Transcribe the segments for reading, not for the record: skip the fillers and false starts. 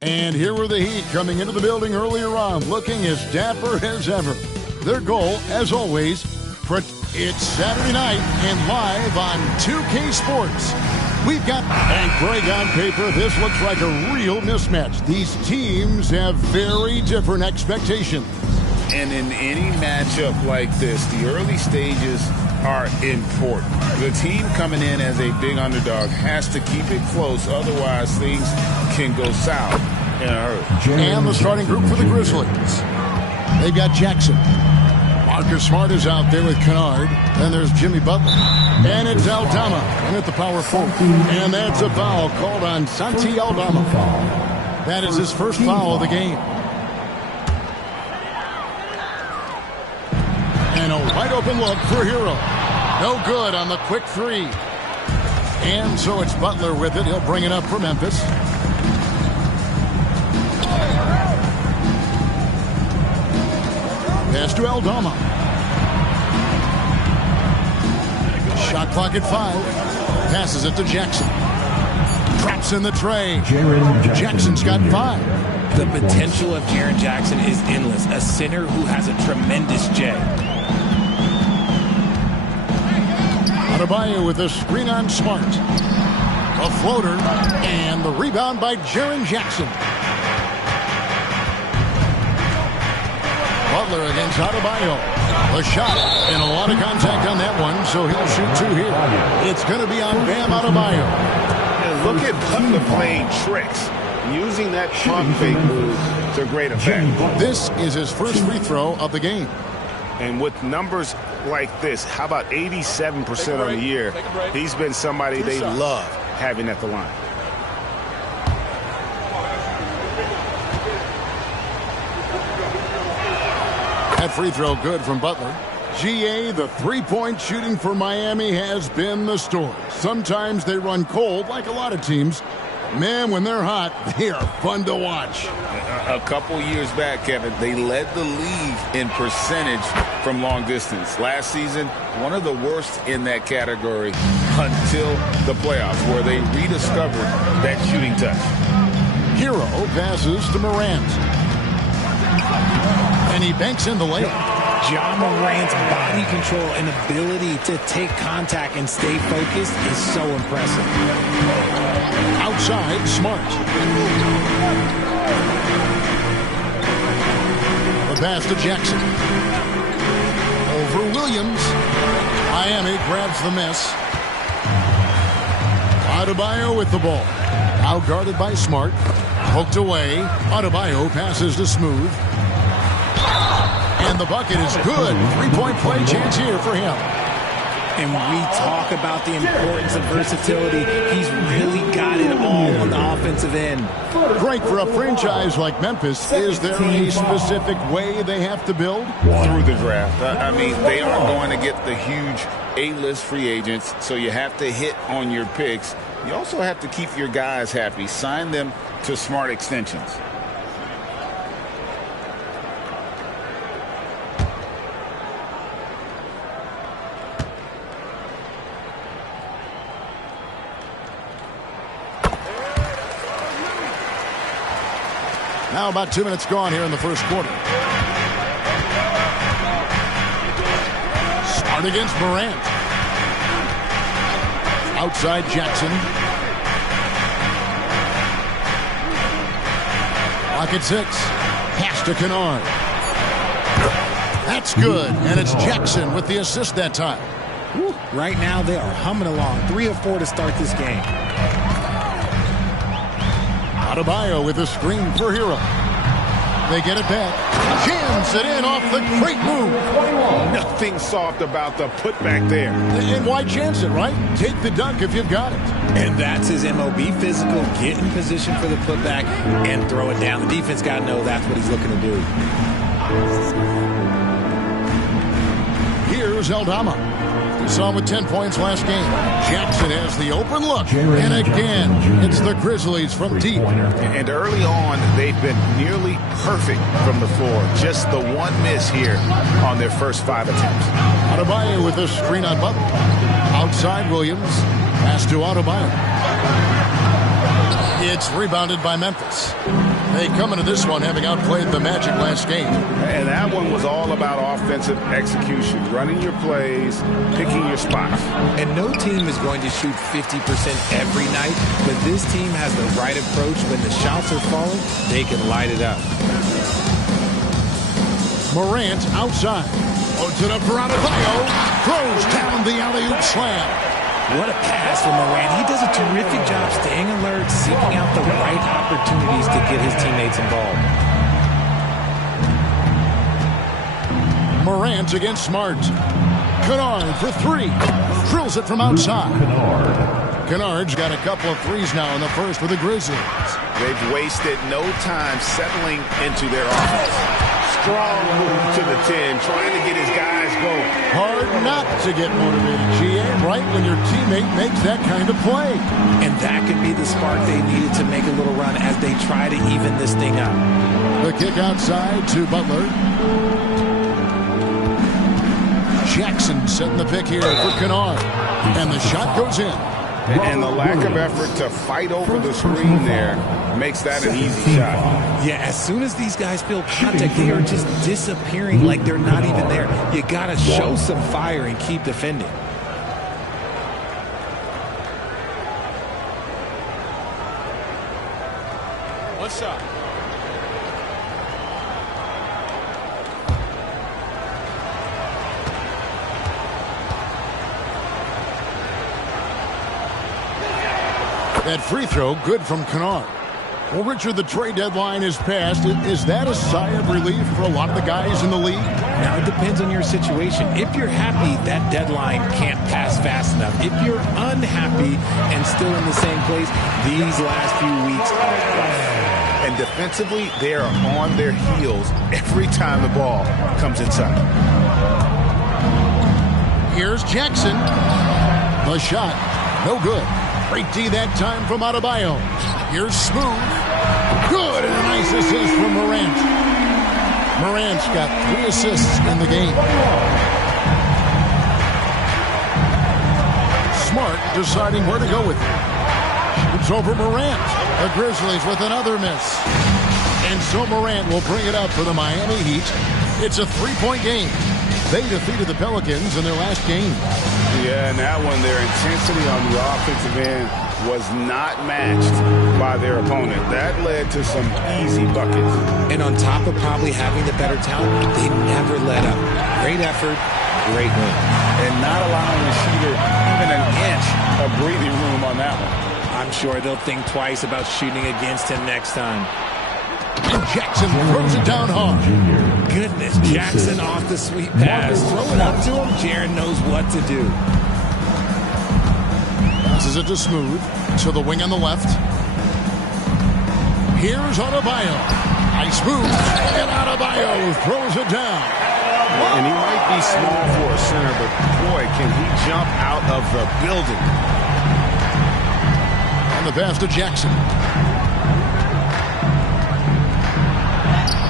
And here were the Heat coming into the building earlier on, looking as dapper as ever. Their goal, as always, it's Saturday night and live on 2K Sports. We've got, and Greg, on paper, this looks like a real mismatch. These teams have very different expectations. And in any matchup like this, the early stages are important. The team coming in as a big underdog has to keep it close, otherwise things can go south in a hurry. And the starting group for the Grizzlies. They've got Jackson. Marcus Smart is out there with Kennard. Then there's Jimmy Butler. And it's Aldama and at the power forward. And that's a foul called on Santi Aldama. That is his first foul of the game. And a wide open look for Hero. No good on the quick three. And so it's Butler with it. He'll bring it up for Memphis. Pass to Aldama. Shot clock at 5. Passes it to Jackson. Drops in the tray. Jackson's got 5. The potential of Jaren Jackson is endless. A center who has a tremendous J. Adebayo with a screen on Smart. A floater. And the rebound by Jaren Jackson. Butler against Adebayo. A shot and a lot of contact on that one, so he'll shoot 2 here. It's going to be on Bam Adebayo. And look at Butler playing tricks. Using that pump fake move to great effect. This is his first free throw of the game. And with numbers like this, how about 87% on the year? He's been somebody they love having at the line. That free throw good from Butler. GA, the three-point shooting for Miami has been the story. Sometimes they run cold like a lot of teams. Man, when they're hot, they are fun to watch. A couple years back, Kevin, they led the league in percentage from long distance. Last season, one of the worst in that category until the playoffs, where they rediscovered that shooting touch. Hero passes to Morant. And he banks in the layup. Ja Morant's body control and ability to take contact and stay focused is so impressive. Outside, Smart. The pass to Jackson. Over Williams. Miami grabs the miss. Adebayo with the ball. Out guarded by Smart. Poked away. Adebayo passes to Smooth. And the bucket is good. Three-point play chance here for him. And we talk about the importance of versatility. He's really got it all on the offensive end. Great for a franchise like Memphis. Is there a specific way they have to build? Through the draft. I mean, they aren't going to get the huge A-list free agents, so you have to hit on your picks. You also have to keep your guys happy. Sign them to smart extensions. Now about 2 minutes gone here in the first quarter. Smart against Morant. Outside Jackson. Clock at 6. Pass to Kennard. That's good. And it's Jackson with the assist that time. Right now they are humming along. 3 of 4 to start this game. Adebayo with a screen for Hero. They get it back. Jams it in off the great move. Nothing soft about the putback there. And why chance it, right? Take the dunk if you've got it. And that's his MO. Be physical, get in position for the putback, and throw it down. The defense got to know that's what he's looking to do. Here's Aldama. We saw him with 10 points last game. Jackson has the open look. And again, it's the Grizzlies from deep. And early on, they've been nearly perfect from the floor. Just the one miss here on their first 5 attempts. Adebayo with a screen on Butler. Outside Williams. Pass to Adebayo. It's rebounded by Memphis. They come into this one having outplayed the Magic last game. And that one was all about offensive execution, running your plays, picking your spots. And no team is going to shoot 50% every night, but this team has the right approach. When the shots are falling, they can light it up. Morant outside. Loads it up for Adebayo. Throws down the alley-oop slam. What a pass from Morant. He does a terrific job staying alert, seeking out the right opportunities to get his teammates involved. Morant against Smart. Kennard for three. Drills it from outside. Kennard's got a couple of threes now in the first for the Grizzlies. They've wasted no time settling into their offense. Strong move to the 10, trying to get his guys going. Hard not to get motivated, GA, right when your teammate makes that kind of play. And that could be the spark they needed to make a little run as they try to even this thing up. The kick outside to Butler. Jackson setting the pick here for Kennard. And the shot goes in. And the lack of effort to fight over the screen there makes that an easy shot. Yeah, as soon as these guys feel contact, they are just disappearing like they're not even there. You got to show some fire and keep defending. What's up? That free throw, good from Kennard. Well, Richard, the trade deadline is passed. Is that a sigh of relief for a lot of the guys in the league? Now, it depends on your situation. If you're happy, that deadline can't pass fast enough. If you're unhappy and still in the same place, these last few weeks are rough. And defensively, they are on their heels every time the ball comes inside. Here's Jackson. The shot, no good. Great D that time from Adebayo. Here's Smooth. Good, and a nice assist from Morant. Morant's got 3 assists in the game. Smart deciding where to go with it. Shoots over Morant. The Grizzlies with another miss. And so Morant will bring it up for the Miami Heat. It's a 3-point game. They defeated the Pelicans in their last game. Yeah, and that one, their intensity on the offensive end was not matched by their opponent. That led to some easy buckets. And on top of probably having the better talent, they never let up. Great effort, great win. And not allowing the shooter even an inch of breathing room on that one. I'm sure they'll think twice about shooting against him next time. And Jackson throws it down hard. Goodness, Jackson off the sweet pass. Throw it up to him. Jaren knows what to do. Passes it to Smooth. To the wing on the left. Here's Adebayo. Nice move. And Adebayo throws it down. And he might be small for a center, but boy, can he jump out of the building. And the pass to Jackson.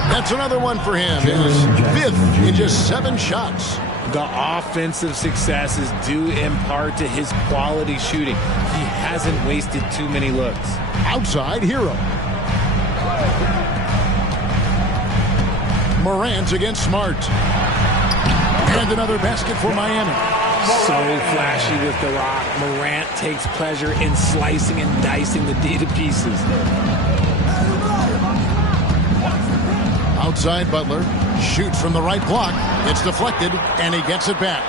That's another one for him. His 5th in just 7 shots. The offensive success is due in part to his quality shooting. He hasn't wasted too many looks. Outside Hero. Morant against Smart. And another basket for Miami. So flashy with the rock. Morant takes pleasure in slicing and dicing the D to pieces. Outside Butler. Shoots from the right block. It's deflected, and he gets it back.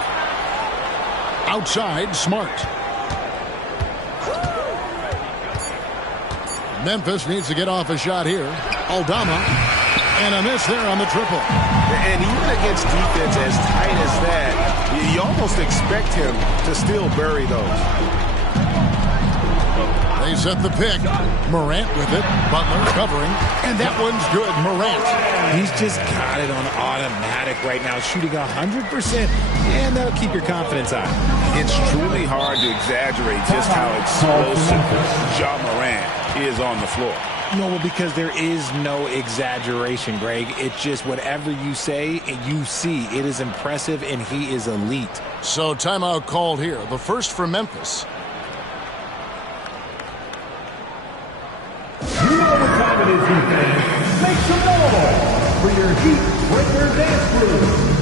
Outside Smart. Memphis needs to get off a shot here. Aldama. And a miss there on the triple. And even against defense as tight as that, you almost expect him to still bury those. They set the pick. Morant with it. Butler covering. And that one's good. Morant. He's just got it on automatic right now, shooting 100%. And that'll keep your confidence high. It's truly hard to exaggerate just how explosive Ja Morant is on the floor. No, well, because there is no exaggeration, Greg. It's just whatever you say and you see. It is impressive, and he is elite. So timeout called here. The first for Memphis. Disney fans, make some noise for your Heat Breaker Dance Crew.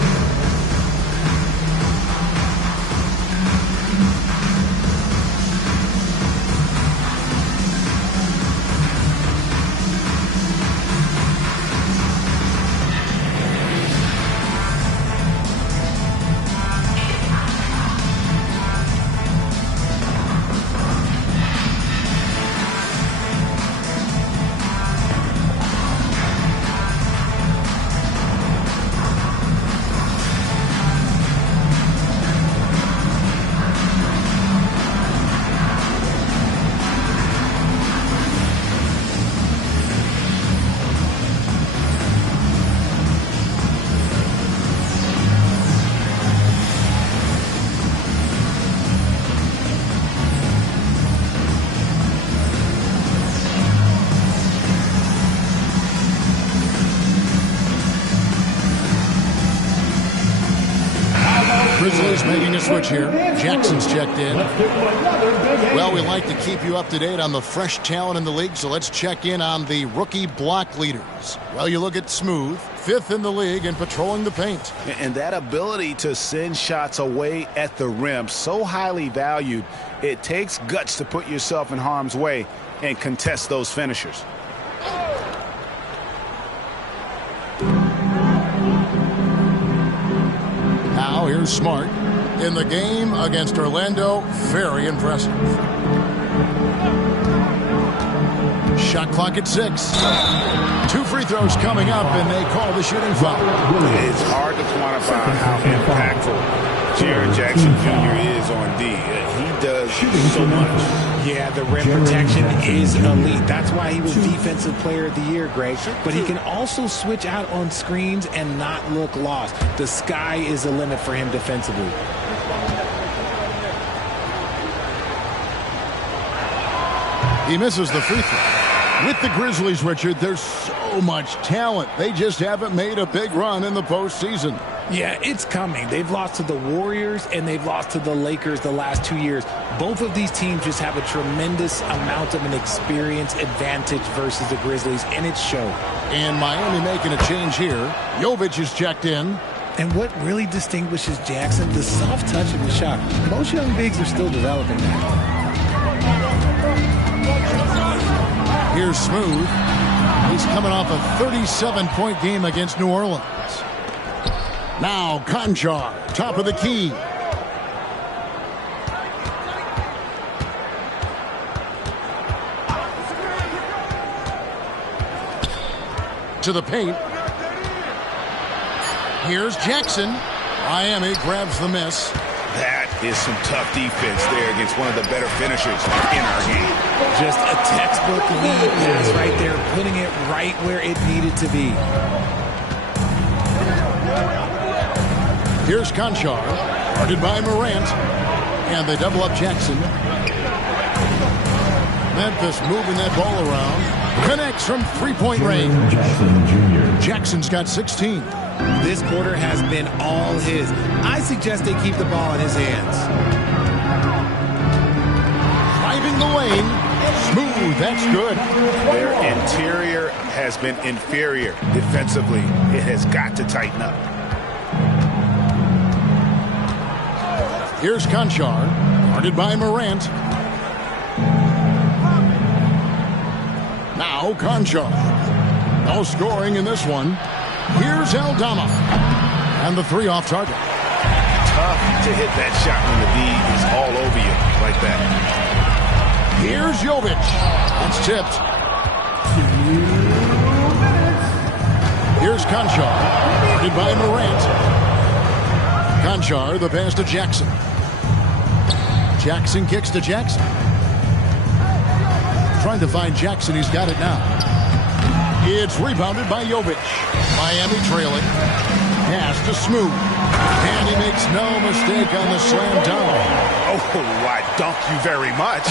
Grizzlies making a switch here. Jackson's checked in. Well, we like to keep you up to date on the fresh talent in the league, so let's check in on the rookie block leaders. Well, you look at Smooth, 5th in the league and patrolling the paint. And that ability to send shots away at the rim, so highly valued, it takes guts to put yourself in harm's way and contest those finishers. Now here's Smart in the game against Orlando. Very impressive. Shot clock at 6. 2 free throws coming up, and they call the shooting foul. It's hard to quantify how impactful Jaren Jackson Jr. is on D. He does so much. Yeah, the rim protection is elite. That's why he was Defensive Player of the Year, Greg. But he can also switch out on screens and not look lost. The sky is the limit for him defensively. He misses the free throw. With the Grizzlies, Richard, there's so much talent. They just haven't made a big run in the postseason. Yeah, it's coming. They've lost to the Warriors and they've lost to the Lakers the last 2 years. Both of these teams just have a tremendous amount of an experience advantage versus the Grizzlies, and it showed. And Miami making a change here. Jovic is checked in. And what really distinguishes Jackson, the soft touch of the shot. Most young bigs are still developing that. Here's Smooth. He's coming off a 37-point game against New Orleans. Now Conchar, top of the key. To the paint. Here's Jackson. Miami grabs the miss. That is some tough defense there against one of the better finishers in our game. Just a textbook lead pass right there, putting it right where it needed to be. Here's Conchar, guarded by Morant, and they double up Jackson. Memphis moving that ball around. Connects from three-point range. Jackson's got 16. This quarter has been all his. I suggest they keep the ball in his hands. Driving the lane. Smooth, that's good. Their interior has been inferior defensively. It has got to tighten up. Here's Conchar, guarded by Morant. Now Conchar. No scoring in this one. Here's Aldama. And the 3 off target. Tough to hit that shot when the D is all over you like that. Here's Jovic. That's tipped. Here's Conchar, guarded by Morant. Conchar, the pass to Jackson. Jackson kicks to Jackson. Trying to find Jackson. He's got it now. It's rebounded by Jovic. Miami trailing. Pass to Smooth. And he makes no mistake on the slam dunk. Oh, why, thank you very much.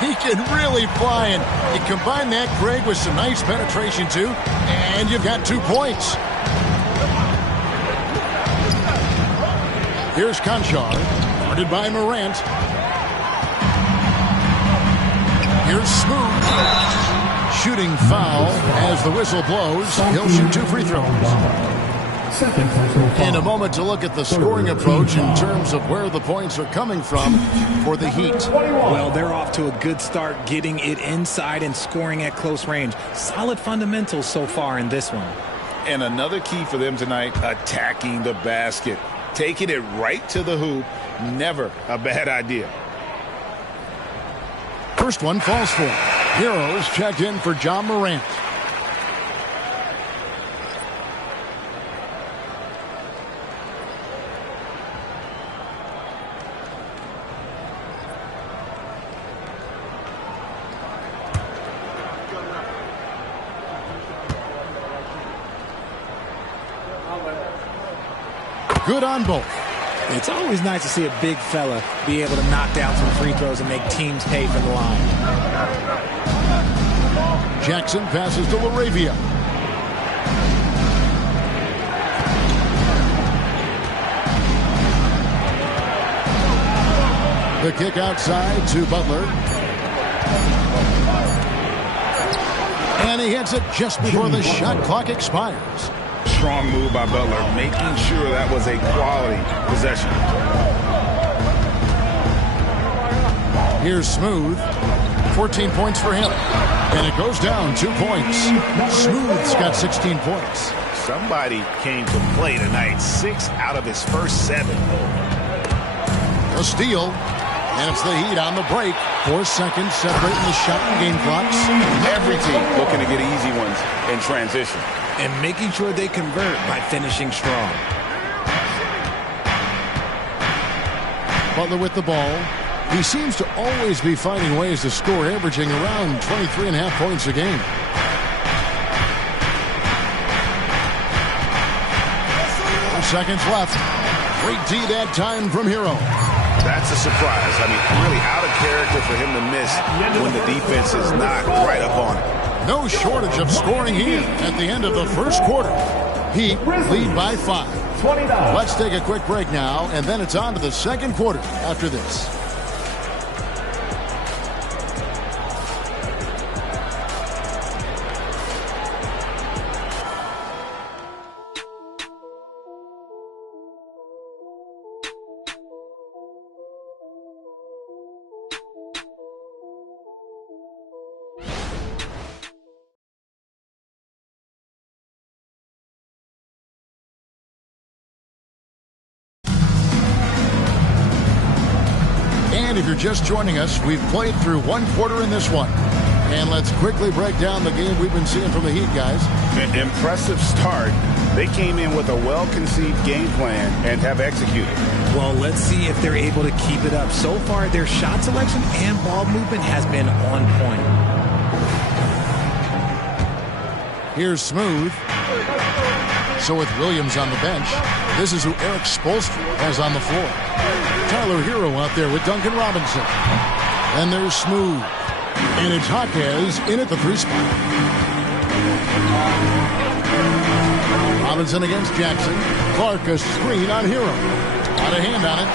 He can really fly. And you combine that, Greg, with some nice penetration, too. And you've got 2 points. Here's Conchar, guarded by Morant. Here's Smooth. shooting foul as the whistle blows. He'll shoot 2 free throws. In a moment to look at the scoring approach in terms of where the points are coming from for the Heat. Well, they're off to a good start getting it inside and scoring at close range. Solid fundamentals so far in this one. And another key for them tonight, attacking the basket. Taking it right to the hoop, never a bad idea. First one falls for. Heroes checked in for John Morant. Good on both. It's always nice to see a big fella be able to knock down some free throws and make teams pay for the line. Jackson passes to LaRavia. The kick outside to Butler. And he hits it just before the shot clock expires. Strong move by Butler, making sure that was a quality possession. Here's Smooth. 14 points for him. And it goes down 2 points. Smooth's got 16 points. Somebody came to play tonight. 6 out of his first 7. A steal. And it's the Heat on the break. 4 seconds separating the shot and game clocks. Every team looking to get easy ones in transition. And making sure they convert by finishing strong. Butler with the ball. He seems to always be finding ways to score, averaging around 23.5 points a game. Seconds left. Great D that time from Hero. That's a surprise. I mean, really out of character for him to miss when the defense is not right up on it. No shortage of scoring here at the end of the first quarter. Heat lead by 5. Let's take a quick break now, and then it's on to the second quarter after this. And if you're just joining us, we've played through 1 quarter in this one. And let's quickly break down the game we've been seeing from the Heat, guys. An impressive start. They came in with a well-conceived game plan and have executed. Well, let's see if they're able to keep it up. So far, their shot selection and ball movement has been on point. Here's Smooth. So with Williams on the bench, this is who Eric Spoelstra has on the floor. Tyler Hero out there with Duncan Robinson. Then there's Smooth. And it's Jaquez in at the 3 spot. Robinson against Jackson. Clark a screen on Hero. Got a hand on it.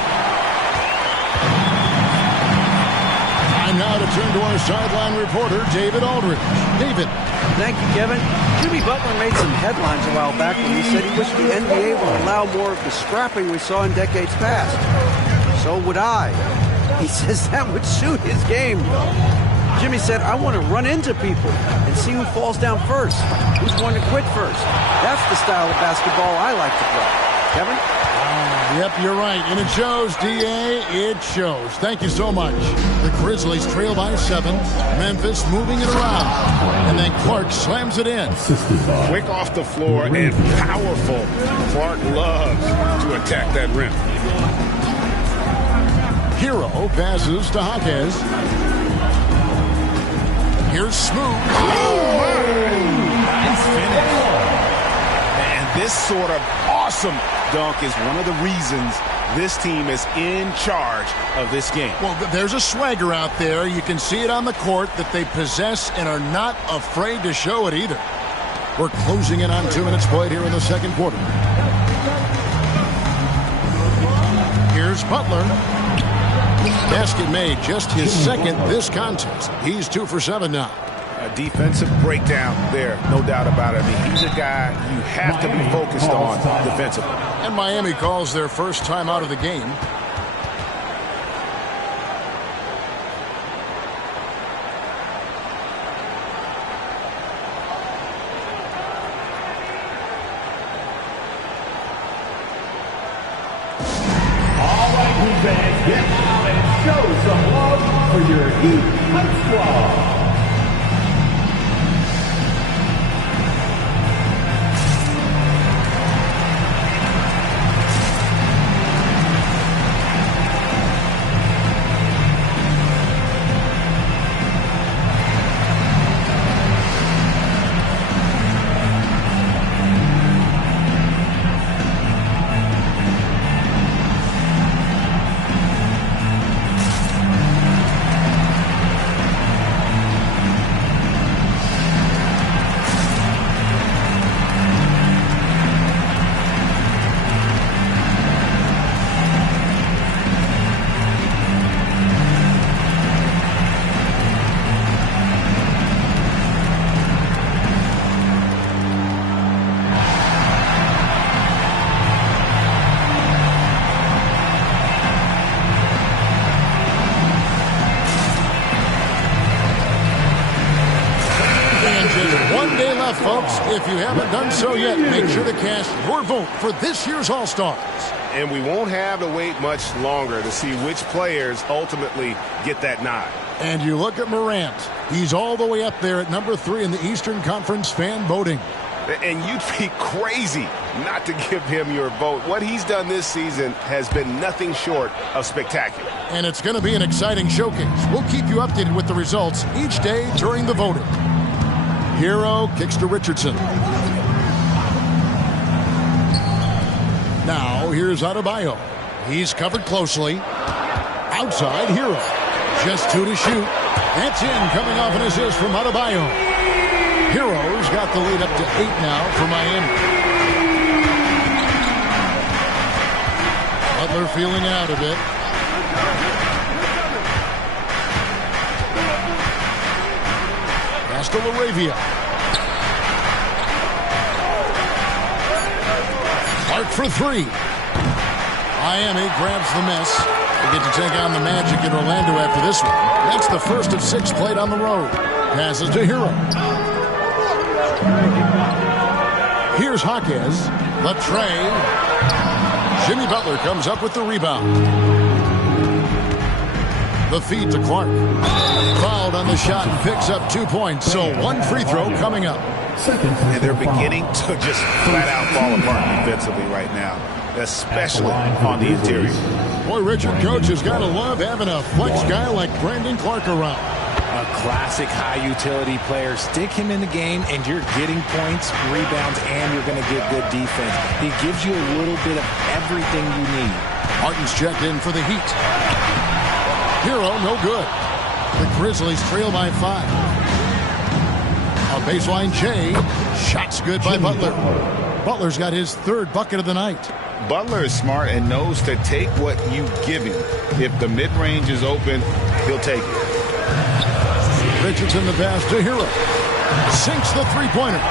Time now to turn to our sideline reporter, David Aldridge. David. Thank you, Kevin. Jimmy Butler made some headlines a while back when he said he wished the NBA would allow more of the scrapping we saw in decades past. So would I. He says that would suit his game. Jimmy said, I want to run into people and see who falls down first, who's going to quit first. That's the style of basketball I like to play. Kevin? Yep, you're right. And it shows, D.A. It shows. Thank you so much. The Grizzlies trail by 7. Memphis moving it around. And then Clark slams it in. Quick off the floor and powerful. Clark loves to attack that rim. Hero passes to Jaquez. Here's Smooth. Nice finish. And this sort of awesome dunk is one of the reasons this team is in charge of this game. Well, there's a swagger out there. You can see it on the court that they possess and are not afraid to show it either. We're closing in on 2 minutes played here in the second quarter. Here's Butler. Basket made, just his second this contest. He's 2 for 7 now. A defensive breakdown there, no doubt about it. I mean, he's a guy you have to be focused on defensively. And Miami calls their first time out of the game. Get out and show some love for your Heat High Squad. Folks, if you haven't done so yet, make sure to cast your vote for this year's All-Stars. And we won't have to wait much longer to see which players ultimately get that nod. And you look at Morant. He's all the way up there at number 3 in the Eastern Conference fan voting. And you'd be crazy not to give him your vote. What he's done this season has been nothing short of spectacular. And it's going to be an exciting showcase. We'll keep you updated with the results each day during the voting. Hero kicks to Richardson. Now here's Adebayo. He's covered closely. Outside, Hero. Just 2 to shoot. That's in, coming off an assist from Adebayo. Hero's got the lead up to 8 now for Miami. Butler feeling out a bit. Pass to LaRavia. Clark for 3. Miami grabs the miss. They get to take on the Magic in Orlando after this one. That's the first of 6 played on the road. Passes to Hero. Here's Jaquez. Latre. Jimmy Butler comes up with the rebound. The feed to Clark. Fouled on the shot and picks up 2 points. So 1 free throw coming up. And they're beginning to just flat out fall apart defensively right now, especially on the interior. Boy, Richard, coach has got to love having a flex guy like Brandon Clark around. A classic high-utility player. Stick him in the game, and you're getting points, rebounds, and you're going to get good defense. He gives you a little bit of everything you need. Martin's checked in for the Heat. Hero, no good. The Grizzlies trail by 5. A baseline J. Shots good by Butler. Butler's got his 3rd bucket of the night. Butler is smart and knows to take what you give him. If the mid-range is open, he'll take it. Richardson the pass to Hero. Sinks the three-pointer.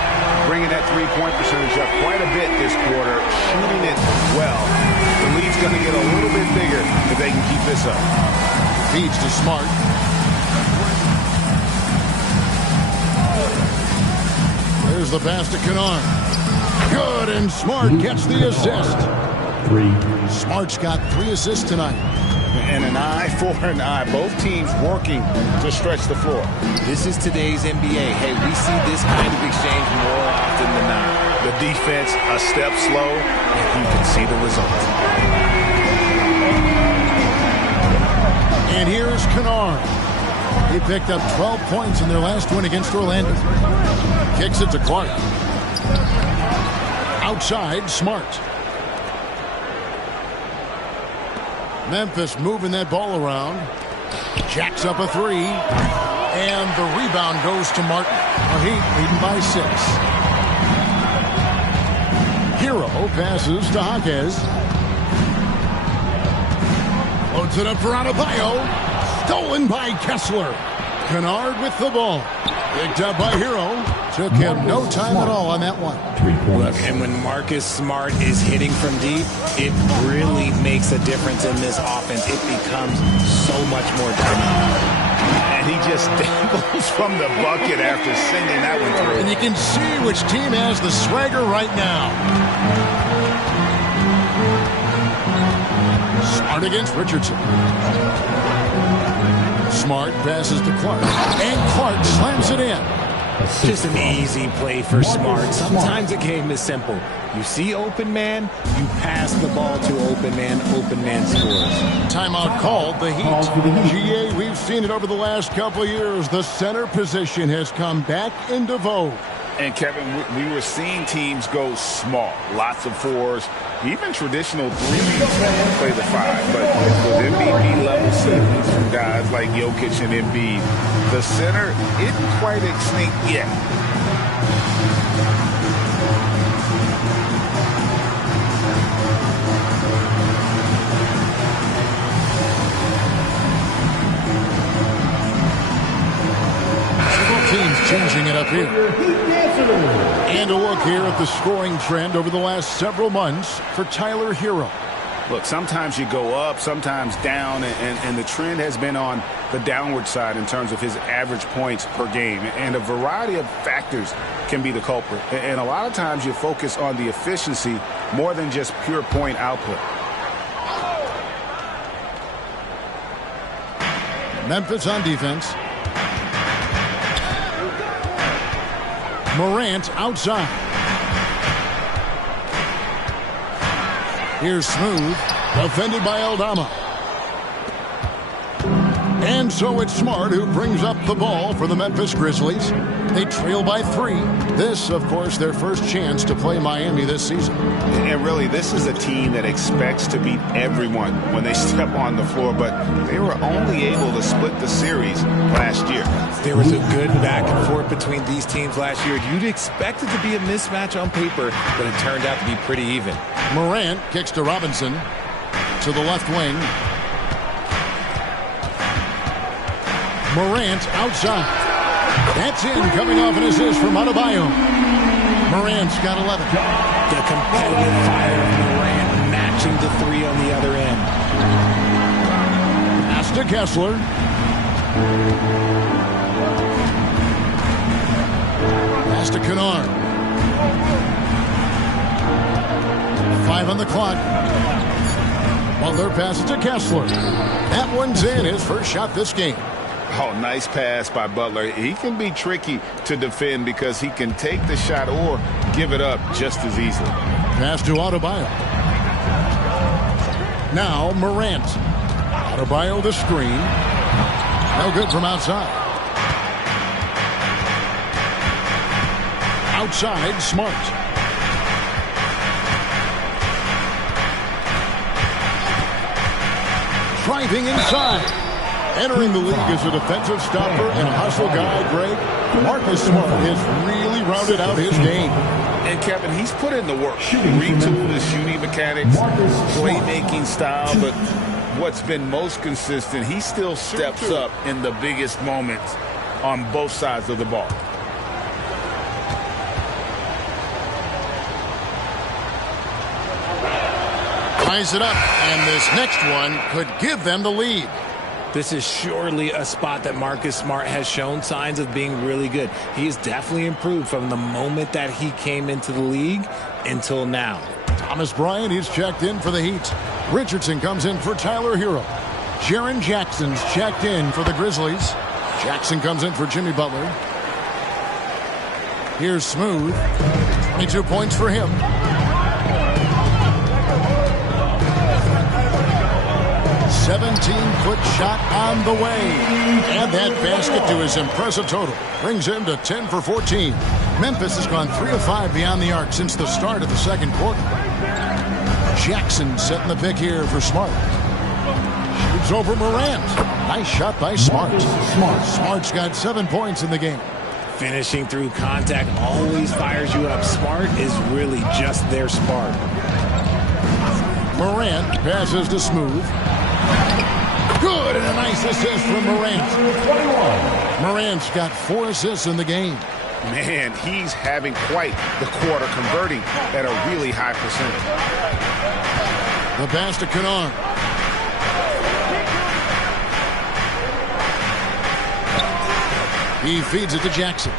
Bringing that three-point percentage up quite a bit this quarter. Shooting it well. The lead's going to get a little bit bigger if they can keep this up. Feeds to Smart. There's the pass to Kennard. Good, and Smart gets the assist. 3. Smart's got 3 assists tonight. And an eye for an eye. Both teams working to stretch the floor. This is today's NBA. Hey, we see this kind of exchange more often than not. The defense a step slow, and you can see the result. And here's Kennard. He picked up 12 points in their last win against Orlando. Kicks it to Clark. Outside, Smart. Memphis moving that ball around. Jacks up a 3. And the rebound goes to Martin. The Heat leading by 6. Hero passes to Jaquez. Loads it up for Adebayo. Stolen by Kessler. Kennard with the ball. Picked up by Hero. Took him no time at all on that one. 3 points. Look, and when Marcus Smart is hitting from deep, it really makes a difference in this offense. It becomes so much more dynamic. And he just dangles from the bucket after sending that one through. And you can see which team has the swagger right now. Smart against Richardson. Smart passes to Clark. And Clark slams it in. Just an easy play for Smart. Sometimes a game is simple. You see open man, you pass the ball to open man scores. Timeout called, the Heat. GA, we've seen it over the last couple of years. The center position has come back into vogue. And, Kevin, we were seeing teams go small. Lots of fours. Even traditional threes play the five. But with MVP-level ceilings from guys like Jokic and Embiid, the center isn't quite extinct yet. Teams changing it up here. And a look here at the scoring trend over the last several months for Tyler Hero. Look, sometimes you go up, sometimes down, and the trend has been on the downward side in terms of his average points per game. And a variety of factors can be the culprit. And a lot of times you focus on the efficiency more than just pure point output. Memphis on defense. Morant outside. Here's Smooth. Defended by Aldama. And so it's Smart who brings up the ball for the Memphis Grizzlies. They trail by 3. This, of course, their first chance to play Miami this season. And really, this is a team that expects to beat everyone when they step on the floor, but they were only able to split the series last year. There was a good back and forth between these teams last year. You'd expect it to be a mismatch on paper, but it turned out to be pretty even. Morant kicks to Robinson. To the left wing. Morant outside. That's in, coming off an assist from Adebayo. Morant's got 11. The competitive fire of Morant matching the 3 on the other end. Pass to Kessler. Pass to Kennard. 5 on the clock. Butler passes to Kessler. That one's in, his first shot this game. Oh, nice pass by Butler. He can be tricky to defend because he can take the shot or give it up just as easily. Pass to Adebayo. Now Morant. Adebayo the screen. No good from outside. Outside, Smart. Driving inside. Entering the league as a defensive stopper and a hustle guy, Greg, Marcus Smart has really rounded out his game. And, Kevin, he's put in the work. Retooled his shooting mechanics, playmaking style, but what's been most consistent, he still steps up in the biggest moments on both sides of the ball. Ties it up, and this next one could give them the lead. This is surely a spot that Marcus Smart has shown signs of being really good. He's definitely improved from the moment that he came into the league until now. Thomas Bryant, he's checked in for the Heat. Richardson comes in for Tyler Hero. Jaren Jackson's checked in for the Grizzlies. Jackson comes in for Jimmy Butler. Here's Smooth. 22 points for him. 17-foot shot on the way. And that basket to his impressive total brings him to 10 for 14. Memphis has gone 3 of 5 beyond the arc since the start of the second quarter. Jackson setting the pick here for Smart. Shoots over Morant. Nice shot by Smart. Smart's got 7 points in the game. Finishing through contact always fires you up. Smart is really just their spark. Morant passes to Smooth. Good, and a nice assist from Morant. Morant's got 4 assists in the game. Man, he's having quite the quarter, converting at a really high percentage. The pass to Kennard. He feeds it to Jackson.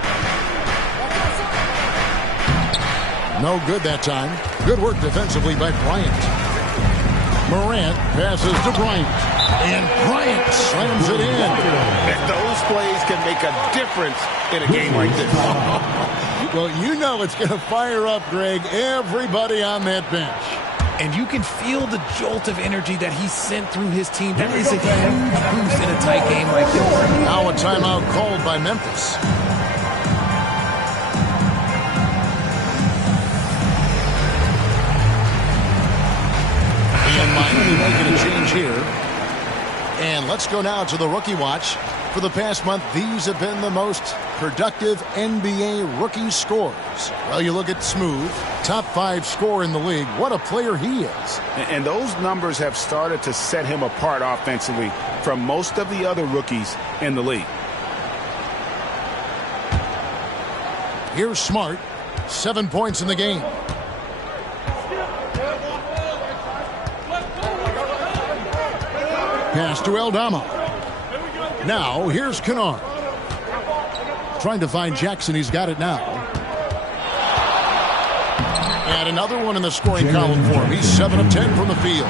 No good that time. Good work defensively by Bryant. Morant passes to Bryant. And Bryant slams it in. And those plays can make a difference in a game like this. Well, you know it's going to fire up, Greg, everybody on that bench. And you can feel the jolt of energy that he sent through his team. That is a huge boost in a tight game like this. Now a timeout called by Memphis. And Miami making a change here. And let's go now to the rookie watch. For the past month, these have been the most productive NBA rookie scores. Well, you look at Smooth, top 5 scorer in the league. What a player he is. And those numbers have started to set him apart offensively from most of the other rookies in the league. Here's Smart, 7 points in the game. Pass to Aldama. Now, here's Kennard. Trying to find Jackson. He's got it now. And another one in the scoring column for him. He's 7 of 10 from the field.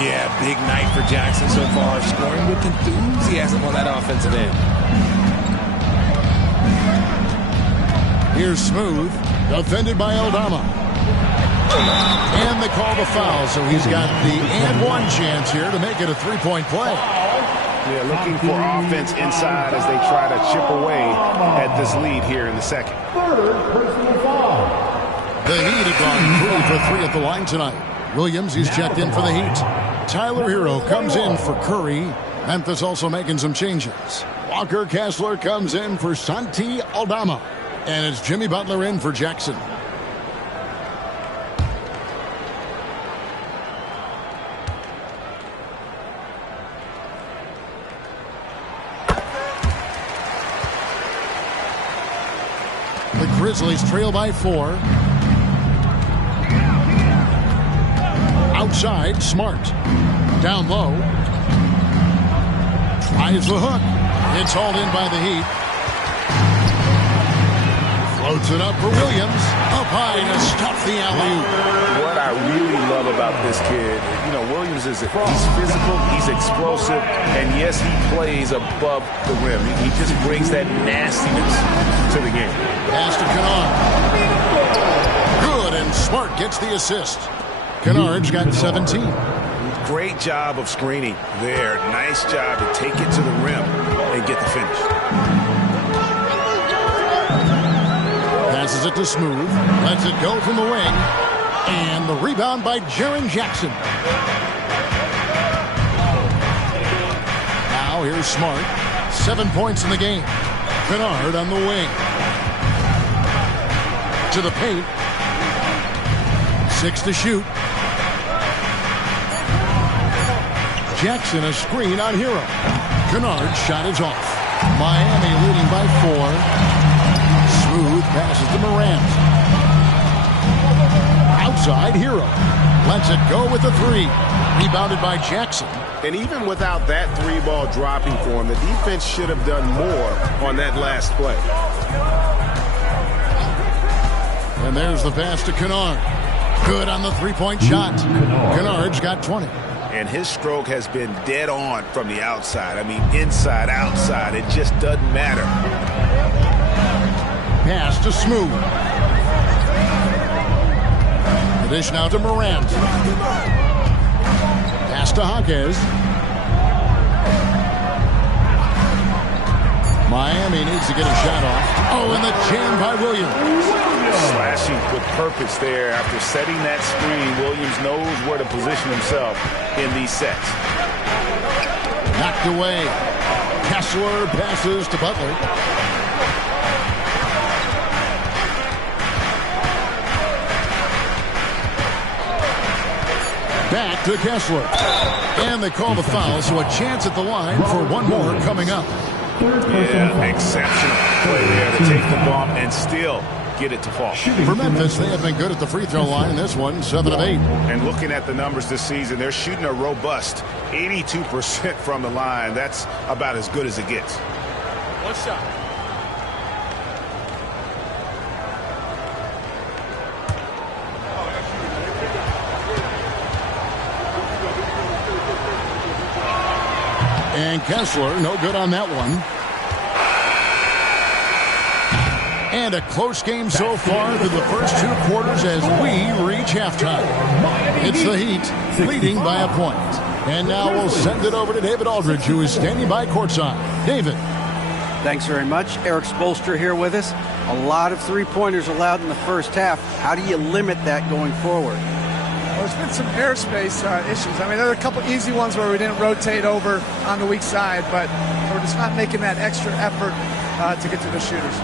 Yeah, big night for Jackson so far. Scoring with enthusiasm on that offensive end. Here's Smooth. Defended by Aldama. And they call the foul, so he's got the and one chance here to make it a 3-point play. Yeah, looking for offense inside as they try to chip away at this lead here in the second. The Heat have gone 3 for 3 at the line tonight. Williams, he's checked in for the Heat. Tyler Hero comes in for Curry. Memphis also making some changes. Walker Kessler comes in for Santi Aldama. And it's Jimmy Butler in for Jackson. The Grizzlies trail by 4. Outside, Smart. Down low. Tries the hook. It's hauled in by the Heat. Floats it up for Williams. Up high to stuff the alley-oop. What I really love about this kid, Williams is he's physical, he's explosive, and yes, he plays above the rim. He just brings that nastiness to the game. Pass to Kennard. Good, and Smart gets the assist. Kennard's got 17. Great job of screening there. Nice job to take it to the rim and get the finish. Passes it to Smooth. Lets it go from the wing. And the rebound by Jaren Jackson. Now here's Smart. 7 points in the game. Kennard on the wing. To the paint. 6 to shoot. Jackson a screen on Hero. Kennard's shot is off. Miami leading by 4. Smooth passes to Morant. Outside, Hero. Lets it go with the 3. Rebounded by Jackson. And even without that 3-ball dropping for him, the defense should have done more on that last play. And there's the pass to Kennard. Good on the 3-point shot. Kennard's got 20. And his stroke has been dead on from the outside. I mean, inside, outside, it just doesn't matter. Pass to Smooth. The dish now to Morant. Pass to Hawkes. Miami needs to get a shot off. Oh, and the jam by Williams. Slashing with purpose there. After setting that screen, Williams knows where to position himself in these sets. Knocked away. Kessler passes to Butler. Back to Kessler. And they call the foul, so a chance at the line for one more coming up. Yeah, exceptional play there to take the bump and still get it to fall. For Memphis, they have been good at the free throw line in this one, 7 of 8. And looking at the numbers this season, they're shooting a robust 82% from the line. That's about as good as it gets. One shot. And Kessler, no good on that one. And a close game so far through the first 2 quarters as we reach halftime. It's the Heat leading by a point. And now we'll send it over to David Aldridge, who is standing by courtside. David. Thanks very much. Eric Spoelstra here with us. A lot of three-pointers allowed in the first half. How do you limit that going forward? Well, there's been some airspace issues. I mean, there are a couple easy ones where we didn't rotate over on the weak side, but we're just not making that extra effort to get to the shooters.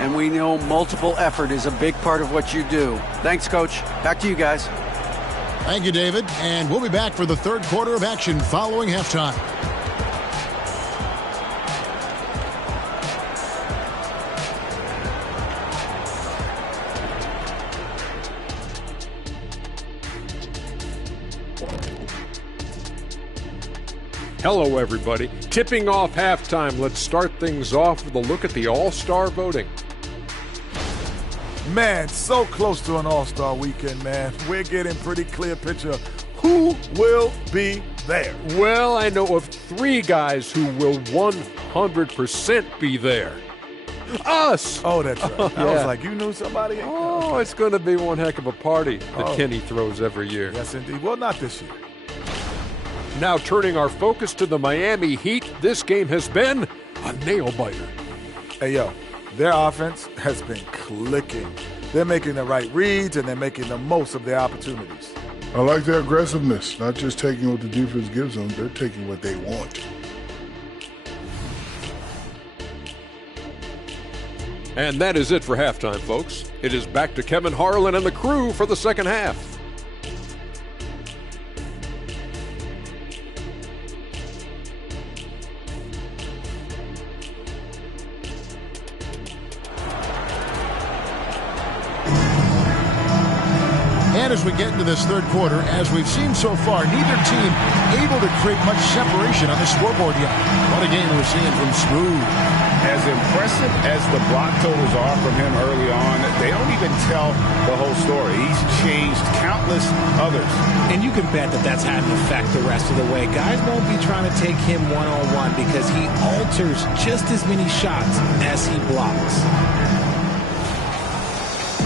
And we know multiple effort is a big part of what you do. Thanks, Coach. Back to you guys. Thank you, David. And we'll be back for the third quarter of action following halftime. Hello, everybody. Tipping off halftime. Let's start things off with a look at the All-Star voting. Man, so close to an All-Star weekend, man. We're getting pretty clear picture of who will be there. Well, I know of 3 guys who will 100% be there. Us! Oh, that's right. Yeah. I was like, you knew somebody? Oh, it's going to be one heck of a party that Kenny throws every year. Yes, indeed. Well, not this year. Now turning our focus to the Miami Heat, this game has been a nail-biter. Hey, yo, their offense has been clicking. They're making the right reads, and they're making the most of their opportunities. I like their aggressiveness, not just taking what the defense gives them, they're taking what they want. And that is it for halftime, folks. It is back to Kevin Harlan and the crew for the second half. And as we get into this third quarter, as we've seen so far, neither team able to create much separation on the scoreboard yet. What a game we're seeing from Smooth. As impressive as the block totals are from him early on, they don't even tell the whole story. He's changed countless others. And you can bet that that's had an effect the rest of the way. Guys won't be trying to take him one-on-one because he alters just as many shots as he blocks.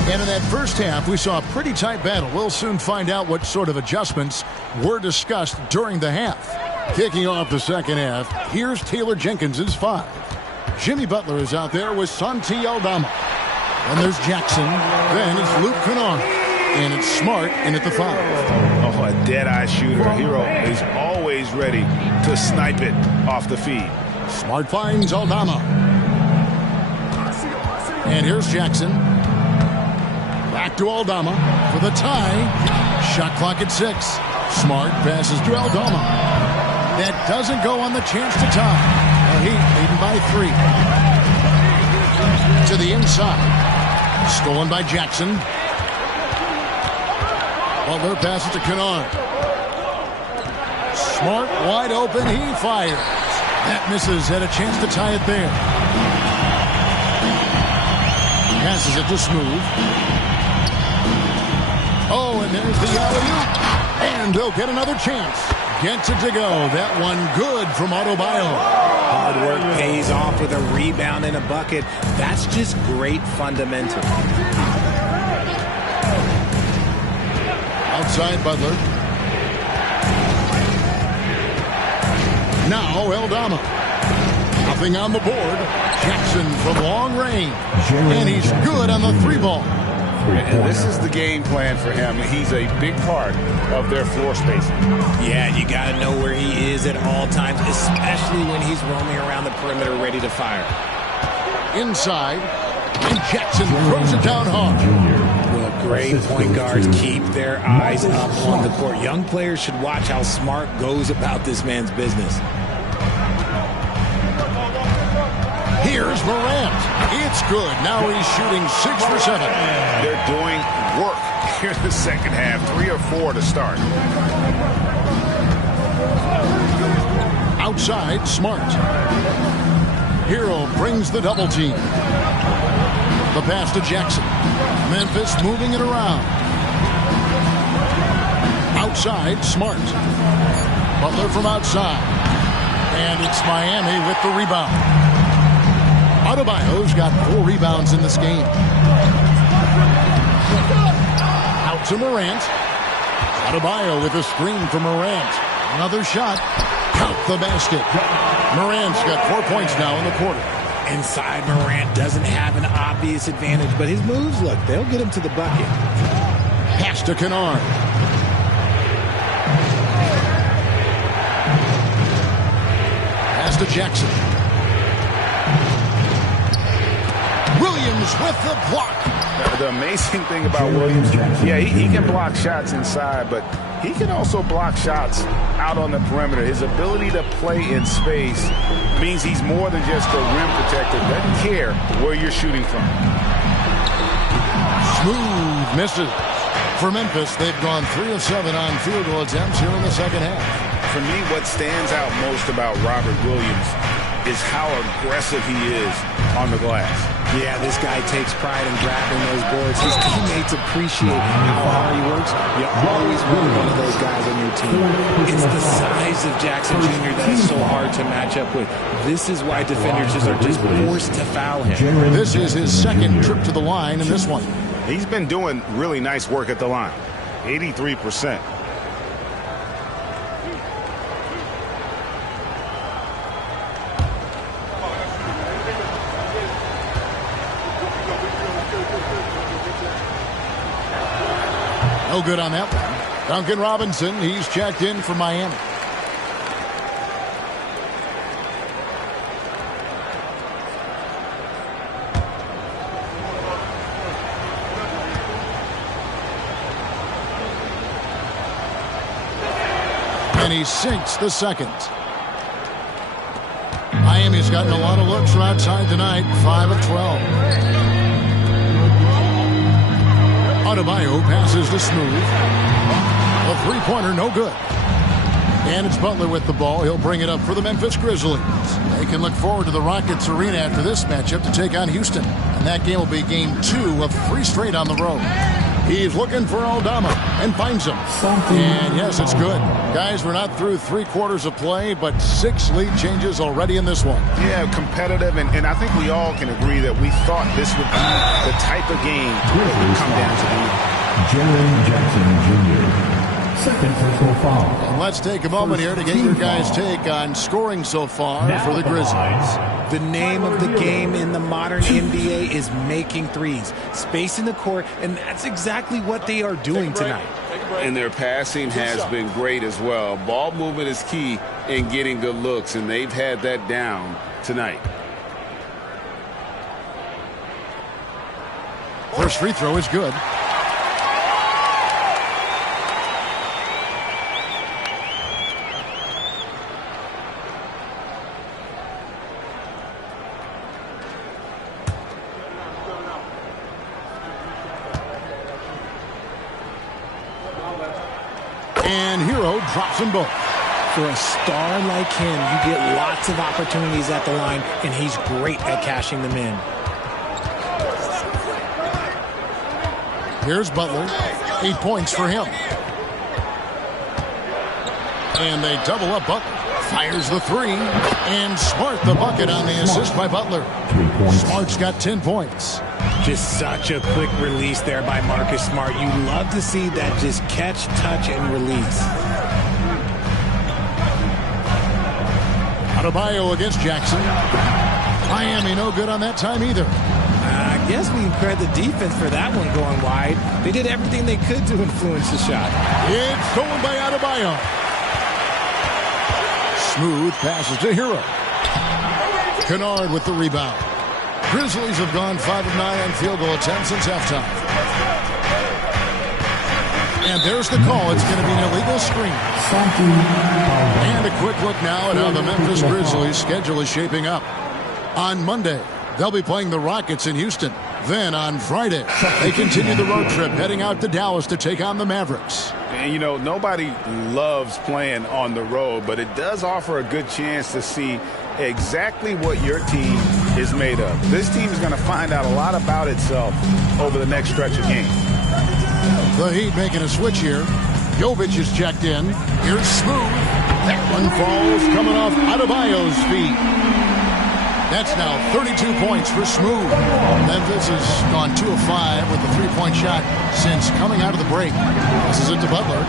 And in that first half, we saw a pretty tight battle. We'll soon find out what sort of adjustments were discussed during the half. Kicking off the second half, here's Taylor Jenkins' 5. Jimmy Butler is out there with Santi Aldama. And there's Jackson. Then it's Luke Kennard. And it's Smart in at the 5. Oh, a dead-eye shooter. Hero is always ready to snipe it off the feed. Smart finds Aldama. And here's Jackson. Back to Aldama for the tie. Shot clock at 6. Smart passes to Aldama. That doesn't go on the chance to tie. The Heat leading by 3. To the inside. Stolen by Jackson. Butler passes to Kennard. Smart wide open. He fires. That misses. Had a chance to tie it there. Passes it to Smooth. Oh, and there's the alley-oop. And they'll get another chance. Gets it to go. That one good from Adebayo. Hard work pays off with a rebound and a bucket. That's just great fundamental. Outside Butler. Now Aldama. Nothing on the board. Jackson from long range. And he's good on the 3 ball. And this is the game plan for him. He's a big part of their floor spacing. Yeah, you got to know where he is at all times, especially when he's roaming around the perimeter ready to fire. Inside, and Jackson throws it down hard. Well, great point guards keep their eyes up on the court. Young players should watch how Smart goes about this man's business. Here's Morant. It's good. Now he's shooting 6 for 7. They're doing work here in the second half. 3 or 4 to start. Outside, Smart. Hero brings the double team. The pass to Jackson. Memphis moving it around. Outside, Smart. Butler from outside. And it's Miami with the rebound. Adebayo's got 4 rebounds in this game. Out to Morant. Adebayo with a screen for Morant. Another shot. Count the basket. Morant's got 4 points now in the quarter. Inside, Morant doesn't have an obvious advantage, but his moves, look, they'll get him to the bucket. Pass to Kennard. Pass to Jackson. Williams with the block. The amazing thing about Williams, yeah, he can block shots inside, but he can also block shots out on the perimeter. His ability to play in space means he's more than just a rim protector. Doesn't care where you're shooting from. Smooth misses. For Memphis, they've gone 3 of 7 on field goal attempts here in the second half. For me, what stands out most about Robert Williams is how aggressive he is on the glass. Yeah, this guy takes pride in grabbing those boards. His teammates appreciate how hard he works. You always want one of those guys on your team. It's the size of Jackson Jr. that is so hard to match up with. This is why defenders are just forced to foul him. This is his second trip to the line in this one. He's been doing really nice work at the line. 83%. No good on that one. Duncan Robinson, he's checked in for Miami. And he sinks the second. Miami's gotten a lot of looks from outside tonight. 5 of 12. Adebayo passes to Smooth. A three-pointer, no good. And it's Butler with the ball. He'll bring it up for the Memphis Grizzlies. They can look forward to the Rockets Arena after this matchup to take on Houston. And that game will be game 2 of 3 straight on the road. He's looking for Aldama and finds him. And yes, it's good. Guys, we're not through 3 quarters of play, but 6 lead changes already in this one. Yeah, competitive, and I think we all can agree that we thought this would be the type of game that would come down to the end. Jaren Jackson Jr. Second personal foul. And let's take a moment here to get your guys' take on scoring so far for the Grizzlies. The name of the game in the modern NBA is making threes, spacing the court, and that's exactly what they are doing tonight. And their passing has been great as well. Ball movement is key in getting good looks, and they've had that down tonight. First free throw is good. And Hero drops them both. For a star like him, you get lots of opportunities at the line, and he's great at cashing them in. Here's Butler. 8 points for him. And they double up Butler. Fires the 3. And Smart the bucket on the assist by Butler. Smart's got 10 points. Just such a quick release there by Marcus Smart. You love to see that just catch, touch, and release. Adebayo against Jackson. Miami no good on that time either. I guess we can credit the defense for that one going wide. They did everything they could to influence the shot. It's stolen by Adebayo. Smooth passes to Hero. Kennard with the rebound. Grizzlies have gone 5 of 9 on field goal attempts since halftime. And there's the call. It's going to be an illegal screen. And a quick look now at how the Memphis Grizzlies schedule is shaping up. On Monday, they'll be playing the Rockets in Houston. Then on Friday, they continue the road trip heading out to Dallas to take on the Mavericks. And, you know, nobody loves playing on the road, but it does offer a good chance to see exactly what your team is made of. This team is going to find out a lot about itself over the next stretch of games. The Heat making a switch here. Jovic is checked in. Here's Smooth. That one falls coming off Adebayo's feet. That's now 32 points for Smooth. Memphis has gone 2 of 5 with a three-point shot since coming out of the break. This is it to Butler.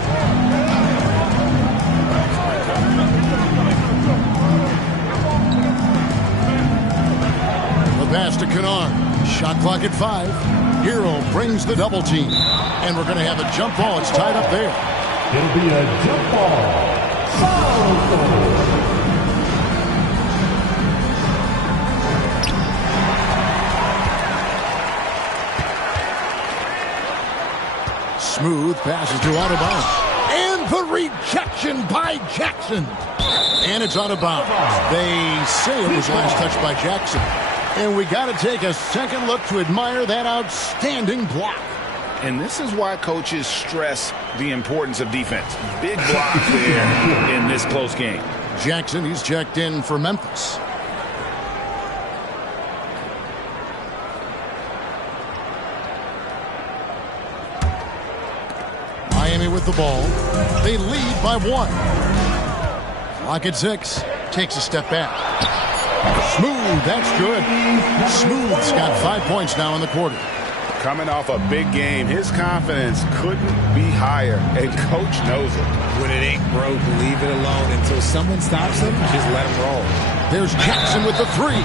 The pass to Kennard. Shot clock at 5. Hero brings the double team. And we're going to have a jump ball. It's tied up there. It'll be a jump ball. Foul. Smooth passes to out of bounds. And the rejection by Jackson. And it's out of bounds. They say it was last touched by Jackson. And we got to take a second look to admire that outstanding block. And this is why coaches stress the importance of defense. Big block there in this close game. Jackson, he's checked in for Memphis. Miami with the ball. They lead by 1. Clock at 6. Takes a step back. Smooth, that's good. Smooth's got 5 points now in the quarter. Coming off a big game, his confidence couldn't be higher, and coach knows it. When it ain't broke, leave it alone. Until someone stops him, just let him roll. There's Jackson with the 3.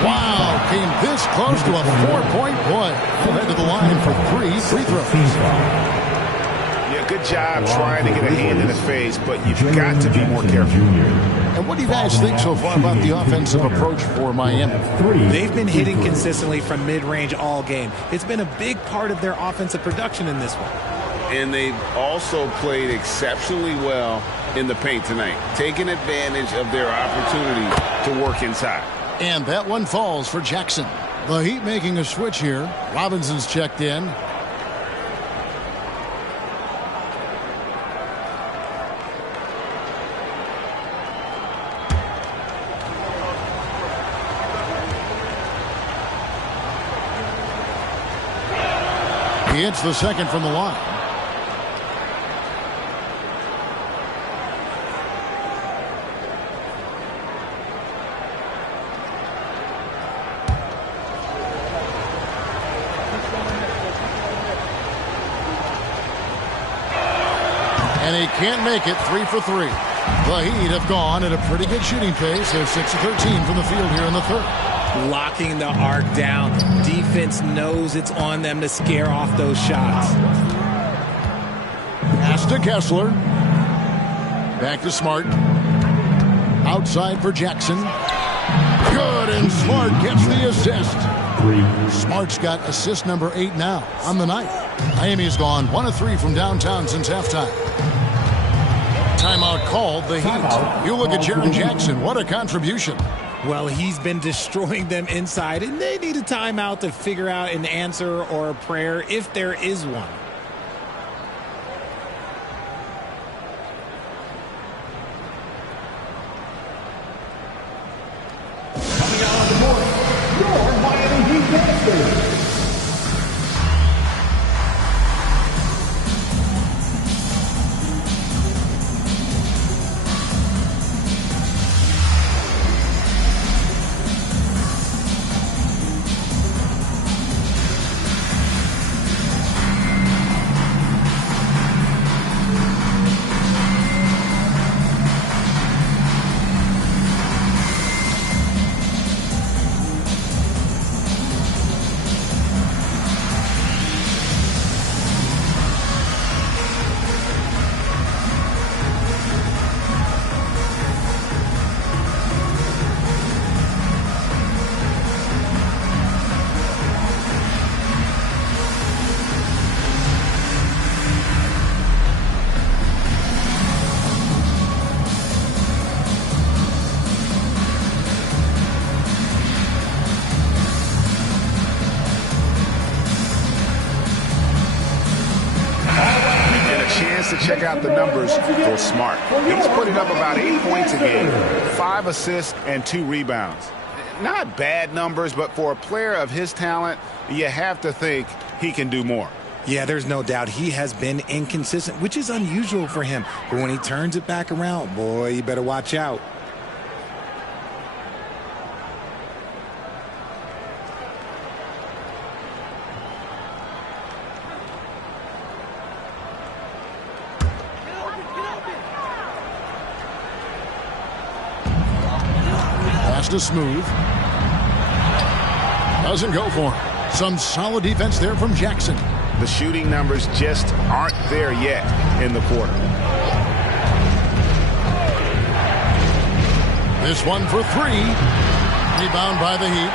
Wow, came this close to a 4-point play. He'll head to the line for 3 free throws. Yeah, good job trying to get a hand in the face, but you've got to be more careful. And what do you guys think so far about the offensive approach for Miami? They've been hitting consistently from mid-range all game. It's been a big part of their offensive production in this one. And they've also played exceptionally well in the paint tonight, taking advantage of their opportunity to work inside. And that one falls for Jackson. The Heat making a switch here. Robinson's checked in. He hits the second from the line. And he can't make it. 3 for 3. The Heat have gone at a pretty good shooting pace. They're 6 of 13 from the field here in the third. Locking the arc down. Defense knows it's on them to scare off those shots. Pass to Kessler. Back to Smart. Outside for Jackson. Good, and Smart gets the assist. Smart's got assist number 8 now on the night. Miami's gone 1 of 3 from downtown since halftime. Timeout called the Heat. You look at Jaren Jackson. What a contribution. Well, he's been destroying them inside, and they need a timeout to figure out an answer or a prayer if there is one. Coming out on the court, your Miami Heat Masters. chance to check out the numbers for Smart. He's putting up about 8 points a game, 5 assists, and 2 rebounds. Not bad numbers, but for a player of his talent, you have to think he can do more. Yeah, there's no doubt he has been inconsistent, which is unusual for him. But when he turns it back around, boy, you better watch out. Pass to Smooth. Doesn't go for him. Some solid defense there from Jackson. The shooting numbers just aren't there yet in the quarter. This one for 3. Rebound by the Heat.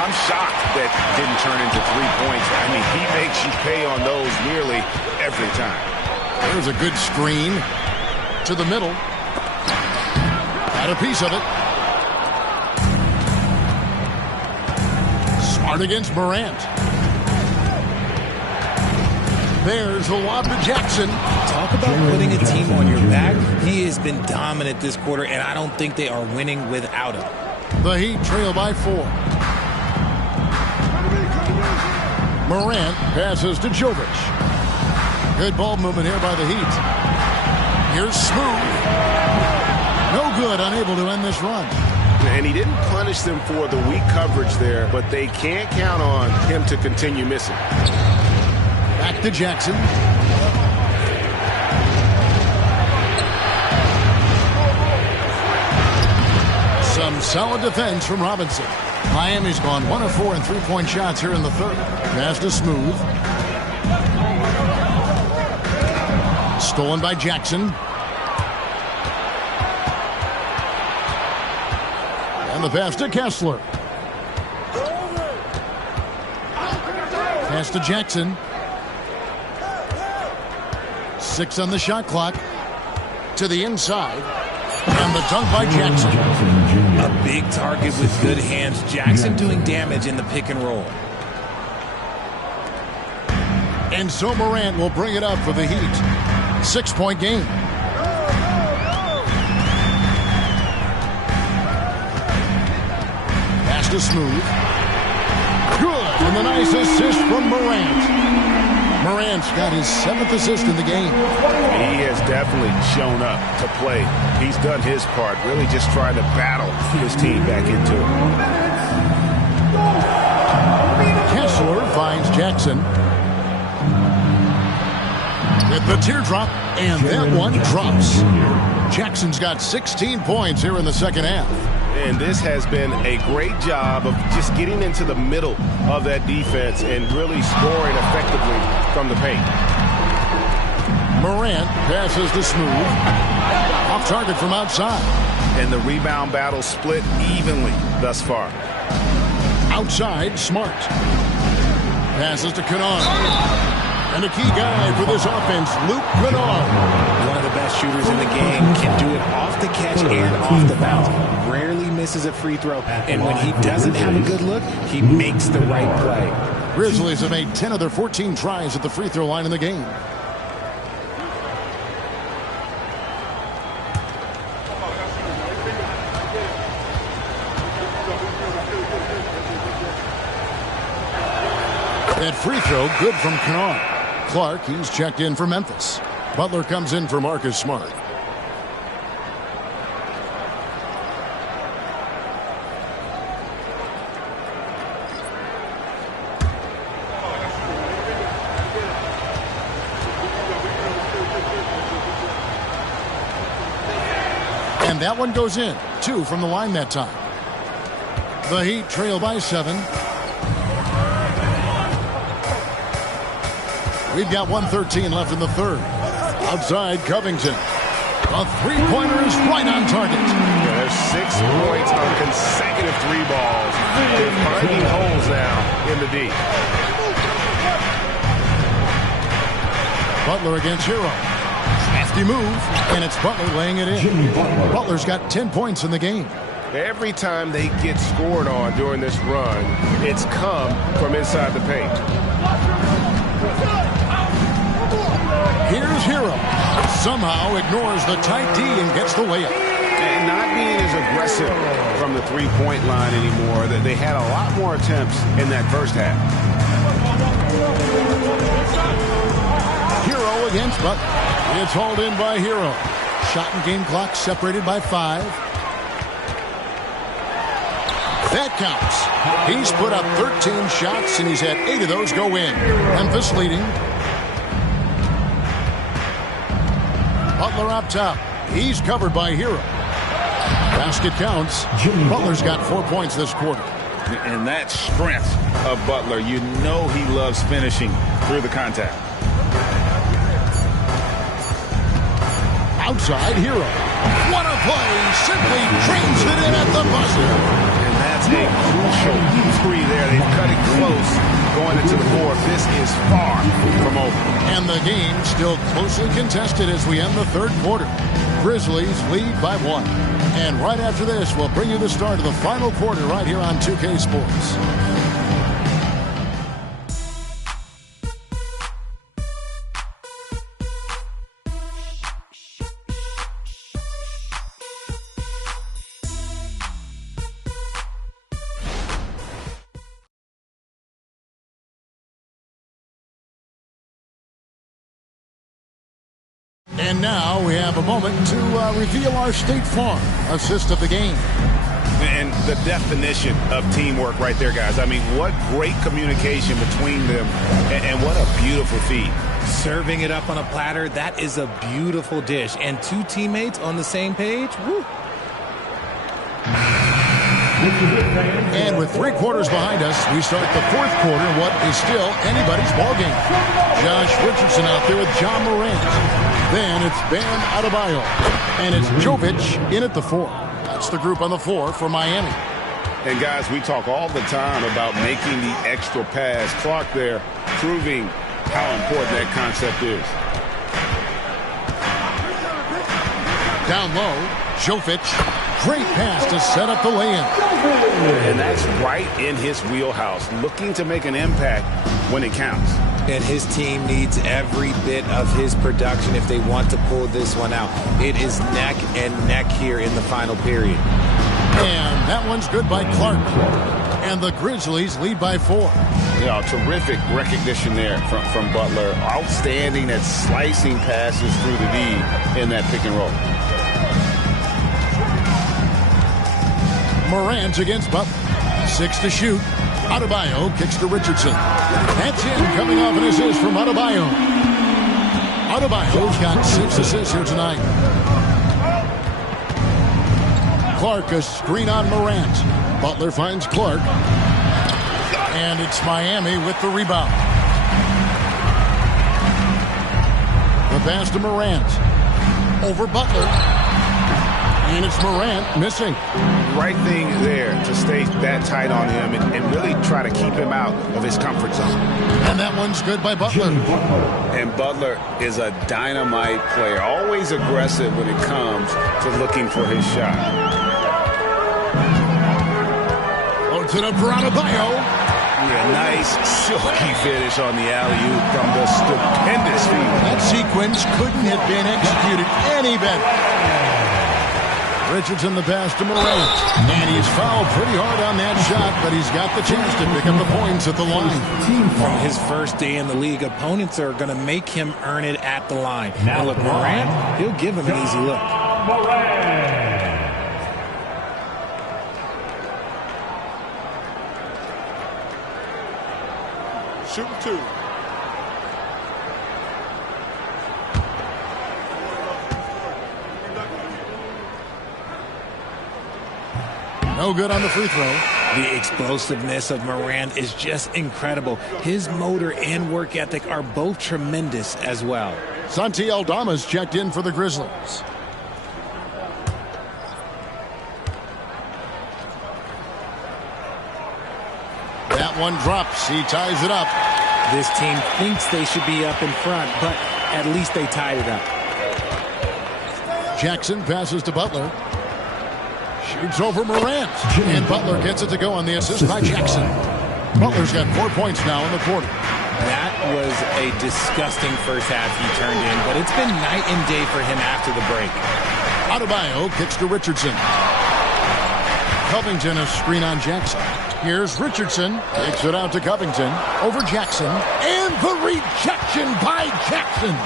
I'm shocked that didn't turn into 3 points. I mean, he makes you pay on those nearly every time. There's a good screen to the middle. Got a piece of it. Smart against Morant. There's a lob to Jackson. Talk about putting a team on your back. He has been dominant this quarter, and I don't think they are winning without him. The Heat trail by 4. Morant passes to Jovic. Good ball movement here by the Heat. Here's Smooth. No good, unable to end this run. And he didn't punish them for the weak coverage there, but they can't count on him to continue missing. Back to Jackson. Some solid defense from Robinson. Miami's gone 1 of 4 in three-point shots here in the third. Pass to Smooth. Stolen by Jackson. And the pass to Kessler. Pass to Jackson. 6 on the shot clock. To the inside. And the dunk by Jackson. A big target with good hands. Jackson doing damage in the pick and roll. And so Morant will bring it up for the Heat. 6-point game. Pass to Smooth. Good. And the nice assist from Morant. Morant's got his 7th assist in the game. He has definitely shown up to play. He's done his part, really just trying to battle his team back into it. Kessler finds Jackson. With the teardrop, and that one drops. Jackson's got 16 points here in the second half. And this has been a great job of just getting into the middle of that defense and really scoring effectively from the paint. Morant passes to Smooth. Off target from outside. And the rebound battle split evenly thus far. Outside, Smart. Passes to Kennard. And a key guy for this offense, Luke Kennard. One of the best shooters in the game. Can do it off the catch and off the bounce. Rarely misses a free throw. And when he doesn't have a good look, he makes the right play. Grizzlies have made 10 of their 14 tries at the free throw line in the game. That free throw good from Kennard. Clark, he's checked in for Memphis. Butler comes in for Marcus Smart. And that one goes in. 2 from the line that time. The Heat trail by 7. We've got 1:13 left in the third. Outside, Covington. A three-pointer is right on target. Yeah, there's 6 points on consecutive 3 balls. They're finding holes now in the D. Butler against Hero. Hefty move, and it's Butler laying it in. Butler's got 10 points in the game. Every time they get scored on during this run, it's come from inside the paint. Here's Hero. somehow ignores the tight D and gets the layup. And not being as aggressive from the three-point line anymore. They had a lot more attempts in that first half. Hero against Butler. It's hauled in by Hero. Shot and game clock separated by 5. That counts. He's put up 13 shots, and he's had 8 of those go in. Memphis leading. Butler up top. He's covered by Hero. Basket counts. Butler's got 4 points this quarter. And that strength of Butler, you know he loves finishing through the contact. Outside, Hero. What a play. Simply drains it in at the buzzer. And that's a crucial three there. They've cut it close going into the fourth. This is far from over. And the game still closely contested as we end the third quarter. Grizzlies lead by 1. And right after this, we'll bring you the start of the final quarter right here on 2K Sports. And now we have a moment to reveal our State Farm assist of the game. And the definition of teamwork right there, guys. I mean, what great communication between them, and what a beautiful feed. Serving it up on a platter, that is a beautiful dish. And 2 teammates on the same page, woo. And with 3 quarters behind us, we start the fourth quarter in what is still anybody's ballgame. Josh Richardson out there with John Morant. Then it's Bam Adebayo. And it's Jovic in at the 4. That's the group on the 4 for Miami. And guys, we talk all the time about making the extra pass. Clark there proving how important that concept is. Down low, Jovic. Great pass to set up the lay-in. And that's right in his wheelhouse, looking to make an impact when it counts. And his team needs every bit of his production if they want to pull this one out. It is neck and neck here in the final period. And that one's good by Clark. And the Grizzlies lead by 4. Yeah, terrific recognition there from Butler. Outstanding at slicing passes through the D in that pick and roll. Morant against Butler. 6 to shoot. Adebayo kicks to Richardson. That's in, coming off an assist from Adebayo. Adebayo's got 6 assists here tonight. Clark, a screen on Morant. Butler finds Clark. And it's Miami with the rebound. The pass to Morant. Over Butler. And it's Morant missing. Right thing there to stay that tight on him and really try to keep him out of his comfort zone. And that one's good by Butler. And Butler is a dynamite player, always aggressive when it comes to looking for his shot. Loads it up for Adebayo. Yeah, nice silky finish on the alley-oop from the stupendous feed. That sequence couldn't have been executed any better. Richardson the pass to Morant. And he's fouled pretty hard on that shot, but he's got the chance to pick up the points at the line. From his first day in the league, opponents are going to make him earn it at the line. Now look, Morant, he'll give him an easy look. Shooting 2. No good on the free throw. The explosiveness of Morant is just incredible. His motor and work ethic are both tremendous as well. Santi Aldama's checked in for the Grizzlies. That one drops. He ties it up. This team thinks they should be up in front, but at least they tied it up. Jackson passes to Butler. Shoots over Morant. And Butler gets it to go on the assist by Jackson. Butler's got 4 points now in the quarter. That was a disgusting first half he turned in, but it's been night and day for him after the break. Adebayo kicks to Richardson. Covington a screen on Jackson. Here's Richardson. Kicks it out to Covington. Over Jackson. And the rejection by Jackson.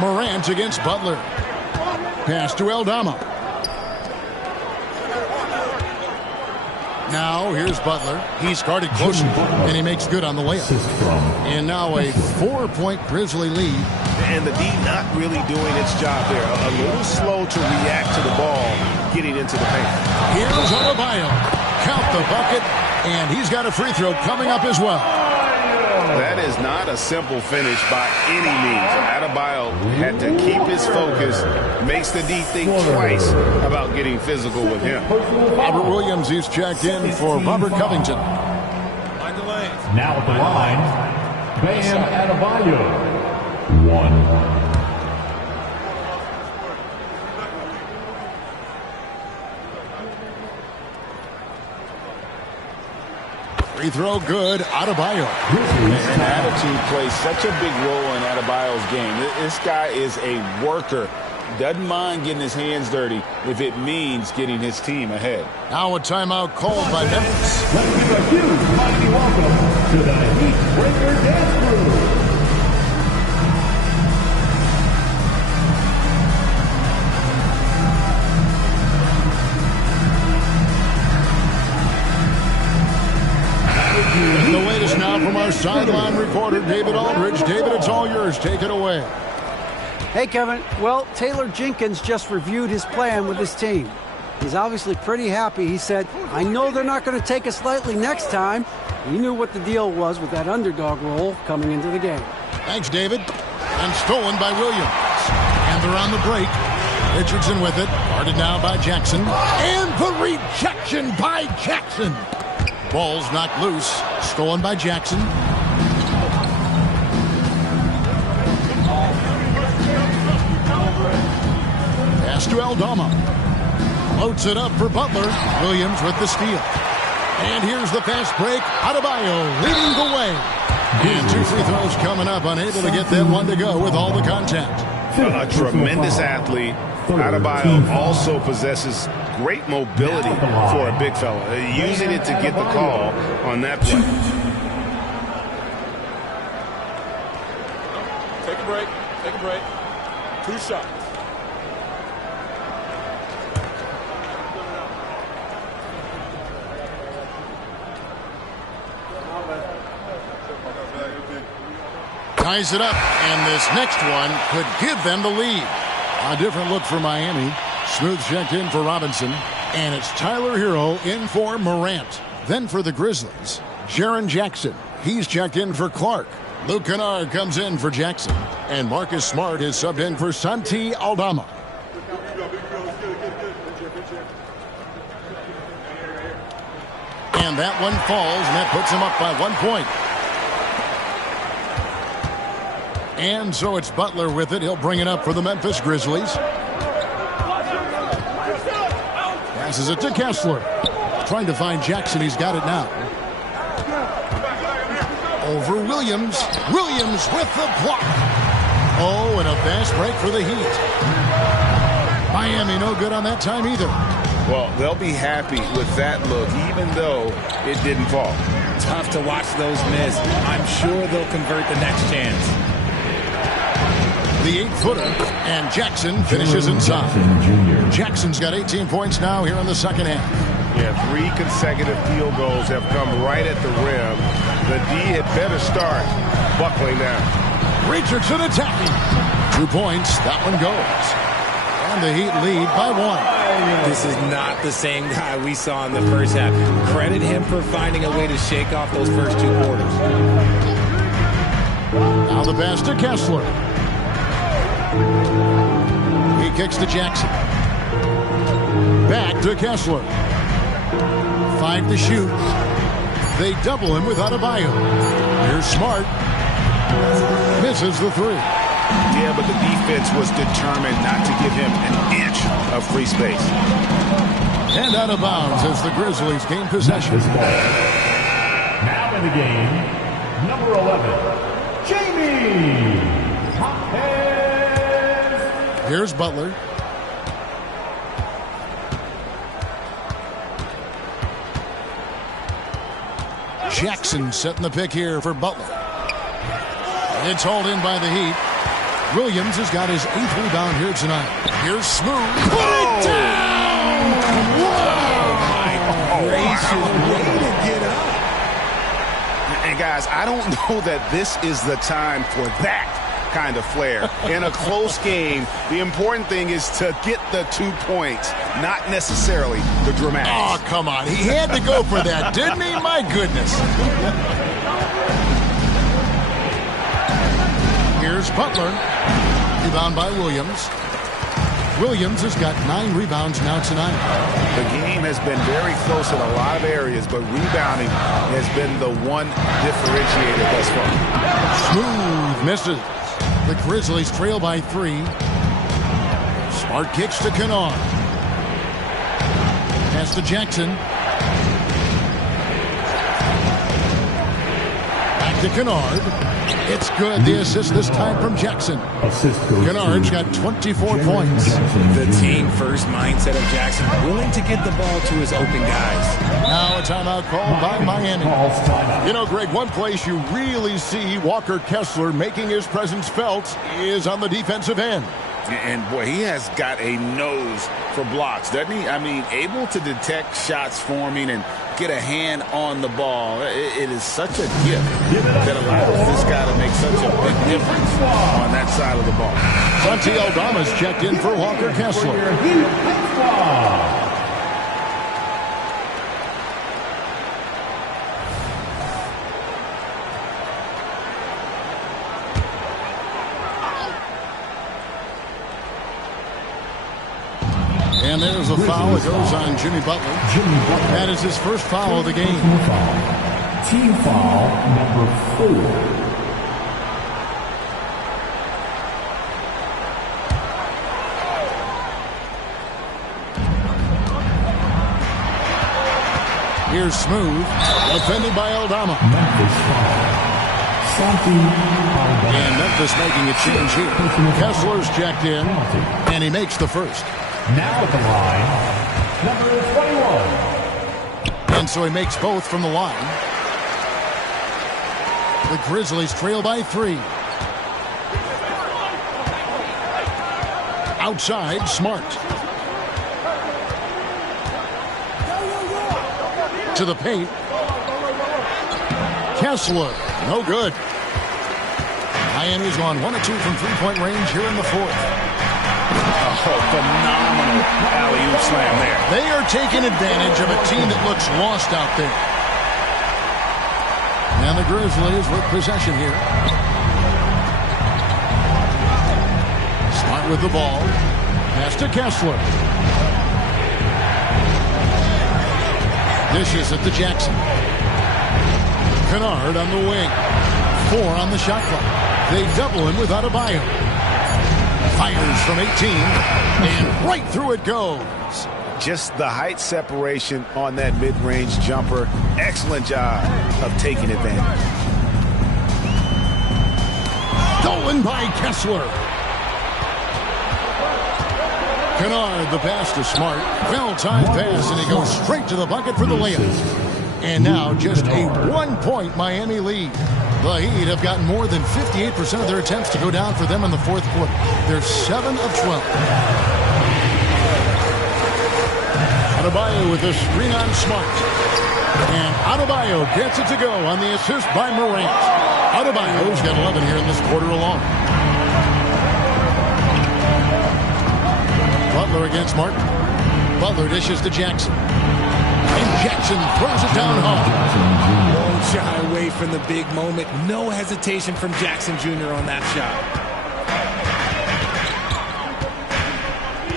Morant against Butler. Pass to Aldama. Now here's Butler. He's guarded closely, and he makes good on the layup. And now a 4-point Grizzly lead. And the D not really doing its job there. A little slow to react to the ball getting into the paint. Here's Adebayo. Count the bucket, and he's got a free throw coming up as well. That is not a simple finish by any means. Adebayo had to keep his focus, makes the D think twice about getting physical with him. Robert Williams, he's checked in for Robert Covington. Now at the line, Bam Adebayo. 1. Free throw good, Adebayo. And attitude plays such a big role in Adebayo's game. This guy is a worker. Doesn't mind getting his hands dirty if it means getting his team ahead. Now a timeout called by Memphis. Let's give a huge mighty welcome to the Heat Breaker Dance Crew. And the latest now from our sideline reporter, David Aldridge. David, it's all yours. Take it away. Hey, Kevin. Well, Taylor Jenkins just reviewed his plan with his team. He's obviously pretty happy. He said, I know they're not going to take us lightly next time. He knew what the deal was with that underdog role coming into the game. Thanks, David. And stolen by Williams. And they're on the break. Richardson with it. Guarded now by Jackson. And the rejection by Jackson. Ball's knocked loose. Stolen by Jackson. Pass to Aldama. Floats it up for Butler. Williams with the steal. And here's the fast break. Adebayo leading the way. And 2 free throws coming up. Unable to get that one to go with all the contact. A tremendous athlete. Adebayo also possesses great mobility for a big fella, using it to get the call on that play. Take a break. Take a break. 2 shots. Ties it up, and this next one could give them the lead. A different look for Miami. Smooth checked in for Robinson. And it's Tyler Hero in for Morant. Then for the Grizzlies, Jaren Jackson. He's checked in for Clark. Luke Kennard comes in for Jackson. And Marcus Smart is subbed in for Santi Aldama. And that one falls, and that puts him up by 1 point. And so it's Butler with it. He'll bring it up for the Memphis Grizzlies. Passes it to Kessler. Trying to find Jackson. He's got it now. Over Williams. Williams with the block. Oh, and a fast break for the Heat. Miami no good on that time either. Well, they'll be happy with that look, even though it didn't fall. Tough to watch those miss. I'm sure they'll convert the next chance. The 8-footer, and Jackson finishes inside. Jackson's got 18 points now here in the second half. Yeah, 3 consecutive field goals have come right at the rim. The D had better start buckling down. Richardson attacking. 2 points. That one goes. And the Heat lead by 1. This is not the same guy we saw in the first half. Credit him for finding a way to shake off those first 2 quarters. Now the pass to Kessler. He kicks to Jackson. Back to Kessler. 5 to shoot. They double him with Adebayo. Here's Smart. Misses the 3. Yeah, but the defense was determined not to give him an inch of free space. And out of bounds as the Grizzlies gain possession. Now in the game, number 11, Jamie Hopkins. Here's Butler. Jackson setting the pick here for Butler. It's hauled in by the Heat. Williams has got his 8th rebound here tonight. Here's Smooth. Put it down! Whoa! My gracious, way to get up. And guys, I don't know that this is the time for that kind of flair. In a close game, the important thing is to get the 2 points, not necessarily the dramatics. Oh, come on. He had to go for that, didn't he? My goodness. Here's Butler. Rebound by Williams. Williams has got 9 rebounds now tonight. The game has been very close in a lot of areas, but rebounding has been the one differentiator thus far. Smooth misses. The Grizzlies trail by 3. Smart kicks to Kennard. Pass to Jackson. Back to Kennard. It's good. The assist this time from Jackson. Kennard's got 24 points. The team-first mindset of Jackson, willing to get the ball to his open guys. Now a timeout called by Miami. You know, Greg, one place you really see Walker Kessler making his presence felt is on the defensive end. And, boy, he has got a nose for blocks, doesn't he? I mean, able to detect shots forming and get a hand on the ball. It is such a gift that allows this guy to make such a big difference on that side of the ball. Santi Aldama's checked in for Walker Kessler. And there's a foul that goes on Jimmy Butler. That is his first foul of the game. Team foul number 4. Here's Smooth, defended by Aldama. And Memphis making a change here. Kessler's checked in, and he makes the first. Now at the line, number 21. And so he makes both from the line. The Grizzlies trail by 3. Outside, Smart. To the paint. Kessler, no good. Miami's gone 1 of 2 from 3-point range here in the 4th. Oh, phenomenal alley-oop slam there. They are taking advantage of a team that looks lost out there. And the Grizzlies with possession here. Smart with the ball. Pass to Kessler. Dishes it to Jackson. Kennard on the wing. 4 on the shot clock. They double him with Adebayo. Fires from 18, and right through it goes. Just the height separation on that mid-range jumper. Excellent job of taking advantage. Stolen by Kessler. Kennard, the pass to Smart. Well-timed pass, and he goes straight to the bucket for the layup. And now just a 1-point Miami lead. The Heat have gotten more than 58% of their attempts to go down for them in the 4th quarter. They're 7 of 12. Adebayo with a screen on Smart. And Adebayo gets it to go on the assist by Morant. Adebayo's got 11 here in this quarter alone. Butler against Martin. Butler dishes to Jackson. And Jackson throws it down hard. Won't shy away from the big moment. No hesitation from Jackson Jr. on that shot.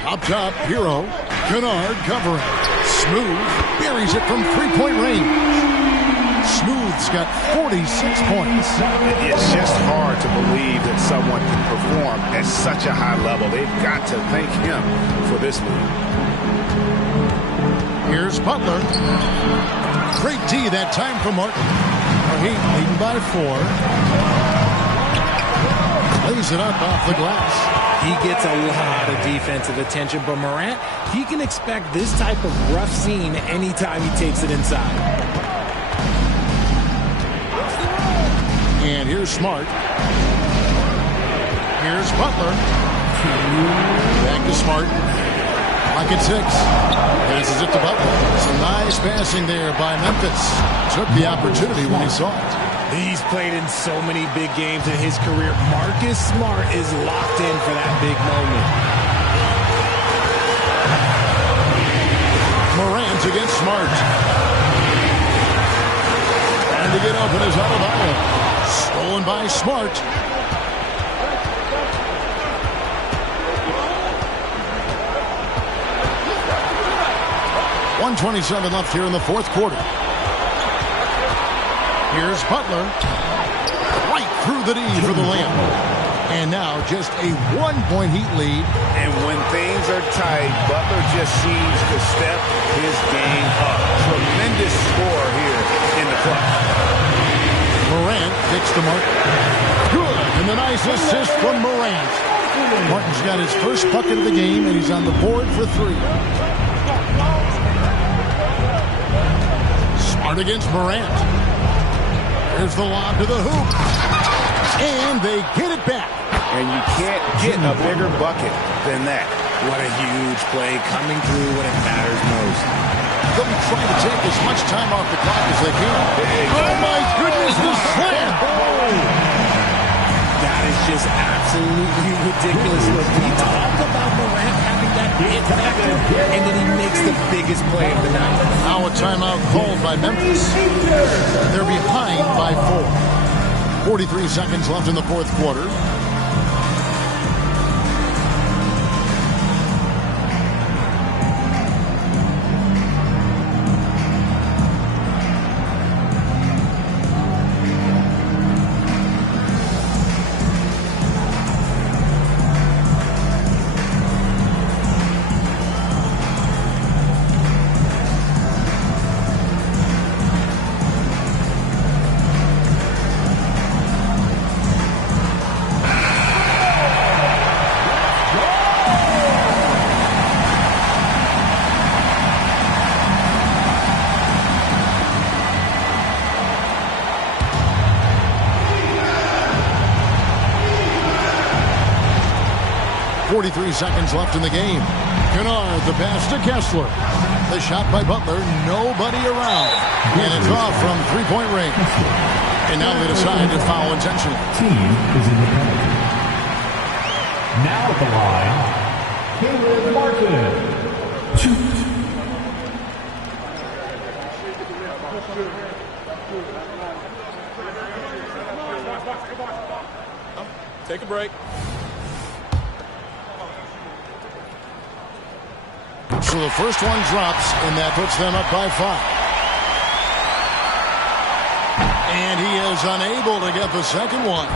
Up top, Hero. Kennard covering. Smooth buries it from 3-point range. Smooth's got 46 points. It's just hard to believe that someone can perform at such a high level. They've got to thank him for this move. Here's Butler. Great D that time from Martin. Heat leading by 4. Lays it up off the glass. He gets a lot of defensive attention, but Morant, he can expect this type of rough scene anytime he takes it inside. And here's Smart. Here's Butler. Back to Smart. Lock at 6. Passes it to Butler. Some nice passing there by Memphis. Took the opportunity when he saw it. He's played in so many big games in his career. Marcus Smart is locked in for that big moment. Morant against Smart. Trying to get open is Adebayo. Stolen by Smart. .127 left here in the fourth quarter. Here's Butler. Right through the D for the layup. And now just a 1-point Heat lead. And when things are tight, Butler just seems to step his game up. Tremendous score here in the clutch. Morant kicks to Martin. Good. And the nice assist from Morant. Martin's got his first bucket of the game, and he's on the board for 3. Smart against Morant. Here's the lob to the hoop. And they get it back. And you can't get a bigger bucket than that. What a huge play coming through when it matters most. They'll be trying to take as much time off the clock as they can. Oh, my goodness, the slam. That is just absolutely ridiculous. We talk about Morant having that hit factor, and then he makes the biggest play of the night. Now a timeout called by Memphis. They're behind by 4. 43 seconds left in the fourth quarter. Seconds left in the game. Kennard, the pass to Kessler. The shot by Butler, nobody around. And it's off from three-point range. And now they decide to foul intentionally. Team is in the penalty. Now at the line, Caleb Martin. Take a break. So the first one drops, and that puts them up by 5. And he is unable to get the second one.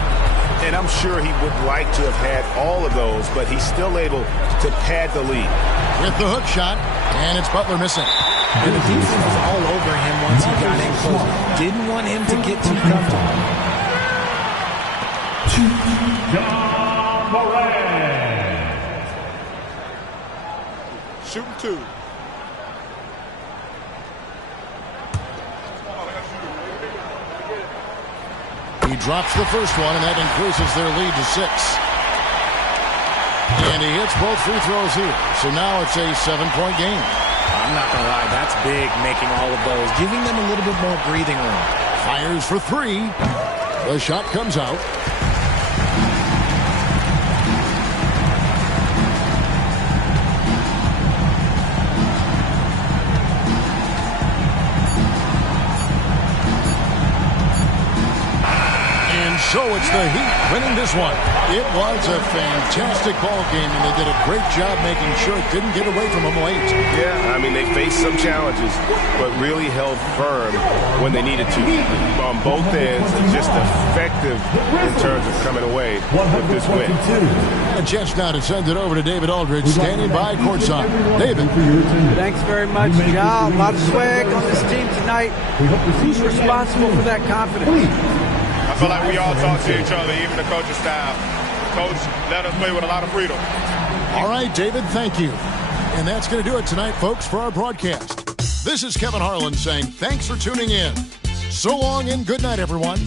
And I'm sure he would like to have had all of those, but he's still able to pad the lead. With the hook shot, and it's Butler missing. And the defense was all over him once he got in close. Didn't want him to get too comfortable. John Morant. Shooting 2. He drops the first one, and that increases their lead to 6. And he hits both free throws here. So now it's a 7-point game. I'm not going to lie, that's big, making all of those, giving them a little bit more breathing room. Fires for 3. The shot comes out. So it's the Heat winning this one. It was a fantastic ball game, and they did a great job making sure it didn't get away from them late. Yeah, I mean, they faced some challenges, but really held firm when they needed to on both ends, and just effective in terms of coming away with this win. A chance now to send it over to David Aldridge, standing by courtside. David. Thanks very much, Ja. A lot of swag on this team tonight. Who's responsible for that confidence? I feel like we all talk to each other, even the coaching staff. Coach let us play with a lot of freedom. All right, David, thank you. And that's going to do it tonight, folks, for our broadcast. This is Kevin Harlan saying thanks for tuning in. So long and good night, everyone.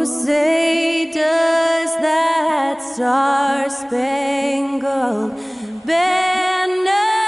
Who say does that star-spangled banner?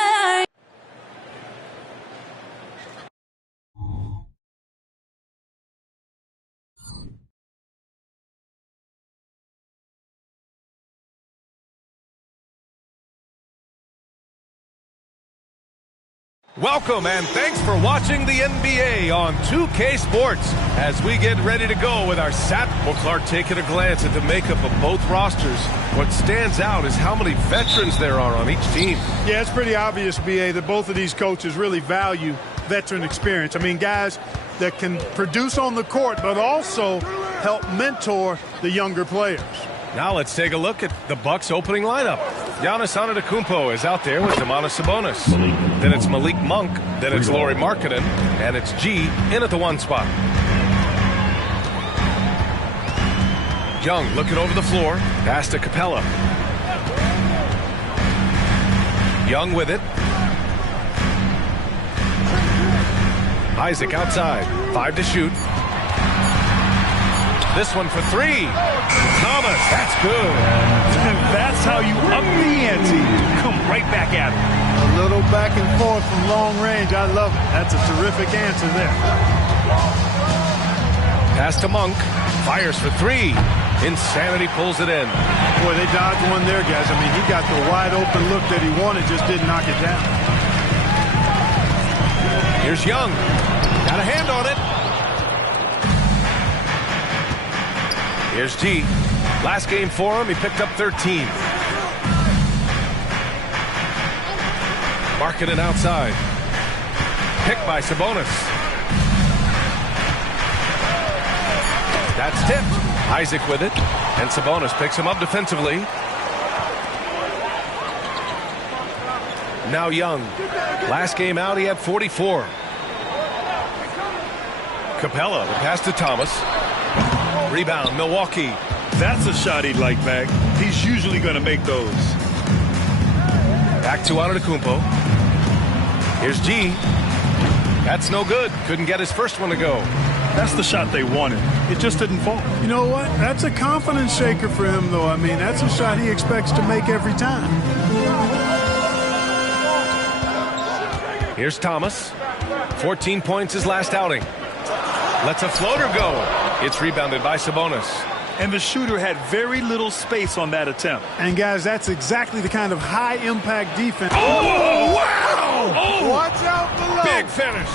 Welcome and thanks for watching the NBA on 2K Sports as we get ready to go with our SAT. Well, Clark, taking a glance at the makeup of both rosters, what stands out is how many veterans there are on each team. Yeah, it's pretty obvious, B.A., that both of these coaches really value veteran experience. I mean, guys that can produce on the court but also help mentor the younger players. Now let's take a look at the Bucks opening lineup. Giannis Antetokounmpo is out there with Domantas Sabonis. Then it's Malik Monk. Then it's Lauri Markkanen. And it's G in at the 1 spot. Young looking over the floor. Pass to Capella. Young with it. Isaac outside. 5 to shoot. This one for 3. Thomas, that's good. That's how you up the ante. Come right back at him. A little back and forth from long range. I love it. That's a terrific answer there. Pass to Monk. Fires for 3. Insanity pulls it in. Boy, they dodged one there, guys. I mean, he got the wide open look that he wanted, just didn't knock it down. Here's Young. Got a hand on it. Here's G. Last game for him, he picked up 13. Markkanen outside. Picked by Sabonis. That's tipped. Isaac with it. And Sabonis picks him up defensively. Now Young. Last game out, he had 44. Capella, the pass to Thomas. Rebound, Milwaukee. That's a shot he'd like back. He's usually going to make those. Back to Antetokounmpo. Here's G. That's no good. Couldn't get his first one to go. That's the shot they wanted. It just didn't fall. You know what? That's a confidence shaker for him, though. I mean, that's a shot he expects to make every time. Here's Thomas. 14 points his last outing. Lets a floater go. It's rebounded by Sabonis. And the shooter had very little space on that attempt. And, guys, that's exactly the kind of high-impact defense. Oh, wow! Oh, watch out below. Big finish.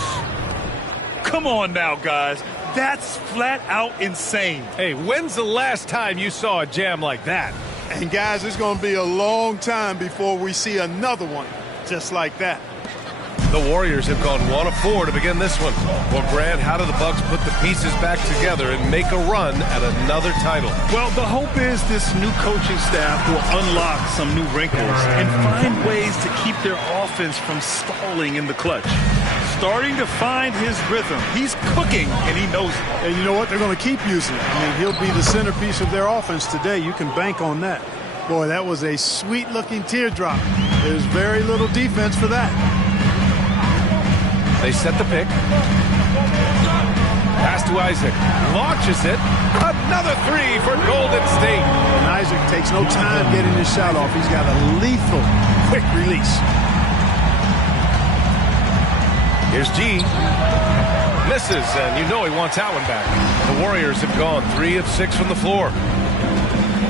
Come on now, guys. That's flat-out insane. Hey, when's the last time you saw a jam like that? And, guys, it's going to be a long time before we see another one just like that. The Warriors have gone 1 of 4 to begin this one. Well, Grant, how do the Bucks put the pieces back together and make a run at another title? Well, the hope is this new coaching staff will unlock some new wrinkles and find ways to keep their offense from stalling in the clutch. Starting to find his rhythm. He's cooking, and he knows it. And you know what? They're going to keep using it. I mean, he'll be the centerpiece of their offense today. You can bank on that. Boy, that was a sweet-looking teardrop. There's very little defense for that. They set the pick. Pass to Isaac. Launches it. Another 3 for Golden State. And Isaac takes no time getting his shot off. He's got a lethal, quick release. Here's G. Misses, and you know he wants that one back. The Warriors have gone 3 of 6 from the floor.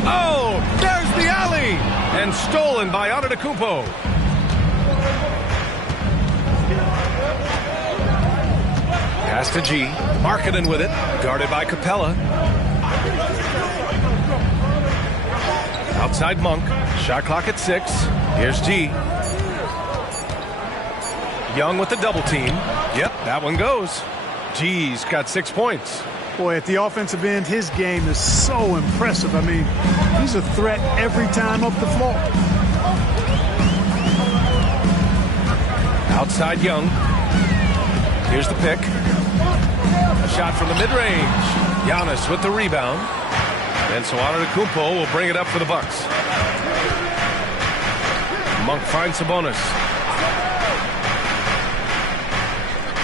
Oh, there's the alley! And stolen by Antetokounmpo. Pass to G. Markkanen with it. Guarded by Capella. Outside Monk. Shot clock at 6. Here's G. Young with the double team. Yep, that one goes. G's got 6 points. Boy, at the offensive end, his game is so impressive. I mean, he's a threat every time up the floor. Outside Young. Here's the pick. A shot from the mid-range. Giannis with the rebound. And so Antetokounmpo will bring it up for the Bucks. Monk finds Sabonis.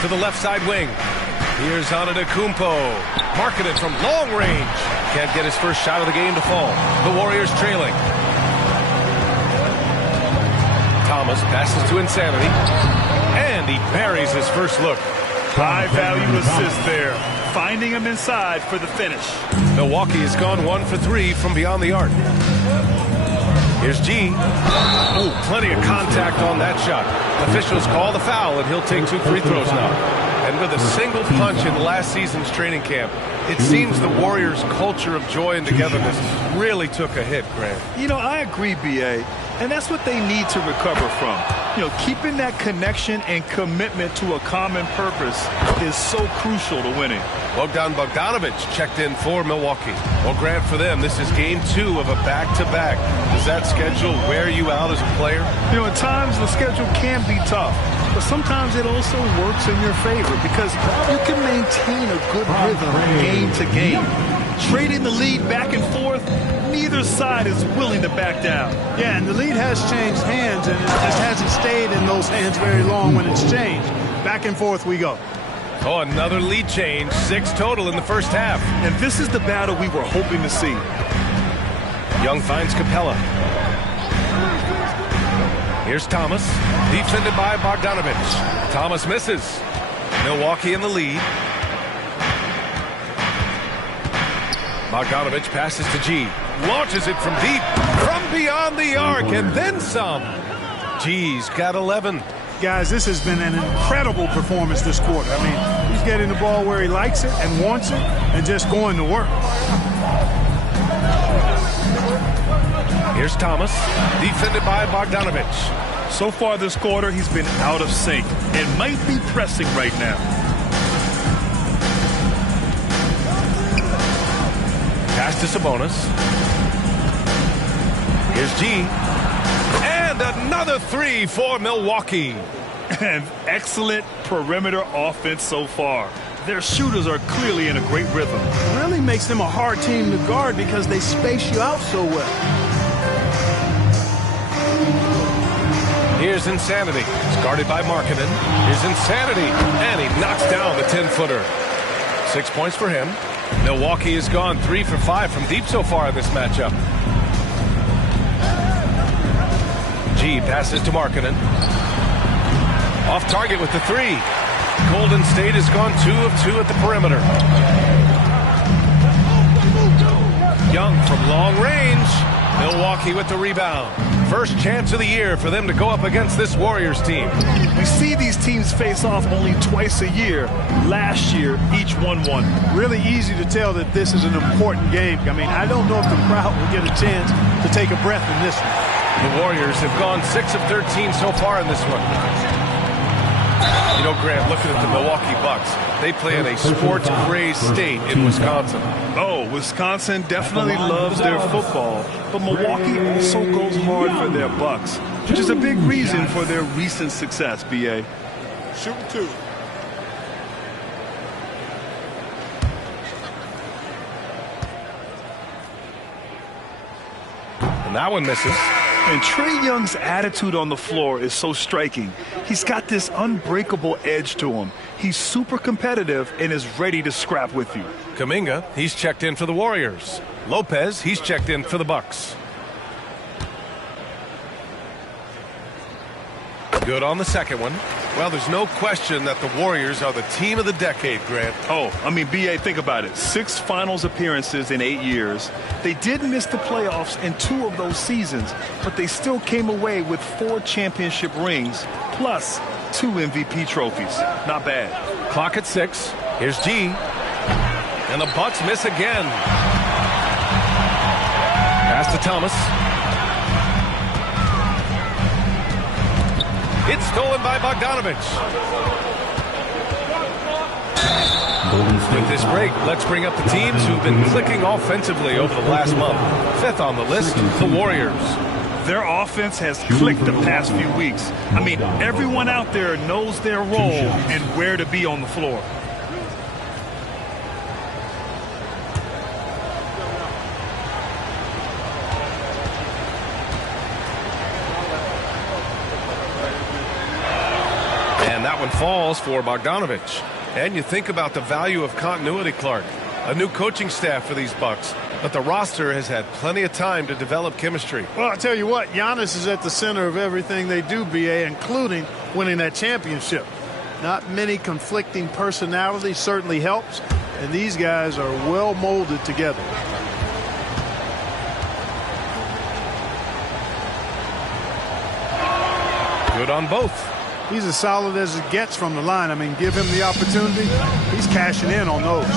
To the left side wing. Here's Antetokounmpo. Markkanen from long range. Can't get his first shot of the game to fall. The Warriors trailing. Thomas passes to Insanity. And he buries his first look. High-value assist there. Finding him inside for the finish. Milwaukee has gone 1 for 3 from beyond the arc. Here's G. Oh, plenty of contact on that shot. Officials call the foul, and he'll take 2 free throws now. And with a single punch in last season's training camp, it seems the Warriors' culture of joy and togetherness really took a hit, Grant. You know, I agree, B.A., and that's what they need to recover from. You know, keeping that connection and commitment to a common purpose is so crucial to winning. Bogdanovic checked in for Milwaukee. Well, Grant, for them, this is game 2 of a back-to-back. Does that schedule wear you out as a player? You know, at times the schedule can be tough, but sometimes it also works in your favor because you can maintain a good rhythm game to game. Trading the lead back and forth, neither side is willing to back down. Yeah, and the lead has changed hands, and it just hasn't stayed in those hands very long when it's changed. Back and forth we go. Oh, another lead change. 6 total in the first half. And this is the battle we were hoping to see. Young finds Capella. Here's Thomas, defended by Bogdanovic. Thomas misses. Milwaukee in the lead. Bogdanovic passes to G. Launches it from deep, from beyond the arc, and then some. G's got 11. Guys, this has been an incredible performance this quarter. I mean, he's getting the ball where he likes it and wants it and just going to work. Here's Thomas, defended by Bogdanovic. So far this quarter, he's been out of sync and might be pressing right now. Pass to Sabonis. Here's G. And another 3 for Milwaukee. An excellent perimeter offense so far. Their shooters are clearly in a great rhythm. It really makes them a hard team to guard because they space you out so well. Here's Insanity. It's guarded by Markkanen. Here's Insanity. And he knocks down the 10-footer. 6 points for him. Milwaukee has gone 3 for 5 from deep so far in this matchup. G passes to Markkanen. Off target with the 3. Golden State has gone 2 of 2 at the perimeter. Young from long range. Milwaukee with the rebound. First chance of the year for them to go up against this Warriors team. We see these teams face off only twice a year. Last year, each won 1. Really easy to tell that this is an important game. I mean, I don't know if the crowd will get a chance to take a breath in this one. The Warriors have gone 6 of 13 so far in this one. You know, Grant, looking at the Milwaukee Bucks, they play in a sports-crazed state in Wisconsin. Oh, Wisconsin definitely loves their football, but Milwaukee also goes hard for their Bucks, which is a big reason for their recent success, B.A. Shooting 2. And that one misses. And Trae Young's attitude on the floor is so striking. He's got this unbreakable edge to him. He's super competitive and is ready to scrap with you. Kuminga, he's checked in for the Warriors. Lopez, he's checked in for the Bucks. Good on the second one. Well, there's no question that the Warriors are the team of the decade, Grant. Oh, I mean, B.A., think about it. 6 finals appearances in 8 years. They did miss the playoffs in 2 of those seasons, but they still came away with 4 championship rings, plus 2 MVP trophies. Not bad. Clock at 6. Here's G. And the Bucks miss again. Pass to Thomas. It's stolen by Bogdanovic. With this break, let's bring up the teams who've been clicking offensively over the last month. 5th on the list, the Warriors. Their offense has clicked the past few weeks. I mean, everyone out there knows their role and where to be on the floor. And that one falls for Bogdanovic. And you think about the value of continuity, Clark. A new coaching staff for these Bucks, but the roster has had plenty of time to develop chemistry. Well, I'll tell you what, Giannis is at the center of everything they do, BA, including winning that championship. Not many conflicting personalities certainly helps, and these guys are well molded together. Good on both. He's as solid as it gets from the line. I mean, give him the opportunity. He's cashing in on those.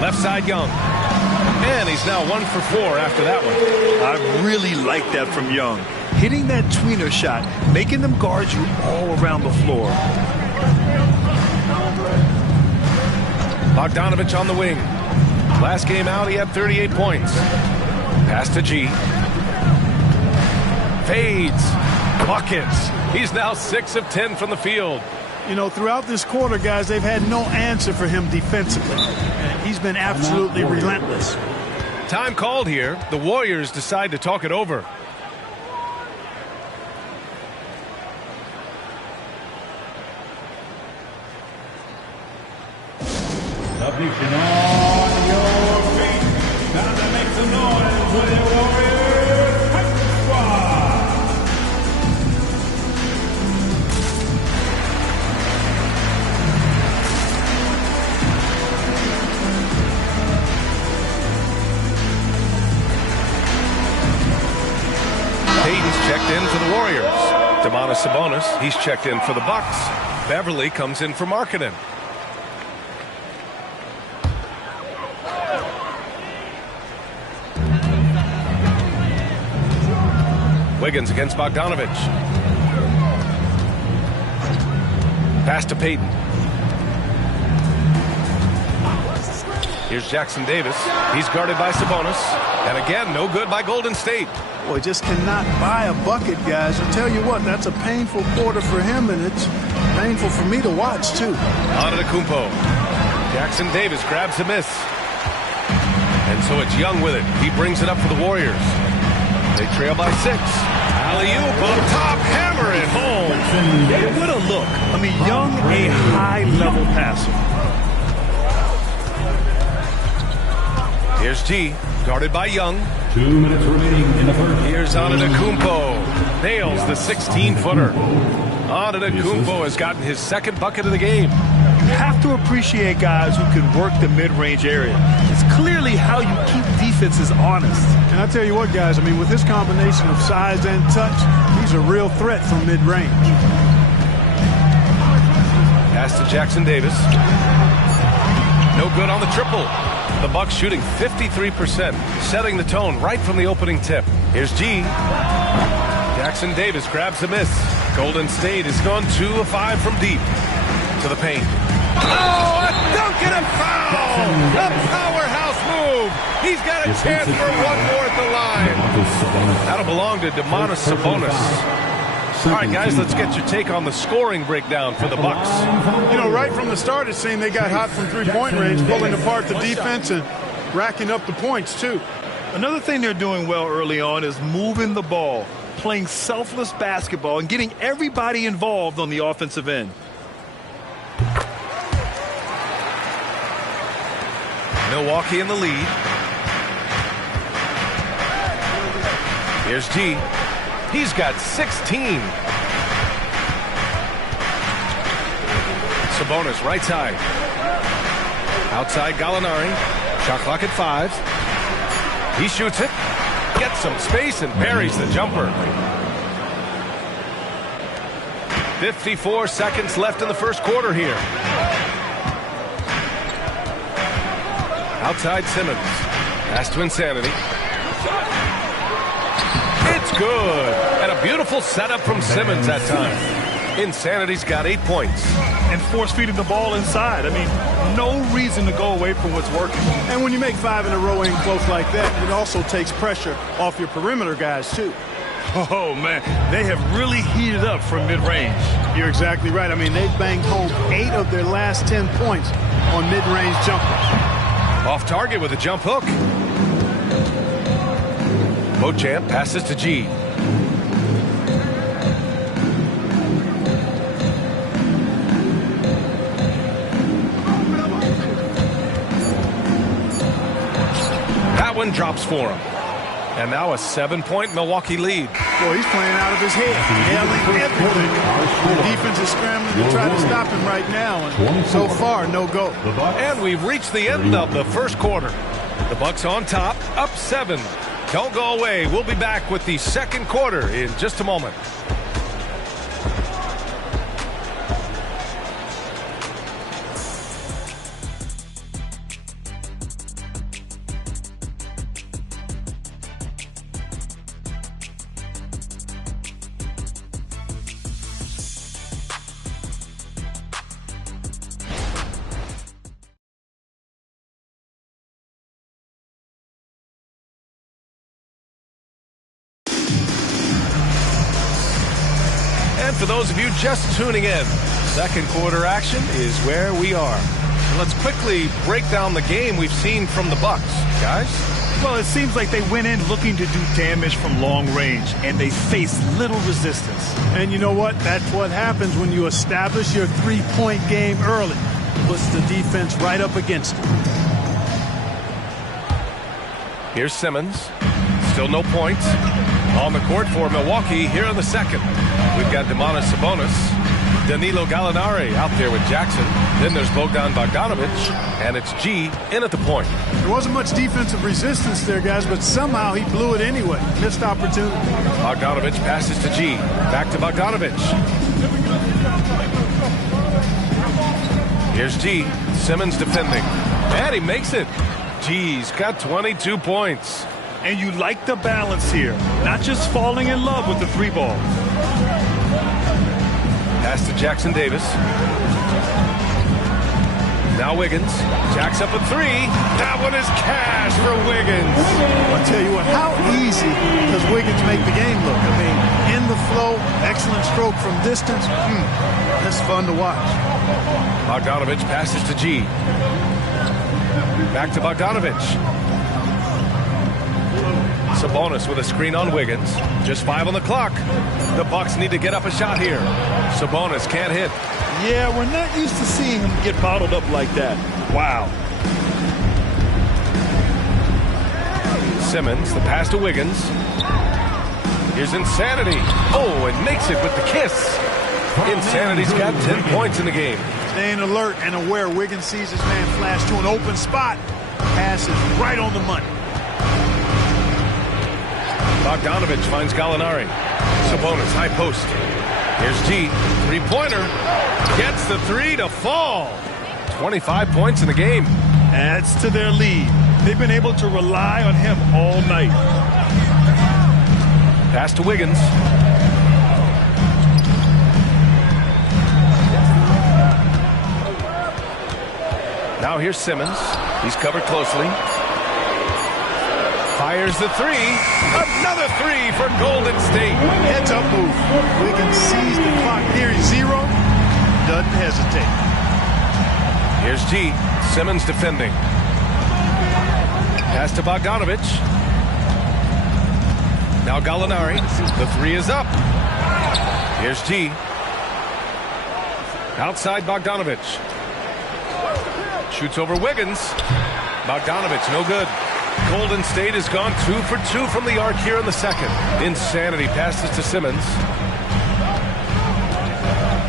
Left side Young. And he's now 1 for 4 after that one. I really like that from Young. Hitting that tweener shot, making them guard you all around the floor. Bogdanovich on the wing. Last game out, he had 38 points. Pass to G. Fades. Buckets. He's now 6 of 10 from the field. You know, throughout this quarter, guys, they've had no answer for him defensively. And he's been absolutely relentless. Time called here. The Warriors decide to talk it over. Submission on your feet. Time to make some noise with the Warriors Hype Squad. Payton's checked in for the Warriors. Domantas Sabonis, he's checked in for the Bucks. Beverly comes in for Markkanen. Wiggins against Bogdanovich. Pass to Payton. Here's Jackson Davis. He's guarded by Sabonis. And again, no good by Golden State. Boy, just cannot buy a bucket, guys. I tell you what, that's a painful quarter for him, and it's painful for me to watch, too. Antetokounmpo. Jackson Davis grabs the miss. And so it's Young with it. He brings it up for the Warriors. They trail by 6. Alley-oop on top, hammer it home. What a look. I mean, Young, a high-level passer. Here's G, guarded by Young. 2 minutes remaining in the first. Here's Antetokounmpo. Nails the 16-footer. Antetokounmpo has gotten his second bucket of the game. You have to appreciate guys who can work the mid-range area. It's clearly how you keep defenses honest. And I tell you what, guys, I mean, with this combination of size and touch, he's a real threat from mid-range. Pass to Jackson Davis. No good on the triple. The Bucks shooting 53%, setting the tone right from the opening tip. Here's G. Jackson Davis grabs the miss. Golden State has gone 2 of 5 from deep. To the paint. Oh, a dunk and a foul! A powerhouse move! He's got a chance for one more at the line. That'll belong to Domantas Sabonis. All right, guys, let's get your take on the scoring breakdown for the Bucks. You know, right from the start, it seemed they got hot from three-point range, pulling apart the defense and racking up the points, too. Another thing they're doing well early on is moving the ball, playing selfless basketball, and getting everybody involved on the offensive end. Milwaukee in the lead. Here's G. He's got 16. Sabonis right side. Outside Gallinari. Shot clock at 5. He shoots it. Gets some space and buries the jumper. 54 seconds left in the first quarter here. Outside Simmons. Pass to Insanity. It's good. And a beautiful setup from Simmons that time. Insanity's got 8 points. And force-feeding the ball inside. I mean, no reason to go away from what's working. And when you make 5 in a row in close like that, it also takes pressure off your perimeter guys, too. Oh, man, they have really heated up from mid-range. You're exactly right. I mean, they've banged home 8 of their last 10 points on mid-range jumpers. Off target with a jump hook. Beauchamp passes to G. and drops for him. And now a 7-point Milwaukee lead. Boy, he's playing out of his head, nailing everything. The defense is scrambling to try to stop him right now, and so far, no go. And we've reached the end of the first quarter. The Bucks on top, up 7. Don't go away. We'll be back with the second quarter in just a moment. And for those of you just tuning in, second quarter action is where we are. So let's quickly break down the game we've seen from the Bucks, guys. Well, it seems like they went in looking to do damage from long range, and they faced little resistance. And you know what? That's what happens when you establish your three-point game early. Puts the defense right up against it. Here's Simmons. Still no points. On the court for Milwaukee here in the second. We've got Domantas Sabonis, Danilo Gallinari out there with Jackson. Then there's Bogdan Bogdanovic, and it's G in at the point. There wasn't much defensive resistance there, guys, but somehow he blew it anyway. Missed opportunity. Bogdanovic passes to G. Back to Bogdanovic. Here's G. Simmons defending. And he makes it. G's got 22 points. And you like the balance here. Not just falling in love with the three ball. Pass to Jackson Davis. Now Wiggins. Jacks up a 3. That one is cash for Wiggins. I'll tell you what, how easy does Wiggins make the game look? I mean, in the flow, excellent stroke from distance. That's fun to watch. Bogdanovic passes to G. Back to Bogdanovic. Sabonis with a screen on Wiggins. Just 5 on the clock. The Bucks need to get up a shot here. Sabonis can't hit. Yeah, we're not used to seeing him get bottled up like that. Wow. Simmons, the pass to Wiggins. Here's Insanity. Oh, and makes it with the kiss. Insanity's got 10 points in the game. Staying alert and aware. Wiggins sees his man flash to an open spot. Pass is right on the money. Bogdanovic finds Gallinari. Sabonis, high post. Here's G. Three-pointer. Gets the 3 to fall. 25 points in the game. Adds to their lead. They've been able to rely on him all night. Pass to Wiggins. Now here's Simmons. He's covered closely. Fires the 3. Another 3 for Golden State. Heads up move. Wiggins sees the clock nearing 0. Doesn't hesitate. Here's G. Simmons defending. Pass to Bogdanovic. Now Gallinari. The 3 is up. Here's G. Outside Bogdanovic. Shoots over Wiggins. Bogdanovic, no good. Golden State has gone 2 for 2 from the arc here in the second. Insanity passes to Simmons.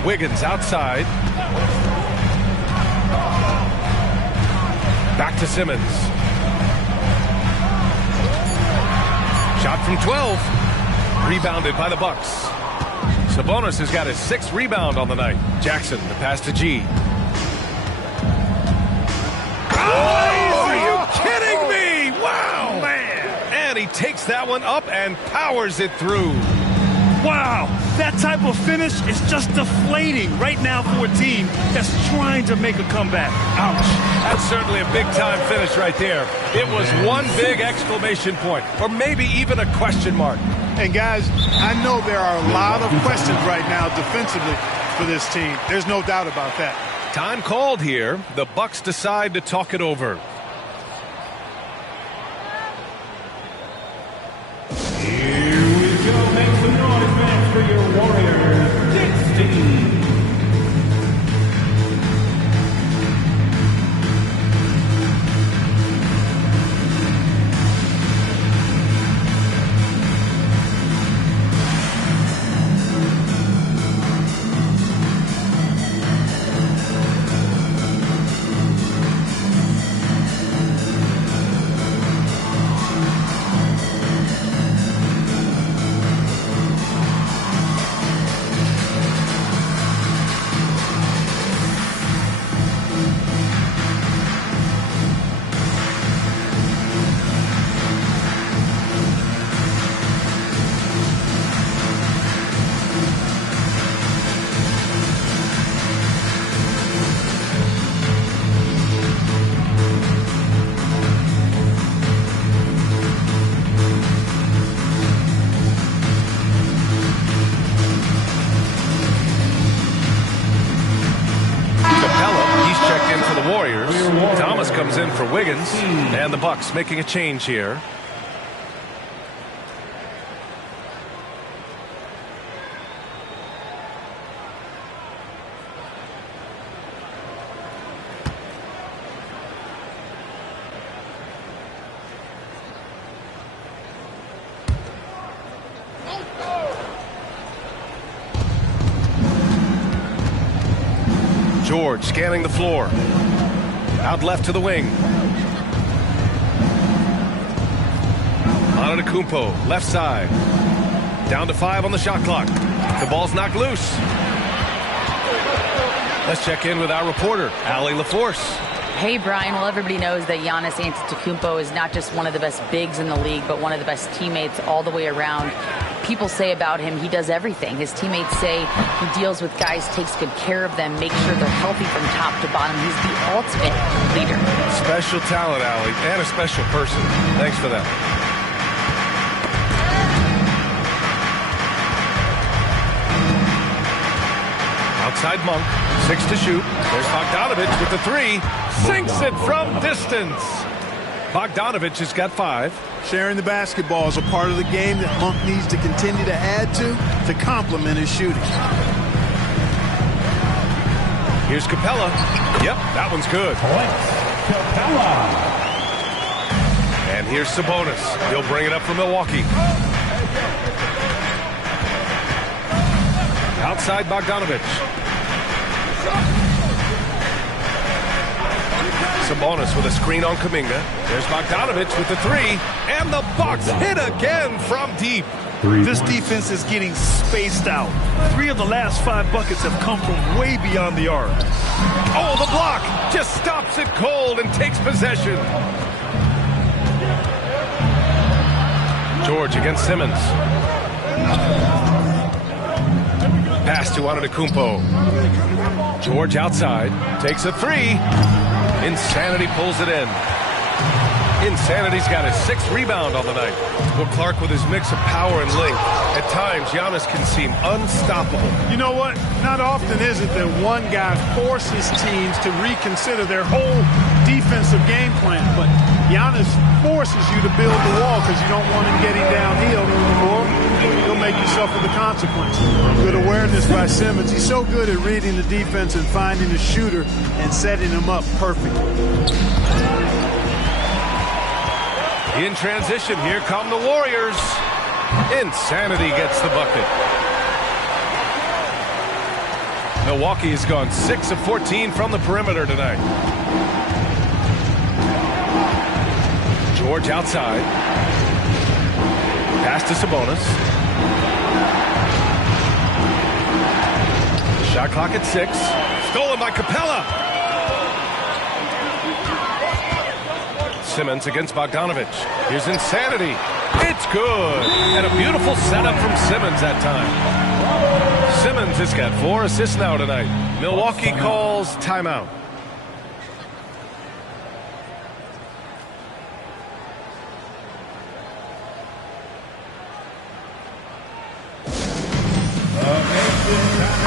Wiggins outside. Back to Simmons. Shot from 12. Rebounded by the Bucks. Sabonis has got his 6th rebound on the night. Jackson, the pass to G. Oh, are you kidding me? Wow, man. And he takes that one up and powers it through. Wow, that type of finish is just deflating right now for a team that's trying to make a comeback. Ouch. That's certainly a big-time finish right there. It was one big exclamation point, or maybe even a question mark. And guys, I know there are a lot of questions right now defensively for this team. There's no doubt about that. Time called here. The Bucks decide to talk it over. Here we go. Make some noise, man, for your Warriors 16. in for the Warriors. Thomas comes in for Wiggins. And the Bucks making a change here. George scanning the floor. Out left to the wing. Antetokounmpo, left side. Down to 5 on the shot clock. The ball's knocked loose. Let's check in with our reporter, Allie LaForce. Hey, Brian. Well, everybody knows that Giannis Antetokounmpo is not just one of the best bigs in the league, but one of the best teammates all the way around. People say about him, he does everything. His teammates say he deals with guys, takes good care of them, makes sure they're healthy from top to bottom. He's the ultimate leader. Special talent, Allie, and a special person. Thanks for that. Outside Monk, 6 to shoot. There's Bogdanovich with the 3. Sinks it from distance. Bogdanovich has got 5. Sharing the basketball is a part of the game that Monk needs to continue to add to complement his shooting. Here's Capella. Yep, that one's good. Capella. And here's Sabonis. He'll bring it up for Milwaukee. Outside Bogdanovich. Sabonis with a screen on Kuminga. There's Bogdanovich with the 3. And the Bucks hit again from deep. This defense is getting spaced out. 3 of the last 5 buckets have come from way beyond the arc. Oh, the block just stops it cold and takes possession. George against Simmons. Pass to Antetokounmpo. George outside. Takes a 3. Insanity pulls it in. Insanity's got his 6th rebound on the night. Well, Clark with his mix of power and length. At times, Giannis can seem unstoppable. You know what? Not often is it that one guy forces teams to reconsider their whole defensive game plan. But Giannis forces you to build the wall because you don't want him getting downhill, or you'll make you suffer the consequences. Good awareness by Simmons. He's so good at reading the defense and finding a shooter and setting him up perfectly. In transition, here come the Warriors. Insanity gets the bucket. Milwaukee has gone 6 of 14 from the perimeter tonight. George outside. Pass to Sabonis. Shot clock at 6. Stolen by Capella. Simmons against Bogdanovich. Here's Insanity. It's good. And a beautiful setup from Simmons that time. Simmons has got 4 assists now tonight. Milwaukee calls timeout.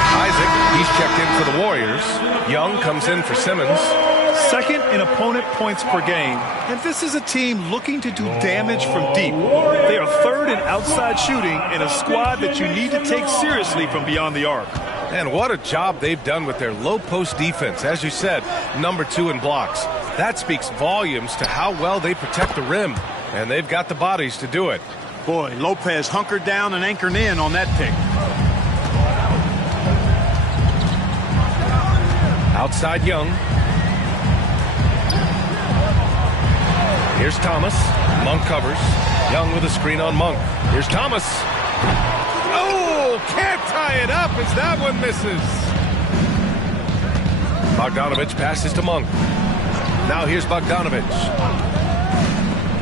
Isaac, he's checked in for the Warriors. Young comes in for Simmons. Second in opponent points per game. And this is a team looking to do damage from deep. They are 3rd in outside shooting in a squad that you need to take seriously from beyond the arc. And what a job they've done with their low post defense. As you said, number 2 in blocks. That speaks volumes to how well they protect the rim. And they've got the bodies to do it. Boy, Lopez hunkered down and anchored in on that pick. Outside Young. Here's Thomas. Monk covers. Young with a screen on Monk. Here's Thomas. Oh, can't tie it up as that one misses. Bogdanovich passes to Monk. Now here's Bogdanovich.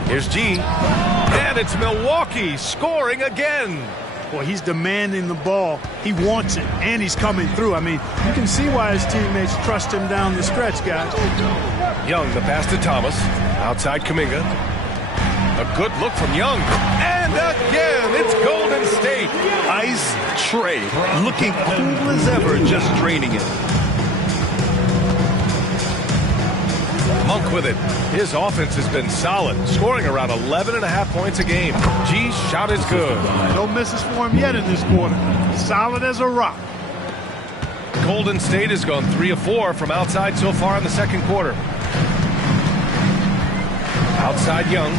Here's G. And it's Milwaukee scoring again. Boy, he's demanding the ball. He wants it, and he's coming through. I mean, you can see why his teammates trust him down the stretch, guys. Young, the pass to Thomas. Outside Kuminga. A good look from Young. And again, it's Golden State. Ice tray. Looking cool as ever, just draining it. Monk with it. His offense has been solid, scoring around 11.5 points a game. G's shot is good. No misses for him yet in this quarter. Solid as a rock. Golden State has gone 3 of 4 from outside so far in the second quarter. Outside Young.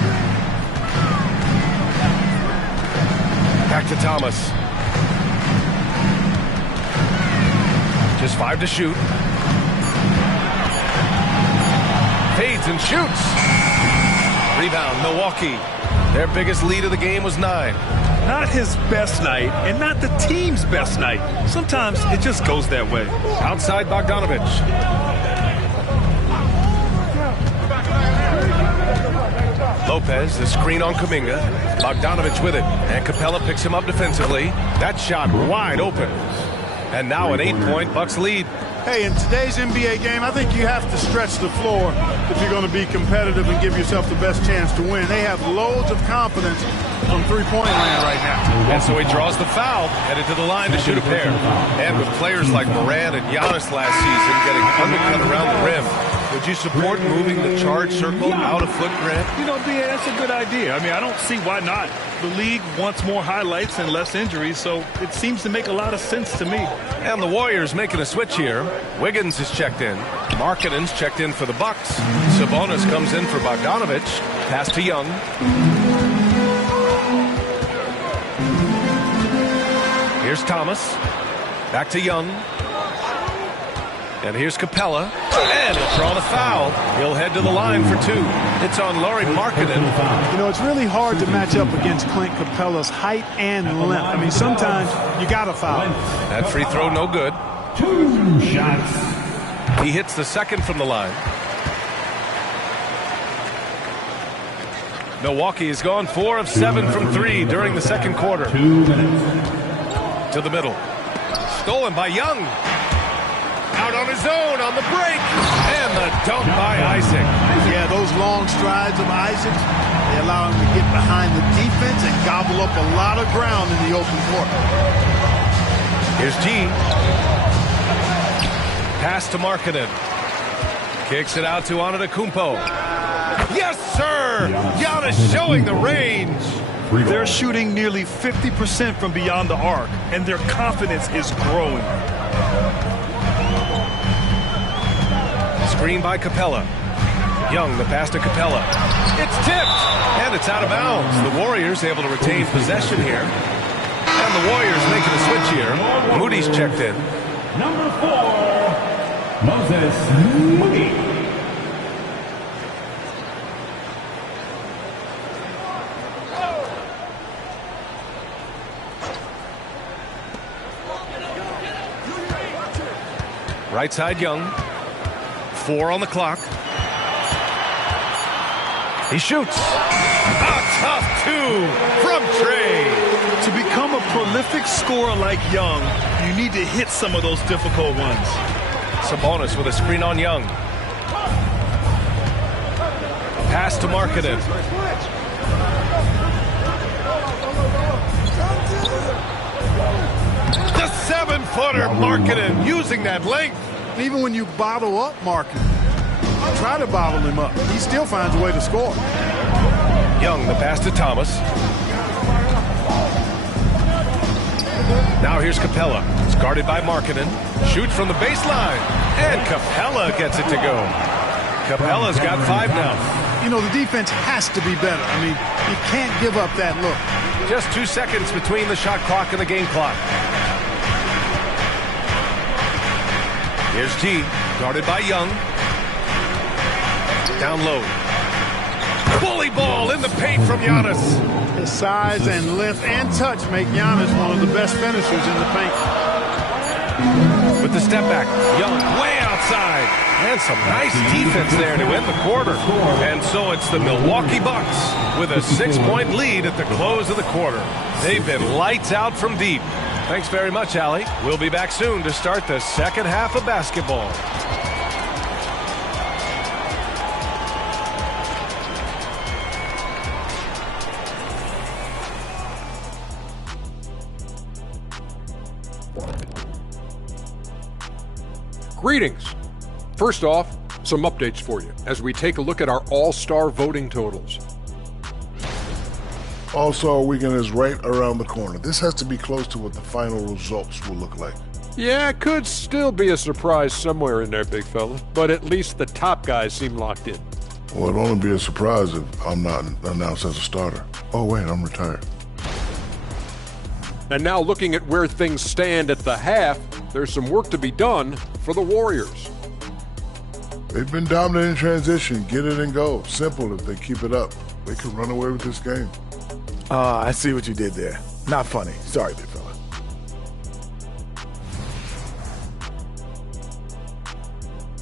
Back to Thomas. Just 5 to shoot. Fades and shoots. Rebound, Milwaukee. Their biggest lead of the game was 9. Not his best night, and not the team's best night. Sometimes it just goes that way. Outside Bogdanovich. Lopez, the screen on Kuminga. Bogdanovich with it, and Capella picks him up defensively. That shot wide open. And now an 8-point Bucks lead. Hey, in today's NBA game, I think you have to stretch the floor if you're going to be competitive and give yourself the best chance to win. They have loads of confidence from three-point land right now. And so he draws the foul, headed to the line to shoot a pair. And with players like Morant and Giannis last season getting undercut around the rim, would you support moving the charge circle out of footprint? You know, BA, that's a good idea. I mean, I don't see why not. The league wants more highlights and less injuries, so it seems to make a lot of sense to me. And the Warriors making a switch here. Wiggins is checked in. Markkanen's checked in for the Bucks. Sabonis comes in for Bogdanovich. Pass to Young. Here's Thomas. Back to Young. And here's Capella. And he'll draw the foul. He'll head to the line for 2. It's on Lauri Markkanen. You know, it's really hard to match up against Clint Capella's height and length. I mean, sometimes you got to foul. That free throw no good. 2 shots. He hits the second from the line. Milwaukee has gone 4 of 7 from 3 during the second quarter. 2 minutes. To the middle. Stolen by Young. Out on his own on the break. And the dunk by Isaac. Yeah, those long strides of Isaac, they allow him to get behind the defense and gobble up a lot of ground in the open court. Here's G. Pass to Markkanen. Kicks it out to Antetokounmpo. Yes, sir! Giannis showing the range. They're shooting nearly 50% from beyond the arc, and their confidence is growing. Screen by Capella. Young, the pass to Capella. It's tipped, and it's out of bounds. The Warriors able to retain possession here. And the Warriors making a switch here. Moody's checked in. Number 4, Moses Moody. Right side Young. 4 on the clock. He shoots. A tough 2 from Trey. To become a prolific scorer like Young, you need to hit some of those difficult ones. Sabonis with a screen on Young. Pass to Markkanen. The 7-footer Markkanen using that length. Even when you bottle up Markkanen, try to bottle him up, he still finds a way to score. Young, the pass to Thomas. Now here's Capella. It's guarded by Markkanen. Shoots from the baseline. And Capella gets it to go. Capella's got 5 now. You know, the defense has to be better. I mean, you can't give up that look. Just 2 seconds between the shot clock and the game clock. Here's G, guarded by Young. Down low. Bully ball in the paint from Giannis. His size and length and touch make Giannis one of the best finishers in the paint. With the step back, Young way outside. And some nice defense there to end the quarter. And so it's the Milwaukee Bucks with a 6-point lead at the close of the quarter. They've been lights out from deep. Thanks very much, Allie. We'll be back soon to start the second half of basketball. Greetings. First off, Some updates for you as we take a look at our all-star voting totals. All-Star Weekend is right around the corner. This has to be close to what the final results will look like. Yeah, it could still be a surprise somewhere in there, big fella, but at least the top guys seem locked in. Well, it'll only be a surprise if I'm not announced as a starter. Oh, wait, I'm retired. And now looking at where things stand at the half, there's some work to be done for the Warriors. They've been dominant in transition. Get it and go. Simple. If they keep it up, they could run away with this game. I see what you did there. Not funny. Sorry, big fella.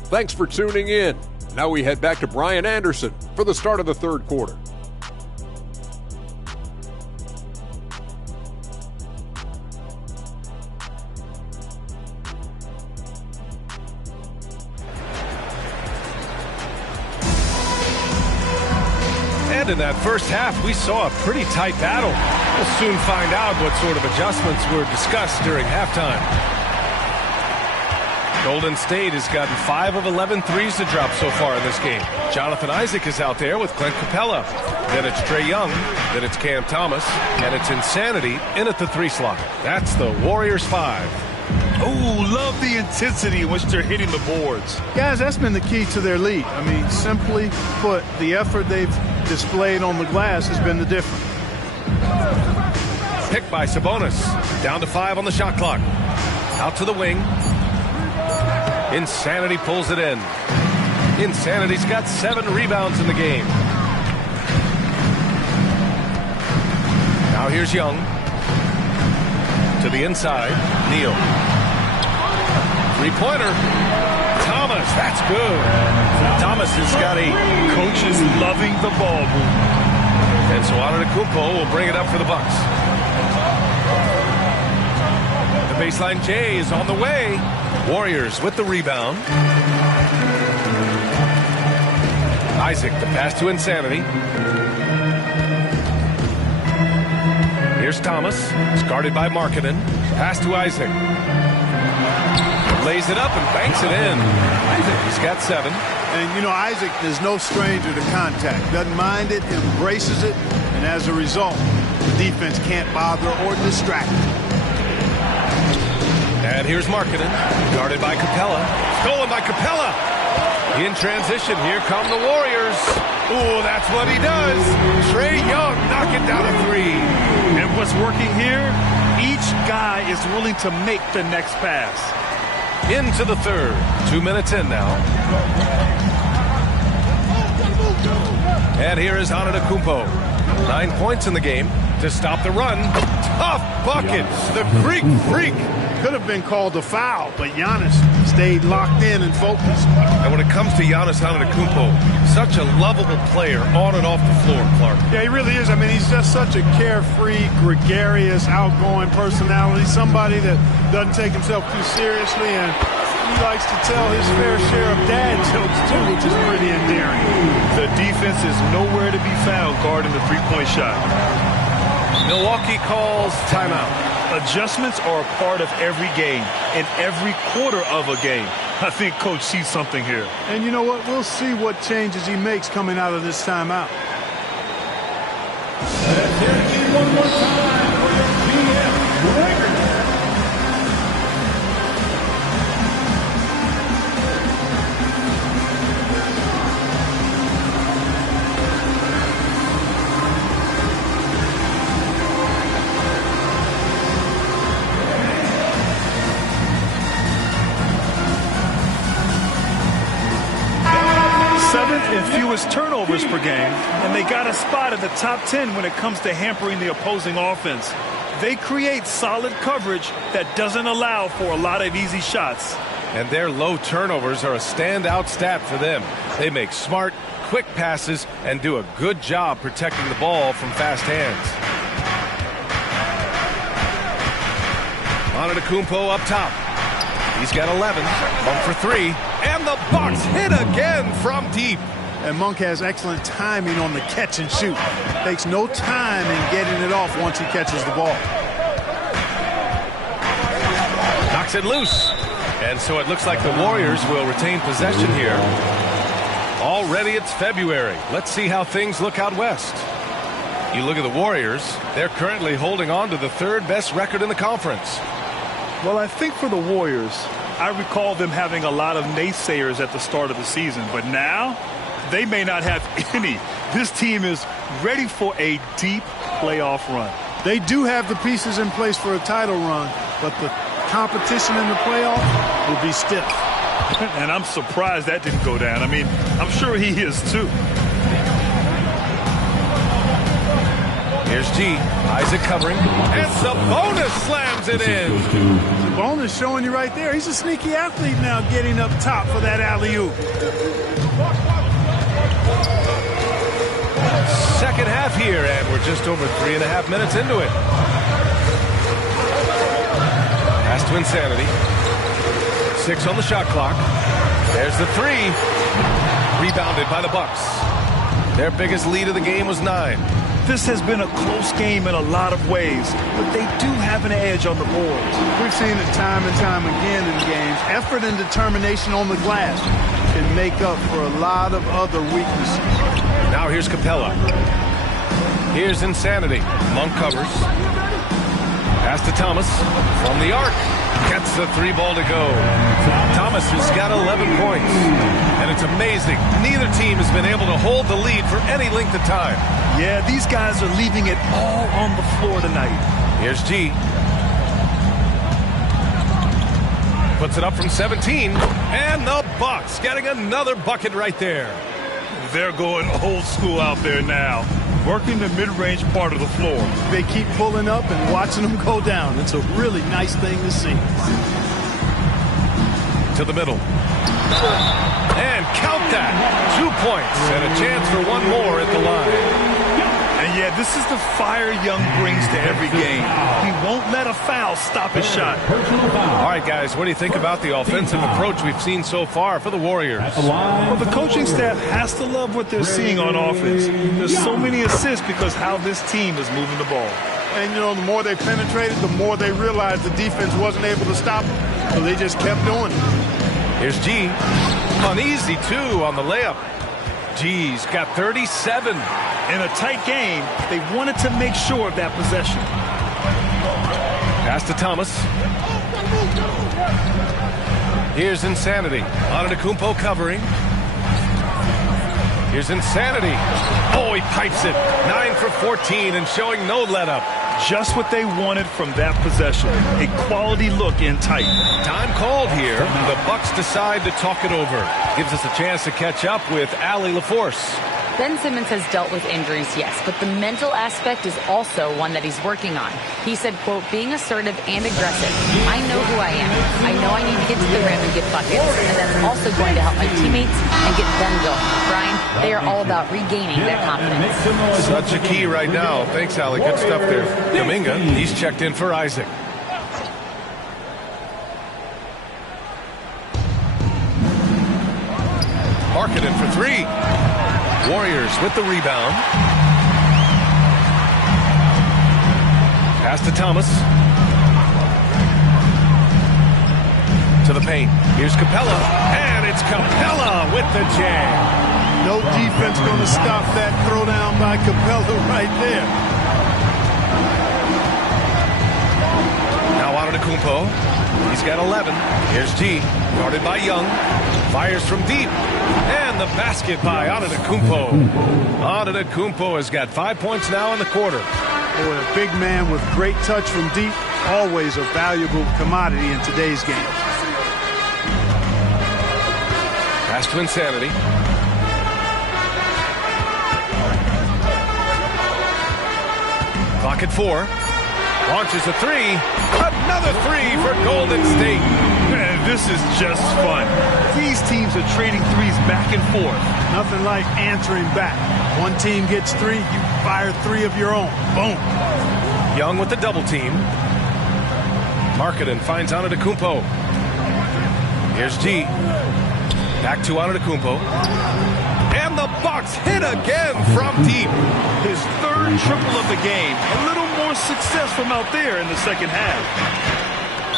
Thanks for tuning in. Now we head back to Brian Anderson for the start of the third quarter. And in that first half, we saw a pretty tight battle. We'll soon find out what sort of adjustments were discussed during halftime. Golden State has gotten 5 of 11 threes to drop so far in this game. Jonathan Isaac is out there with Clint Capella. Then it's Trae Young. Then it's Cam Thomas. And it's Insanity in at the 3 slot. That's the Warriors 5. Oh, love the intensity in which they're hitting the boards. Guys, that's been the key to their lead. I mean, simply put, the effort they've displayed on the glass has been the difference. Picked by Sabonis. Down to 5 on the shot clock. Out to the wing. Insanity pulls it in. Insanity's got 7 rebounds in the game. Now here's Young. To the inside. Neal. Three-pointer. Thomas, that's good. Thomas has got 8. Coaches loving the ball movement. And so Antetokounmpo will bring it up for the Bucks. The baseline J is on the way. Warriors with the rebound. Isaac, the pass to Insanity. Here's Thomas. It's guarded by Markkanen. Pass to Isaac. Lays it up and banks it in. He's got 7. And, you know, Isaac is no stranger to contact. Doesn't mind it, embraces it, and as a result, the defense can't bother or distract him. And here's Markkanen, guarded by Capella. Stolen by Capella. In transition, here come the Warriors. Ooh, that's what he does. Trae Young knocking down a 3. And what's working here, each guy is willing to make the next pass. Into the third. 2 minutes in now. And here is Antetokounmpo. 9 points in the game to stop the run. Tough bucket. The Greek freak. Could have been called a foul, but Giannis stayed locked in and focused. And when it comes to Giannis Antetokounmpo, such a lovable player on and off the floor, Clark. Yeah, he really is. I mean, he's just such a carefree, gregarious, outgoing personality. Somebody that doesn't take himself too seriously, and he likes to tell his fair share of dad jokes, too, which is pretty endearing. The defense is nowhere to be found guarding the three-point shot. Milwaukee calls timeout. Adjustments are a part of every game and every quarter of a game. I think Coach sees something here. And you know what? We'll see what changes he makes coming out of this timeout. One more time for your BF record. And fewest turnovers per game, and they got a spot in the top 10 when it comes to hampering the opposing offense. They create solid coverage that doesn't allow for a lot of easy shots. And their low turnovers are a standout stat for them. They make smart, quick passes and do a good job protecting the ball from fast hands. Antetokounmpo up top. He's got 11, 1 for 3, and the Bucks hit again from deep. And Monk has excellent timing on the catch and shoot. Takes no time in getting it off once he catches the ball. Knocks it loose. And so it looks like the Warriors will retain possession here. Already it's February. Let's see how things look out west. You look at the Warriors, they're currently holding on to the third best record in the conference. Well, I think for the Warriors, I recall them having a lot of naysayers at the start of the season, but now they may not have any. This team is ready for a deep playoff run. They do have the pieces in place for a title run, but the competition in the playoff will be stiff. And I'm surprised that didn't go down. I mean, I'm sure he is too. Here's G. Isaac covering. And Sabonis slams it in. Sabonis showing you right there. He's a sneaky athlete now, getting up top for that alley-oop. Second half here, and we're just over 3.5 minutes into it. Pass to Insanity. 6 on the shot clock. There's the 3. Rebounded by the Bucks. Their biggest lead of the game was 9. This has been a close game in a lot of ways, but they do have an edge on the boards. We've seen it time and time again in games. Effort and determination on the glass can make up for a lot of other weaknesses. Now here's Capella. Here's Insanity. Monk covers. Pass to Thomas from the arc. Gets the 3 ball to go. Thomas has got 11 points. And it's amazing. Neither team has been able to hold the lead for any length of time. Yeah, these guys are leaving it all on the floor tonight. Here's G. Puts it up from 17. And the Bucks getting another bucket right there. They're going old school out there now, working the mid-range part of the floor. They keep pulling up and watching them go down. It's a really nice thing to see. To the middle. And count that. 2 points and a chance for one more at the line. And yeah, this is the fire Young brings to every game. He won't let a foul stop his shot. All right, guys, what do you think about the offensive approach we've seen so far for the Warriors? Well, the coaching staff has to love what they're seeing on offense. There's so many assists because how this team is moving the ball. And, you know, the more they penetrated, the more they realized the defense wasn't able to stop them. So they just kept doing it. Here's G. Uneasy, too, on the layup. G's got 37. In a tight game, they wanted to make sure of that possession. Pass to Thomas. Here's Insanity. Antetokounmpo covering. Here's Insanity. Oh, he pipes it. 9 for 14 and showing no let-up. Just what they wanted from that possession. A quality look in tight. Time called here. The Bucks decide to talk it over. Gives us a chance to catch up with Allie LaForce. Ben Simmons has dealt with injuries, yes, but the mental aspect is also one that he's working on. He said, quote, being assertive and aggressive. I know who I am. I know I need to get to the rim and get buckets, and that's also going to help my teammates and get them going. Brian, they are all about regaining their confidence. Such a key right now. Thanks, Allie. Good stuff there. Kuminga, he's checked in for Isaac. Marketing for 3. Warriors with the rebound. Pass to Thomas. To the paint. Here's Capella. And it's Capella with the jam. No defense going to stop that throwdown by Capella right there. Now Antetokounmpo. He's got 11. Here's G. Guarded by Young. Fires from deep. And the basket by Antetokounmpo. Antetokounmpo has got 5 points now in the quarter. Boy, a big man with great touch from deep. Always a valuable commodity in today's game. Pass to Insanity. Clock at 4. Launches a 3. Another 3 for Golden State. Man, this is just fun. These teams are trading threes back and forth. Nothing like answering back. One team gets 3, you fire 3 of your own. Boom. Young with the double team. Marketing finds Antetokounmpo. Here's G. Back to Antetokounmpo. And the Bucks hit again from deep. His third triple of the game. A little more success from out there in the second half.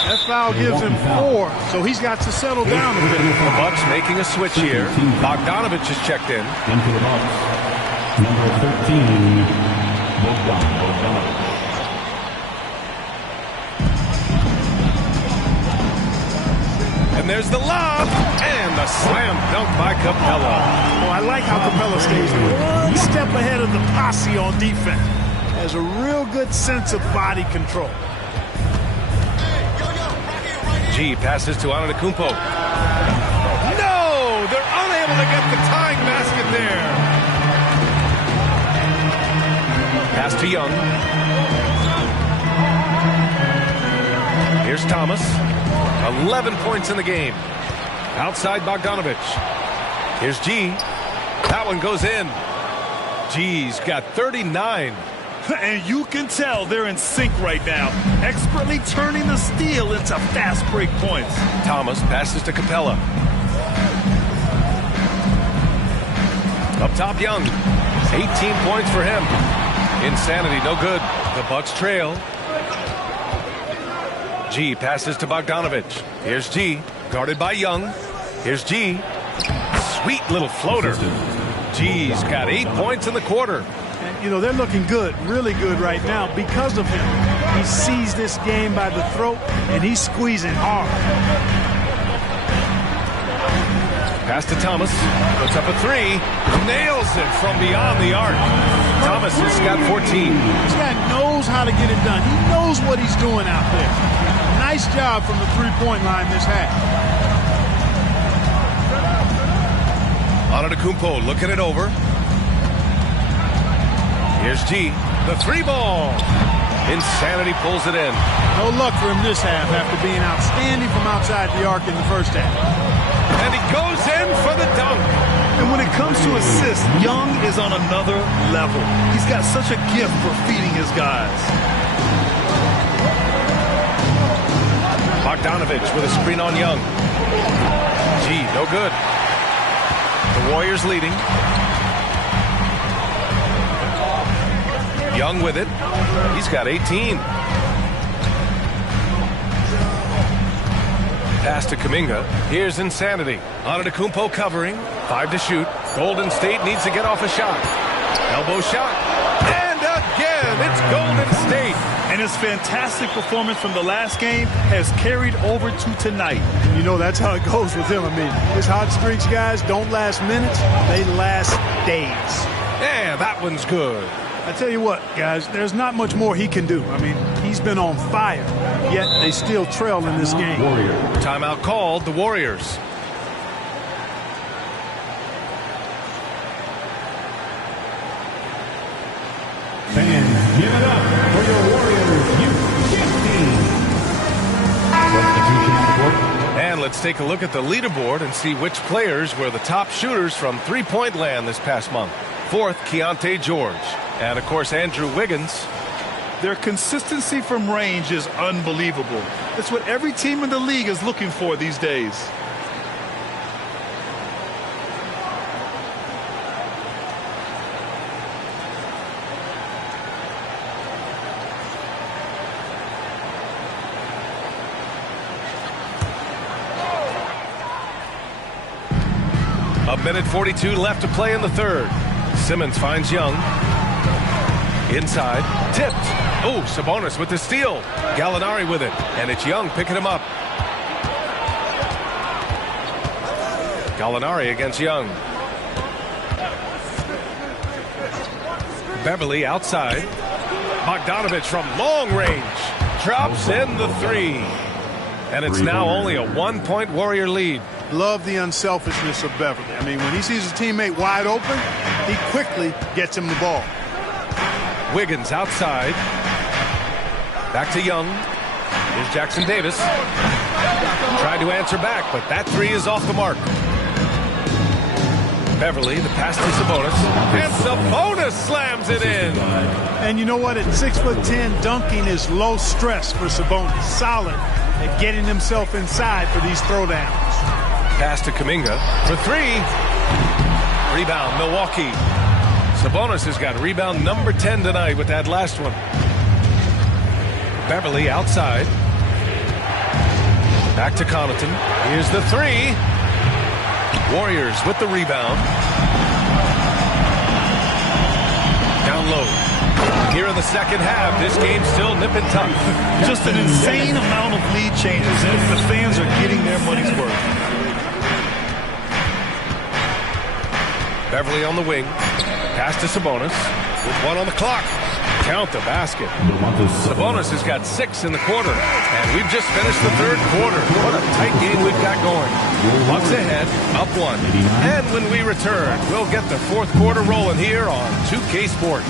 That foul gives him 4, so he's got to settle down a bit. The Bucks making a switch here. Bogdanovich is checked in. Into the box, number 13, Bogdanovich. And there's the lob, and the slam dunk by Capella. Oh, I like how Capella stays one step ahead of the posse on defense. Has a real good sense of body control. G passes to Antetokounmpo. No! They're unable to get the tying basket there. Pass to Young. Here's Thomas. 11 points in the game. Outside Bogdanovich. Here's G. That one goes in. G's got 39. And you can tell they're in sync right now, expertly turning the steal into fast break points. Thomas passes to Capella. Up top, Young. 18 points for him. Insanity, no good. The Bucks trail. G passes to Bogdanovich. Here's G, guarded by Young. Here's G. Sweet little floater. G's got 8 points in the quarter. And, you know, they're looking good, really good right now because of him. He sees this game by the throat, and he's squeezing hard. Pass to Thomas. Puts up a 3. Nails it from beyond the arc. Thomas has got 14. This guy knows how to get it done. He knows what he's doing out there. Nice job from the three-point line this half. Antetokounmpo looking it over. Here's G. The 3-ball. Insanity pulls it in. No luck for him this half after being outstanding from outside the arc in the first half. And he goes in for the dunk. And when it comes to assists, Young is on another level. He's got such a gift for feeding his guys. Bogdanovich with a screen on Young. G, no good. The Warriors leading. Young with it. He's got 18. Pass to Kuminga. Here's Insanity. Antetokounmpo covering. 5 to shoot. Golden State needs to get off a shot. Elbow shot. And again, it's Golden State. And his fantastic performance from the last game has carried over to tonight. You know, that's how it goes with him. I mean, his hot streaks, guys, don't last minutes. They last days. Yeah, that one's good. I tell you what, guys, there's not much more he can do. I mean, he's been on fire, yet they still trail in this game. Timeout called, the Warriors. Fans, give it up for your Warriors youth team. Substitution on the court. And let's take a look at the leaderboard and see which players were the top shooters from three-point land this past month. 4th, Keontae George. And, of course, Andrew Wiggins. Their consistency from range is unbelievable. It's what every team in the league is looking for these days. A minute 42 left to play in the third. Simmons finds Young. Inside. Tipped. Oh, Sabonis with the steal. Gallinari with it. And it's Young picking him up. Gallinari against Young. Beverly outside. Bogdanovich from long range. Drops in the 3. And it's now only a 1-point Warrior lead. Love the unselfishness of Beverly. I mean, when he sees his teammate wide open, he quickly gets him the ball. Wiggins outside. Back to Young. Here's Jackson Davis. Tried to answer back, but that 3 is off the mark. Beverly, the pass to Sabonis. And Sabonis slams it in. And you know what? At 6'10", dunking is low stress for Sabonis. Solid at getting himself inside for these throwdowns. Pass to Kuminga for 3. Rebound, Milwaukee. Sabonis has got rebound number 10 tonight with that last one. Beverly outside. Back to Connaughton. Here's the three. Warriors with the rebound. Down low. Here in the second half, this game's still nipping tough. Just an insane amount of lead changes, and the fans are getting their money's worth. Beverly on the wing. Pass to Sabonis. With 1 on the clock. Count the basket. Sabonis has got 6 in the quarter. And we've just finished the third quarter. What a tight game we've got going. Bucks ahead, up 1. And when we return, we'll get the fourth quarter rolling here on 2K Sports.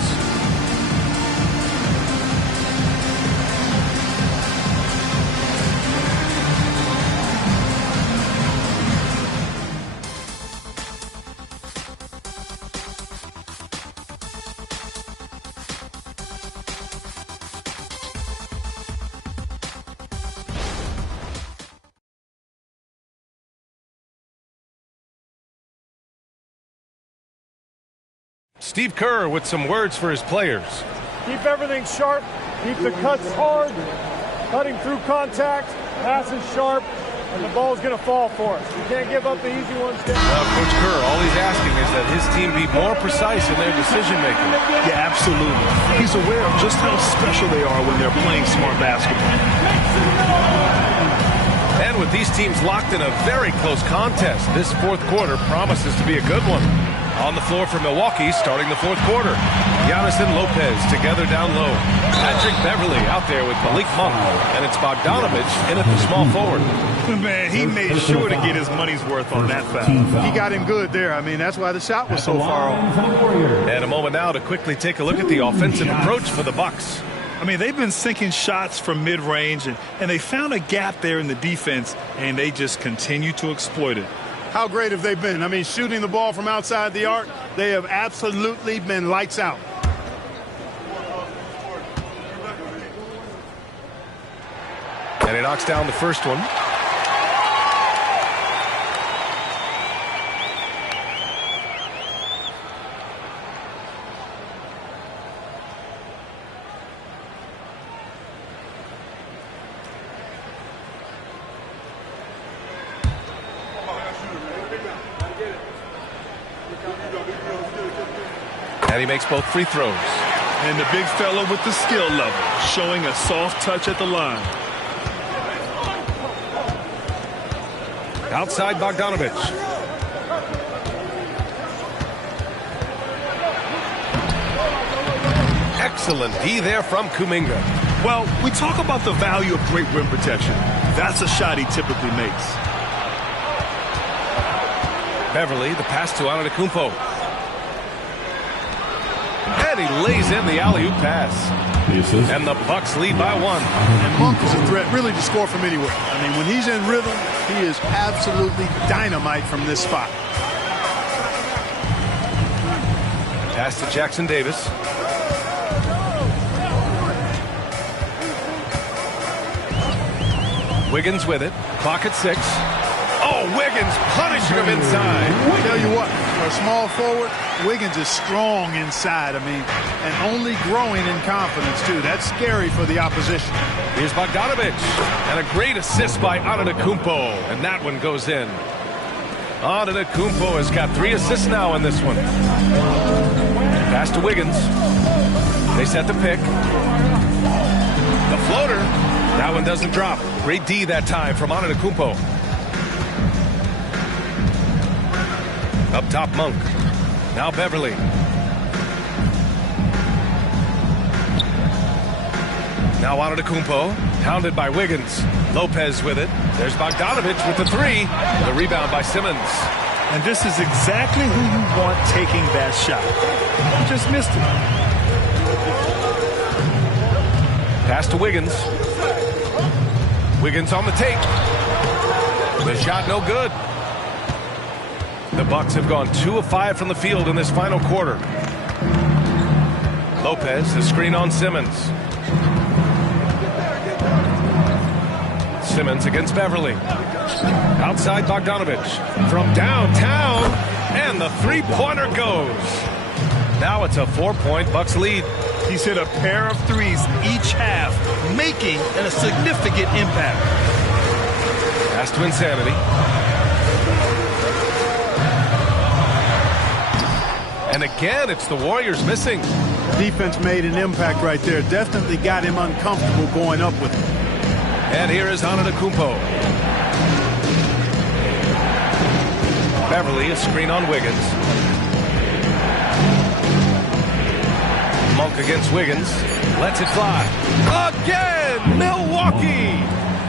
Steve Kerr with some words for his players. Keep everything sharp. Keep the cuts hard. Cutting through contact. Passes sharp. And the ball's going to fall for us. We can't give up the easy ones. Well, Coach Kerr, all he's asking is that his team be more precise in their decision-making. Yeah, absolutely. He's aware of just how special they are when they're playing smart basketball. And with these teams locked in a very close contest, this fourth quarter promises to be a good one. On the floor for Milwaukee, starting the fourth quarter. Giannis and Lopez together down low. Patrick Beverly out there with Malik Monk. And it's Bogdanovich in at the small forward. Man, he made sure to get his money's worth on that foul. He got him good there. I mean, that's why the shot was so far off. And a moment now to quickly take a look at the offensive approach for the Bucks. I mean, they've been sinking shots from mid-range, and they found a gap there in the defense, and they just continue to exploit it. How great have they been? I mean, shooting the ball from outside the arc, they have absolutely been lights out. And he knocks down the first one. And he makes both free throws. And the big fella with the skill level, showing a soft touch at the line. Outside Bogdanovich. Excellent D there from Kuminga. Well, we talk about the value of great rim protection. That's a shot he typically makes. Beverly, the pass to Antetokounmpo. And he lays in the alley-oop pass. And the Bucks lead by 1. And Monk is a threat really to score from anywhere. I mean, when he's in rhythm, he is absolutely dynamite from this spot. Pass to Jackson Davis. Wiggins with it. Clock at 6. Oh, Wiggins punishing him inside. I'll tell you what, for a small forward, Wiggins is strong inside. I mean, and only growing in confidence, too. That's scary for the opposition. Here's Bogdanovich. And a great assist by Antetokounmpo. And that one goes in. Antetokounmpo has got 3 assists now in this one. Pass to Wiggins. They set the pick. The floater. That one doesn't drop. Great D that time from Antetokounmpo. Up top, Monk. Now Beverly. Now Antetokounmpo, hounded by Wiggins. Lopez with it. There's Bogdanovich with the 3. The rebound by Simmons. And this is exactly who you want taking that shot. You just missed it. Pass to Wiggins. Wiggins on the take. The shot no good. The Bucks have gone 2 of 5 from the field in this final quarter. Lopez, the screen on Simmons. Simmons against Beverly. Outside Bogdanovich. From downtown. And the three-pointer goes. Now it's a 4-point Bucks lead. He's hit a pair of threes each half, making a significant impact. Pass to Insanity. And again, it's the Warriors missing. Defense made an impact right there. Definitely got him uncomfortable going up with it. And here is Antetokounmpo. Beverly, a screen on Wiggins. Monk against Wiggins. Lets it fly. Again, Milwaukee.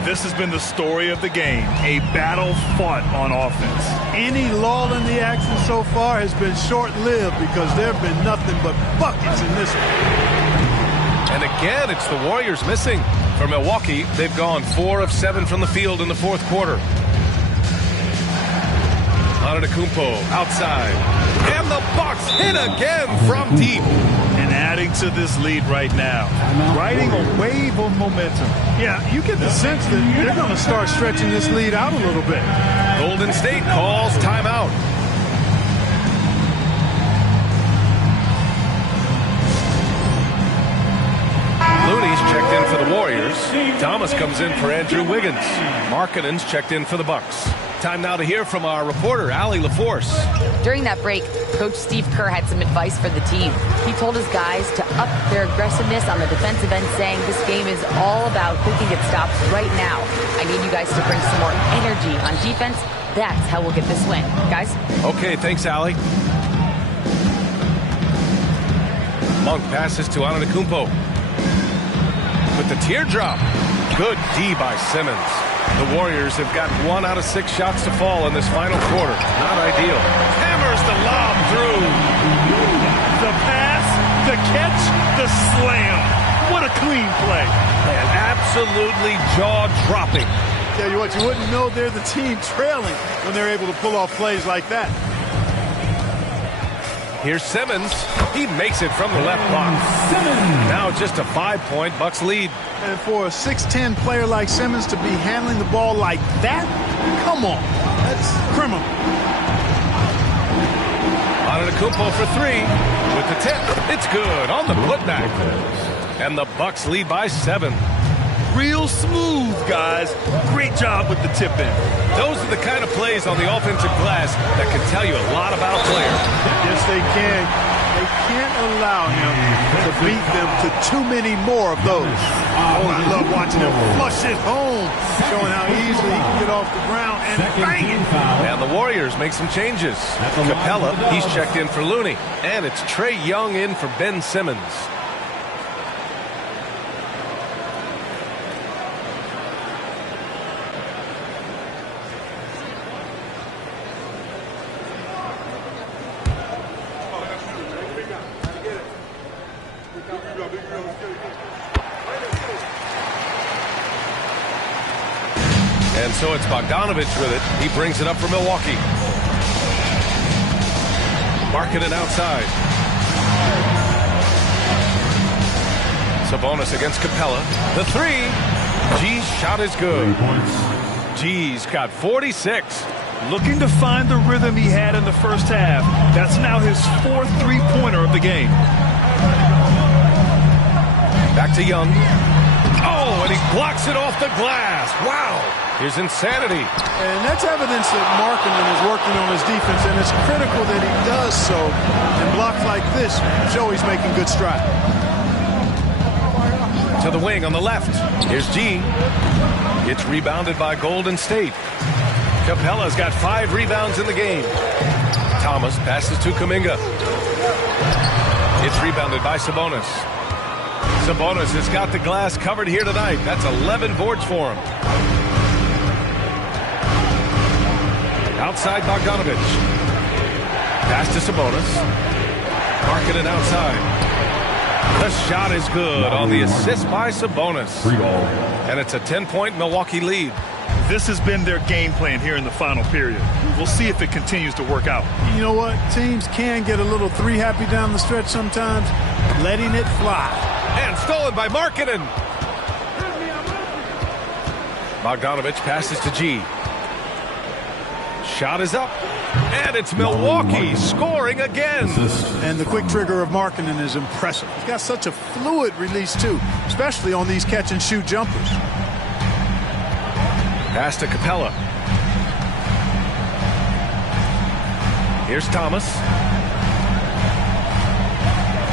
This has been the story of the game. A battle fought on offense. Any lull in the action so far has been short-lived because there have been nothing but buckets in this one. And again, it's the Warriors missing. For Milwaukee, they've gone 4 of 7 from the field in the fourth quarter. Antetokounmpo outside. And the Bucks hit again from deep. And adding to this lead right now. Riding a wave of momentum. Yeah, you get the sense that they're going to start stretching this lead out a little bit. Golden State calls timeout. Looney's checked in for the Warriors. Thomas comes in for Andrew Wiggins. Markkanen's checked in for the Bucks. Time now to hear from our reporter, Allie LaForce. During that break, Coach Steve Kerr had some advice for the team. He told his guys to up their aggressiveness on the defensive end, saying this game is all about who can get stops right now. I need you guys to bring some more energy on defense. That's how we'll get this win. Guys? Okay, thanks, Allie. Monk passes to Antetokounmpo. With the teardrop. Good D by Simmons. The Warriors have got 1 out of 6 shots to fall in this final quarter. Not ideal. Hammers the lob through. The pass, the catch, the slam. What a clean play. Man, absolutely jaw-dropping. Tell you what, you wouldn't know they're the team trailing when they're able to pull off plays like that. Here's Simmons. He makes it from the left block. Now just a 5-point Bucks lead. And for a 6'10 player like Simmons to be handling the ball like that, come on. That's criminal. Antetokounmpo for 3. With the tip, it's good on the putback. And the Bucks lead by 7. Real smooth, guys. Great job with the tip in. Those are the kind of plays on the offensive glass that can tell you a lot about a player. Yes, they can. They can't allow him to beat them to too many more of those. Oh, I love watching him flush it home, showing how easily he can get off the ground and bang it. And the Warriors make some changes. Capella, he's checked in for Looney. And it's Trae Young in for Ben Simmons. And so it's Bogdanovich with it. He brings it up for Milwaukee. Markkanen outside. Sabonis against Capella. The 3. G's shot is good. G's got 46. Looking to find the rhythm he had in the first half. That's now his 4th three-pointer of the game. Back to Young. Oh, and he blocks it off the glass. Wow. Here's Insanity. And that's evidence that Markkanen is working on his defense, and it's critical that he does so. And blocks like this show he's making good strides. To the wing on the left. Here's G. It's rebounded by Golden State. Capella's got 5 rebounds in the game. Thomas passes to Kuminga. It's rebounded by Sabonis. Sabonis has got the glass covered here tonight. That's 11 boards for him. Outside Bogdanovich. Pass to Sabonis. Markkanen outside. The shot is good on the assist by Sabonis. And it's a 10-point Milwaukee lead. This has been their game plan here in the final period. We'll see if it continues to work out. You know what? Teams can get a little 3-happy down the stretch sometimes. Letting it fly. And stolen by Markkanen. Bogdanovich passes to G. Shot is up. And it's Milwaukee scoring again. And the quick trigger of Markkanen is impressive. He's got such a fluid release, too, especially on these catch-and-shoot jumpers. Pass to Capella. Here's Thomas.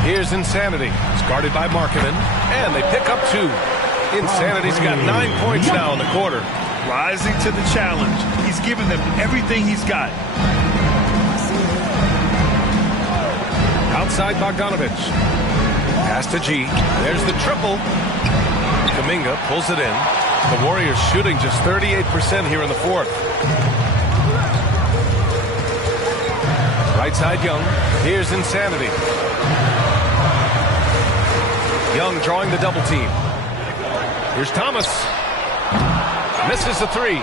Here's Insanity. It's guarded by Markkanen. And they pick up 2. Insanity's got 9 points now in the quarter. Rising to the challenge. He's given them everything he's got. Outside Bogdanovich. Pass to G. There's the triple. Kuminga pulls it in. The Warriors shooting just 38% here in the fourth. Right side Young. Here's Insanity. Young drawing the double team. Here's Thomas. Misses the 3.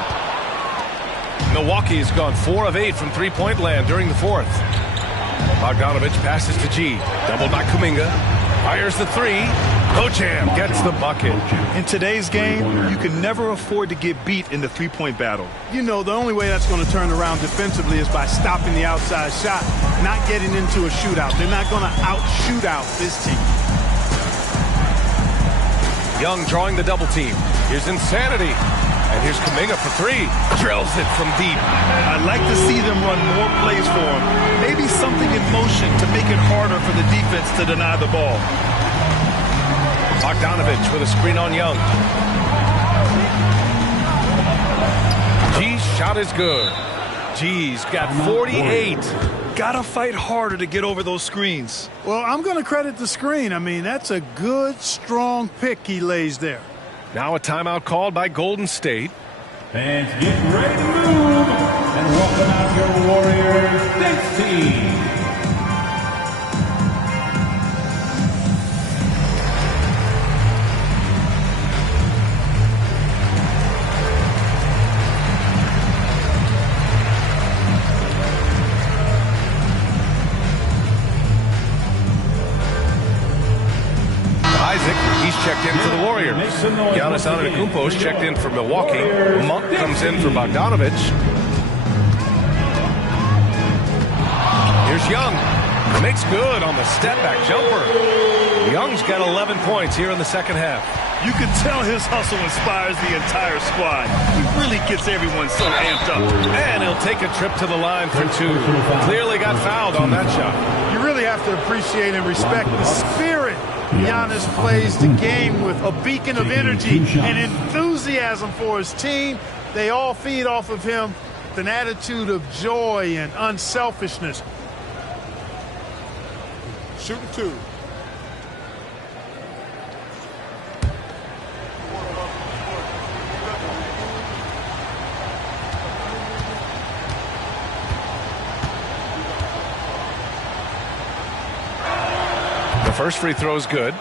Milwaukee's gone 4 of 8 from three-point land during the fourth. Bogdanovich passes to G. Doubled by Kuminga. Fires the 3. Ocham gets the bucket. In today's game, you can never afford to get beat in the three-point battle. You know, the only way that's going to turn around defensively is by stopping the outside shot, not getting into a shootout. They're not going to out-shoot out this team. Young drawing the double team. Here's Insanity. And here's Kuminga for 3. Drills it from deep. I'd like to see them run more plays for him. Maybe something in motion to make it harder for the defense to deny the ball. Bogdanovich with a screen on Young. G's shot is good. G's got 48. Gotta fight harder to get over those screens. Well, I'm going to credit the screen. I mean, that's a good, strong pick he lays there. Now a timeout called by Golden State. Fans, get ready to move and welcome out your Warriors next team. Checked in for the Warriors. Giannis Antetokounmpo's checked in for Milwaukee. Monk comes in for Bogdanovich. Here's Young. Makes good on the step-back jumper. Young's got 11 points here in the second half. You can tell his hustle inspires the entire squad. He really gets everyone so amped up. And he'll take a trip to the line for 2. Clearly got fouled on that shot. You really have to appreciate and respect the spirit Giannis plays the game with, a beacon of energy and enthusiasm for his team. They all feed off of him with an attitude of joy and unselfishness. Shooting 2. First free throw is good.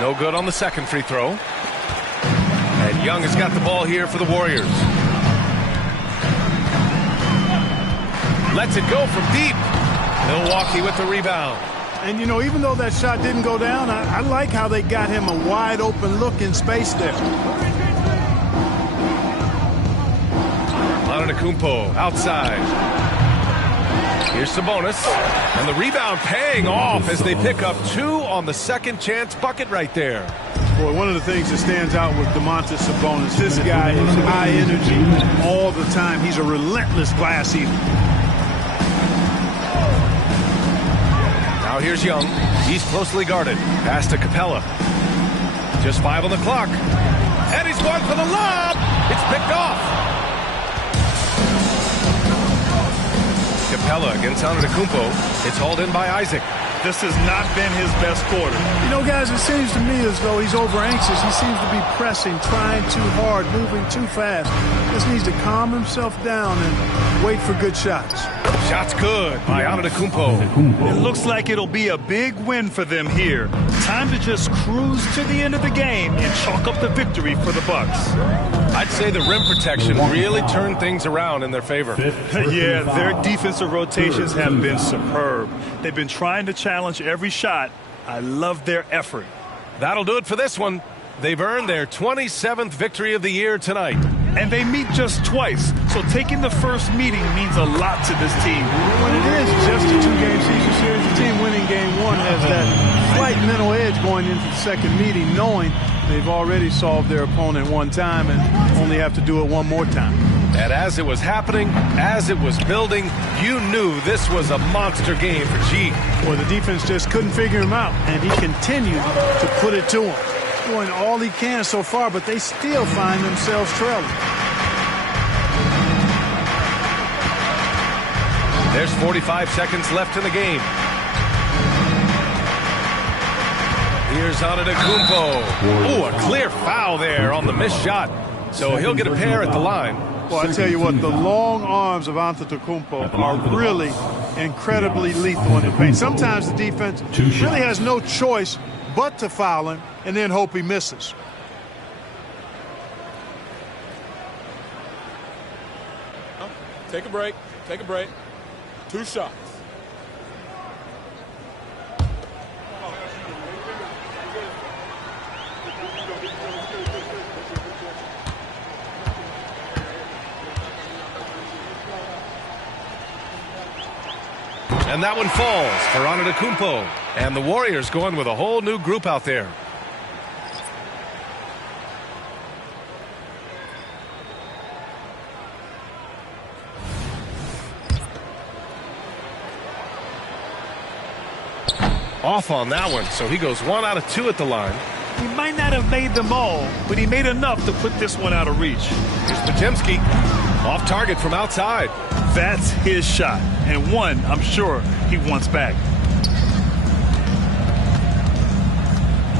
No good on the second free throw. And Young has got the ball here for the Warriors. Lets it go from deep. Milwaukee with the rebound. And, you know, even though that shot didn't go down, I like how they got him a wide open look in space there. Antetokounmpo outside. Here's Sabonis, and the rebound paying off as they pick up 2 on the second chance bucket right there. Boy, one of the things that stands out with Domantas Sabonis, this guy is high energy all the time. He's a relentless glass eater. Now here's Young. He's closely guarded. Pass to Capella. Just 5 on the clock. And he's going for the lob. It's picked off. Capella against Antetokounmpo. It's hauled in by Isaac. This has not been his best quarter. You know, guys, it seems to me as though he's over anxious. He seems to be pressing, trying too hard, moving too fast. Just needs to calm himself down and wait for good shots. Shots good by Antetokounmpo. It looks like it'll be a big win for them here. Time to just cruise to the end of the game and chalk up the victory for the Bucks. I'd say the rim protection really turned things around in their favor. Yeah, their defensive rotations have been superb. They've been trying to challenge every shot. I love their effort. That'll do it for this one. They've earned their 27th victory of the year tonight. And they meet just twice, so taking the first meeting means a lot to this team. When it is just a two-game season series, the team winning game one has that slight mental edge going into the second meeting, knowing they've already solved their opponent one time and only have to do it one more time. And as it was happening, as it was building, you knew this was a monster game for G. Well, the defense just couldn't figure him out, and he continued to put it to him. Doing all he can so far, but they still find themselves trailing. There's 45 seconds left in the game. Here's Antetokounmpo. Ooh, a clear foul there on the missed shot. So he'll get a pair at the line. Well, I tell you what, the long arms of Antetokounmpo are really incredibly lethal in the paint. Sometimes the defense really has no choice but to foul him and then hope he misses. Take a break. Take a break. 2 shots. And that one falls for Antetokounmpo. And the Warriors going with a whole new group out there. Off on that one, so he goes 1 out of 2 at the line. He might not have made them all, but he made enough to put this one out of reach. Here's Podziemski, off target from outside. That's his shot, and one I'm sure he wants back.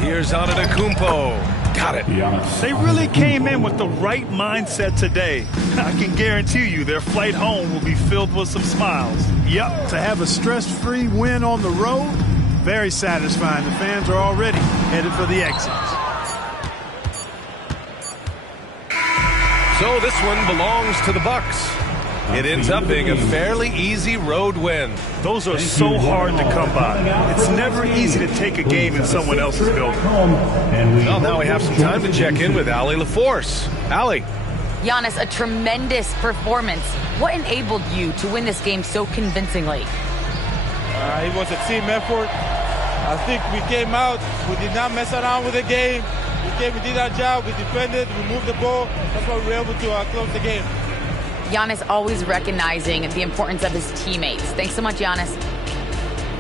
Here's Antetokounmpo. Got it. They really came in with the right mindset today. I can guarantee you their flight home will be filled with some smiles. Yep, to have a stress-free win on the road, very satisfying. The fans are already headed for the exits. So this one belongs to the Bucks. It ends up being a fairly easy road win. Those are so hard to come by. It's never easy to take a game in someone else's building. Well, now we have some time to check in with Allie LaForce. Allie. Giannis, a tremendous performance. What enabled you to win this game so convincingly? It was a team effort. I think we came out, we did not mess around with the game. We did our job, we defended, we moved the ball. That's why we were able to close the game. Giannis always recognizing the importance of his teammates. Thanks so much, Giannis.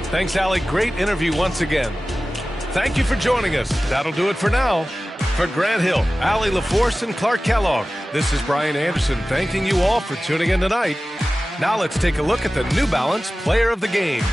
Thanks, Allie. Great interview once again. Thank you for joining us. That'll do it for now. For Grant Hill, Allie LaForce, and Clark Kellogg, this is Brian Anderson thanking you all for tuning in tonight. Now let's take a look at the New Balance Player of the Game.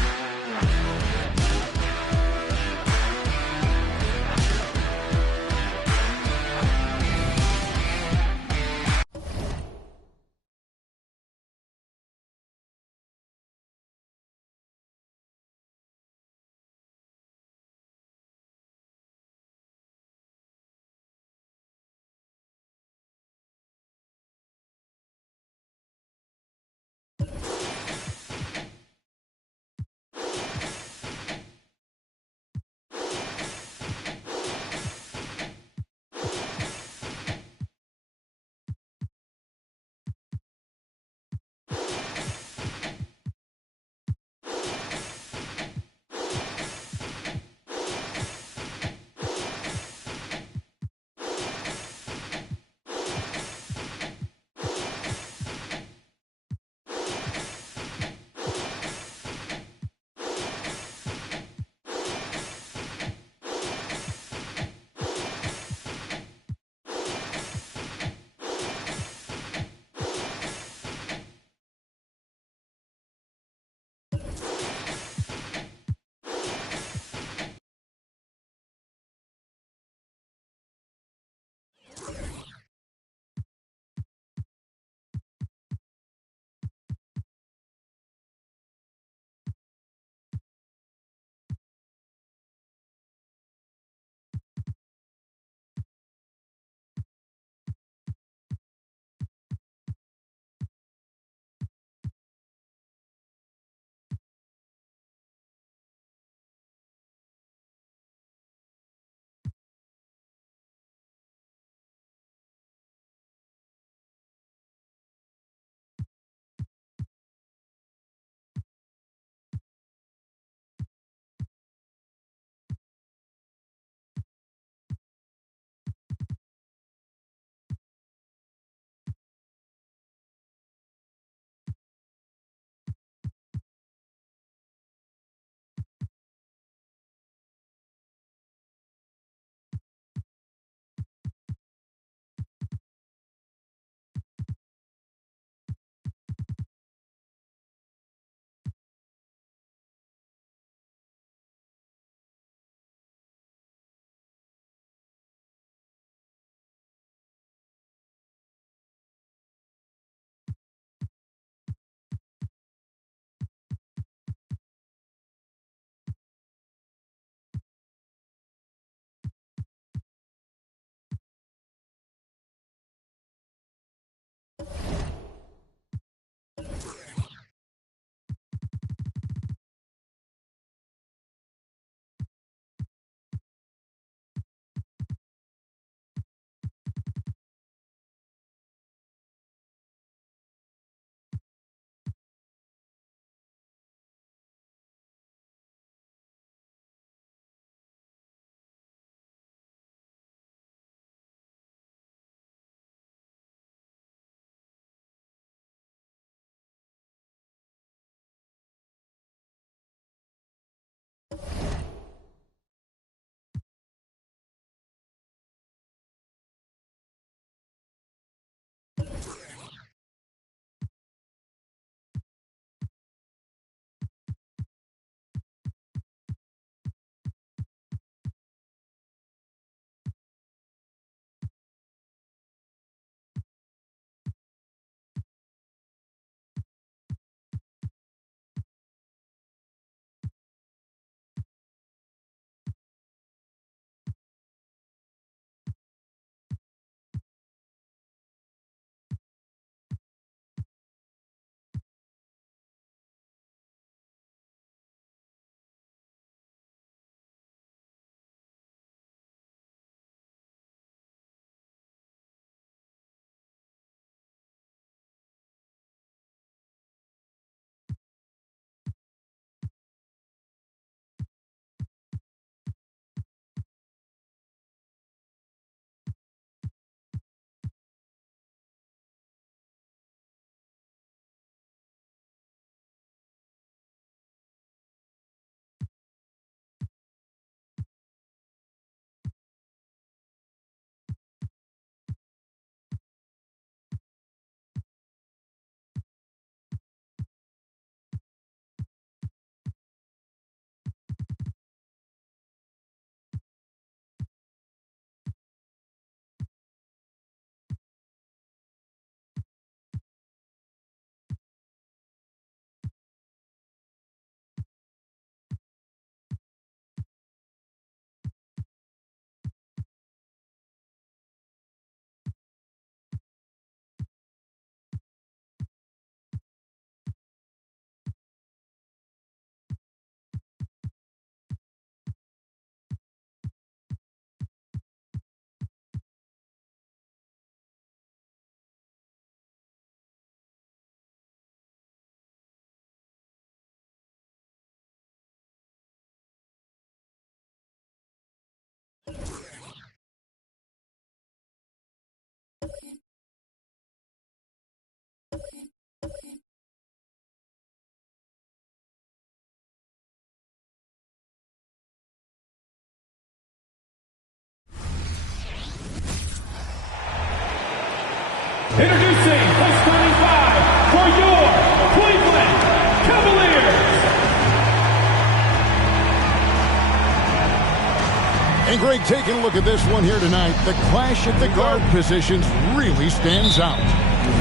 And Greg, taking a look at this one here tonight, the clash at the guard positions really stands out.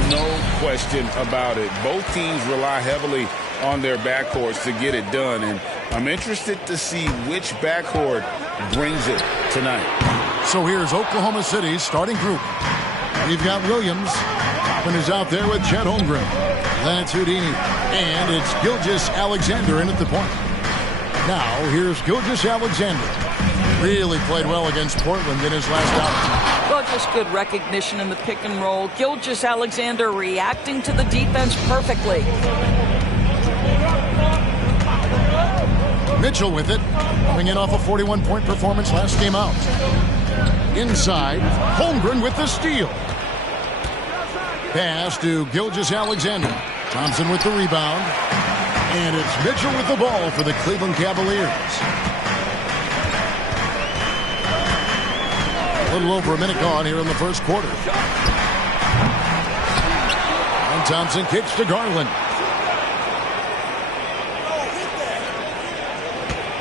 No question about it. Both teams rely heavily on their backcourts to get it done, and I'm interested to see which backcourt brings it tonight. So here's Oklahoma City's starting group. We've got Williams. Toppin is out there with Chet Holmgren. That's Houdini. And it's Gilgeous-Alexander in at the point. Now here's Gilgeous-Alexander. Really played well against Portland in his last outing. Well, just good recognition in the pick and roll. Gilgeous-Alexander reacting to the defense perfectly. Mitchell with it, coming in off a 41-point performance last game out. Inside, Holmgren with the steal. Pass to Gilgeous-Alexander. Thompson with the rebound. And it's Mitchell with the ball for the Cleveland Cavaliers. A little over a minute gone here in the first quarter. And Thompson kicks to Garland.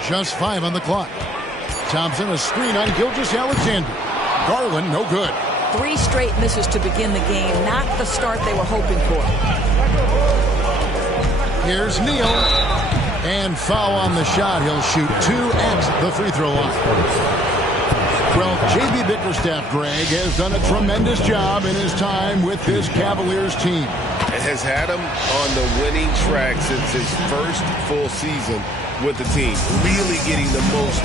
Just 5 on the clock. Thompson, a screen on Gilgeous-Alexander. Garland, no good. 3 straight misses to begin the game. Not the start they were hoping for. Here's Neal. And foul on the shot. He'll shoot 2 at the free throw line. Well, J.B. Bickerstaff, Greg, has done a tremendous job in his time with his Cavaliers team. Has had him on the winning track since his first full season with the team. Really getting the most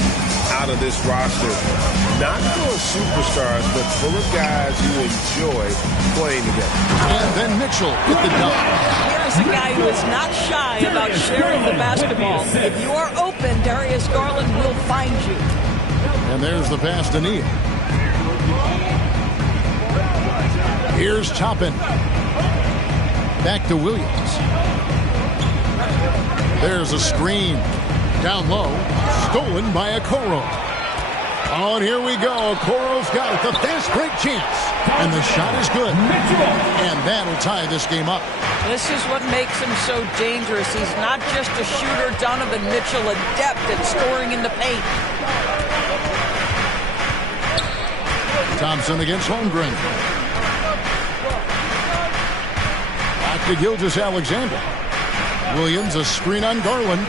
out of this roster. Not full of superstars, but full of guys who enjoy playing together. And then Mitchell with the dunk. Here's a guy who is not shy about sharing the basketball. If you are open, Darius Garland will find you. And there's the pass to Neal. Here's Toppin. Back to Williams. There's a screen. Down low. Stolen by Okoro. Oh, and here we go. Okoro's got it. The fast break chance. And the shot is good. And that'll tie this game up. This is what makes him so dangerous. He's not just a shooter. Donovan Mitchell, adept at scoring in the paint. Thompson against Holmgren. Back to Gilgeous-Alexander. Williams, a screen on Garland.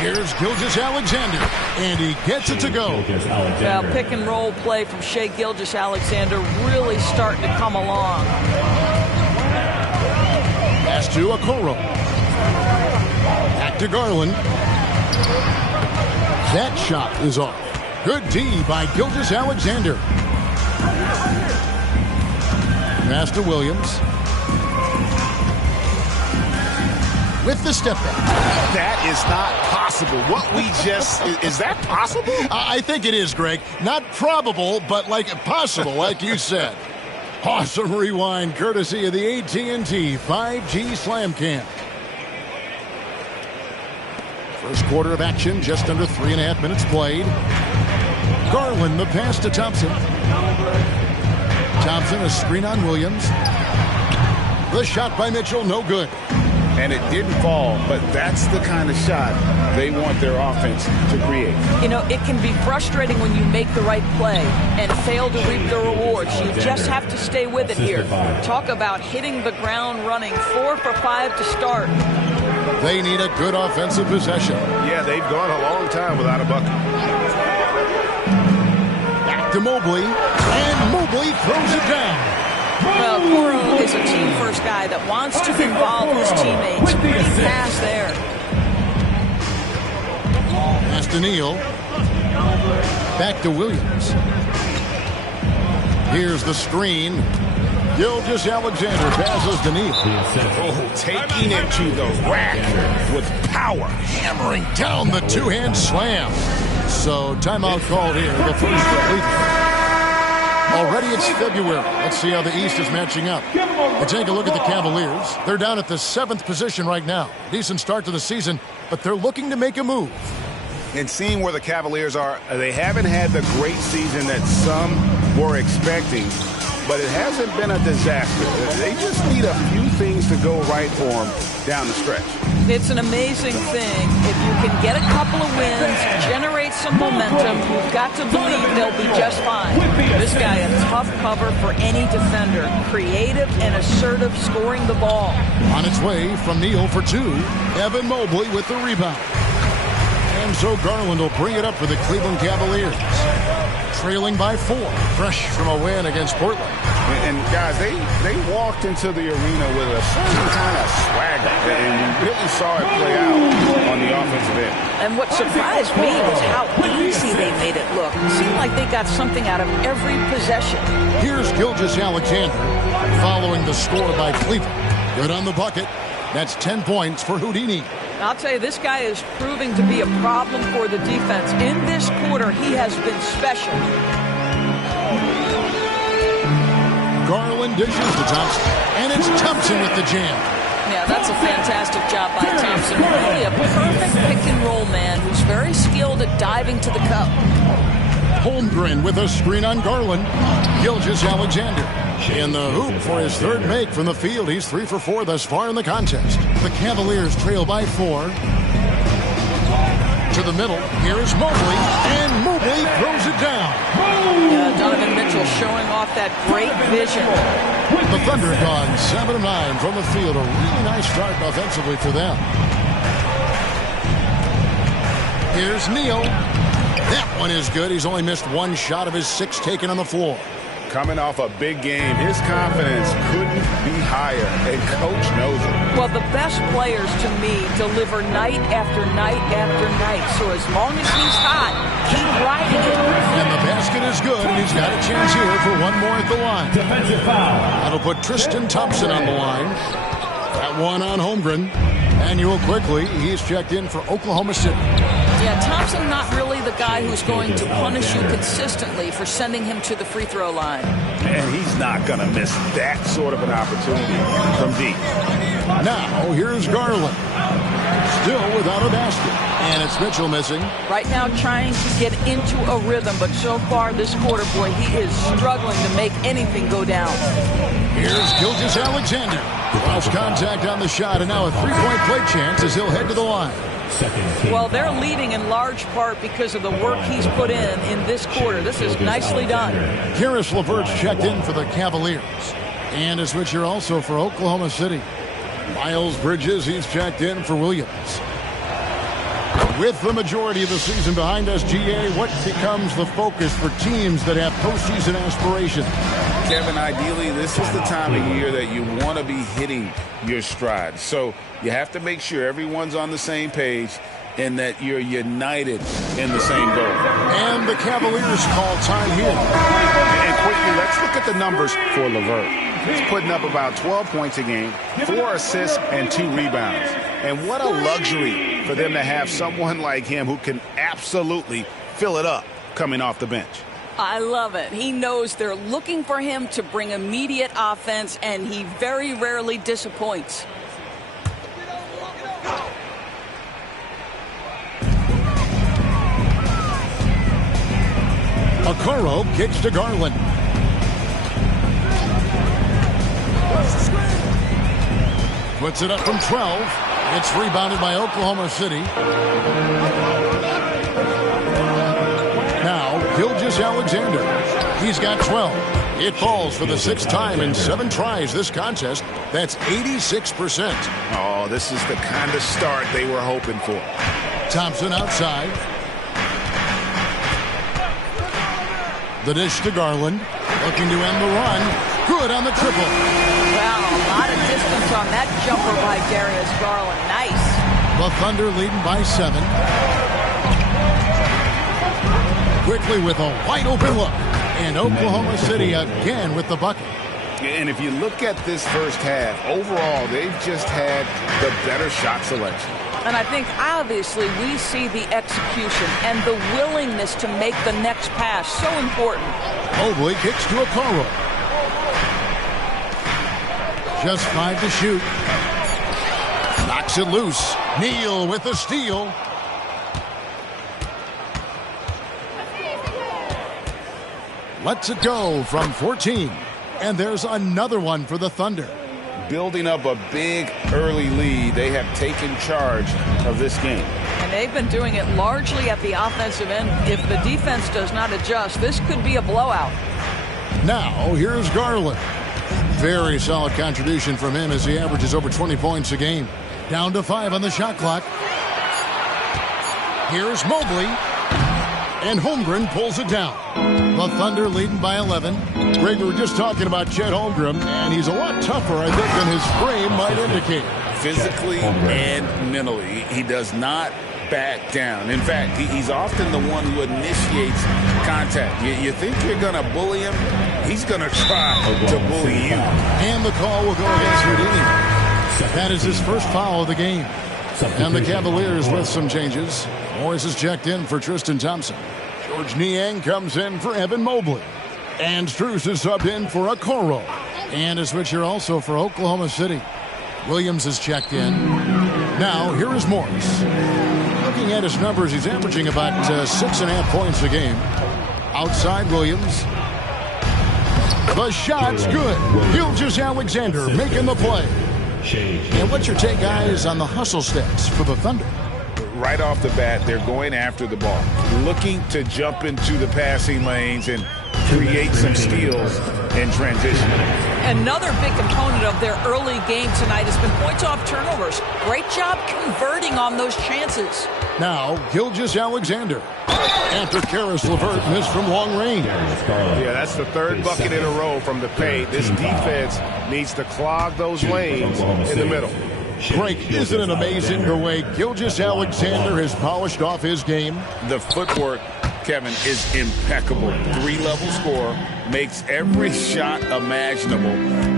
Here's Gilgeous-Alexander, and he gets it to go. Well, pick and roll play from Shai Gilgeous-Alexander really starting to come along. Pass to Okoro. Back to Garland. That shot is off. Good D by Gilgeous-Alexander. Pass to Williams. With the step back. That is not possible. What we just, is that possible? I think it is, Greg. Not probable, but like possible, like you said. Awesome rewind, courtesy of the AT&T 5G Slam Cam. First quarter of action, just under 3.5 minutes played. Garland, the pass to Thompson. Thompson, a screen on Williams. The shot by Mitchell, no good. And it didn't fall, but that's the kind of shot they want their offense to create. You know, it can be frustrating when you make the right play and fail to reap the rewards. You just have to stay with it here. Talk about hitting the ground running. 4 for 5 to start. They need a good offensive possession. Yeah, they've gone a long time without a bucket. Back to Mobley, and Mobley throws it down. Well, Okoro is a team-first guy that wants to involve his teammates. Great pass there. Pass to Neal. Back to Williams. Here's the screen. Gilgeous-Alexander passes to Neal. Oh, taking it to the rack with power. Hammering down the two-hand slam. So timeout called here. The first complete. Already it's February. Let's see how the East is matching up. And take a look at the Cavaliers. They're down at the 7th position right now. Decent start to the season, but they're looking to make a move. And seeing where the Cavaliers are, they haven't had the great season that some were expecting. but it hasn't been a disaster. They just need a few things to go right for them down the stretch. It's an amazing thing. If you can get a couple of wins, generate some momentum, you've got to believe they'll be just fine. This guy, a tough cover for any defender. Creative and assertive scoring the ball. On its way from Neal for 2. Evan Mobley with the rebound. And so Garland will bring it up for the Cleveland Cavaliers. Trailing by 4. Fresh from a win against Portland. And guys, they walked into the arena with a certain kind of swagger, and we really saw it play out on the offensive end. And what surprised me was how easy they made it look. It seemed like they got something out of every possession. Here's Gilgeous-Alexander following the score by Cleveland. Good on the bucket. That's 10 points for Houdini. I'll tell you, this guy is proving to be a problem for the defense. In this quarter, he has been special. Garland dishes to Thompson, and it's Thompson with the jam. Yeah, that's a fantastic job by Thompson. Really a perfect pick-and-roll man who's very skilled at diving to the cup. Holmgren with a screen on Garland. Gilgeous-Alexander in the hoop for his third make from the field. He's 3 for 4 thus far in the contest. The Cavaliers trail by 4. To the middle. Here is Mobley, and Mobley throws it down. Yeah, Donovan Mitchell showing off that great vision. The Thunder have gone 7 of 9 from the field. A really nice start offensively for them. Here's Neal. That one is good. He's only missed 1 shot of his 6 taken on the floor. Coming off a big game, his confidence couldn't be higher, and Coach knows it. Well, the best players, to me, deliver night after night after night. So as long as he's hot, keep riding it. And the basket is good, and he's got a chance here for 1 more at the line. Defensive foul. That'll put Tristan Thompson on the line. That one on Holmgren. And you'll quickly, he's checked in for Oklahoma City. Yeah, Thompson not really the guy who's going to punish you consistently for sending him to the free throw line. And he's not going to miss that sort of an opportunity from deep. Now, here's Garland. Still without a basket. And it's Mitchell missing. Right now trying to get into a rhythm, but so far this quarter, boy, he is struggling to make anything go down. Here's Gilgeous-Alexander. Lost contact on the shot, and now a 3-point play chance as he'll head to the line. Well, they're leading in large part because of the work he's put in this quarter. This is nicely done. Karis LeVert's checked in for the Cavaliers. And a switcher also for Oklahoma City. Miles Bridges, he's checked in for Williams. With the majority of the season behind us, GA, what becomes the focus for teams that have postseason aspirations? Kevin, ideally, this is the time of year that you want to be hitting your stride. So you have to make sure everyone's on the same page and that you're united in the same goal. And the Cavaliers call time here. And quickly, let's look at the numbers for LeVert. He's putting up about 12 points a game, 4 assists, and 2 rebounds. And what a luxury for them to have someone like him who can absolutely fill it up coming off the bench. I love it. He knows they're looking for him to bring immediate offense, and he very rarely disappoints. Okoro kicks to Garland. Puts it up from 12. It's rebounded by Oklahoma City. Now, Gilgeous-Alexander. He's got 12. It falls for the 6th time in 7 tries this contest. That's 86%. Oh, this is the kind of start they were hoping for. Thompson outside. The dish to Garland. Looking to end the run. Good on the triple. Wow, a lot of distance on that jumper by Darius Garland. Nice. The Thunder leading by 7. Quickly with a wide open look. And Oklahoma City again with the bucket. And if you look at this first half, overall, they've just had the better shot selection. And I think, obviously, we see the execution and the willingness to make the next pass so important. Mobley kicks to Okoro. Just 5 to shoot. Knocks it loose. Neal with the steal. Lets it go from 14. And there's another one for the Thunder. Building up a big early lead, they have taken charge of this game. And they've been doing it largely at the offensive end. If the defense does not adjust, this could be a blowout. Now, here's Garland. Very solid contribution from him as he averages over 20 points a game. Down to 5 on the shot clock. Here's Mobley. And Holmgren pulls it down. The Thunder leading by 11. Greg, we were just talking about Chet Holmgren, and he's a lot tougher, I think, than his frame might indicate. Physically and mentally, he does not back down. In fact, he's often the one who initiates contact. You think you're going to bully him? He's going to try to bully you. And the call will go against Houdini. That is his first foul of the game. And the Cavaliers with some changes. Morris is checked in for Tristan Thompson. George Niang comes in for Evan Mobley. And Strus is subbed in for Okoro. And a switcher also for Oklahoma City. Williams is checked in. Now, here is Morris. Looking at his numbers, he's averaging about 6.5 points a game. Outside Williams. The shot's good. Gilgeous-Alexander making the play. And what's your take, guys, on the hustle stats for the Thunder? Right off the bat, they're going after the ball, looking to jump into the passing lanes and create some steals in transition. Another big component of their early game tonight has been points off turnovers. Great job converting on those chances. Now, Gilgeous-Alexander. After Karis LeVert missed from long range. Yeah, that's the third bucket in a row from the paint. This defense needs to clog those lanes in the middle. Greg, isn't it amazing the way Gilgeous-Alexander has polished off his game? The footwork, Kevin, is impeccable. 3-level scorer, makes every shot imaginable.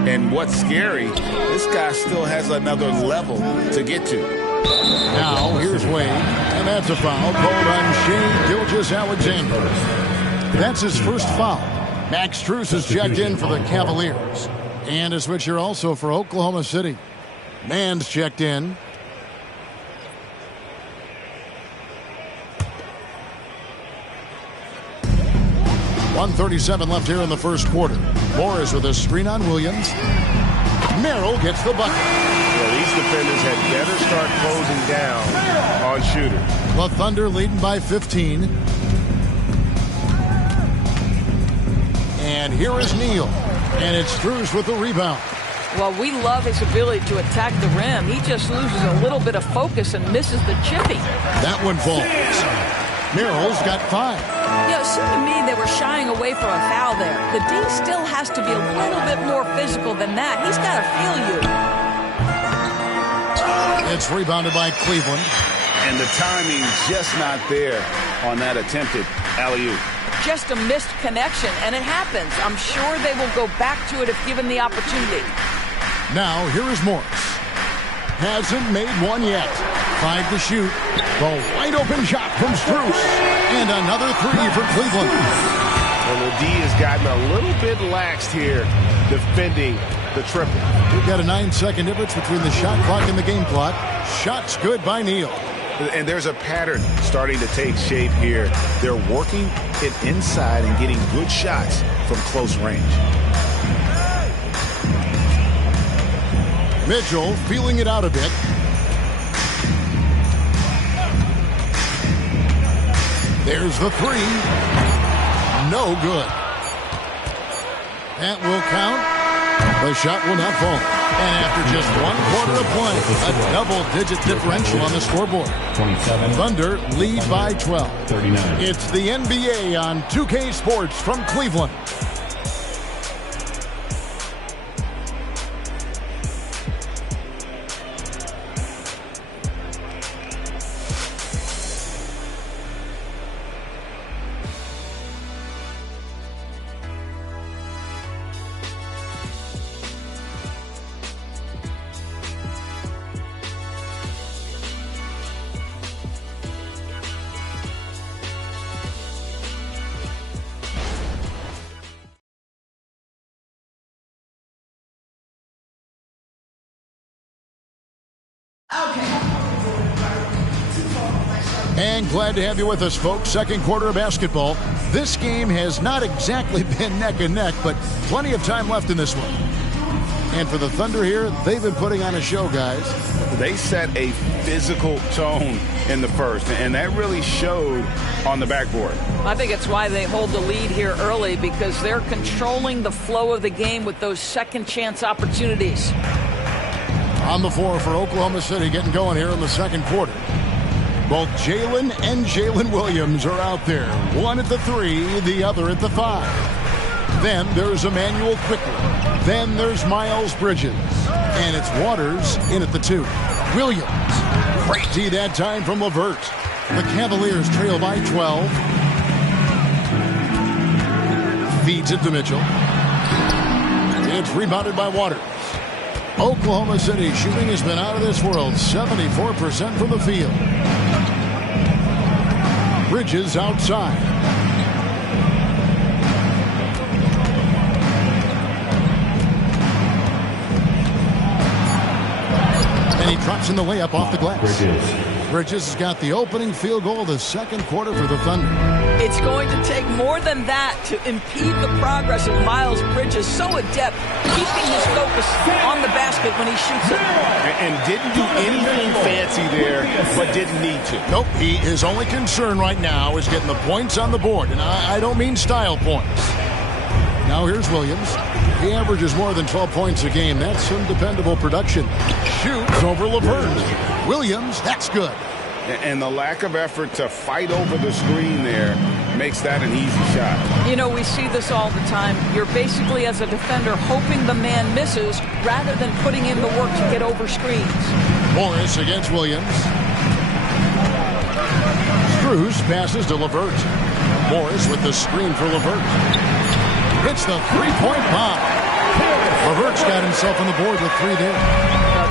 And what's scary, this guy still has another level to get to. Now, here's Wade, and that's a foul called on Shai Gilgeous-Alexander. That's his first foul. Max Strus is checked in for the Cavaliers. And a switcher also for Oklahoma City. Mann's checked in. .137 left here in the first quarter. Morris with a screen on Williams. Merrill gets the bucket. Well, these defenders had better start closing down on shooters. The Thunder leading by 15. And here is Neal. And it's Strus with the rebound. Well, we love his ability to attack the rim. He just loses a little bit of focus and misses the chippy. That one falls. Merrill's got 5. Yeah, it seemed to me they were shying away from a foul there. The D still has to be a little bit more physical than that. He's got to feel you. It's rebounded by Cleveland. And the timing just not there on that attempted alley-oop. Just a missed connection, and it happens. I'm sure they will go back to it if given the opportunity. Now, here is Morris. Hasn't made one yet. 5 to shoot. The wide-open shot from Strus. And another 3 for Cleveland. And the D has gotten a little bit laxed here defending the triple. We've got a 9-second difference between the shot clock and the game clock. Shots good by Neal. And there's a pattern starting to take shape here. They're working it inside and getting good shots from close range. Mitchell feeling it out a bit. There's the 3. No good. That will count. The shot will not fall. And after just 1 quarter of play, a double-digit differential on the scoreboard. 27. Thunder lead by 12. 39. It's the NBA on 2K Sports from Cleveland. And glad to have you with us, folks. Second quarter of basketball. This game has not exactly been neck and neck, but plenty of time left in this one. And for the Thunder here, they've been putting on a show, guys. They set a physical tone in the first, and that really showed on the backboard. I think it's why they hold the lead here early, because they're controlling the flow of the game with those second chance opportunities. On the floor for Oklahoma City, getting going here in the second quarter. Both Jalen and Jalen Williams are out there. One at the 3, the other at the 5. Then there's Emmanuel Quickly. Then there's Miles Bridges. And it's Waters in at the 2. Williams. Great D that time from LeVert. The Cavaliers trail by 12. Feeds it to Mitchell. It's rebounded by Waters. Oklahoma City shooting has been out of this world. 74% from the field. Bridges outside. And he drops in the layup off the glass. Bridges has got the opening field goal of the second quarter for the Thunder. It's going to take more than that to impede the progress of Miles Bridges. So adept, keeping his focus on the basket when he shoots it. And didn't do anything fancy there, but didn't need to. Nope, his only concern right now is getting the points on the board. And I don't mean style points. Now here's Williams. He averages more than 12 points a game. That's some dependable production. Shoots over LeVert. Williams, that's good. And the lack of effort to fight over the screen there makes that an easy shot. You know, we see this all the time. You're basically, as a defender, hoping the man misses rather than putting in the work to get over screens. Morris against Williams. Strus passes to LeVert. Morris with the screen for LeVert. Hits the three-point bomb. LeVert's got himself on the board with 3 there.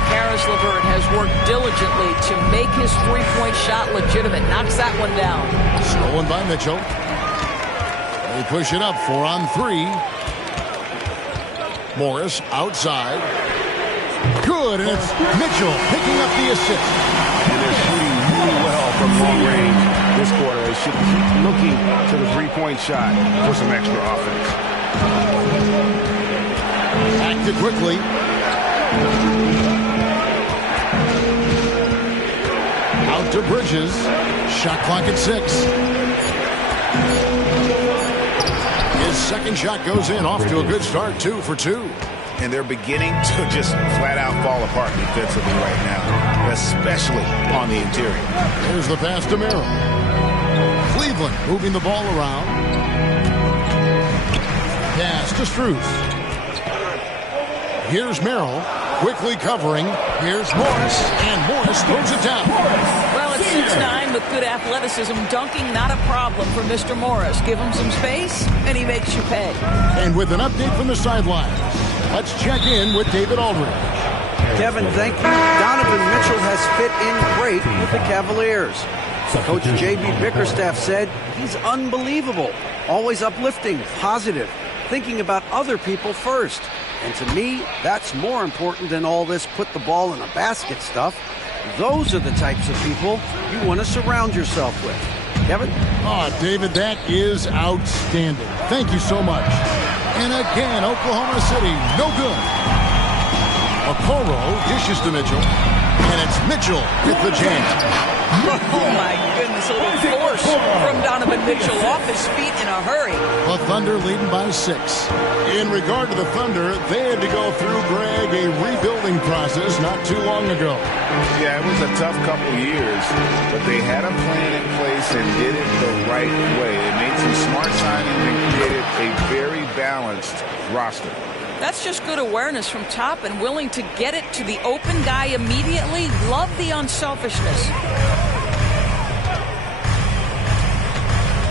Karis LeVert has worked diligently to make his three-point shot legitimate. Knocks that one down. Stolen by Mitchell. They push it up 4 on 3. Morris outside. Good, and it's Mitchell picking up the assist. And they're shooting really well from long range this quarter. They should keep looking to the three-point shot for some extra offense. Acted quickly. Out to Bridges. Shot clock at 6. His second shot goes in, off to a good start, 2 for 2. And they're beginning to just flat out fall apart defensively right now, especially on the interior. There's the pass to Merrill. Cleveland moving the ball around. Pass to Strus. Here's Merrill, quickly covering. Here's Morris, and Morris throws it down. Well, at 6'9", with good athleticism, dunking not a problem for Mr. Morris. Give him some space, and he makes you pay. And with an update from the sidelines, let's check in with David Aldridge. Kevin, thank you. Donovan Mitchell has fit in great with the Cavaliers. Coach J.B. Bickerstaff said he's unbelievable, always uplifting, positive, thinking about other people first. And to me, that's more important than all this put the ball in a basket stuff. Those are the types of people you want to surround yourself with. Kevin? Oh, David, that is outstanding. Thank you so much. And again, Oklahoma City, no good. Okoro dishes to Mitchell. And it's Mitchell with the jam. Oh, my goodness. A little force from Donovan Mitchell off his feet in a hurry. The Thunder leading by 6. In regard to the Thunder, they had to go through, Greg, a rebuilding process not too long ago. Yeah, it was a tough couple years, but they had a plan in place and did it the right way. They made some smart signings and created a very balanced roster. That's just good awareness from top and willing to get it to the open guy immediately. Love the unselfishness.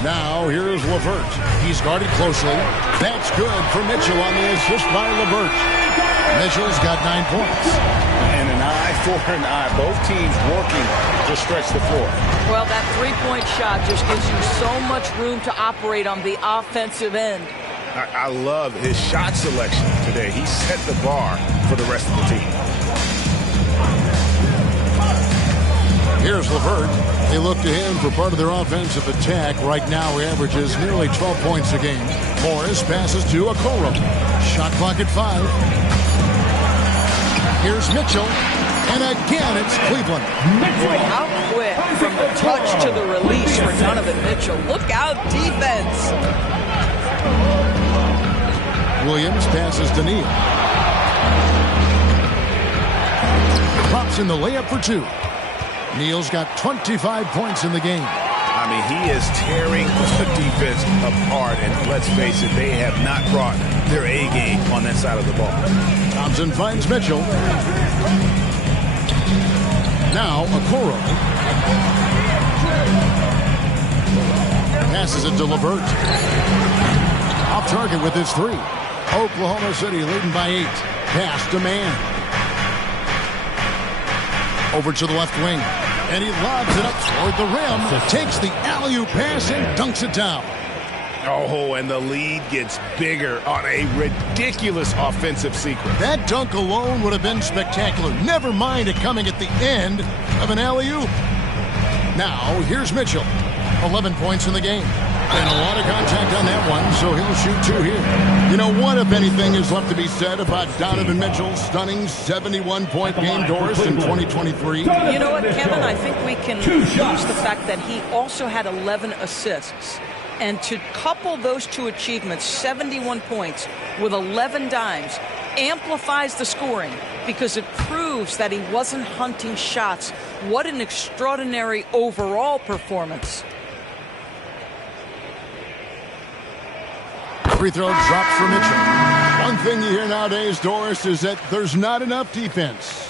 Now here's LeVert. He's guarded closely. That's good for Mitchell on the assist by LeVert. Mitchell's got 9 points. And an eye for an eye. Both teams working to stretch the floor. Well, that three-point shot just gives you so much room to operate on the offensive end. I love his shot selection today. He set the bar for the rest of the team. Here's LeVert. They look to him for part of their offensive attack. Right now, he averages nearly 12 points a game. Morris passes to Okoro. Shot clock at 5. Here's Mitchell. And again, it's Cleveland. Boy, how quick from the touch to the release for Donovan Mitchell. Look out, defense. Williams passes to Neal. Drops in the layup for 2. Neal's got 25 points in the game. I mean, he is tearing the defense apart, and let's face it, they have not brought their A game on that side of the ball. Thompson finds Mitchell. Now, Okoro. Passes it to LeVert. Off target with his 3. Oklahoma City leading by 8. Pass to Mann. Over to the left wing. And he lobs it up toward the rim. Takes the alley-oop pass and dunks it down. Oh, and the lead gets bigger on a ridiculous offensive sequence. That dunk alone would have been spectacular. Never mind it coming at the end of an alley-oop. Now, here's Mitchell. 11 points in the game. And a lot of contact on that one, so he'll shoot 2 here. You know, what, if anything, is left to be said about Donovan Mitchell's stunning 71-point game, Doris, in 2023? You know what, Kevin? I think we can use the fact that he also had 11 assists. And to couple those 2 achievements, 71 points with 11 dimes, amplifies the scoring because it proves that he wasn't hunting shots. What an extraordinary overall performance. Free throw drops for Mitchell. One thing you hear nowadays, Doris, is that there's not enough defense.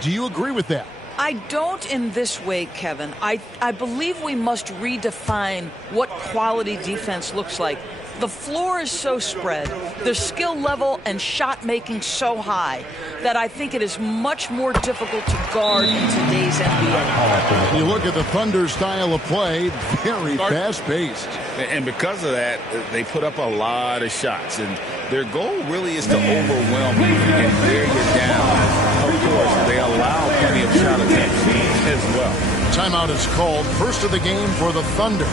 Do you agree with that? I don't in this way, Kevin. I believe we must redefine what quality defense looks like. The floor is so spread, the skill level and shot making so high that I think it is much more difficult to guard in today's NBA. You look at the Thunder style of play, very fast-paced. And because of that, they put up a lot of shots. And their goal really is to overwhelm you and wear you down. Of course, they allow plenty of shot attempts as well. Timeout is called. First of the game for the Thunder.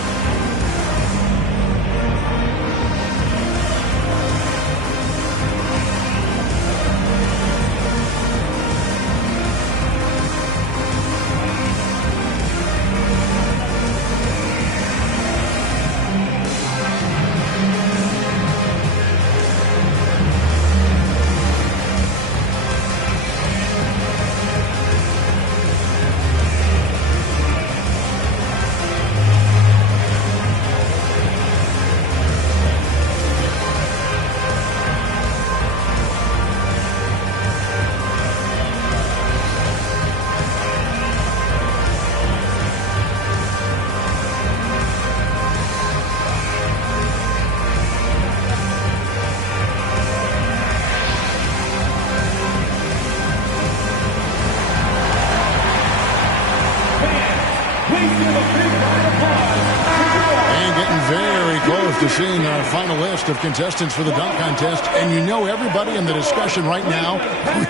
To seeing our final list of contestants for the dunk contest, and you know everybody in the discussion right now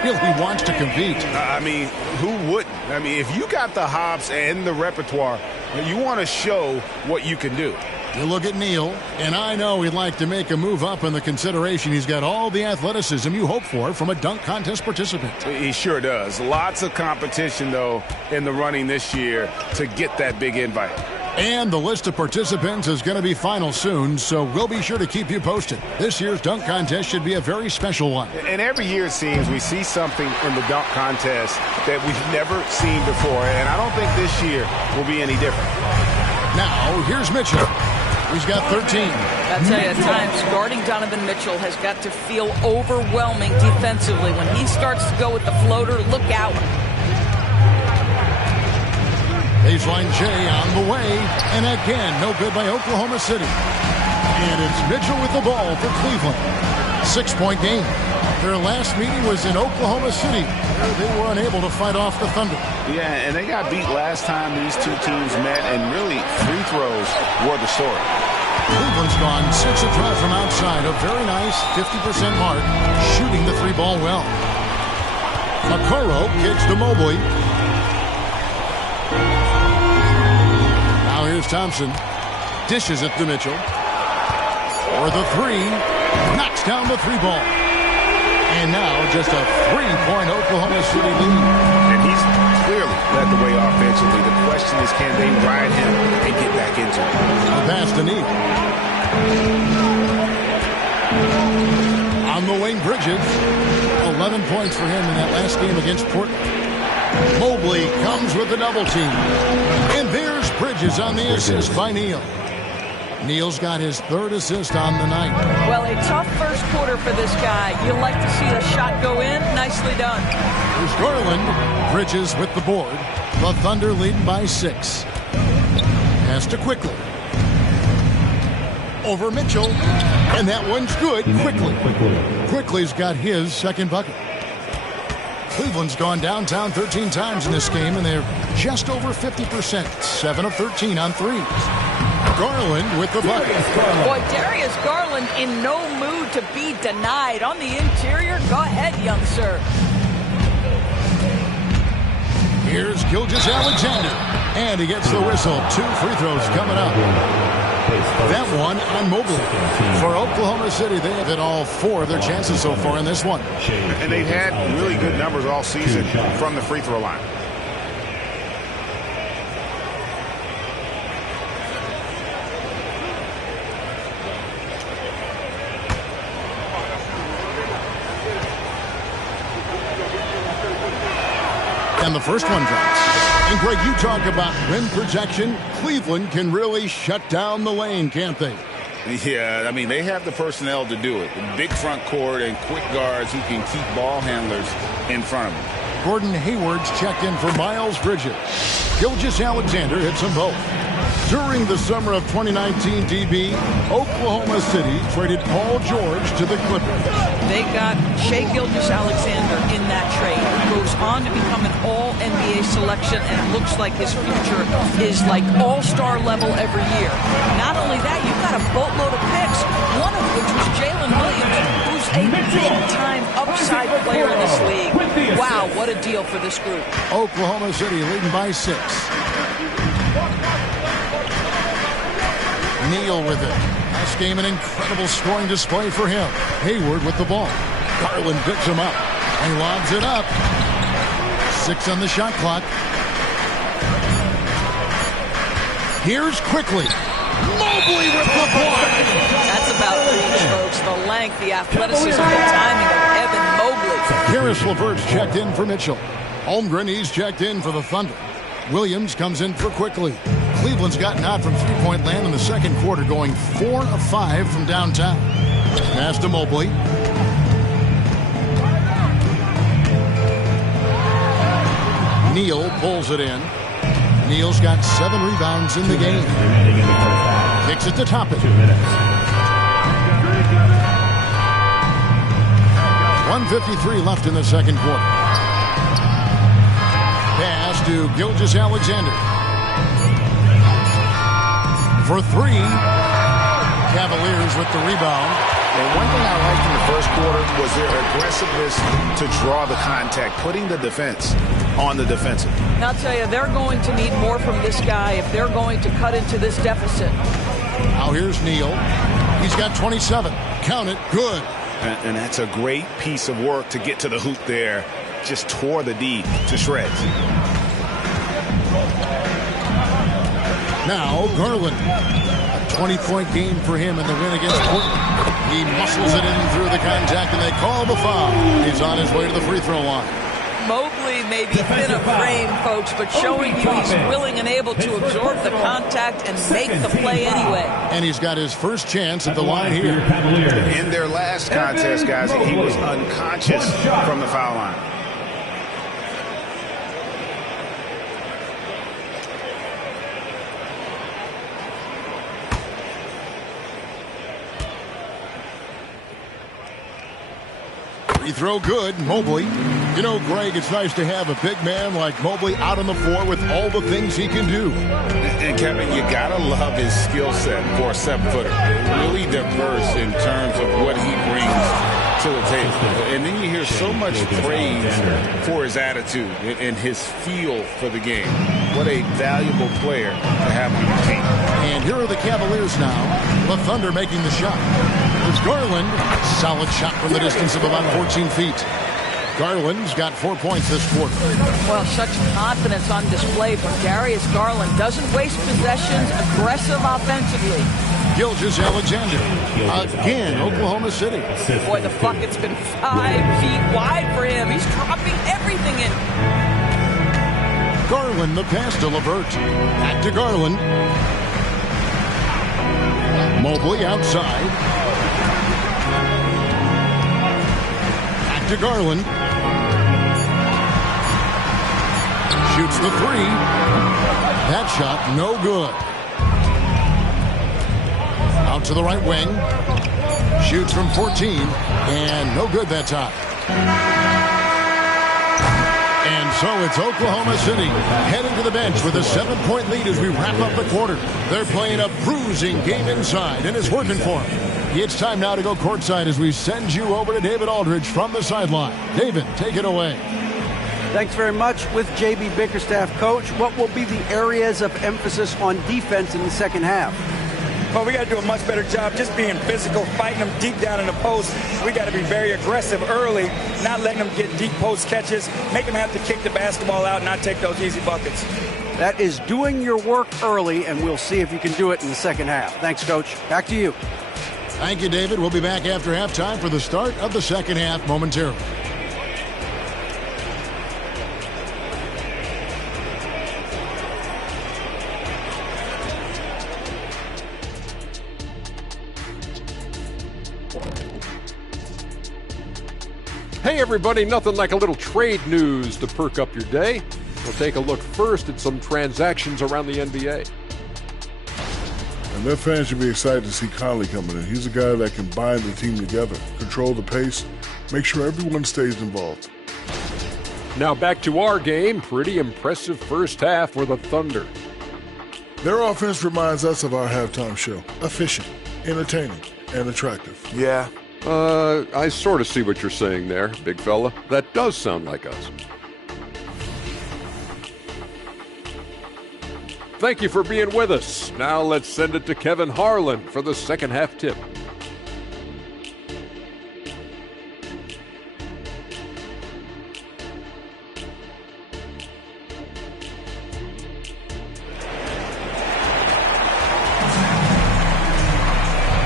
really wants to compete. I mean, who wouldn't? I mean, if you got the hops and the repertoire, you want to show what you can do. You look at Neal, and I know he'd like to make a move up in the consideration. He's got all the athleticism you hope for from a dunk contest participant. He sure does. Lots of competition, though, in the running this year to get that big invite. And the list of participants is going to be final soon, so we'll be sure to keep you posted. This year's dunk contest should be a very special one. And every year, it seems, we see something in the dunk contest that we've never seen before, and I don't think this year will be any different. Now, here's Mitchell. He's got 13. I'll tell you, at times, guarding Donovan Mitchell has got to feel overwhelming defensively. When he starts to go with the floater, look out. Baseline J on the way, and again, no good by Oklahoma City. And it's Mitchell with the ball for Cleveland. 6-point game. Their last meeting was in Oklahoma City, where they were unable to fight off the Thunder. Yeah, and they got beat last time these two teams met, and really, free throws were the story. Cleveland's gone 6 of 12 from outside, a very nice 50% mark, shooting the 3-ball well. Okoro kicks to Mobley. Thompson dishes it to Mitchell. For the three, knocks down the three ball. And now just a 3-point Oklahoma City lead. And he's clearly led the way offensively. The question is, can they ride him and get back into it? A pass to Neal. On the wing, Bridges. 11 points for him in that last game against Portland. Mobley comes with the double team. And there's Bridges on the assist by Neal. Neal's got his third assist on the night. Well, a tough first quarter for this guy. You like to see the shot go in. Nicely done. Here's Garland. Bridges with the board. The Thunder leading by 6. Pass to Quickly. Over Mitchell. And that one's good. Quickly's got his second bucket. Cleveland's gone downtown 13 times in this game, and they're just over 50%. 7 of 13 on threes. Garland with the bucket. Boy, Darius Garland in no mood to be denied. On the interior, go ahead, young sir. Here's Gilgeous-Alexander. And he gets the whistle. 2 free throws coming up. That one on Mobley. For Oklahoma City, they have hit all 4 of their chances so far in this one. And they've had really good numbers all season from the free throw line. And the first one drops. And Greg, you talk about rim protection. Cleveland can really shut down the lane, can't they? Yeah, I mean, they have the personnel to do it. Big front court and quick guards who can keep ball handlers in front of them. Gordon Hayward's checked in for Miles Bridges. Gilgeous-Alexander hits them both. During the summer of 2019, DB, Oklahoma City traded Paul George to the Clippers. They got Shai Gilgeous-Alexander in that trade. He goes on to become an all-NBA selection, and it looks like his future is like all-star level every year. Not only that, you've got a boatload of picks, one of which was Jalen Williams, who's a big-time upside player in this league. Wow, what a deal for this group. Oklahoma City leading by 6. Neal with it. Last game, an incredible scoring display for him. Hayward with the ball. Garland picks him up and lobs it up. 6 on the shot clock. Here's Quickly. Mobley with the block. That's about reach, folks. The length, the athleticism, the timing of Evan Mobley. Karis LeVert's checked in for Mitchell. Holmgren, he's checked in for the Thunder. Williams comes in for Quickly. Cleveland's gotten out from three-point land in the second quarter, going 4 of 5 from downtown. Pass to Mobley. Neal pulls it in. Neal's got 7 rebounds in the game. Kicks it to Toppin. 1:53 left in the second quarter. Pass to Gilgeous-Alexander. For 3. Cavaliers with the rebound. And one thing I liked in the first quarter was their aggressiveness to draw the contact, putting the defense on the defensive. And I'll tell you, they're going to need more from this guy if they're going to cut into this deficit. Now here's Neal. He's got 27. Count it. Good. And that's a great piece of work to get to the hoop there. Just tore the D to shreds. Now Garland. A 20-point game for him in the win against Portland. He muscles it in through the contact, and they call the foul. He's on his way to the free throw line. Mobley may be thin of frame, folks, but showing you he's willing and able to absorb the contact and make the play anyway. And he's got his first chance at the line here. In their last contest, guys, he was unconscious from the foul line. Free throw good. Mobley. You know, Greg, it's nice to have a big man like Mobley out on the floor with all the things he can do. And Kevin, you gotta love his skill set for a 7-footer. Really diverse in terms of what he brings to the table. And then you hear so much praise for his attitude and his feel for the game. what a valuable player to have on your team. And here are the Cavaliers now. The Thunder making the shot. There's Garland. Solid shot from the distance of about 14 feet. Garland's got 4 points this quarter. Well, such confidence on display from Darius Garland. Doesn't waste possessions, aggressive offensively. Gilgeous-Alexander. Again, Oklahoma City. Boy, the bucket's been 5 feet wide for him. He's dropping everything in. Garland, the pass to LeVert. Back to Garland. Mobley outside. Back to Garland. Shoots the three. That shot, no good. Out to the right wing. Shoots from 14. And no good that time. And so it's Oklahoma City heading to the bench with a 7-point lead as we wrap up the quarter. They're playing a bruising game inside, and it's working for them. It's time now to go courtside as we send you over to David Aldridge from the sideline. David, take it away. Thanks very much. With J.B. Bickerstaff, Coach, what will be the areas of emphasis on defense in the second half? Well, we got to do a much better job just being physical, fighting them deep down in the post. We got to be very aggressive early, not letting them get deep post catches, make them have to kick the basketball out and not take those easy buckets. That is doing your work early, and we'll see if you can do it in the second half. Thanks, Coach. Back to you. Thank you, David. We'll be back after halftime for the start of the second half momentarily. Hey everybody, nothing like a little trade news to perk up your day. We'll take a look first at some transactions around the NBA. And their fans should be excited to see Conley coming in. He's a guy that can bind the team together, control the pace, make sure everyone stays involved. Now back to our game. Pretty impressive first half for the Thunder. Their offense reminds us of our halftime show. Efficient, entertaining, and attractive. Yeah. I sort of see what you're saying there, big fella. That does sound like us. Thank you for being with us. Now let's send it to Kevin Harlan for the second half tip.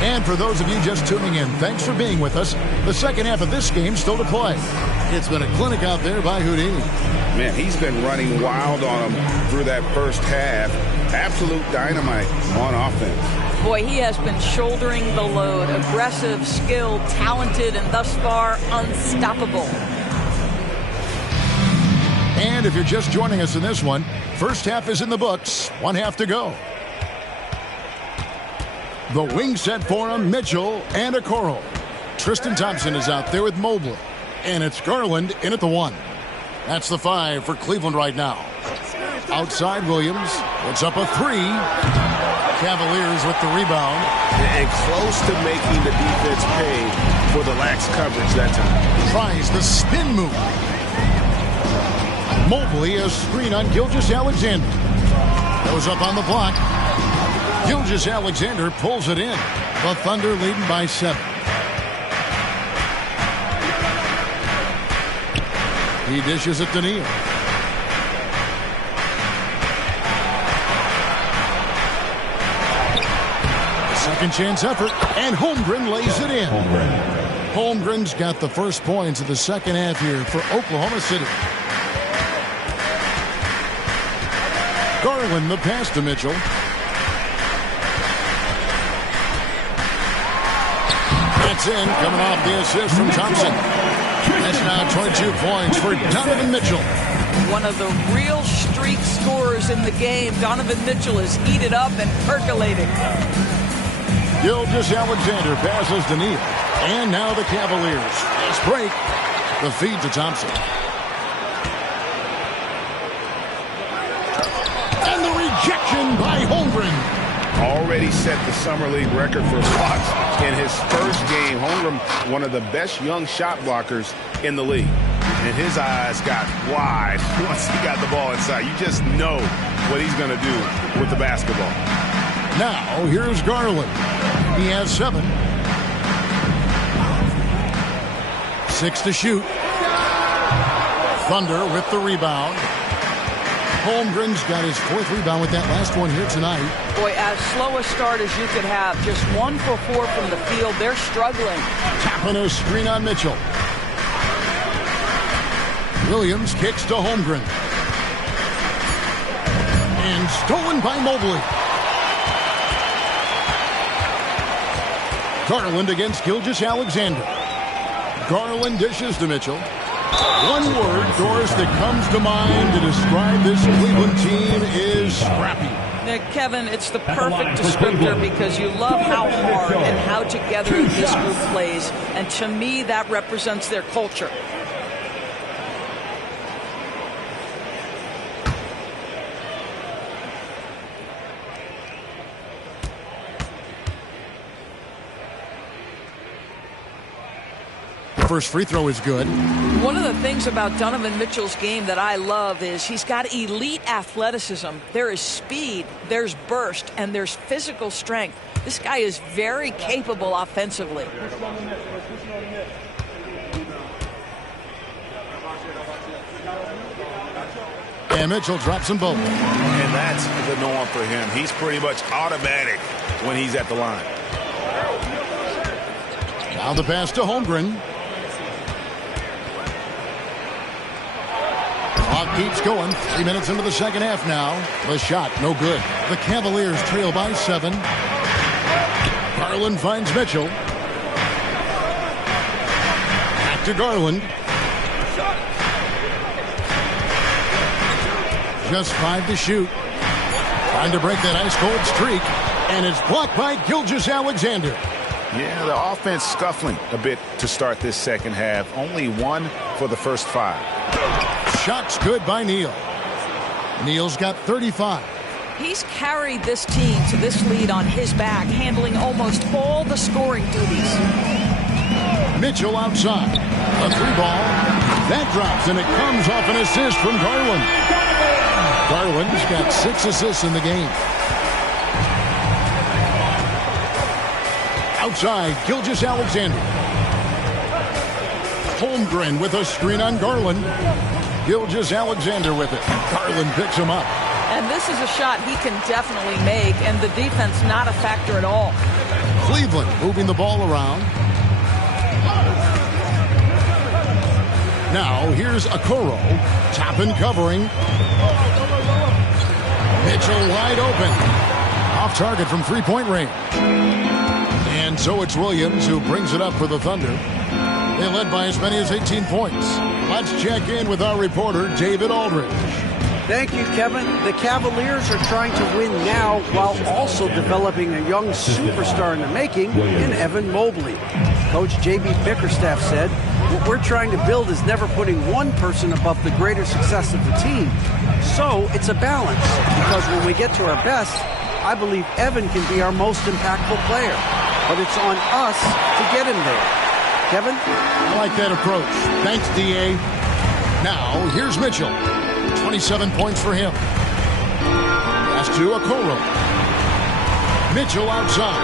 And for those of you just tuning in, thanks for being with us. The second half of this game still to play. It's been a clinic out there by Houdini. Man, he's been running wild on him through that first half. Absolute dynamite on offense. Boy, he has been shouldering the load. Aggressive, skilled, talented, and thus far unstoppable. And if you're just joining us in this one, first half is in the books. 1 half to go. The wing set for him, Mitchell and Okoro. Tristan Thompson is out there with Mobley. And it's Garland in at the 1. That's the 5 for Cleveland right now. Outside Williams. It's up a 3. Cavaliers with the rebound. And close to making the defense pay for the lax coverage that time. Tries the spin move. Mobley, a screen on Gilgeous-Alexander. Goes up on the block. Gilgeous-Alexander pulls it in. The Thunder leading by 7. He dishes it to Neal. A second chance effort, and Holmgren lays it in. Holmgren's got the first points of the second half here for Oklahoma City. Garland the pass to Mitchell. That's in, coming off the assist from Thompson. That's now 22 points for Donovan Mitchell. One of the real streak scorers in the game. Donovan Mitchell is heated up and percolating. Gilgeous-Alexander passes to Neal. And now the Cavaliers. Fast break. The feed to Thompson. And the rejection by Holmgren. Already set the Summer League record for blocks in his first game. Holmgren, one of the best young shot blockers in the league. And his eyes got wide once he got the ball inside. You just know what he's going to do with the basketball. Now, here's Garland. He has 7. 6 to shoot. Thunder with the rebound. Holmgren's got his 4th rebound with that last one here tonight. Boy, as slow a start as you could have. Just 1 for 4 from the field. They're struggling. Tapping a screen on Mitchell. Williams kicks to Holmgren. And stolen by Mobley. Garland against Gilgeous-Alexander. Garland dishes to Mitchell. One word, Doris, that comes to mind to describe this Cleveland team is scrappy. Now, Kevin, it's the perfect descriptor because you love how hard and how together this group plays. And to me, that represents their culture. First free throw is good. One of the things about Donovan Mitchell's game that I love is he's got elite athleticism. There is speed, there's burst, and there's physical strength. This guy is very capable offensively. And Mitchell drops them both. And that's the norm for him. He's pretty much automatic when he's at the line. Now the pass to Holmgren. Clock keeps going. 3 minutes into the second half now. The shot, no good. The Cavaliers trail by 7. Garland finds Mitchell. Back to Garland. Just 5 to shoot. Trying to break that ice-cold streak. And it's blocked by Gilgeous-Alexander. Yeah, the offense scuffling a bit to start this second half. Only 1 for the first 5. Shot's good by Neal. Neal's got 35. He's carried this team to this lead on his back, handling almost all the scoring duties. Mitchell outside. A 3-ball. That drops, and it comes off an assist from Garland. Garland's got 6 assists in the game. Outside, Gilgeous-Alexander. Holmgren with a screen on Garland. Gilgeous-Alexander with it. Garland picks him up. And this is a shot he can definitely make, and the defense not a factor at all. Cleveland moving the ball around. Now here's Okoro. Top and covering. Mitchell wide open. Off target from 3-point range. And so it's Williams who brings it up for the Thunder. They led by as many as 18 points. Let's check in with our reporter, David Aldridge. Thank you, Kevin. The Cavaliers are trying to win now while also developing a young superstar in the making in Evan Mobley. Coach J.B. Bickerstaff said, "What we're trying to build is never putting one person above the greater success of the team. So it's a balance, because when we get to our best, I believe Evan can be our most impactful player. But it's on us to get him there." Kevin? I like that approach. Thanks, D.A. Now, here's Mitchell. 27 points for him. Pass to Okoro. Mitchell outside.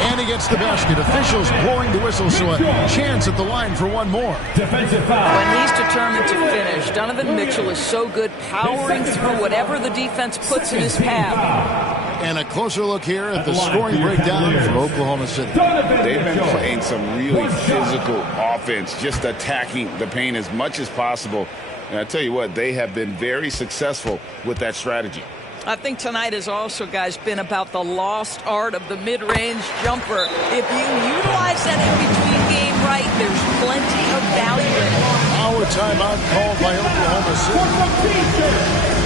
And he gets the basket. Officials blowing the whistle, so a chance at the line for one more. When he's determined to finish, Donovan Mitchell is so good powering through whatever the defense puts in his path. And a closer look here at the scoring breakdown for Oklahoma City. They've been playing some really physical offense, just attacking the paint as much as possible. And I tell you what, they have been very successful with that strategy. I think tonight has also, guys, been about the lost art of the mid-range jumper. If you utilize that in-between game right, there's plenty of value in it. Our timeout called by Oklahoma City.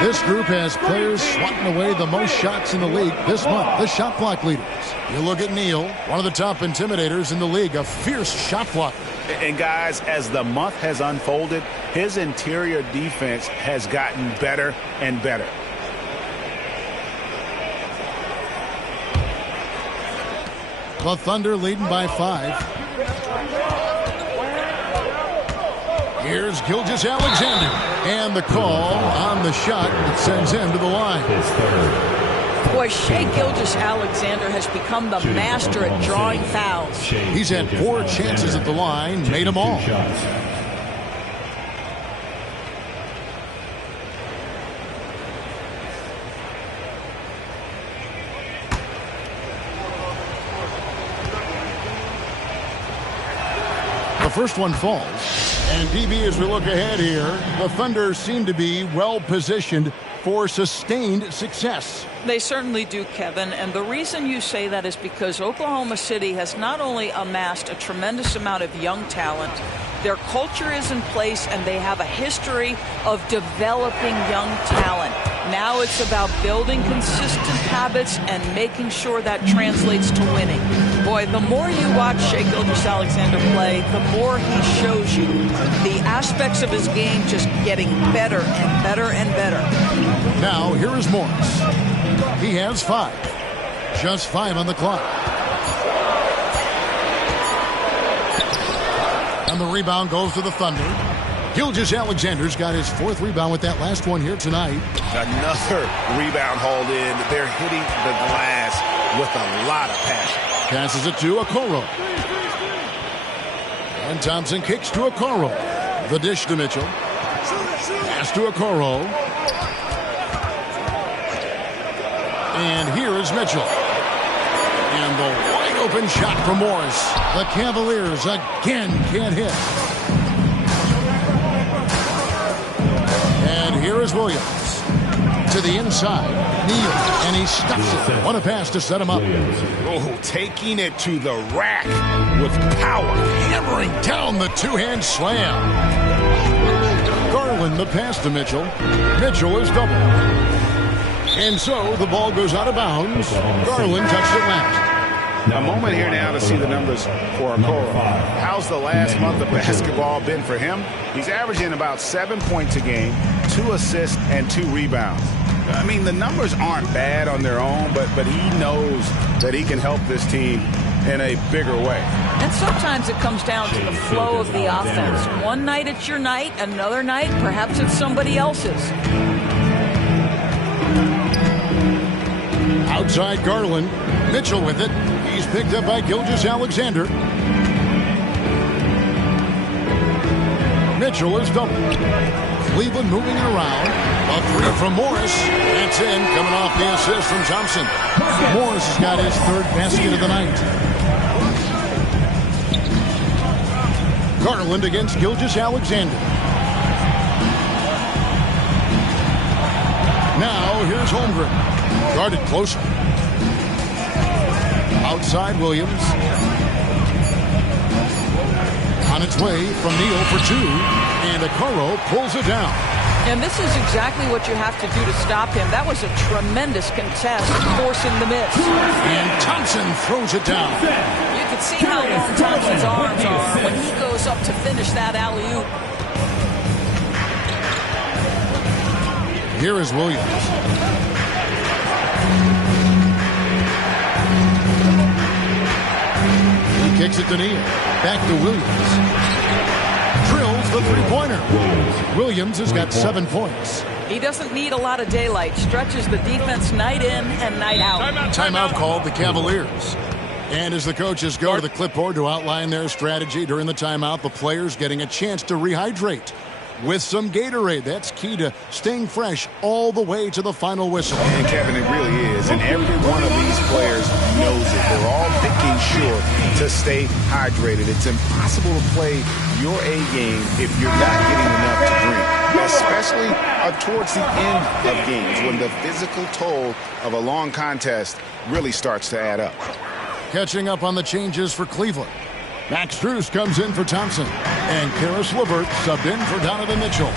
This group has players swatting away the most shots in the league this month, the shot block leaders. You look at Neal, one of the top intimidators in the league, a fierce shot blocker. And guys, as the month has unfolded, his interior defense has gotten better and better. The Thunder leading by 5. Here's Gilgeous-Alexander. And the call on the shot that sends him to the line. Boy, Shai Gilgeous-Alexander has become the master at drawing fouls. He's had 4 chances at the line, made them all. The first one falls. And DB, as we look ahead here, the Thunder seem to be well positioned for sustained success. They certainly do, Kevin. And the reason you say that is because Oklahoma City has not only amassed a tremendous amount of young talent, their culture is in place and they have a history of developing young talent. Now it's about building consistent habits and making sure that translates to winning. Boy, the more you watch Shai Gilgeous-Alexander play, the more he shows you the aspects of his game just getting better and better and better. Now, here is Morris. He has 5. Just 5 on the clock. And the rebound goes to the Thunder. Gilgeous-Alexander's got his 4th rebound with that last one here tonight. Another rebound hauled in. They're hitting the glass with a lot of passion. Passes it to Okoro. And Thompson kicks to Okoro. The dish to Mitchell. Pass to Okoro. And here is Mitchell. And the wide open shot from Morris. The Cavaliers again can't hit. And here is Williams. To the inside. Neal. And he stuffs it. What a pass to set him up. Oh, taking it to the rack with power. Hammering down the two-hand slam. Garland the pass to Mitchell. Mitchell is doubled. And so the ball goes out of bounds. Garland touched it last. A moment here now to see the numbers for Okoro. How's the last month of basketball been for him? He's averaging about 7 points a game, 2 assists, and 2 rebounds. I mean, the numbers aren't bad on their own, but he knows that he can help this team in a bigger way. And sometimes it comes down to the flow of the offense. One night it's your night, another night perhaps it's somebody else's. Outside Garland. Mitchell with it. He's picked up by Gilgeous-Alexander. Mitchell is doubled. Cleveland moving it around. A 3 from Morris. That's in. Coming off the assist from Thompson. Morris has got his 3rd basket of the night. Garland against Gilgeous-Alexander. Now here's Holmgren. Guarded closer. Outside Williams. On its way from Neal for 2. And Okoro pulls it down. And this is exactly what you have to do to stop him. That was a tremendous contest, forcing the miss. And Thompson throws it down. You can see how long Thompson's arms are when he goes up to finish that alley-oop. Here is Williams. He kicks it to Neal. Back to Williams. Drills the three-pointer. Williams has got 7 points. He doesn't need a lot of daylight. Stretches the defense night in and night out. Timeout called the Cavaliers. And as the coaches go to the clipboard to outline their strategy during the timeout, the players getting a chance to rehydrate with some Gatorade. That's key to staying fresh all the way to the final whistle. And Kevin, it really is. And every one of these players knows it. They're all making sure to stay hydrated. It's impossible to play your A game if you're not getting enough to drink, especially towards the end of games when the physical toll of a long contest really starts to add up. Catching up on the changes for Cleveland. Max Strus comes in for Thompson. And Karis LeVert subbed in for Donovan Mitchell.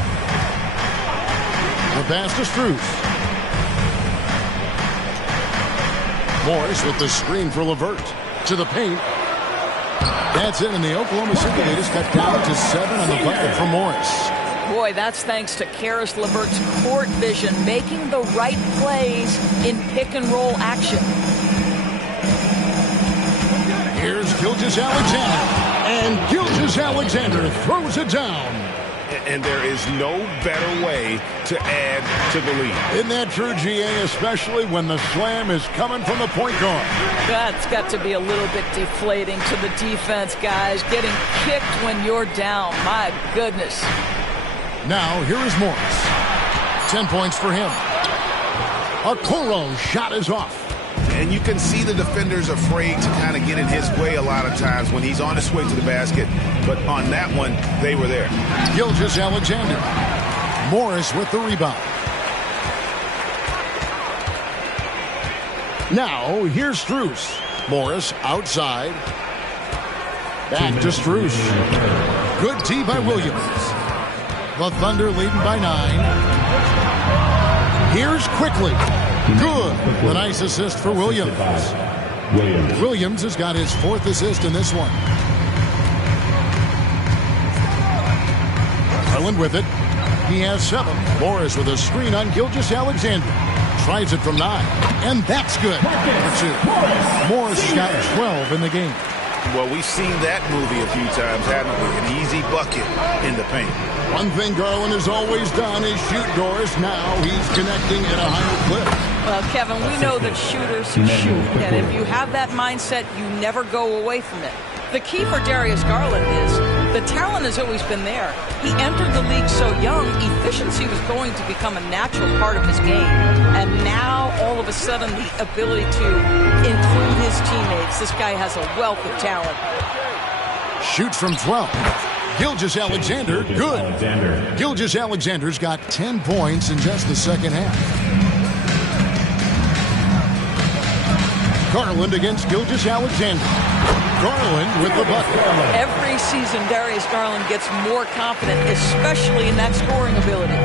The pass to Strus. Morris with the screen for LeVert. To the paint. That's it, and the Oklahoma City lead is cut down to 7 on the bucket for Morris. Boy, that's thanks to Karis LeVert's court vision, making the right plays in pick-and-roll action. Here's Gilgeous-Alexander. And Gilgeous-Alexander throws it down. And there is no better way to add to the lead. Isn't that true, GA, especially when the slam is coming from the point guard? That's got to be a little bit deflating to the defense, guys. Getting kicked when you're down. My goodness. Now, here is Morris. 10 points for him. Okoro's shot is off. And you can see the defenders afraid to kind of get in his way a lot of times when he's on his way to the basket. But on that one, they were there. Gilgeous-Alexander. Morris with the rebound. Now, here's Strus. Morris outside. Back to Strus. Good tee by Williams. The Thunder leading by 9. Here's Quickly. Good. A nice assist for Williams. Williams has got his 4th assist in this one. Garland with it. He has 7. Morris with a screen on Gilgeous-Alexander. Tries it from 9. And that's good. For 2. Morris has got 12 in the game. Well, we've seen that movie a few times, haven't we? An easy bucket in the paint. One thing Garland has always done is shoot doors. Now he's connecting at a higher clip. Well, Kevin, we know that shooters shoot, and if you have that mindset, you never go away from it. The key for Darius Garland is the talent has always been there. He entered the league so young, efficiency was going to become a natural part of his game. And now, all of a sudden, the ability to include his teammates. This guy has a wealth of talent. Shoots from 12. Gilgeous-Alexander, good. Gilgeous-Alexander's got 10 points in just the second half. Garland against Gilgeous-Alexander. Garland with the bucket. Every season, Darius Garland gets more confident, especially in that scoring ability.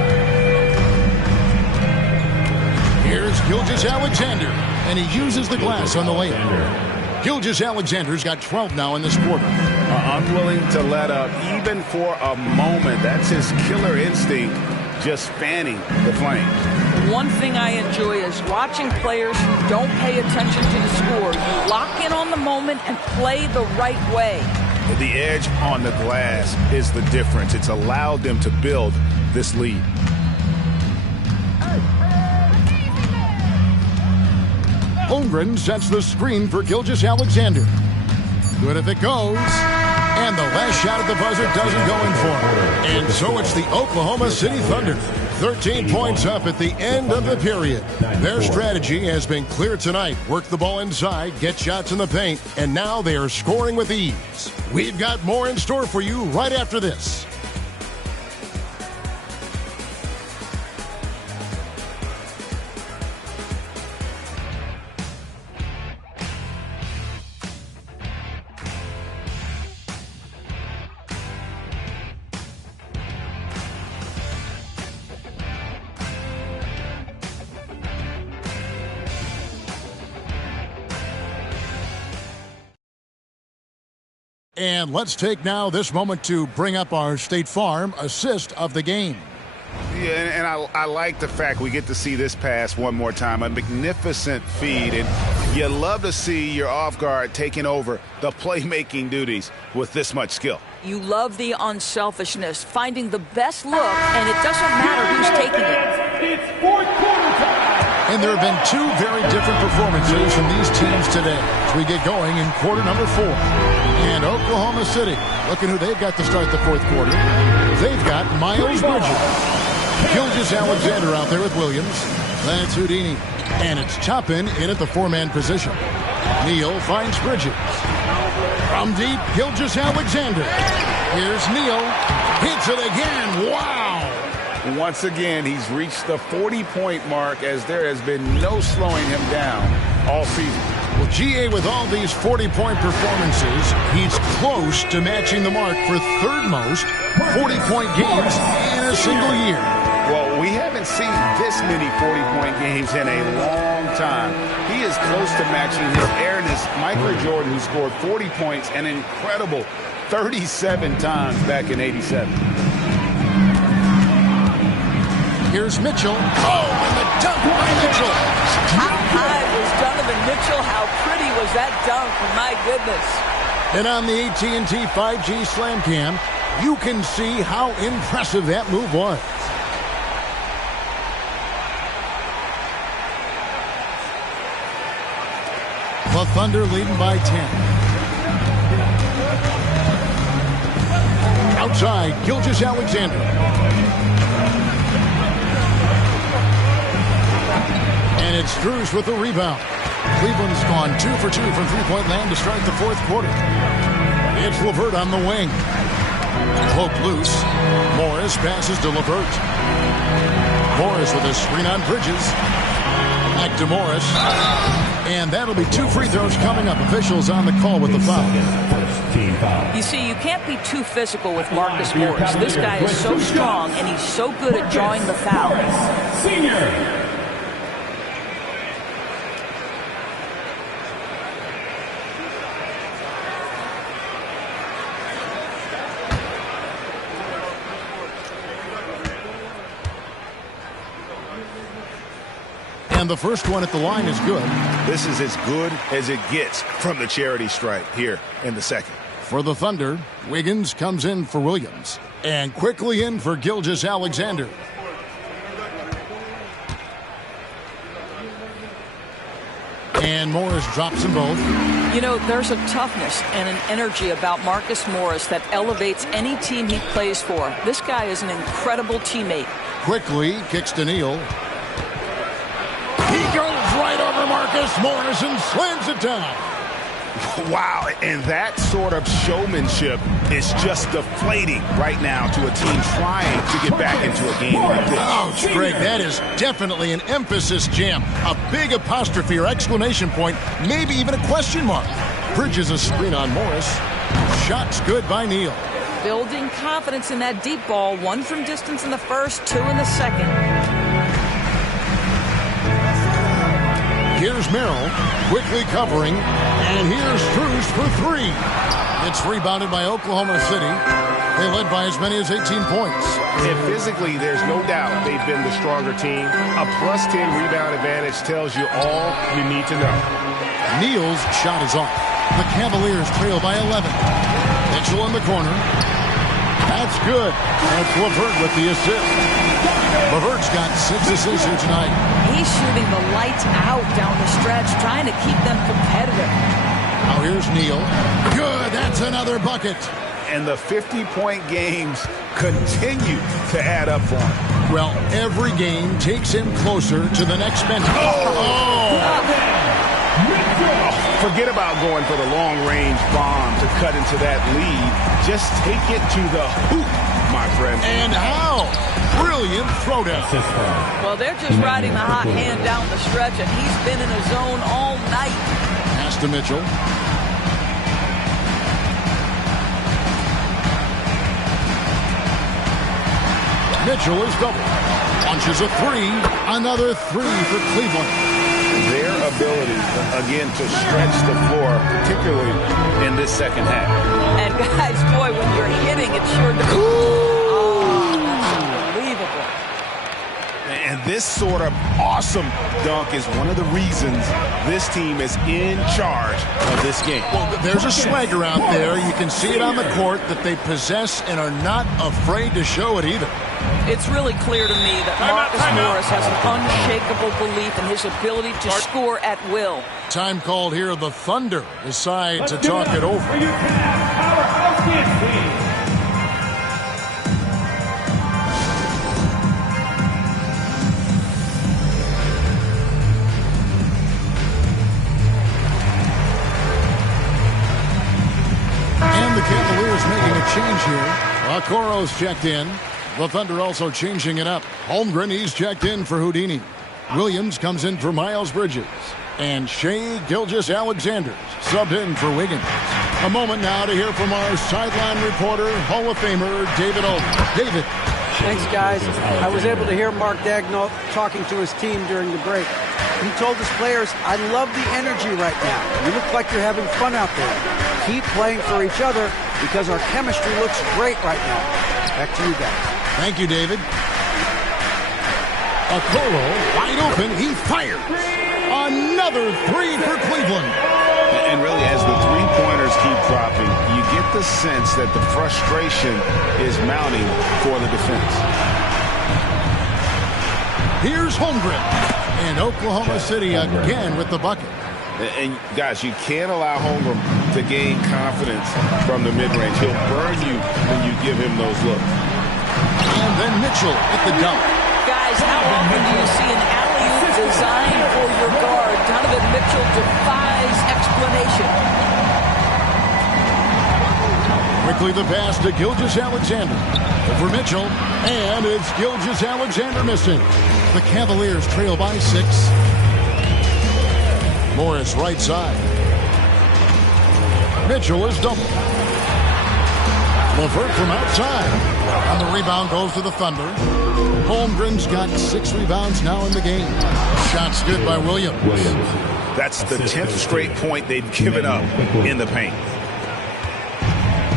Here's Gilgeous-Alexander, and he uses the glass on the layup. Gilgeous-Alexander's got 12 now in this quarter. Unwilling to let up, even for a moment. That's his killer instinct, just fanning the flame. One thing I enjoy is watching players who don't pay attention to the score. You lock in on the moment and play the right way. The edge on the glass is the difference. It's allowed them to build this lead. Holmgren sets the screen for Gilgeous-Alexander. Good if it goes. And the last shot at the buzzer doesn't go in for him. And so it's the Oklahoma City Thunder. 13 points up at the end of the period. Their strategy has been clear tonight. Work the ball inside, get shots in the paint, and now they are scoring with ease. We've got more in store for you right after this. And let's take now this moment to bring up our State Farm assist of the game. Yeah, and I like the fact we get to see this pass one more time. A magnificent feed, and you love to see your off guard taking over the playmaking duties with this much skill. You love the unselfishness, finding the best look, and it doesn't matter who's taking it. It's fourth quarter time. And there have been 2 very different performances from these teams today as we get going in quarter number 4. And Oklahoma City, looking who they've got to start the fourth quarter. They've got Miles Bridges. Gilgeous-Alexander out there with Williams. That's Houdini. And it's Toppin in at the 4-man position. Neal finds Bridges. From deep, Gilgeous-Alexander. Here's Neal. Hits it again. Wow. Once again, he's reached the 40-point mark as there has been no slowing him down all season. Well, GA, with all these 40-point performances, he's close to matching the mark for third most 40-point games in a single year. Well, We haven't seen this many 40-point games in a long time. He is close to matching his airness. Michael Jordan, who scored 40 points an incredible 37 times back in '87. Here's Mitchell. Oh, and the dunk by Mitchell. How high was Donovan Mitchell? How pretty was that dunk? My goodness. And on the AT&T 5G Slam Cam, you can see how impressive that move was. The Thunder leading by 10. Outside, Gilgeous-Alexander. And it's Strus with the rebound. Cleveland's gone 2 for 2 from three-point land to start the fourth quarter. It's LeVert on the wing. Cloak loose. Morris passes to LeVert. Morris with a screen on Bridges. Back to Morris. And that'll be 2 free throws coming up. Officials on the call with the foul. You see, you can't be too physical with Marcus Morris. This guy is so strong, and he's so good at drawing the foul. Senior. And the first one at the line is good. This is as good as it gets from the charity stripe here in the second. For the Thunder, Wiggins comes in for Williams. And quickly in for Gilgeous-Alexander. And Morris drops them both. You know, there's a toughness and an energy about Marcus Morris that elevates any team he plays for. This guy is an incredible teammate. Quickly kicks to Neal. He goes right over Marcus Morris and slams it down. Wow, and that sort of showmanship is just deflating right now to a team trying to get back into a game like this. Ouch, Greg, that is definitely an emphasis jam. A big apostrophe or exclamation point, maybe even a question mark. Bridges a screen on Morris. Shots good by Neal. Building confidence in that deep ball. 1 from distance in the first, 2 in the second. Here's Merrill, quickly covering, and here's Strus for 3. It's rebounded by Oklahoma City. They led by as many as 18 points. And physically, there's no doubt they've been the stronger team. A plus 10 rebound advantage tells you all you need to know. Neal's shot is off. The Cavaliers trail by 11. Mitchell in the corner. That's good. That's LeVert with the assist. LeVert's got 6 assists here tonight. He's shooting the lights out down the stretch, trying to keep them competitive. Now here's Neal. Good, that's another bucket. And the 50-point games continue to add up for him. Well, every game takes him closer to the next bench. Forget about going for the long-range bomb to cut into that lead. Just take it to the hoop, my friend. And how? Brilliant throwdown. Well, they're just riding the hot hand down the stretch, and he's been in a zone all night. Pass to Mitchell. Mitchell is double. Launches a 3. Another 3 for Cleveland. Their ability, again, to stretch the floor, particularly in this second half. And guys, boy, when you're hitting, it's sure to... Oh, that's unbelievable. And this sort of awesome dunk is one of the reasons this team is in charge of this game. Well, there's a swagger out there. You can see it on the court that they possess and are not afraid to show it either. It's really clear to me that Marcus Morris has an unshakable belief in his ability to score at will. Time called here. The Thunder decide to talk it over. And the Cavaliers making a change here. Okoro's checked in. The Thunder also changing it up. Holmgren, he's checked in for Houdini. Williams comes in for Miles Bridges. And Shai Gilgeous-Alexander subbed in for Wiggins. A moment now to hear from our sideline reporter, Hall of Famer David Olden. David. Thanks, guys. I was able to hear Mark Daigneault talking to his team during the break. He told his players, I love the energy right now. You look like you're having fun out there. Keep playing for each other because our chemistry looks great right now. Back to you guys. Thank you, David. Okoro, wide open, he fires. Another three for Cleveland. And really, as the three-pointers keep dropping, you get the sense that the frustration is mounting for the defense. Here's Holmgren. And Oklahoma City again with the bucket. And guys, you can't allow Holmgren to gain confidence from the mid-range. He'll burn you when you give him those looks. And then Mitchell at the dunk. Guys, how often do you see an alley-oop designed for your guard? Donovan Mitchell defies explanation. Quickly the pass to Gilgeous-Alexander. Over Mitchell. And it's Gilgeous-Alexander missing. The Cavaliers trail by 6. Morris right side. Mitchell is doubled. LeVert from outside. And the rebound goes to the Thunder. Holmgren's got 6 rebounds now in the game. Shots good by Williams. That's the 10th straight point they've given up in the paint.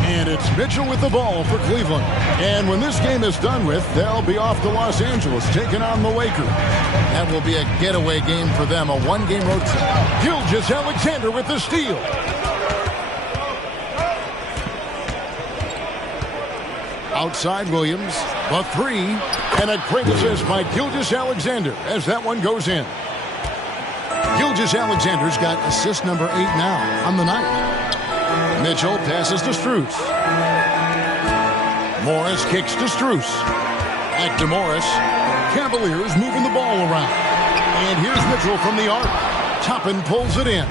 And it's Mitchell with the ball for Cleveland. And when this game is done with, they'll be off to Los Angeles taking on the Lakers. That will be a getaway game for them, a one-game road trip. Gilgeous-Alexander with the steal. Outside Williams, a 3, and a great assist by Gilgeous-Alexander as that one goes in. Gilgeous-Alexander's got assist number 8 now on the night. Mitchell passes to Strus. Morris kicks to Strus. Back to Morris. Cavaliers moving the ball around. And here's Mitchell from the arc. Toppin pulls it in.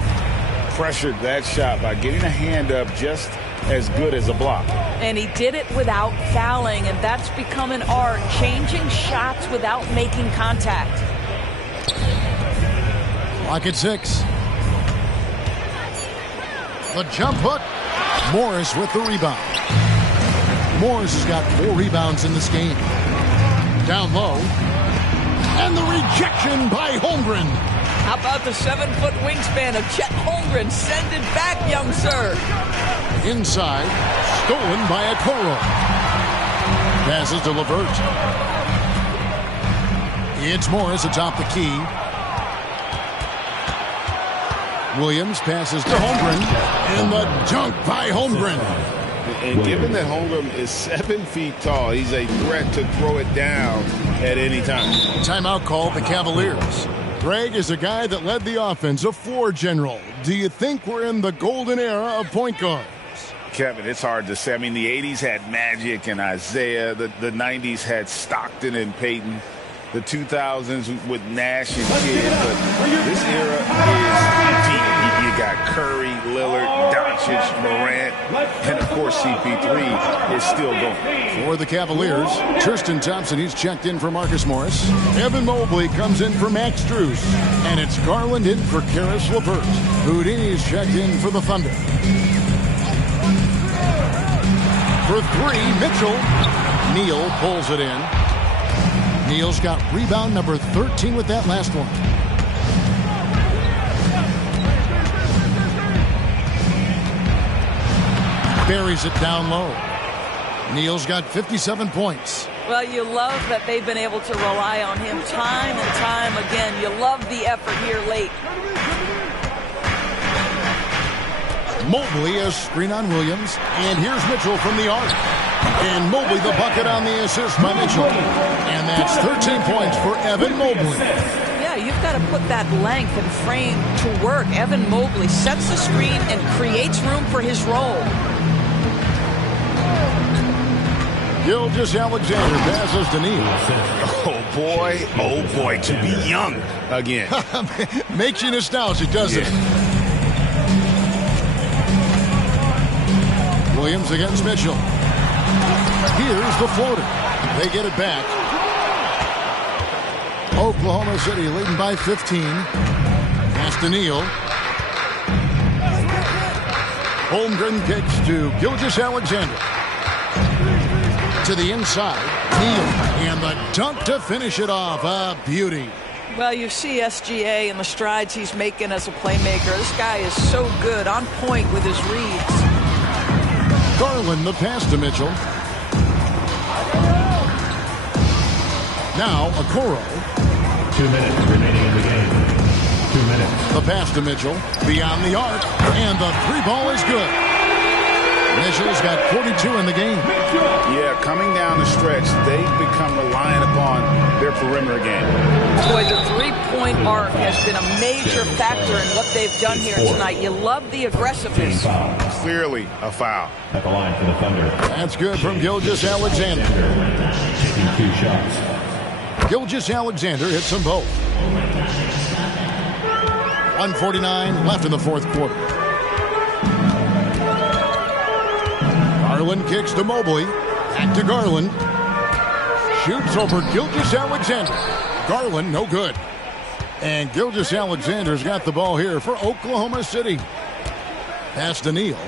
Pressured that shot by getting a hand up just as good as a block. And he did it without fouling, and that's become an art, changing shots without making contact. Clock at 6. The jump hook. Morris with the rebound. Morris has got 4 rebounds in this game. Down low. And the rejection by Holmgren. How about the 7-foot wingspan of Chet Holmgren? Send it back, young sir. Inside. Stolen by Okoro. Passes to LeVert. It's Morris atop the key. Williams passes to Holmgren. And the dunk by Holmgren. And given that Holmgren is 7 feet tall, he's a threat to throw it down at any time. Timeout called the Cavaliers. Greg is a guy that led the offense, a floor general. Do you think we're in the golden era of point guards? Kevin, it's hard to say. I mean, the 80s had Magic and Isaiah. The 90s had Stockton and Peyton. The 2000s with Nash and Kidd. But this era is deep. You got Curry, Lillard, Doncic, Morant, and, of course, CP3 is still going. For the Cavaliers, Tristan Thompson, he's checked in for Marcus Morris. Evan Mobley comes in for Max Strus. And it's Garland in for Karis LeVert. Houdini's checked in for the Thunder. For 3, Mitchell. Neal pulls it in. Neal's got rebound number 13 with that last one. Buries it down low. Neal's got 57 points. Well, you love that they've been able to rely on him time and time again. You love the effort here late. Mobley a screen on Williams. And here's Mitchell from the arc. And Mobley the bucket on the assist by Mitchell. And that's 13 points for Evan Mobley. Yeah, you've got to put that length and frame to work. Evan Mobley sets the screen and creates room for his role. Gilgeous-Alexander passes to Neal. Oh boy, to be young again. Makes you nostalgic, doesn't it? Williams against Mitchell. Here's the floater. They get it back. Oklahoma City leading by 15. Pass to Neal. Holmgren kicks to Gilgeous-Alexander. To the inside. Neal, and the dunk to finish it off. A beauty. Well, you see SGA and the strides he's making as a playmaker. This guy is so good, on point with his reads. Garland, the pass to Mitchell. Now, Okoro. 2 minutes remaining in the game. 2 minutes. The pass to Mitchell. Beyond the arc. And the three ball is good. Mitchell's got 42 in the game. Yeah, coming down the stretch, they've become reliant upon their perimeter game. Boy, the three-point arc has been a major factor in what they've done here tonight. You love the aggressiveness. Clearly a foul. At the line for the Thunder. That's good from Gilgeous-Alexander. Taking 2 shots. Gilgeous-Alexander hits them both. 1:49 left in the fourth quarter. Garland kicks to Mobley. Back to Garland. Shoots over Gilgeous-Alexander. Garland, no good. And Gilgeous-Alexander's got the ball here for Oklahoma City. Pass to Neal.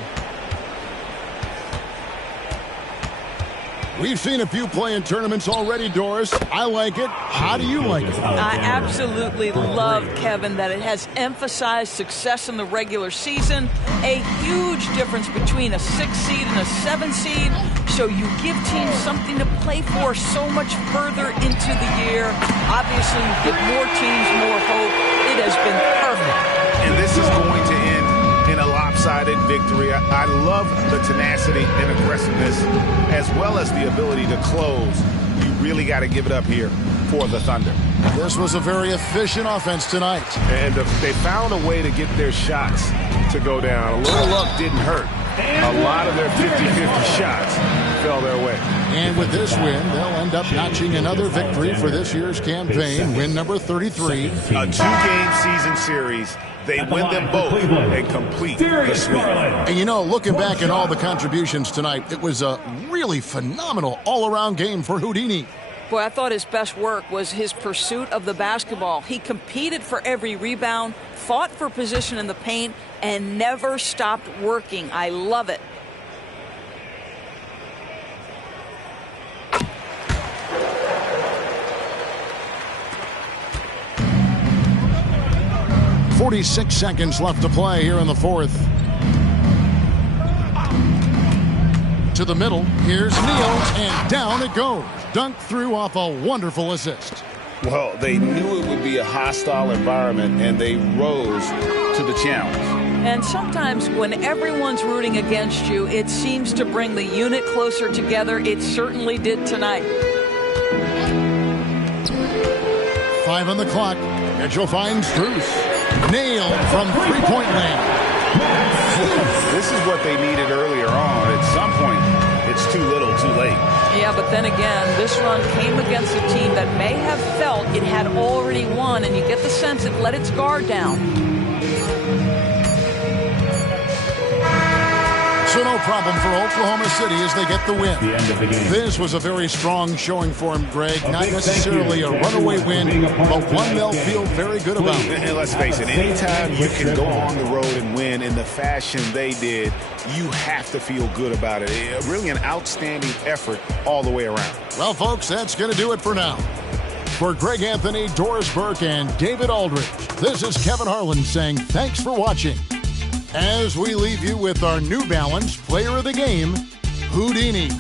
We've seen a few play-in tournaments already, Doris. I like it. How do you like it? I absolutely love, Kevin, that it has emphasized success in the regular season. A huge difference between a 6 seed and a 7 seed. So you give teams something to play for so much further into the year. Obviously, you give more teams more hope. It has been perfect. And this is going to end in a lopsided victory. I love the tenacity and aggressiveness as well as the ability to close. You really got to give it up here for the Thunder. This was a very efficient offense tonight. And they found a way to get their shots to go down. A little luck didn't hurt. A lot of their 50-50 shots fell their way. And with this win, they'll end up notching another victory for this year's campaign, win number 33. A 2-game season series. They win them both and complete the sweep. And you know, looking back at all the contributions tonight, it was a really phenomenal all-around game for Houdini. Boy, I thought his best work was his pursuit of the basketball. He competed for every rebound, fought for position in the paint, and never stopped working. I love it. .46 seconds left to play here in the fourth. To the middle, here's Neal, and down it goes. Dunked through off a wonderful assist. Well, they knew it would be a hostile environment, and they rose to the challenge. And sometimes when everyone's rooting against you, it seems to bring the unit closer together. It certainly did tonight. 5 on the clock. Mitchell finds Strus. Neal from three-point land. This is what they needed earlier on. At some point, it's too little, too late. Yeah, but then again, this run came against a team that may have felt it had already won, and you get the sense it let its guard down. So no problem for Oklahoma City as they get the win. The end of the game. This was a very strong showing for him, Greg. Not necessarily a runaway win, but one they'll feel very good about. And let's face it, anytime you can go on the road and win in the fashion they did, you have to feel good about it. Really an outstanding effort all the way around. Well, folks, that's going to do it for now. For Greg Anthony, Doris Burke, and David Aldridge, this is Kevin Harlan saying thanks for watching. As we leave you with our New Balance Player of the Game, Houdini.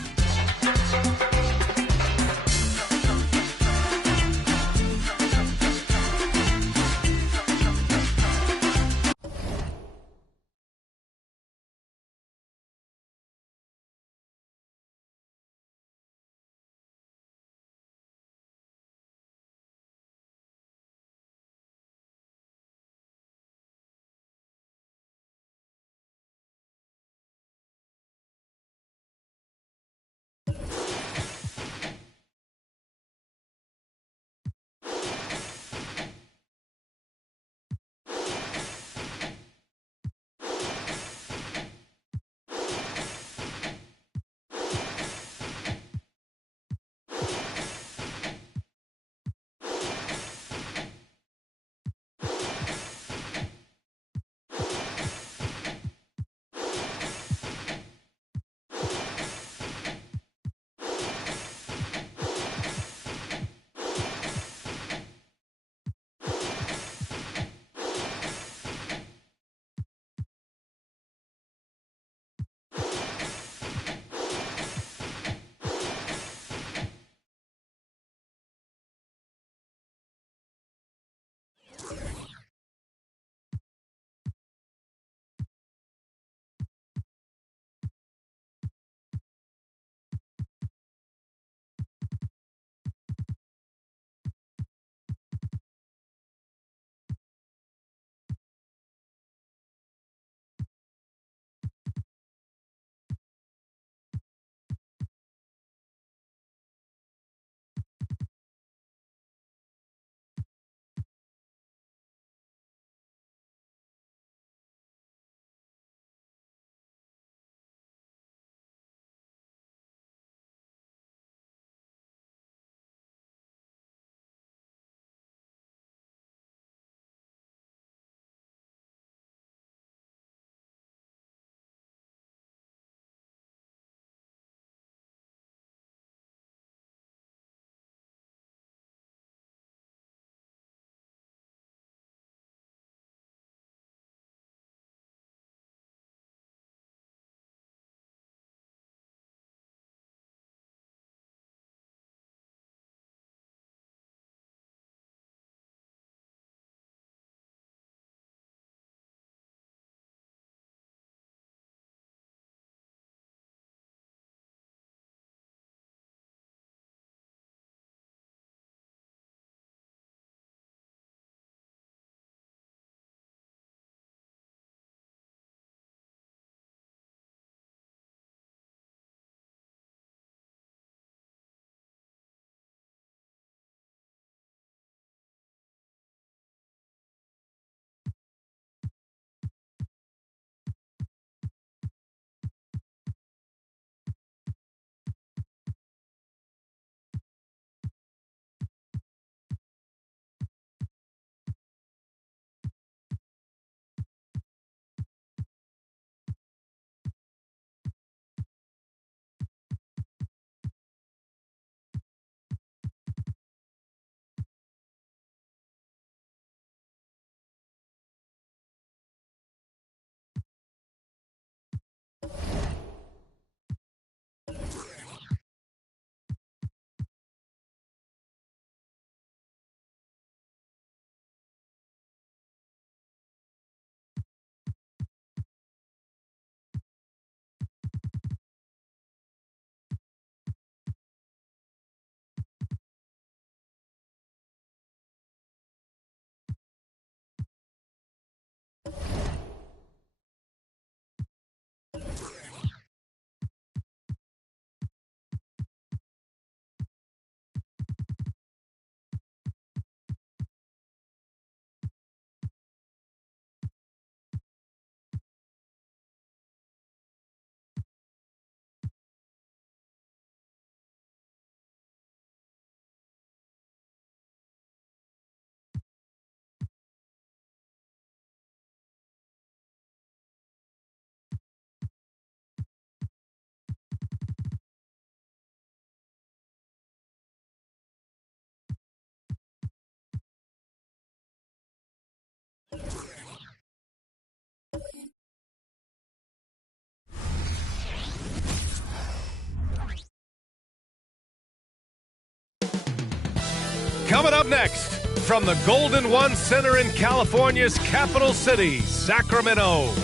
Coming up next, from the Golden One Center in California's capital city, Sacramento.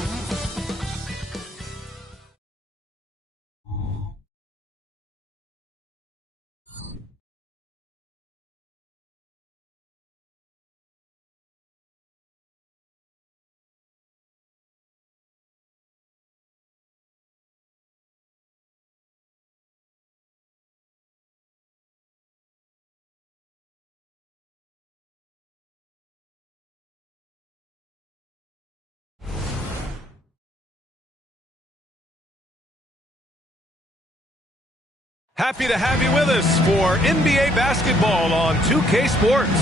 Happy to have you with us for NBA basketball on 2K Sports.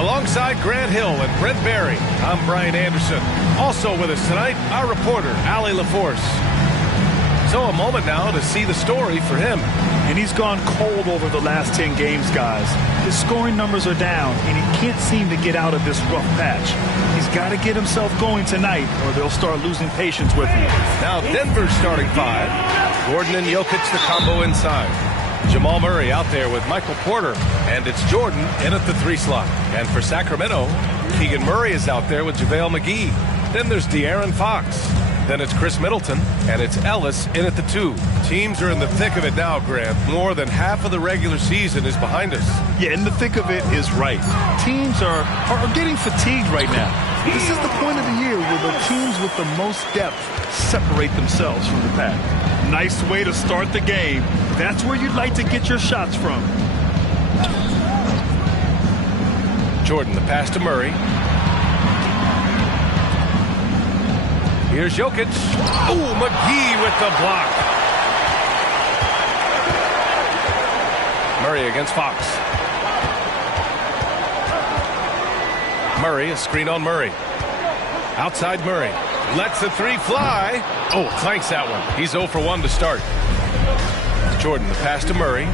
Alongside Grant Hill and Brent Barry, I'm Brian Anderson. Also with us tonight, our reporter, Allie LaForce. So a moment now to see the story for him. And he's gone cold over the last 10 games, guys. His scoring numbers are down, and he can't seem to get out of this rough patch. He's got to get himself going tonight, or they'll start losing patience with him. Now Denver's starting five. Gordon and Jokic the combo inside. Jamal Murray out there with Michael Porter, and it's Jordan in at the 3 slot. And for Sacramento, Keegan Murray is out there with JaVale McGee. Then there's De'Aaron Fox. Then it's Chris Middleton, and it's Ellis in at the 2. Teams are in the thick of it now, Grant. More than half of the regular season is behind us. Yeah, in the thick of it is right. Teams are getting fatigued right now. This is the point of the year where the teams with the most depth separate themselves from the pack. Nice way to start the game. That's where you'd like to get your shots from. Jordan, the pass to Murray. Here's Jokic. Oh, McGee with the block. Murray against Fox. Murray, a screen on Murray. Outside Murray. Lets the 3 fly. Oh, clanks that one. He's 0 for 1 to start. Jordan, the pass to Murray.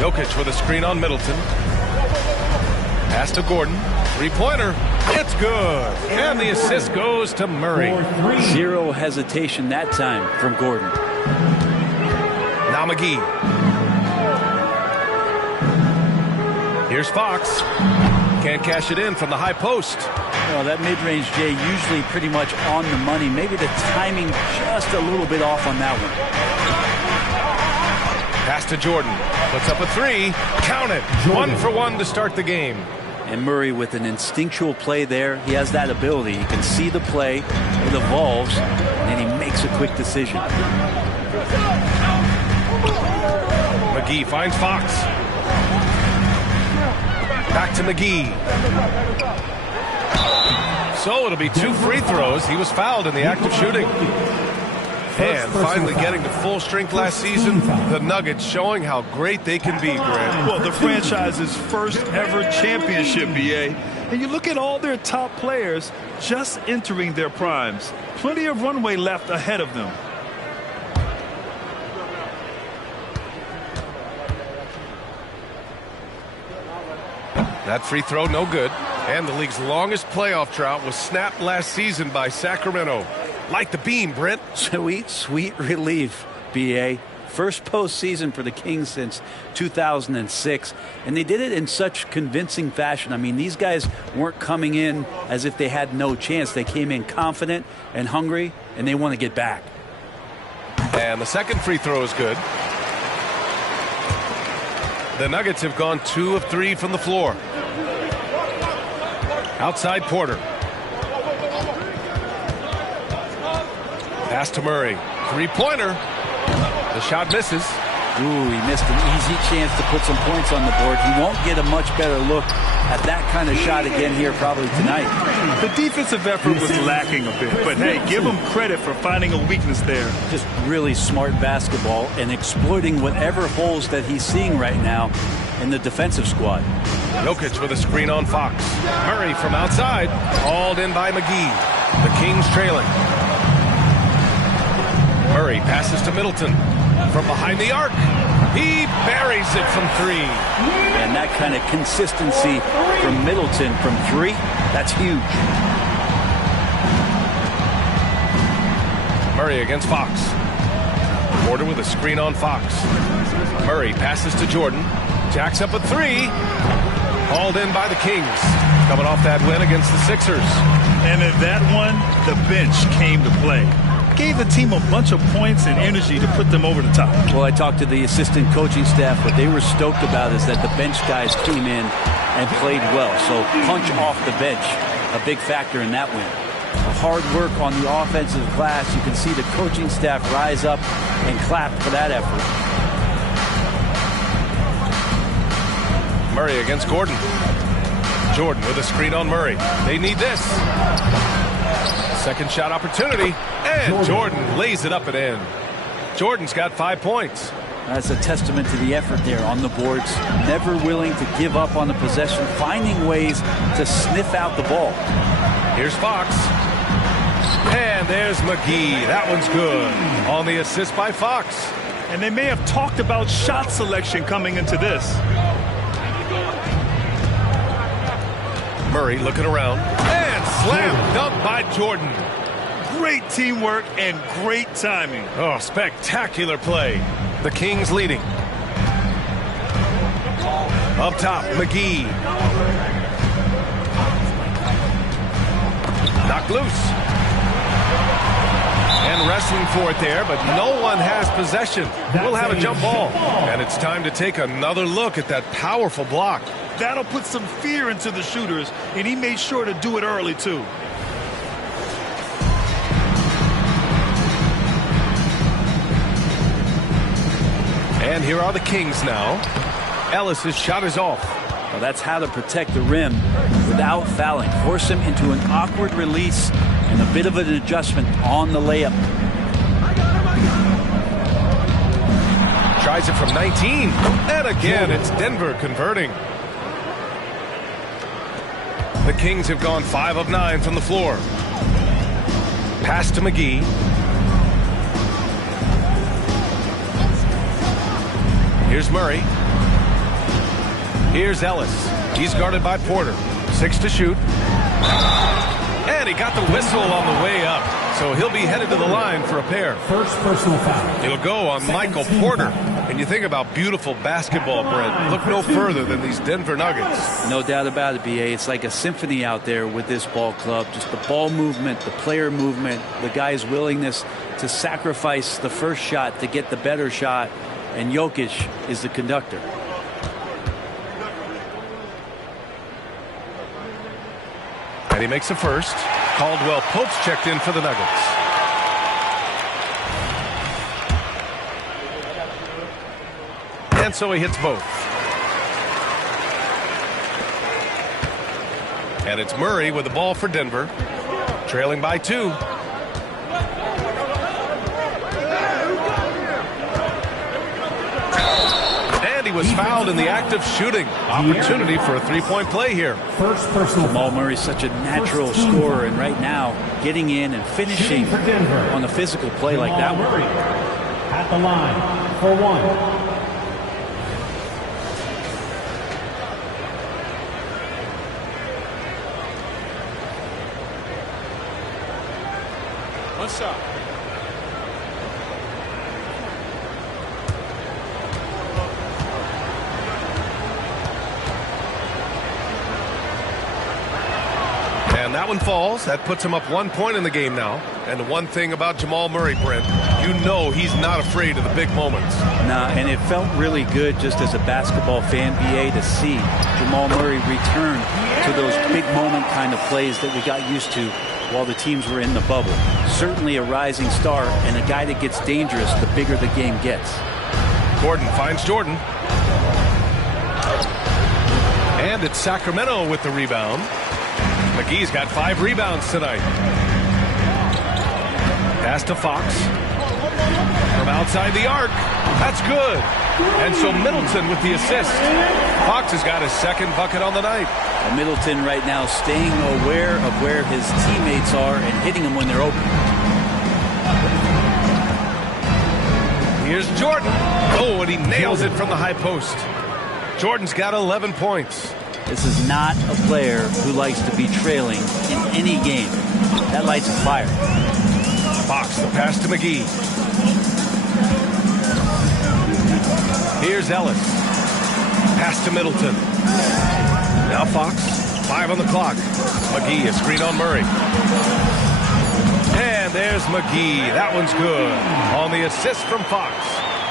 Jokic with a screen on Middleton. Pass to Gordon. 3-pointer. It's good. And the assist goes to Murray. Zero hesitation that time from Gordon. Now McGee. Here's Fox. Can't cash it in from the high post. Well, that mid-range, Jay, usually pretty much on the money. Maybe the timing just a little bit off on that one. Pass to Jordan. Puts up a 3. Count it. 1 for 1 to start the game. And Murray with an instinctual play there. He has that ability. You can see the play. It evolves. And he makes a quick decision. McGee finds Fox. Back to McGee. So it'll be 2 free throws. He was fouled in the act of shooting. And finally getting to full strength last season, the Nuggets showing how great they can be, Grant. Well, the franchise's first ever championship, BA. And you look at all their top players just entering their primes. Plenty of runway left ahead of them. That free throw, no good. And the league's longest playoff drought was snapped last season by Sacramento. Like the beam, Brent. Sweet, sweet relief, B.A. First postseason for the Kings since 2006. And they did it in such convincing fashion. I mean, these guys weren't coming in as if they had no chance. They came in confident and hungry, and they want to get back. And the second free throw is good. The Nuggets have gone 2 of 3 from the floor. Outside Porter. Pass to Murray. 3-pointer. The shot misses. Ooh, he missed an easy chance to put some points on the board. He won't get a much better look at that kind of shot again here probably tonight. The defensive effort was lacking a bit, but hey, give him credit for finding a weakness there. Just really smart basketball and exploiting whatever holes that he's seeing right now in the defensive squad. Jokic with a screen on Fox. Murray from outside. Hauled in by McGee. The Kings trailing. Murray passes to Middleton. From behind the arc. He buries it from 3. And that kind of consistency from Middleton from 3, that's huge. Murray against Fox. Porter with a screen on Fox. Murray passes to Jordan. Jacks up a 3. Hauled in by the Kings, coming off that win against the Sixers. And in that one, the bench came to play. Gave the team a bunch of points and energy to put them over the top. Well, I talked to the assistant coaching staff. What they were stoked about is that the bench guys came in and played well. So punch off the bench, a big factor in that win. The hard work on the offensive glass. You can see the coaching staff rise up and clap for that effort. Murray against Gordon. Jordan with a screen on Murray. They need this. Second shot opportunity, and Jordan lays it up and in. Jordan's got 5 points. That's a testament to the effort there on the boards. Never willing to give up on the possession, finding ways to sniff out the ball. Here's Fox. And there's McGee. That one's good on the assist by Fox. And they may have talked about shot selection coming into this. Murray looking around. And slam dunk by Jordan. Great teamwork and great timing. Oh, spectacular play. The Kings leading. Up top, McGee. Knocked loose. And wrestling for it there, but no one has possession. We'll have a jump ball. And it's time to take another look at that powerful block. That'll put some fear into the shooters, and he made sure to do it early, too. And here are the Kings now. Ellis's shot is off. Well, that's how to protect the rim without fouling. Force him into an awkward release and a bit of an adjustment on the layup. Tries it from 19. And again, it's Denver converting. The Kings have gone 5 of 9 from the floor. Pass to McGee. Here's Murray. Here's Ellis. He's guarded by Porter. 6 to shoot. And he got the whistle on the way up. So he'll be headed to the line for a pair. First personal foul. It'll go on Michael Porter. And you think about beautiful basketball, Brent. Look no further than these Denver Nuggets. No doubt about it, B.A. It's like a symphony out there with this ball club. Just the ball movement, the player movement, the guy's willingness to sacrifice the first shot to get the better shot. And Jokic is the conductor. And he makes the first. Caldwell Pope's checked in for the Nuggets. And so he hits both. And it's Murray with the ball for Denver. Trailing by 2. He was fouled in the act of shooting. Opportunity for a three-point play here. First personal. Jamal Murray's such a natural scorer, and right now getting in and finishing on a physical play like that one. At the line for 1. One shot. And that one falls. That puts him up 1 point in the game now. And the one thing about Jamal Murray, Brent, you know he's not afraid of the big moments. Nah, and it felt really good just as a basketball fan, BA, to see Jamal Murray return to those big moment kind of plays that we got used to while the teams were in the bubble. Certainly a rising star and a guy that gets dangerous the bigger the game gets. Gordon finds Jordan. And it's Sacramento with the rebound. McGee's got 5 rebounds tonight. Pass to Fox. From outside the arc. That's good. And so Middleton with the assist. Fox has got his second bucket on the night. Middleton right now staying aware of where his teammates are and hitting them when they're open. Here's Jordan. Oh, and he nails it from the high post. Jordan's got 11 points. This is not a player who likes to be trailing in any game. That lights a fire. Fox, the pass to McGee. Here's Ellis. Pass to Middleton. Now Fox, 5 on the clock. McGee, a screen on Murray. And there's McGee. That one's good on the assist from Fox.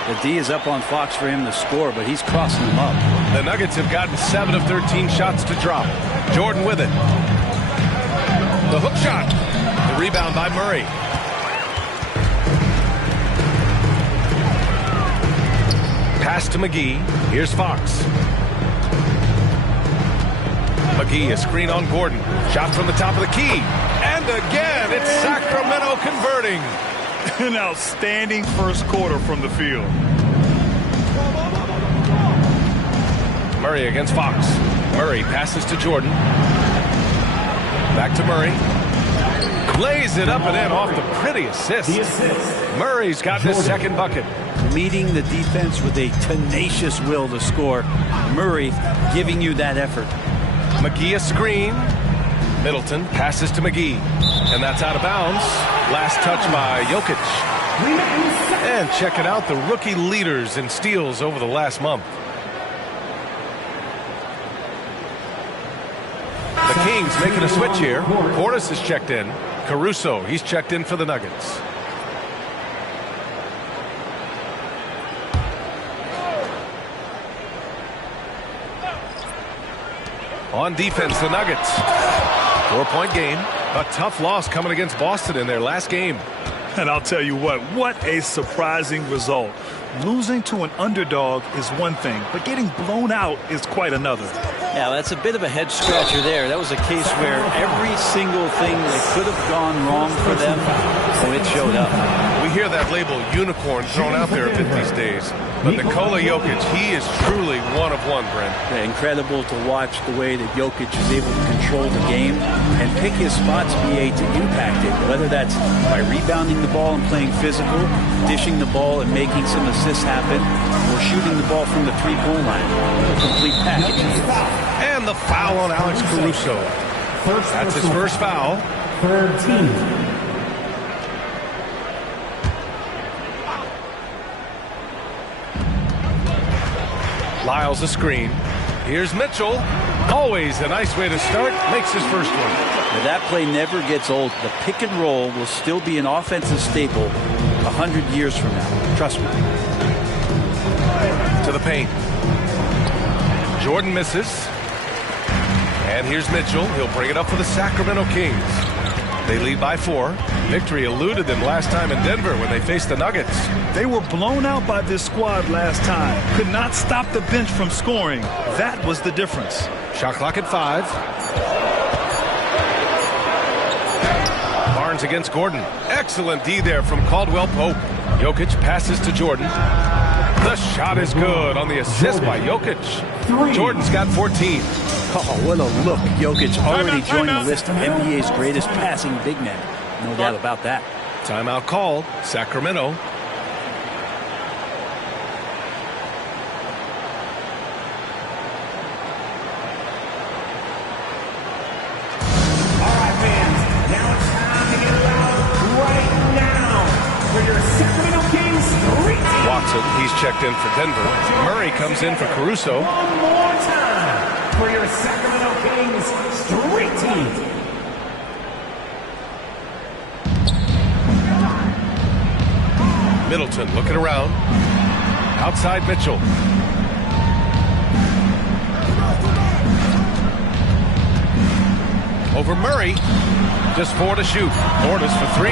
The D is up on Fox for him to score, but he's crossing him up. The Nuggets have gotten 7 of 13 shots to drop. Jordan with it. The hook shot. The rebound by Murray. Pass to McGee. Here's Fox. McGee, a screen on Gordon. Shot from the top of the key. And again, it's Sacramento converting. An outstanding first quarter from the field. Murray against Fox. Murray passes to Jordan. Back to Murray. Lays it up and in off the pretty assist. Murray's got his second bucket. Leading the defense with a tenacious will to score. Murray giving you that effort. McGee a screen. Middleton passes to McGee. And that's out of bounds. Last touch by Jokic. And check it out, the rookie leaders in steals over the last month. The Kings making a switch here. Portis is checked in. Caruso, he's checked in for the Nuggets. On defense, the Nuggets. 4-point game. A tough loss coming against Boston in their last game. And I'll tell you what a surprising result. Losing to an underdog is one thing, but getting blown out is quite another. Yeah, that's a bit of a head scratcher there. That was a case where every single thing that could have gone wrong for them, so it showed up. We hear that label unicorn thrown out there a bit these days. But Nikola Jokic, he is truly one of one, Brent. Yeah, incredible to watch the way that Jokic is able to control the game and pick his spots, BA, to impact it, whether that's by rebounding the ball and playing physical, dishing the ball and making some assists happen, or shooting the ball from the three-point line. A complete package. And the foul on Alex Caruso. That's his first foul. Third team. Lyles a screen. Here's Mitchell. Always a nice way to start. Makes his first one. Now that play never gets old. The pick and roll will still be an offensive staple 100 years from now. Trust me. To the paint. Jordan misses. And here's Mitchell. He'll bring it up for the Sacramento Kings. They lead by 4. Victory eluded them last time in Denver when they faced the Nuggets. They were blown out by this squad last time. Could not stop the bench from scoring. That was the difference. Shot clock at 5. Barnes against Gordon. Excellent D there from Caldwell Pope. Jokic passes to Jordan. The shot is good on the assist by Jokic. Jordan's got 14. Oh, what a look. Jokic already joined the list of NBA's greatest passing big men. No doubt about that. Timeout called. Sacramento. All right, fans. Now it's time to get loud right now for your Sacramento Kings street team. Watson, he's checked in for Denver. Murray comes in for Caruso. One more time for your Sacramento Kings street team. Middleton looking around. Outside Mitchell. Over Murray. Just 4 to shoot. Portis for 3.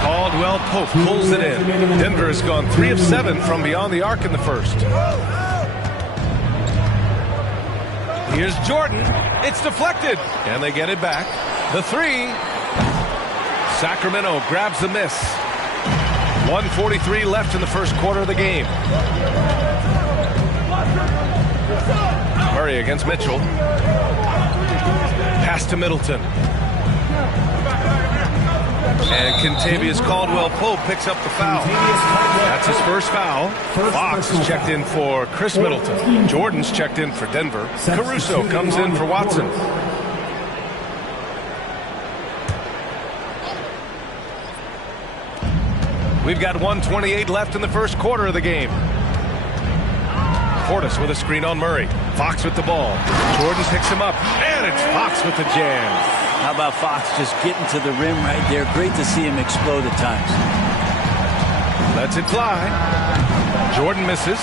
Caldwell Pope pulls it in. Denver has gone 3 of 7 from beyond the arc in the first. Here's Jordan. It's deflected. And they get it back. The 3. Sacramento grabs the miss. 1:43 left in the first quarter of the game. Murray against Mitchell. Pass to Middleton. And Kentavious Caldwell-Pope picks up the foul. That's his first foul. Fox is checked in for Chris Middleton. Jordan's checked in for Denver. Caruso comes in for Watson. We've got 1:28 left in the first quarter of the game. Portis with a screen on Murray. Fox with the ball. Jordan picks him up, and it's Fox with the jam. How about Fox just getting to the rim right there? Great to see him explode at times. Lets it fly. Jordan misses.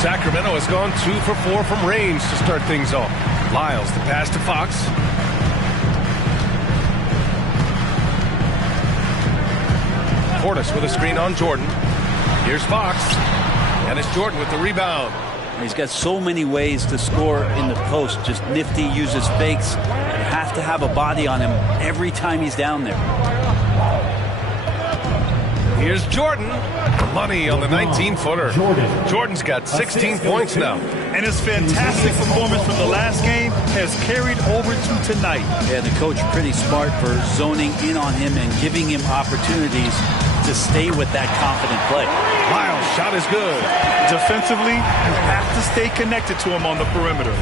Sacramento has gone 2 for 4 from range to start things off. Lyles, the pass to Fox. Portis with a screen on Jordan. Here's Fox. And it's Jordan with the rebound. He's got so many ways to score in the post. Just nifty, uses fakes. You have to have a body on him every time he's down there. Here's Jordan. Money on the 19-footer. Jordan's got 16 points now. And his fantastic performance from the last game has carried over to tonight. Yeah, the coach pretty smart for zoning in on him and giving him opportunities to stay with that confident play. Lyles' shot is good. Defensively, you have to stay connected to him on the perimeter.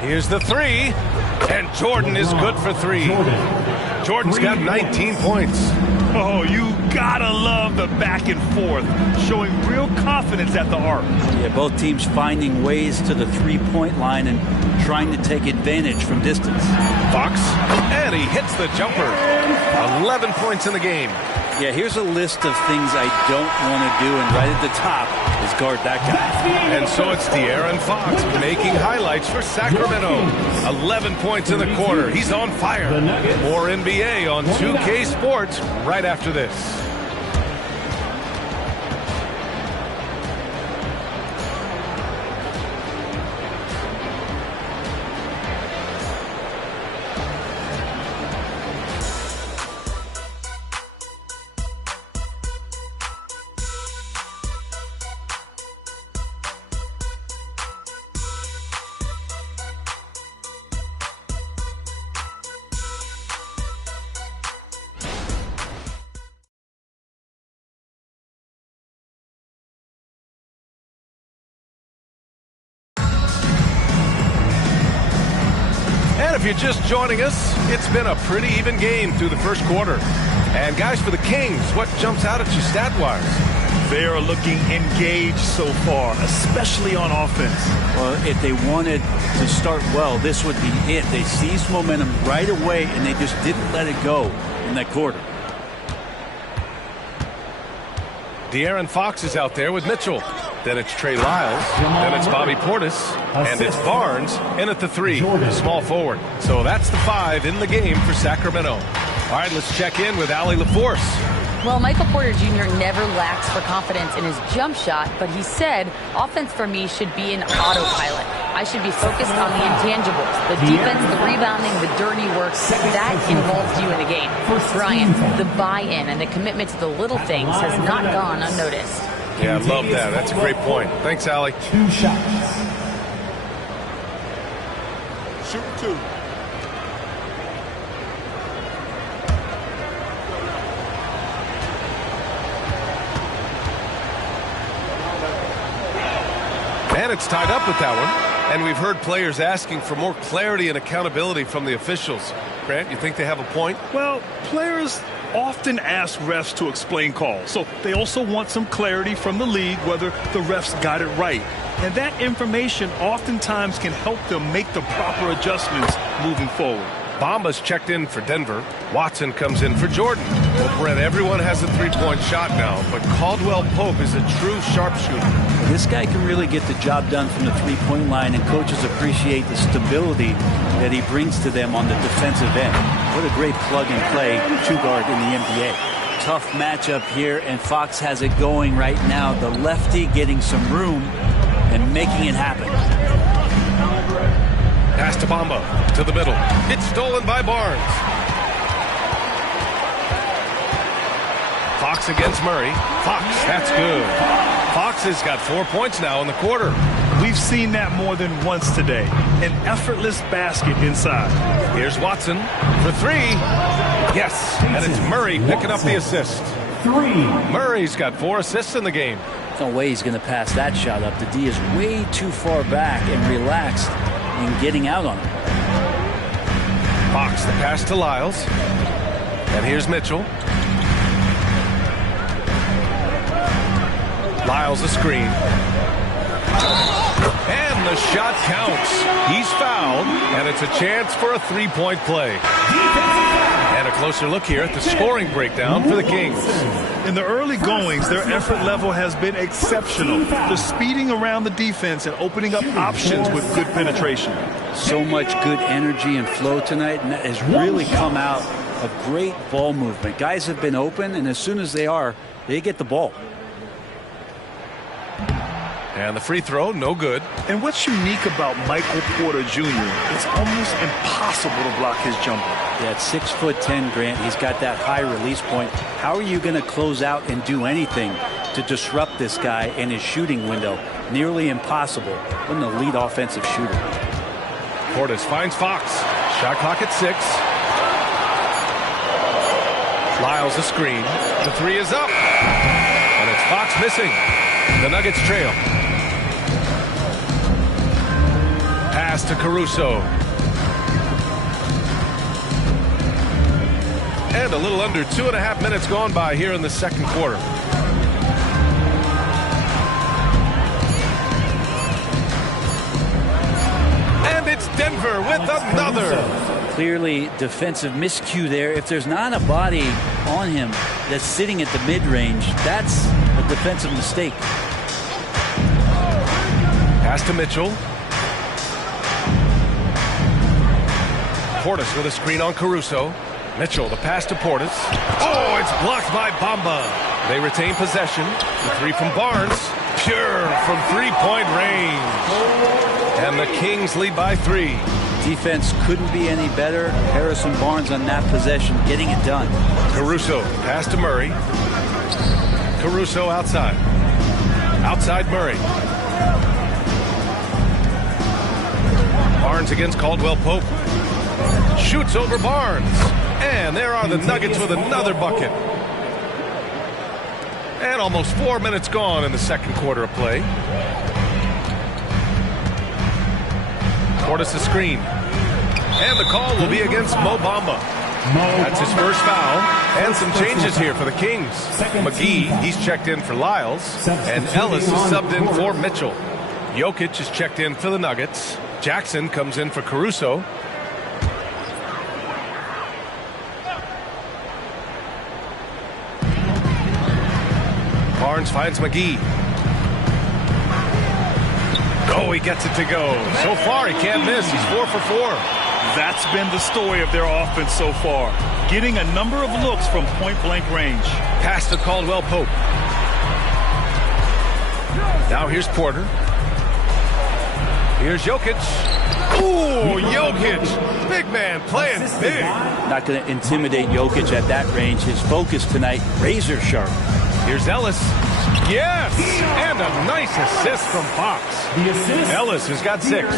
Here's the three, and Jordan is good for 3. Jordan's got 19 points. Oh, you gotta love the back and forth, showing real confidence at the arc. Yeah, both teams finding ways to the three-point line and trying to take advantage from distance. Fox, and he hits the jumper. 11 points in the game. Yeah, here's a list of things I don't want to do, and right at the top is guard that guy. And so it's De'Aaron Fox making highlights for Sacramento. 11 points in the quarter. He's on fire. More NBA on 2K Sports right after this. If you're just joining us, it's been a pretty even game through the first quarter. And guys, for the Kings, what jumps out at you stat-wise? They are looking engaged so far, especially on offense. Well, if they wanted to start well, this would be it. They seized momentum right away, and they just didn't let it go in that quarter. De'Aaron Fox is out there with Mitchell. Then it's Trey Lyles. Then it's Bobby Portis. And it's Barnes in at the 3, small forward. So that's the 5 in the game for Sacramento. All right, let's check in with Allie LaForce. Well, Michael Porter Jr. never lacks for confidence in his jump shot, but he said, offense for me should be an autopilot. I should be focused on the intangibles, the defense, the rebounding, the dirty work. That involves you in a game. Brian, the buy-in and the commitment to the little things has not gone unnoticed. Yeah, I love that. That's a great point. Thanks, Allie. 2 shots. Shoot 2. And it's tied up with that one. And we've heard players asking for more clarity and accountability from the officials. Grant, you think they have a point? Well, players often ask refs to explain calls, so they also want some clarity from the league whether the refs got it right. And that information oftentimes can help them make the proper adjustments moving forward. Bamba's checked in for Denver. Watson comes in for Jordan. Well, Brett, everyone has a three-point shot now, but Caldwell Pope is a true sharpshooter. This guy can really get the job done from the three-point line, and coaches appreciate the stability that he brings to them on the defensive end. What a great plug-and-play two-guard in the NBA. Tough matchup here, and Fox has it going right now. The lefty getting some room and making it happen. Pass to Bamba, to the middle. It's stolen by Barnes. Fox against Murray. Fox, that's good. Fox has got 4 points now in the quarter. We've seen that more than once today. An effortless basket inside. Here's Watson for 3. Yes, and it's Murray picking up the assist. 3. Murray's got 4 assists in the game. No way he's going to pass that shot up. The D is way too far back and relaxed in getting out on him. Fox, the pass to Lyles. And here's Mitchell. Lyles a screen. And the shot counts. He's fouled, and it's a chance for a three-point play. And a closer look here at the scoring breakdown for the Kings. In the early goings, their effort level has been exceptional. They're speeding around the defense and opening up options with good penetration. So much good energy and flow tonight, and that has really come out of great ball movement. Guys have been open, and as soon as they get the ball. And the free throw, no good. And what's unique about Michael Porter Jr., it's almost impossible to block his jumper. Yeah, at 6'10", Grant, he's got that high release point. How are you going to close out and do anything to disrupt this guy in his shooting window? Nearly impossible. What an elite offensive shooter. Portis finds Fox. Shot clock at 6. Lyles a screen. The three is up. And it's Fox missing. The Nuggets trail. Pass to Caruso. And a little under 2.5 minutes gone by here in the second quarter. And it's Denver with another. Clearly defensive miscue there. If there's not a body on him that's sitting at the mid-range, that's a defensive mistake. Pass to Mitchell. Portis with a screen on Caruso. Mitchell, the pass to Portis. Oh, it's blocked by Bamba. They retain possession. The three from Barnes. Pure from three-point range. And the Kings lead by 3. Defense couldn't be any better. Harrison Barnes on that possession, getting it done. Caruso, pass to Murray. Caruso outside. Outside Murray. Barnes against Caldwell Pope. Shoots over Barnes. And there are the Nuggets with another bucket. And almost 4 minutes gone in the second quarter of play. Portis a screen. And the call will be against Mo Bamba. That's his first foul. And some changes here for the Kings. McGee, he's checked in for Lyles. And Ellis is subbed in for Mitchell. Jokic is checked in for the Nuggets. Jackson comes in for Caruso. Barnes finds McGee. Oh, he gets it to go. So far, he can't miss. He's 4 for 4. That's been the story of their offense so far. Getting a number of looks from point-blank range. Pass to Caldwell Pope. Now here's Porter. Here's Jokic. Ooh, Jokic. Big man playing big. Not going to intimidate Jokic at that range. His focus tonight, razor sharp. Here's Ellis. Yes! And a nice assist from Fox. Ellis has got 6.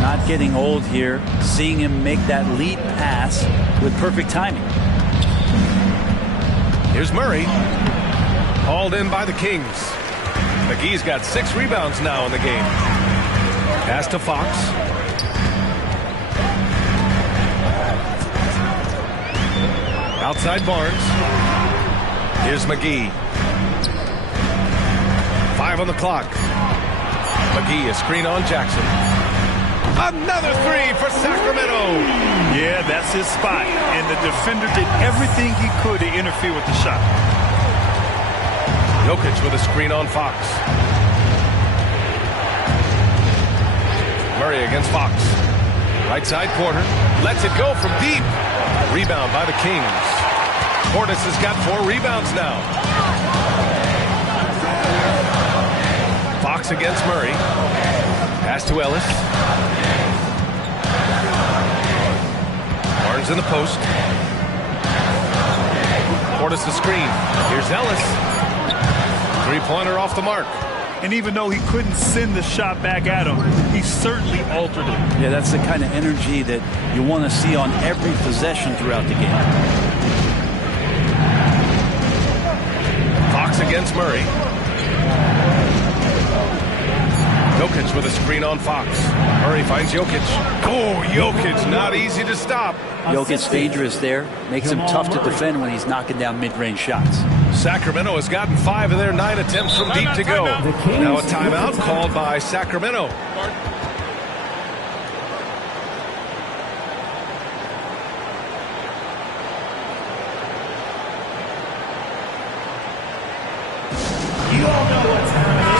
Not getting old here. Seeing him make that lead pass with perfect timing. Here's Murray. Hauled in by the Kings. McGee's got 6 rebounds now in the game. Pass to Fox. Outside Barnes. Here's McGee. 5 on the clock. McGee, a screen on Jackson. Another 3 for Sacramento. Yeah, that's his spot. And the defender did everything he could to interfere with the shot. Jokic with a screen on Fox. Murray against Fox. Right side Porter. Lets it go from deep. Rebound by the Kings. Portis has got 4 rebounds now. Fox against Murray. Pass to Ellis. Barnes in the post. Portis the screen. Here's Ellis. Three-pointer off the mark. And even though he couldn't send the shot back at him, he certainly altered it. Yeah, that's the kind of energy that you want to see on every possession throughout the game. Fox against Murray. Jokic with a screen on Fox. Murray finds Jokic. Oh, Jokic, not easy to stop. Jokic's dangerous there. Makes him tough to defend when he's knocking down mid-range shots. Sacramento has gotten 5 of their 9 attempts from deep to go. Now a timeout called by Sacramento.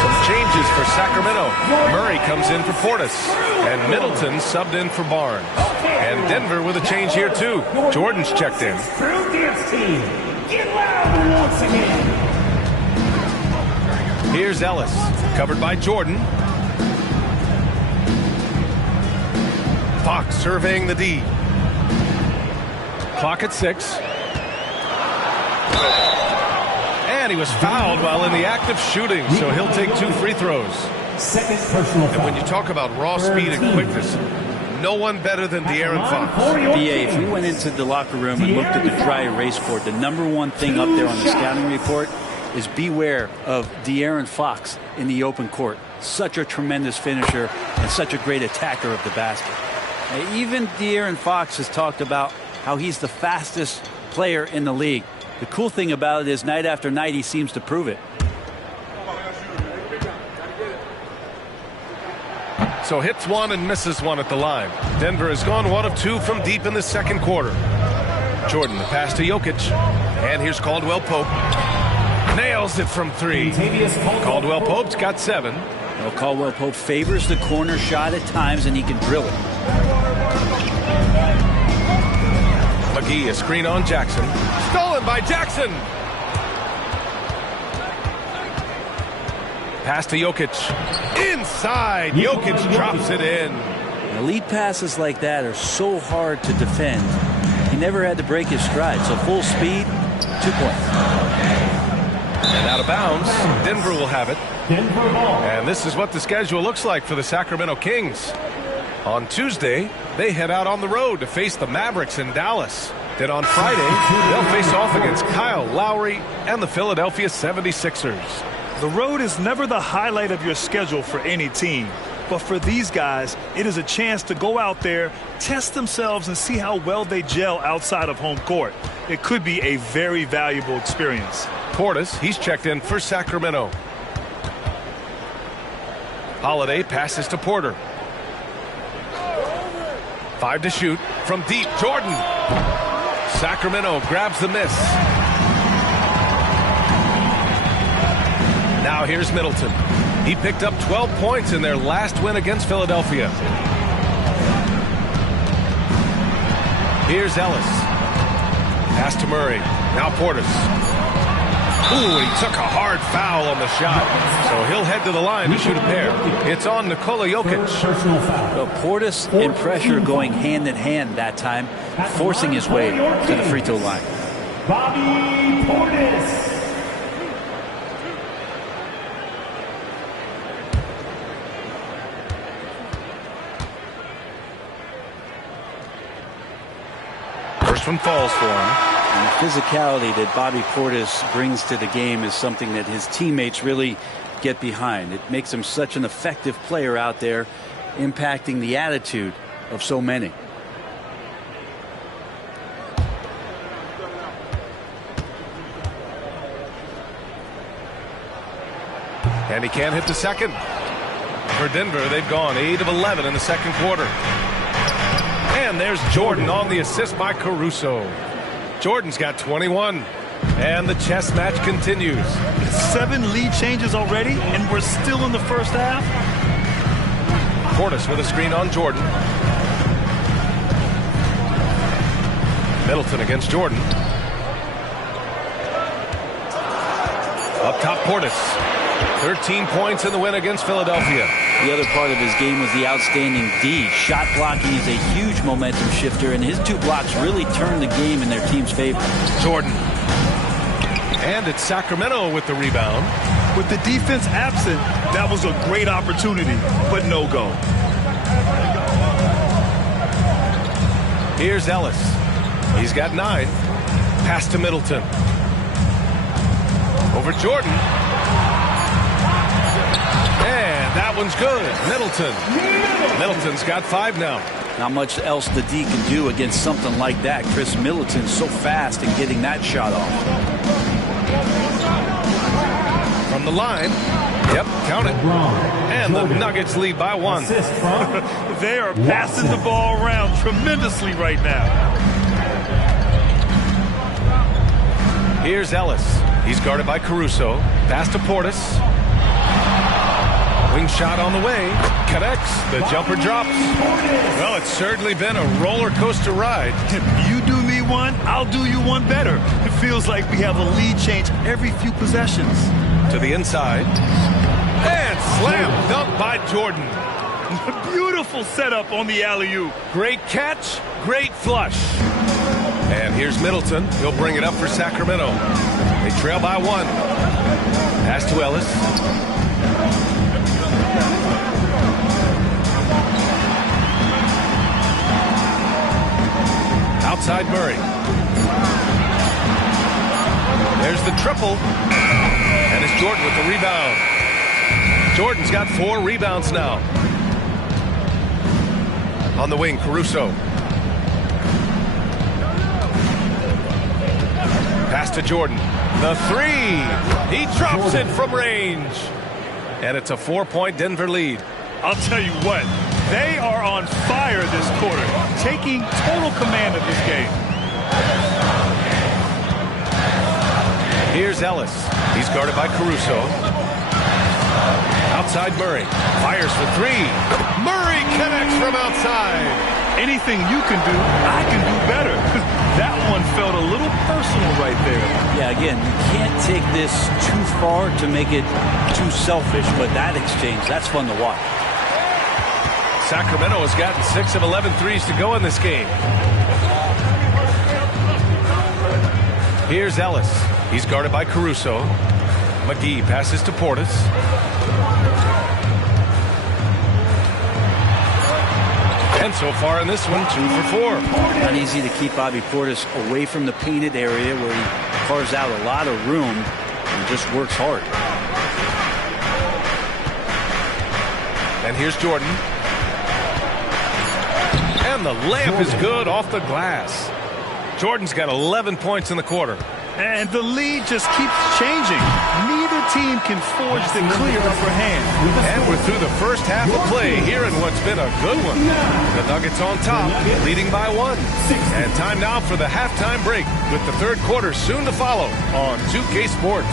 Some changes for Sacramento. Murray comes in for Portis. And Middleton subbed in for Barnes. And Denver with a change here too. Jordan's checked in. Get loud once again. Here's Ellis, covered by Jordan. Fox surveying the D. Clock at 6. And he was fouled while in the act of shooting, so he'll take 2 free throws. Second personal foul. And when you talk about raw speed and quickness, no one better than De'Aaron Fox. BA, if we went into the locker room and looked at the dry erase board, the number one thing up there on the scouting report is beware of De'Aaron Fox in the open court. Such a tremendous finisher and such a great attacker of the basket. Even De'Aaron Fox has talked about how he's the fastest player in the league. The cool thing about it is night after night he seems to prove it. So hits 1 and misses 1 at the line. Denver has gone 1 of 2 from deep in the second quarter. Jordan, the pass to Jokic. And here's Caldwell Pope. Nails it from 3. Caldwell Pope's got 7. Well, Caldwell Pope favors the corner shot at times, and he can drill it. McGee, a screen on Jackson. Stolen by Jackson. Pass to Jokic. Inside. Jokic drops it in. Elite passes like that are so hard to defend. He never had to break his stride, so full speed, 2 points. And out of bounds, Denver will have it. And this is what the schedule looks like for the Sacramento Kings. On Tuesday, they head out on the road to face the Mavericks in Dallas. Then on Friday, they'll face off against Kyle Lowry and the Philadelphia 76ers. The road is never the highlight of your schedule for any team. But for these guys, it is a chance to go out there, test themselves, and see how well they gel outside of home court. It could be a very valuable experience. Portis, he's checked in for Sacramento. Holiday passes to Porter. 5 to shoot from deep. Jordan. Sacramento grabs the miss. Now here's Middleton. He picked up 12 points in their last win against Philadelphia. Here's Ellis. Pass to Murray. Now Portis. Ooh, he took a hard foul on the shot. So he'll head to the line to shoot a pair. It's on Nikola Jokic. Well, Portis and pressure going hand in hand that time, forcing his way to the free throw line. Bobby Portis. First one falls for him. And the physicality that Bobby Portis brings to the game is something that his teammates really get behind. It makes him such an effective player out there, impacting the attitude of so many. And he can't hit the second. For Denver, they've gone 8 of 11 in the second quarter. And there's Jordan on the assist by Caruso. Jordan's got 21. And the chess match continues. 7 lead changes already, and we're still in the first half. Portis with a screen on Jordan. Middleton against Jordan. Up top, Portis. 13 points in the win against Philadelphia. The other part of his game was the outstanding D. Shot blocking is a huge momentum shifter, and his 2 blocks really turned the game in their team's favor. Jordan. And it's Sacramento with the rebound. With the defense absent, that was a great opportunity, but no go. Here's Ellis. He's got 9. Pass to Middleton. Over Jordan. And that one's good. Middleton's got 5 now. Not much else the D can do against something like that. Chris Middleton's so fast in getting that shot off. From the line. Yep, count it. And the Nuggets lead by 1. They are passing the ball around tremendously right now. Here's Ellis. He's guarded by Caruso. Pass to Portis. Wing shot on the way. Connects. The jumper drops. Well, it's certainly been a roller coaster ride. If you do me one, I'll do you one better. It feels like we have a lead change every few possessions. To the inside. And slam dunk by Jordan. Beautiful setup on the alley-oop. Great catch. Great flush. And here's Middleton. He'll bring it up for Sacramento. They trail by 1. Pass to Ellis. Outside Murray. There's the triple. And it's Jordan with the rebound. Jordan's got 4 rebounds now. On the wing, Caruso. Pass to Jordan. The 3. He drops it from range. And it's a 4-point Denver lead. I'll tell you what, they are on fire this quarter, taking total command of this game. Here's Ellis. He's guarded by Caruso. Outside Murray. Fires for 3. Murray connects from outside. Anything you can do, I can do better. That one felt a little personal right there. Yeah, again, you can't take this too far to make it too selfish, but that exchange, that's fun to watch. Sacramento has gotten 6 of 11 threes to go in this game. Here's Ellis. He's guarded by Caruso. McGee passes to Portis. And so far in this one, 2 for 4. Not easy to keep Bobby Portis away from the painted area where he carves out a lot of room and just works hard. And here's Jordan. And the layup is good off the glass. Jordan's got 11 points in the quarter. And the lead just keeps changing. Neither team can forge the clear upper hand. And we're through the first half of play here in what's been a good one. The Nuggets on top, leading by 1. And time now for the halftime break with the third quarter soon to follow on 2K Sports.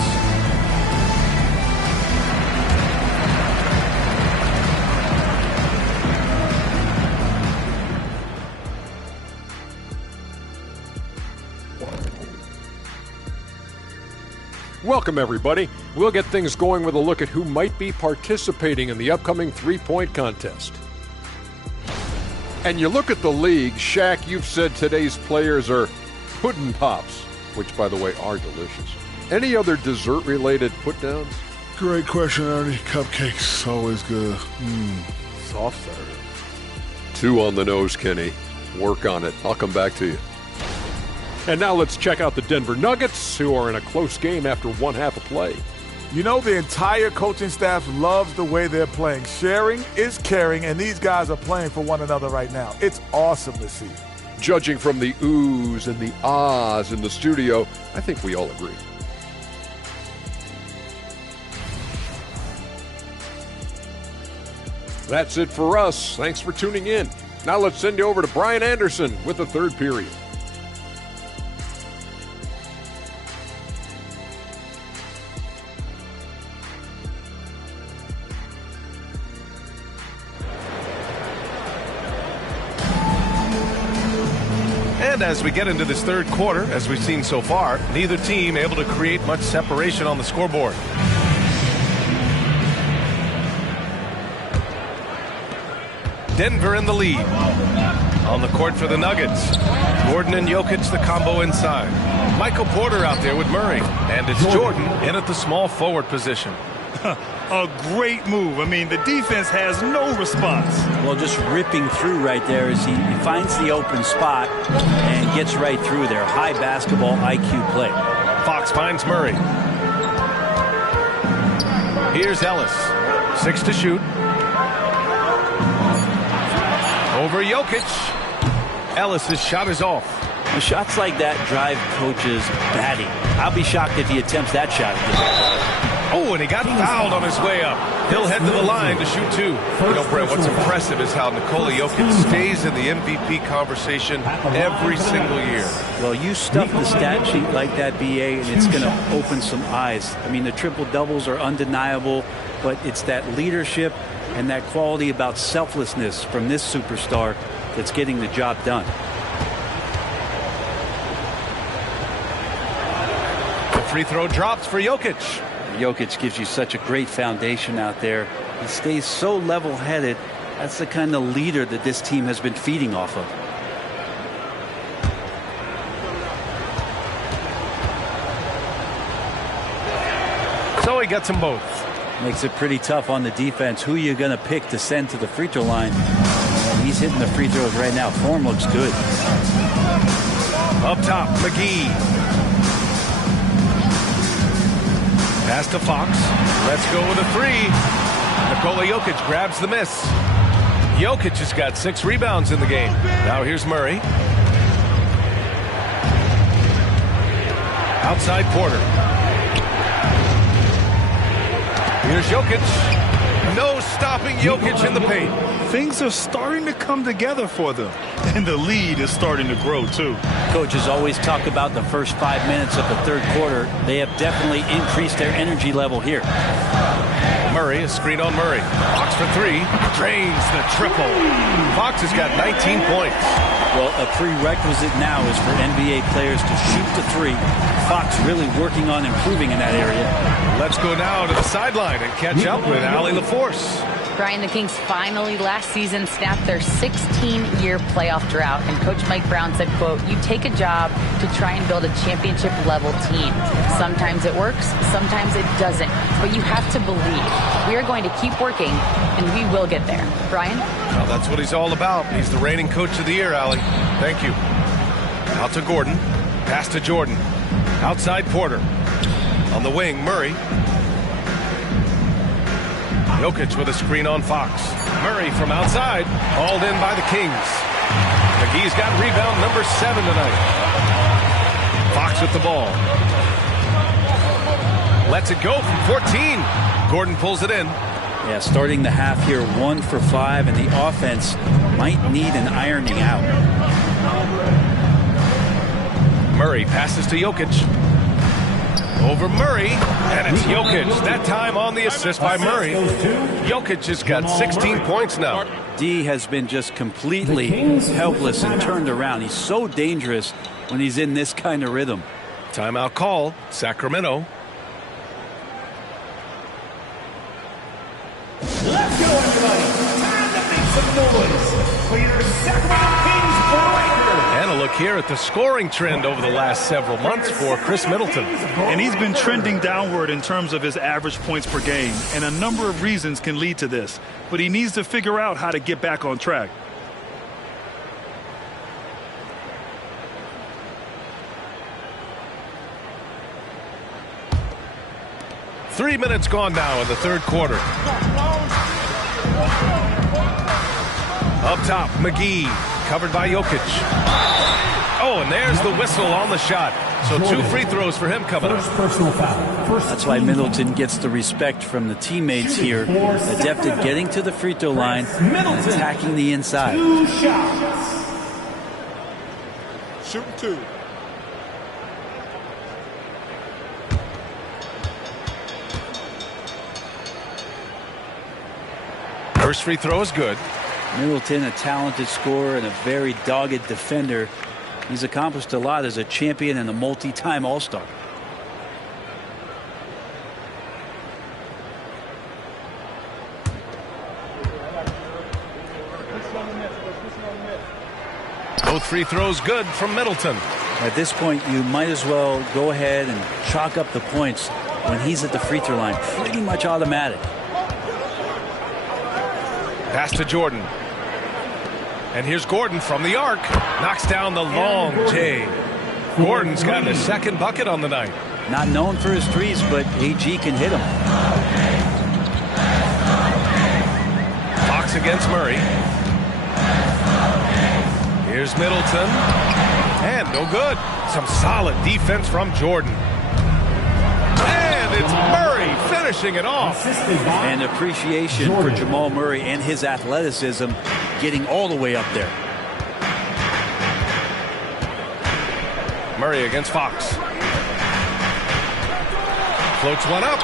Welcome, everybody. We'll get things going with a look at who might be participating in the upcoming three-point contest. And you look at the league, Shaq, you've said today's players are pudding pops, which, by the way, are delicious. Any other dessert-related put-downs? Great question, Ernie. Cupcakes, always good. Soft serve. 2 on the nose, Kenny. Work on it. I'll come back to you. And now let's check out the Denver Nuggets, who are in a close game after 1 half of play. You know, the entire coaching staff loves the way they're playing. Sharing is caring, and these guys are playing for one another right now. It's awesome to see. Judging from the oohs and the ahs in the studio, I think we all agree. That's it for us. Thanks for tuning in. Now let's send you over to Brian Anderson with the third period. And as we get into this third quarter, as we've seen so far, neither team able to create much separation on the scoreboard. Denver in the lead. On the court for the Nuggets. Gordon and Jokic, the combo inside. Michael Porter out there with Murray. And it's Jordan in at the small forward position. A great move. I mean, the defense has no response. Well, just ripping through right there as he finds the open spot and gets right through there. High basketball IQ play. Fox finds Murray. Here's Ellis. 6 to shoot. Over Jokic. Ellis's shot is off. Shots like that drive coaches batty. I'll be shocked if he attempts that shot again. Oh, and he got fouled on his way up. He'll head to the line to shoot 2. You know, Brett, what's impressive is how Nikola Jokic stays in the MVP conversation every single year. Well, you stuff the stat sheet like that, BA, and it's going to open some eyes. I mean, the triple-doubles are undeniable, but it's that leadership and that quality about selflessness from this superstar that's getting the job done. The free throw drops for Jokic. Jokic gives you such a great foundation out there. He stays so level-headed. That's the kind of leader that this team has been feeding off of. So he gets them both. Makes it pretty tough on the defense. Who are you going to pick to send to the free throw line? And he's hitting the free throws right now. Form looks good. Up top, McGee. Pass to Fox. Let's go with a 3. Nikola Jokic grabs the miss. Jokic has got 6 rebounds in the game. Now here's Murray. Outside Porter. Here's Jokic. No stopping Jokic in the paint. Things are starting to come together for them. And the lead is starting to grow, too. Coaches always talk about the first 5 minutes of the third quarter. They have definitely increased their energy level here. Murray, a screen on Murray. Fox for 3. Drains the triple. Fox has got 19 points. Well, a prerequisite now is for NBA players to shoot the 3. Fox really working on improving in that area. Let's go now to the sideline and catch up with Allie LaForce. Brian, the Kings finally last season snapped their 16-year playoff drought, and Coach Mike Brown said, quote, "You take a job to try and build a championship-level team. Sometimes it works, sometimes it doesn't, but you have to believe. We are going to keep working, and we will get there." Brian? Well, that's what he's all about. He's the reigning Coach of the Year, Allie. Thank you. Out to Gordon. Pass to Jordan. Outside Porter. On the wing, Murray. Jokic with a screen on Fox. Murray from outside. Hauled in by the Kings. McGee's got rebound number 7 tonight. Fox with the ball. Lets it go from 14. Gordon pulls it in. Yeah, starting the half here 1 for 5, and the offense might need an ironing out. Murray passes to Jokic. Over Murray, and it's Jokic. That time on the assist by Murray. Jokic has got 16 points now. D has been just completely helpless and turned around. He's so dangerous when he's in this kind of rhythm. Timeout call, Sacramento. Let's go, everybody. Time to make some noise for your Sacramento Kings breaker. And a look here at the scoring trend over the last several months for Chris Middleton. And he's been trending downward in terms of his average points per game. And a number of reasons can lead to this. But he needs to figure out how to get back on track. Three minutes gone now in the third quarter. Up top, McGee, covered by Jokic. Oh, and there's the whistle on the shot. So 2 free throws for him coming up. That's why Middleton gets the respect from the teammates here. Adept at getting to the free throw line and attacking the inside. 2 shots. Shooting 2. First free throw is good. Middleton, a talented scorer and a very dogged defender. He's accomplished a lot as a champion and a multi-time All-Star. Both free throws good from Middleton. At this point, you might as well go ahead and chalk up the points when he's at the free throw line. Pretty much automatic. Pass to Jordan. And here's Gordon from the arc. Knocks down the long J. Gordon's got his second bucket on the night. Not known for his threes, but AG can hit him. Fox against Murray. Here's Middleton. And no good. Some solid defense from Jordan. And it's Murray finishing it off. And appreciation for Jamal Murray and his athleticism getting all the way up there. Murray against Fox. Floats one up.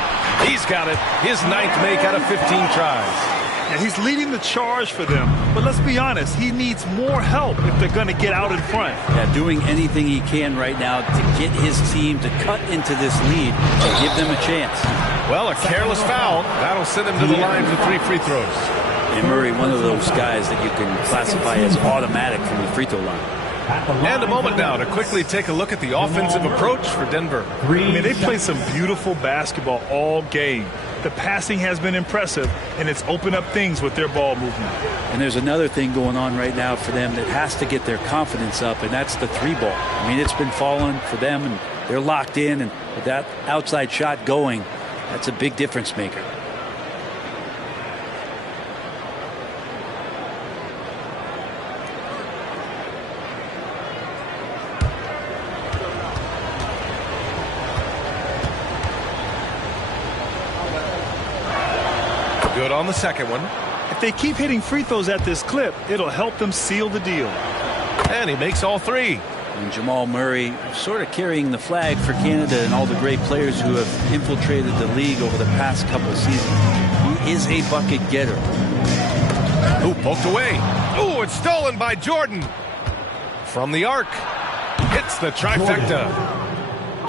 He's got it. His 9th make out of 15 tries. Yeah, he's leading the charge for them. But let's be honest, he needs more help if they're going to get out in front. Yeah, doing anything he can right now to get his team to cut into this lead and give them a chance. Well, a careless foul. That'll send him to the line for 3 free throws. And Murray, one of those guys that you can classify as automatic from the free throw line. And a moment now to quickly take a look at the offensive approach for Denver. I mean, they played some beautiful basketball all game. The passing has been impressive, and it's opened up things with their ball movement. And there's another thing going on right now for them that has to get their confidence up, and that's the 3-ball. I mean, it's been falling for them, and they're locked in, and with that outside shot going, that's a big difference maker. Good on the second one. If they keep hitting free throws at this clip, it'll help them seal the deal. And he makes all 3. And Jamal Murray sort of carrying the flag for Canada and all the great players who have infiltrated the league over the past couple of seasons. He is a bucket getter. Ooh, poked away. Ooh, it's stolen by Jordan. From the arc. Hits the trifecta.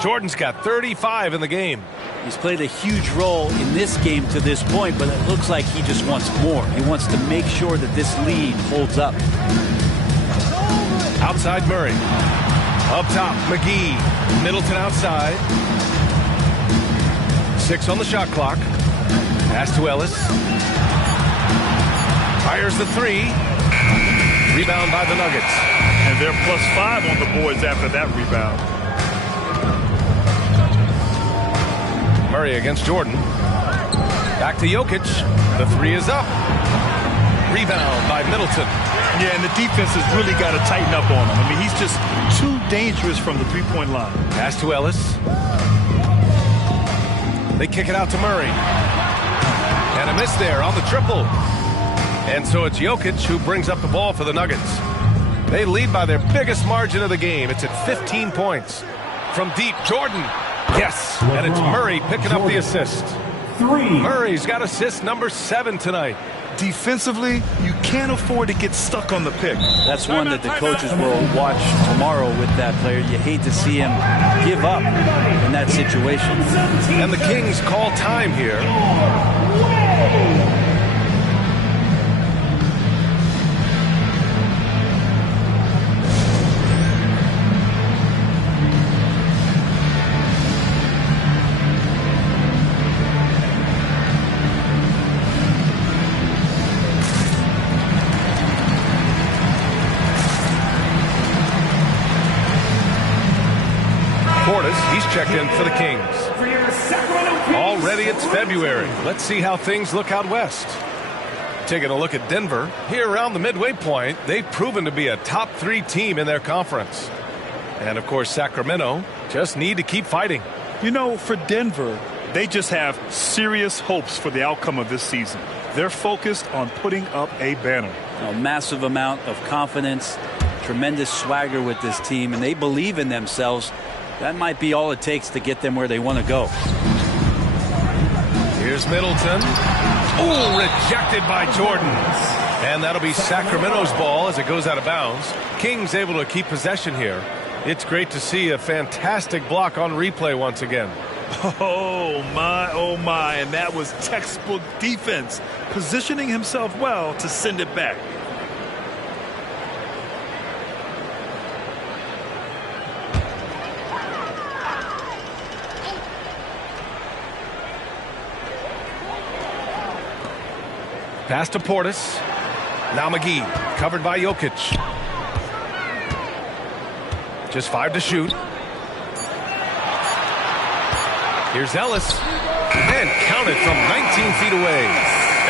Jordan's got 35 in the game. He's played a huge role in this game to this point, but it looks like he just wants more. He wants to make sure that this lead holds up. Outside Murray. Up top, McGee. Middleton outside. 6 on the shot clock. Pass to Ellis. Fires the 3. Rebound by the Nuggets. And they're +5 on the boards after that rebound. Murray against Jordan. Back to Jokic. The 3 is up. Rebound by Middleton. Yeah, and the defense has really got to tighten up on him. I mean, he's just too dangerous from the three-point line. Pass to Ellis. They kick it out to Murray. And a miss there on the triple. And so it's Jokic who brings up the ball for the Nuggets. They lead by their biggest margin of the game. It's at 15 points. From deep, Jordan. Yes, and it's Murray picking up the assist. 3. Murray's got assist number 7 tonight. Defensively, you can't afford to get stuck on the pick. That's one that the coaches will watch tomorrow with that player. You hate to see him give up in that situation. And the Kings call time here. He's checked in for the Kings. Already it's February. Let's see how things look out west. Taking a look at Denver. Here around the midway point, they've proven to be a top 3 team in their conference. And, of course, Sacramento just need to keep fighting. You know, for Denver, they just have serious hopes for the outcome of this season. They're focused on putting up a banner. A massive amount of confidence, tremendous swagger with this team, and they believe in themselves. That might be all it takes to get them where they want to go. Here's Middleton. Ooh, rejected by Jordan. And that'll be Sacramento's ball as it goes out of bounds. Kings able to keep possession here. It's great to see a fantastic block on replay once again. Oh, my. And that was textbook defense, positioning himself well to send it back. Pass to Portis. Now McGee, covered by Jokic. Just 5 to shoot. Here's Ellis. And counted from 19 feet away.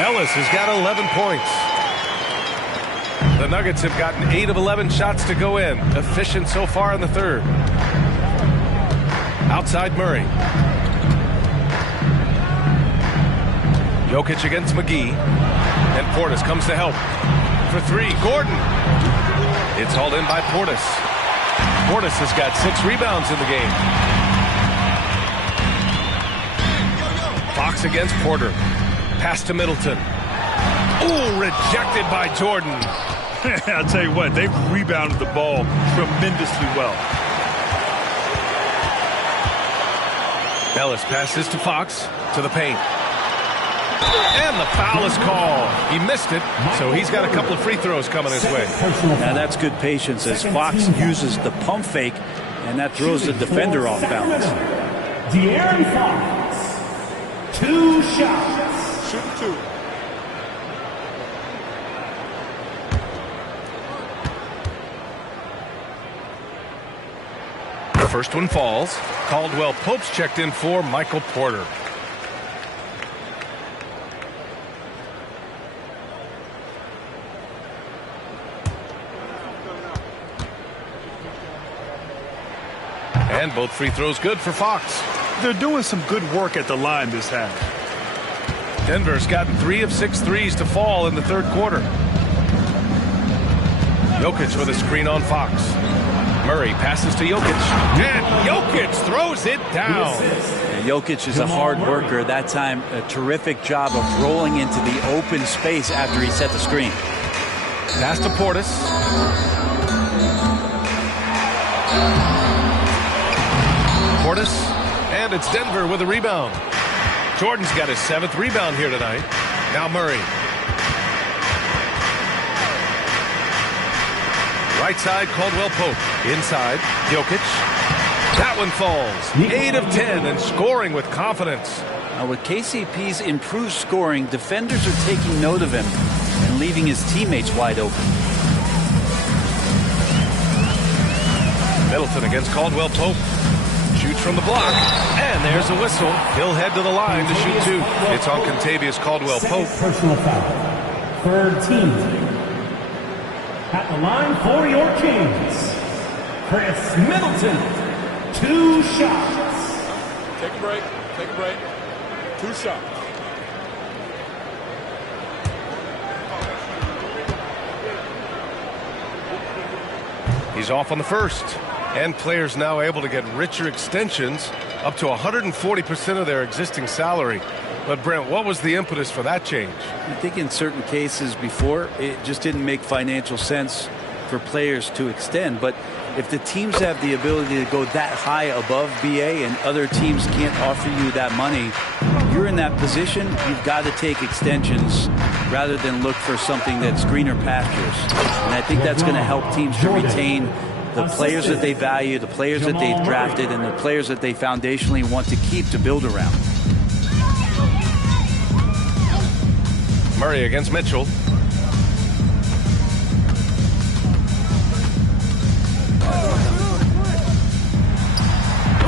Ellis has got 11 points. The Nuggets have gotten 8 of 11 shots to go in. Efficient so far in the third. Outside Murray. Jokic against McGee. And Portis comes to help. For 3, Gordon. It's hauled in by Portis. Portis has got 6 rebounds in the game. Fox against Porter. Pass to Middleton. Ooh, rejected by Jordan. I'll tell you what, they've rebounded the ball tremendously well. Ellis passes to Fox, to the paint. And the foul is called. He missed it, so he's got a couple of free throws coming his way. Now that's good patience as Fox uses the pump fake, and that throws the defender off balance. De'Aaron Fox, 2 shots. Shoot 2. The first one falls. Caldwell Pope's checked in for Michael Porter. And both free throws good for Fox. They're doing some good work at the line this half. Denver's gotten 3 of 6 threes to fall in the third quarter. Jokic with a screen on Fox. Murray passes to Jokic. And Jokic throws it down. And Jokic is a hard worker. That time, a terrific job of rolling into the open space after he set the screen. Pass to Portis. Portis, and it's Denver with a rebound. Jordan's got his 7th rebound here tonight. Now Murray. Right side, Caldwell Pope. Inside, Jokic. That one falls. 8 of 10 and scoring with confidence. Now with KCP's improved scoring, defenders are taking note of him and leaving his teammates wide open. Middleton against Caldwell Pope. Shoots from the block, and there's a whistle. He'll head to the line to shoot 2. It's on Contavious Caldwell Pope. Personal foul. Third team. At the line for your Kings, Chris Middleton. 2 shots. Take a break. Take a break. 2 shots. He's off on the first. And players now able to get richer extensions up to 140% of their existing salary. But Brent, what was the impetus for that change? I think in certain cases before, it just didn't make financial sense for players to extend. But if the teams have the ability to go that high above BA and other teams can't offer you that money, you're in that position, you've got to take extensions rather than look for something that's greener pastures. And I think that's going to help teams to retain the players that they value, the players that they've drafted, and the players that they foundationally want to keep to build around. Murray against Mitchell.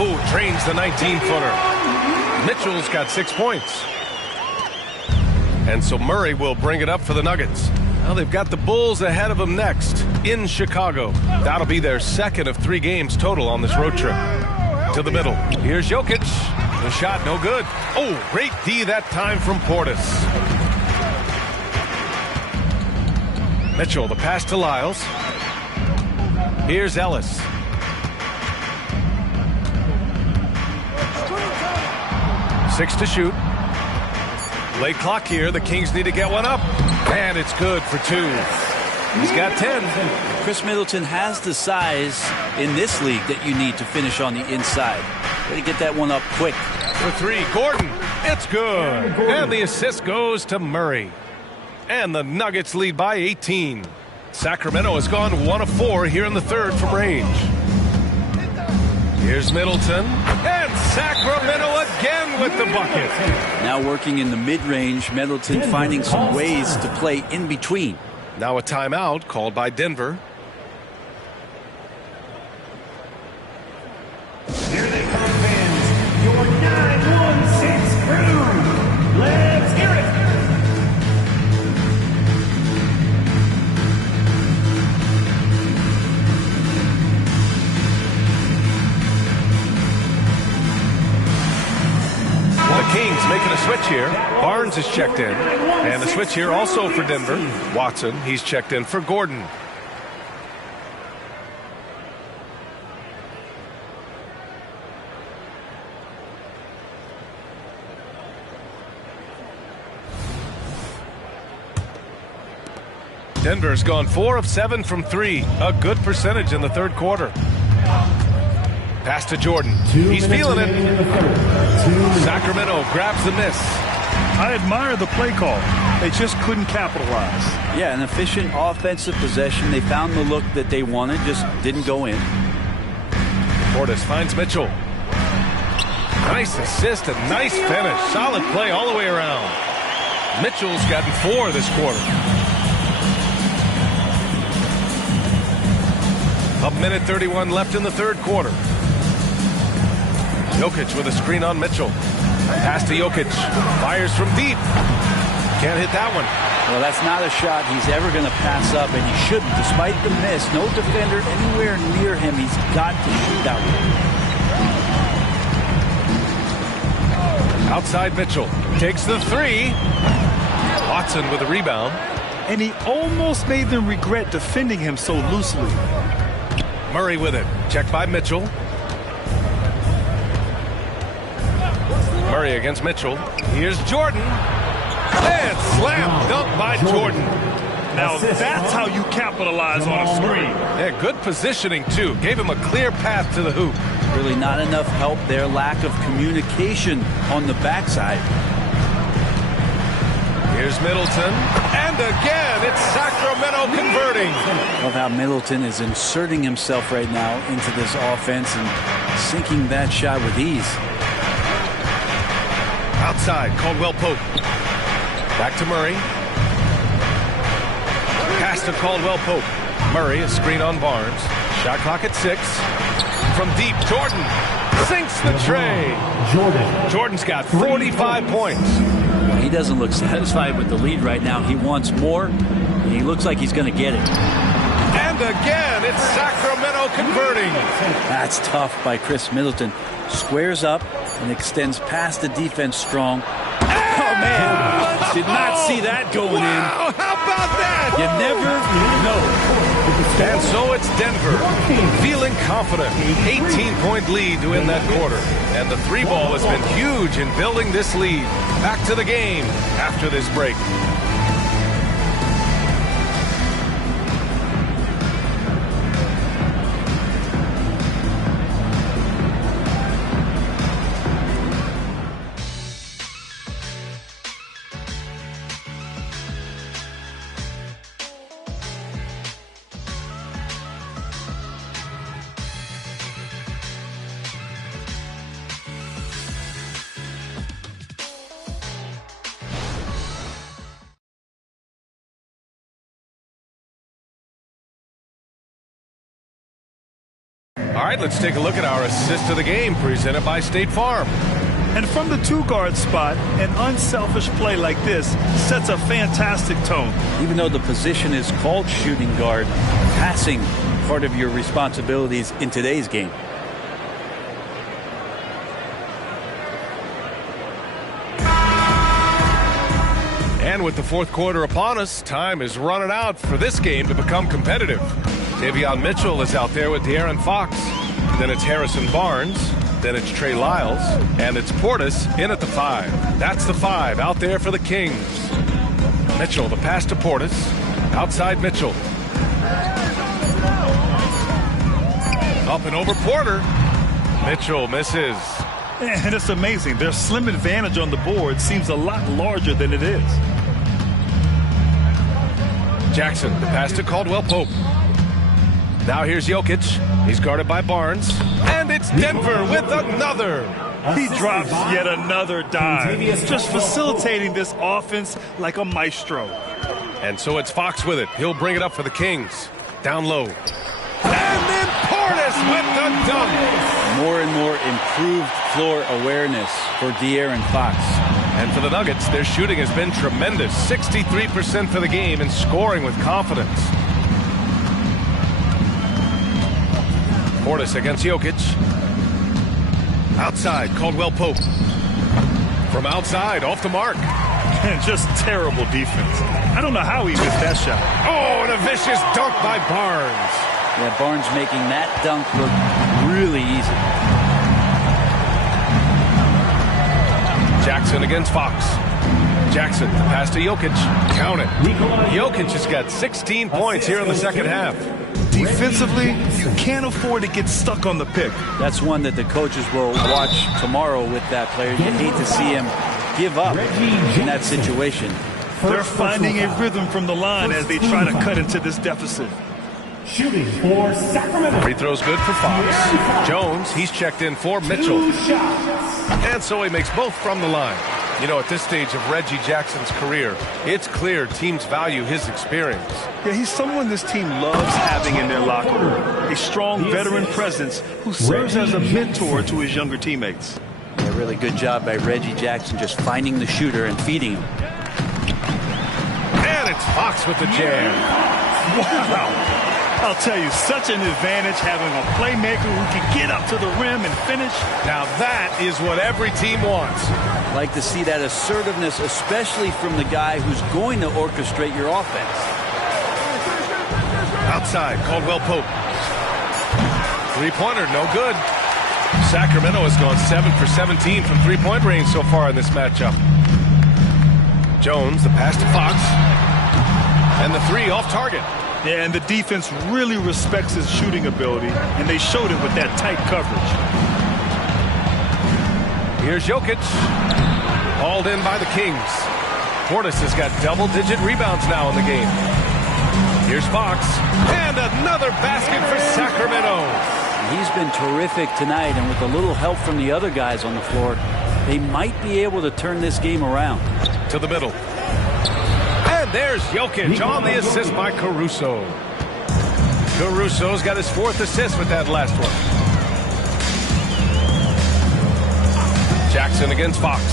Oh, drains the 19-footer. Mitchell's got 6 points. And so Murray will bring it up for the Nuggets. Now they've got the Bulls ahead of them next in Chicago. That'll be their 2nd of 3 games total on this road trip. To the middle. Here's Jokic. The shot no good. Oh, great D that time from Portis. Mitchell, the pass to Lyles. Here's Ellis. Six to shoot. Late clock here. The Kings need to get one up. And it's good for 2. He's got 10. Chris Middleton has the size in this league that you need to finish on the inside. Got to get that one up quick. For 3, Gordon. It's good. And the assist goes to Murray. And the Nuggets lead by 18. Sacramento has gone 1 of 4 here in the third from range. Here's Middleton. And Sacramento again with the bucket. Now working in the mid-range, Middleton finding some ways to play in between. Now a timeout called by Denver. Here they come, fans. Your 916 crew. Let's hear it. making a switch here. Barnes is checked in. And a switch here also for Denver. Watson, he's checked in for Gordon. Denver's gone 4 of 7 from 3. A good percentage in the third quarter. Pass to Jordan. He's feeling it. Sacramento grabs the miss. I admire the play call. They just couldn't capitalize. Yeah, an efficient offensive possession. They found the look that they wanted, just didn't go in. Portis finds Mitchell. Nice assist and nice finish. Solid play all the way around. Mitchell's gotten 4 this quarter. A minute 31 left in the third quarter. Jokic with a screen on Mitchell. Pass to Jokic. Fires from deep. Can't hit that one. Well, that's not a shot he's ever going to pass up, and he shouldn't. Despite the miss, no defender anywhere near him. He's got to shoot that one. Outside Mitchell. Takes the 3. Watson with a rebound. And he almost made them regret defending him so loosely. Murray with it. Checked by Mitchell. Murray against Mitchell. Here's Jordan. And slam dunk by Jordan. Now that's how you capitalize on a screen. Yeah, good positioning, too. Gave him a clear path to the hoop. Really not enough help there. Lack of communication on the backside. Here's Middleton. And again, it's Sacramento converting. Love how Middleton is inserting himself right now into this offense and sinking that shot with ease. Outside, Caldwell Pope. Back to Murray. Pass to Caldwell Pope. Murray, a screen on Barnes. Shot clock at 6. From deep, Jordan sinks the tray. Jordan's got 45 points. He doesn't look satisfied with the lead right now. He wants more, and he looks like he's going to get it. And again, it's Sacramento converting. That's tough by Chris Middleton. Squares up and extends past the defense strong. Oh, man. Did not see that going in. How about that? You never know. And so it's Denver feeling confident. 18-point lead to win that quarter. And the 3-ball has been huge in building this lead. Back to the game after this break. All right, let's take a look at our assist of the game presented by State Farm. And from the 2-guard spot, an unselfish play like this sets a fantastic tone. Even though the position is called shooting guard, passing part of your responsibilities in today's game. And with the fourth quarter upon us, time is running out for this game to become competitive. Davion Mitchell is out there with De'Aaron Fox. Then it's Harrison Barnes. Then it's Trey Lyles. And it's Portis in at the 5. That's the 5 out there for the Kings. Mitchell, the pass to Portis. Outside Mitchell. Up and over Porter. Mitchell misses. And it's amazing. Their slim advantage on the board seems a lot larger than it is. Jackson, the pass to Caldwell Pope. Now here's Jokic. He's guarded by Barnes. And it's Denver with another. He drops yet another dime. Just facilitating this offense like a maestro. And so it's Fox with it. He'll bring it up for the Kings. Down low. And then Portis with the dunk. More and more improved floor awareness for De'Aaron Fox. And for the Nuggets, their shooting has been tremendous. 63% for the game and scoring with confidence. Portis against Jokic. Outside, Caldwell Pope. From outside, off the mark. And just terrible defense. I don't know how he missed that shot. Oh, and a vicious dunk by Barnes. Yeah, Barnes making that dunk look really easy. Jackson against Fox. Jackson, pass to Jokic. Count it. Jokic has got 16 points here in the second half. Defensively, you can't afford to get stuck on the pick. That's one that the coaches will watch tomorrow with that player. You hate to see him give up in that situation. They're finding a rhythm from the line as they try to cut into this deficit. Shooting for Sacramento. Free throw's good for Fox. Jones, he's checked in for Mitchell. And so he makes both from the line. You know, at this stage of Reggie Jackson's career, it's clear teams value his experience. Yeah, he's someone this team loves having in their locker room. A strong veteran presence who serves as a mentor to his younger teammates. A really good job by Reggie Jackson just finding the shooter and feeding him. And it's Fox with the jam. Wow. I'll tell you, such an advantage having a playmaker who can get up to the rim and finish. Now that is what every team wants. Like to see that assertiveness, especially from the guy who's going to orchestrate your offense. Outside, Caldwell Pope. Three-pointer, no good. Sacramento has gone 7 for 17 from three-point range so far in this matchup. Jones, the pass to Fox. And the three off target. Yeah, and the defense really respects his shooting ability, and they showed it with that tight coverage. Here's Jokic. Hauled in by the Kings. Portis has got double-digit rebounds now in the game. Here's Fox. And another basket for Sacramento. He's been terrific tonight, and with a little help from the other guys on the floor, they might be able to turn this game around. To the middle. And there's Jokic on the assist by Caruso. Caruso's got his fourth assist with that last one. Jackson against Fox.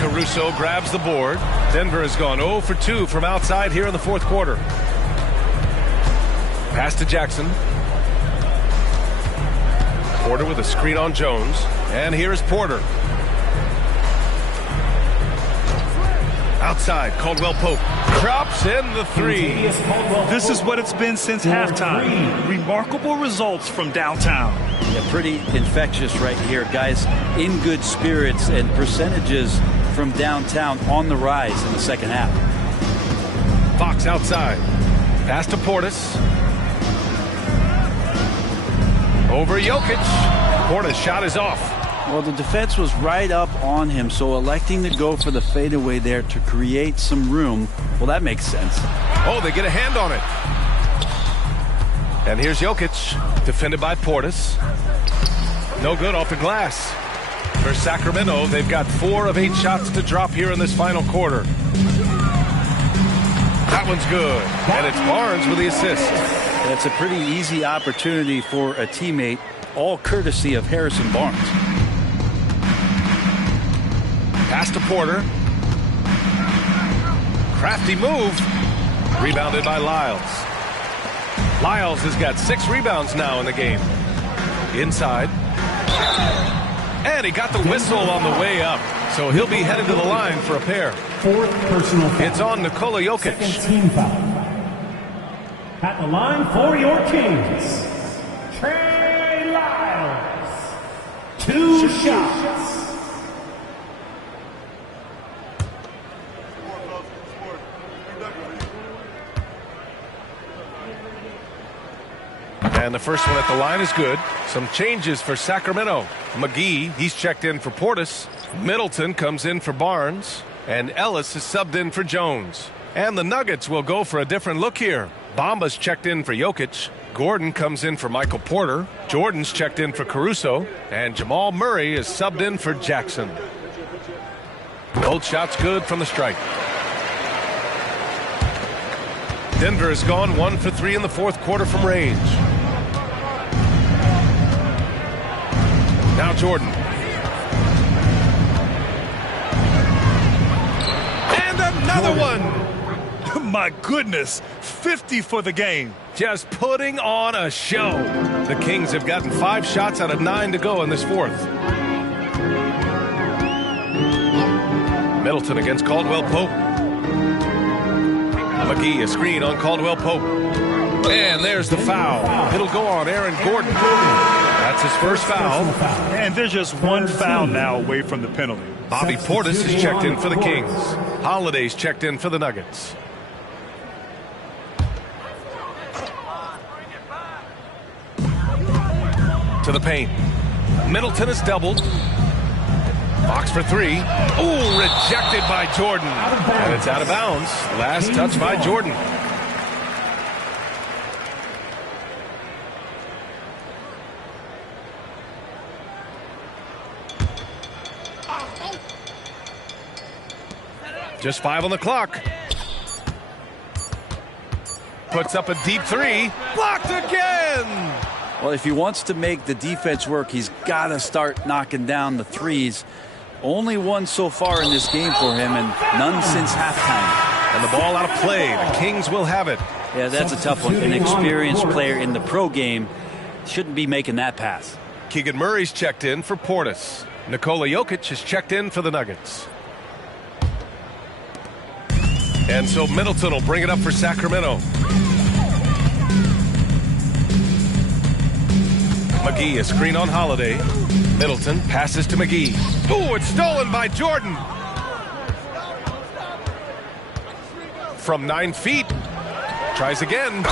Caruso grabs the board. Denver has gone 0 for 2 from outside here in the fourth quarter. Pass to Jackson. Porter with a screen on Jones. And here's Porter. Outside, Caldwell Pope drops in the three. This is what it's been since halftime. Remarkable results from downtown. Yeah, pretty infectious right here, guys. In good spirits, and percentages from downtown on the rise in the second half. Fox outside. Pass to Portis. Over Jokic. Portis' shot is off. Well, the defense was right up on him, so electing to go for the fadeaway there to create some room, well, that makes sense. Oh, they get a hand on it. And here's Jokic, defended by Portis. No good off the glass. For Sacramento, they've got 4 of 8 shots to drop here in this final quarter. That one's good. And it's Barnes with the assist. That's a pretty easy opportunity for a teammate, all courtesy of Harrison Barnes. Pass to Porter. Crafty move. Rebounded by Lyles. Lyles has got 6 rebounds now in the game. Inside. And he got the whistle on the way up. So he'll be headed to the line for a pair. 4th personal foul. It's on Nikola Jokic. Team foul. At the line for your Kings, Trey Lyles. 2 shots. And the first one at the line is good. Some changes for Sacramento. McGee, he's checked in for Portis. Middleton comes in for Barnes. And Ellis is subbed in for Jones. And the Nuggets will go for a different look here. Bamba's checked in for Jokic. Gordon comes in for Michael Porter. Jordan's checked in for Caruso. And Jamal Murray is subbed in for Jackson. Both shots good from the strike. Denver has gone 1 for 3 in the fourth quarter from range. Now Jordan. And another one. My goodness, 50 for the game. Just putting on a show. The Kings have gotten 5 shots out of 9 to go in this fourth. Middleton against Caldwell Pope. McGee, a screen on Caldwell Pope. And there's the foul. It'll go on Aaron Gordon. That's his first foul. And they're just one foul now away from the penalty. Bobby Portis is checked in for the Kings. Holiday's checked in for the Nuggets. To the paint. Middleton is doubled. Fox for three. Ooh, rejected by Jordan. And it's out of bounds. Last touch by Jordan. Just 5 on the clock. Puts up a deep three. Blocked again. Well, if he wants to make the defense work, he's got to start knocking down the threes. Only one so far in this game for him, and none since halftime. And the ball out of play. The Kings will have it. Yeah, that's a tough one. An experienced player in the pro game shouldn't be making that pass. Keegan Murray's checked in for Portis. Nikola Jokic is checked in for the Nuggets. And so Middleton will bring it up for Sacramento. McGee, a screen on Holiday. Middleton passes to McGee. Ooh, it's stolen by Jordan. From 9 feet. Tries again.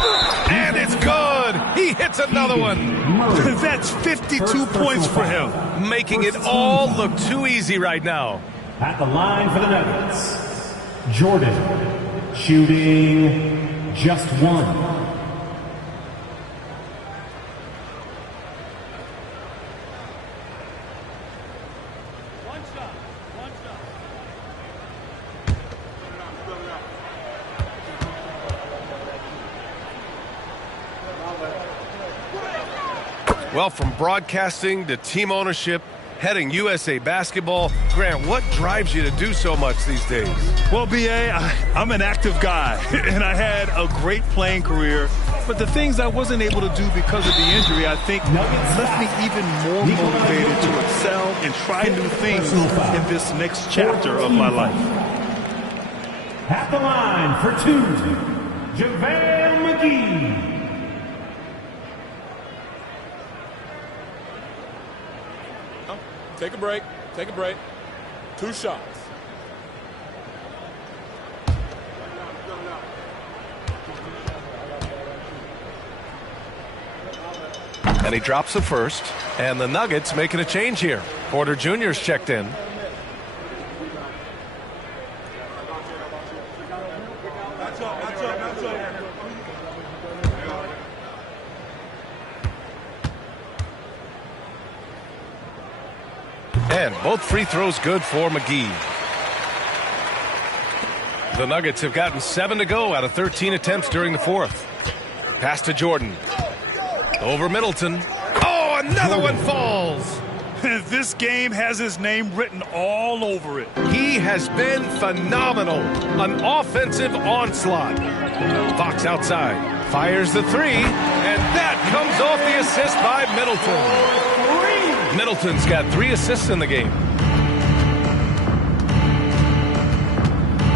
And it's good. He hits another one. That's 52 points for him. Making it all look too easy right now. At the line for the Nuggets, Jordan, shooting just one. Well, from broadcasting to team ownership, heading USA Basketball, Grant, what drives you to do so much these days? Well, B.A., I'm an active guy, and I had a great playing career. But the things I wasn't able to do because of the injury, I think, left me even more motivated to excel and try new things in this next chapter of my life. At the line for two, JaVale McGee. Take a break. Take a break. 2 shots. And he drops the first. And the Nuggets making a change here. Porter Jr.'s checked in. And both free throws good for McGee. The Nuggets have gotten 7 to go out of 13 attempts during the fourth. Pass to Jordan. Over Middleton. Oh, another one falls. This game has his name written all over it. He has been phenomenal. An offensive onslaught. Fox outside. Fires the three. And that comes off the assist by Middleton. Middleton's got 3 assists in the game.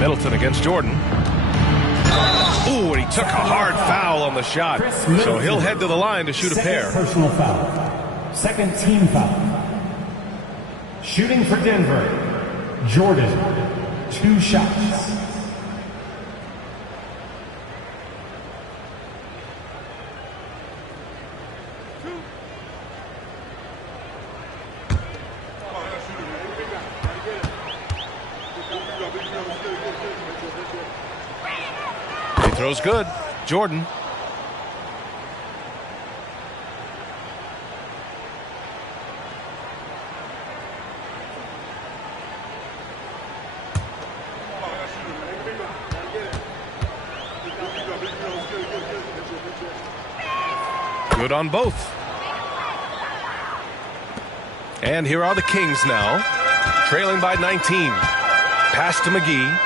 Middleton against Jordan. Ooh, and he took a hard foul on the shot. So he'll head to the line to shoot a pair. Personal foul. Second team foul. Shooting for Denver, Jordan, 2 shots. Throws good. Jordan. Good on both. And here are the Kings now, trailing by 19. Pass to McGee.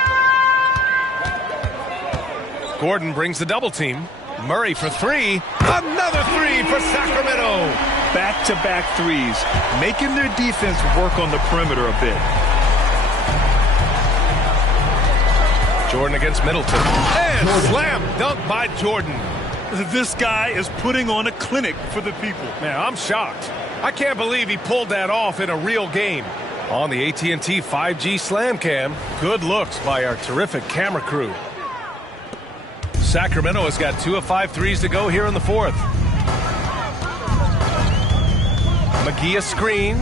Gordon brings the double team. Murray for 3. Another 3 for Sacramento. Back-to-back threes, making their defense work on the perimeter a bit. Jordan against Middleton. And slam dunk by Jordan. This guy is putting on a clinic for the people. Man, I'm shocked. I can't believe he pulled that off in a real game. On the AT&T 5G Slam Cam, good looks by our terrific camera crew. Sacramento has got 2 of 5 threes to go here in the fourth. McGee a screen.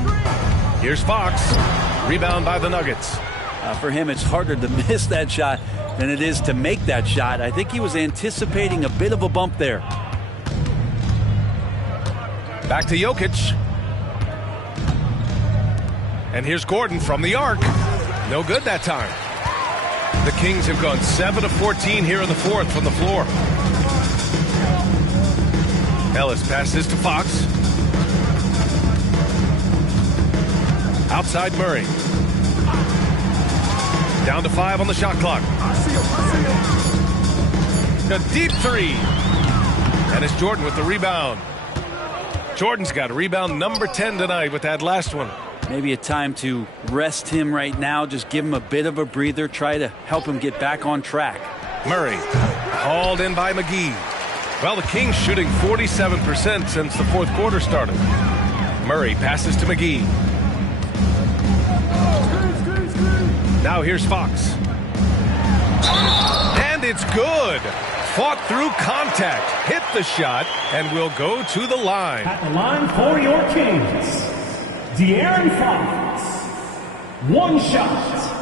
Here's Fox. Rebound by the Nuggets. For him, it's harder to miss that shot than it is to make that shot. I think he was anticipating a bit of a bump there. Back to Jokic. And here's Gordon from the arc. No good that time. The Kings have gone 7 of 14 here in the fourth from the floor. Ellis passes to Fox. Outside Murray. Down to 5 on the shot clock. A deep three. And it's Jordan with the rebound. Jordan's got rebound number 10 tonight with that last one. Maybe a time to rest him right now. Just give him a bit of a breather. Try to help him get back on track. Murray hauled in by McGee. Well, the Kings shooting 47% since the fourth quarter started. Murray passes to McGee. Now here's Fox. And it's good. Fought through contact, hit the shot, and will go to the line. At the line for your Kings, De'Aaron Fox. 1 shot.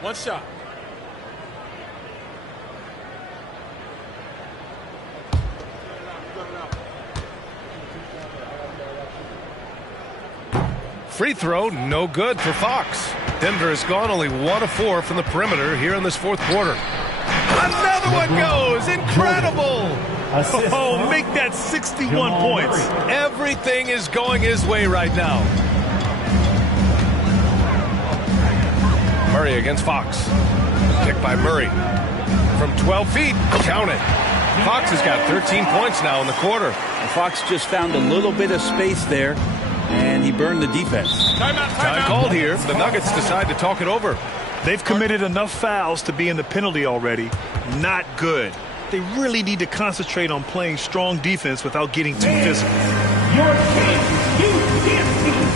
One shot. Free throw, no good for Fox. Denver has gone only 1 of 4 from the perimeter here in this fourth quarter. Another one goes. Incredible. Oh, make that 61 points. Everything is going his way right now. Murray against Fox. Kick by Murray. From 12 feet, count it. Fox has got 13 points now in the quarter. Fox just found a little bit of space there, and he burned the defense. Time called here. The Nuggets decide to talk it over. They've committed enough fouls to be in the penalty already. Not good. They really need to concentrate on playing strong defense without getting too physical. Your Kings, you dance team.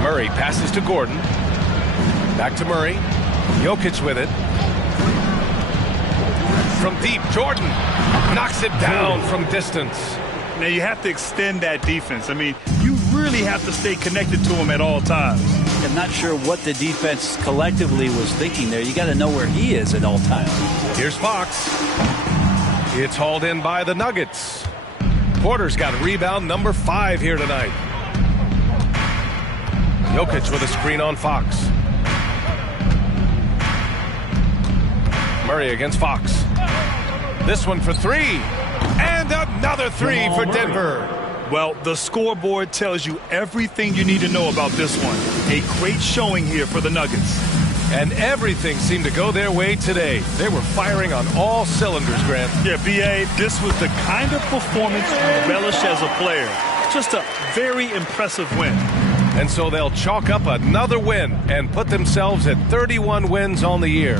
Murray passes to Gordon. Back to Murray. Jokic with it. From deep, Jordan knocks it down from distance. Now you have to extend that defense. I mean, you really have to stay connected to him at all times. I'm not sure what the defense collectively was thinking there. You got to know where he is at all times. Here's Fox. It's hauled in by the Nuggets. Porter's got rebound number 5 here tonight. Jokic with a screen on Fox. Murray against Fox. This one for three. And another three for Denver. Well, the scoreboard tells you everything you need to know about this one. A great showing here for the Nuggets. And everything seemed to go their way today. They were firing on all cylinders, Grant. Yeah, B.A., this was the kind of performance you relish as a player. Just a very impressive win. And so they'll chalk up another win and put themselves at 31 wins on the year.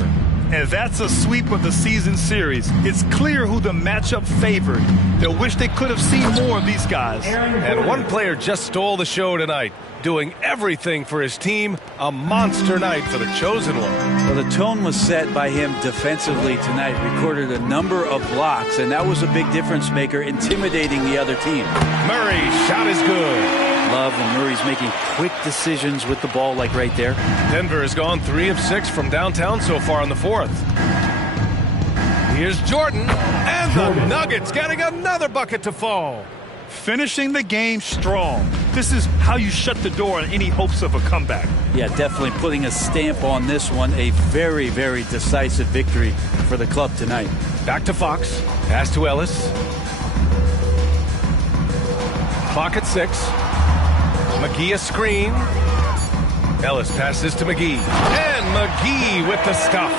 And that's a sweep of the season series. It's clear who the matchup favored. They'll wish they could have seen more of these guys. And one player just stole the show tonight, doing everything for his team. A monster night for the chosen one. Well, the tone was set by him defensively tonight. Recorded a number of blocks, and that was a big difference maker, intimidating the other team. Murray, shot is good. Love when Murray's making quick decisions with the ball, like right there. Denver has gone 3 of 6 from downtown so far in the fourth. Here's Jordan, and the Nuggets getting another bucket to fall. Finishing the game strong. This is how you shut the door on any hopes of a comeback. Yeah, definitely putting a stamp on this one. A very, very decisive victory for the club tonight. Back to Fox. Pass to Ellis. Clock at 6. McGee a screen. Ellis passes to McGee. And McGee with the stuff.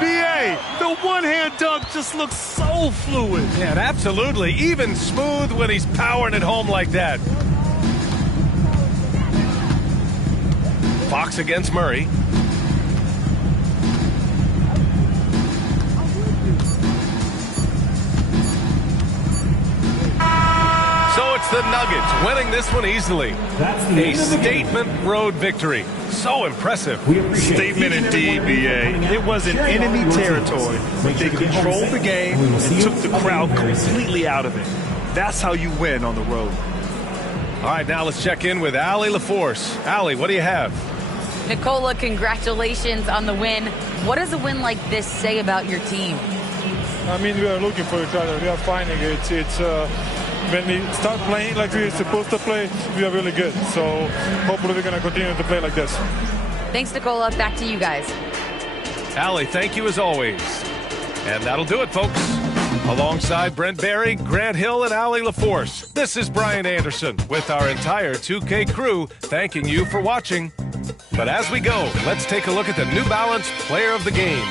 B.A., the one-hand dunk just looks so fluid. Yeah, absolutely. Even smooth when he's powering it home like that. Fox against Murray. So it's the Nuggets winning this one easily. A statement road victory. So impressive. Statement indeed, B.A. It was in enemy territory, but they controlled the game and took the crowd completely out of it. That's how you win on the road. All right, now let's check in with Allie LaForce. Allie, what do you have? Nicola, congratulations on the win. What does a win like this say about your team? I mean, we are looking for each other. We are finding it. When we start playing like we're supposed to play, we are really good. So hopefully we're going to continue to play like this. Thanks, Nicola. Back to you guys. Allie, thank you as always. And that'll do it, folks. Alongside Brent Barry, Grant Hill, and Allie LaForce, this is Brian Anderson with our entire 2K crew thanking you for watching. But as we go, let's take a look at the New Balance Player of the Game.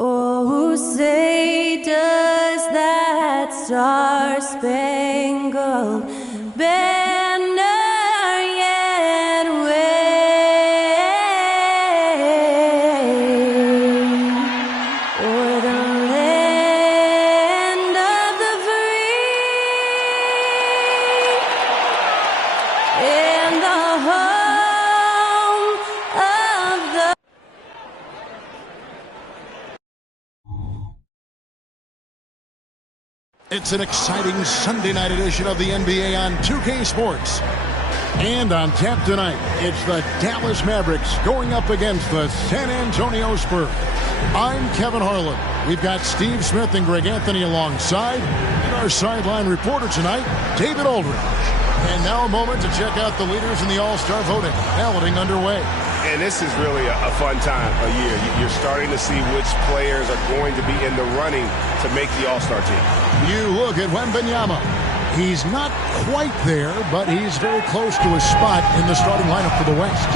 Oh, say does that star-spangled banner yet wave o'er the land of the free and the home of the It's an exciting Sunday night edition of the NBA on 2K Sports. And on tap tonight, it's the Dallas Mavericks going up against the San Antonio Spurs. I'm Kevin Harlan. We've got Steve Smith and Greg Anthony alongside. And our sideline reporter tonight, David Aldridge. And now a moment to check out the leaders in the All-Star voting. Balloting underway. And this is really a fun time of year. You're starting to see which players are going to be in the running to make the All-Star team. You look at Wembanyama. He's not quite there, but he's very close to his spot in the starting lineup for the West.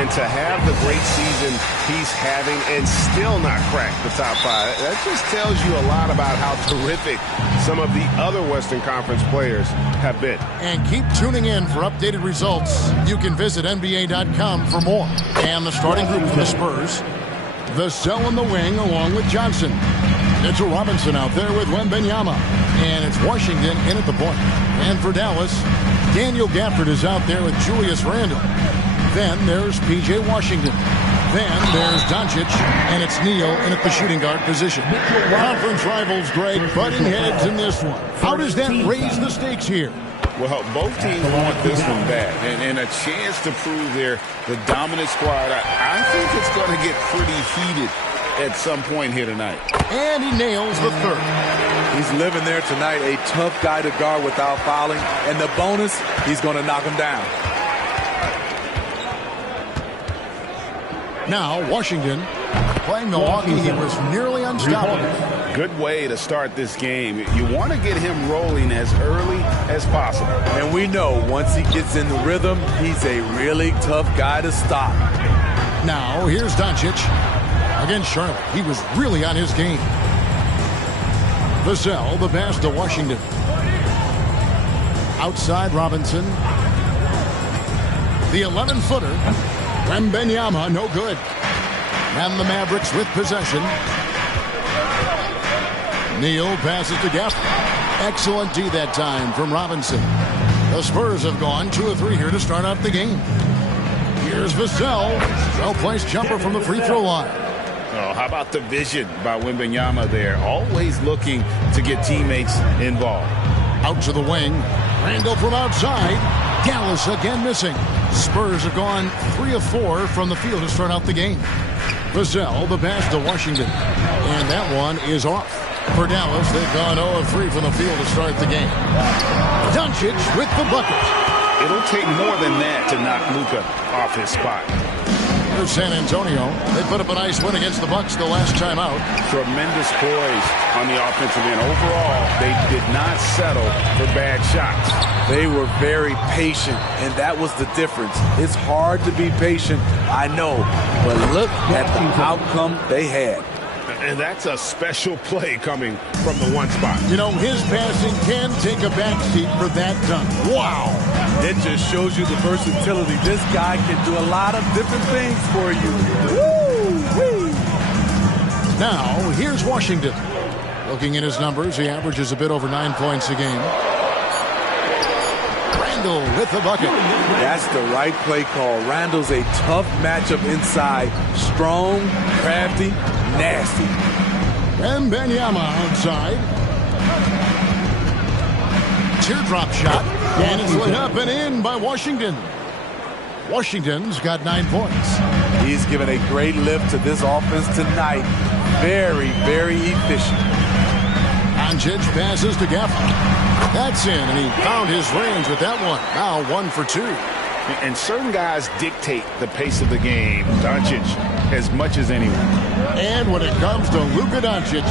And to have the great season he's having and still not crack the top five, that just tells you a lot about how terrific some of the other Western Conference players have been. And keep tuning in for updated results. You can visit NBA.com for more. And the starting group for the Spurs, Vassell in the wing along with Johnson. Mitchell Robinson out there with Wembanyama. And it's Washington in at the point. And for Dallas, Daniel Gafford is out there with Julius Randle. Then there's P.J. Washington. Then there's Doncic, and it's Neal in at the shooting guard position. Conference rivals, Greg, butting heads in this one. How does that raise the stakes here? Well, both teams want this one bad, and a chance to prove the dominant squad. I think it's going to get pretty heated at some point here tonight. And he nails the third. He's living there tonight, a tough guy to guard without fouling. And the bonus, he's going to knock him down. Now, Washington playing Milwaukee. He was nearly unstoppable. Good way to start this game. You want to get him rolling as early as possible. And we know once he gets in the rhythm, he's a really tough guy to stop. Now, here's Doncic against Charlotte. He was really on his game. Vassell, the pass to Washington. Outside Robinson. The 11-footer. Wembanyama, no good. And the Mavericks with possession. Neal passes to Gafford. Excellent D that time from Robinson. The Spurs have gone 2 of 3 here to start out the game. Here's Vassell. Well-placed jumper from the free throw line. Oh, how about the vision by Wembanyama there? Always looking to get teammates involved. Out to the wing. Randle from outside. Dallas again missing. Spurs have gone 3 of 4 from the field to start out the game. Vassell, the pass to Washington. And that one is off. For Dallas, they've gone 0 of 3 from the field to start the game. Doncic with the bucket. It'll take more than that to knock Luka off his spot. Here's San Antonio. They put up a nice win against the Bucks the last time out. Tremendous poise on the offensive end. Overall, they did not settle for bad shots. They were very patient, and that was the difference. It's hard to be patient, I know, but look at the outcome they had. And that's a special play coming from the one spot. You know, his passing can take a backseat for that dunk. Wow. It just shows you the versatility. This guy can do a lot of different things for you. Woo-wee. Now, here's Washington. Looking at his numbers, he averages a bit over 9 points a game. Randle with the bucket. That's the right play call. Randle's a tough matchup inside. Strong, crafty, nasty. Wembanyama outside. Teardrop shot. And it's lit up and in by Washington. Washington's got 9 points. He's given a great lift to this offense tonight. Very, very efficient. Doncic passes to Gafford. That's in, and he found his range with that one. Now 1 for 2. And certain guys dictate the pace of the game. Doncic as much as anyone. And when it comes to Luka Doncic,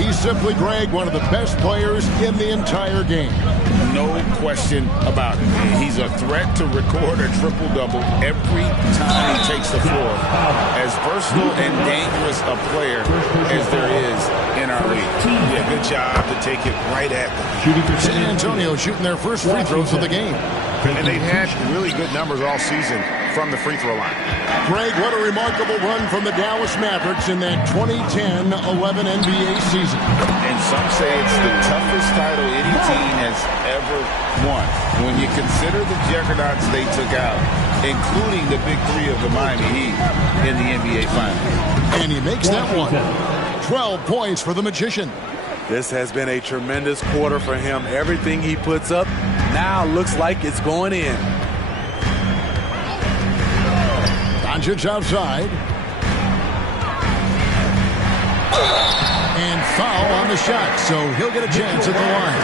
he's simply, Greg, one of the best players in the entire game. No question about it. He's a threat to record a triple-double every time he takes the floor. As versatile and dangerous a player as there is in our league. Yeah, good job to take it right at them. San Antonio shooting their first free throws of the game. And they've had really good numbers all season from the free throw line. Greg, what a remarkable run from the Dallas Mavericks in that 2010-11 NBA season. And some say it's the toughest title any team has ever won. When you consider the juggernauts they took out, including the big three of the Miami Heat in the NBA Finals. And he makes that one. 12 points for the Magician. This has been a tremendous quarter for him. Everything he puts up now looks like it's going in. Doncic outside. And foul on the shot, so he'll get a chance at the line.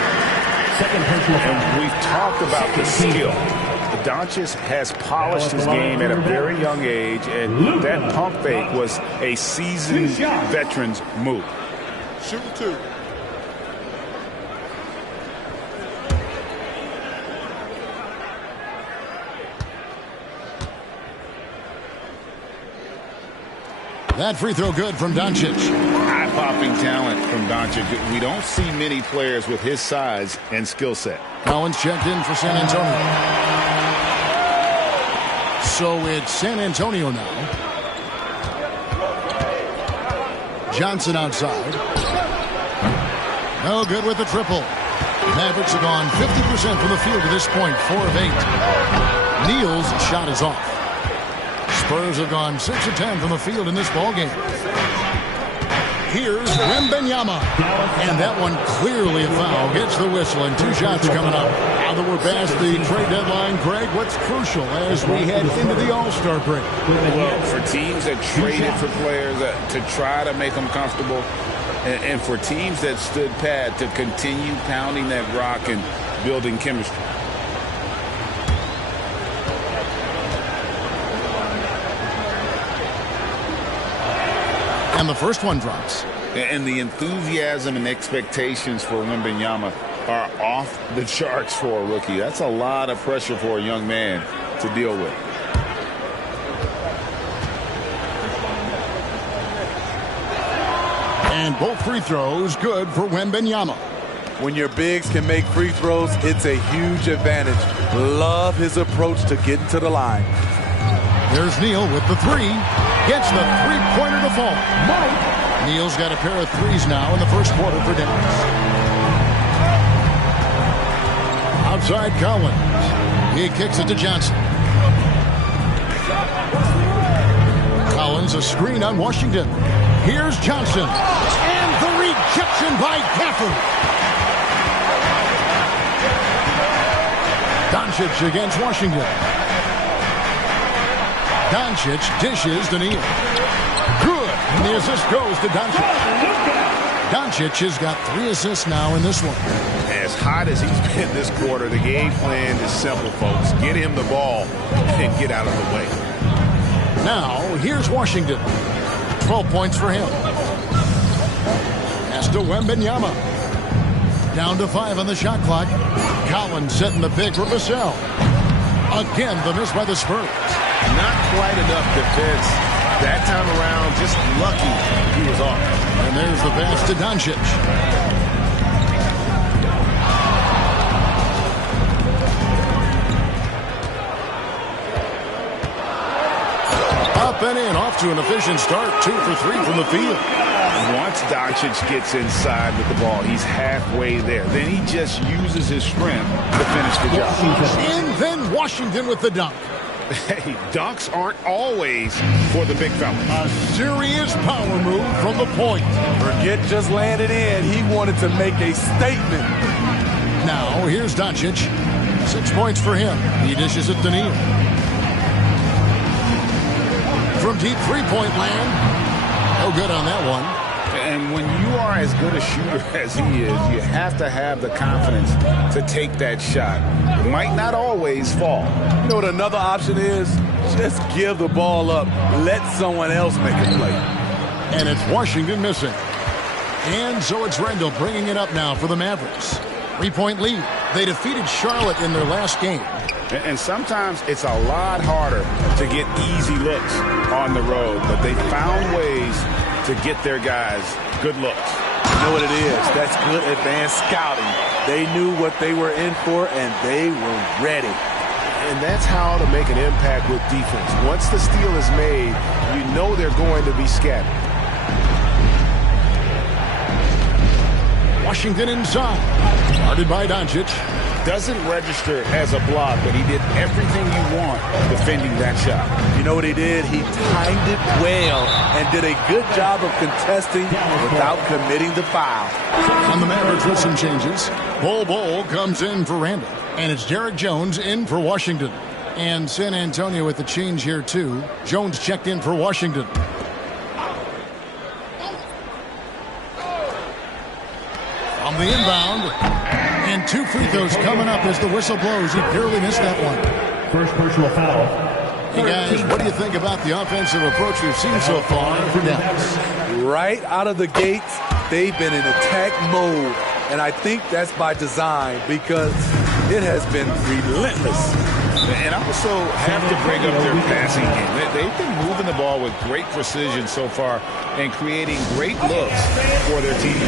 And we've talked about the skill. Doncic has polished his game at a very young age, and that pump fake was a seasoned veteran's move. Shoot two. That free throw good from Doncic. Eye-popping talent from Doncic. We don't see many players with his size and skill set. Collins checked in for San Antonio. So it's San Antonio now. Johnson outside. No good with the triple. Mavericks have gone 50% from the field to this point, 4 of 8. Neal's shot is off. Spurs have gone 6 of 10 from the field in this ballgame. Here's Wembanyama. And that one clearly a foul. Gets the whistle, and 2 shots coming up. Now that we're past the trade deadline, Greg, what's crucial as we head into the All-Star break? Well, for teams that traded for players to try to make them comfortable, and for teams that stood pat to continue pounding that rock and building chemistry. And the first one drops. And the enthusiasm and expectations for Wembanyama are off the charts for a rookie. That's a lot of pressure for a young man to deal with. And both free throws good for Wembanyama. When your bigs can make free throws, it's a huge advantage. Love his approach to getting to the line. There's Neal with the 3. Gets the three-pointer to fall. Neal's got a pair of threes now in the first quarter for Dallas. Outside Collins. He kicks it to Johnson. Collins a screen on Washington. Here's Johnson. And the rejection by Gafford. Doncic against Washington. Doncic dishes to Neal. Good. And the assist goes to Doncic. Doncic has got 3 assists now in this one. As hot as he's been this quarter, the game plan is simple, folks. Get him the ball and get out of the way. Now, here's Washington. 12 points for him. Pass to Wembanyama. Down to 5 on the shot clock. Collins setting the pick for Vassell. Again, the miss by the Spurs. Not quite enough defense that time around. Just lucky he was off. And there's the pass to Doncic. Up and in, off to an efficient start. 2 for 3 from the field. Once Doncic gets inside with the ball, he's halfway there. Then he just uses his strength to finish the job. And then Washington with the dunk. Hey, dunks aren't always for the big fella. A serious power move from the point. Forget just landed in. He wanted to make a statement. Now, here's Doncic. 6 points for him. He dishes it to Neal. From deep three-point land. No good on that one. And when you are as good a shooter as he is, you have to have the confidence to take that shot. It might not always fall. You know what another option is? Just give the ball up. Let someone else make a play. And it's Washington missing. And so it's Randall bringing it up now for the Mavericks. 3-point lead. They defeated Charlotte in their last game. And sometimes it's a lot harder to get easy looks on the road, but they found ways to get their guys good looks. You know what it is? That's good advanced scouting. They knew what they were in for, and they were ready. And that's how to make an impact with defense. Once the steal is made, you know they're going to be scattered. Washington inside. Guarded by Doncic. Doesn't register as a block, but he did everything you want defending that shot. You know what he did? He timed it well and did a good job of contesting without committing the foul. On the Mavericks with some changes. Bol comes in for Randall. And it's Derek Jones in for Washington. And San Antonio with the change here, too. Jones checked in for Washington. On the inbound. And 2 free throws coming up as the whistle blows. He barely missed that one. First personal foul. Hey, guys, what do you think about the offensive approach we've seen so far for Dallas? Right out of the gates, they've been in attack mode. And I think that's by design because it has been relentless. And I also have to bring up their passing game. They've been moving the ball with great precision so far and creating great looks for their team.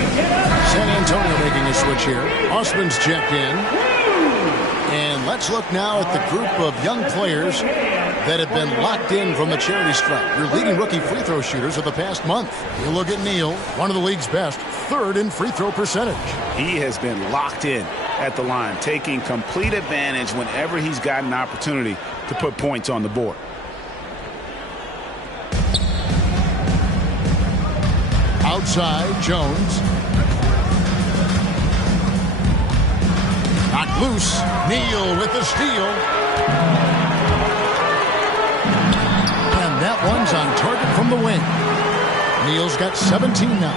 San Antonio making a switch here. Osman's checked in. And let's look now at the group of young players that have been locked in from the charity stripe. Your leading rookie free throw shooters of the past month. You look at Neal, one of the league's best, 3rd in free throw percentage. He has been locked in at the line, taking complete advantage whenever he's got an opportunity to put points on the board. Outside, Jones. Knocked loose. Neal with the steal. And that one's on target from the wing. Neal's got 17 now.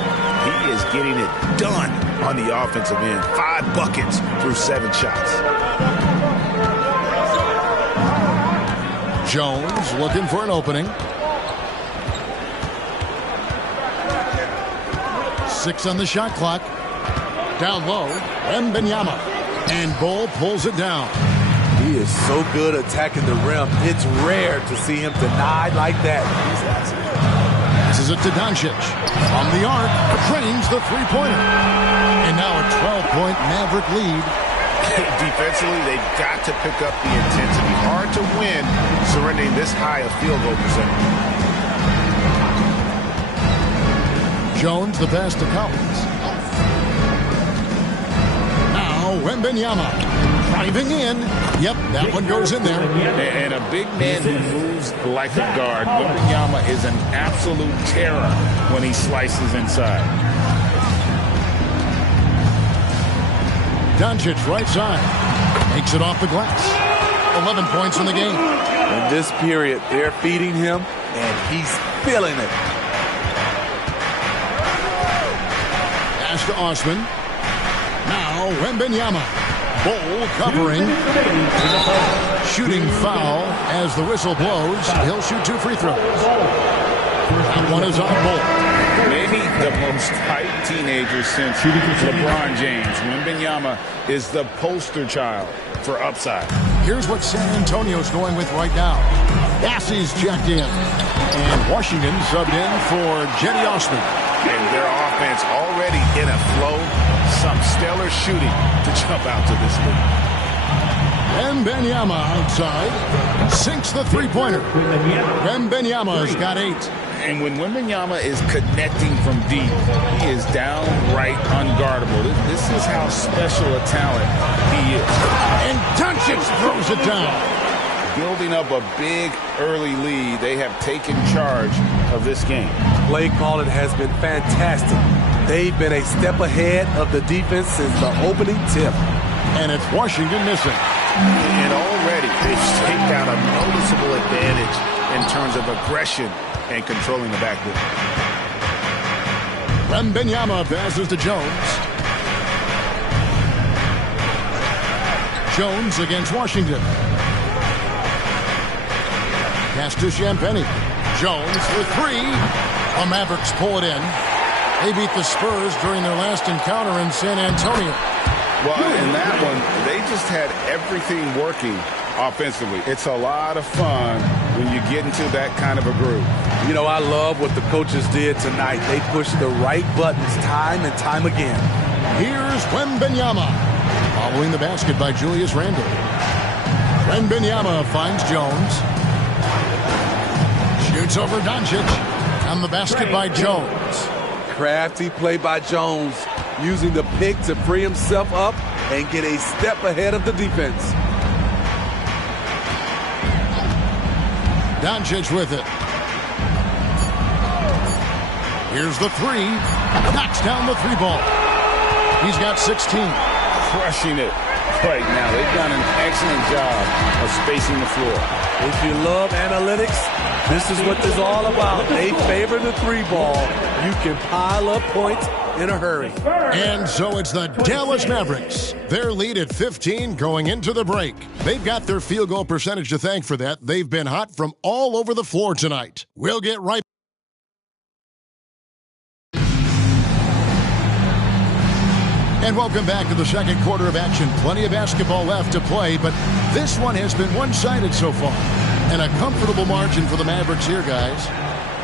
He is getting it done on the offensive end. 5 buckets through 7 shots. Jones looking for an opening. 6 on the shot clock. Down low, Wembanyama. And Bol pulls it down. He is so good attacking the rim. It's rare to see him denied like that. This is it to Doncic. On the arc, drains the three-pointer. And now a 12-point Maverick lead. Defensively, they've got to pick up the intensity. Hard to win surrendering this high a field goal percentage. Jones, the pass to Collins. Now Wembanyama driving in. Yep, that one goes in there. And a big man who moves like a guard. Wembanyama is an absolute terror when he slices inside. Doncic right side. Makes it off the glass. 11 points in the game. In this period, they're feeding him, and he's feeling it. Pass to Osman. Now Wembanyama. Bol covering. Shooting foul as the whistle blows. He'll shoot 2 free throws. That one is on Bol. Maybe the most hyped teenager since LeBron James. Wembanyama is the poster child for upside. Here's what San Antonio's going with right now. Bassey's checked in. And Washington subbed in for Jetty Osman. And their offense already in a flow. Some stellar shooting to jump out to this lead. Wembanyama outside. Sinks the three-pointer. Wembanyama's got 8. And when Wembanyama is connecting from deep, he is downright unguardable. This is how special a talent he is. And Doncic throws it down. Building up a big early lead, they have taken charge of this game. Play calling has been fantastic. They've been a step ahead of the defense since the opening tip. And it's Washington missing. And already they've taken out a noticeable advantage in terms of aggression and controlling the backboard. Wembanyama passes to Jones. Jones against Washington. Pass to Champagnie. Jones for three. The Mavericks pull it in. They beat the Spurs during their last encounter in San Antonio. Well, in that one, they just had everything working offensively. It's a lot of fun when you get into that kind of a groove. You know, I love what the coaches did tonight. They pushed the right buttons time and time again. Here's Wembanyama. Following the basket by Julius Randle. Wembanyama finds Jones. Shoots over Doncic. And the basket by Jones. Crafty play by Jones, using the pick to free himself up and get a step ahead of the defense. Doncic with it. Here's the three. Knocks down the three ball. He's got 16. Crushing it right now. They've done an excellent job of spacing the floor. If you love analytics, this is what this is all about. They favor the three ball. You can pile up points in a hurry. And so it's the Dallas Mavericks. Their lead at 15 going into the break. They've got their field goal percentage to thank for that. They've been hot from all over the floor tonight. We'll get right. And welcome back to the second quarter of action. Plenty of basketball left to play, but this one has been one-sided so far. And a comfortable margin for the Mavericks here, guys.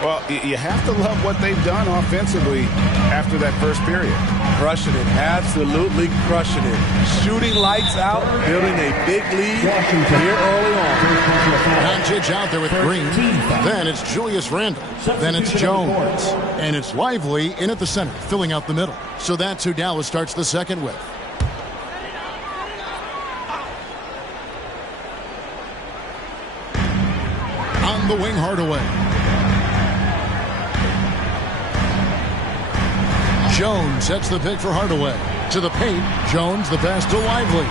Well, you have to love what they've done offensively after that first period. Crushing it. Absolutely crushing it. Shooting lights out, building a big lead here early on. Doncic out there with Green. Then it's Julius Randle. Then it's Jones. And it's Lively in at the center, filling out the middle. So that's who Dallas starts the second with. On the wing, Hardaway. Jones sets the pick for Hardaway. To the paint, Jones the pass to Lively.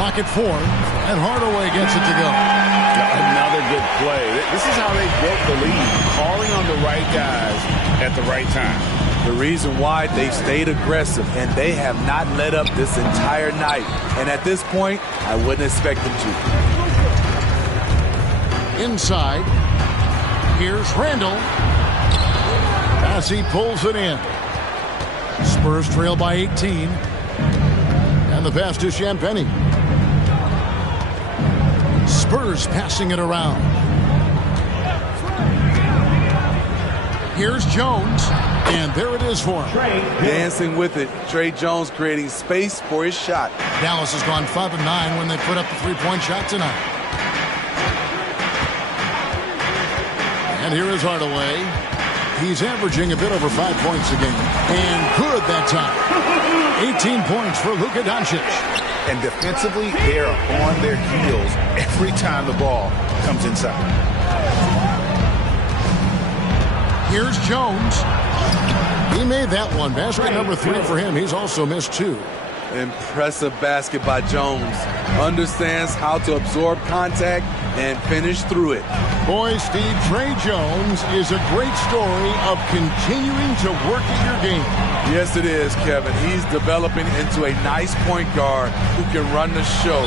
Pocket four, and Hardaway gets it to go. Another good play. This is how they built the lead, calling on the right guys at the right time. The reason why they stayed aggressive, and they have not let up this entire night. And at this point, I wouldn't expect them to. Inside, here's Randle. As he pulls it in. Spurs trail by 18. And the pass to Champagnie. Spurs passing it around. Here's Jones. And there it is for him. Dancing with it. Trey Jones creating space for his shot. Dallas has gone 5 of 9 when they put up the three-point shot tonight. And here is Hardaway. He's averaging a bit over 5 points a game. And good that time. 18 points for Luka Doncic. And defensively, they are on their heels every time the ball comes inside. Here's Jones. He made that one. Basket number 3 for him. He's also missed 2. Impressive basket by Jones. Understands how to absorb contact and finish through it. Boy, Steve, Trey Jones is a great story of continuing to work at your game. Yes, it is, Kevin. He's developing into a nice point guard who can run the show.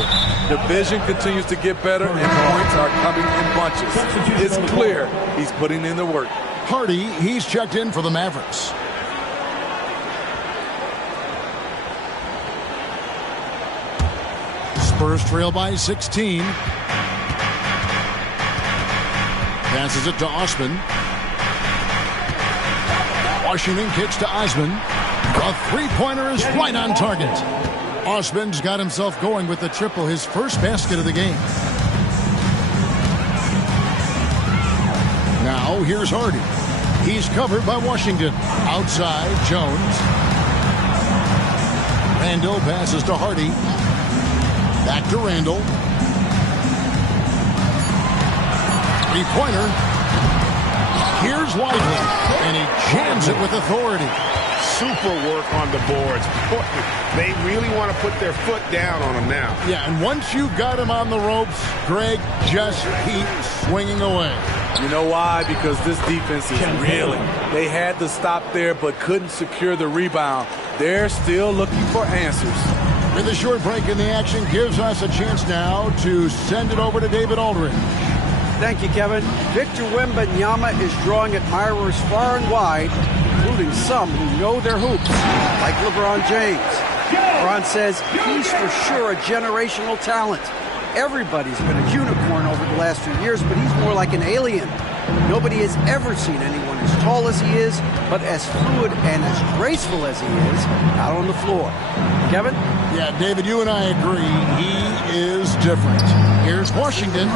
The vision continues to get better, and points are coming in bunches. It's clear he's putting in the work. Hardy, he's checked in for the Mavericks. Spurs trail by 16. Passes it to Osman. Washington kicks to Osman. A three-pointer is right on target. Osman's got himself going with the triple, his first basket of the game. Now here's Hardy. He's covered by Washington. Outside, Jones. Randle passes to Hardy. Back to Randle. Three-pointer. Here's Lively. And he jams it with authority. Super work on the boards. They really want to put their foot down on him now. Yeah, and once you've got him on the ropes, Greg, just keep swinging away. You know why? Because this defense is reeling. They had to stop there but couldn't secure the rebound. They're still looking for answers. With a short break in the action gives us a chance now to send it over to David Aldridge. Thank you, Kevin. Victor Wembanyama is drawing admirers far and wide, including some who know their hoops, like LeBron James. LeBron says he's for sure a generational talent. Everybody's been a unicorn over the last few years, but he's more like an alien. Nobody has ever seen anyone as tall as he is, but as fluid and as graceful as he is out on the floor. Kevin? Yeah, David, you and I agree. He is different. Here's Washington.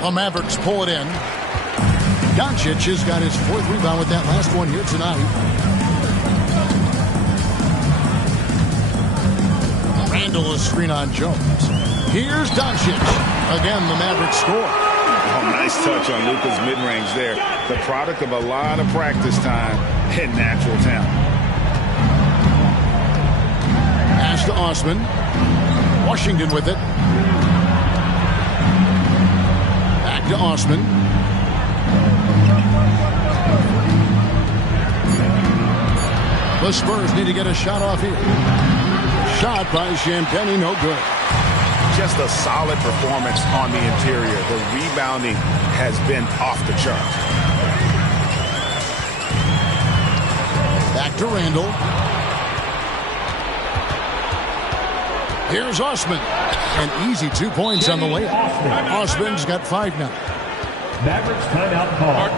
The Mavericks pull it in. Doncic has got his 4th rebound with that last one here tonight. Randall is screen on Jones. Here's Doncic. Again, the Mavericks score. Oh, nice touch on Luka's mid-range there. The product of a lot of practice time and natural talent. Pass to Osman. Washington with it. Back to Osman. The Spurs need to get a shot off here. Shot by Champagny, no good. Just a solid performance on the interior. The rebounding has been off the charts. Back to Randall. Here's Osman. An easy 2 points on the way. Osman's got 5 now. Mavericks timeout call.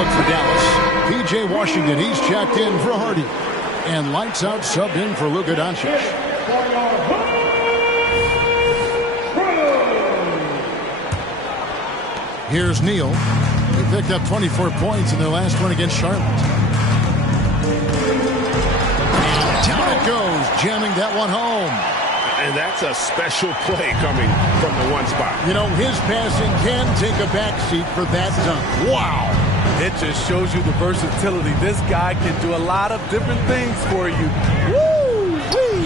For Dallas, P.J. Washington, he's checked in for Hardy. And lights out, subbed in for Luka Doncic. Here's Neal. He picked up 24 points in their last one against Charlotte. And down it goes, jamming that one home. And that's a special play coming from the one spot. You know, his passing can take a backseat for that dunk. Wow. It just shows you the versatility. This guy can do a lot of different things for you. Woo-wee.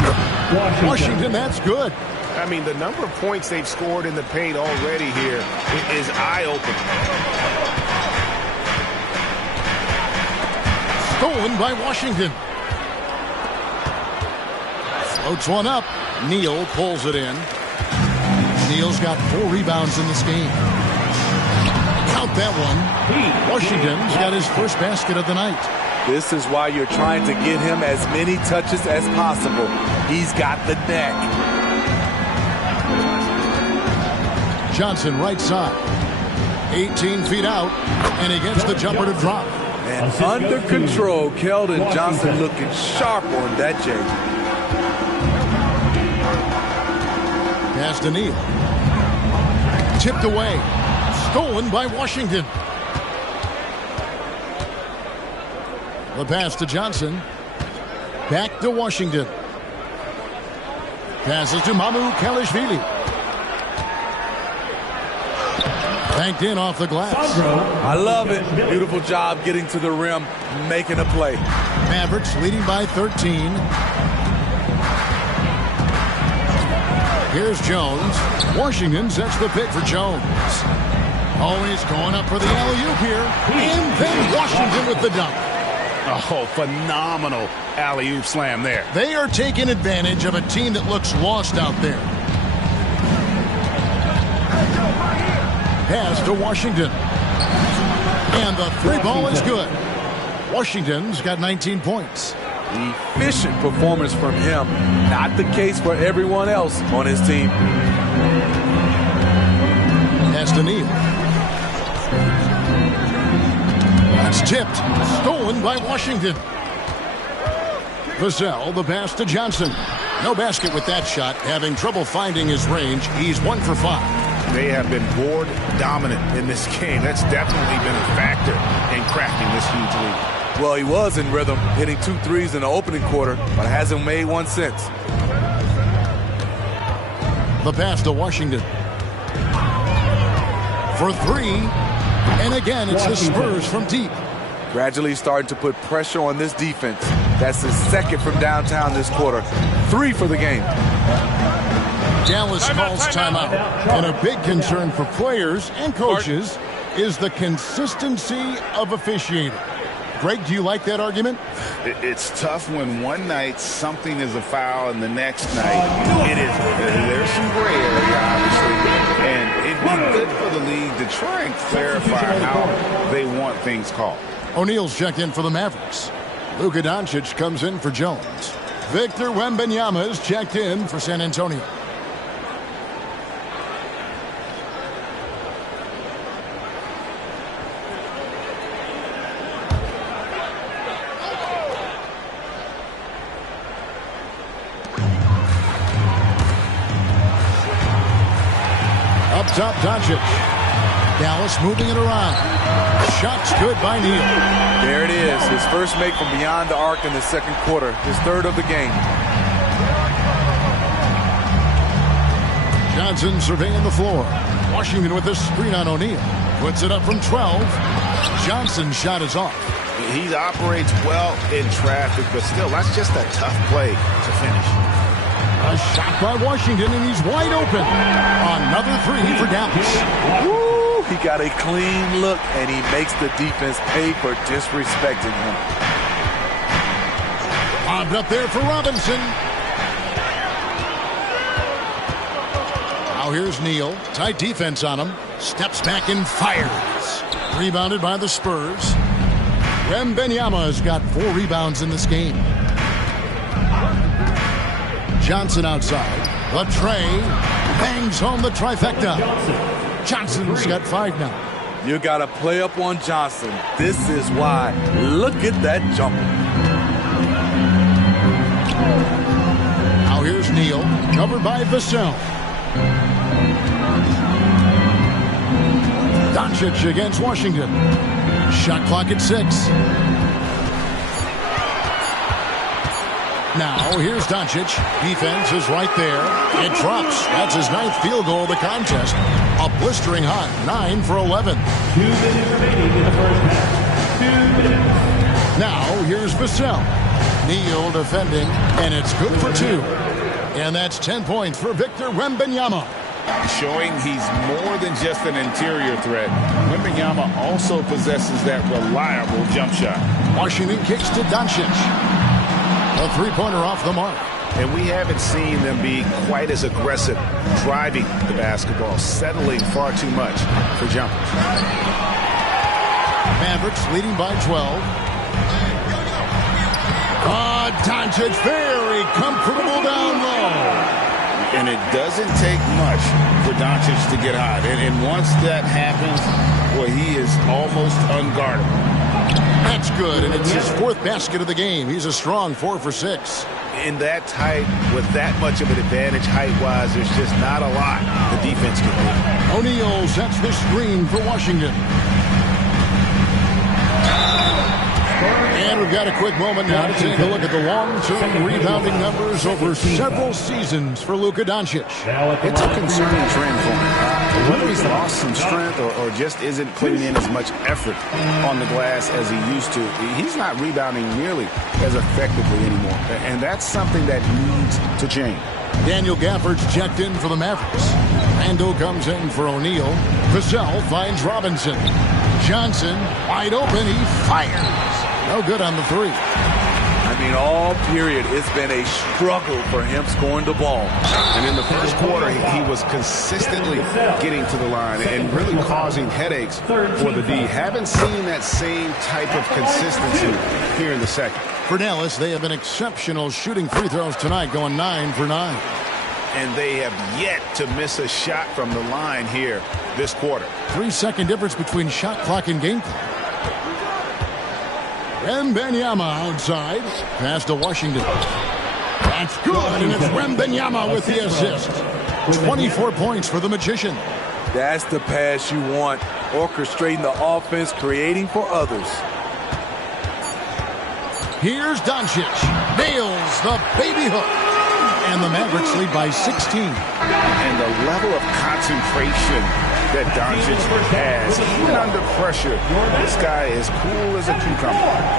Washington, that's good. I mean, the number of points they've scored in the paint already here is eye-opening. Stolen by Washington. Floats one up. Neal pulls it in. Neal's got 4 rebounds in this game. Count that one. Washington's got his first basket of the night. This is why you're trying to get him as many touches as possible. He's got the neck. Johnson right side. 18 feet out. And he gets the jumper to drop. And under control, Keldon Johnson looking sharp on that J. Pass to Neal. Tipped away. Stolen by Washington. The pass to Johnson. Back to Washington. Passes to Mamu Kalishvili. Banked in off the glass. I love it. Beautiful job getting to the rim, making a play. Mavericks leading by 13. Here's Jones. Washington sets the pick for Jones. Always going up for the alley-oop here. And then Washington with the dunk. Oh, phenomenal alley-oop slam there. They are taking advantage of a team that looks lost out there. Pass to Washington. And the 3-ball is good. Washington's got 19 points. Efficient performance from him. Not the case for everyone else on his team. Pass to Neal. That's tipped. Stolen by Washington. Vassell, the pass to Johnson. No basket with that shot. Having trouble finding his range. He's 1 for 5. They have been board dominant in this game. That's definitely been a factor in cracking this huge lead. Well, he was in rhythm, hitting 2 threes in the opening quarter, but hasn't made one since. The pass to Washington. For 3. And again, it's the Spurs from deep. Gradually starting to put pressure on this defense. That's his second from downtown this quarter. 3 for the game. Dallas calls timeout. And a big concern for players and coaches is the consistency of officiating. Greg, do you like that argument? It's tough when one night something is a foul and the next night it isn't. There's some gray area, obviously, and it'd be good for the league to try and clarify how they want things called. O'Neal's checked in for the Mavericks. Luka Doncic comes in for Jones. Victor Wembanyama is checked in for San Antonio. Up top, Doncic. Dallas moving it around. Shot's good by Neal. There it is. His first make from beyond the arc in the second quarter. His third of the game. Johnson surveying the floor. Washington with a screen on O'Neal. Puts it up from 12. Johnson's shot is off. He operates well in traffic, but still, that's just a tough play to finish. A shot by Washington, and he's wide open. Another 3 for Dallas. Woo! He got a clean look, and he makes the defense pay for disrespecting him. Bobbed up there for Robinson. Now here's Neal. Tight defense on him. Steps back and fires. Rebounded by the Spurs. Wembanyama has got 4 rebounds in this game. Johnson outside. Latrey bangs home the trifecta. Johnson's got 5 now. You got to play up on Johnson. This is why. Look at that jumper. Now here's Neal. Covered by Vassell. Doncic against Washington. Shot clock at 6. Now, here's Doncic. Defense is right there. It drops. That's his 9th field goal of the contest. A blistering hot 9 for 11. 2 minutes remaining in the first half. 2 minutes. Now, here's Vassell. Neal defending, and it's good for 2. And that's 10 points for Victor Wembanyama. Showing he's more than just an interior threat. Wembanyama also possesses that reliable jump shot. Washington kicks to Doncic. A 3-pointer off the mark. And we haven't seen them be quite as aggressive driving the basketball, settling far too much for jumpers. Mavericks leading by 12. Doncic very comfortable down low. And it doesn't take much for Doncic to get hot. And once that happens, boy, he is almost unguardable. That's good, and it's his 4th basket of the game. He's a strong 4 for 6. In that tight, with that much of an advantage height-wise, there's just not a lot the defense can do. O'Neal sets the screen for Washington. And we've got a quick moment now to take a look at the long-term rebounding numbers over several seasons for Luka Doncic. It's a concerning trend for him. Whether he's lost some strength or just isn't putting in as much effort on the glass as he used to, he's not rebounding nearly as effectively anymore. And that's something that needs to change. Daniel Gafford's checked in for the Mavericks. Randall comes in for O'Neal. Vassell finds Robinson. Johnson, wide open, he fires. No good on the 3. I mean, all period, it's been a struggle for him scoring the ball. And in the first quarter, he was consistently getting to the line and really causing headaches for the D. Haven't seen that same type of consistency here in the second. For Dallas, they have been exceptional shooting free throws tonight, going 9 for 9. And they have yet to miss a shot from the line here this quarter. 3-second difference between shot clock and game clock. Wembanyama outside. Pass to Washington. That's good, and it's Wembanyama with the assist. 24 points for the Magician. That's the pass you want. Orchestrating the offense, creating for others. Here's Doncic. Nails the baby hook. And the Mavericks lead by 16. And the level of concentration that Doncic has. Even under pressure, this guy is cool as a cucumber.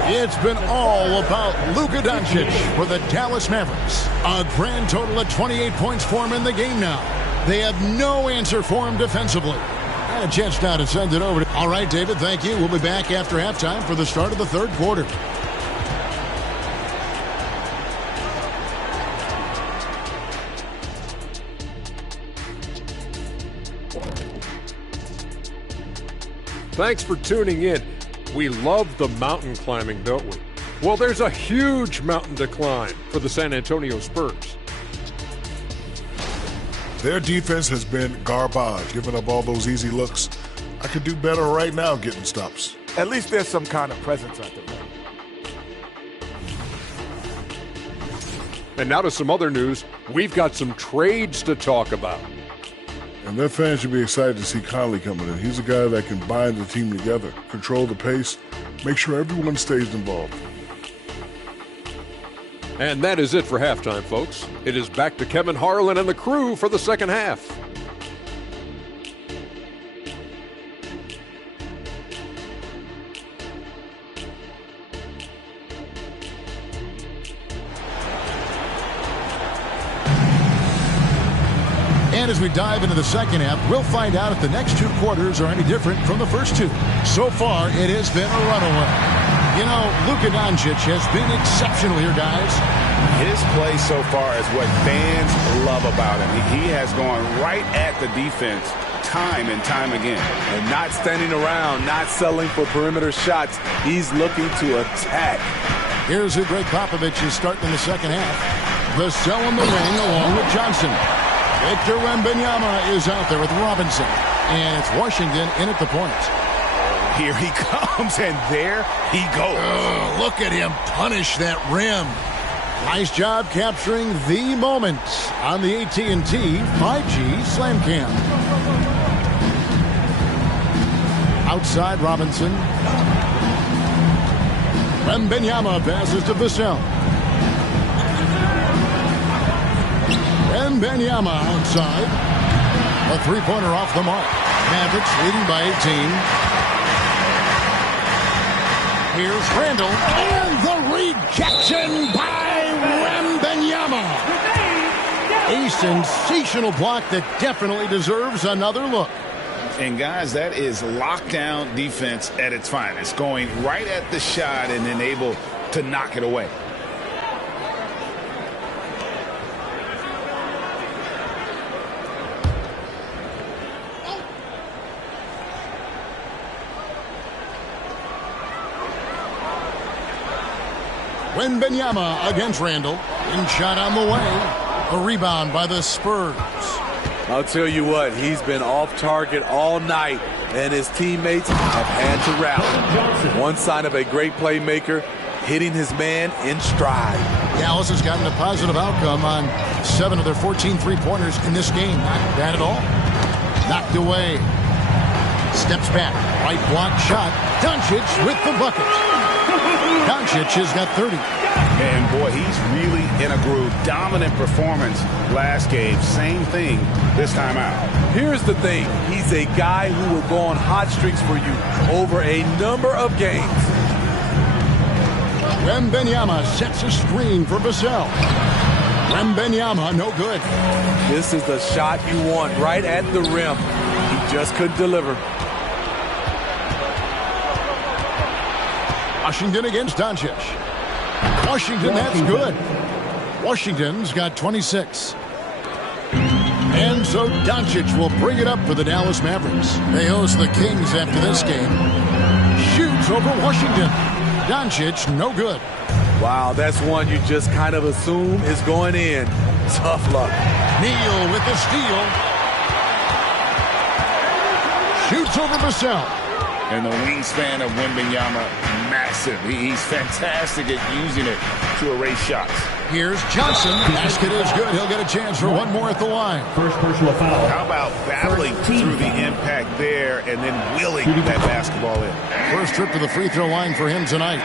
It's been all about Luka Doncic for the Dallas Mavericks. A grand total of 28 points for him in the game now. They have no answer for him defensively. And a chance now to send it over. All right, David, thank you. We'll be back after halftime for the start of the third quarter. Thanks for tuning in. We love the mountain climbing, don't we? Well, there's a huge mountain to climb for the San Antonio Spurs. Their defense has been garbage, giving up all those easy looks. I could do better right now getting stops. At least there's some kind of presence out there. And now to some other news. We've got some trades to talk about. And their fans should be excited to see Conley coming in. He's a guy that can bind the team together, control the pace, make sure everyone stays involved. And that is it for halftime, folks. It is back to Kevin Harlan and the crew for the second half. And as we dive into the second half, we'll find out if the next two quarters are any different from the first two. So far, it has been a runaway. You know, Luka Doncic has been exceptional here, guys. His play so far is what fans love about him. He has gone right at the defense time and time again. And not standing around, not settling for perimeter shots. He's looking to attack. Here's who Greg Popovich is starting in the second half. Vassell in the wing along with Johnson. Victor Wembanyama is out there with Robinson. And it's Washington in at the point. Here he comes, and there he goes. Oh, look at him punish that rim. Nice job capturing the moment on the AT&T 5G Slam Cam. Outside Robinson. Wembanyama passes to Vassell. Wembanyama outside. A three-pointer off the mark. Mavericks leading by 18. Here's Randall, and the rejection by Wembanyama. A sensational block that definitely deserves another look. And guys, that is lockdown defense at its finest, going right at the shot and then able to knock it away. Wembanyama against Randall. And shot on the way. A rebound by the Spurs. I'll tell you what, he's been off target all night, and his teammates have had to rally. One sign of a great playmaker, hitting his man in stride. Dallas has gotten a positive outcome on 7 of their 14 three-pointers in this game. Not bad at all. Knocked away. Steps back. Right block shot. Doncic with the bucket. Doncic has got 30. And boy, he's really in a groove. Dominant performance last game. Same thing this time out. Here's the thing. He's a guy who will go on hot streaks for you over a number of games. Wembanyama sets a screen for Vassell. Wembanyama, no good. This is the shot you want right at the rim. He just couldn't deliver. Washington against Doncic. Washington, that's good. Washington's got 26. And so Doncic will bring it up for the Dallas Mavericks. They host the Kings after this game. Shoots over Washington. Doncic, no good. Wow, that's one you just kind of assume is going in. Tough luck. Neal with the steal. Shoots over Vassell. And the wingspan of Wembanyama, massive. He's fantastic at using it to erase shots. Here's Johnson. Basket is good. He'll get a chance for one more at the line. First personal foul. How about battling through the impact there and then willing that basketball in? First trip to the free throw line for him tonight.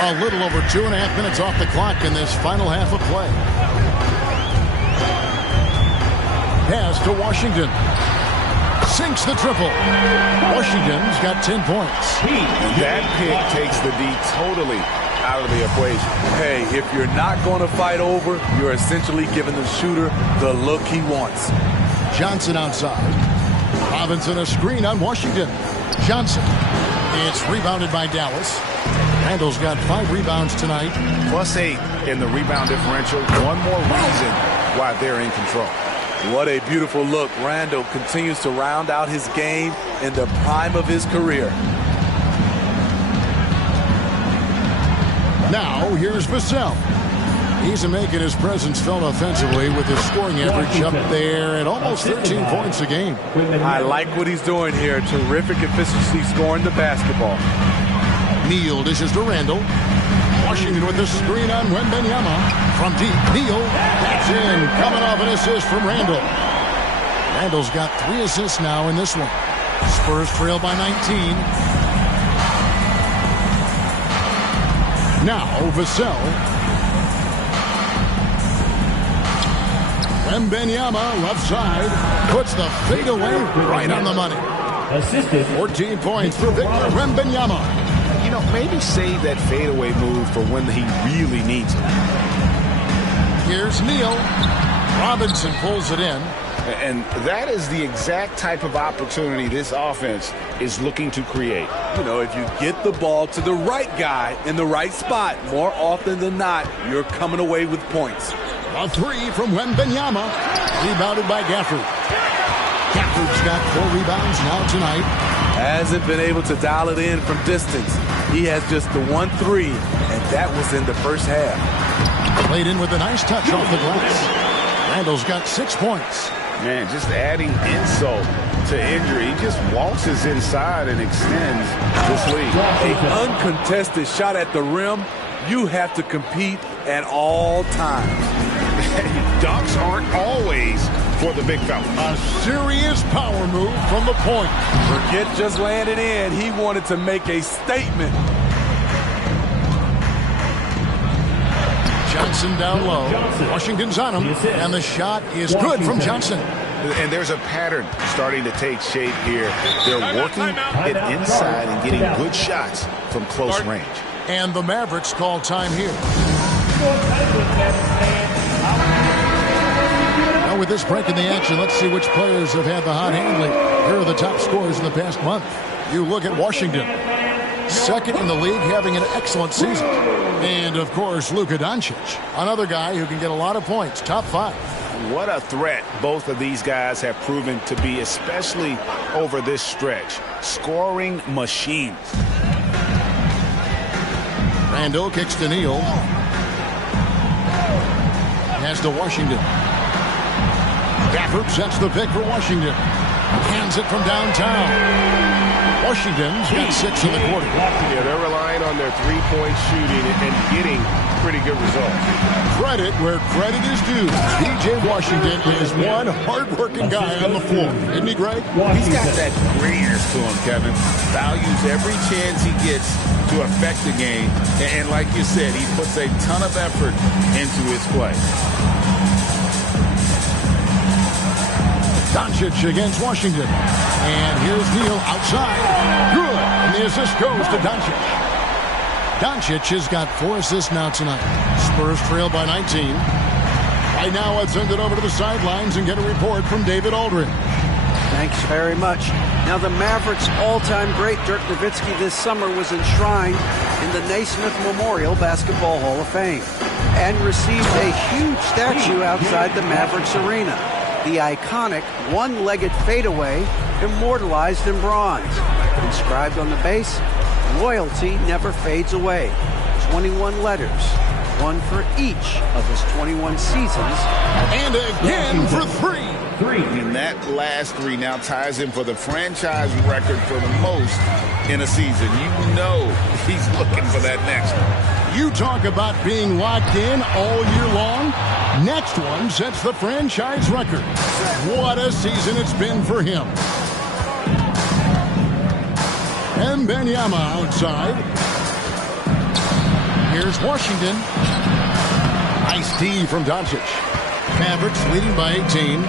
A little over 2.5 minutes off the clock in this final half of play. Pass to Washington. sinks the triple. Washington's got 10 points. That pick takes the D totally out of the equation. Hey, if you're not going to fight over, you're essentially giving the shooter the look he wants. Johnson outside. Robinson a screen on Washington. Johnson. It's rebounded by Dallas. Randall's got 5 rebounds tonight. +8 in the rebound differential. One more reason why they're in control. What a beautiful look. Randall continues to round out his game in the prime of his career. Now, here's Vassell. He's making his presence felt offensively with his scoring average up there at almost 13 points a game. I like what he's doing here. Terrific efficiency scoring the basketball. Neal dishes to Randall. Washington with the screen on Wembanyama. From deep, Neal. That's in. Coming off an assist from Randall. Randall's got 3 assists now in this one. Spurs trail by 19. Now, Vassell. Wembanyama, left side, puts the fadeaway right on the money. 14 points for Victor Wembanyama. You know, maybe save that fadeaway move for when he really needs it. Here's Neal. Robinson pulls it in. And that is the exact type of opportunity this offense is looking to create. You know, if you get the ball to the right guy in the right spot, more often than not, you're coming away with points. A 3 from Wembanyama. Rebounded by Gafford. Gafford's got 4 rebounds now tonight. Hasn't been able to dial it in from distance. He has just the 1-3, and that was in the first half. Played in with a nice touch off the glass. Randall's got 6 points. Man, just adding insult to injury. He just waltzes inside and extends this lead. An uncontested shot at the rim. You have to compete at all times. Dunks aren't always for the big fella. A serious power move from the point. Forget just landing in. He wanted to make a statement. Johnson down low. Washington's on him. And the shot is good from Johnson. And there's a pattern starting to take shape here. They're working it inside and getting good shots from close range. And the Mavericks call time here. Now with this break in the action, let's see which players have had the hot hand lately. Here are the top scorers in the past month. You look at Washington. Second in the league, having an excellent season. And, of course, Luka Doncic, another guy who can get a lot of points, top 5. What a threat both of these guys have proven to be, especially over this stretch. Scoring machines. Randall kicks to Neal. Has to Washington. Gafford sets the pick for Washington. Hands it from downtown. Washington's got 6 in the quarter. Yeah, they're relying on their three-point shooting and getting pretty good results. Credit where credit is due. P.J. Washington is one hard-working guy on the floor. Isn't he, Greg? He's got that grittiness to him, Kevin. Values every chance he gets to affect the game. And like you said, he puts a ton of effort into his play. Doncic against Washington. And here's Neal outside. Good. And the assist goes to Doncic. Doncic has got 4 assists now tonight. Spurs trail by 19. Right now, let's send it over to the sidelines and get a report from David Aldridge. Thanks very much. Now, the Mavericks' all-time great Dirk Nowitzki this summer was enshrined in the Naismith Memorial Basketball Hall of Fame and received a huge statue outside the Mavericks arena. The iconic one-legged fadeaway immortalized in bronze. Inscribed on the base, loyalty never fades away. 21 letters, one for each of his 21 seasons. And again for 3. And that last 3 now ties him for the franchise record for the most in a season. You know he's looking for that next one. You talk about being locked in all year long. Next one sets the franchise record. What a season it's been for him. Wembanyama outside. Here's Washington. Nice D from Doncic. Mavericks leading by 18.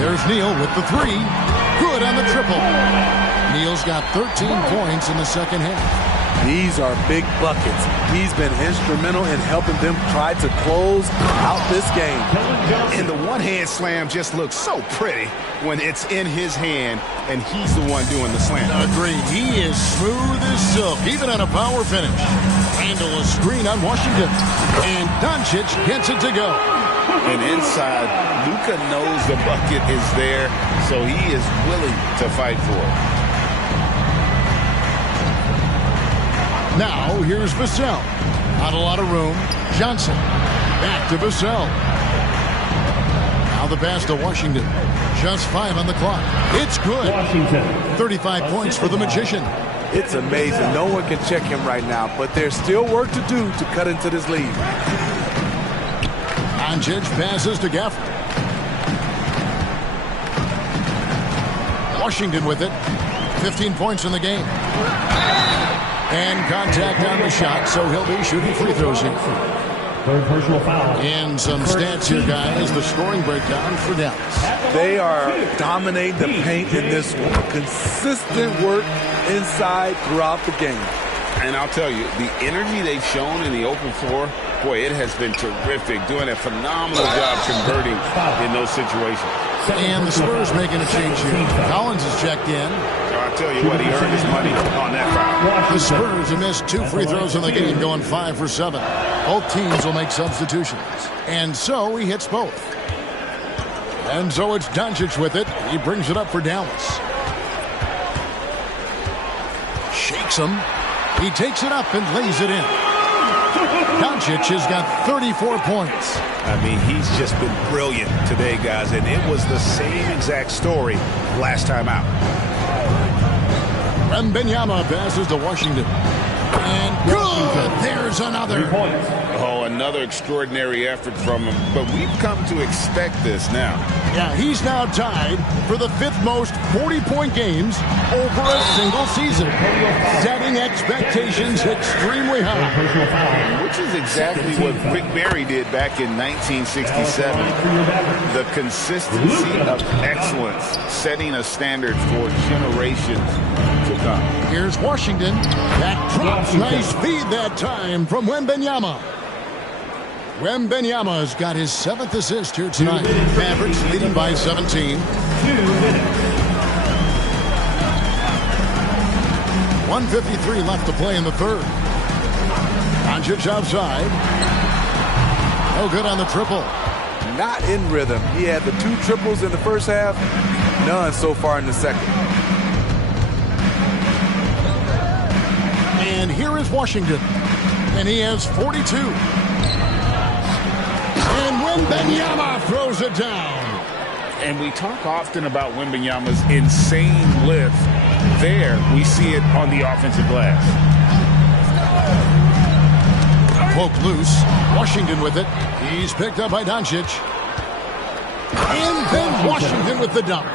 There's Neal with the 3. Good on the triple. Neal's got 13 points in the second half. These are big buckets. He's been instrumental in helping them try to close out this game. And the one-hand slam just looks so pretty when it's in his hand and he's the one doing the slam. Agreed. He is smooth as silk, even on a power finish. Handle a screen on Washington. And Doncic gets it to go. And inside, Luka knows the bucket is there, so he is willing to fight for it. Now, here's Vassell. Not a lot of room. Johnson. Back to Vassell. Now the pass to Washington. Just 5 on the clock. It's good. Washington. 35 points for the Magician. It's amazing. No one can check him right now, but there's still work to do to cut into this lead. Doncic passes to Gafford. Washington with it. 15 points in the game. And contact on the shot, so he'll be shooting free throws here. Third personal foul. And some stats here, guys. The scoring breakdown for Dallas. They are dominating the paint in this one. Consistent work inside throughout the game. And I'll tell you, the energy they've shown in the open floor, boy, it has been terrific. Doing a phenomenal job converting in those situations. And the Spurs making a change here. Collins is checked in. I'll tell you what, he earned his money on that foul. The Spurs have missed 2 free throws in the game, going 5 for 7. Both teams will make substitutions. And so he hits both. And so it's Doncic with it. He brings it up for Dallas. Shakes him. He takes it up and lays it in. Doncic has got 34 points. I mean, he's just been brilliant today, guys, and it was the same exact story last time out. Wembanyama passes to Washington. And good! There's another. Oh, another extraordinary effort from him. But we've come to expect this now. Yeah, he's now tied for the 5th most 40-point games over a single season, setting expectations extremely high. Which is exactly what Rick Barry did back in 1967. The consistency of excellence, setting a standard for generations to come. Here's Washington. That drops. Nice feed that time from Wembanyama. Wembanyama's got his 7th assist here tonight. Mavericks leading by 17. 1:53 left to play in the third. Doncic outside. No good on the triple. Not in rhythm. He had the 2 triples in the first half. None so far in the second. And here is Washington. And he has 42. And Wembanyama throws it down. And we talk often about Wembanyama's insane lift. There, we see it on the offensive glass. Poke loose. Washington with it. He's picked up by Doncic. And then Washington with the dunk.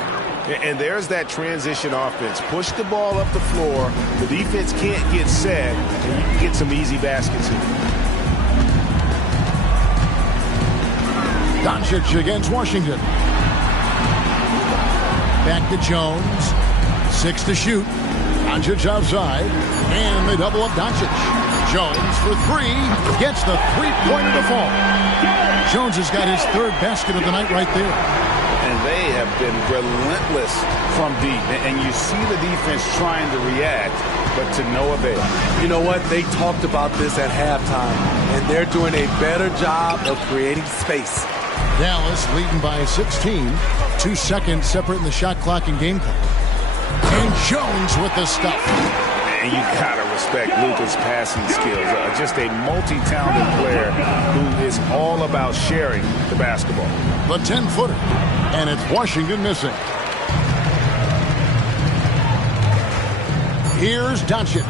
And there's that transition offense. Push the ball up the floor. The defense can't get set, and you can get some easy baskets here. Doncic against Washington. Back to Jones. 6 to shoot. Doncic outside. And they double up Doncic. Jones for 3. Gets the three-pointer to fall. Jones has got his 3rd basket of the night right there. And they have been relentless from deep. And you see the defense trying to react, but to no avail. You know what? They talked about this at halftime, and they're doing a better job of creating space. Dallas leading by 16. 2 seconds separating the shot clock and game clock. And Jones with the stuff. And you gotta respect Luka's passing skills. Just a multi-talented player who is all about sharing the basketball. The 10-footer. And it's Washington missing. Here's Doncic.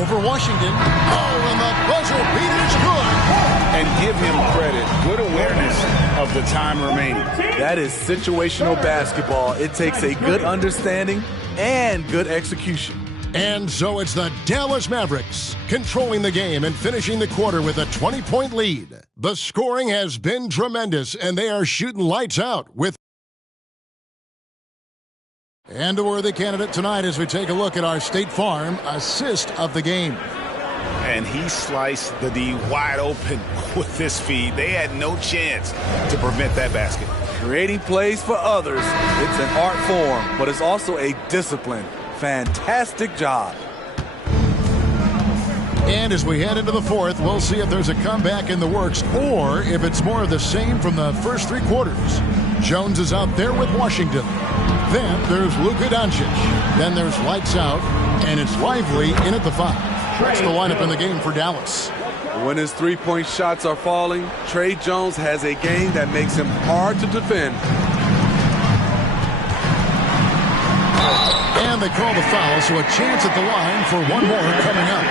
Over Washington. Oh, and the buzzer beater's good. And give him credit. Good awareness of the time remaining. That is situational basketball. It takes a good understanding and good execution. And so it's the Dallas Mavericks controlling the game and finishing the quarter with a 20-point lead. The scoring has been tremendous, and they are shooting lights out with And a worthy candidate tonight as we take a look at our State Farm assist of the game. And he sliced the D wide open with this feed. They had no chance to prevent that basket. Creating plays for others. It's an art form, but it's also a discipline. Fantastic job. And as we head into the fourth, we'll see if there's a comeback in the works or if it's more of the same from the first three quarters. Jones is out there with Washington. Then there's Luka Doncic. Then there's lights out, and it's Lively in at the 5. That's the lineup in the game for Dallas. When his three-point shots are falling, Trey Jones has a game that makes him hard to defend. And they call the foul, so a chance at the line for one more coming up.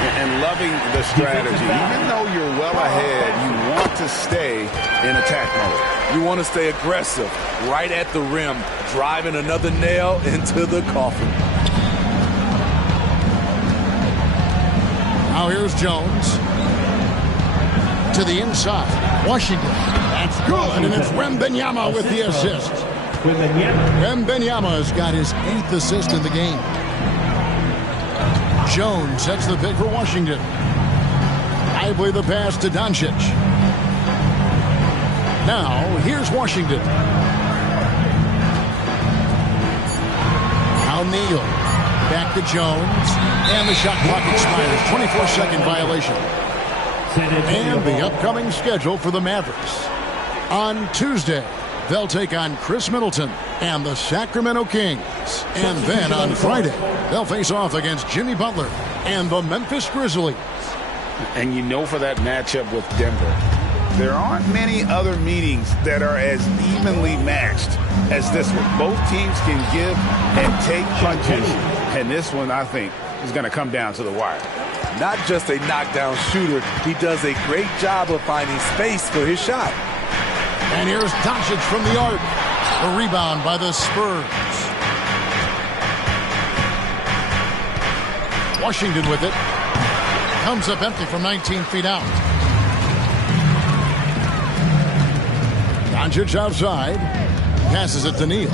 And loving the strategy. Even though you're well ahead, you want to stay in attack mode. You want to stay aggressive, right at the rim, driving another nail into the coffin. Now here's Jones. To the inside. Washington. That's good, and it's Wembanyama with the assist. Wembanyama has got his 8th assist in the game. Jones sets the pick for Washington. Lively the pass to Doncic. Now, here's Washington. Now Neal. Back to Jones. And the shot clock expires. 24-second violation. And the upcoming schedule for the Mavericks. On Tuesday, they'll take on Chris Middleton and the Sacramento Kings. And then on Friday, they'll face off against Jimmy Butler and the Memphis Grizzlies. And you know, for that matchup with Denver, there aren't many other meetings that are as evenly matched as this one. Both teams can give and take punches. And this one, I think, is going to come down to the wire. Not just a knockdown shooter, he does a great job of finding space for his shot. And here's Doncic from the arc. A rebound by the Spurs. Washington with it. Comes up empty from 19 feet out. Doncic outside. Passes it to Neal.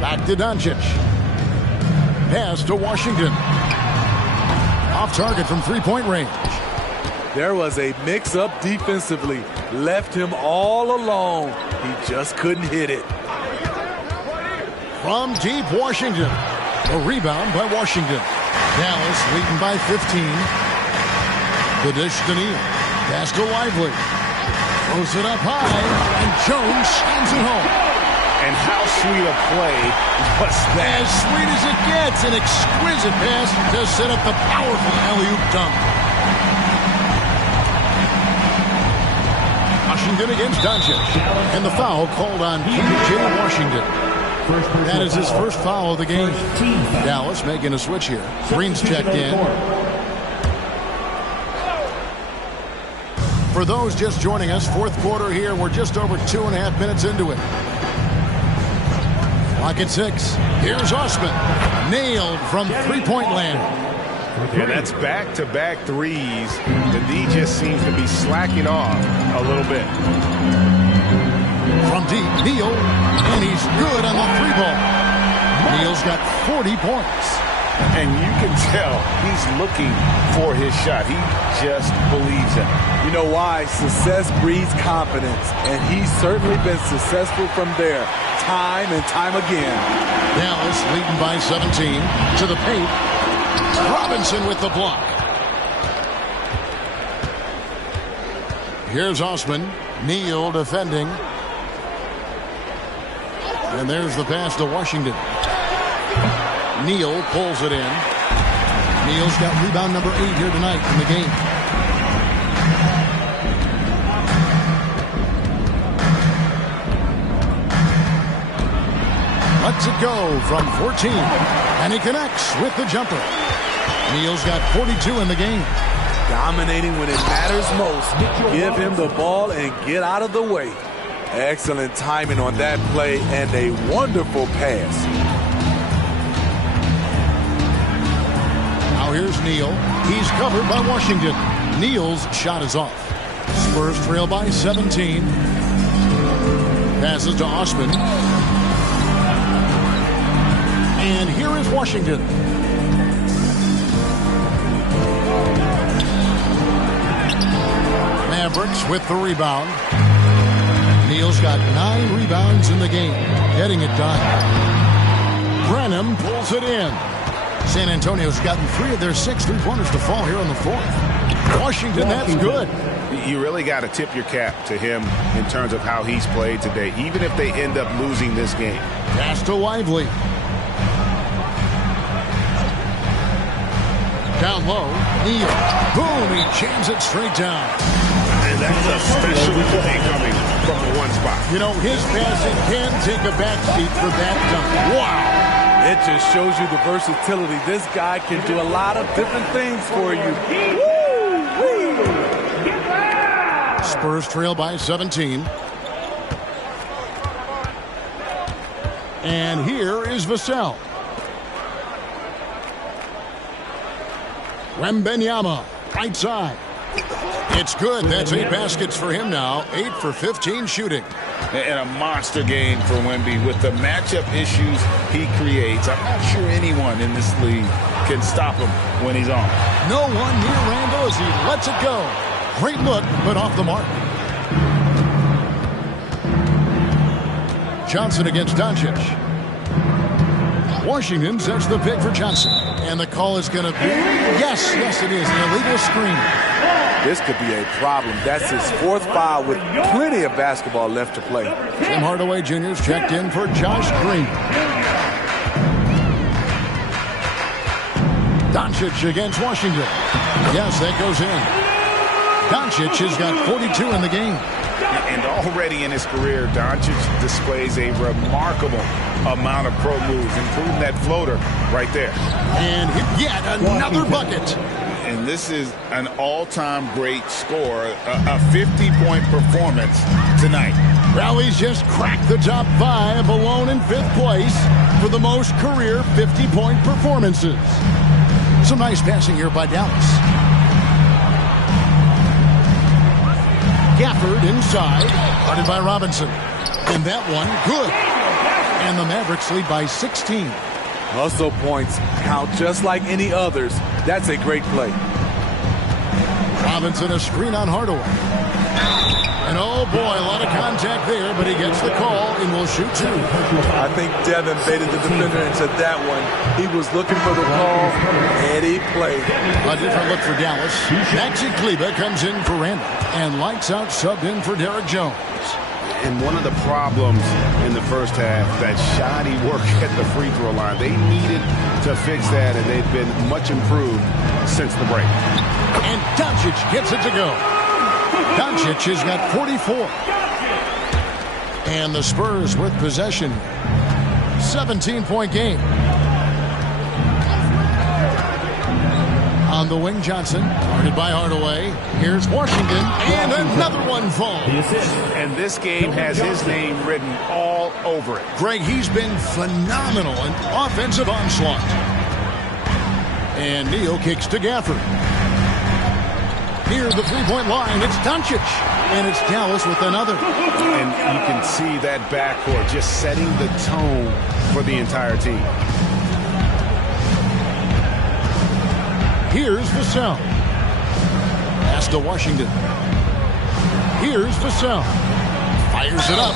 Back to Doncic. Pass to Washington. Off target from three-point range. There was a mix-up defensively. Left him all alone. He just couldn't hit it. From deep, Washington. A rebound by Washington. Dallas leading by 15. The dish to Neal. Pass to Lively. Throws it up high, and Jones sends it home. And how sweet a play was that? As sweet as it gets. An exquisite pass to set up the powerful alley-oop dunk. Washington against Doncic. And the foul called on P.J. Washington. That is his first foul of the game. Dallas making a switch here. Green's checked in. For those just joining us, fourth quarter here. We're just over 2.5 minutes into it. Clock at 6. Here's Osman. Nailed from three-point land. Yeah, that's back-to-back threes. The D just seems to be slacking off a little bit. From deep, Neal, and he's good on the three ball. Neal's got 40 points. And you can tell he's looking for his shot. He just believes in it. You know why? Success breeds confidence, and he's certainly been successful from there, time and time again. Dallas leading by 17 to the paint. Robinson with the block. Here's Osman. Neal defending. And there's the pass to Washington. Neal pulls it in. Neal's got rebound number 8 here tonight in the game. Lets it go from 14. And he connects with the jumper. Neal's got 42 in the game. Dominating when it matters most. Give him the ball and get out of the way. Excellent timing on that play and a wonderful pass. Now here's Neal. He's covered by Washington. Neal's shot is off. Spurs trail by 17. Passes to Osman. And here is Washington. Mavericks with the rebound. Neal's got 9 rebounds in the game, getting it done. Brenham pulls it in. San Antonio's gotten 3 of their 6 3-pointers to fall here in the 4th. Washington, that's good. You really got to tip your cap to him in terms of how he's played today, even if they end up losing this game. Pass to Lively. Down low, Neal. Boom, he jams it straight down. And that's a special play coming from the one spot. You know, his passing can take a backseat for that dunk. Wow. It just shows you the versatility. This guy can do a lot of different things for you. Spurs trail by 17. And here is Vassell. Wembanyama, right side. It's good. That's 8 baskets for him now. 8 for 15 shooting. And a monster game for Wemby with the matchup issues he creates. I'm not sure anyone in this league can stop him when he's on. No one near Randall as he lets it go. Great look, but off the mark. Johnson against Doncic. Washington sets the pick for Johnson. And the call is going to be, yes, it is, an illegal screen. This could be a problem. That's his 4th foul with plenty of basketball left to play. Tim Hardaway Jr.'s checked in for Josh Green. Doncic against Washington. Yes, that goes in. Doncic has got 42 in the game. And already in his career, Doncic displays a remarkable amount of pro moves, including that floater right there. And yet another bucket. And this is an all-time great score, a 50-point performance tonight. Rally's just cracked the top 5, alone in 5th place for the most career 50-point performances. Some nice passing here by Dallas. Gafford inside, guarded by Robinson. And that one, good. And the Mavericks lead by 16. Hustle points count just like any others. That's a great play. Robinson a screen on Hardaway. And oh boy, a lot of contact there, but he gets the call and will shoot 2. I think Devin baited the defender into that one. He was looking for the call, and he played. A different look for Dallas. Maxi Kleba comes in for Randall, and lights out subbed in for Derek Jones. And one of the problems in the first half, that shoddy work at the free throw line. They needed to fix that, and they've been much improved since the break. And Doncic gets it to go. Doncic has got 44. And the Spurs with possession. 17-point game. On the wing, Johnson, guarded by Hardaway. Here's Washington, and another one falls. And this game has his name written all over it. Greg, he's been phenomenal in offensive onslaught. And Neal kicks to Gafford. Near the three-point line, it's Doncic. And it's Dallas with another. And you can see that backcourt just setting the tone for the entire team. Here's Vassell. Pass to Washington. Here's Vassell. Fires it up.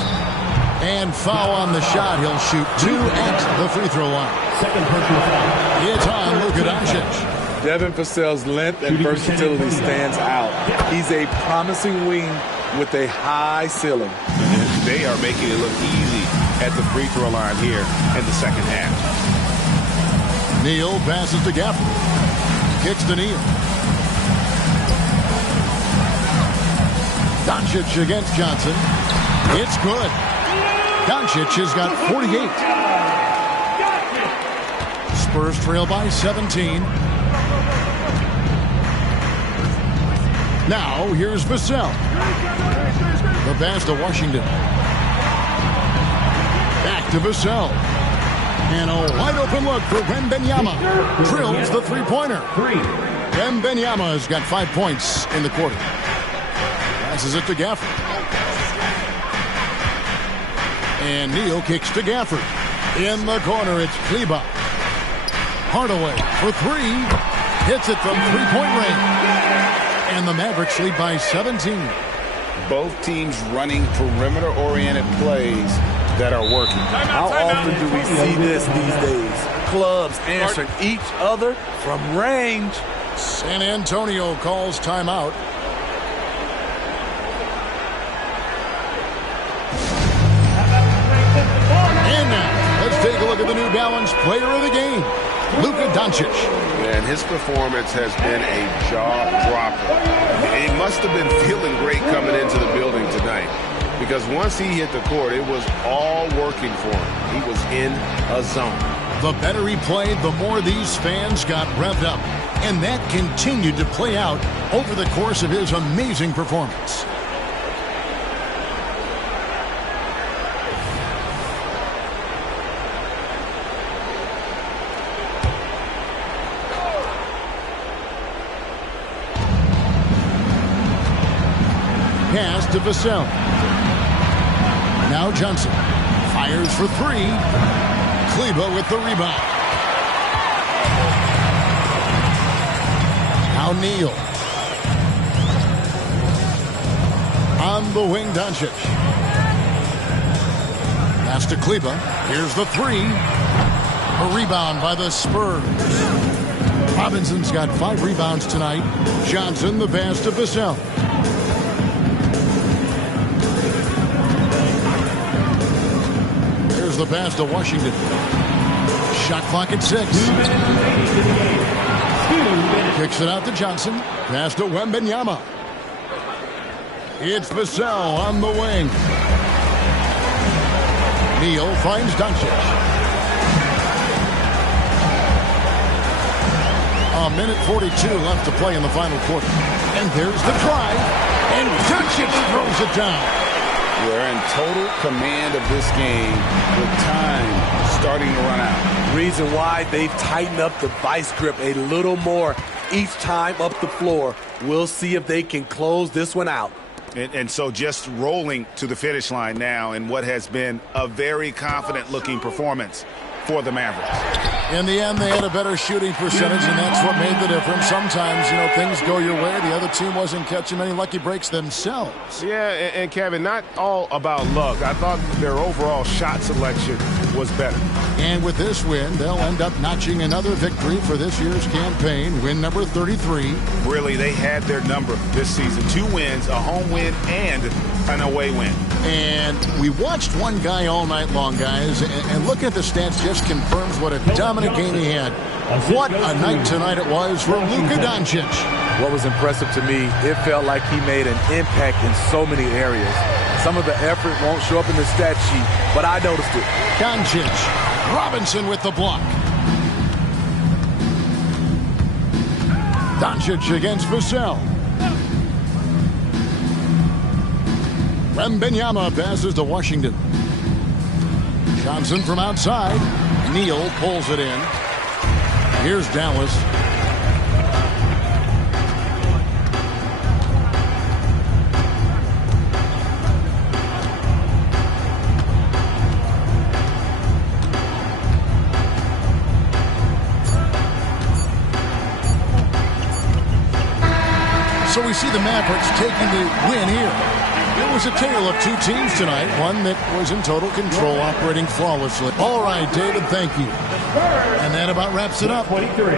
And foul on the shot. He'll shoot 2 at the free throw line. Second personal foul. It's on Luka Doncic. Devin Vassell's length and versatility stands out. He's a promising wing with a high ceiling. And they are making it look easy at the free throw line here in the second half. Neal passes to Gafford. Kicks to Neal. Doncic against Johnson. It's good. Doncic has got 48. Spurs trail by 17. Now here's Vassell. The pass to Washington. Back to Vassell. And a wide open look for Wembanyama. Drills the three-pointer. Wembanyama has got 5 points in the quarter. Passes it to Gafford. And Neal kicks to Gafford. In the corner, it's Kleba. Hardaway for three. Hits it from three-point range. And the Mavericks lead by 17. Both teams running perimeter-oriented plays that are working. How often do we see this these days? Clubs answering each other from range. San Antonio calls timeout. And now, let's take a look at the New Balance player of the game, Luka Doncic. And his performance has been a jaw-dropper. He must have been feeling great coming into the building tonight, because once he hit the court, it was all working for him. He was in a zone. The better he played, the more these fans got revved up. And that continued to play out over the course of his amazing performance. Pass to Vassell. Now Johnson fires for three. Kleba with the rebound. Now Neal. On the wing, Doncic. Pass to Kleba. Here's the three. A rebound by the Spurs. Robinson's got 5 rebounds tonight. Johnson the pass to Vassell. Here's the pass to Washington. Shot clock at 6. Kicks it out to Johnson. Pass to Wembanyama. It's Vassell on the wing. Neal finds Doncic. A minute 42 left to play in the final quarter. And there's the try. And Doncic throws it down. We're in total command of this game with time starting to run out. Reason why they've tightened up the vice grip a little more each time up the floor. We'll see if they can close this one out. And so just rolling to the finish line now in what has been a very confident-looking performance for the Mavericks. In the end, they had a better shooting percentage, and that's what made the difference. Sometimes, things go your way. The other team wasn't catching many lucky breaks themselves. Yeah, and Kevin, not all about luck. I thought their overall shot selection was better. And with this win, they'll end up notching another victory for this year's campaign, win number 33. Really, they had their number this season. 2 wins, a home win, and an away win. And we watched one guy all night long, guys, and looking at the stats just confirms what a dominant game he had. What a night tonight it was for Luka Doncic. What was impressive to me, it felt like he made an impact in so many areas. Some of the effort won't show up in the stat sheet, but I noticed it. Doncic. Robinson with the block. Doncic against Vassell. Wembanyama passes to Washington. Johnson from outside. Neal pulls it in. Here's Dallas. So we see the Mavericks taking the win here. It was a tale of 2 teams tonight, one that was in total control, operating flawlessly. All right, David, thank you. And that about wraps it up. 23.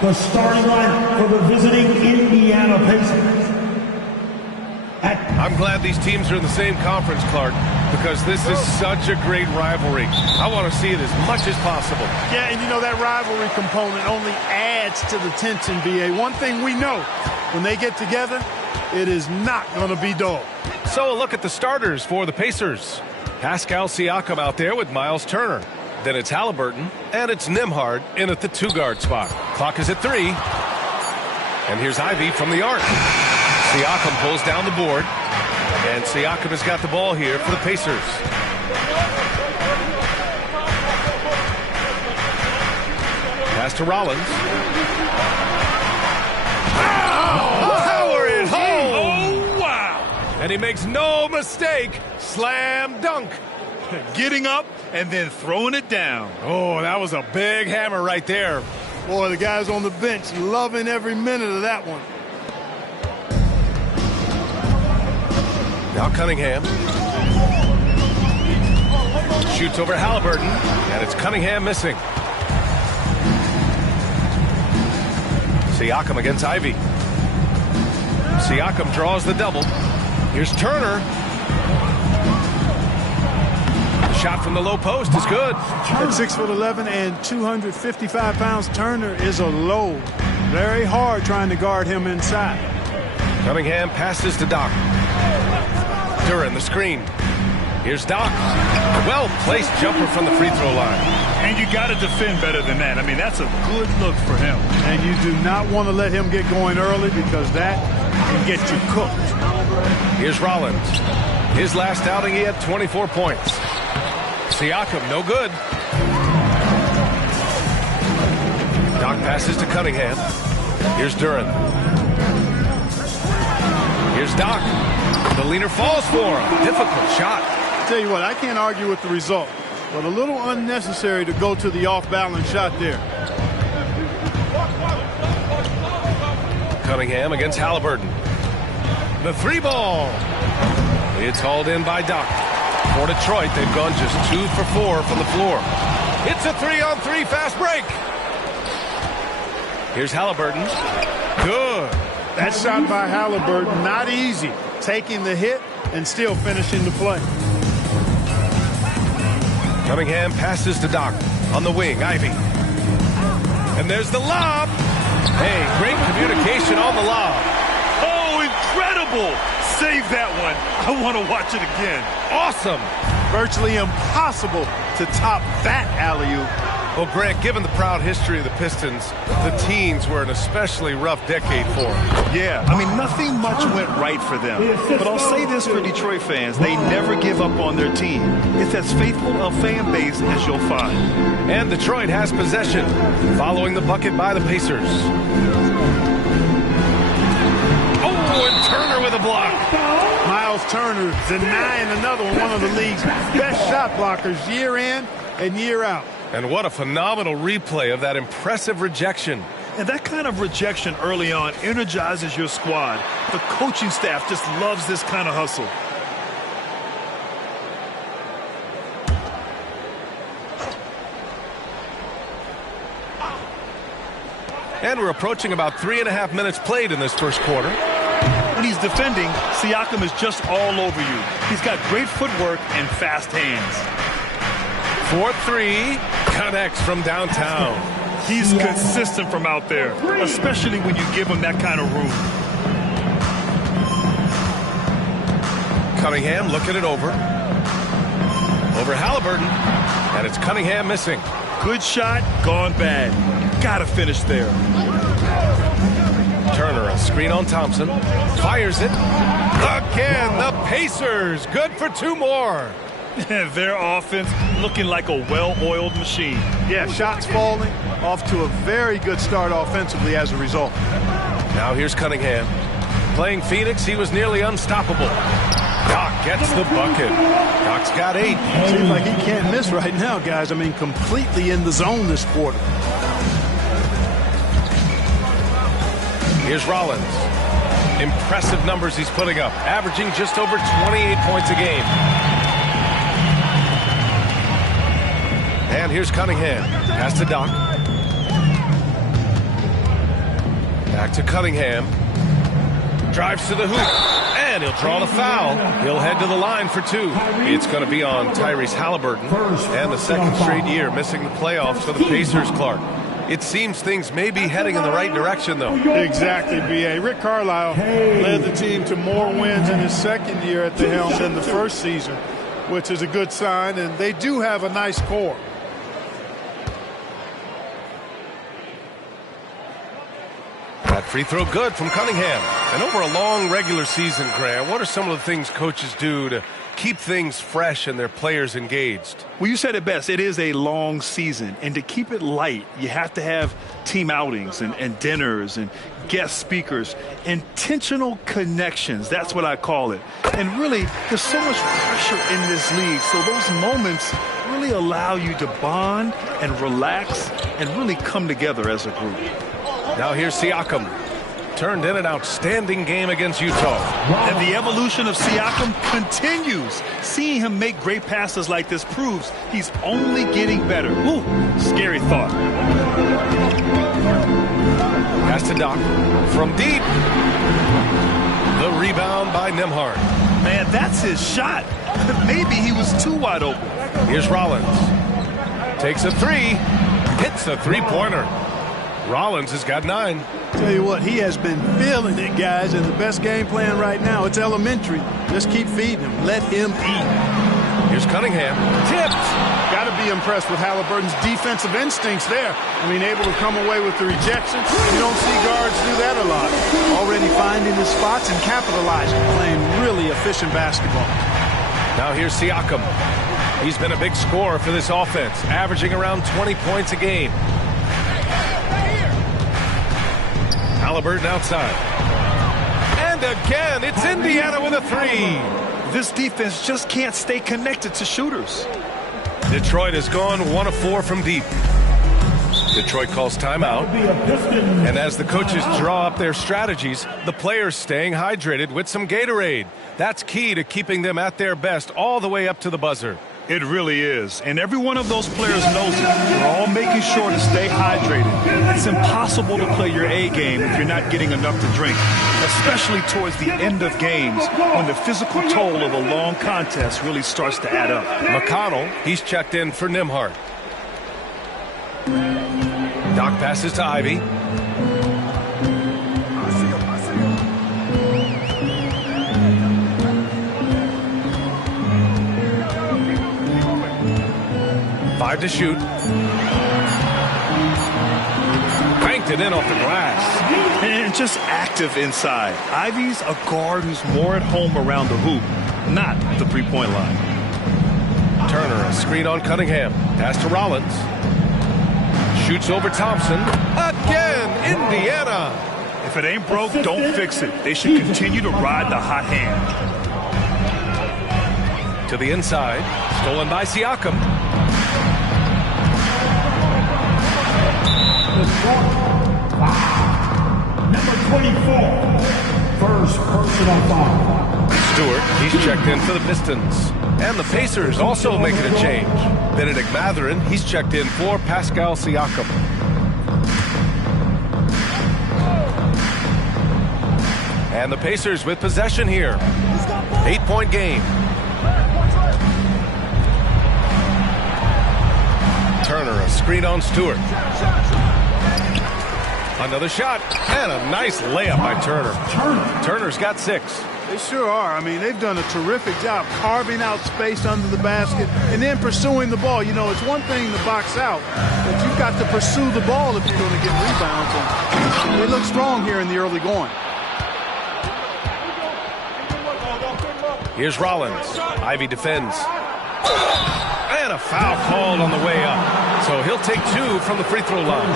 The starting lineup for the visiting Indiana Pacers. I'm glad these teams are in the same conference, Clark, because this is such a great rivalry. I want to see it as much as possible. Yeah, and you know that rivalry component only adds to the tension, BA. One thing we know, when they get together, it is not going to be dull. So a look at the starters for the Pacers. Pascal Siakam out there with Miles Turner. Then it's Halliburton, and it's Nembhard in at the 2-guard spot. Clock is at 3. And here's Ivy from the arc. Siakam pulls down the board. And Siakam has got the ball here for the Pacers. Pass to Rollins. Power it home! Oh, wow! And he makes no mistake. Slam dunk. Getting up and then throwing it down. Oh, that was a big hammer right there. Boy, the guys on the bench loving every minute of that one. Now Cunningham shoots over Halliburton, and it's Cunningham missing. Siakam against Ivy. Siakam draws the double. Here's Turner. The shot from the low post is good. At 6'11" and 255 pounds, Turner is a load. Very hard trying to guard him inside. Cunningham passes to Doc. Duran, the screen. Here's Doc. Well-placed jumper from the free throw line. And you got to defend better than that. I mean, that's a good look for him. And you do not want to let him get going early because that can get you cooked. Here's Rollins. His last outing, he had 24 points. Siakam, no good. Doc passes to Cunningham. Here's Duran. Here's Doc. The leaner falls for him. Difficult shot. Tell you what, I can't argue with the result, but a little unnecessary to go to the off-balance shot there. Cunningham against Halliburton. The 3-ball. It's hauled in by Doc. For Detroit, they've gone just 2 for 4 from the floor. It's a 3-on-3 fast break. Here's Halliburton. Good. That shot by Halliburton, not easy. Taking the hit and still finishing the play. Cunningham passes to Doc on the wing. Ivy. And there's the lob. Hey, great communication on the lob. Oh, incredible. Save that one. I want to watch it again. Awesome. Virtually impossible to top that alley-oop. Well, Grant, given the proud history of the Pistons, the teens were an especially rough decade for them. Yeah, I mean, nothing much went right for them. But I'll say this for Detroit fans, they never give up on their team. It's as faithful a fan base as you'll find. And Detroit has possession, following the bucket by the Pacers. Oh, and Turner with a block. Miles Turner denying another one of the league's best shot blockers year in and year out. And what a phenomenal replay of that impressive rejection. And that kind of rejection early on energizes your squad. The coaching staff just loves this kind of hustle. And we're approaching about 3.5 minutes played in this first quarter. When he's defending, Siakam is just all over you. He's got great footwork and fast hands. 4-3, connects from downtown. He's consistent from out there, especially when you give him that kind of room. Cunningham looking it over. Over Halliburton, and it's Cunningham missing. Good shot, gone bad. Gotta finish there. Turner, a screen on Thompson. Fires it. Again, the Pacers. Good for 2 more. Their offense looking like a well-oiled machine. Yeah, shots falling, off to a very good start offensively as a result. Now here's Cunningham. Playing Phoenix, he was nearly unstoppable. Doc gets the bucket. Doc's got 8. Seems like he can't miss right now, guys. I mean, completely in the zone this quarter. Here's Rollins. Impressive numbers he's putting up, averaging just over 28 points a game. And here's Cunningham. Pass to Doc. Back to Cunningham. Drives to the hoop, and he'll draw the foul. He'll head to the line for 2. It's going to be on Tyrese Halliburton, and the second straight year missing the playoffs for the Pacers, Clark. It seems things may be heading in the right direction, though. Exactly, B.A. Rick Carlisle led the team to more wins in his second year at the helm than the first season, which is a good sign, and they do have a nice core. That free throw good from Cunningham. And over a long regular season, Grant, what are some of the things coaches do to keep things fresh and their players engaged? Well, you said it best. It is a long season. And to keep it light, you have to have team outings and dinners and guest speakers, intentional connections. That's what I call it. And really, there's so much pressure in this league. So those moments really allow you to bond and relax and really come together as a group. Now here's Siakam. Turned in an outstanding game against Utah. And the evolution of Siakam continues. Seeing him make great passes like this proves he's only getting better. Ooh, scary thought. Pass to Doc. From deep. The rebound by Nembhard. Man, that's his shot. Maybe he was too wide open. Here's Rollins. Takes a 3. Hits a three-pointer. Rollins has got 9. Tell you what, he has been feeling it, guys, and the best game plan right now, it's elementary. Just keep feeding him. Let him eat. Here's Cunningham. Tipped. Got to be impressed with Halliburton's defensive instincts there. I mean, able to come away with the rejections. You don't see guards do that a lot. Already finding his spots and capitalizing, playing really efficient basketball. Now here's Siakam. He's been a big scorer for this offense, averaging around 20 points a game. Halliburton outside. And again, it's Indiana with a 3. This defense just can't stay connected to shooters. Detroit has gone 1 of 4 from deep. Detroit calls timeout. And as the coaches draw up their strategies, the players staying hydrated with some Gatorade. That's key to keeping them at their best all the way up to the buzzer. It really is. And every one of those players knows it. They're all making sure to stay hydrated. It's impossible to play your A game if you're not getting enough to drink, especially towards the end of games when the physical toll of a long contest really starts to add up. McConnell, he's checked in for Nembhard. Doc passes to Ivy. Five to shoot. Banked it in off the glass. And just active inside. Ivy's a guard who's more at home around the hoop, not the three-point line. Turner, a screen on Cunningham. Pass to Rollins. Shoots over Thompson. Again, Indiana. If it ain't broke, don't fix it. They should continue to ride the hot hand. To the inside. Stolen by Siakam. Number 24, first personal foul. Stewart, he's checked in for the Pistons. And the Pacers also making a change. Benedict Mathurin, he's checked in for Pascal Siakam. And the Pacers with possession here. 8-point game. Turner, a screen on Stewart. Another shot, and a nice layup by Turner. Turner's got 6. They sure are. I mean, they've done a terrific job carving out space under the basket and then pursuing the ball. You know, it's one thing to box out, but you've got to pursue the ball if you're going to get rebounds. And they look strong here in the early going. Here's Rollins. Ivy defends. And a foul called on the way up. So he'll take 2 from the free throw line.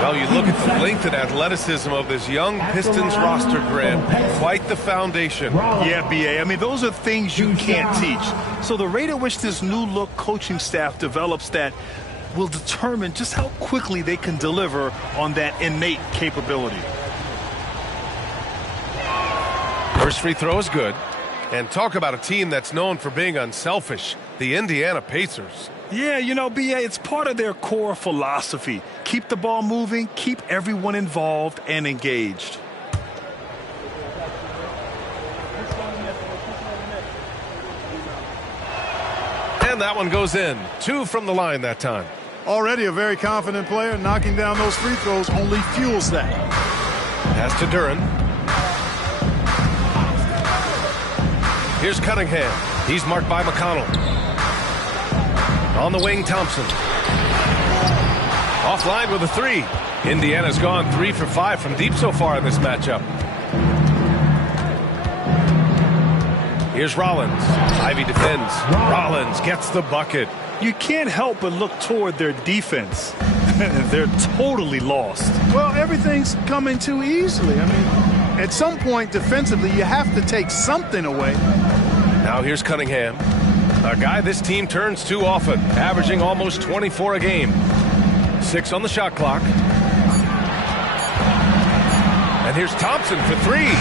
Well, you look at the length and athleticism of this young Pistons roster, Grant. Quite the foundation. Yeah, B.A. I mean, those are things you can't teach. So the rate at which this new look coaching staff develops that will determine just how quickly they can deliver on that innate capability. First free throw is good. And talk about a team that's known for being unselfish. The Indiana Pacers. Yeah, you know, BA, it's part of their core philosophy. Keep the ball moving, keep everyone involved and engaged. And that one goes in. 2 from the line that time. Already a very confident player. Knocking down those free throws only fuels that. Pass to Duran. Here's Cunningham. He's marked by McConnell. On the wing, Thompson. Offline with a 3. Indiana's gone 3 for 5 from deep so far in this matchup. Here's Rollins. Ivy defends. Rollins gets the bucket. You can't help but look toward their defense. They're totally lost. Well, everything's coming too easily. I mean, at some point defensively, you have to take something away. Now here's Cunningham. A guy this team turns to often, averaging almost 24 a game. 6 on the shot clock. And here's Thompson for 3.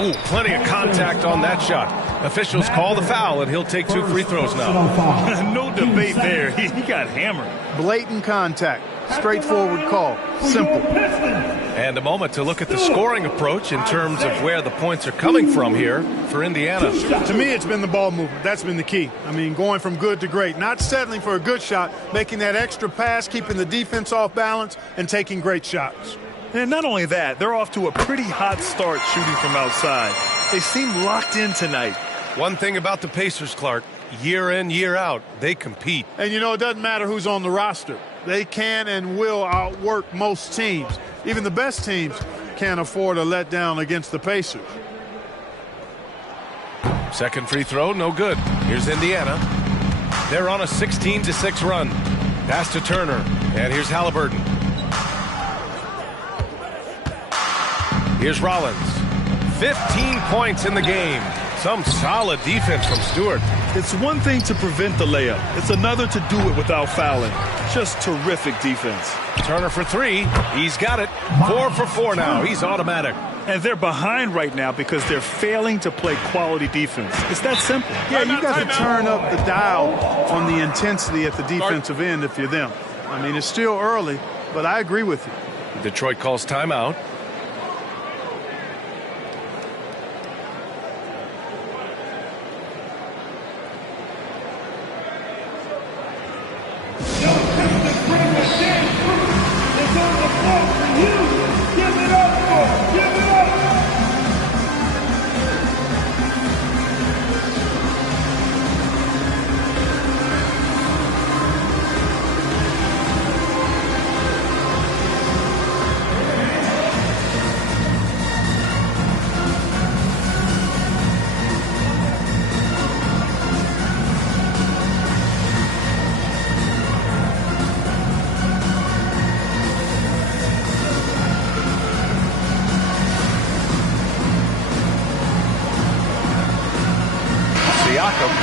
Oh, plenty of contact on that shot. Officials call the foul, and he'll take 2 free throws now. No debate there. He got hammered. Blatant contact. Straightforward call. Simple. And a moment to look at the scoring approach in terms of where the points are coming from here for Indiana. To me, it's been the ball movement. That's been the key. I mean, going from good to great. Not settling for a good shot, making that extra pass, keeping the defense off balance, and taking great shots. And not only that, they're off to a pretty hot start shooting from outside. They seem locked in tonight. One thing about the Pacers, Clark, year in, year out, they compete. And, you know, it doesn't matter who's on the roster. They can and will outwork most teams. Even the best teams can't afford a letdown against the Pacers. Second free throw, no good. Here's Indiana. They're on a 16-6 run. Pass to Turner. And here's Halliburton. Here's Rollins. 15 points in the game. Some solid defense from Stewart. It's one thing to prevent the layup. It's another to do it without fouling. Just terrific defense. Turner for 3. He's got it. 4 for 4 now. He's automatic. And they're behind right now because they're failing to play quality defense. It's that simple. Yeah, you got to turn up the dial on the intensity at the defensive end if you're them. I mean, it's still early, but I agree with you. Detroit calls timeout.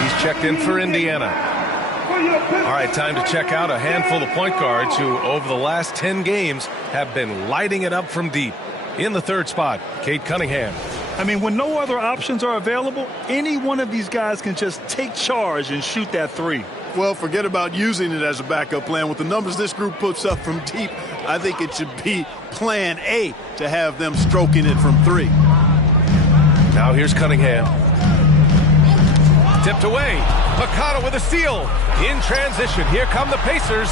He's checked in for Indiana. All right, time to check out a handful of point guards who, over the last 10 games, have been lighting it up from deep. In the third spot, Cade Cunningham. I mean, when no other options are available, any one of these guys can just take charge and shoot that 3. Well, forget about using it as a backup plan. With the numbers this group puts up from deep, I think it should be plan A to have them stroking it from 3. Now here's Cunningham. Tipped away. McConnell with a steal. In transition. Here come the Pacers.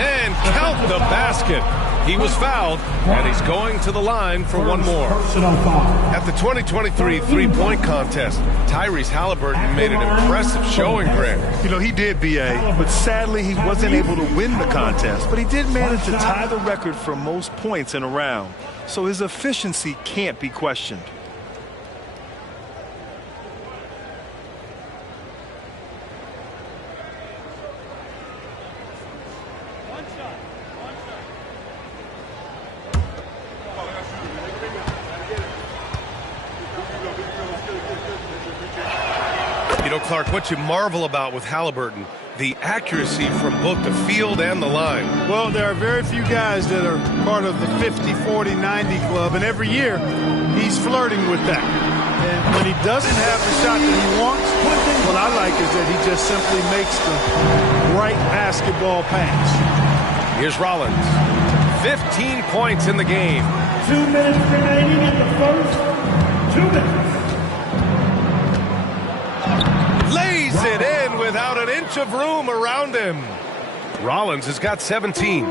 And count the basket. He was fouled, and he's going to the line for one more. At the 2023 three-point contest, Tyrese Halliburton made an impressive showing, Grant. You know, he did, B.A., but sadly he wasn't able to win the contest. But he did manage to tie the record for most points in a round. So his efficiency can't be questioned. You know, Clark, what you marvel about with Halliburton, the accuracy from both the field and the line. Well, there are very few guys that are part of the 50, 40, 90 club, and every year he's flirting with that. And when he doesn't have the shot that he wants, what I like is that he just simply makes the right basketball pass. Here's Rollins. 15 points in the game. 2 minutes remaining in the first. 2 minutes. Lays it in without an inch of room around him. Rollins has got 17.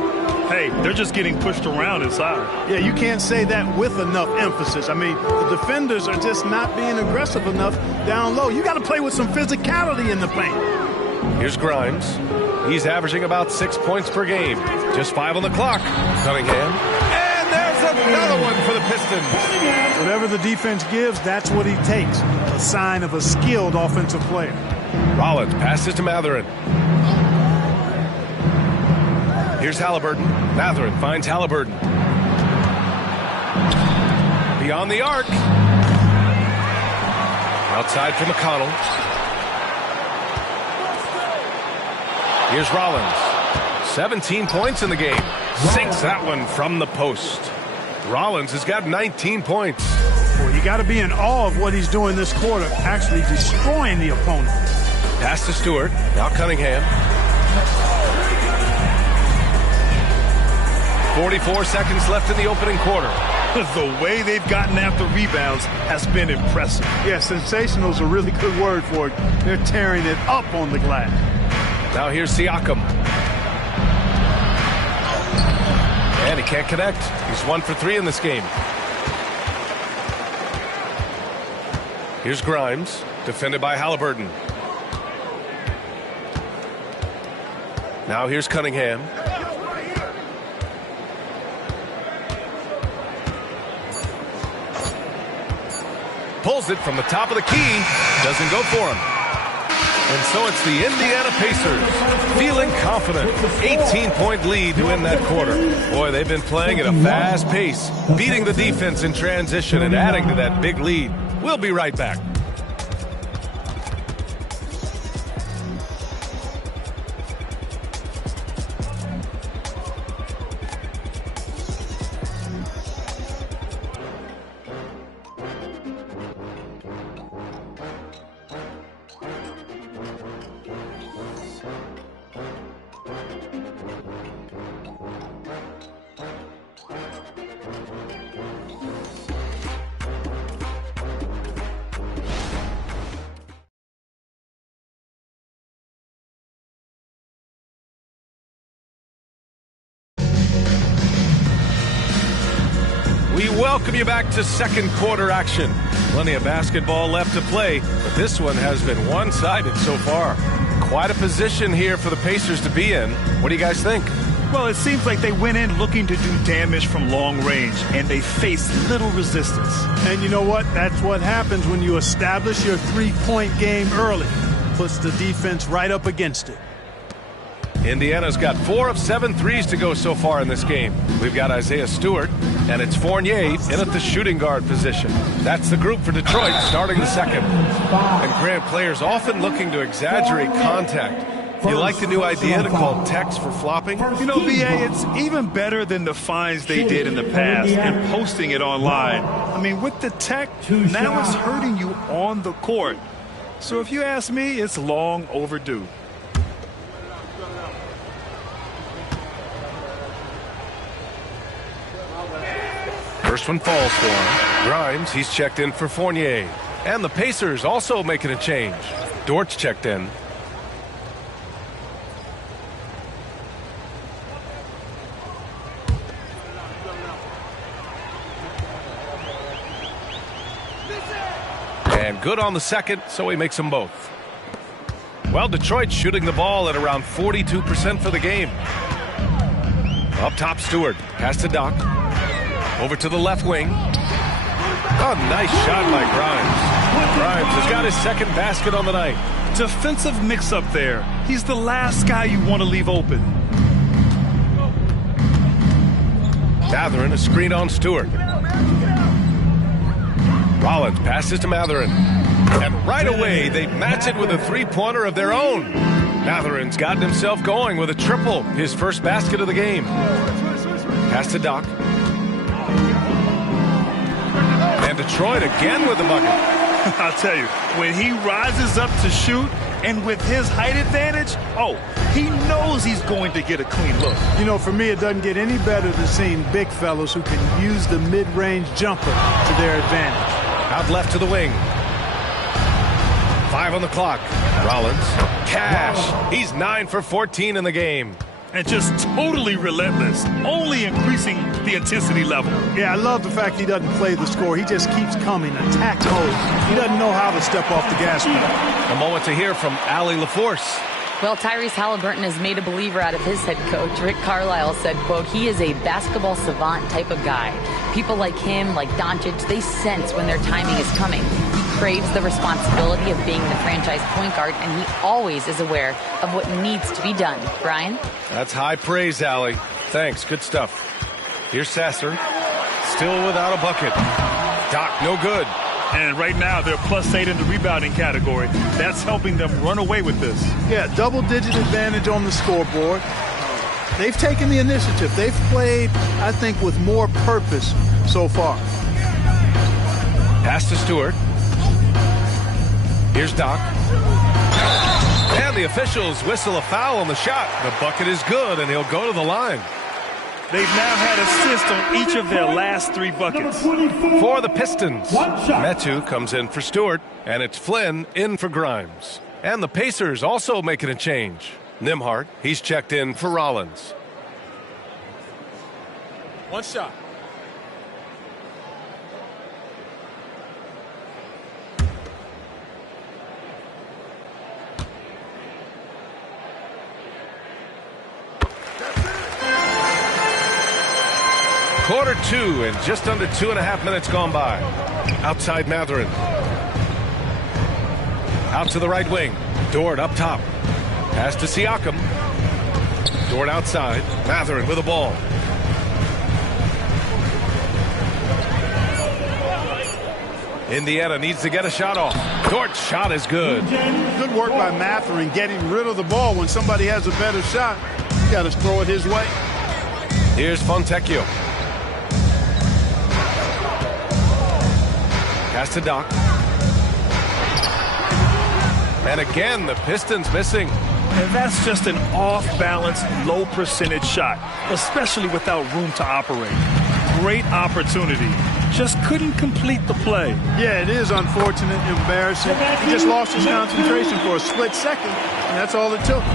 Hey, they're just getting pushed around inside. Yeah, you can't say that with enough emphasis. I mean, the defenders are just not being aggressive enough down low. You got to play with some physicality in the paint. Here's Grimes. He's averaging about 6 points per game. Just 5 on the clock. Cunningham. And there's another one for the Pistons. Whatever the defense gives, that's what he takes. A sign of a skilled offensive player. Rollins passes to Matherin. Here's Halliburton. Matherin finds Halliburton. Beyond the arc. Outside for McConnell. Here's Rollins. 17 points in the game. Sinks that one from the post. Rollins has got 19 points. Well, you got to be in awe of what he's doing this quarter, actually destroying the opponent. Pass to Stewart. Now Cunningham. 44 seconds left in the opening quarter. The way they've gotten after rebounds has been impressive. Yeah, sensational is a really good word for it. They're tearing it up on the glass. Now here's Siakam. And he can't connect. He's 1 for 3 in this game. Here's Grimes, defended by Halliburton. Now here's Cunningham. Pulls it from the top of the key. Doesn't go for him. And so it's the Indiana Pacers feeling confident. 18-point lead to win that quarter. Boy, they've been playing at a fast pace, beating the defense in transition and adding to that big lead. We'll be right back. We welcome you back to second quarter action. Plenty of basketball left to play, but this one has been one-sided so far. Quite a position here for the Pacers to be in. What do you guys think? Well, it seems like they went in looking to do damage from long range, and they faced little resistance. And you know what? That's what happens when you establish your three-point game early. Puts the defense right up against it. Indiana's got 4 of 7 threes to go so far in this game. We've got Isaiah Stewart, and it's Fournier in at the shooting guard position. That's the group for Detroit starting the second. And Grant, players often looking to exaggerate contact. Do you like the new idea to call techs for flopping? You know, BA, it's even better than the fines they did in the past and posting it online. I mean, with the tech, now it's hurting you on the court. So if you ask me, it's long overdue. First one falls for him. Grimes, he's checked in for Fournier. And the Pacers also making a change. Dort's checked in. And good on the second, so he makes them both. Well, Detroit's shooting the ball at around 42% for the game. Up top, Stewart. Pass to Doc. Over to the left wing. Oh, nice shot by Grimes. Grimes has got his second basket on the night. Defensive mix-up there. He's the last guy you want to leave open. Matherin, a screen on Stewart. Rollins passes to Matherin. And right away, they match it with a three-pointer of their own. Matherin's gotten himself going with a triple, his first basket of the game. Pass to Doc. And Detroit again with the bucket. I'll tell you, when he rises up to shoot and with his height advantage, he knows he's going to get a clean look. You know, for me, it doesn't get any better than seeing big fellas who can use the mid-range jumper to their advantage. Out left to the wing. 5 on the clock. Rollins. Cash. He's 9 for 14 in the game. And just totally relentless, only increasing the intensity level. Yeah, I love the fact he doesn't play the score. He just keeps coming, attack mode. He doesn't know how to step off the gas pedal. A moment to hear from Allie LaForce. Well, Tyrese Halliburton has made a believer out of his head coach. Rick Carlisle said, quote, he is a basketball savant type of guy. People like him, like Doncic, they sense when their timing is coming. He craves the responsibility of being the franchise point guard, and he always is aware of what needs to be done. Brian? That's high praise, Allie. Thanks. Good stuff. Here's Sasser. Still without a bucket. Doc, no good. And right now, they're +8 in the rebounding category. That's helping them run away with this. Yeah, double-digit advantage on the scoreboard. They've taken the initiative. They've played, I think, with more purpose so far. Pass to Stewart. Here's Doc. And the officials whistle a foul on the shot. The bucket is good, and he'll go to the line. They've now had assists on each of their last 3 buckets. For the Pistons, Metu comes in for Stewart, and it's Flynn in for Grimes. And the Pacers also making a change. Nimhart, he's checked in for Rollins. One shot. Quarter 2 and just under 2.5 minutes gone by. Outside Mathurin. Out to the right wing. Dort up top. Pass to Siakam. Dort outside. Mathurin with the ball. Indiana needs to get a shot off. Dort's shot is good. Good work by Mathurin getting rid of the ball. When somebody has a better shot, you got to throw it his way. Here's Fontecchio. Pass to Doc. And again, the Pistons missing. And that's just an off-balance, low-percentage shot, especially without room to operate. Great opportunity. Just couldn't complete the play. Yeah, it is unfortunate, embarrassing. He just lost his concentration for a split second, and that's all it took.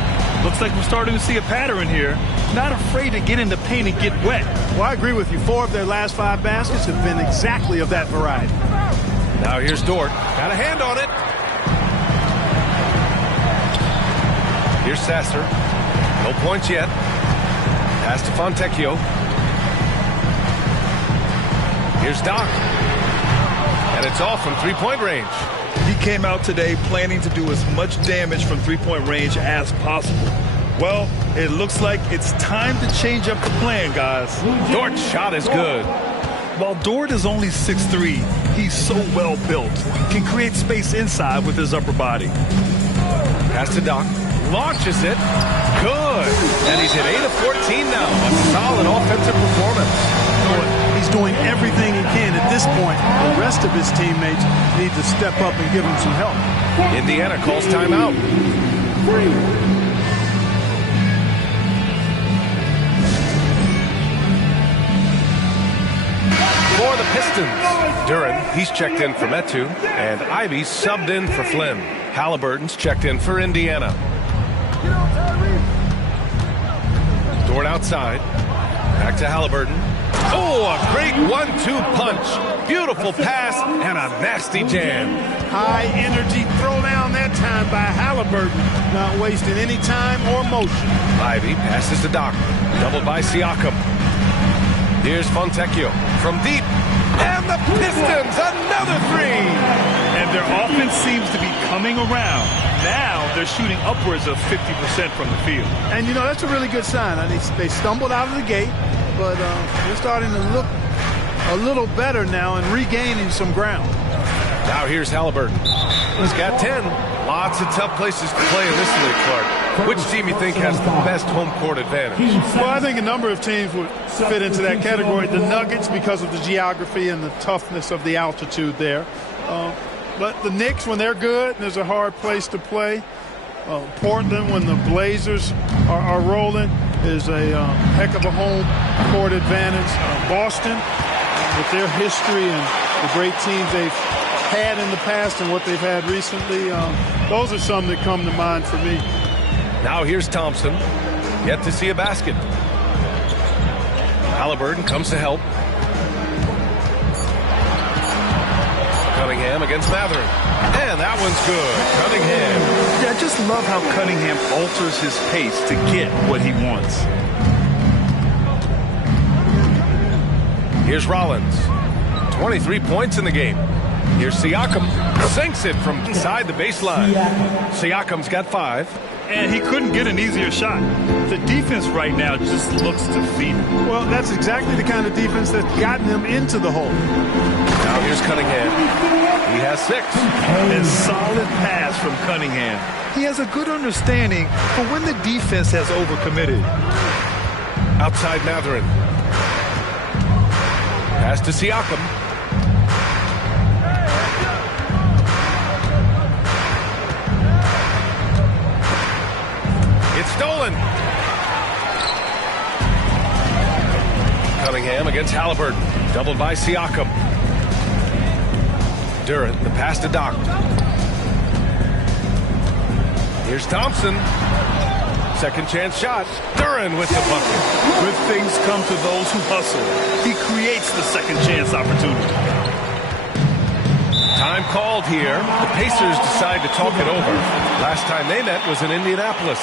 Looks like we're starting to see a pattern here. Not afraid to get in the paint and get wet. Well, I agree with you. 4 of their last 5 baskets have been exactly of that variety. Now here's Dort. Got a hand on it. Here's Sasser. No points yet. Pass to Fontecchio. Here's Doc. And it's off from three-point range. He came out today planning to do as much damage from three-point range as possible. Well, it looks like it's time to change up the plan, guys. Dort's shot is good. While Dort is only 6'3", he's so well built. Can create space inside with his upper body. Pass to Doc. Launches it. Good. And he's hit 8 of 14 now. A solid offensive performance. He's doing everything he can at this point. The rest of his teammates need to step up and give him some help. Indiana calls timeout. For the Pistons, Duran, he's checked in for Metu, and Ivy subbed in for Flynn. Halliburton's checked in for Indiana. Dort outside. Back to Halliburton. Oh, a great 1-2 punch. Beautiful pass and a nasty jam. High energy throwdown that time by Halliburton. Not wasting any time or motion. Ivy passes to Doc. Doubled by Siakam. Here's Fontecchio from deep. And the Pistons, another 3. And their offense seems to be coming around. Now they're shooting upwards of 50% from the field. And, you know, that's a really good sign. They stumbled out of the gate, but they're starting to look a little better now and regaining some ground. Now here's Halliburton. He's got 10. Lots of tough places to play in this league, Clark. Which team you think has the best home court advantage? Well, I think a number of teams would fit into that category. The Nuggets, because of the geography and the toughness of the altitude there. But the Knicks, when they're good, there's a hard place to play. Portland, when the Blazers are rolling, is a heck of a home court advantage. Boston, with their history and the great teams they've had in the past and what they've had recently, those are some that come to mind for me. Now here's Thompson. Yet to see a basket. Halliburton comes to help. Cunningham against Matherin. And that one's good. Cunningham. Yeah, I just love how Cunningham alters his pace to get what he wants. Here's Rollins. 23 points in the game. Here's Siakam. Sinks it from inside the baseline. Siakam's got 5. And he couldn't get an easier shot. The defense right now just looks defeated. Well, that's exactly the kind of defense that's gotten him into the hole. Now here's Cunningham. He has 6. A solid pass from Cunningham. He has a good understanding for when the defense has overcommitted. Outside Matherin. Pass to Siakam. It's stolen. Cunningham against Halliburton. Doubled by Siakam. Durant, the pass to Doc. Here's Thompson. Second chance shot. Durant with the bucket. Good things come to those who hustle. He creates the second chance opportunity. Time called here. The Pacers decide to talk it over. Last time they met was in Indianapolis.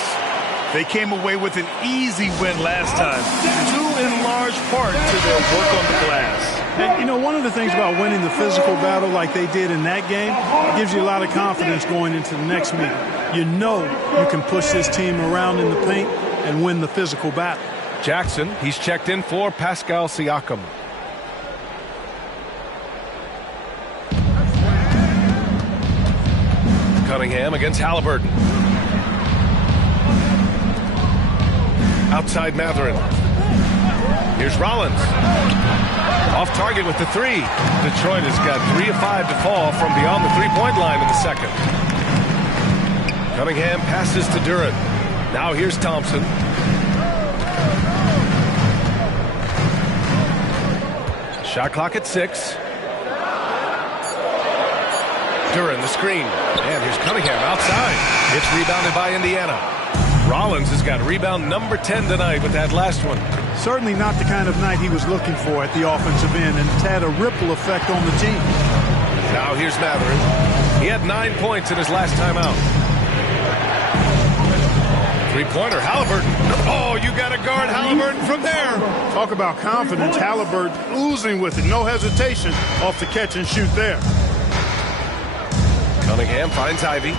They came away with an easy win last time, due in large part to their work on the glass. And, you know, one of the things about winning the physical battle like they did in that game, it gives you a lot of confidence going into the next meeting. You know you can push this team around in the paint and win the physical battle. Jackson, he's checked in for Pascal Siakam. Cunningham against Halliburton. Outside Matherin. Here's Rollins. Off target with the 3. Detroit has got 3 of 5 to fall from beyond the three-point line in the second. Cunningham passes to Durant. Now here's Thompson. Shot clock at 6. Durant the screen. And here's Cunningham outside. It's rebounded by Indiana. Rollins has got rebound number 10 tonight with that last one. Certainly not the kind of night he was looking for at the offensive end, and it's had a ripple effect on the team. Now here's Matherin. He had 9 points in his last time out. Three-pointer, Halliburton. Oh, you got to guard Halliburton from there. Talk about confidence. Halliburton oozing with it. No hesitation off the catch and shoot there. Cunningham finds Ivy.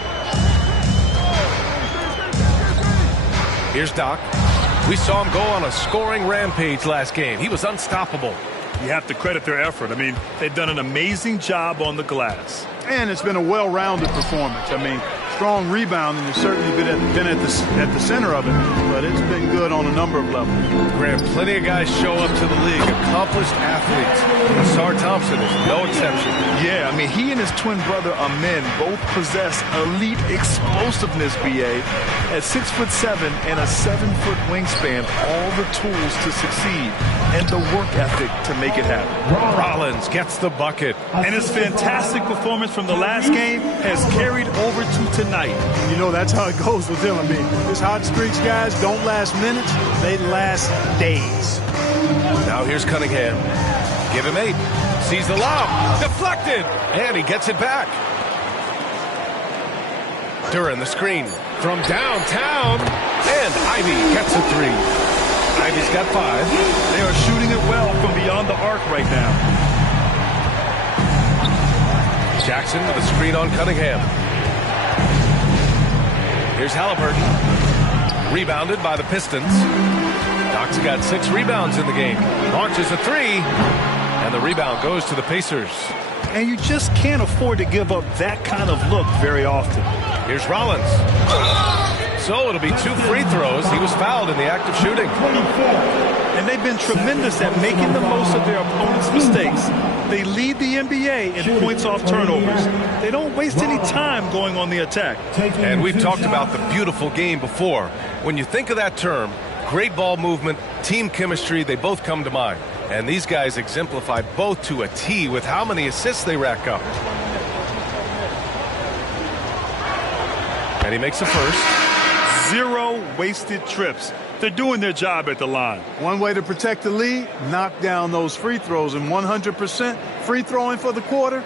Here's Doc. We saw him go on a scoring rampage last game. He was unstoppable. You have to credit their effort. I mean, they've done an amazing job on the glass. And it's been a well-rounded performance. I mean, strong rebounding has certainly been at the center of it, but it's been good on a number of levels. Graham, plenty of guys show up to the league, accomplished athletes. Sar Thompson is no exception. Yeah, I mean, he and his twin brother Amin both possess elite explosiveness, B.A. At 6'7" and a 7-foot wingspan, all the tools to succeed and the work ethic to make it happen. Rollins gets the bucket. And his fantastic performance from the last game has carried over to tonight. You know, that's how it goes with him. I mean, his hot streaks, guys, don't last minutes. They last days. Now here's Cunningham. Give him 8. Sees the lob. Deflected. And he gets it back. Durant the screen from downtown. And Ivy gets a 3. Ivy's got 5. They are shooting it well from beyond the arc right now. Jackson with a screen on Cunningham. Here's Halliburton. Rebounded by the Pistons. Doc's got 6 rebounds in the game. Launches a 3. And the rebound goes to the Pacers. And you just can't afford to give up that kind of look very often. Here's Rollins. So it'll be 2 free throws. He was fouled in the act of shooting. And they've been tremendous at making the most of their opponent's mistakes. They lead the NBA in points off turnovers. They don't waste any time going on the attack. And we've talked about the beautiful game before. When you think of that term, great ball movement, team chemistry, they both come to mind. And these guys exemplify both to a T with how many assists they rack up. And he makes a first. 0 wasted trips. They're doing their job at the line. One way to protect the lead, knock down those free throws, and 100% free throwing for the quarter,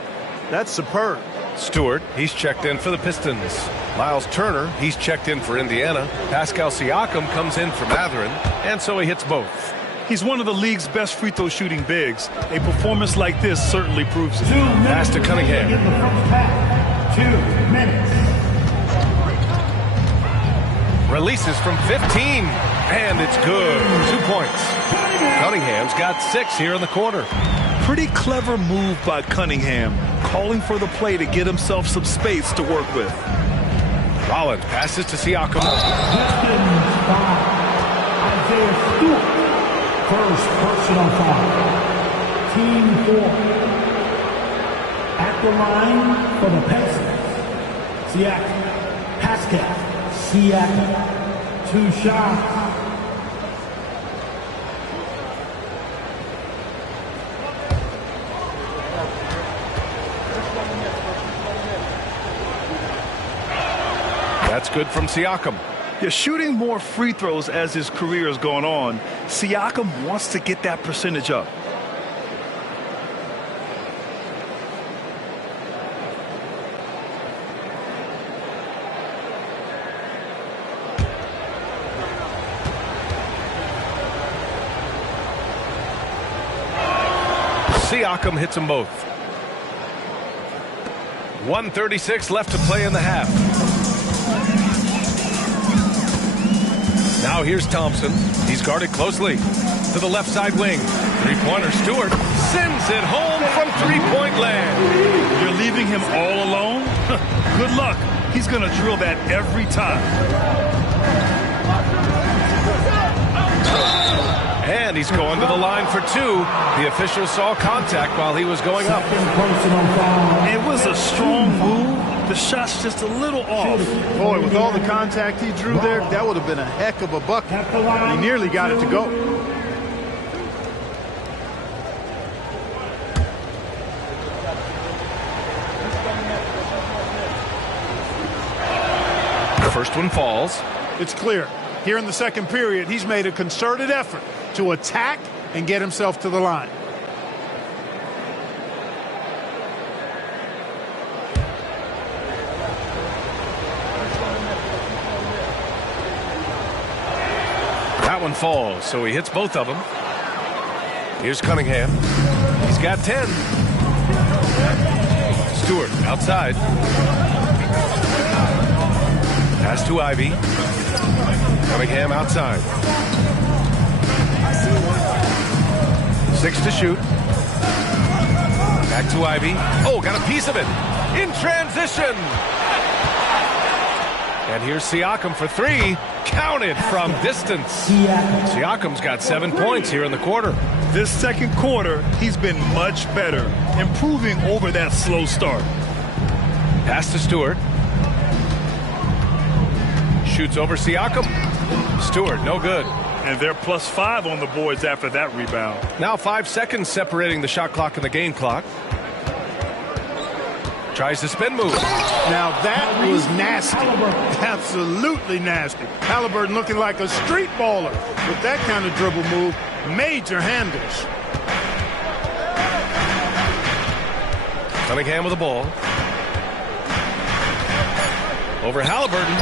that's superb. Stewart, he's checked in for the Pistons. Miles Turner, he's checked in for Indiana. Pascal Siakam comes in for Matherin, and so he hits both. He's one of the league's best free throw shooting bigs. A performance like this certainly proves it. Pass to Cunningham. 2 minutes. Releases from 15, and it's good. 2 points. Cunningham's got 6 here in the quarter. Pretty clever move by Cunningham, calling for the play to get himself some space to work with. Rollins passes to Siakam. Isaiah Stewart, first personal foul. Team 4. At the line for the Pacers. Siakam, Pascal. Siakam, 2 shots. That's good from Siakam. You're shooting more free throws as his career has gone on. Siakam wants to get that percentage up. Siakam hits them both. 1:36 left to play in the half. Now here's Thompson. He's guarded closely. To the left side wing. Three-pointer Stewart sends it home from three-point land. You're leaving him all alone? Good luck. He's going to drill that every time. And he's going to the line for 2. The official saw contact while he was going up. It was a strong move. The shot's just a little off. Boy, with all the contact he drew there, that would have been a heck of a bucket. He nearly got it to go. The first one falls. It's clear. Here in the second period, he's made a concerted effort to attack and get himself to the line. That one falls, so he hits both of them. Here's Cunningham. He's got 10. Stewart outside. Pass to Ivy. Cunningham outside. 6 to shoot. Back to Ivy. Oh, got a piece of it. In transition. And here's Siakam for 3. Counted from distance. Siakam's got 7 points here in the quarter. This second quarter, he's been much better, improving over that slow start. Pass to Stewart. Shoots over Siakam. Stewart, no good. And they're +5 on the boards after that rebound. Now 5 seconds separating the shot clock and the game clock. Tries to spin move. Now that was nasty. Absolutely nasty. Halliburton looking like a street baller with that kind of dribble move. Major handles. Cunningham with the ball. Over Halliburton.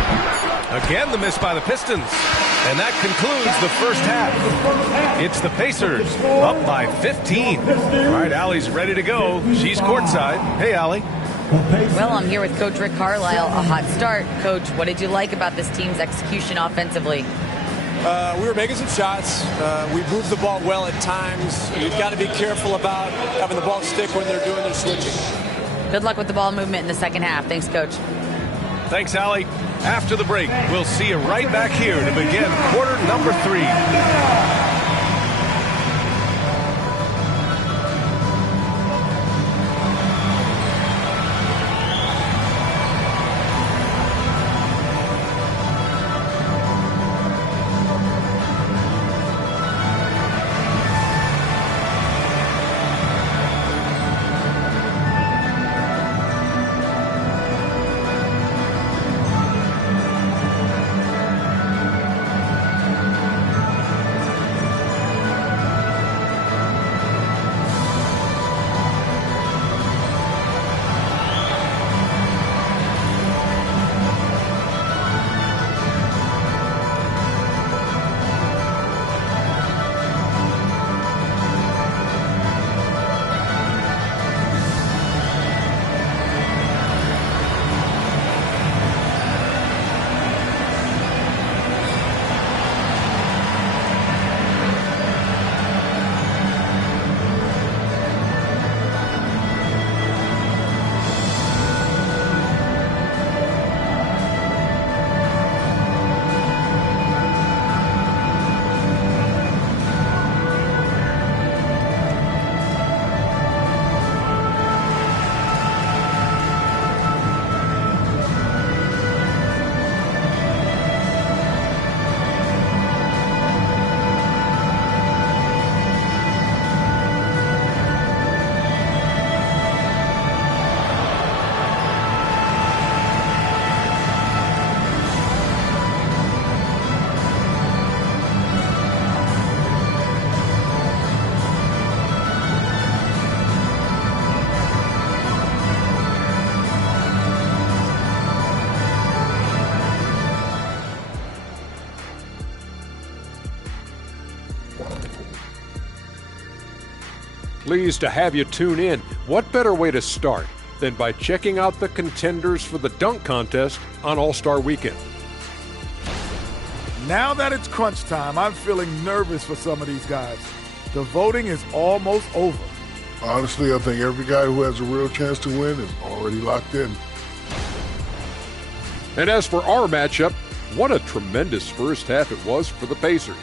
Again, the miss by the Pistons. And that concludes the first half. It's the Pacers up by 15. All right, Allie's ready to go. She's courtside. Hey, Allie. Well, I'm here with Coach Rick Carlisle. A hot start. Coach, what did you like about this team's execution offensively? We were making some shots. We moved the ball well at times. You've got to be careful about having the ball stick when they're doing their switching. Good luck with the ball movement in the second half. Thanks, Coach. Thanks, Allie. After the break, we'll see you right back here to begin quarter number 3. Pleased to have you tune in. What better way to start than by checking out the contenders for the dunk contest on All-Star Weekend? Now that it's crunch time, I'm feeling nervous for some of these guys. The voting is almost over. Honestly, I think every guy who has a real chance to win is already locked in. And as for our matchup, what a tremendous first half it was for the Pacers.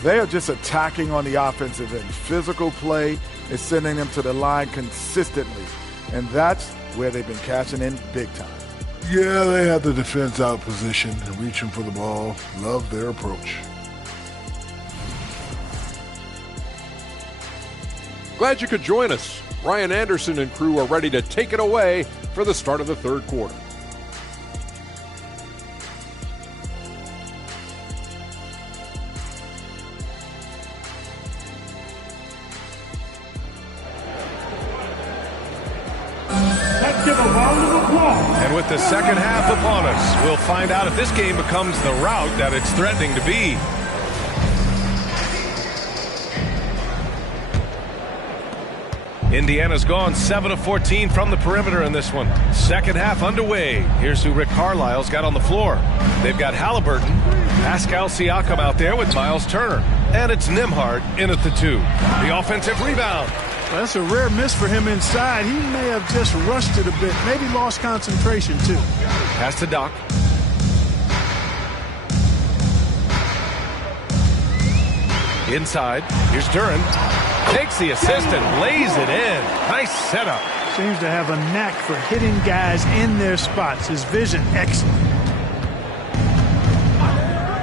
They are just attacking on the offensive end. Physical play is sending them to the line consistently, and that's where they've been cashing in big time. Yeah, they have the defense out position and reaching for the ball. Love their approach. Glad you could join us. Ryan Anderson and crew are ready to take it away for the start of the third quarter. And with the second half upon us, we'll find out if this game becomes the rout that it's threatening to be. Indiana's gone 7 of 14 from the perimeter in this one. Second half underway. Here's who Rick Carlisle's got on the floor. They've got Halliburton, Pascal Siakam out there with Miles Turner. And it's Nembhard in at the 2. The offensive rebound. Well, that's a rare miss for him inside. He may have just rushed it a bit, maybe lost concentration too. Pass to Doc. Inside, here's Duran. Takes the assist and lays it in. Nice setup. Seems to have a knack for hitting guys in their spots. His vision, excellent.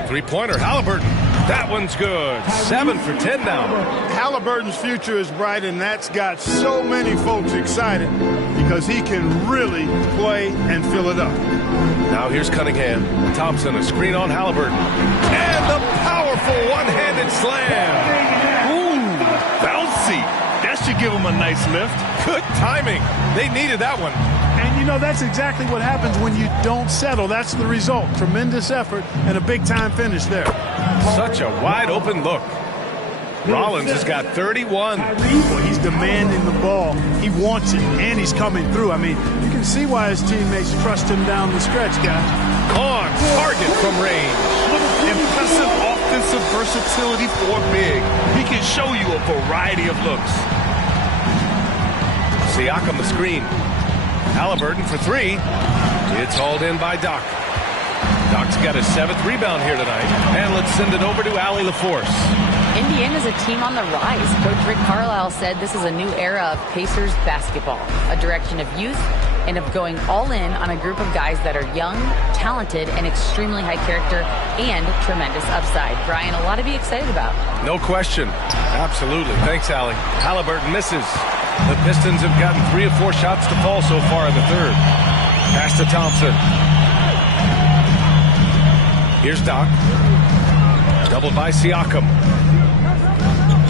Three-pointer, Halliburton. That one's good. 7 for 10 now. Halliburton's future is bright, and that's got so many folks excited because he can really play and fill it up. Now here's Cunningham. Thompson, a screen on Halliburton. And the powerful one-handed slam. Ooh, bouncy. That should give him a nice lift. Good timing. They needed that one. And, you know, that's exactly what happens when you don't settle. That's the result. Tremendous effort and a big-time finish there. Such a wide-open look. Rollins has got 31. Well, he's demanding the ball. He wants it, and he's coming through. I mean, you can see why his teammates trust him down the stretch, guys. On target from range. Impressive offensive versatility for big. He can show you a variety of looks. Siakam the screen. Halliburton for 3. It's hauled in by Doc. Doc's got his 7th rebound here tonight. And let's send it over to Allie LaForce. Indiana's a team on the rise. Coach Rick Carlisle said this is a new era of Pacers basketball, a direction of youth and of going all in on a group of guys that are young, talented, and extremely high character and tremendous upside. Brian, a lot to be excited about. No question. Absolutely. Thanks, Allie. Halliburton misses. The Pistons have gotten 3 of 4 shots to fall so far in the third. Pass to Thompson. Here's Doc. Doubled by Siakam.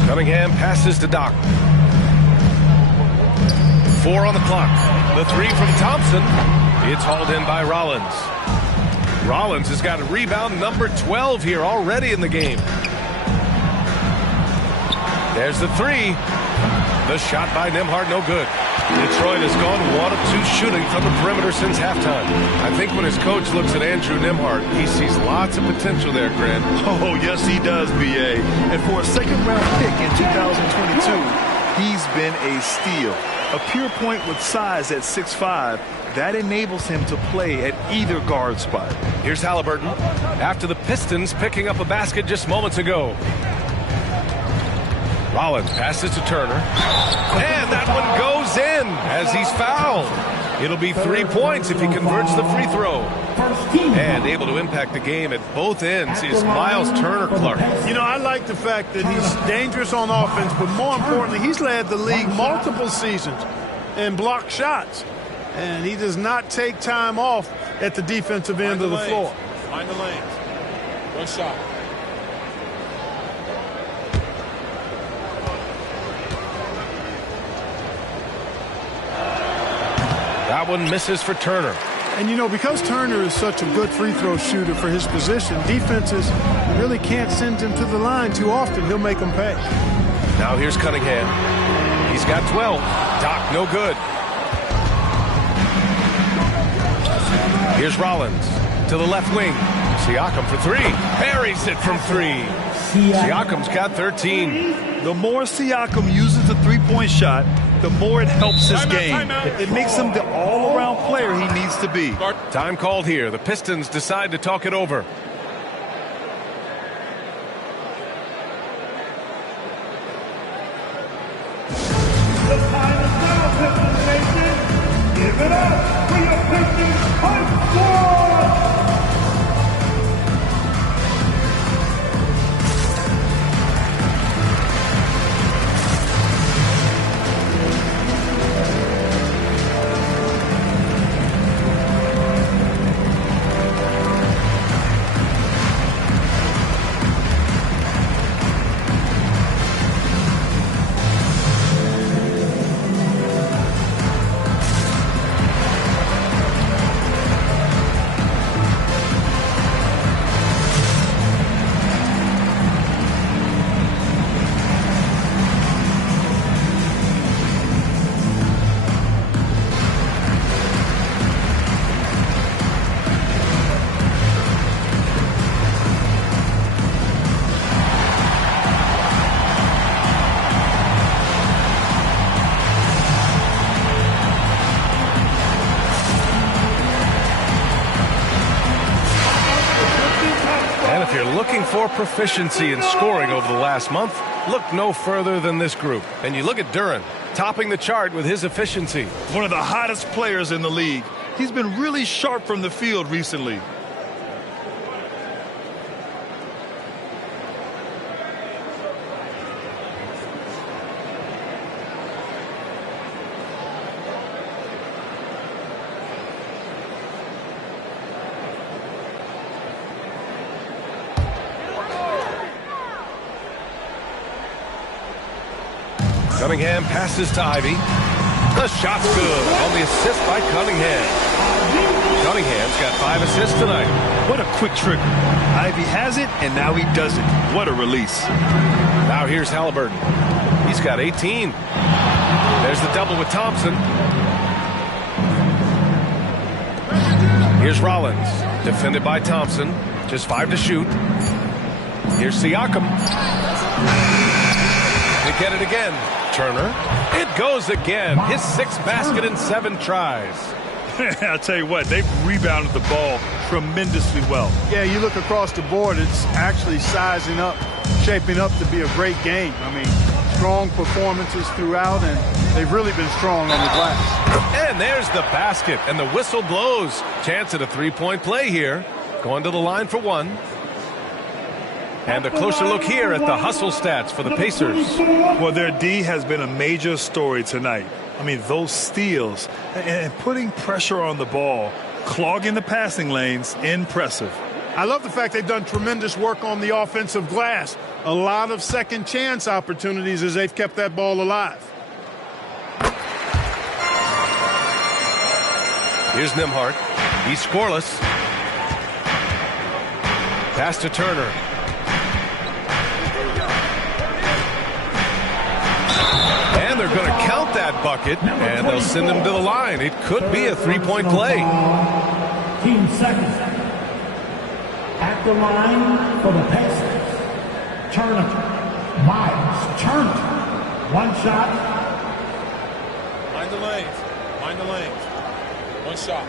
Cunningham passes to Doc. 4 on the clock. The 3 from Thompson. It's hauled in by Rollins. Rollins has got a rebound number 12 here already in the game. There's the 3. The shot by Nembhard, no good. Detroit has gone 1 of 2 shooting from the perimeter since halftime. I think when his coach looks at Andrew Nembhard, he sees lots of potential there, Grant. Oh, yes, he does, B.A. And for a second-round pick in 2022, he's been a steal. A pure point with size at 6'5", that enables him to play at either guard spot. Here's Halliburton after the Pistons picking up a basket just moments ago. Rollins passes to Turner. And that one goes in as he's fouled. It'll be 3 points if he converts the free throw. And able to impact the game at both ends is Miles Turner Clark. You know, I like the fact that he's dangerous on offense, but more importantly, he's led the league multiple seasons in block shots. And he does not take time off at the defensive end of the floor. Find the lanes. One shot. That one misses for Turner. And, you know, because Turner is such a good free throw shooter for his position, defenses really can't send him to the line too often. He'll make them pay. Now here's Cunningham. He's got 12. Doc, no good. Here's Rollins to the left wing. Siakam for 3. Buries it from 3. Siakam's got 13. The more Siakam uses the three-point shot, the more it helps his game. It makes him the all-around player he needs to be. Time called here. The Pistons decide to talk it over. The time is now, Pistons Nation. Give it up for your Pistons High Squad! For proficiency in scoring over the last month, look no further than this group. And you look at Duren, topping the chart with his efficiency. One of the hottest players in the league. He's been really sharp from the field recently. Cunningham passes to Ivy. The shot's good on the assist by Cunningham. Cunningham's got 5 assists tonight. What a quick trigger. Ivy has it, and now he does it. What a release. Now here's Halliburton. He's got 18. There's the double with Thompson. Here's Rollins. Defended by Thompson. Just 5 to shoot. Here's Siakam. They get it again. Turner. It goes again. His 6th basket in 7 tries. I'll tell you what, they've rebounded the ball tremendously well. Yeah, you look across the board, it's actually sizing up, shaping up to be a great game. I mean, strong performances throughout, and they've really been strong on the glass. And there's the basket, and the whistle blows. Chance at a three-point play here. Going to the line for one. And a closer look here at the hustle stats for the Pacers. Well, their D has been a major story tonight. I mean, those steals and putting pressure on the ball, clogging the passing lanes, impressive. I love the fact they've done tremendous work on the offensive glass. A lot of second chance opportunities as they've kept that ball alive. Here's Nembhard. He's scoreless. Pass to Turner. And they're going to count that bucket, and they'll send him to the line. It could be a three-point play. Team second. At the line for the Pacers. Turner. Miles Turner. One shot. Mind the lanes. Mind the lanes. One shot.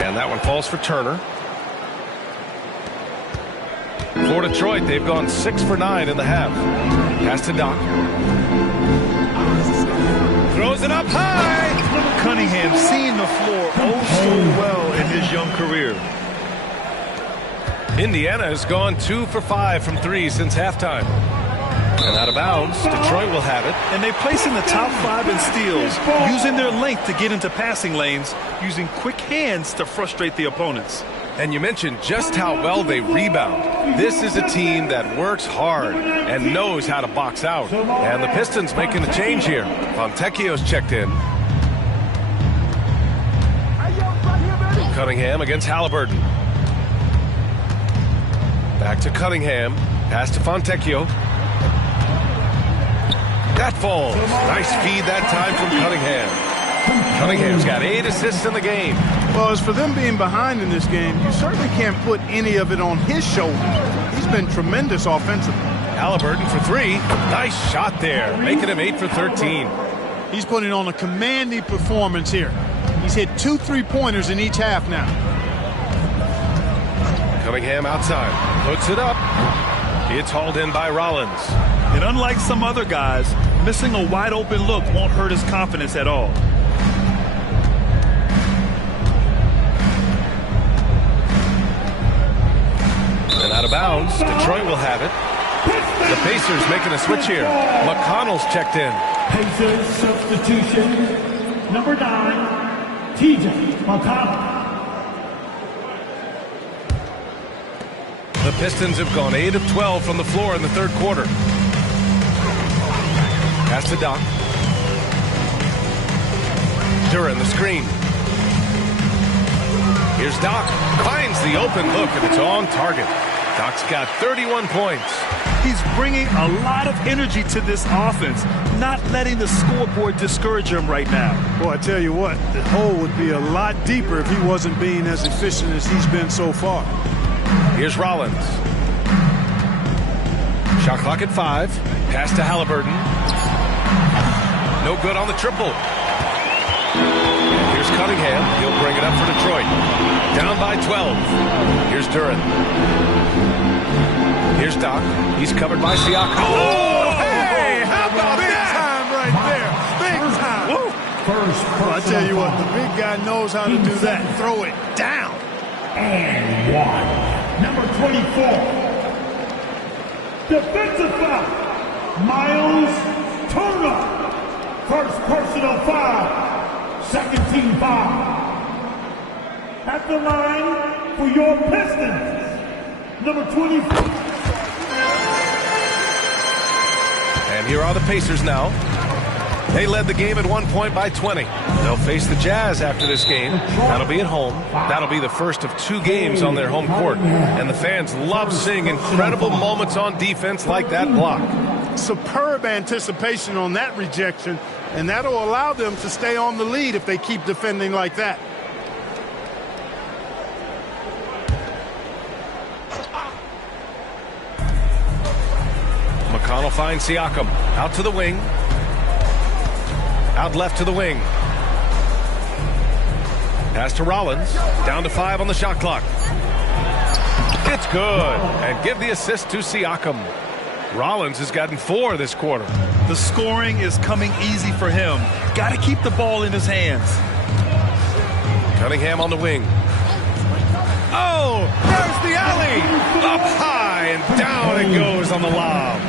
And that one falls for Turner. For Detroit, they've gone 6 for 9 in the half. Pass to Doc. Throws it up high. Cunningham seeing the floor oh so well in his young career. Indiana has gone 2 for 5 from 3 since halftime. And out of bounds, Detroit will have it. And they place in the top 5 in steals, using their length to get into passing lanes, using quick hands to frustrate the opponents. And you mentioned just how well they rebound. This is a team that works hard and knows how to box out. And the Pistons making a change here. Fontecchio's checked in. Cunningham against Halliburton. Back to Cunningham. Pass to Fontecchio. That falls. Nice feed that time from Cunningham. Cunningham's got 8 assists in the game. Well, as for them being behind in this game, you certainly can't put any of it on his shoulders. He's been tremendous offensively. Halliburton for 3. Nice shot there, making him 8 for 13. He's putting on a commanding performance here. He's hit 2 3-pointers in each half now. Cunningham outside. Puts it up. It's hauled in by Rollins. And unlike some other guys, missing a wide open look won't hurt his confidence at all. And out of bounds, Detroit will have it. The Pacers making a switch here. McConnell's checked in. Pacers substitution. Number 9, TJ McConnell. The Pistons have gone 8 of 12 from the floor in the third quarter. Pass to Doc. Duran the screen. Here's Doc. Finds the open look, and it's on target. Doc's got 31 points. He's bringing a lot of energy to this offense, not letting the scoreboard discourage him right now. Boy, I tell you what, the hole would be a lot deeper if he wasn't being as efficient as he's been so far. Here's Rollins. Shot clock at 5. Pass to Halliburton. No good on the triple. Here's Cunningham. He'll bring it up for Detroit. Down by 12. Here's Duran. Here's Doc. He's covered by Siakam. Oh, hey! How about big time right there? Big time. Woo. Well, I tell you what, the big guy knows how to do that. Throw it down. And 1. Number 24. Defensive foul. Miles Turner. First personal foul. Second team foul. At the line for your Pistons. Number 24. And here are the Pacers now. They led the game at one point by 20. They'll face the Jazz after this game. That'll be at home. That'll be the first of 2 games on their home court. And the fans love seeing incredible moments on defense like that block. Superb anticipation on that rejection, and that'll allow them to stay on the lead if they keep defending like that. McConnell finds Siakam. Out to the wing. Out left to the wing. Pass to Rollins. Down to 5 on the shot clock. It's good. And give the assist to Siakam. Rollins has gotten 4 this quarter. The scoring is coming easy for him. Got to keep the ball in his hands. Cunningham on the wing. Oh, there's the alley. Up high and down it goes on the lob.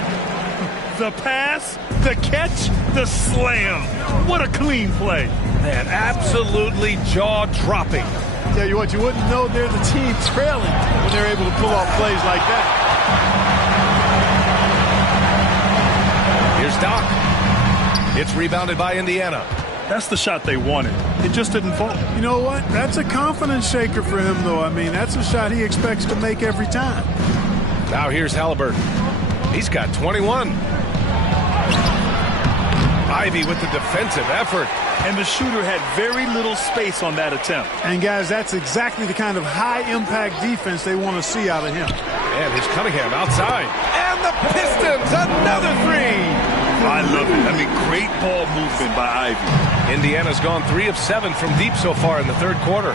The pass, the catch, the slam. What a clean play. Man, absolutely jaw-dropping. Tell you what, you wouldn't know they're the team trailing when they're able to pull off plays like that. Here's Doc. It's rebounded by Indiana. That's the shot they wanted. It just didn't fall. You know what? That's a confidence shaker for him, though. I mean, that's a shot he expects to make every time. Now here's Halliburton. He's got 21. Ivy with the defensive effort. And the shooter had very little space on that attempt. And, guys, that's exactly the kind of high-impact defense they want to see out of him. And here's Cunningham outside. And the Pistons, another 3. I love it. I mean, great ball movement by Ivy. Indiana's gone 3 of 7 from deep so far in the third quarter.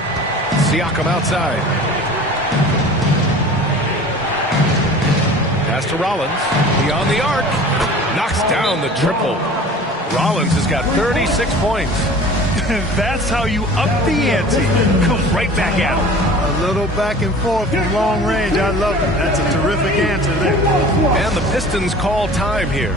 Siakam outside. Pass to Rollins. Beyond the arc. Knocks down the triple. Rollins has got 36 points. That's how you up the ante. Come right back out. A little back and forth from long range. I love it. That's a terrific answer there. And the Pistons call time here.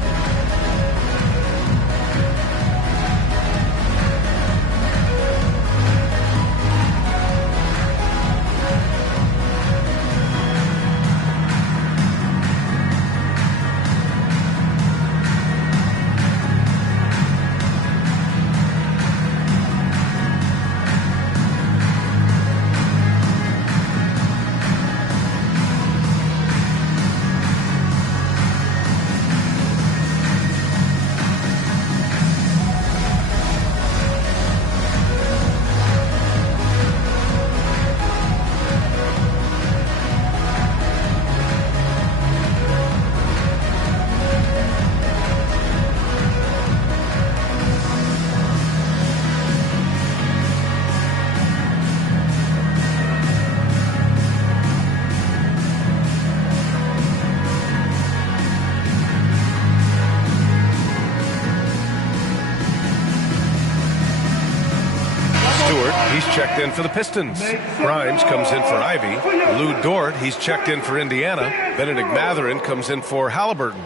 He's checked in for the Pistons. Grimes comes in for Ivy. Lou Dort, he's checked in for Indiana. Benedict Mathurin comes in for Halliburton.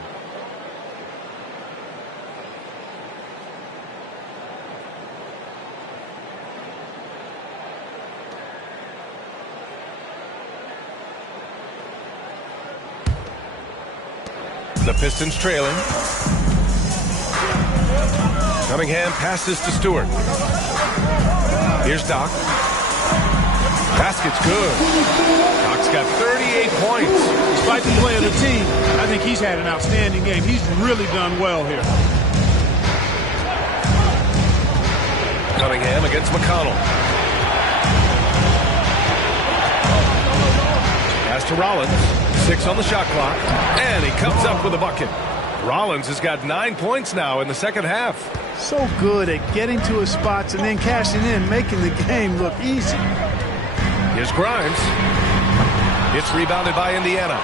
The Pistons trailing. Cunningham passes to Stewart. Here's Doc. Basket's good. Doc's got 38 points. Despite the play of the team, I think he's had an outstanding game. He's really done well here. Cunningham against McConnell. Pass to Rollins. 6 on the shot clock. And he comes up with a bucket. Rollins has got 9 points now in the second half. So good at getting to his spots and then cashing in, making the game look easy. Here's Grimes. It's rebounded by Indiana.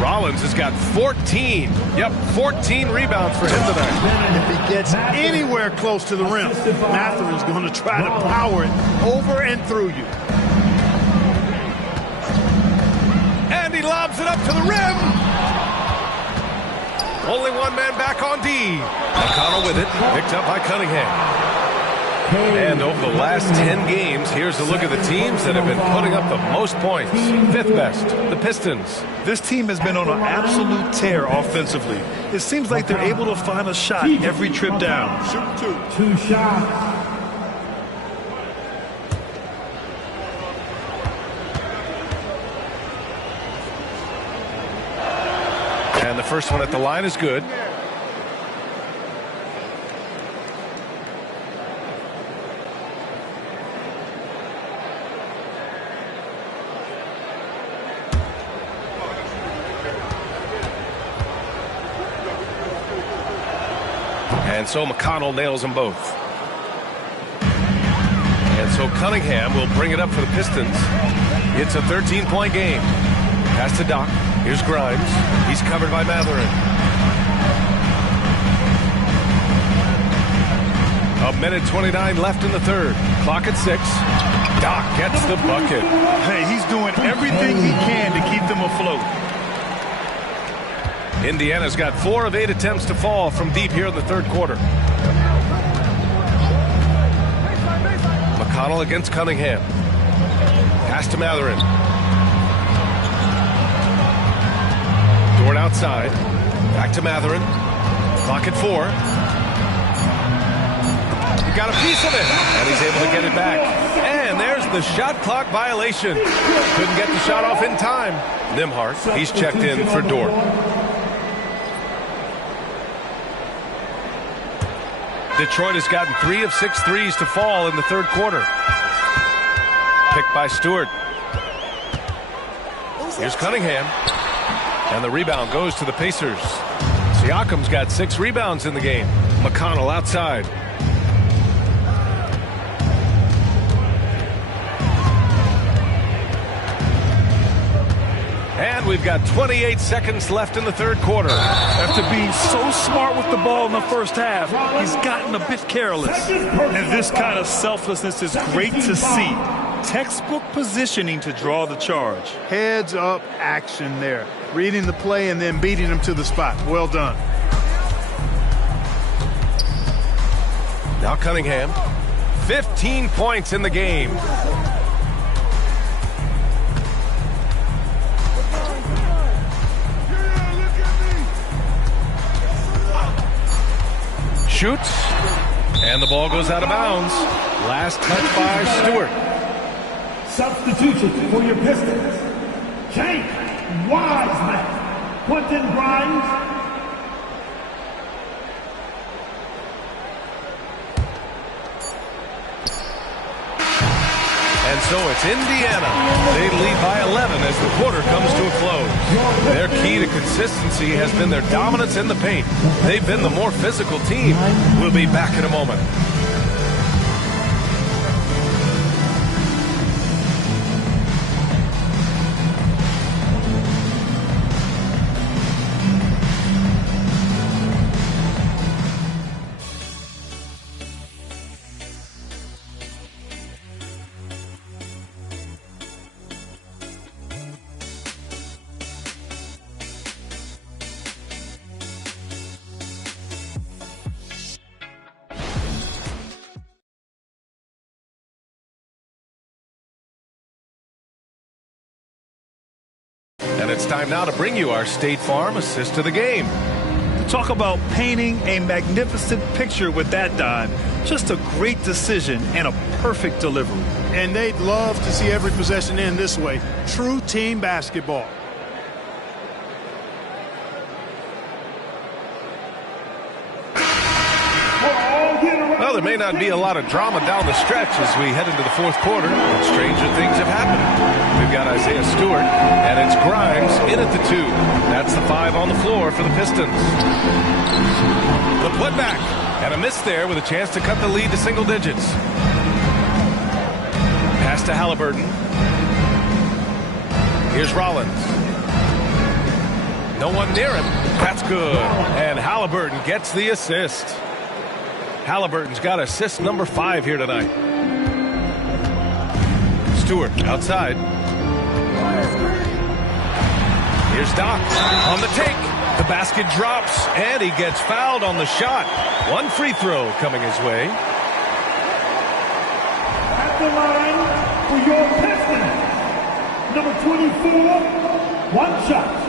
Rollins has got 14. Yep, 14 rebounds for him tonight. If he gets anywhere close to the rim, Mathurin's going to try to power it over and through you. And he lobs it up to the rim. Only one man back on D. McConnell with it, picked up by Cunningham. And over the last 10 games, here's a look at the teams that have been putting up the most points. 5th best, the Pistons. This team has been on an absolute tear offensively. It seems like they're able to find a shot every trip down. Shoot 2 shots. And the first one at the line is good. And so McConnell nails them both. And so Cunningham will bring it up for the Pistons. It's a 13-point game. Pass to Doc. Here's Grimes. He's covered by Matherin. A minute 29 left in the third. Clock at 6. Doc gets the bucket. Hey, he's doing everything he can to keep them afloat. Indiana's got 4 of 8 attempts to fall from deep here in the third quarter. McConnell against Cunningham. Pass to Matherin. Dort outside. Back to Matherin. Clock at 4. He got a piece of it, and he's able to get it back. And there's the shot clock violation. Couldn't get the shot off in time. Nimhart, he's checked in for Dort. Detroit has gotten 3 of 6 threes to fall in the third quarter. Picked by Stewart. Here's Cunningham. And the rebound goes to the Pacers. Siakam's got 6 rebounds in the game. McConnell outside. And we've got 28 seconds left in the third quarter. After being so smart with the ball in the first half, he's gotten a bit careless. And this kind of selflessness is great to see. Textbook positioning to draw the charge. Heads up action there. Reading the play and then beating him to the spot. Well done. Now Cunningham. 15 points in the game. Shoots, and the ball goes out of bounds. Last touch by Stewart. Substitution for your Pistons. Jake Wiseman. Quentin Grimes. And so it's Indiana. They lead by 11 as the quarter comes to a close. Their key to consistency has been their dominance in the paint. They've been the more physical team. We'll be back in a moment. And it's time now to bring you our State Farm assist to the game. Talk about painting a magnificent picture with that dive. Just a great decision and a perfect delivery. And they'd love to see every possession end this way. True team basketball. Well, there may not be a lot of drama down the stretch as we head into the fourth quarter, but stranger things have happened. We've got Isaiah Stewart, and it's Grimes in at the 2. That's the 5 on the floor for the Pistons. The putback, and a miss there with a chance to cut the lead to single digits. Pass to Halliburton. Here's Rollins. No one near him. That's good. And Halliburton gets the assist. Halliburton's got assist number 5 here tonight. Stewart outside. Here's Doc on the take. The basket drops, and he gets fouled on the shot. One free throw coming his way. At the line for your Pistons, number 24, 1 shot.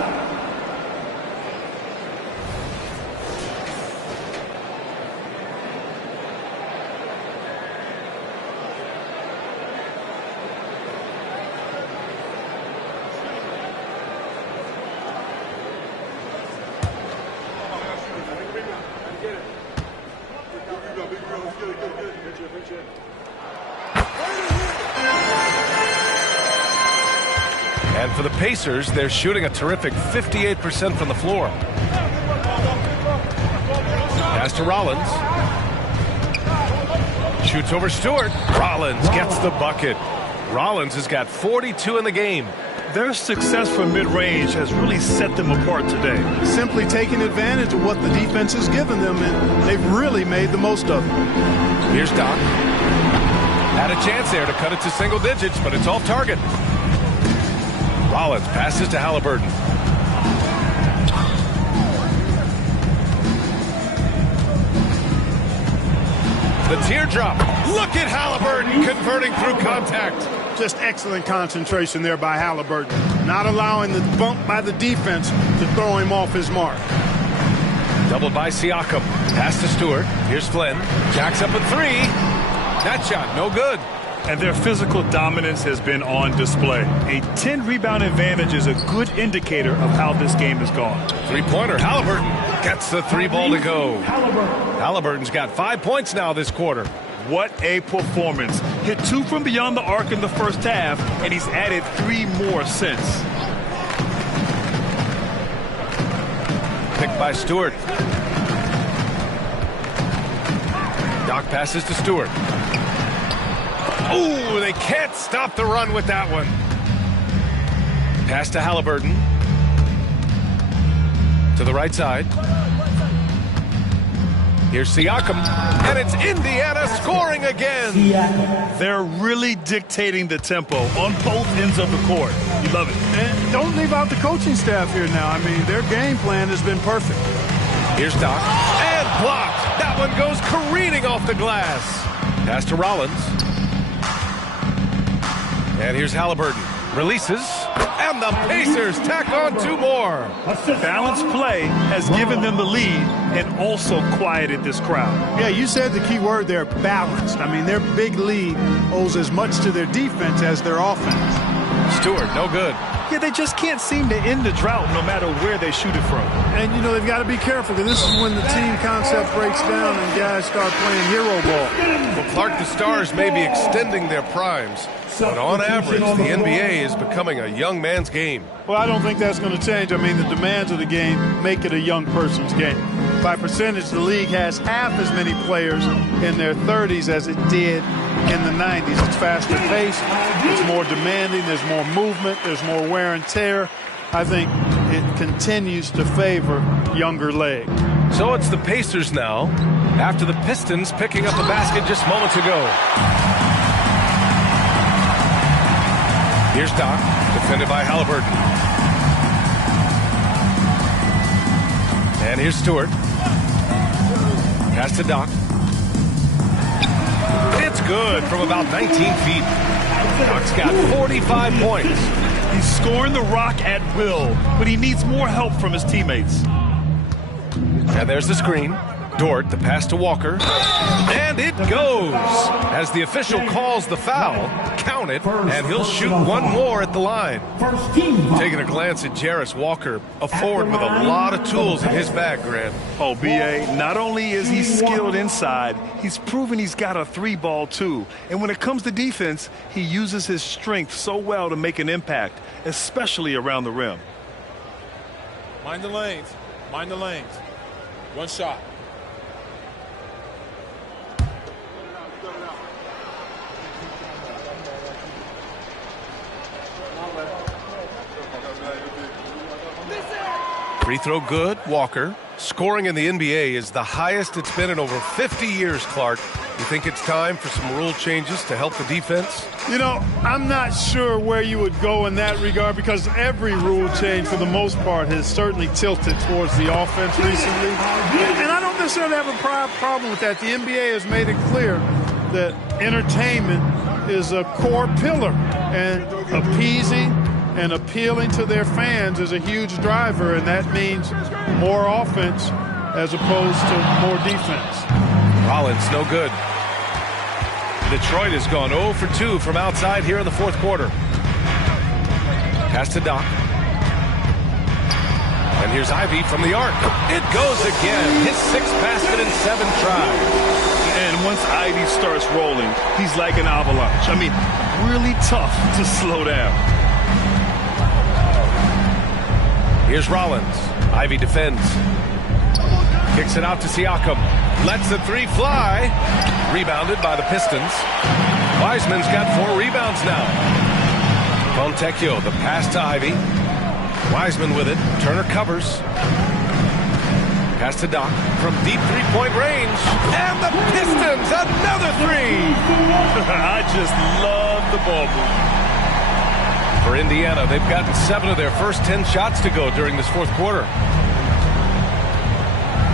And for the Pacers, they're shooting a terrific 58% from the floor. Pass to Rollins. Shoots over Stewart. Rollins gets the bucket. Rollins has got 42 in the game. Their success from mid-range has really set them apart today. Simply taking advantage of what the defense has given them, and they've really made the most of it. Here's Doc. Had a chance there to cut it to single digits, but it's off target. Rollins passes to Halliburton. The teardrop. Look at Halliburton converting through contact. Just excellent concentration there by Halliburton. Not allowing the bump by the defense to throw him off his mark. Doubled by Siakam. Pass to Stewart. Here's Flynn. Jacks up a three. That shot, no good. And their physical dominance has been on display. A 10-rebound advantage is a good indicator of how this game has gone. Three-pointer. Halliburton gets the three ball to go. Halliburton's got 5 points now this quarter. What a performance. Hit 2 from beyond the arc in the first half, and he's added 3 more since. Picked by Stewart. Doc passes to Stewart. Ooh, they can't stop the run with that one. Pass to Halliburton. To the right side. Here's Siakam, and it's Indiana scoring again. They're really dictating the tempo on both ends of the court. You love it. And don't leave out the coaching staff here now. I mean, their game plan has been perfect. Here's Doc, and blocked. That one goes careening off the glass. Pass to Rollins. And here's Halliburton. Releases, and the Pacers tack on 2 more. Balanced play has given them the lead and also quieted this crowd. Yeah, you said the key word there, balanced. I mean, their big lead owes as much to their defense as their offense. Stewart, no good. Yeah, they just can't seem to end the drought no matter where they shoot it from. And, you know, they've got to be careful because this is when the team concept breaks down and guys start playing hero ball. Well, Clark, the Stars may be extending their primes, but on average, the NBA is becoming a young man's game. Well, I don't think that's going to change. I mean, the demands of the game make it a young person's game. By percentage, the league has half as many players in their 30s as it did in the 90s. It's faster paced, it's more demanding, there's more movement, there's more wear and tear. I think it continues to favor younger legs. So it's the Pacers now, after the Pistons picking up the basket just moments ago. Here's Doc, defended by Halliburton. And here's Stewart. Pass to Doc. It's good from about 19 feet. Doc's got 45 points. He's scoring the rock at will, but he needs more help from his teammates. And there's the screen. Dort, the pass to Walker. And it goes. As the official calls the foul, count it, and he'll shoot 1 more at the line. Taking a glance at Jarris Walker, a forward with a lot of tools in his bag, Grant. Oh, B.A., not only is he skilled inside, he's proven he's got a 3-ball too. And when it comes to defense, he uses his strength so well to make an impact, especially around the rim. Mind the lanes. Mind the lanes. 1 shot. Free throw good, Walker. Scoring in the NBA is the highest it's been in over 50 years, Clark. You think it's time for some rule changes to help the defense? You know, I'm not sure where you would go in that regard because every rule change, for the most part, has certainly tilted towards the offense recently. And I don't necessarily have a problem with that. The NBA has made it clear that entertainment is a core pillar, and appeasing and appealing to their fans is a huge driver, and that means more offense as opposed to more defense. Rollins, no good. Detroit has gone 0 for 2 from outside here in the 4th quarter. Pass to Doc. And here's Ivy from the arc. It goes again. His 6th basket in 7 tries. And once Ivy starts rolling, he's like an avalanche. I mean, really tough to slow down. Here's Rollins. Ivy defends. Kicks it out to Siakam. Lets the three fly. Rebounded by the Pistons. Wiseman's got 4 rebounds now. Fontecchio, the pass to Ivy. Wiseman with it. Turner covers. Pass to Doc from deep three-point range. And the Pistons, another three. I just love the ball movement. For Indiana, they've gotten 7 of their first 10 shots to go during this fourth quarter.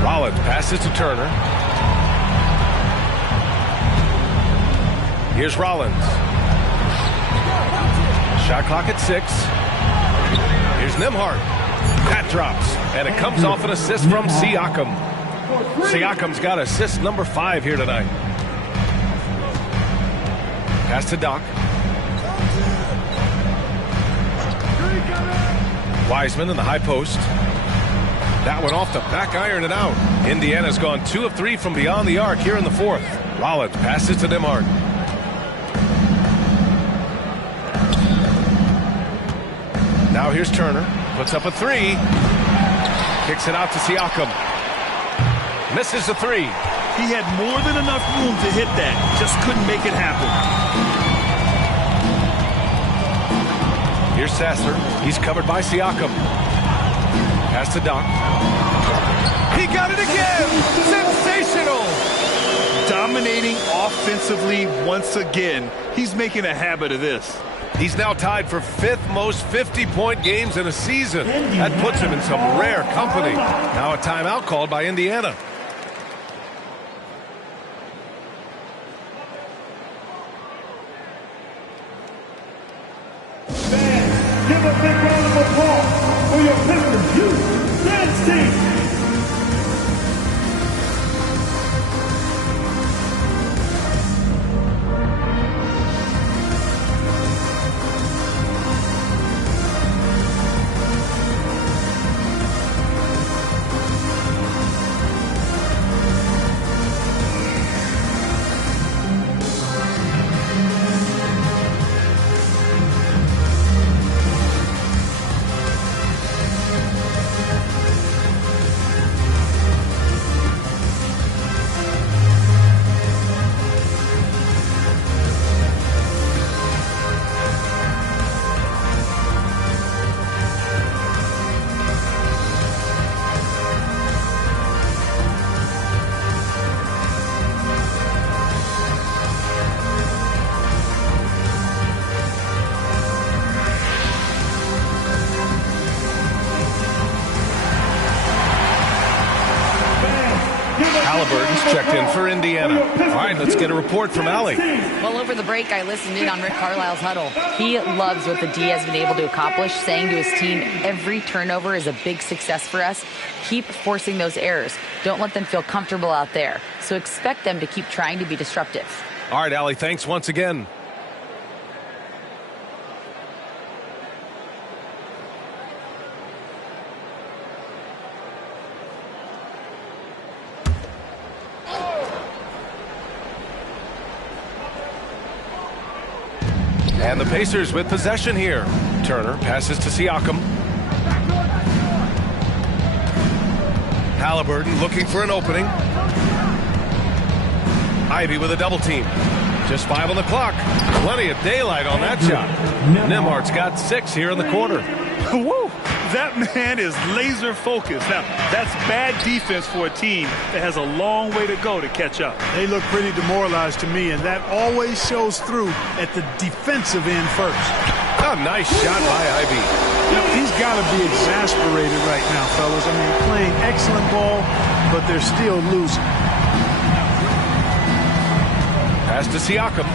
Rollins passes to Turner. Here's Rollins. Shot clock at 6. Here's Nembhard. That drops, and it comes off an assist from Siakam. Siakam's got assist number 5 here tonight. Pass to Doc. Wiseman in the high post. That one off the back iron and out. Indiana's gone 2 of 3 from beyond the arc here in the fourth. Rollins passes to Nembhard. Now here's Turner. Puts up a 3. Kicks it out to Siakam. Misses the 3. He had more than enough room to hit that. Just couldn't make it happen. Here's Sasser. He's covered by Siakam. Pass to Doc. He got it again! Sensational! Dominating offensively once again. He's making a habit of this. He's now tied for 5th most 50-point games in a season. That puts him in some rare company. Now a timeout called by Indiana. Give a big round of applause for your Pistons Youth Dance Team. Halliburton's checked in for Indiana. All right, let's get a report from Allie. Well, over the break, I listened in on Rick Carlisle's huddle. He loves what the D has been able to accomplish, saying to his team, every turnover is a big success for us. Keep forcing those errors. Don't let them feel comfortable out there. So expect them to keep trying to be disruptive. All right, Allie, thanks once again. And the Pacers with possession here. Turner passes to Siakam. Halliburton looking for an opening. Ivy with a double team. Just 5 on the clock. Plenty of daylight on that shot. Nembhard's got 6 here in the quarter. Woo! That man is laser focused. Now, that's bad defense for a team that has a long way to go to catch up. They look pretty demoralized to me, and that always shows through at the defensive end first. A nice shot by Ivy. You know, he's got to be exasperated right now, fellas. I mean, playing excellent ball, but they're still losing. Pass to Siakam.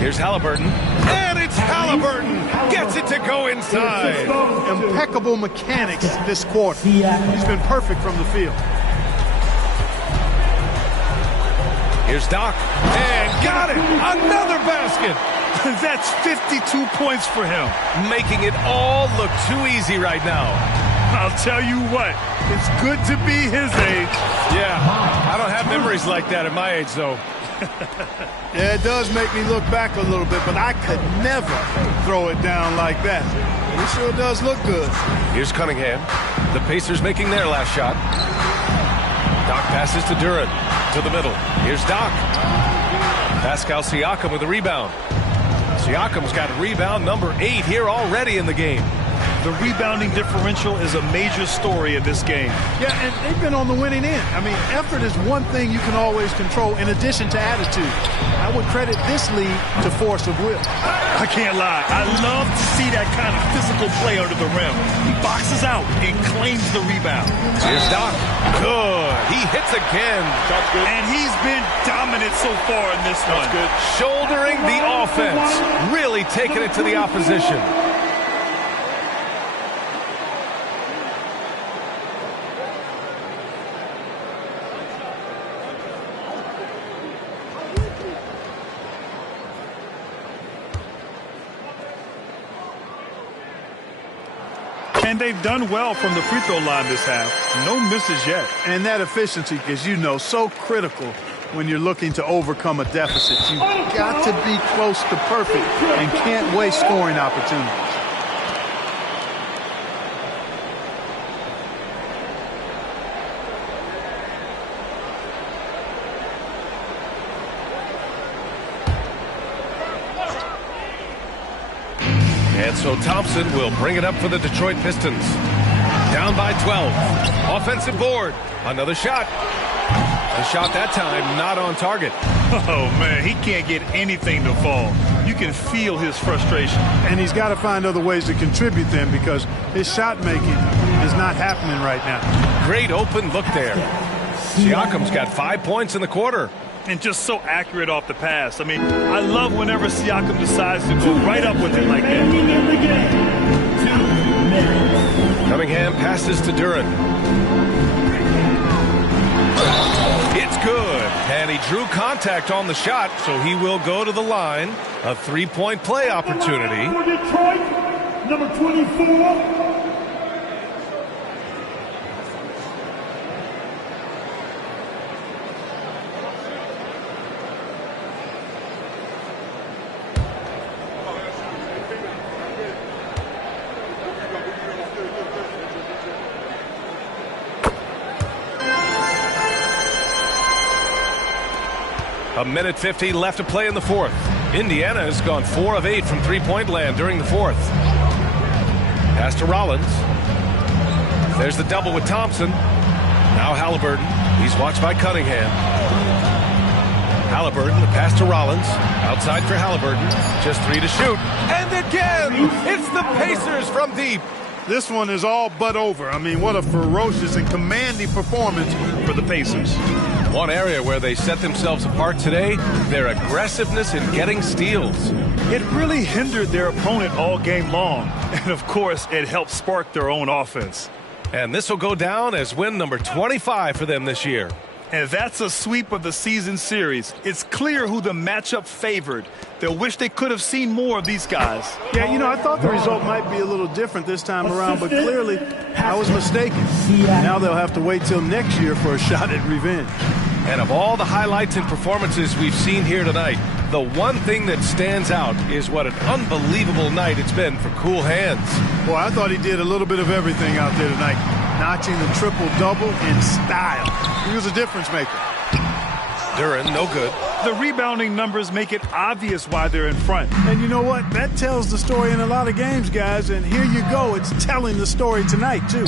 Here's Halliburton. And it's Halliburton. Gets it to go inside. Impeccable mechanics this quarter. He's been perfect from the field. Here's Doc. And got it. Another basket. That's 52 points for him. Making it all look too easy right now. I'll tell you what. It's good to be his age. Yeah, I don't have memories like that at my age, though. Yeah, it does make me look back a little bit, but I could never throw it down like that. And it sure does look good. Here's Cunningham. The Pacers making their last shot. Doc passes to Duran. To the middle. Here's Doc. Pascal Siakam with a rebound. Siakam's got rebound number 8 here already in the game. The rebounding differential is a major story in this game. Yeah, and they've been on the winning end. I mean, effort is one thing you can always control in addition to attitude. I would credit this lead to force of will. I can't lie. I love to see that kind of physical play under the rim. He boxes out and claims the rebound. Here's Doc. Good. He hits again. That's good. And he's been dominant so far in this one. Good. Shouldering the offense. Really taking it to the opposition. And they've done well from the free throw line this half. No misses yet. And that efficiency, as you know, so critical when you're looking to overcome a deficit. You've got to be close to perfect and can't waste scoring opportunities. And so Thompson will bring it up for the Detroit Pistons. Down by 12. Offensive board. Another shot. The shot that time not on target. Oh, man, he can't get anything to fall. You can feel his frustration. And he's got to find other ways to contribute then because his shot making is not happening right now. Great open look there. Siakam's got 5 points in the quarter. And just so accurate off the pass. I mean, I love whenever Siakam decides to go right up with it like that. Cunningham passes to Duran. It's good. And he drew contact on the shot, so he will go to the line. A three-point play opportunity. For Detroit, number 24. A minute 50 left to play in the fourth. Indiana has gone 4 of 8 from three-point land during the fourth. Pass to Rollins. There's the double with Thompson. Now Halliburton. He's watched by Cunningham. Halliburton, the pass to Rollins. Outside for Halliburton. Just 3 to shoot. And again, it's the Pacers from deep. This one is all but over. I mean, what a ferocious and commanding performance for the Pacers. One area where they set themselves apart today, their aggressiveness in getting steals. It really hindered their opponent all game long. And, of course, it helped spark their own offense. And this will go down as win number 25 for them this year. And that's a sweep of the season series. It's clear who the matchup favored. They'll wish they could have seen more of these guys. Yeah, you know, I thought the result might be a little different this time around, but clearly I was mistaken. Now they'll have to wait till next year for a shot at revenge. And of all the highlights and performances we've seen here tonight, the one thing that stands out is what an unbelievable night it's been for Cool Hands. Boy, I thought he did a little bit of everything out there tonight, notching the triple-double in style. He was a difference maker. Duran, no good. The rebounding numbers make it obvious why they're in front. And you know what? That tells the story in a lot of games, guys. And here you go. It's telling the story tonight, too.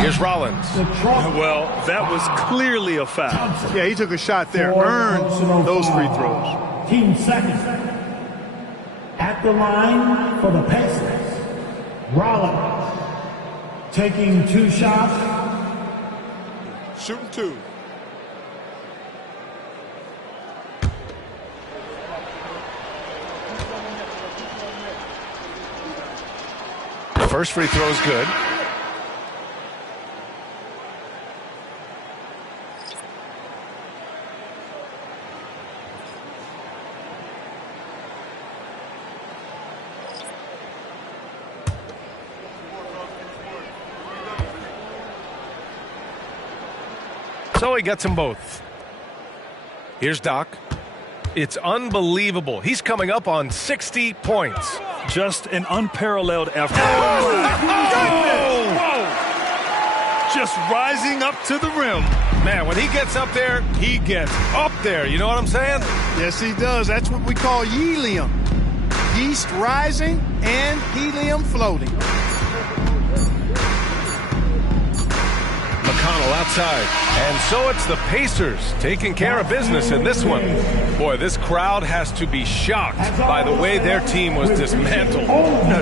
Here's Rollins. Well, that was clearly a foul. Yeah, he took a shot there, earned those free throws. Team second. At the line for the Pacers, Rollins taking 2 shots. Shooting 2. First free throw is good. So he gets them both. Here's Doc. It's unbelievable. He's coming up on 60 points. Just an unparalleled effort. Oh, my goodness! Whoa! Just rising up to the rim. Man, when he gets up there, he gets up there. You know what I'm saying? Yes, he does. That's what we call helium. Yeast rising and helium floating. McConnell outside. And so it's the Pacers taking care of business in this one. Boy, this crowd has to be shocked by the way their team was dismantled.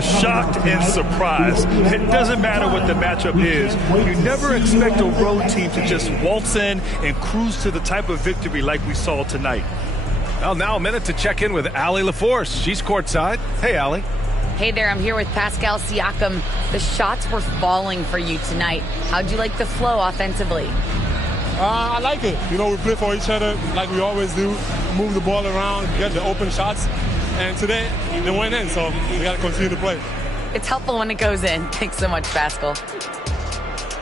Shocked and surprised. It doesn't matter what the matchup is. You never expect a road team to just waltz in and cruise to the type of victory like we saw tonight. Well, now a minute to check in with Allie LaForce. She's courtside. Hey, Allie. Hey there, I'm here with Pascal Siakam. The shots were falling for you tonight. How'd you like the flow offensively? I like it. You know, we play for each other like we always do. Move the ball around, get the open shots. And today, they went in, so we got to continue to play. It's helpful when it goes in. Thanks so much, Pascal.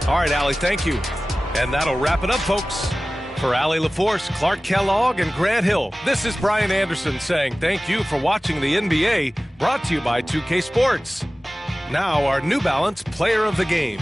All right, Allie, thank you. And that'll wrap it up, folks. For Allie LaForce, Clark Kellogg, and Grant Hill, this is Brian Anderson saying thank you for watching the NBA, brought to you by 2K Sports. Now our New Balance Player of the Game.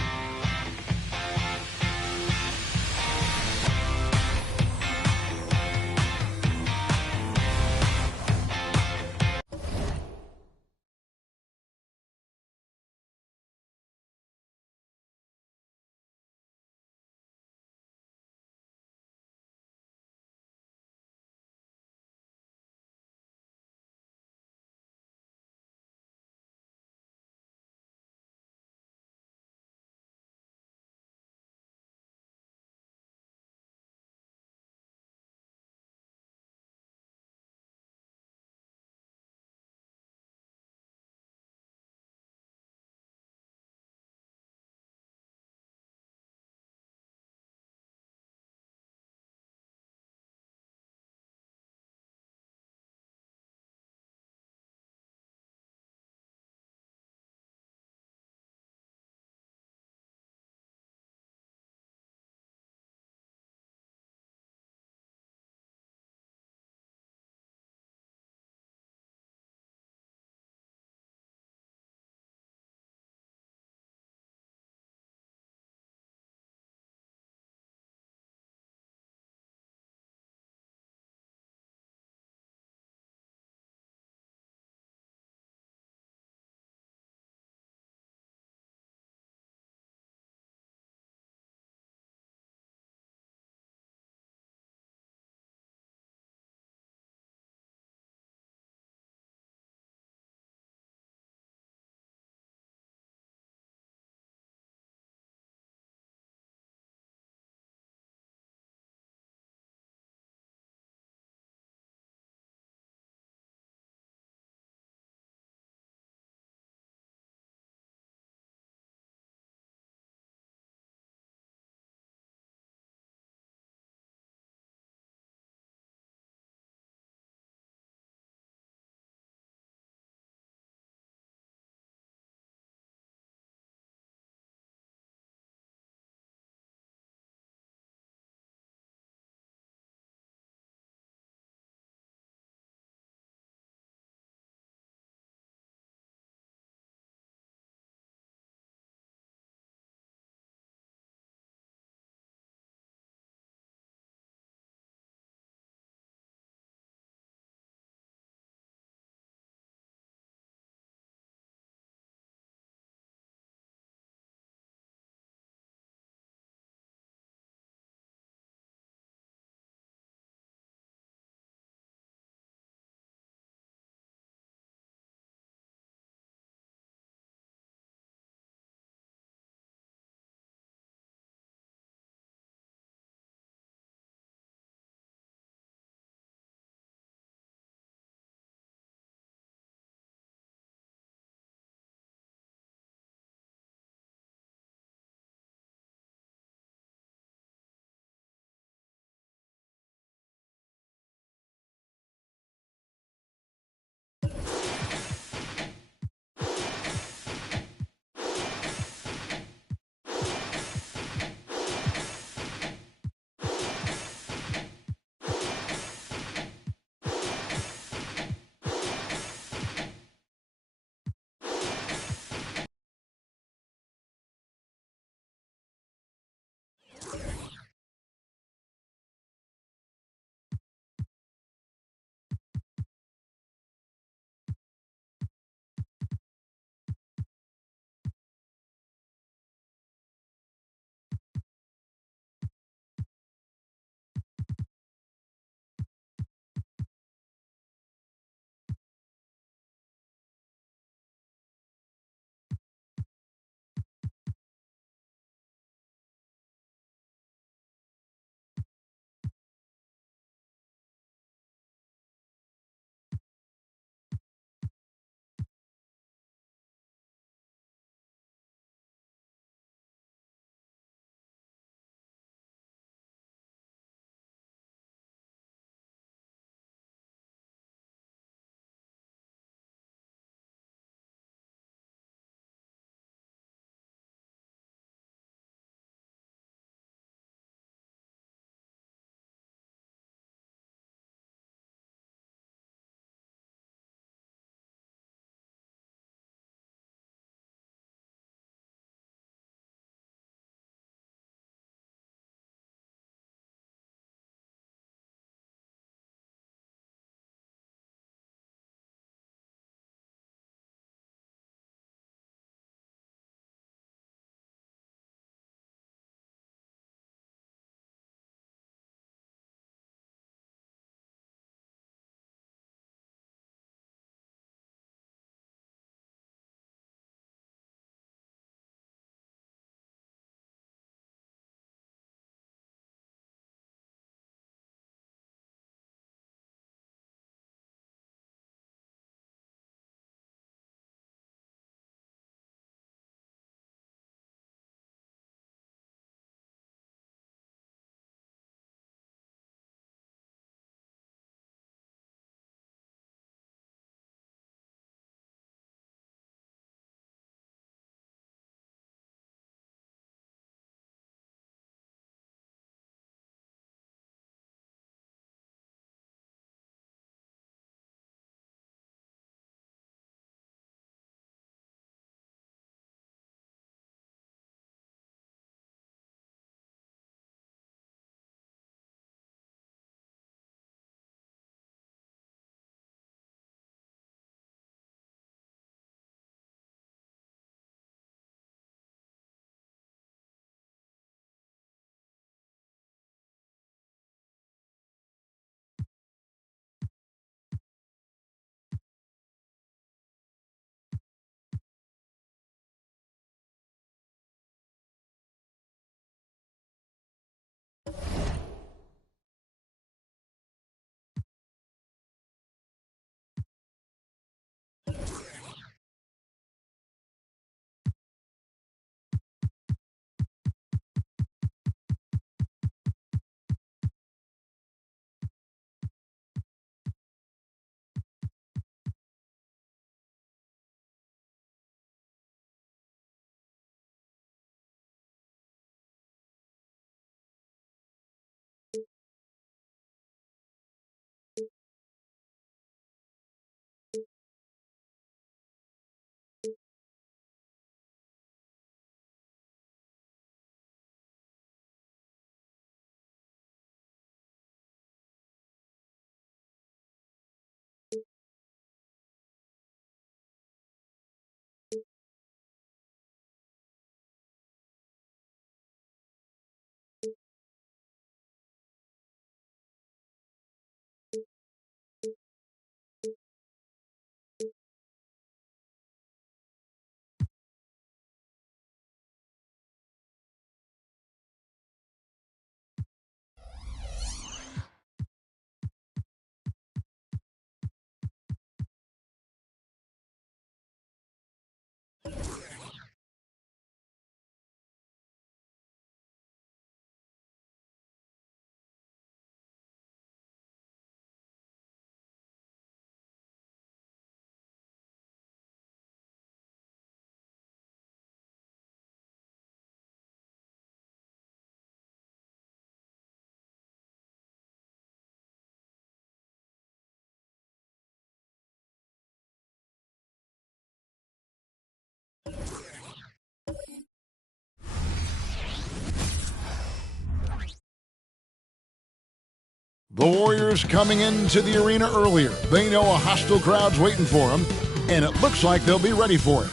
The Warriors coming into the arena earlier. They know a hostile crowd's waiting for them, and it looks like they'll be ready for it.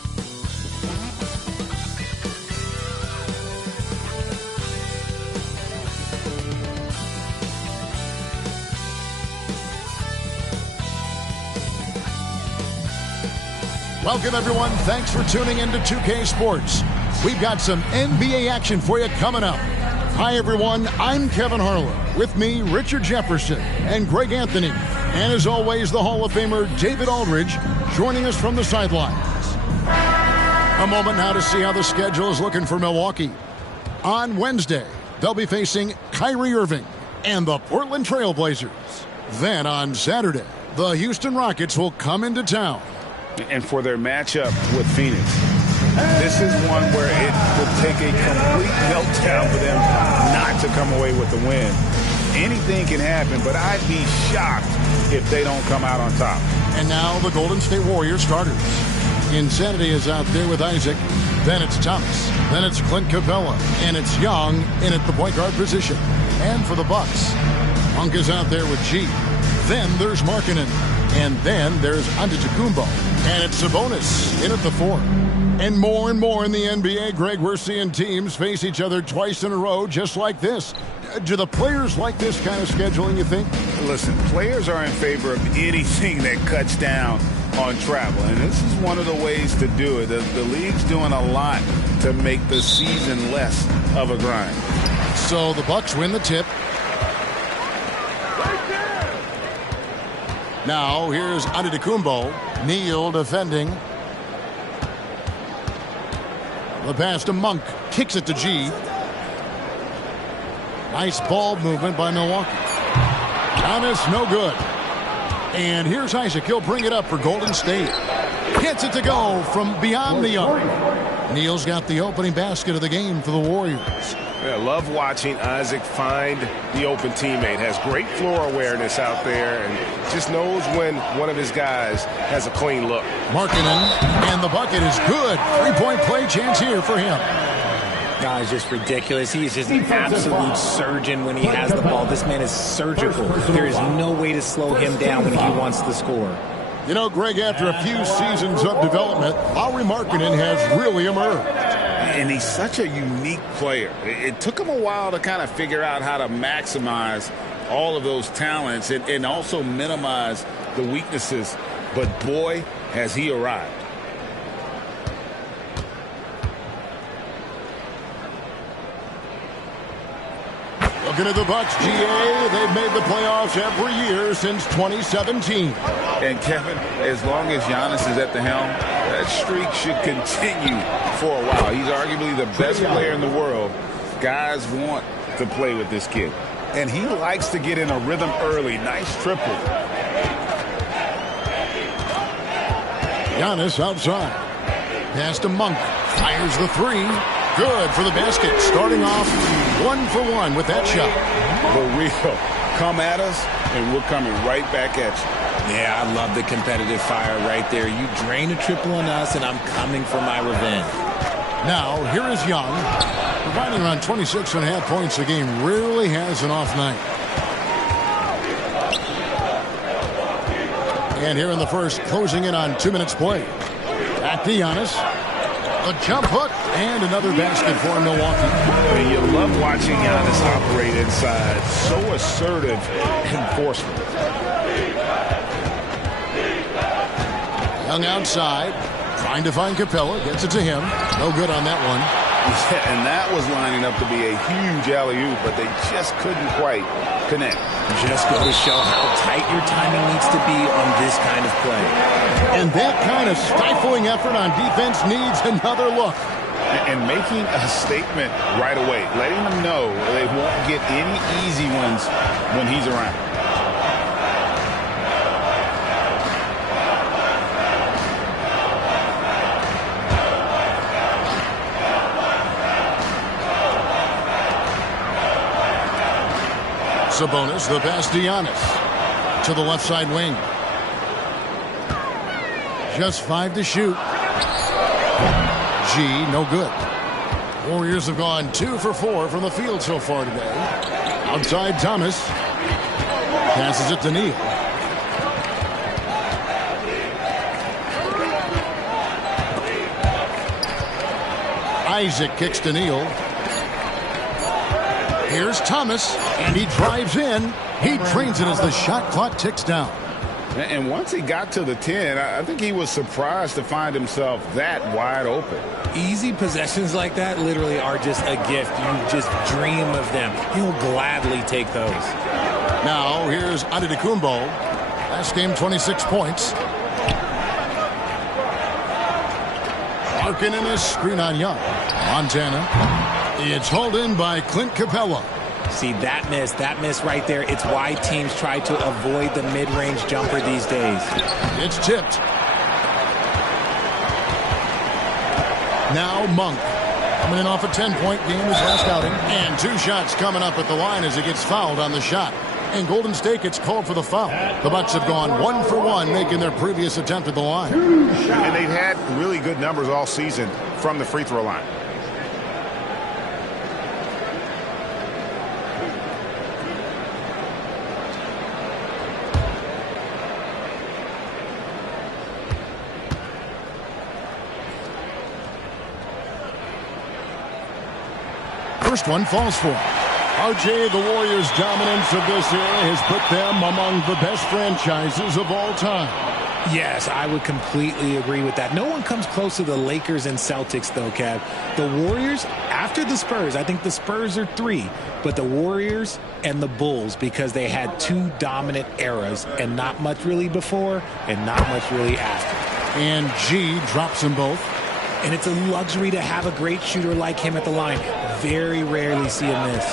Welcome, everyone. Thanks for tuning into 2K Sports. We've got some NBA action for you coming up. Hi, everyone. I'm Kevin Harlan. With me, Richard Jefferson and Greg Anthony. And as always, the Hall of Famer David Aldridge joining us from the sidelines. A moment now to see how the schedule is looking for Milwaukee. On Wednesday, they'll be facing Kyrie Irving and the Portland Trail Blazers. Then on Saturday, the Houston Rockets will come into town. And for their matchup with Phoenix, this is one where it would take a complete meltdown for them not to come away with the win. Anything can happen, but I'd be shocked if they don't come out on top. And now the Golden State Warriors starters. Insanity is out there with Isaac. Then it's Thomas. Then it's Clint Capella. And it's Young in at the point guard position. And for the Bucks, Monk is out there with G. Then there's Markkanen. And then there's Antetokounmpo. And it's Sabonis in at the 4. And more in the NBA, Greg, we're seeing teams face each other twice in a row just like this. Do the players like this kind of scheduling, you think? Listen, players are in favor of anything that cuts down on travel, and this is one of the ways to do it. The league's doing a lot to make the season less of a grind. So the Bucks win the tip. Now here's Antetokounmpo. Neal defending. The pass to Monk. Kicks it to G. Nice ball movement by Milwaukee. Giannis, no good. And here's Isaac. He'll bring it up for Golden State. Gets it to go from beyond the arc. Neal's got the opening basket of the game for the Warriors. I love watching Isaac find the open teammate. Has great floor awareness out there and just knows when one of his guys has a clean look. Markkanen, and the bucket is good. Three-point play chance here for him. God, it's just ridiculous. He is just an absolute surgeon when he has the ball. This man is surgical. There is no way to slow him down when he wants to score. You know, Greg, after a few seasons of development, Lauri Markkanen has really emerged. And he's such a unique player. It took him a while to kind of figure out how to maximize all of those talents and also minimize the weaknesses. But boy, has he arrived. Looking at the Bucks, GA, they've made the playoffs every year since 2017. And Kevin, as long as Giannis is at the helm, that streak should continue for a while. He's arguably the best player in the world. Guys want to play with this kid. And he likes to get in a rhythm early. Nice triple. Giannis outside. Pass to Monk. Fires the three. Good for the basket. Starting off 1-for-1 with that shot. For real. Come at us, and we're coming right back at you. Yeah, I love the competitive fire right there. You drain a triple on us, and I'm coming for my revenge. Now, here is Young. Providing around 26.5 points a game. Rarely has an off night. And here in the first, closing in on 2 minutes play. Back to Giannis. A jump hook and another basket for Milwaukee. And you love watching Giannis operate inside. So assertive and forceful. Young outside. Trying to find Capella. Gets it to him. No good on that one. Yeah, and that was lining up to be a huge alley-oop, but they just couldn't quite connect. Just go to show how tight your timing needs to be on this kind of play. And that kind of stifling effort on defense needs another look. And making a statement right away, letting them know they won't get any easy ones when he's around. Sabonis, the pass to Giannis. To the left side wing. Just 5 to shoot. G, no good. Warriors have gone 2 for 4 from the field so far today. Outside Thomas. Passes it to Neal. Isaac kicks to Neal. Here's Thomas, and he drives in. He drains it as the shot clock ticks down. And once he got to the 10, I think he was surprised to find himself that wide open. Easy possessions like that literally are just a gift. You just dream of them. He'll gladly take those. Now, here's Antetokounmpo. Last game, 26 points. Markkanen is screen on Young. Montana. It's hauled in by Clint Capella. See, that miss right there, it's why teams try to avoid the mid-range jumper these days. It's tipped. Now Monk. Coming in off a 10-point game his last outing. And 2 shots coming up at the line as he gets fouled on the shot. And Golden State gets called for the foul. The Bucks have gone 1 for 1, making their previous attempt at the line. And they've had really good numbers all season from the free throw line. First one falls for him. RJ, the Warriors' dominance of this era has put them among the best franchises of all time. Yes, I would completely agree with that. No one comes close to the Lakers and Celtics, though, Kev. The Warriors, after the Spurs, I think the Spurs are 3, but the Warriors and the Bulls, because they had 2 dominant eras and not much really before and not much really after. And G drops them both. And it's a luxury to have a great shooter like him at the line. Very rarely see a miss.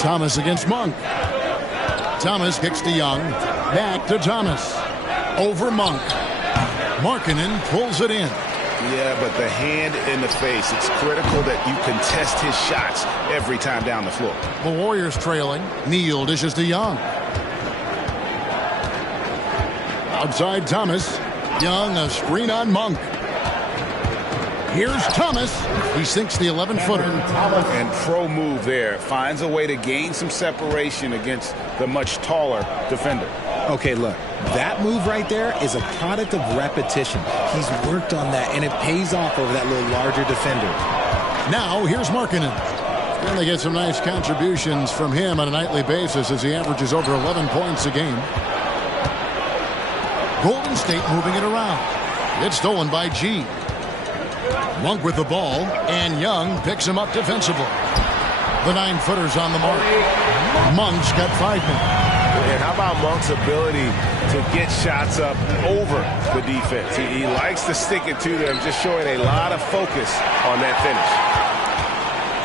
Thomas against Monk. Thomas kicks to Young. Back to Thomas. Over Monk. Markkanen pulls it in. Yeah, but the hand in the face, it's critical that you contest his shots every time down the floor. The Warriors trailing. Neal dishes to Young. Outside Thomas. Young, a screen on Monk. Here's Thomas. He sinks the 11-footer. And pro move there. Finds a way to gain some separation against the much taller defender. Okay, look. That move right there is a product of repetition. He's worked on that, and it pays off over that little larger defender. Now, here's Markkanen. And they get some nice contributions from him on a nightly basis as he averages over 11 points a game. Golden State moving it around. It's stolen by G. Monk with the ball, and Young picks him up defensively. The 9-footer's on the mark. Monk's got 5 men. And how about Monk's ability to get shots up over the defense? He likes to stick it to them, just showing a lot of focus on that finish.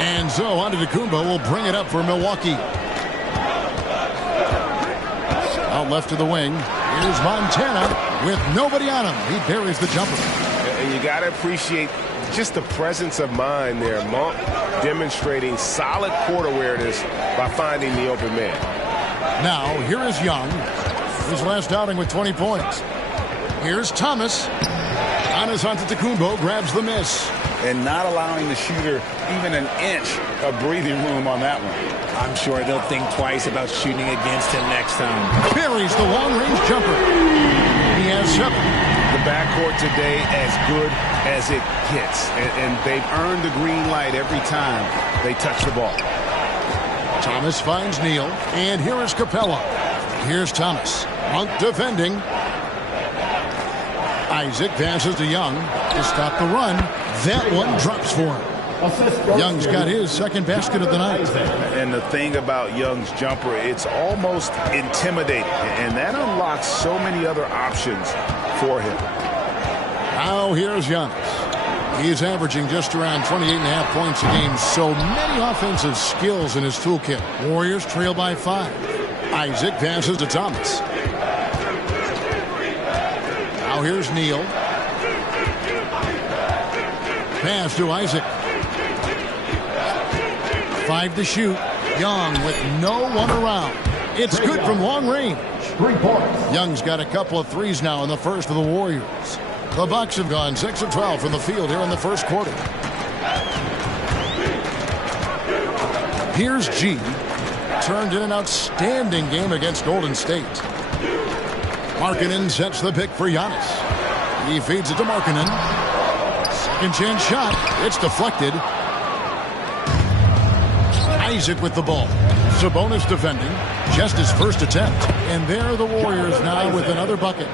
And so Antetokounmpo will bring it up for Milwaukee. Out left to the wing. Here's Montana with nobody on him. He buries the jumper. And you got to appreciate just the presence of mind there. Monk demonstrating solid court awareness by finding the open man. Now, here is Young. His last outing with 20 points. Here's Thomas. Giannis Antetokounmpo grabs the miss. And not allowing the shooter even an inch of breathing room on that one. I'm sure they'll think twice about shooting against him next time. Buries the long-range jumper. He has 7. The backcourt today as good as it gets. And they've earned the green light every time they touch the ball. Thomas finds Neal. And here is Capella. Here's Thomas. Monk defending. Isaac passes to Young to stop the run. That one drops for him. Young's got his second basket of the night. And the thing about Young's jumper, it's almost intimidating. And that unlocks so many other options for him. Now here's Giannis. He's averaging just around 28.5 points a game. So many offensive skills in his toolkit. Warriors trail by 5. Isaac passes to Thomas. Now here's Neal. Pass to Isaac. 5 to shoot. Young with no one around. It's good from long range. 3 points. Young's got a couple of threes now in the first of the Warriors. The Bucks have gone 6 of 12 from the field here in the first quarter. Here's G. turned in an outstanding game against Golden State. Markkanen sets the pick for Giannis. He feeds it to Markkanen. Second chance shot. It's deflected. Isaac with the ball. Sabonis defending. Just his first attempt. And there are the Warriors now with another bucket.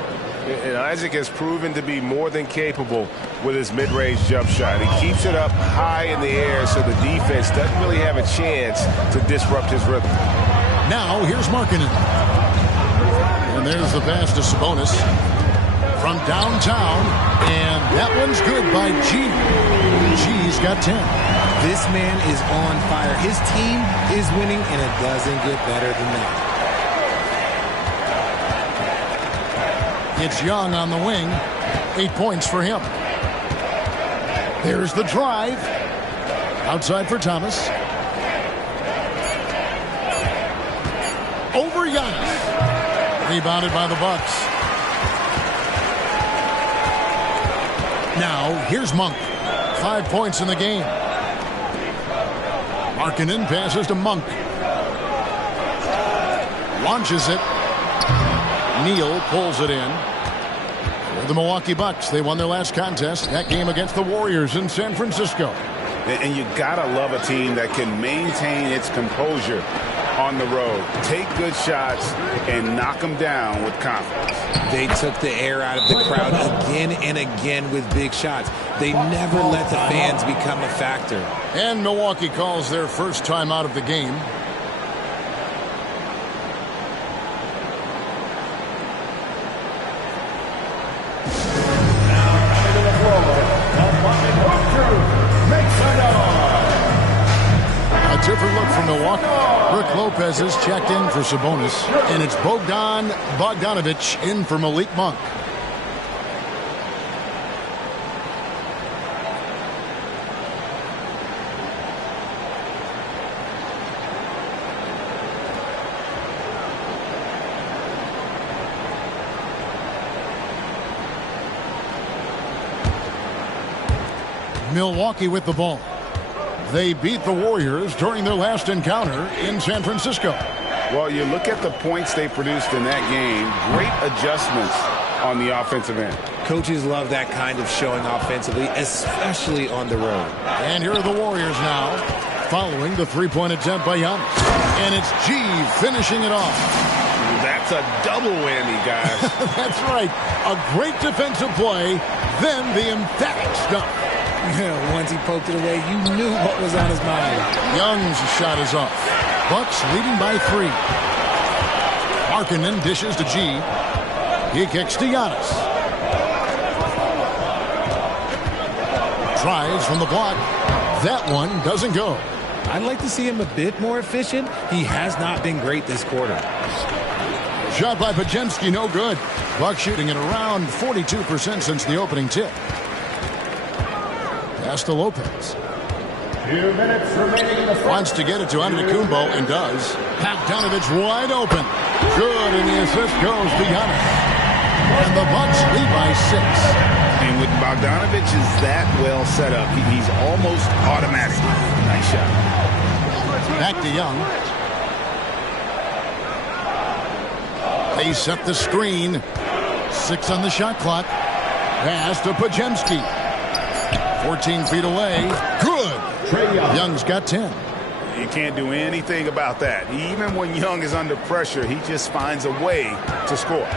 And Isaac has proven to be more than capable with his mid-range jump shot. He keeps it up high in the air so the defense doesn't really have a chance to disrupt his rhythm. Now here's Markkanen. And there's the pass to Sabonis from downtown. And that one's good by G. G's got 10. This man is on fire. His team is winning, and it doesn't get better than that. It's Young on the wing. 8 points for him. There's the drive. Outside for Thomas. Over Giannis. Rebounded by the Bucks. Now, here's Monk. 5 points in the game. Markkanen passes to Monk. Launches it. Neal pulls it in. The Milwaukee Bucks, they won their last contest, that game against the Warriors in San Francisco. And you gotta love a team that can maintain its composure on the road. Take good shots and knock them down with confidence. They took the air out of the crowd again and again with big shots. They never let the fans become a factor. And Milwaukee calls their first time out of the game. A different look from Milwaukee. Brook Lopez is checked in for Sabonis, and it's Bogdanovic in for Malik Monk. Milwaukee with the ball. They beat the Warriors during their last encounter in San Francisco. Well, you look at the points they produced in that game. Great adjustments on the offensive end. Coaches love that kind of showing offensively, especially on the road. And here are the Warriors now, following the three-point attempt by Giannis. And it's G finishing it off. That's a double whammy, guys. That's right. A great defensive play, then the emphatic stuff. Once he poked it away, you knew what was on his mind. Young's shot is off. Bucks leading by 3. Markkanen dishes to G. He kicks to Giannis. Tries from the block. That one doesn't go. I'd like to see him a bit more efficient. He has not been great this quarter. Shot by Podziemski, no good. Bucks shooting at around 42% since the opening tip. Pass to Lopez. 2 minutes remaining in the first. Wants to get it to Antetokounmpo and does. Bogdanovic wide open. Good, and the assist goes to Giannis. And the Bucks lead by 6. And with Bogdanovic is that well set up, he's almost automatic. Nice shot. Back to Young. They set the screen. 6 on the shot clock. Pass to Podziemski. 14 feet away. Good. Young's got 10. You can't do anything about that. Even when Young is under pressure, he just finds a way to score.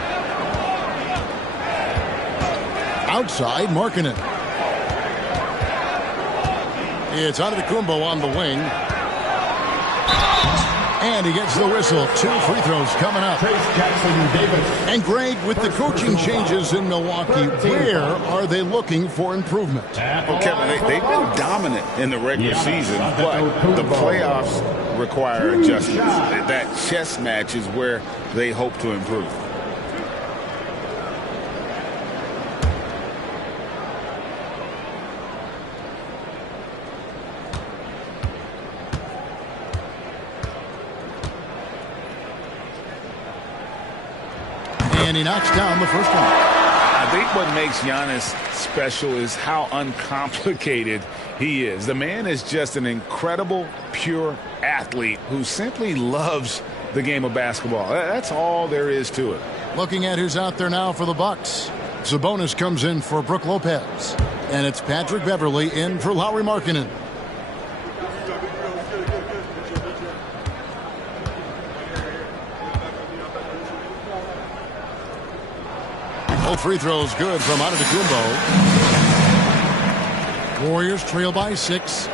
Outside, Markkanen. It's Antetokounmpo on the wing. And he gets the whistle. 2 free throws coming up. And Greg, with the coaching changes in Milwaukee, where are they looking for improvement? Well, Kevin, they've been dominant in the regular season, but the playoffs require adjustments. That chess match is where they hope to improve. And he knocks down the first one. I think what makes Giannis special is how uncomplicated he is. The man is just an incredible, pure athlete who simply loves the game of basketball. That's all there is to it. Looking at who's out there now for the Bucks. Sabonis comes in for Brook Lopez. And it's Patrick Beverley in for Lauri Markkanen. Both free throws good from Antetokounmpo. Warriors trail by 6.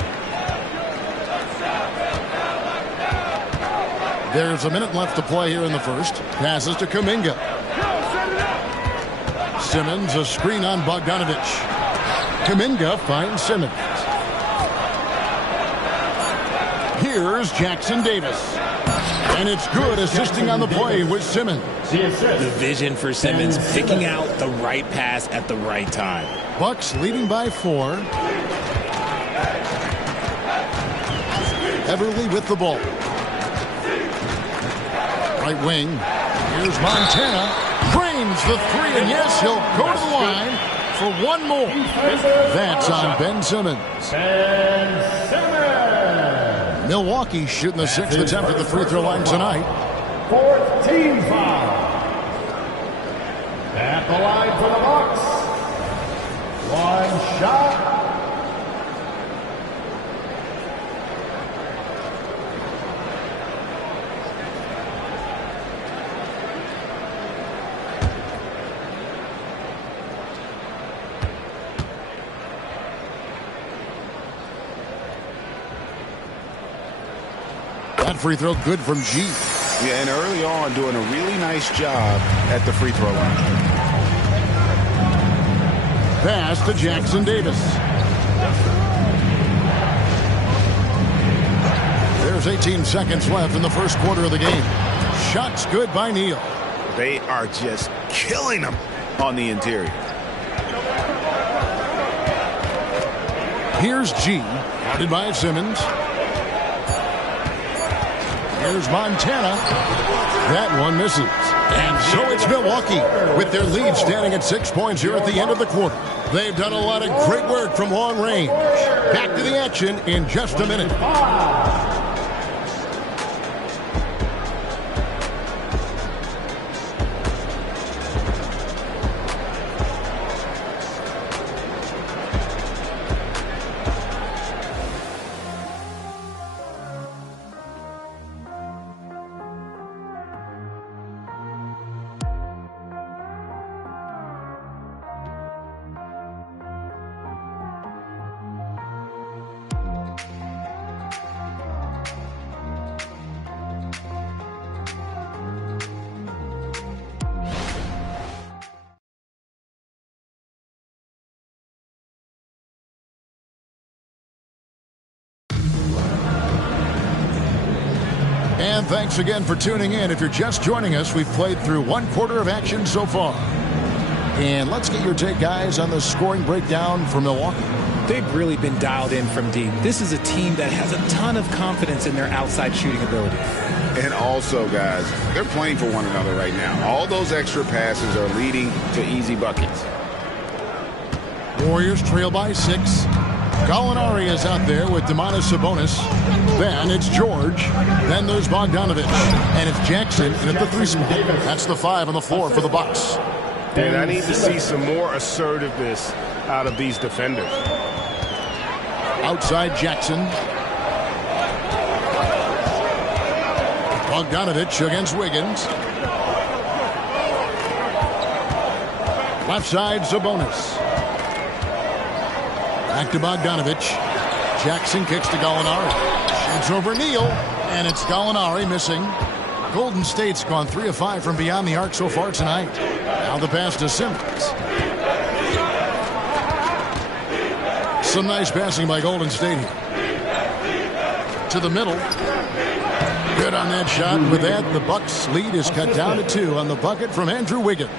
There's a minute left to play here in the first. Passes to Kuminga. Simmons, a screen on Bogdanovich. Kuminga finds Simmons. Here's Jackson Davis. And it's good, assisting on the play with Simmons. The vision for Simmons, picking out the right pass at the right time. Bucks leading by 4. Beverley with the ball. Right wing. Here's Montana. Frames the 3, and yes, he'll go to the line for one more. That's on Ben Simmons. Milwaukee shooting the 6th attempt at the free throw line tonight. 4th team foul. At the line for the Bucks. One shot. That free throw good from G. Yeah, and early on doing a really nice job at the free throw line. Pass to Jackson Davis. There's 18 seconds left in the first quarter of the game. Shots good by Neal. They are just killing them on the interior. Here's G. Guarded by Simmons. Here's Montana. That one misses. And so it's Milwaukee with their lead standing at 6 points here at the end of the quarter. They've done a lot of great work from long range. Back to the action in just a minute. And thanks again for tuning in. If you're just joining us, we've played through one quarter of action so far. And let's get your take, guys, on the scoring breakdown for Milwaukee. They've really been dialed in from deep. This is a team that has a ton of confidence in their outside shooting ability. And also, guys, they're playing for one another right now. All those extra passes are leading to easy buckets. Warriors trail by 6. Gallinari is out there with Domantas Sabonis. Then it's George. Then there's Bogdanovich. And it's Jackson in at the 3 spot. That's the 5 on the floor for the Bucks. And I need to see some more assertiveness out of these defenders. Outside Jackson. Bogdanovich against Wiggins. Left side Sabonis. Back to Bogdanovich. Jackson kicks to Gallinari. Shoots over Neal. And it's Gallinari missing. Golden State's gone 3 of 5 from beyond the arc so far tonight. Now the pass to Simmons. Some nice passing by Golden State here. To the middle. Good on that shot. With that, the Bucks' lead is cut down to 2 on the bucket from Andrew Wiggins.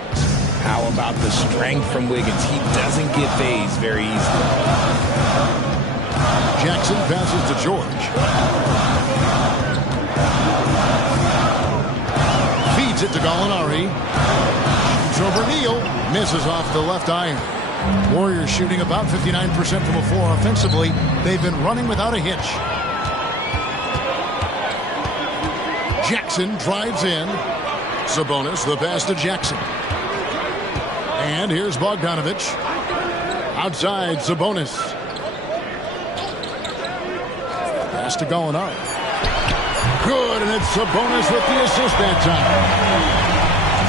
How about the strength from Wiggins? He doesn't get phased very easily. Jackson passes to George. Feeds it to Gallinari. Drives over Neal. Misses off the left iron. Warriors shooting about 59% from the floor offensively. They've been running without a hitch. Jackson drives in. Sabonis, the pass to Jackson. And here's Bogdanovich. Outside, Sabonis. Pass to Gallinari. Good, and it's Sabonis with the assist that time.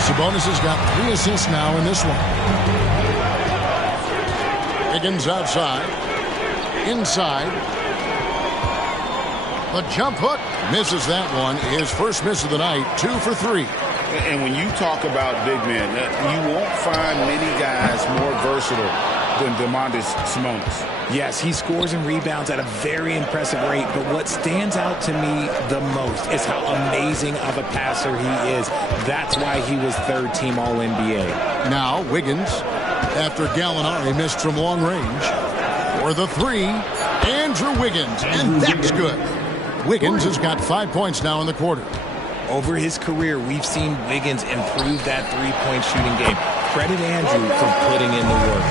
Sabonis has got 3 assists now in this one. Higgins outside. Inside. The jump hook. Misses that one. His first miss of the night. 2 for 3. And when you talk about big men, you won't find many guys more versatile than Domantas Sabonis. Yes, he scores and rebounds at a very impressive rate, but what stands out to me the most is how amazing of a passer he is. That's why he was third team All-NBA. Now Wiggins, after Gallinari missed from long range. For the 3, Andrew Wiggins, and that's good. Wiggins has got 5 points now in the quarter. Over his career, we've seen Wiggins improve that three-point shooting game. Credit Andrew for putting in the work.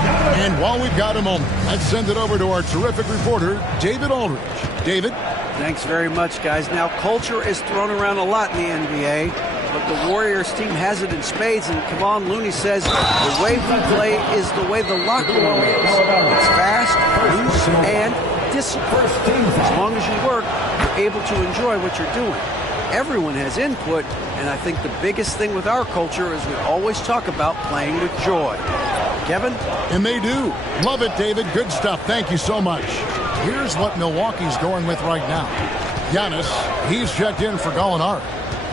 And while we've got a moment, let's send it over to our terrific reporter, David Aldridge. David? Thanks very much, guys. Now, culture is thrown around a lot in the NBA, but the Warriors team has it in spades, and Kevon Looney says the way we play is the way the locker room is. It's fast, loose, and disciplined. As long as you work, you're able to enjoy what you're doing. Everyone has input, and I think the biggest thing with our culture is we always talk about playing with joy. Kevin? And they do. Love it, David. Good stuff. Thank you so much. Here's what Milwaukee's going with right now. Giannis, he's checked in for Gallinari.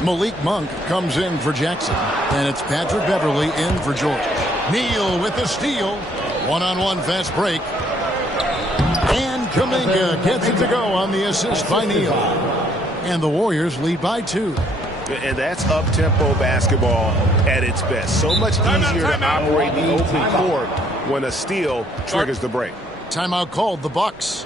Malik Monk comes in for Jackson. And it's Patrick Beverley in for George. Neal with the steal. One-on-one fast break. And Kuminga gets it to go on the assist by Neal. And the Warriors lead by 2. And that's up-tempo basketball at its best. So much easier to operate the open court when a steal triggers the break. Timeout called, the Bucks.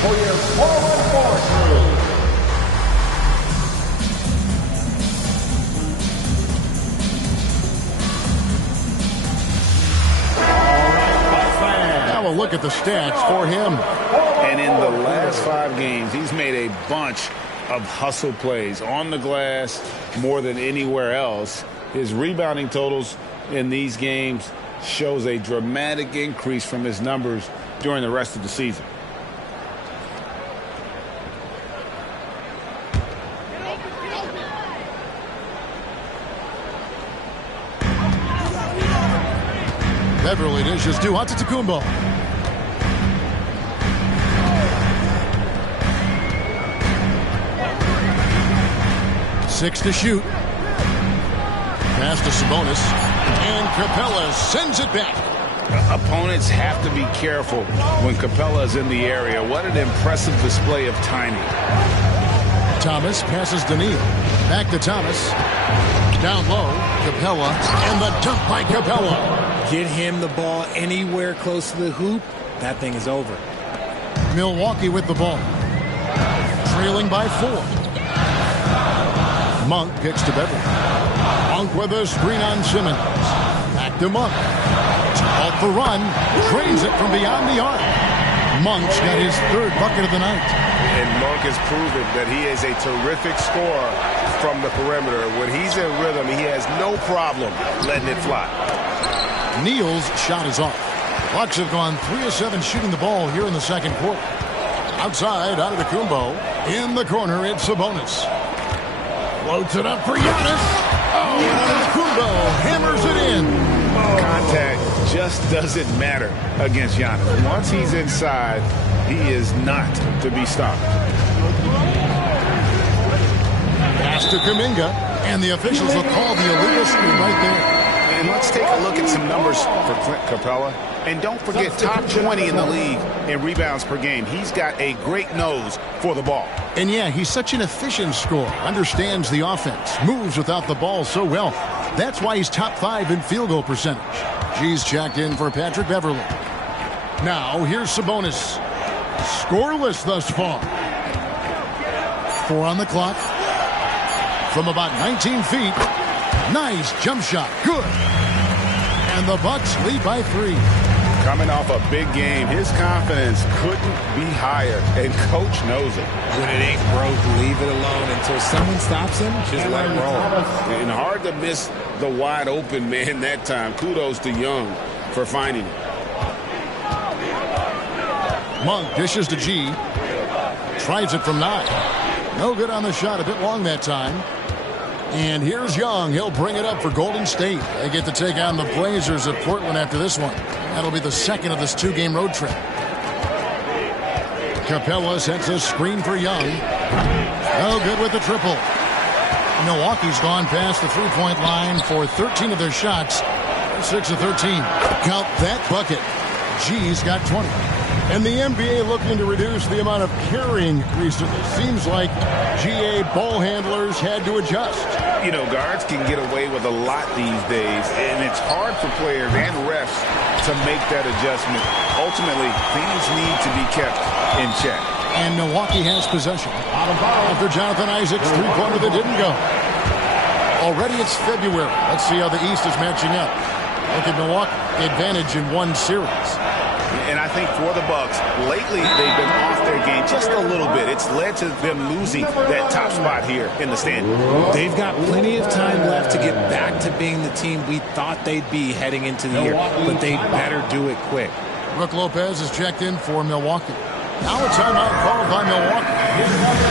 For your forward crew. Now a look at the stats for him. And in the last 5 games, he's made a bunch of hustle plays on the glass more than anywhere else. His rebounding totals in these games shows a dramatic increase from his numbers during the rest of the season. Beverly dishes to Antetokounmpo. Six to shoot. Pass to Sabonis. And Capella sends it back. Opponents have to be careful when Capella is in the area. What an impressive display of timing. Thomas passes to Neal. Back to Thomas. Down low. Capella. And the dunk by Capella. Get him the ball anywhere close to the hoop, that thing is over. Milwaukee with the ball. Trailing by 4. Monk kicks to Beverly. Monk with a screen on Simmons. Back to Monk. Off the run. Drains it from beyond the arc. Monk's got his 3rd bucket of the night. And Monk has proven that he is a terrific scorer from the perimeter. When he's in rhythm, he has no problem letting it fly. Neal's shot is off. Bucks have gone 3 of 7 shooting the ball here in the second quarter. Outside, Antetokounmpo. In the corner, it's Sabonis. Floats it up for Giannis. Oh, Antetokounmpo hammers it in. Contact just doesn't matter against Giannis. Once he's inside, he is not to be stopped. Pass to Kuminga, and the officials will call the illegal screen right there. And let's take a look at some numbers for Clint Capella. And don't forget, top 20 in the league in rebounds per game. He's got a great nose for the ball. And yeah, he's such an efficient scorer. Understands the offense. Moves without the ball so well. That's why he's top 5 in field goal percentage. G's checked in for Patrick Beverly. Now, here's Sabonis. Scoreless thus far. 4 on the clock. From about 19 feet. Nice jump shot. Good. And the Bucks lead by 3. Coming off a big game, his confidence couldn't be higher, and Coach knows it. When it ain't broke, leave it alone until someone stops him. Just let him roll. And hard to miss the wide open man that time. Kudos to Young for finding it. Monk dishes to G. Tries it from 9. No good on the shot. A bit long that time. And here's Young. He'll bring it up for Golden State. They get to take on the Blazers of Portland after this one. That'll be the second of this 2-game road trip. Capella sets a screen for Young. No good with the triple. Milwaukee's gone past the three-point line for 13 of their shots. 6 of 13. Count that bucket. G's got 20. And the NBA looking to reduce the amount of carrying recently. Seems like GA ball handlers had to adjust. You know, guards can get away with a lot these days, and it's hard for players and refs to make that adjustment. Ultimately, things need to be kept in check. And Milwaukee has possession. After Jonathan Isaac's three-pointer that didn't go. Already it's February. Let's see how the East is matching up. Look at Milwaukee, advantage in one series. And I think for the Bucks, lately they've been off their game just a little bit. It's led to them losing that top spot here in the standing. They've got plenty of time left to get back to being the team we thought they'd be heading into the year, but they better do it quick. Brook Lopez is checked in for Milwaukee. Now a timeout called by Milwaukee.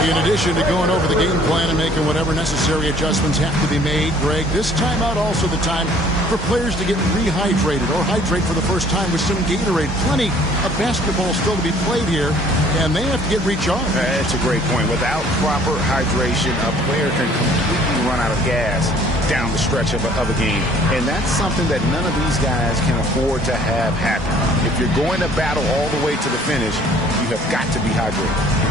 In addition to going over the game plan and making whatever necessary adjustments have to be made, Greg, this timeout also the time for players to get rehydrated or hydrate for the first time with some Gatorade. Plenty of basketball still to be played here, and they have to get recharged. That's a great point. Without proper hydration, a player can completely run out of gas down the stretch of a game. And that's something that none of these guys can afford to have happen. If you're going to battle all the way to the finish, you have got to be hydrated.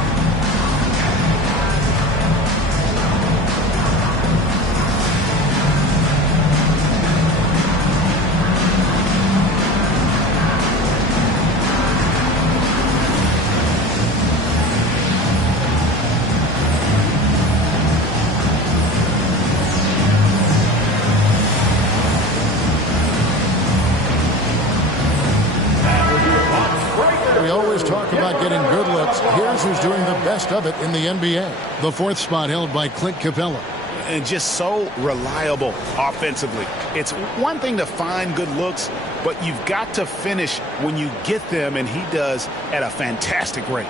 Who's doing the best of it in the NBA. The 4th spot held by Clint Capella. And just so reliable offensively. It's one thing to find good looks, but you've got to finish when you get them, and he does at a fantastic rate.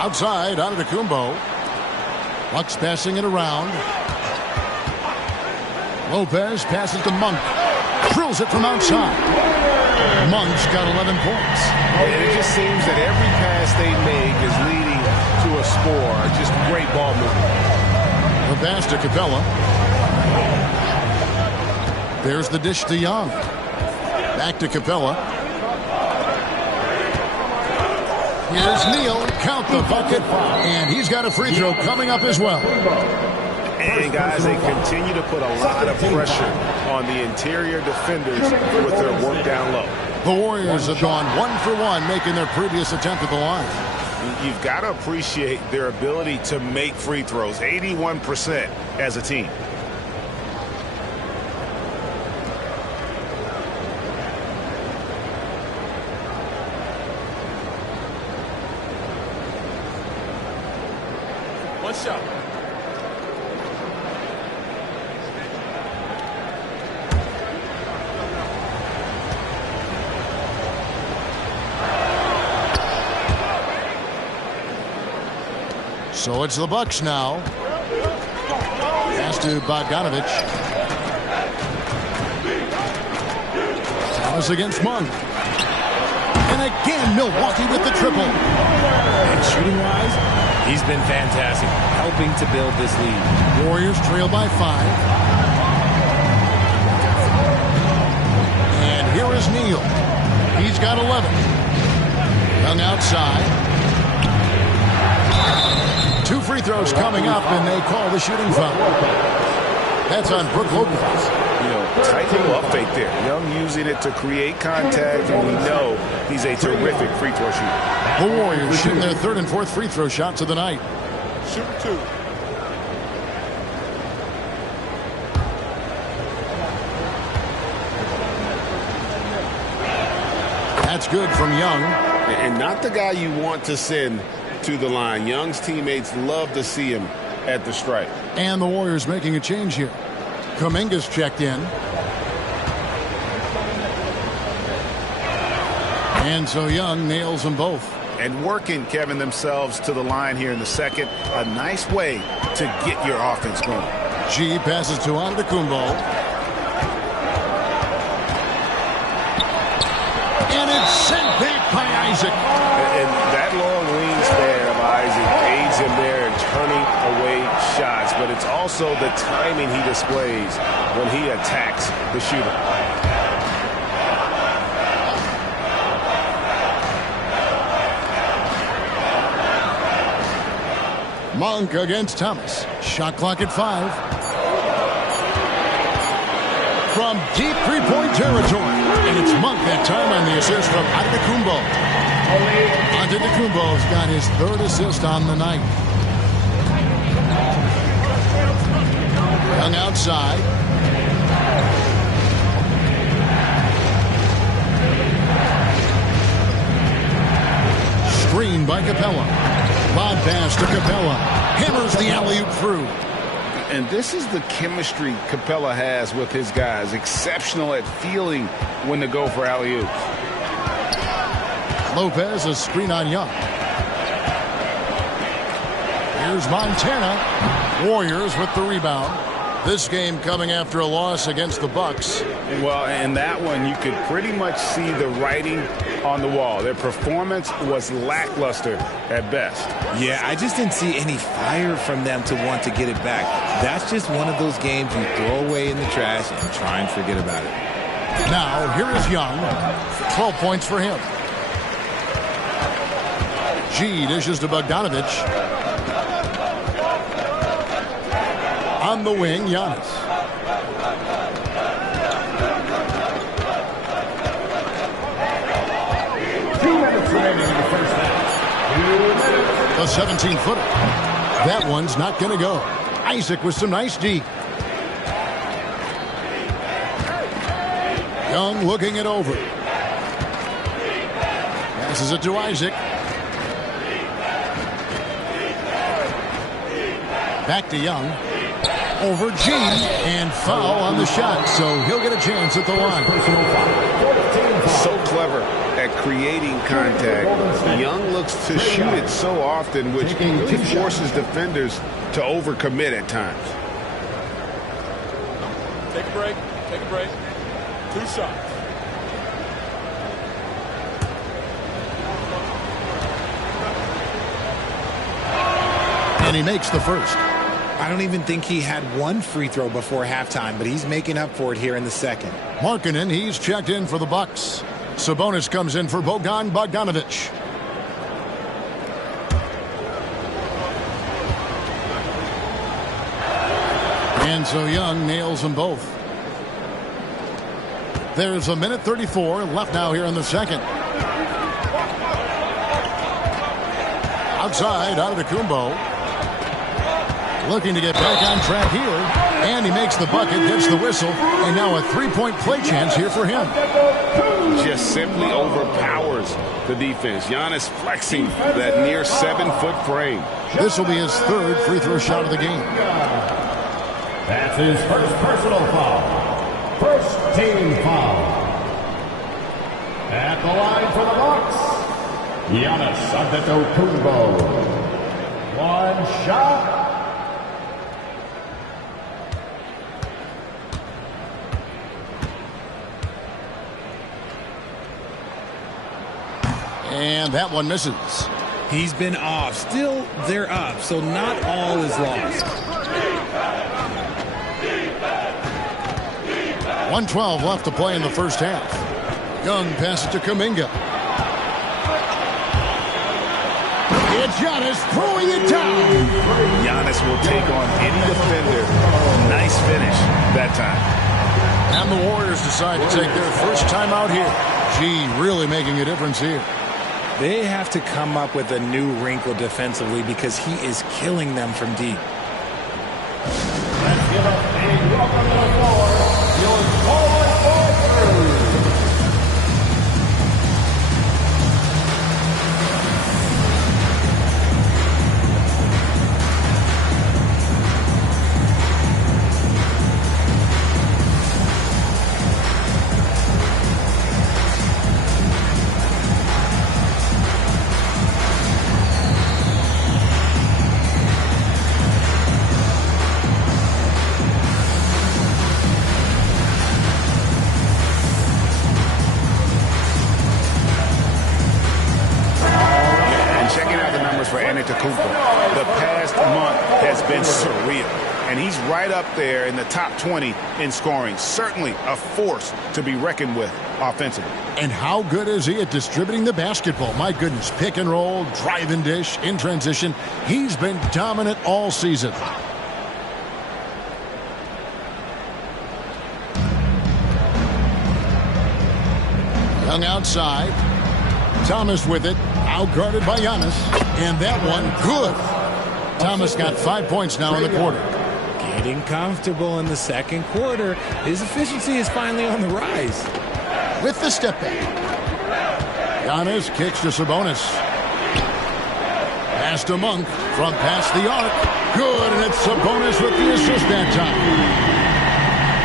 Outside, Antetokounmpo. Bucks passing it around. Lopez passes to Monk. Drills it from outside. Monk's got 11 points. And it just seems that every pass they make is leading to a score. Just great ball movement. The pass to Capella. There's the dish to Young. Back to Capella. Here's Neal. Count the bucket. And he's got a free throw coming up as well. And guys, they continue to put a lot of pressure on the interior defenders with their work down low. The Warriors have gone 1 for 1, making their previous attempt at the line. You've got to appreciate their ability to make free throws, 81% as a team. One shot. So it's the Bucks now. Pass to Bogdanovich. Thomas against Monk. And again, Milwaukee with the triple. And shooting-wise, he's been fantastic, helping to build this lead. Warriors trail by 5. And here is Neal. He's got 11. Young outside. 2 free throws coming up, and they call the shooting foul. That's on Brook Lopez. Tight little up fake there. Young using it to create contact, and we know he's a terrific free throw shooter. The Warriors shooting their 3rd and 4th free throw shots of the night. Shoot 2. That's good from Young. And not the guy you want to send to the line. Young's teammates love to see him at the stripe. And the Warriors making a change here. Kuminga's checked in. And so Young nails them both. And working, Kevin, themselves to the line here in the second. A nice way to get your offense going. G passes to Antetokounmpo. And it's sent back by Isaac. And that long wingspan of Isaac aids him there in turning away shots. But it's also the timing he displays when he attacks the shooter. Monk against Thomas. Shot clock at 5. From deep three-point territory. And it's Monk that time on the assist from Antetokounmpo. Antetokounmpo's got his 3rd assist on the night. Young outside. Screen by Capella. Lob pass to Capella. Hammers the alley-oop through. And this is the chemistry Capella has with his guys. Exceptional at feeling when to go for alley-oops. Lopez, a screen on Young. Here's Montana. Warriors with the rebound. This game coming after a loss against the Bucks. Well, in that one, you could pretty much see the writing on the wall. Their performance was lackluster at best. Yeah, I just didn't see any fire from them to want to get it back. That's just one of those games you throw away in the trash and try and forget about it. Now, here is Young. 12 points for him. G dishes to Bogdanovich. On the wing, Giannis. A 17-footer. That one's not going to go. Isaac with some nice D. Young looking it over. Passes it to Isaac. Back to Young. Over G, and foul on the shot, so he'll get a chance at the line. So clever at creating contact. Young looks to shoot it so often, which really forces defenders to overcommit at times. Take a break. Take a break. 2 shots. And he makes the first. I don't even think he had 1 free throw before halftime, but he's making up for it here in the second. Markkanen, he's checked in for the Bucks. Sabonis comes in for Bogdanovich. And so Young nails them both. There's a minute 34 left now here in the second. Outside, Antetokounmpo. Looking to get back on track here. And he makes the bucket, gets the whistle, and now a 3-point play chance here for him. Just simply overpowers the defense. Giannis flexing that near 7-foot frame. This will be his 3rd free throw shot of the game. That's his first personal foul. First team foul. At the line for the Bucks, Giannis Antetokounmpo. 1 shot. And that one misses. He's been off. Still, they're up, so not all is lost. 1:12 left to play in the first half. Young passes to Kuminga. It's Giannis throwing it down. Giannis will take on any defender. Nice finish that time. And the Warriors decide to take their first time out here. G really making a difference here. They have to come up with a new wrinkle defensively because he is killing them from deep. Let's give up a welcome to the floor. Your forward forward. The past month has been surreal, and he's right up there in the top 20 in scoring. Certainly a force to be reckoned with offensively. And how good is he at distributing the basketball? My goodness, pick and roll, drive and dish, in transition. He's been dominant all season. Young outside. Thomas with it. Outguarded by Giannis. And that one, good. Thomas got 5 points now in the quarter. Getting comfortable in the second quarter. His efficiency is finally on the rise. With the step back. Giannis kicks to Sabonis. Pass to Monk from past the arc. Good, and it's Sabonis with the assist that time.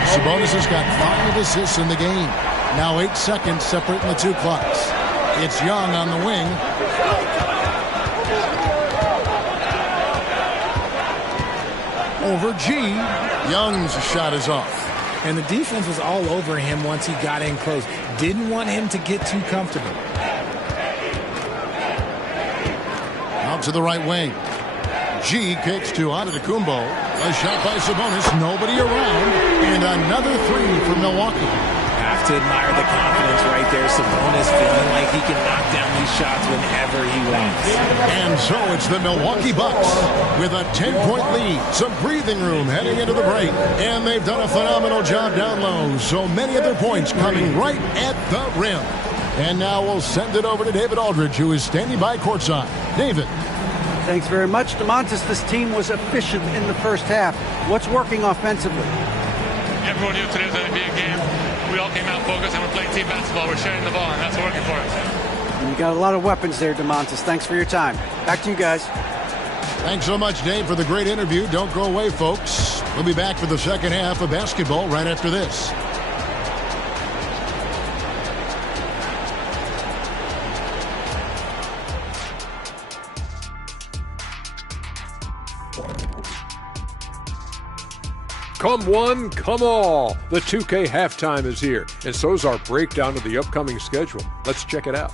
Sabonis has got 5 assists in the game. Now 8 seconds separating the two clocks. It's Young on the wing. Over G. Young's shot is off. And the defense was all over him once he got in close. Didn't want him to get too comfortable. Out to the right wing. G kicks to Antetokounmpo. A shot by Sabonis. Nobody around. And another three for Milwaukee. Have to admire the confidence right there. Sabonis feeling like he can knock down these shots whenever he wants. And so it's the Milwaukee Bucks with a 10-point lead. Some breathing room heading into the break. And they've done a phenomenal job down low. So many of their points coming right at the rim. And now we'll send it over to David Aldridge, who is standing by courtside. David. Thanks very much, DeMontis. This team was efficient in the first half. What's working offensively? Everyone knew today was an NBA game. We all came out focused and we're playing team basketball. We're sharing the ball, and that's working for us. And you got a lot of weapons there, DeMontis. Thanks for your time. Back to you guys. Thanks so much, Dave, for the great interview. Don't go away, folks. We'll be back for the second half of basketball right after this. Come one, come all. The 2K halftime is here, and so's our breakdown of the upcoming schedule. Let's check it out.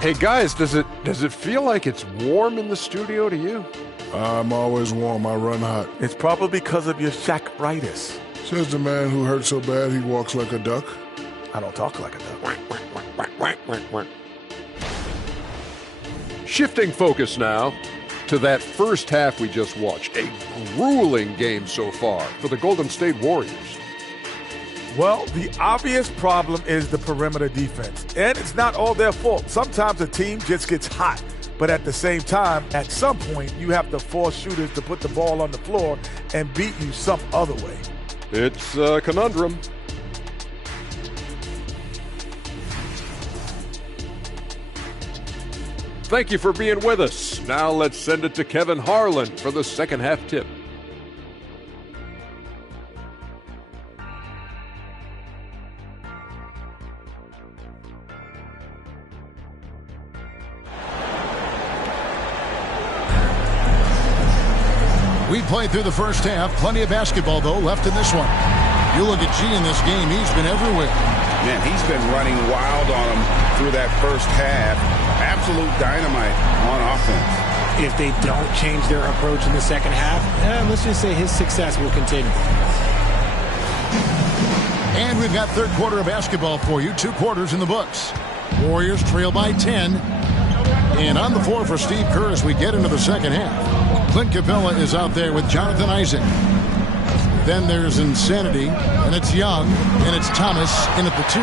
Hey guys, does it feel like it's warm in the studio to you? I'm always warm. I run hot. It's probably because of your Shaq-ritis. Says the man who hurt so bad he walks like a duck. I don't talk like a duck. Shifting focus now to that first half we just watched. A grueling game so far for the Golden State Warriors. Well, the obvious problem is the perimeter defense. And it's not all their fault. Sometimes a team just gets hot. But at the same time, at some point, you have to force shooters to put the ball on the floor and beat you some other way. It's a conundrum. Thank you for being with us. Now let's send it to Kevin Harlan for the second half tip. We played through the first half. Plenty of basketball, though, left in this one. You look at G in this game. He's been everywhere. Man, he's been running wild on him through that first half. Absolute dynamite on offense. If they don't change their approach in the second half, let's just say his success will continue. And we've got third quarter of basketball for you. 2 quarters in the books. Warriors trail by 10. And on the floor for Steve Kerr as we get into the second half. Clint Capella is out there with Jonathan Isaac. Then there's Insanity, and it's Young, and it's Thomas in at the 2.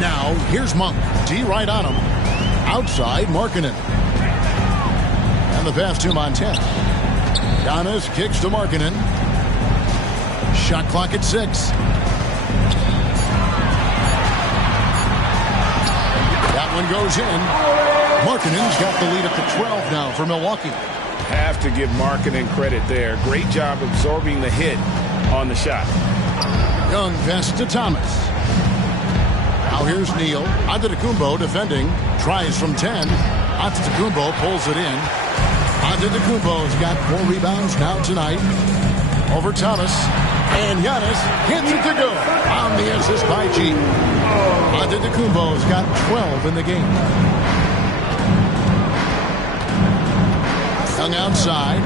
Now, here's Monk. D right on him. Outside, Markkanen. And the pass to Montana. Giannis kicks to Markkanen. Shot clock at 6. That one goes in. Markkanen's got the lead at the 12 now for Milwaukee. Have to give Markkanen credit there. Great job absorbing the hit on the shot. Young pass to Thomas. Now here's Neal. Antetokounmpo defending. Tries from 10. Antetokounmpo pulls it in. Antetokounmpo's got 4 rebounds now tonight. Over Thomas. And Giannis hits it to go. On the assist by G. Antetokounmpo's got 12 in the game. Young outside.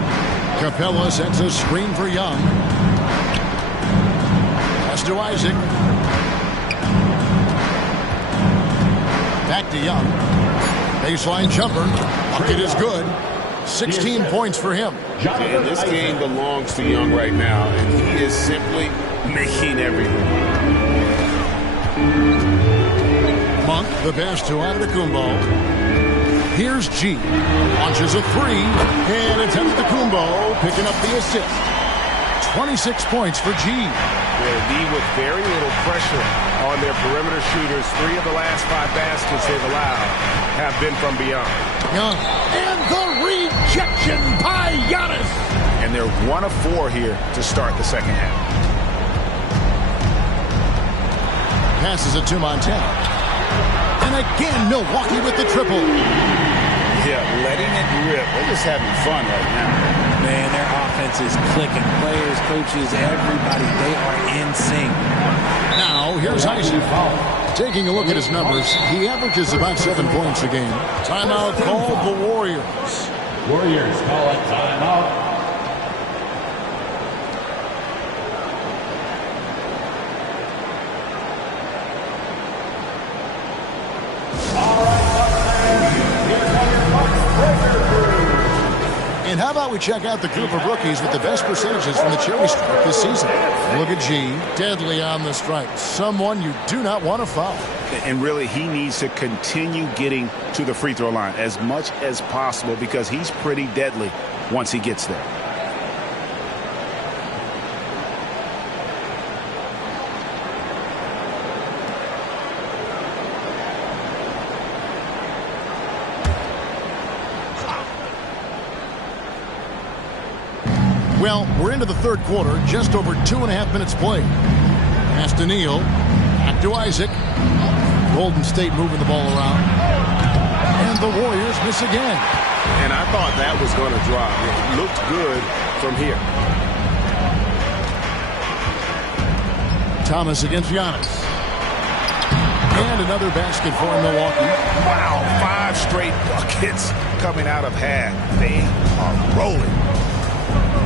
Capella sends a screen for Young. Pass to Isaac. Back to Young. Baseline jumper. Bucket is good. 16 points for him. And this game belongs to Young right now, and he is simply making everything. Monk, the pass to Antetokounmpo. Here's G. Launches a 3, and it's Antetokounmpo picking up the assist. 26 points for G. They're D with very little pressure on their perimeter shooters. 3 of the last 5 baskets they've allowed have been from beyond. Young. And the rejection by Giannis. And they're 1 of 4 here to start the second half. Passes it to Montana. And again, Milwaukee with the triple. Yeah, letting it rip. They're just having fun right now. Man, their offense is clicking. Players, coaches, everybody, they are in sync. Now, here's Isaac. Taking a look at his numbers, he averages about 7 points a game. Timeout called the Warriors. Warriors call a timeout. And how about we check out the group of rookies with the best percentages from the cherry stripe this season? Look at G, deadly on the stripe. Someone you do not want to foul. And really, he needs to continue getting to the free throw line as much as possible because he's pretty deadly once he gets there. Well, we're into the third quarter, just over 2.5 minutes played. Pass to Neal, back to Isaac. Golden State moving the ball around. And the Warriors miss again. And I thought that was going to drop. It looked good from here. Thomas against Giannis. And another basket for Milwaukee. Wow, 5 straight buckets coming out of half. They are rolling.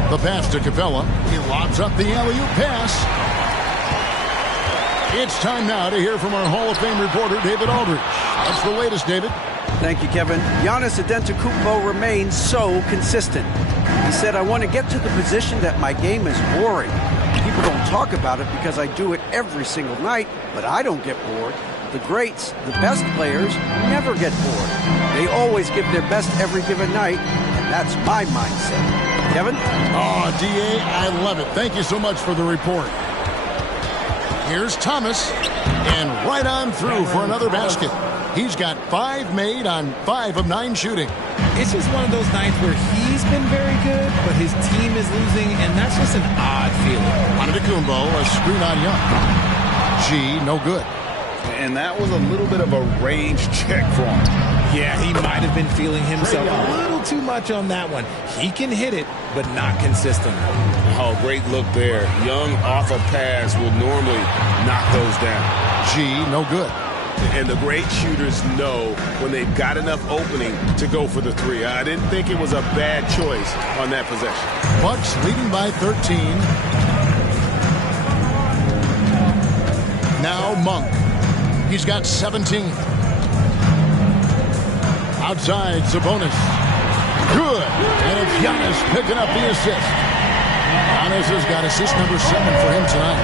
The pass to Capella. He lobs up the alley-oop pass. It's time now to hear from our Hall of Fame reporter, David Aldridge. That's the latest, David. Thank you, Kevin. Giannis Antetokounmpo remains so consistent. He said, I want to get to the position that my game is boring. People don't talk about it because I do it every single night, but I don't get bored. The greats, the best players, never get bored. They always give their best every given night, and that's my mindset. Kevin? Oh, D.A., I love it. Thank you so much for the report. Here's Thomas, and right on through for another basket. He's got 5 made on 5 of 9 shooting. It's just one of those nights where he's been very good, but his team is losing, and that's just an odd feeling. Antetokounmpo, a screen on Young. G, no good. And that was a little bit of a range check for him. Yeah, he might have been feeling himself a little too much on that one. He can hit it, but not consistently. Oh, great look there. Young off a pass will normally knock those down. G, no good. And the great shooters know when they've got enough opening to go for the 3. I didn't think it was a bad choice on that possession. Bucks leading by 13. Now Monk. He's got 17. Outside, Sabonis. Good. And it's Giannis picking up the assist. Giannis has got assist number 7 for him tonight.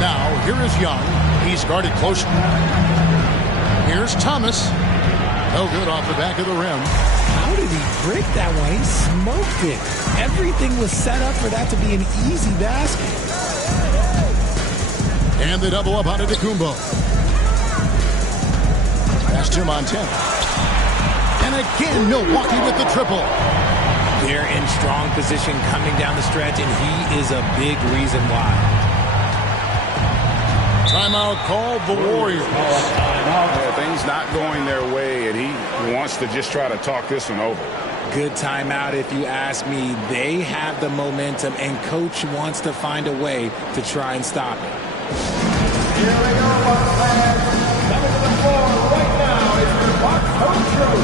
Now, here is Young. He's guarded closely. Here's Thomas. No good off the back of the rim. How did he break that one? He smoked it. Everything was set up for that to be an easy basket. And the double up on Antetokounmpo. Pass to Montana. And again, Milwaukee with the triple. They're in strong position coming down the stretch, and he is a big reason why. Timeout called the Warriors. Yeah, things not going their way, and he wants to just try to talk this one over. Good timeout if you ask me. They have the momentum, and Coach wants to find a way to try and stop it. Here we go, Bucks fans. Coming to the floor right now is your Bucks home crew.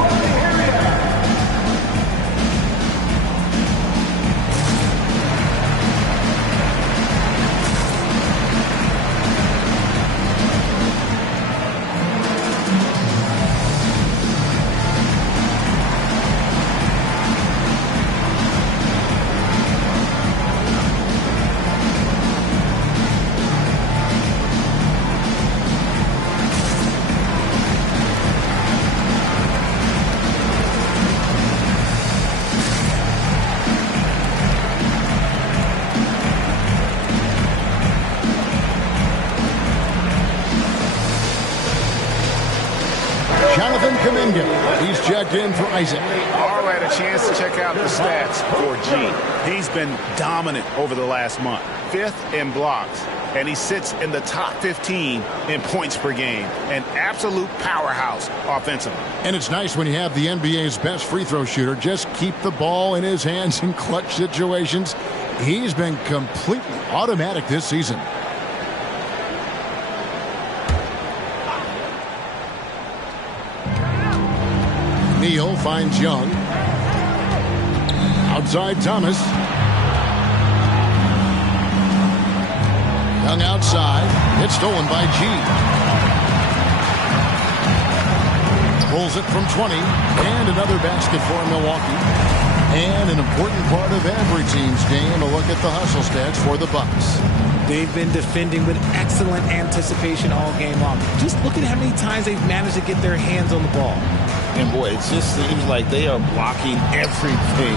Let me hear ya. He's checked in for Isaac. Carl had a chance to check out the stats for G. He's been dominant over the last month. 5th in blocks, and he sits in the top 15 in points per game. An absolute powerhouse offensively. And it's nice when you have the NBA's best free throw shooter just keep the ball in his hands in clutch situations. He's been completely automatic this season. Neal finds Young. Outside Thomas. Young outside. It's stolen by G. Pulls it from 20. And another basket for Milwaukee. And an important part of every team's game, a look at the hustle stats for the Bucks. They've been defending with excellent anticipation all game long. Just look at how many times they've managed to get their hands on the ball. And boy, it just seems like they are blocking everything.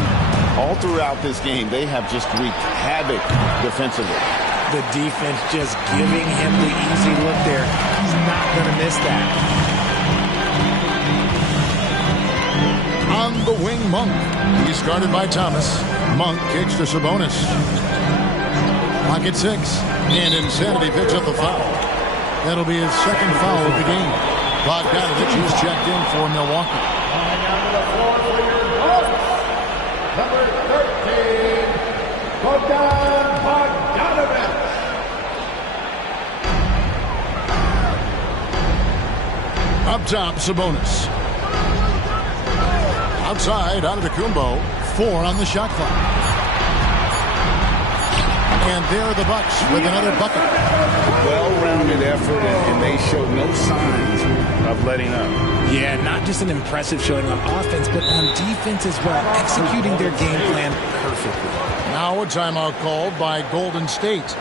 All throughout this game, they have just wreaked havoc defensively. The defense just giving him the easy look there. He's not going to miss that. On the wing, Monk. He's guarded by Thomas. Monk kicks to Sabonis. Clock at 6. And Insanity picks up a foul. That'll be his second foul of the game. Bogdanovich is checked in for Milwaukee. Number 13, Bogdanovich. Up top, Sabonis. Outside, Antetokounmpo. 4 on the shot clock. And there are the Bucks with another bucket. Well-rounded effort, and they show no signs of letting up. Yeah, not just an impressive showing on offense, but on defense as well, executing their game plan perfectly. Now a timeout called by Golden State.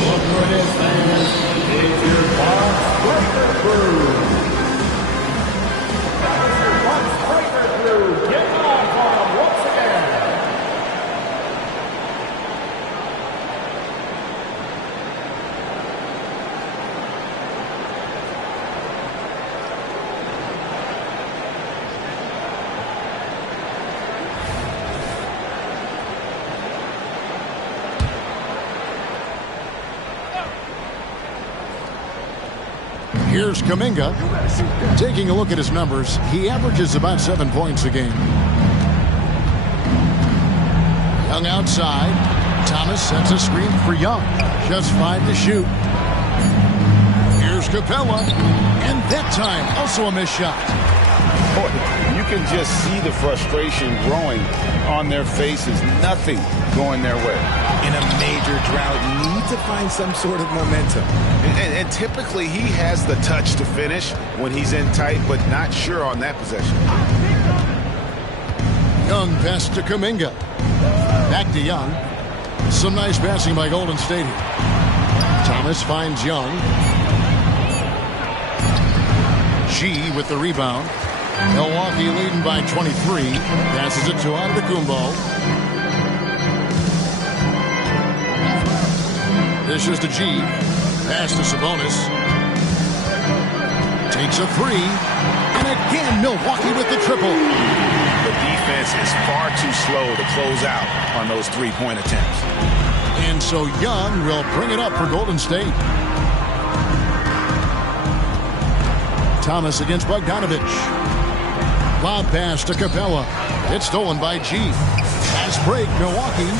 Look who it is, fans. It's your Bucks Breaker Crew. That is your Bucks Breaker Crew. Get live on them once again. Here's Kuminga. Taking a look at his numbers, he averages about 7 points a game. Young outside. Thomas sets a screen for Young. Just 5 to shoot. Here's Capella. And that time, also a missed shot. Boy, you can just see the frustration growing on their faces. Nothing going their way. In a major drought, need to find some sort of momentum. And typically he has the touch to finish when he's in tight, but not sure on that possession. Young pass to Kuminga. Back to Young. Some nice passing by Golden State here. Thomas finds Young. G with the rebound. Milwaukee leading by 23. Passes it to Antetokounmpo. This is to G. Pass to Sabonis. Takes a three. And again, Milwaukee with the triple. The defense is far too slow to close out on those three-point attempts. And so Young will bring it up for Golden State. Thomas against Bogdanovich. Lob pass to Capella. It's stolen by G. Pass break, Milwaukee.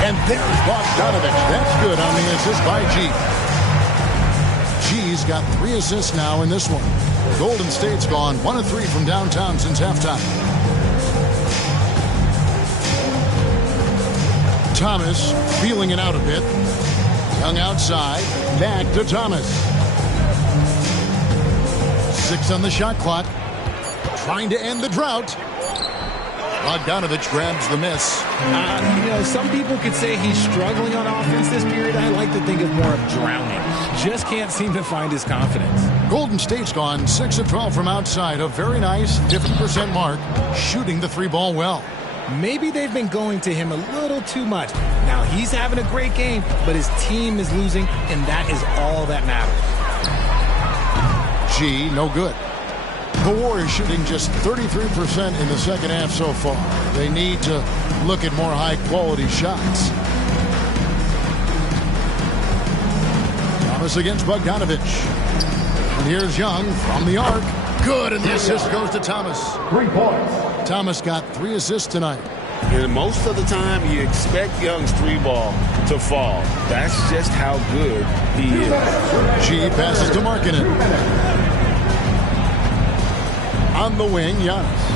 And there's Bogdanovich. That's good on the assist by G. G's got 3 assists now in this one. Golden State's gone 1 of 3 from downtown since halftime. Thomas feeling it out a bit. Young outside. Back to Thomas. 6 on the shot clock. Trying to end the drought. Bogdanovich grabs the miss. Some people could say he's struggling on offense this period. I like to think of more of drowning. Just can't seem to find his confidence. Golden State's gone 6 of 12 from outside. A very nice 50% mark. Shooting the 3-ball well. Maybe they've been going to him a little too much. Now he's having a great game, but his team is losing, and that is all that matters. G, no good. The Warriors shooting just 33% in the second half so far. They need to look at more high-quality shots. Thomas against Bogdanovich. And here's Young from the arc. Good, and the assist goes to Thomas. 3 points. Thomas got 3 assists tonight. And most of the time, you expect Young's 3-ball to fall. That's just how good he is. G passes to Markkanen. On the wing, Giannis.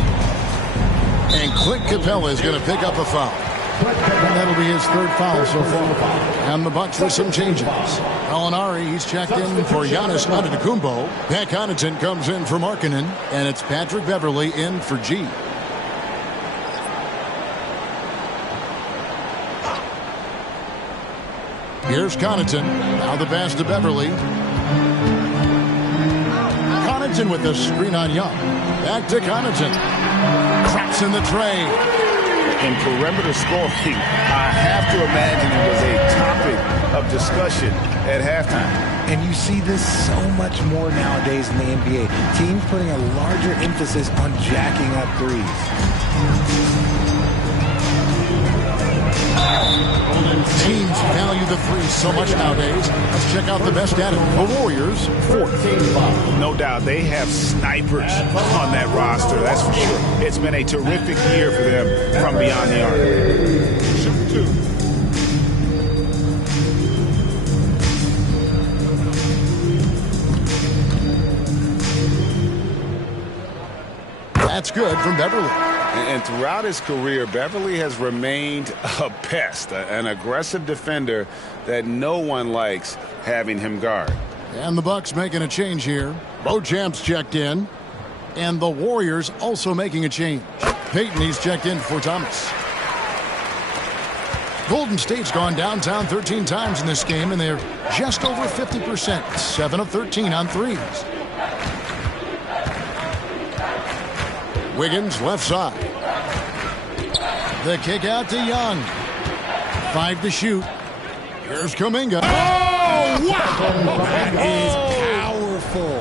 And Clint Capella is going to pick up a foul. And that'll be his 3rd foul so far. And the Bucks with some changes. Gallinari, he's checked in for Giannis Antetokounmpo. Pat Connaughton comes in for Markkanen. And it's Patrick Beverley in for G. Here's Connaughton. Now the pass to Beverley. Connaughton with the screen on Young. Back to Connaughton. Traps in the tray. In perimeter scoring, I have to imagine it was a topic of discussion at halftime. And you see this so much more nowadays in the NBA. Teams putting a larger emphasis on jacking up threes. Teams value the 3 so much nowadays. Let's check out the best at it. The Warriors, 4th. No doubt they have snipers on that roster, that's for sure. It's been a terrific year for them from beyond the arc. Shoot 2. That's good from Beverley. And throughout his career, Beverley has remained a pest, an aggressive defender that no one likes having him guard. And the Bucks making a change here. Beauchamp's checked in. And the Warriors also making a change. Peyton, he's checked in for Thomas. Golden State's gone downtown 13 times in this game, and they're just over 50%. 7 of 13 on threes. Wiggins left side. The kick out to Young. 5 to shoot. Here's Kuminga. Oh, wow! That is powerful.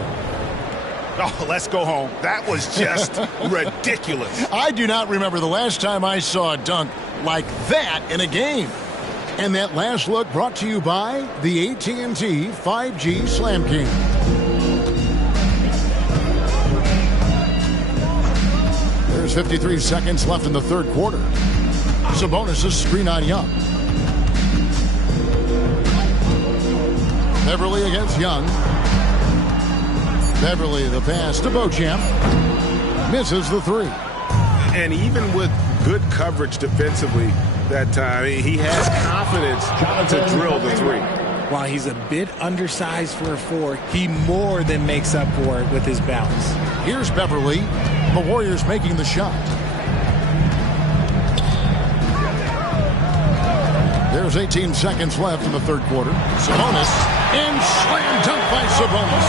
Oh, let's go home. That was just ridiculous. I do not remember the last time I saw a dunk like that in a game. And that last look brought to you by the AT&T 5G Slam King. There's 53 seconds left in the 3rd quarter. Sabonis' screen on Young. Beverly against Young. Beverly the pass to Beauchamp. Misses the three. And even with good coverage defensively that time, he has confidence to drill the three. While he's a bit undersized for a 4, he more than makes up for it with his bounce. Here's Beverly. The Warriors making the shot. There's 18 seconds left in the third quarter. Sabonis, and slam dunk by Sabonis.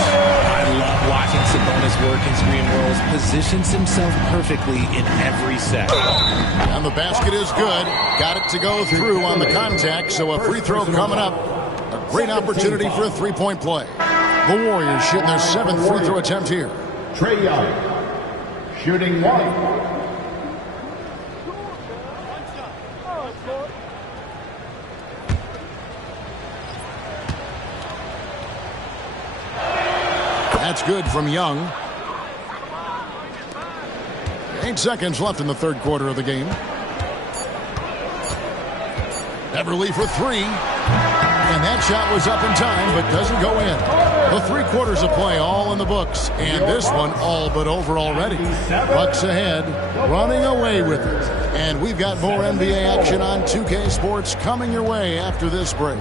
I love watching Sabonis work in screen rolls. Positions himself perfectly in every set. And the basket is good. Got it to go through on the contact, so a free throw coming up. A great opportunity for a three-point play. The Warriors shooting their 7th free throw attempt here. Trae Young, shooting 1. That's good from Young. 8 seconds left in the third quarter of the game. Beverly for 3. And that shot was up in time, but doesn't go in. The 3 quarters of play all in the books. And this one all but over already. Bucks ahead, running away with it. And we've got more NBA action on 2K Sports coming your way after this break.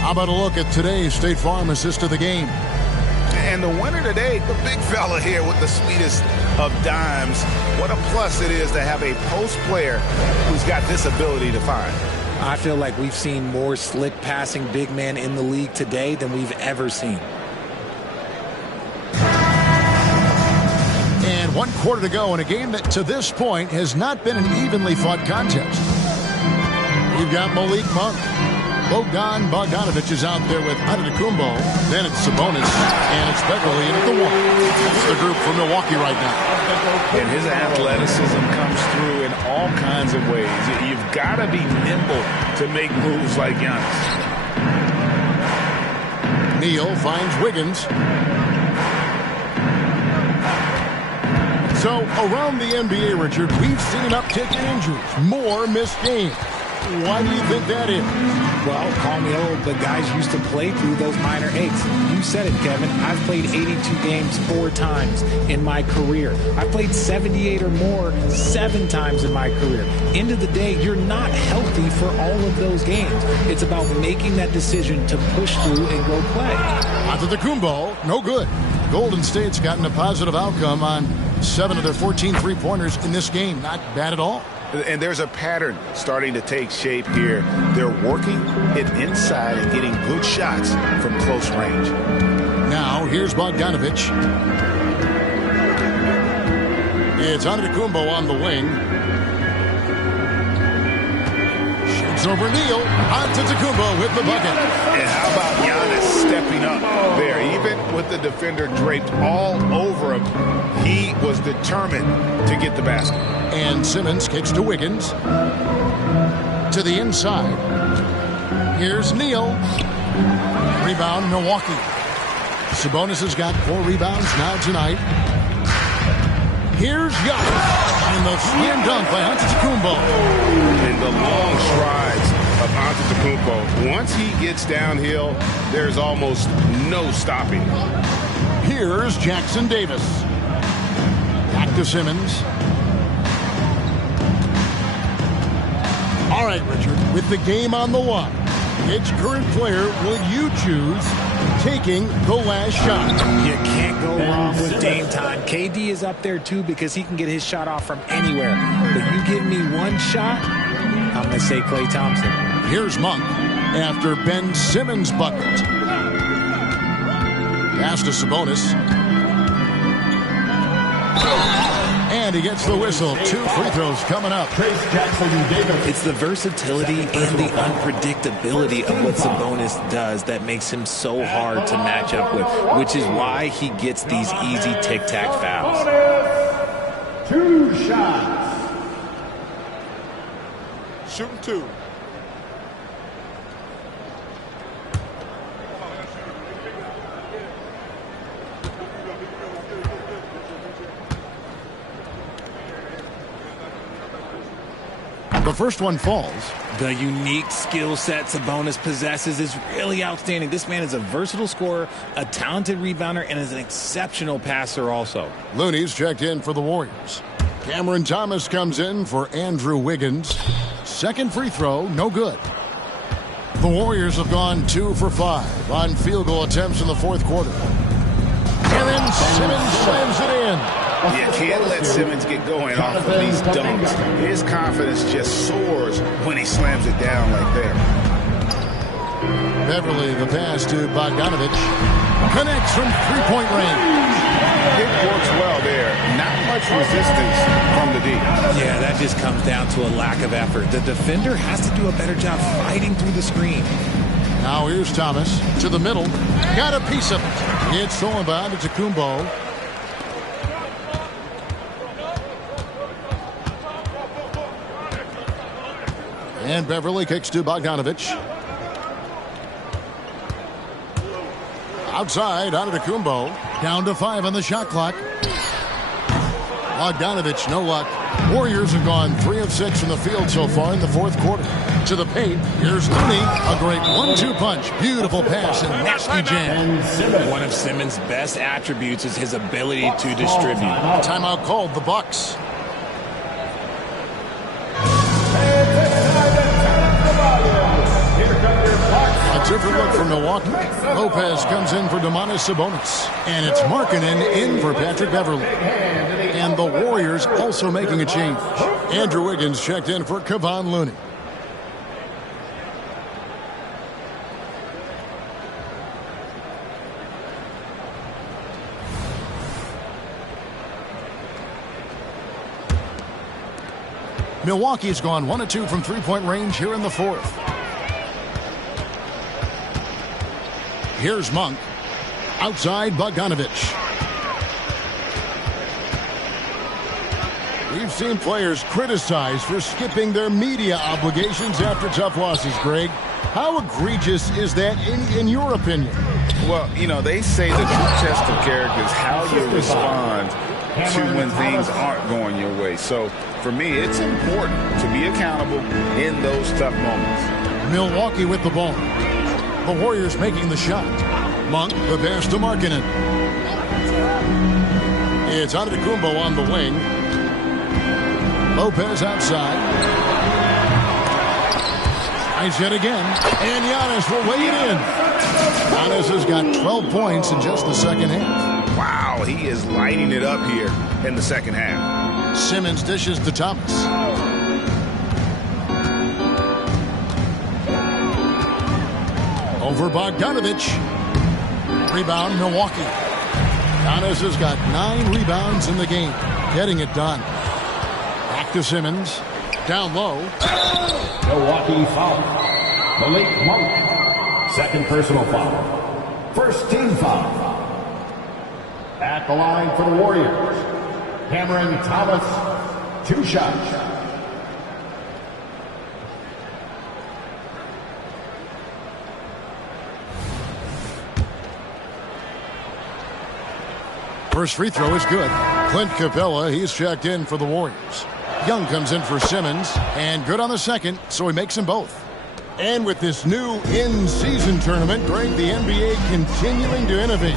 How about a look at today's State Farm assist of the game? And the winner today, the big fella here with the sweetest of dimes. What a plus it is to have a post player who's got this ability to find. I feel like we've seen more slick passing big men in the league today than we've ever seen. And 1 quarter to go in a game that to this point has not been an evenly fought contest. You've got Malik Monk. Bogdanovich is out there with Antetokounmpo. Then it's Sabonis, and it's Beverly in at the 1. It's the group from Milwaukee right now. And his athleticism comes through in all kinds of ways. You've got to be nimble to make moves like Giannis. Neal finds Wiggins. So around the NBA, Richard, we've seen an uptick in injuries, more missed games. Why do you think that is? Well, call me old, but guys used to play through those minor aches. You said it, Kevin. I've played 82 games 4 times in my career. I've played 78 or more 7 times in my career. End of the day, you're not healthy for all of those games. It's about making that decision to push through and go play. Antetokounmpo, no good. Golden State's gotten a positive outcome on 7 of their 14 three-pointers in this game. Not bad at all. And there's a pattern starting to take shape here. They're working it inside and getting good shots from close range. Now, here's Bogdanovich. It's Antetokounmpo on the wing. Shoots over Neal. Antetokounmpo with the bucket. And how about Giannis stepping up there? Even with the defender draped all over him, he was determined to get the basket. And Simmons kicks to Wiggins. To the inside. Here's Neal. Rebound, Milwaukee. Sabonis has got 4 rebounds now tonight. Here's Giannis. And the slam dunk by Antetokounmpo. And the long strides of Antetokounmpo. Once he gets downhill, there's almost no stopping. Here's Jackson Davis. Back to Simmons. All right, Richard, with the game on the line, which current player will you choose taking the last shot? You can't go wrong with Dame time. KD is up there, too, because he can get his shot off from anywhere. But you give me one shot, I'm going to say Klay Thompson. Here's Monk after Ben Simmons' bucket. Pass to Sabonis. And he gets the whistle. 2 free throws coming up. It's the versatility and the unpredictability of what Sabonis does that makes him so hard to match up with, which is why he gets these easy tic-tac fouls. 2 shots. Shooting 2. The first one falls. The unique skill set Sabonis possesses is really outstanding. This man is a versatile scorer, a talented rebounder, and is an exceptional passer also. Looney's checked in for the Warriors. Cameron Thomas comes in for Andrew Wiggins. Second free throw, no good. The Warriors have gone 2 for 5 on field goal attempts in the fourth quarter. And then Simmons slams it in. You can't let Simmons get going off of these dunks. His confidence just soars when he slams it down like that. Beverly, the pass to Bogdanovich. Connects from three-point range. It works well there. Not much resistance from the D. Yeah, that just comes down to a lack of effort. The defender has to do a better job fighting through the screen. Now here's Thomas to the middle. Got a piece of it. It's stolen by Antetokounmpo. And Beverly kicks to Bogdanovich. Outside, Antetokounmpo. Down to 5 on the shot clock. Bogdanovich, no luck. Warriors have gone 3 of 6 from the field so far in the fourth quarter. To the paint, here's Looney. A great 1-2 punch. Beautiful pass and nasty jam. One of Simmons' best attributes is his ability to distribute. Timeout called, the Bucks. A different look for Milwaukee. Lopez comes in for Domantas Sabonis. And it's Markkanen in for Patrick Beverly. And the Warriors also making a change. Andrew Wiggins checked in for Kevon Looney. Milwaukee's gone 1 of 2 from three-point range here in the fourth. Here's Monk. Outside, Bogdanovich. We've seen players criticized for skipping their media obligations after tough losses, Greg. How egregious is that in your opinion? Well, you know, they say the true test of character is how you respond to when things aren't going your way. So, for me, it's important to be accountable in those tough moments. Milwaukee with the ball. The Warriors making the shot. Monk, the pass to Markkanen. It's Antetokounmpo on the wing. Lopez outside. Nice hit again. And Giannis will weigh it in. Giannis has got 12 points in just the second half. Wow, he is lighting it up here in the second half. Simmons dishes to Thomas. Over Bogdanovich. Rebound, Milwaukee. Giannis has got 9 rebounds in the game. Getting it done. Back to Simmons. Down low. Milwaukee foul. Malik Monk. Second personal foul. First team foul. At the line for the Warriors, Cameron Thomas, 2 shots. First free throw is good. Clint Capella, he's checked in for the Warriors. Young comes in for Simmons, and good on the second, so he makes them both. And with this new in-season tournament, Greg, the NBA continuing to innovate.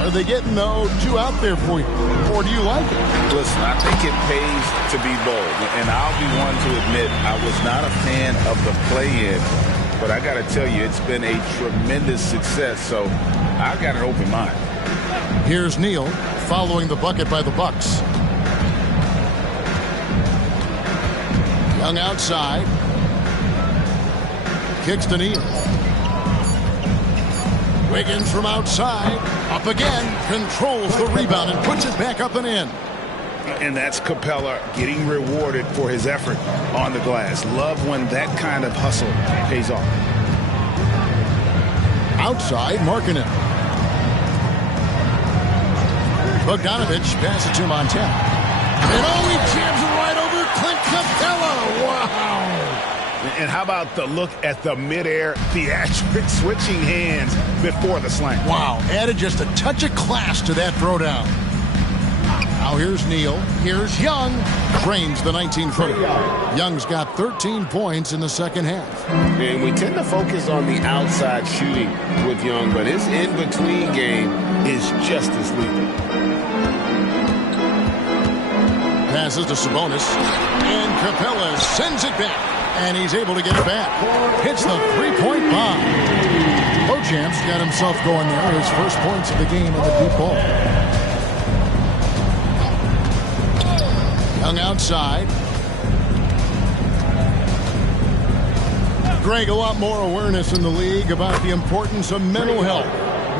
Are they getting the 0-2 out there for you, or do you like it? Listen, I think it pays to be bold, and I'll be one to admit I was not a fan of the play-in, but I got to tell you, it's been a tremendous success, so I've got an open mind. Here's Neal following the bucket by the Bucks. Young outside. Kicks to Neal. Wiggins from outside. Up again. Controls the rebound and puts it back up and in. And that's Capella getting rewarded for his effort on the glass. Love when that kind of hustle pays off. Outside, Markkanen. Bogdanovich passes to Montana. And he jams it right over Clint Capella. Wow. And how about the look at the midair theatric switching hands before the slam? Wow, added just a touch of class to that throwdown. Now here's Neal. Here's Young. Drains the 19-footer. Young's got 13 points in the second half. And we tend to focus on the outside shooting with Young, but his in-between game is just as lethal. Passes to Sabonis. And Capella sends it back. And he's able to get it back. Hits the three-point bomb. Beauchamp's got himself going there. His first points of the game on the deep ball. Young outside. Greg, a lot more awareness in the league about the importance of mental health.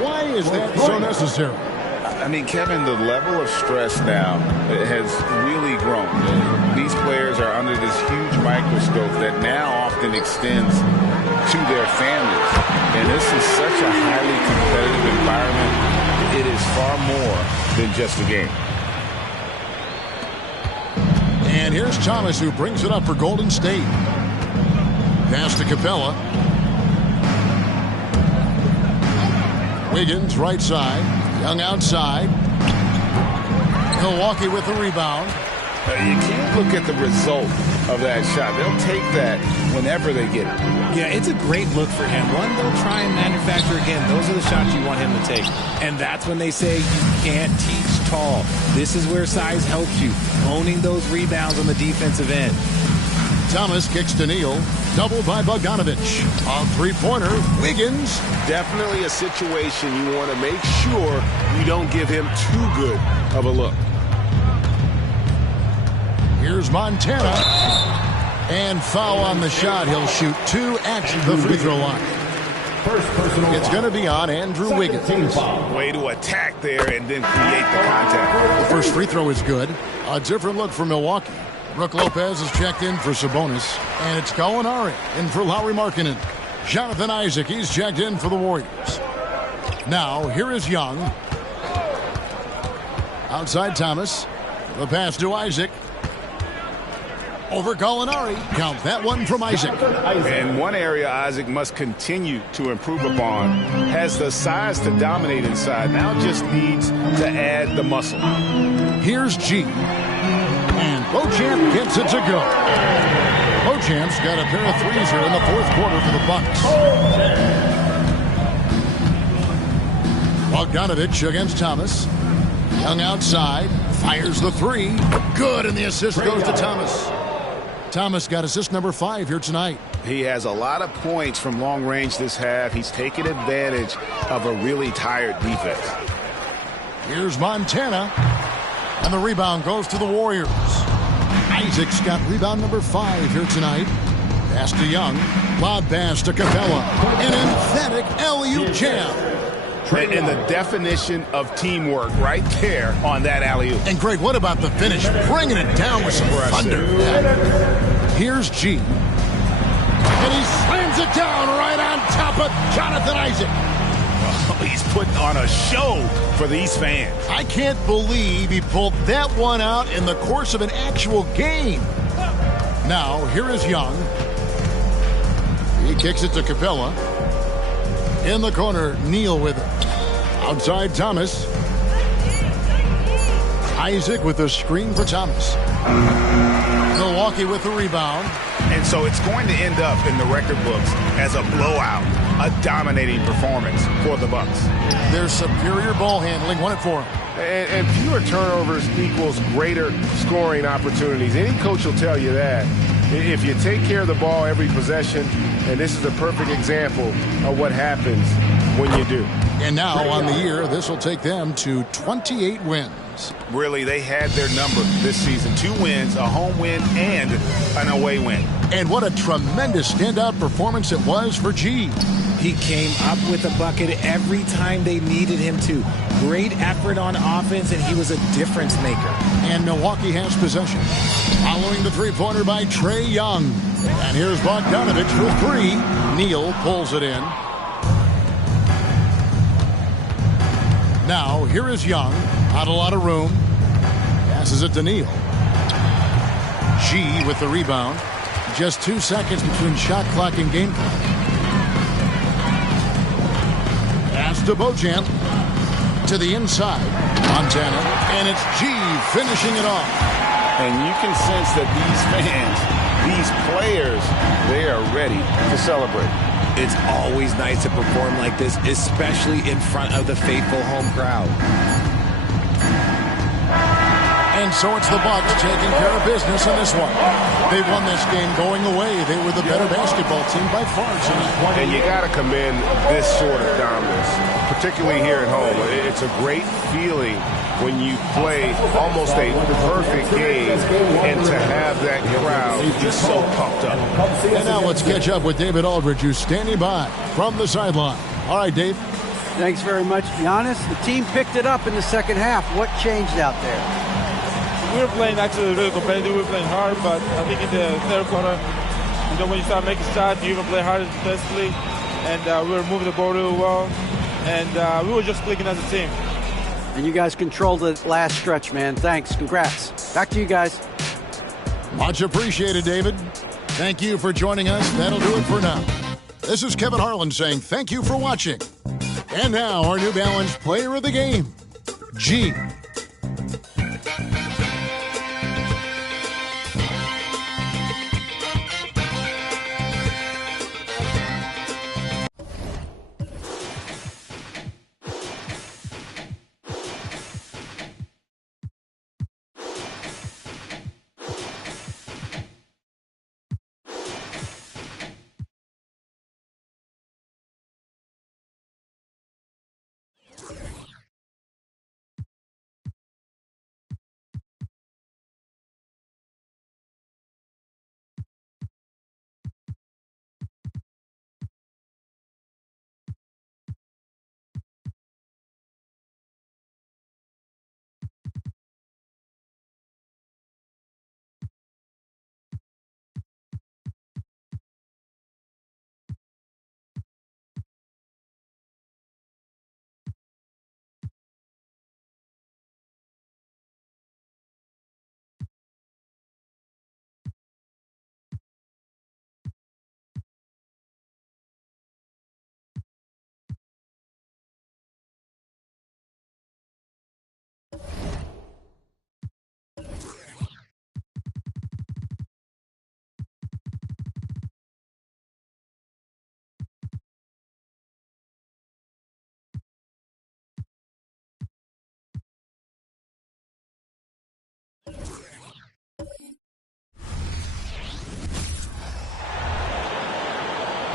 Why is that so necessary? I mean, Kevin, the level of stress now has really grown. These players are under this huge microscope that now often extends to their families. And this is such a highly competitive environment. It is far more than just a game. And here's Thomas, who brings it up for Golden State. Pass to Capella. Wiggins, right side. Young outside. Milwaukee with the rebound. You can't look at the result of that shot. They'll take that whenever they get it. Yeah, it's a great look for him. One, they'll try and manufacture again. Those are the shots you want him to take. And that's when they say you can't teach tall. This is where size helps you. Owning those rebounds on the defensive end. Thomas kicks to Neal. Doubled by Bogdanovich. On three-pointer, Wiggins. Definitely a situation you want to make sure you don't give him too good of a look. Here's Montana. And foul on the shot. He'll shoot two at the free throw line. It's going to be on Andrew Wiggins. Way to attack there and then create the contact. The first free throw is good. A different look for Milwaukee. Brook Lopez is checked in for Sabonis. And it's Gallinari in for Lauri Markkanen. Jonathan Isaac, he's checked in for the Warriors. Now, here is Young. Outside Thomas. The pass to Isaac. Over Gallinari. Count that one from Isaac. And one area Isaac must continue to improve upon. Has the size to dominate inside. Now just needs to add the muscle. Here's G. And Beauchamp gets it to go. Beauchamp's got a pair of threes here in the fourth quarter for the Bucks. Bogdanovich against Thomas. Young outside. Fires the three. Good, and the assist goes to Thomas. Thomas got assist number 5 here tonight. He has a lot of points from long range this half. He's taken advantage of a really tired defense. Here's Montana. And the rebound goes to the Warriors. Isaac's got rebound number 5 here tonight. Pass to Young. Lob pass to Capella. An emphatic alley-oop jam. And the definition of teamwork right there on that alley-oop. And Greg, what about the finish? Bringing it down with some thunder. Here's G. And he slams it down right on top of Jonathan Isaac. Oh, he's putting on a show for these fans. I can't believe he pulled that one out in the course of an actual game. Now, here is Young. He kicks it to Capella. In the corner, Neal with it. Outside Thomas. Isaac with the screen for Thomas. Milwaukee with the rebound. And so it's going to end up in the record books as a blowout, a dominating performance for the Bucks. Their superior ball handling won it for them. And fewer turnovers equals greater scoring opportunities. Any coach will tell you that. If you take care of the ball every possession, and this is a perfect example of what happens when you do. And now on the year, this will take them to 28 wins. Really, they had their number this season. 2 wins, a home win, and an away win. And what a tremendous standout performance it was for G. He came up with a bucket every time they needed him to. Great effort on offense, and he was a difference maker. And Milwaukee has possession. Following the three-pointer by Trae Young. And here's Bogdanovich for three. Neal pulls it in. Now, here is Young. Not a lot of room. Passes it to Neal. G with the rebound. Just 2 seconds between shot clock and game clock. Pass to Beauchamp. To the inside. Montana. And it's G finishing it off. And you can sense that these fans, these players, they are ready to celebrate. It's always nice to perform like this, especially in front of the faithful home crowd. And so it's the Bucks taking care of business in this one. They won this game going away. They were the better basketball team by far. And you got to commend this sort of dominance, particularly here at home. It's a great feeling when you play almost a perfect game and to have that crowd be so pumped up. And now let's catch up with David Aldridge, who's standing by from the sideline. All right, Dave. Thanks very much, Giannis. The team picked it up in the second half. What changed out there? We were playing actually really competitive. We were playing hard, but I think in the third quarter, when you start making shots, you even play harder defensively, and we were moving the ball really well, and we were just clicking as a team. And you guys controlled the last stretch, man. Thanks. Congrats. Back to you guys. Much appreciated, David. Thank you for joining us. That'll do it for now. This is Kevin Harlan saying thank you for watching. And now our New Balance player of the game, G.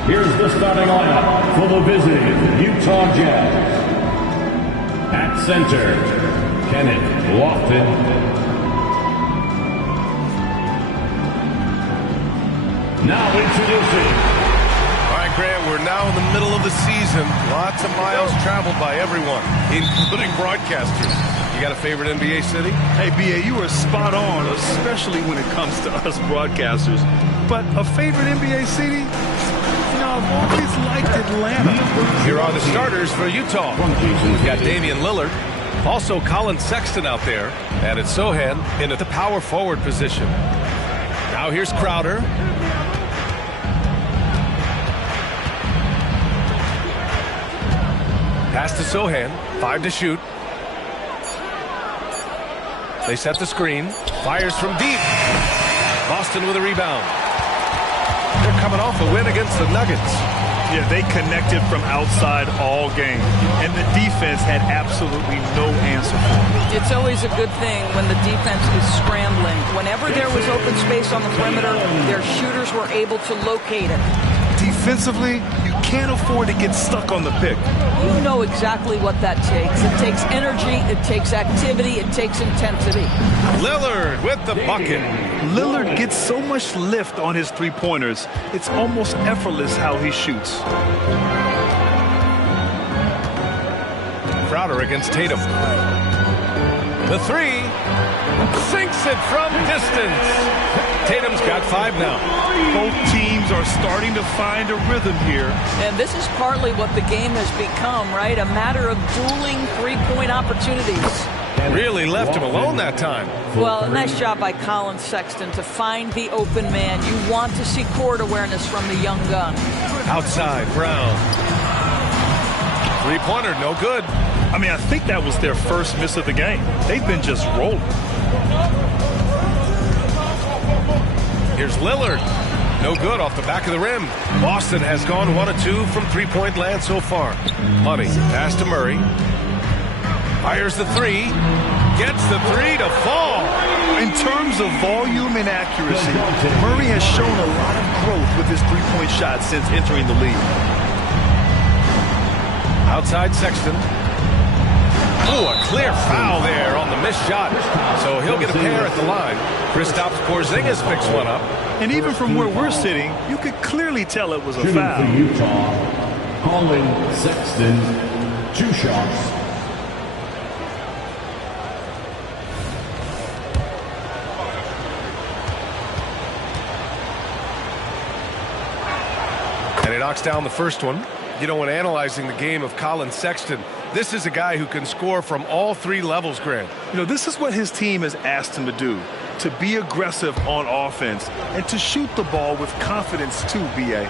Here's the starting lineup for the visiting Utah Jazz. At center, Kenneth Lofton. Now introducing. All right, Grant, we're now in the middle of the season. Lots of miles traveled by everyone, including broadcasters. You got a favorite NBA city? Hey, B.A., you are spot on, especially when it comes to us broadcasters. But a favorite NBA city? You know, I've always liked Atlanta. Here are the starters for Utah. We've got Damian Lillard. Also Colin Sexton out there. And it's Sohan in the power forward position. Now here's Crowder. Pass to Sohan. 5 to shoot. They set the screen. Fires from deep. Boston with a rebound. They're coming off a win against the Nuggets. Yeah, they connected from outside all game, and the defense had absolutely no answer for it. It's always a good thing when the defense is scrambling. Whenever there was open space on the perimeter, their shooters were able to locate it. Defensively, you can't afford to get stuck on the pick. You know exactly what that takes. It takes energy, it takes activity, it takes intensity. Lillard with the bucket. Lillard gets so much lift on his three-pointers, it's almost effortless how he shoots. Crowder against Tatum. The three sinks it from distance. Tatum's got 5 now. Both teams are starting to find a rhythm here. And this is partly what the game has become, right? A matter of dueling three-point opportunities. Really left him alone that time. Well, a nice job by Colin Sexton to find the open man. You want to see court awareness from the young gun. Outside, Brown. Three-pointer, no good. I mean, I think that was their first miss of the game. They've been just rolling. Here's Lillard. No good off the back of the rim. Boston has gone 1 of 2 from three-point land so far. Money, pass to Murray. Fires the three. Gets the three to fall. In terms of volume and accuracy, Murray has shown a lot of growth with his three-point shot since entering the league. Outside Sexton. Oh, a clear foul there on the missed shot. So he'll get a pair at the line. Kristaps Porzingis picks one up. And even from where we're sitting, you could clearly tell it was a foul. For Utah, Colin Sexton, 2 shots. And he knocks down the first one. You know, when analyzing the game of Colin Sexton, this is a guy who can score from all 3 levels, Grant. You know, this is what his team has asked him to do, to be aggressive on offense and to shoot the ball with confidence too, B.A.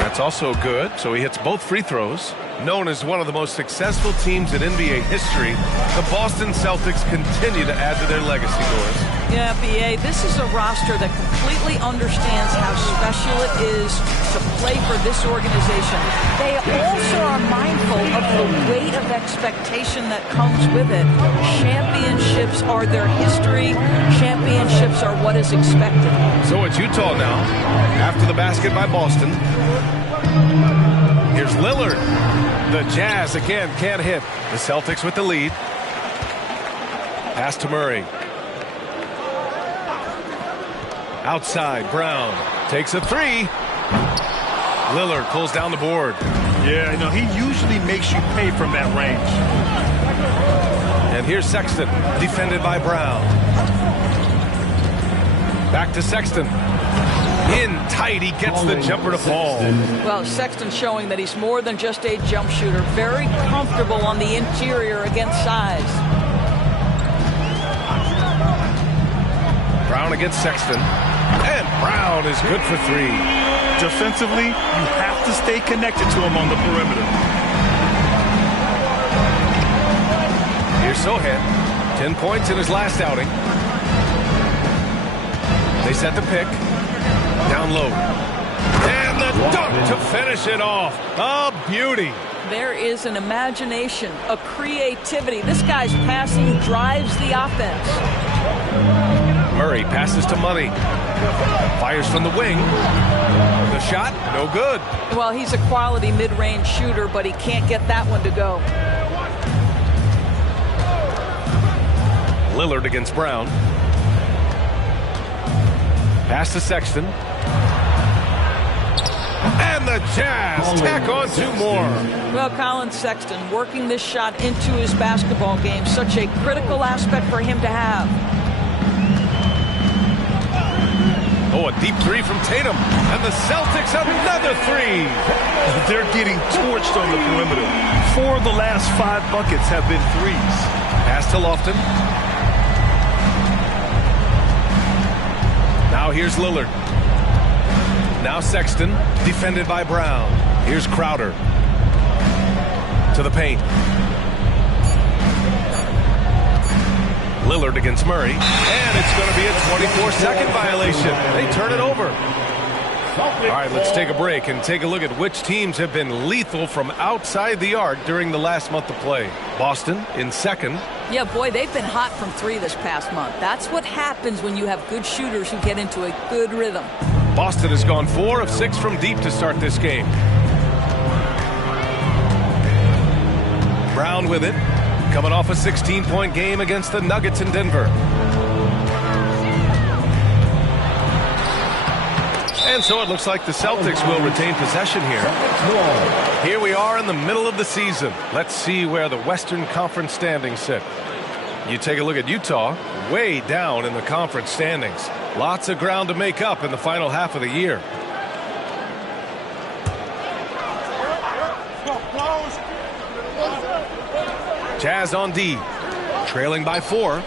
That's also good, so he hits both free throws. Known as one of the most successful teams in NBA history, the Boston Celtics continue to add to their legacy, Doris. Yeah, B.A., this is a roster that completely understands how special it is to play for this organization. They also are mindful of the weight of expectation that comes with it. Championships are their history. Championships are what is expected. So it's Utah now, after the basket by Boston. Here's Lillard. The Jazz again can't hit. The Celtics with the lead. Pass to Murray. Outside, Brown takes a three. Lillard pulls down the board. Yeah, you know, he usually makes you pay from that range. And here's Sexton, defended by Brown. Back to Sexton. In tight, he gets the jumper to fall. Well, Sexton showing that he's more than just a jump shooter. Very comfortable on the interior against size. Brown against Sexton. And Brown is good for 3. Defensively, you have to stay connected to him on the perimeter. Here's Sohan. 10 points in his last outing. They set the pick. Down low. And the dunk to finish it off. A beauty. There is an imagination, a creativity. This guy's passing drives the offense. Murray passes to Money. Fires from the wing. The shot, no good. Well, he's a quality mid-range shooter, but he can't get that one to go. Lillard against Brown. Pass to Sexton. And the Jazz tack on 2 more. Well, Colin Sexton working this shot into his basketball game. Such a critical aspect for him to have. Oh, a deep 3 from Tatum. And the Celtics another 3. They're getting torched on the perimeter. 4 of the last 5 buckets have been 3s. Pass to Lofton. Now here's Lillard. Now Sexton, defended by Brown. Here's Crowder. To the paint. Lillard against Murray. And it's going to be a 24-second violation. They turn it over. All right, let's take a break and take a look at which teams have been lethal from outside the arc during the last month of play. Boston in second. Yeah, boy, they've been hot from 3 this past month. That's what happens when you have good shooters who get into a good rhythm. Boston has gone 4 of 6 from deep to start this game. Brown with it. Coming off a 16-point game against the Nuggets in Denver. And so it looks like the Celtics will retain possession here. Here we are in the middle of the season. Let's see where the Western Conference standings sit. You take a look at Utah, way down in the conference standings. Lots of ground to make up in the final half of the year. Jazz on D, trailing by 4.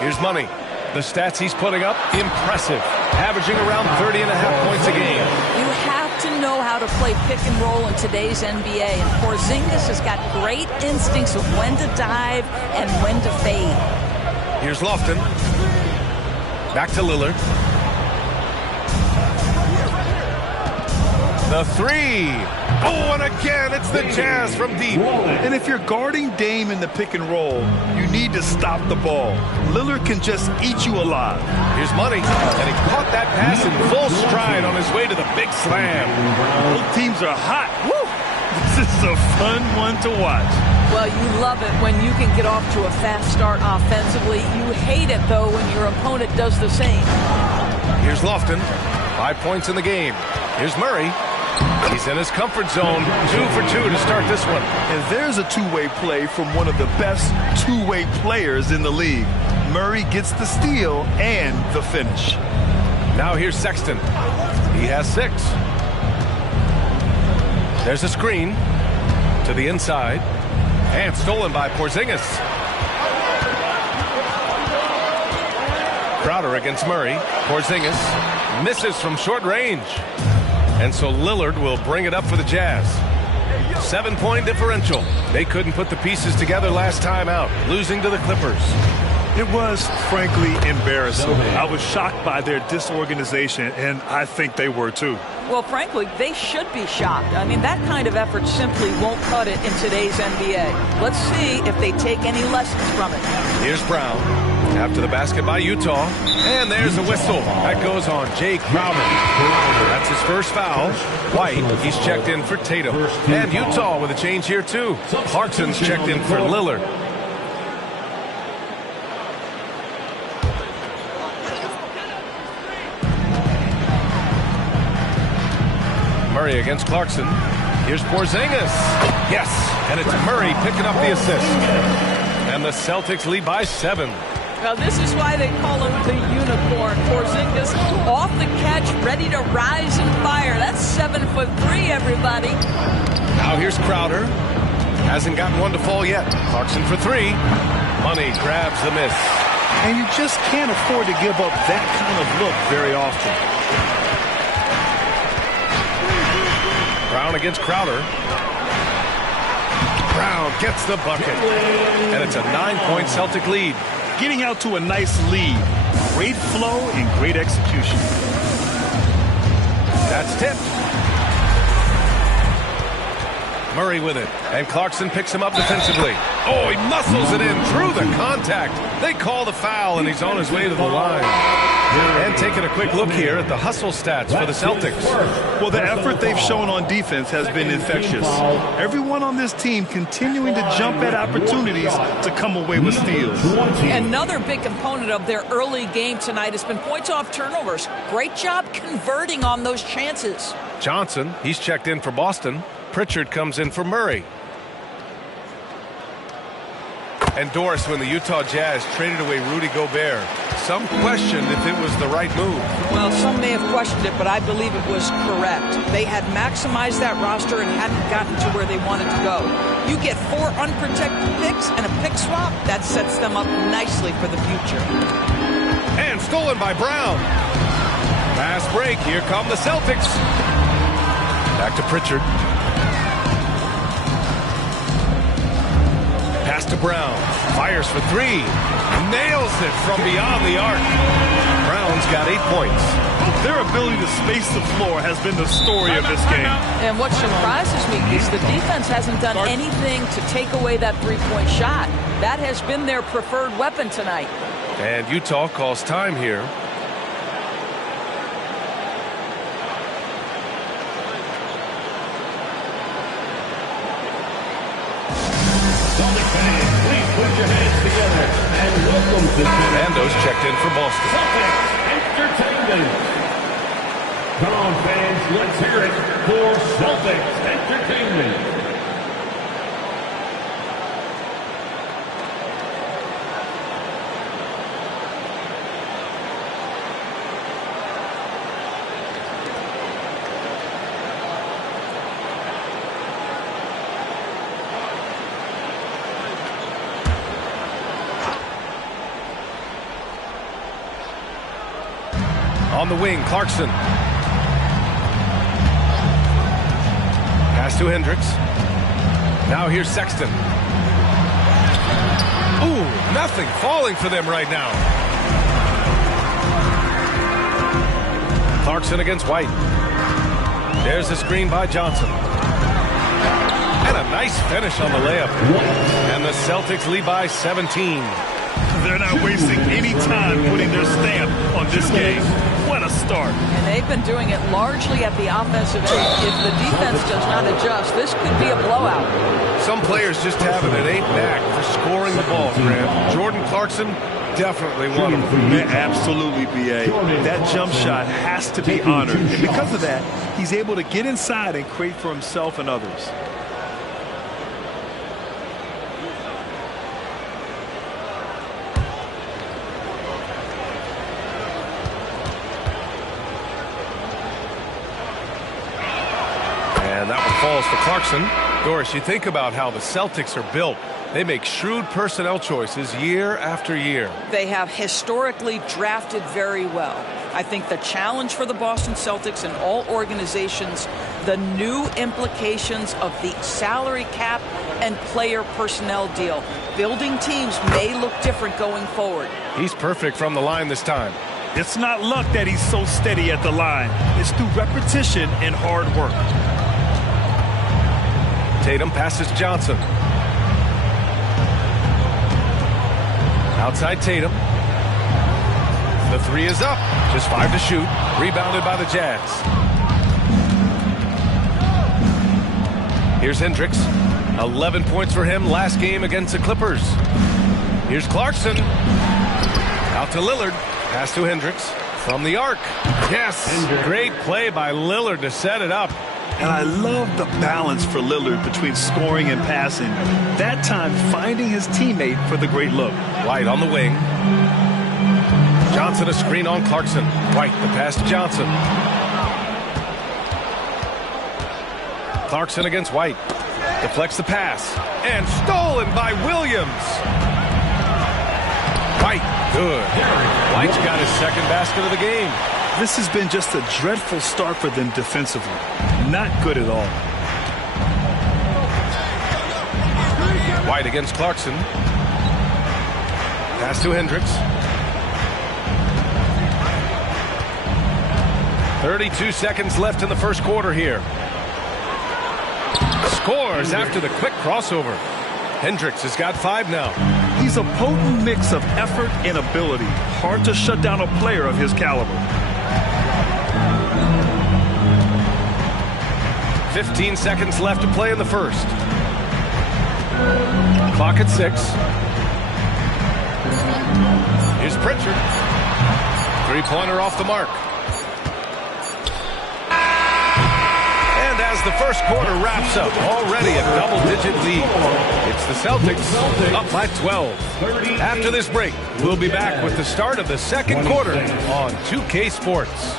Here's Money. The stats he's putting up, impressive. Averaging around 30.5 points a game. You have to know how to play pick and roll in today's NBA. And Porzingis has got great instincts of when to dive and when to fade. Here's Lofton. Back to Lillard. The 3. Oh, and again, it's the Jazz from deep. And if you're guarding Dame in the pick and roll, you need to stop the ball. Lillard can just eat you alive. Here's Money, and he caught that pass in full stride on his way to the big slam. Both teams are hot. Woo! This is a fun one to watch. Well, you love it when you can get off to a fast start offensively. You hate it, though, when your opponent does the same. Here's Lofton. 5 points in the game. Here's Murray. He's in his comfort zone. 2 for 2 to start this one. And there's a two-way play from one of the best two-way players in the league. Murray gets the steal and the finish. Now here's Sexton. He has 6. There's a screen to the inside. And stolen by Porzingis. Crowder against Murray. Porzingis misses from short range. And so Lillard will bring it up for the Jazz. 7-point differential. They couldn't put the pieces together last time out, losing to the Clippers. It was, frankly, embarrassing. I was shocked by their disorganization, and I think they were too. Well, frankly, they should be shocked. I mean, that kind of effort simply won't cut it in today's NBA. Let's see if they take any lessons from it. Here's Brown. After the basket by Utah. And there's the whistle. That goes on Jay Crowder. That's his first foul. White, he's checked in for Tatum. And Utah with a change here, too. Clarkson's checked in for Lillard. Murray against Clarkson. Here's Porzingis. Yes, and it's Murray picking up the assist. And the Celtics lead by 7. Well, this is why they call him the unicorn. Porzingis off the catch, ready to rise and fire. That's 7'3", everybody. Now here's Crowder. Hasn't gotten one to fall yet. Clarkson for 3. Money grabs the miss. And you just can't afford to give up that kind of look very often. Brown against Crowder. Brown gets the bucket. And it's a 9-point Celtic lead. Getting out to a nice lead. Great flow and great execution. That's tipped. Murray with it. And Clarkson picks him up defensively. Oh, he muscles it in through the contact. They call the foul, and he's on his way to the line. And taking a quick look here at the hustle stats for the Celtics. Well, the effort they've shown on defense has been infectious. Everyone on this team continuing to jump at opportunities to come away with steals. Another big component of their early game tonight has been points off turnovers. Great job converting on those chances. Johnson, he's checked in for Boston. Pritchard comes in for Murray. And Doris, when the Utah Jazz traded away Rudy Gobert, some questioned if it was the right move. Well, some may have questioned it, but I believe it was correct. They had maximized that roster and hadn't gotten to where they wanted to go. You get 4 unprotected picks and a pick swap, that sets them up nicely for the future. And stolen by Brown. Fast break. Here come the Celtics. Back to Pritchard. Pass to Brown. Fires for 3. Nails it from beyond the arc. Brown's got 8 points. Their ability to space the floor has been the story of this game. And what surprises me is the defense hasn't done anything to take away that three-point shot. That has been their preferred weapon tonight. And Utah calls time here. Celtic fans, please put your hands together And welcome to Nando's checked in for Boston. Celtics Entertainment. Come on, fans, let's hear it for Celtics Entertainment. On the wing, Clarkson. Pass to Hendricks. Now here's Sexton. Ooh, nothing falling for them right now. Clarkson against White. There's a screen by Johnson. And a nice finish on the layup. And the Celtics lead by 17. They're not wasting any time putting their stamp on this game. What a start. And they've been doing it largely at the offensive end. If the defense does not adjust, this could be a blowout. Some players just have an innate knack for scoring the ball, Grant. Jordan Clarkson, definitely one of them. Yeah, absolutely, B.A. That jump shot has to be honored. And because of that, he's able to get inside and create for himself and others. And that one falls for Clarkson. Doris, you think about how the Celtics are built. They make shrewd personnel choices year after year. They have historically drafted very well. I think the challenge for the Boston Celtics and all organizations, the new implications of the salary cap and player personnel deal. Building teams may look different going forward. He's perfect from the line this time. It's not luck that he's so steady at the line. It's through repetition and hard work. Tatum passes Johnson. Outside Tatum. The three is up. Just 5 to shoot. Rebounded by the Jazz. Here's Hendricks. 11 points for him last game against the Clippers. Here's Clarkson. Out to Lillard. Pass to Hendricks. From the arc. Yes. Great play by Lillard to set it up. And I love the balance for Lillard between scoring and passing. That time finding his teammate for the great look. White on the wing. Johnson a screen on Clarkson. White the pass to Johnson. Clarkson against White. Deflects the pass. And stolen by Williams. White, good. White's got his second basket of the game. This has been just a dreadful start for them defensively. Not good at all. White against Clarkson. Pass to Hendricks. 32 seconds left in the first quarter here. Scores after the quick crossover. Hendricks has got 5 now. He's a potent mix of effort and ability. Hard to shut down a player of his caliber. 15 seconds left to play in the first. Clock at 6. Here's Pritchard. Three-pointer off the mark. And as the first quarter wraps up, already a double-digit lead. It's the Celtics up by 12. After this break, we'll be back with the start of the second quarter on 2K Sports.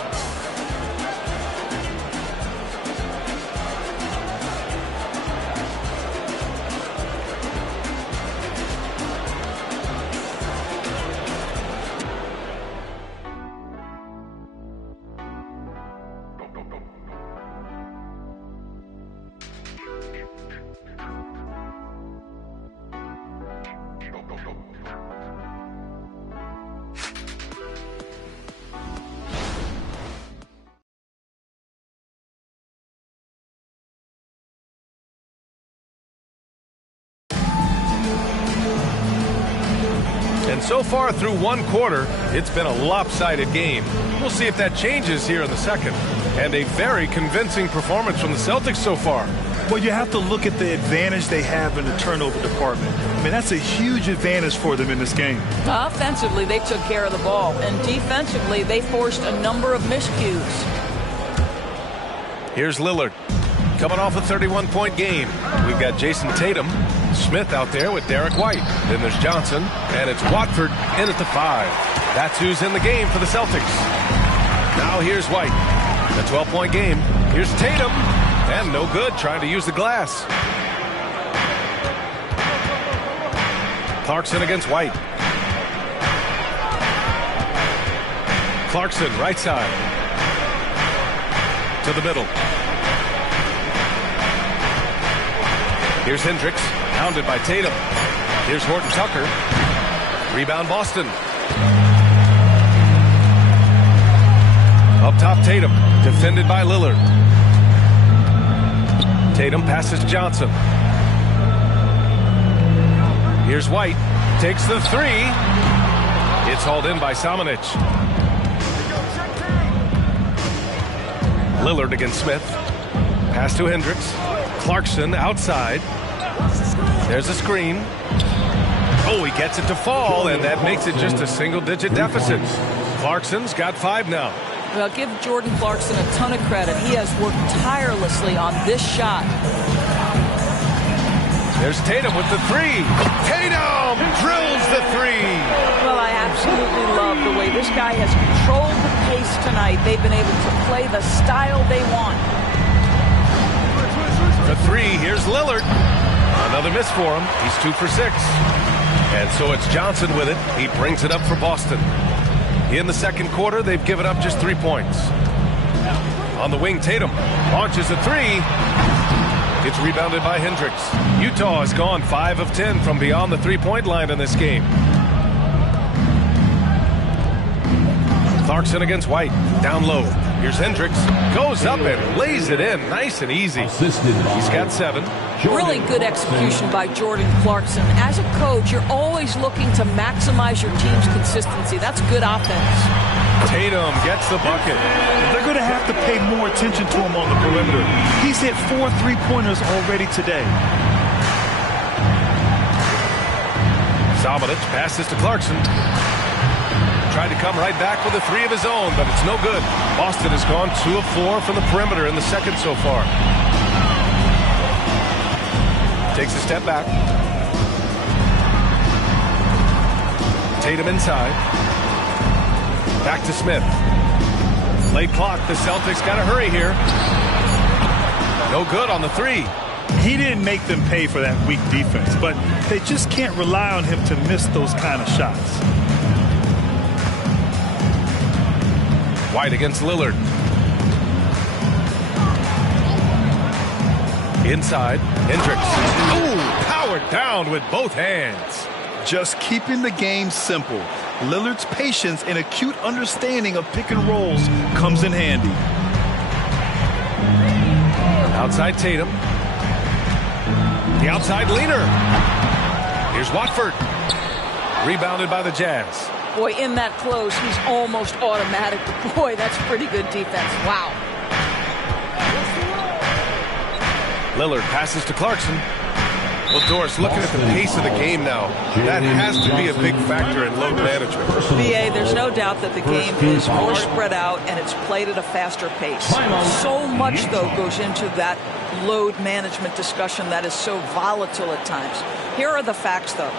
And so far through one quarter, it's been a lopsided game. We'll see if that changes here in the second. And a very convincing performance from the Celtics so far. Well, you have to look at the advantage they have in the turnover department. I mean, that's a huge advantage for them in this game. Offensively, they took care of the ball. And defensively, they forced a number of miscues. Here's Lillard. Coming off a 31-point game. We've got Jason Tatum. Smith out there with Derek White. Then there's Johnson. And it's Watford in at the 5. That's who's in the game for the Celtics. Now here's White. A 12-point game. Here's Tatum. And no good, trying to use the glass. Clarkson against White. Clarkson, right side. To the middle. Here's Hendricks, pounded by Tatum. Here's Horton Tucker. Rebound Boston. Up top Tatum, defended by Lillard. Tatum passes to Johnson. Here's White, takes the 3. It's hauled in by Samanic. Lillard against Smith. Pass to Hendricks. Clarkson outside. There's a screen. Oh, he gets it to fall, and that makes it just a single-digit deficit. Clarkson's got 5 now. Well, give Jordan Clarkson a ton of credit. He has worked tirelessly on this shot. There's Tatum with the 3. Tatum drills the 3. Well, I absolutely love the way this guy has controlled the pace tonight. They've been able to play the style they want. The 3, here's Lillard. Another miss for him. He's 2 for 6. And so it's Johnson with it. He brings it up for Boston. In the second quarter, they've given up just 3 points. On the wing, Tatum launches a 3. It's rebounded by Hendricks. Utah has gone 5 of 10 from beyond the 3-point line in this game. Clarkson against White. Down low. Here's Hendricks. Goes up and lays it in. Nice and easy. He's got 7. Really good execution by Jordan Clarkson. As a coach, you're always looking to maximize your team's consistency. That's good offense. Tatum gets the bucket. They're going to have to pay more attention to him on the perimeter. He's hit 4 3-pointers already today. Samanic passes to Clarkson. Tried to come right back with a 3 of his own, but it's no good. Boston has gone 2 of 4 from the perimeter in the second so far. Takes a step back. Tatum inside. Back to Smith. Late clock. The Celtics got to hurry here. No good on the 3. He didn't make them pay for that weak defense, but they just can't rely on him to miss those kind of shots. White against Lillard. Inside, Hendricks. Ooh, powered down with both hands. Just keeping the game simple. Lillard's patience and acute understanding of pick and rolls comes in handy. Outside Tatum. The outside leaner. Here's Watford. Rebounded by the Jazz. Boy, in that close, he's almost automatic. Boy, that's pretty good defense. Wow. Lillard passes to Clarkson. Well, Doris, looking at the pace of the game now, that has to be a big factor in load management. BA, there's no doubt that the game is more spread out and it's played at a faster pace. So much, though, goes into that load management discussion that is so volatile at times. Here are the facts, though.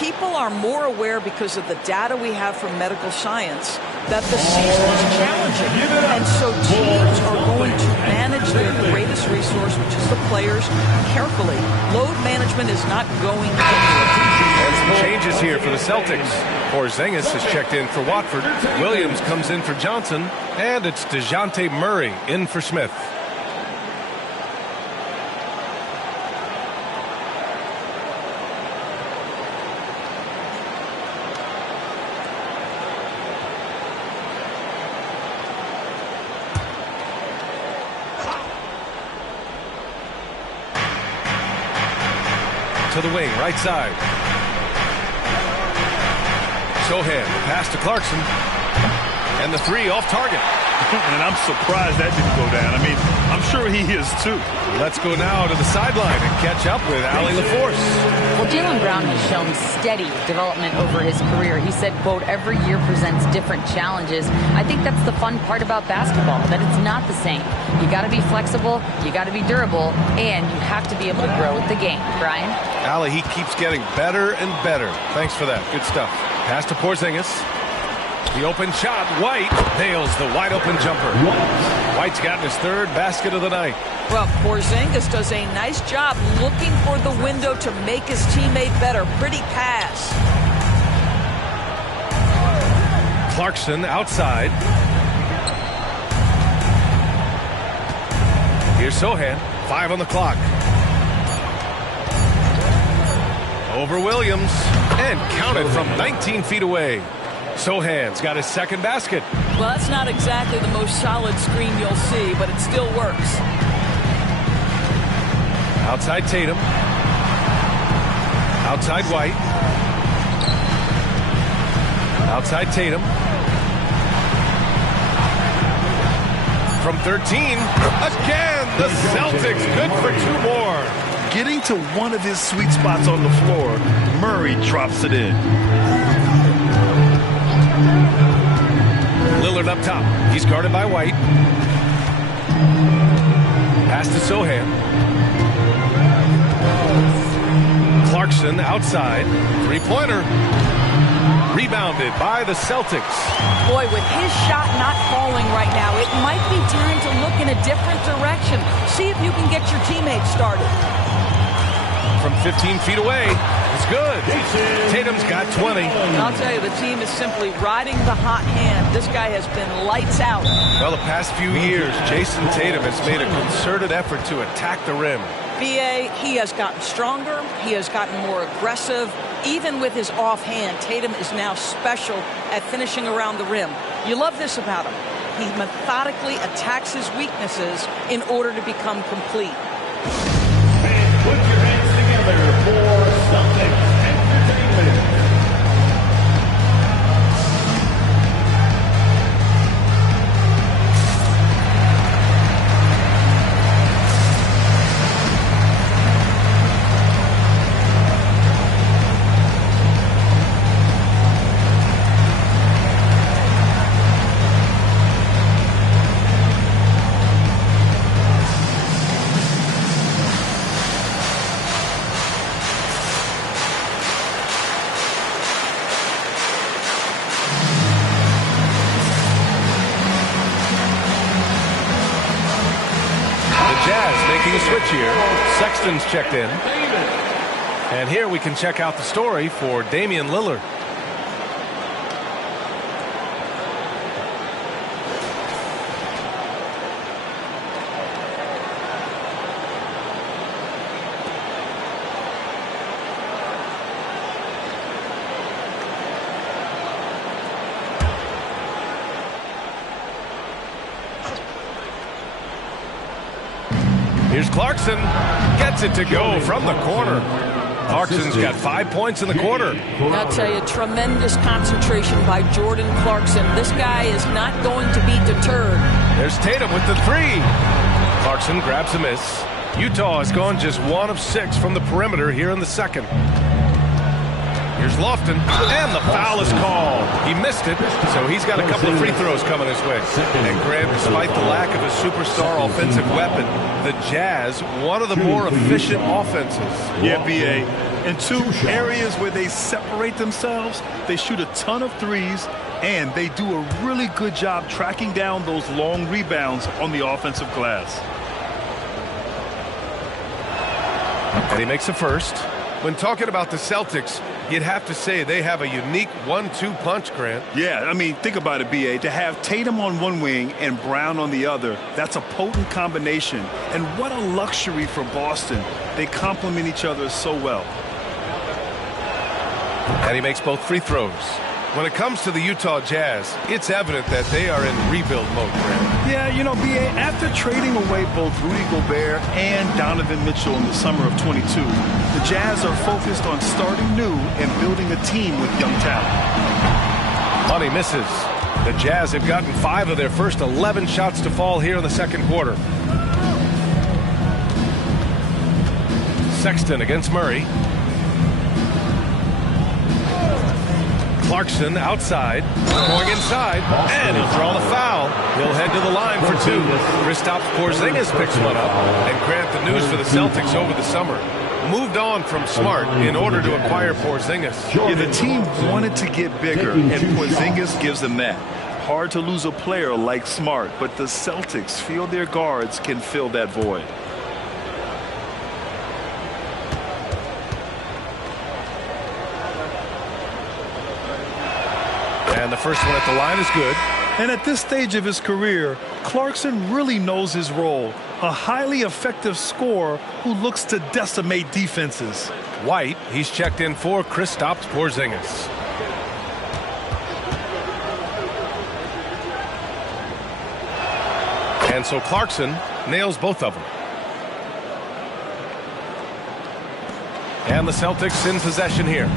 People are more aware because of the data we have from medical science that the season is challenging. And so teams are going to manage their greatest resource, which is the players, carefully. Load management is not going anywhere. And some changes here for the Celtics. Porzingis has checked in for Watford. Williams comes in for Johnson. And it's DeJounte Murray in for Smith. To the wing, right side. Sohan, pass to Clarkson. And the 3 off target. And I'm surprised that didn't go down. I mean, I'm sure Sure he is, too. Let's go now to the sideline and catch up with Allie LaForce. Well, Jaylen Brown has shown steady development over his career. He said, quote, every year presents different challenges. I think that's the fun part about basketball, that it's not the same. You got to be flexible, you got to be durable, and you have to be able to grow with the game. Brian? Allie, he keeps getting better and better. Thanks for that. Good stuff. Pass to Porzingis. The open shot. White nails the wide open jumper. White's gotten his third basket of the night. Well, Porzingis does a nice job looking for the window to make his teammate better. Pretty pass. Clarkson outside. Here's Sohan. 5 on the clock. Over Williams. And counted from 19 feet away. Sohan's got his second basket. Well, that's not exactly the most solid screen you'll see, but it still works. Outside Tatum. Outside White. Outside Tatum. From 13. Again, the Celtics good for 2 more. Getting to one of his sweet spots on the floor, Murray drops it in. Lillard up top. He's guarded by White. Pass to Sohan. Clarkson outside. 3-pointer. Rebounded by the Celtics. Boy, with his shot not falling right now, it might be time to look in a different direction. See if you can get your teammates started. From 15 feet away. It's good. Tatum's got 20. I'll tell you, the team is simply riding the hot hand. This guy has been lights out. Well, the past few years, Jason Tatum has made a concerted effort to attack the rim. B.A., he has gotten stronger. He has gotten more aggressive. Even with his offhand, Tatum is now special at finishing around the rim. You love this about him. He methodically attacks his weaknesses in order to become complete. Put your hands together for Celtics Entertainment. Making a switch here. Sexton's checked in. And here we can check out the story for Damian Lillard. Here's Clarkson. Gets it to go from the corner. Clarkson's got 5 points in the quarter. I'll tell you, tremendous concentration by Jordan Clarkson. This guy is not going to be deterred. There's Tatum with the 3. Clarkson grabs a miss. Utah has gone just 1 of 6 from the perimeter here in the second. Here's Lofton, and the foul is called. He missed it, so he's got a couple of free throws coming his way. And Grant, despite the lack of a superstar offensive weapon, the Jazz, one of the more efficient offenses. Yeah, B.A. In 2 areas where they separate themselves, they shoot a ton of threes, and they do a really good job tracking down those long rebounds on the offensive glass. And he makes a first. When talking about the Celtics, you'd have to say they have a unique 1-2 punch, Grant. Yeah, I mean, think about it, B.A. To have Tatum on one wing and Brown on the other, that's a potent combination. And what a luxury for Boston. They complement each other so well. And he makes both free throws. When it comes to the Utah Jazz, it's evident that they are in rebuild mode, Grant. Yeah, you know, B.A., after trading away both Rudy Gobert and Donovan Mitchell in the summer of 22, the Jazz are focused on starting new and building a team with young talent. Money misses. The Jazz have gotten 5 of their first 11 shots to fall here in the second quarter. Sexton against Murray. Clarkson outside, going inside, and he'll draw the foul. He'll head to the line for two. Kristaps Porzingis picks one up, and Grant, the news for the Celtics over the summer. Moved on from Smart in order to acquire Porzingis. Yeah, the team wanted to get bigger, and Porzingis gives them that. Hard to lose a player like Smart, but the Celtics feel their guards can fill that void. And the first one at the line is good. And at this stage of his career, Clarkson really knows his role. A highly effective scorer who looks to decimate defenses. White, he's checked in for Kristaps Porzingis. And so Clarkson nails both of them. And the Celtics in possession here.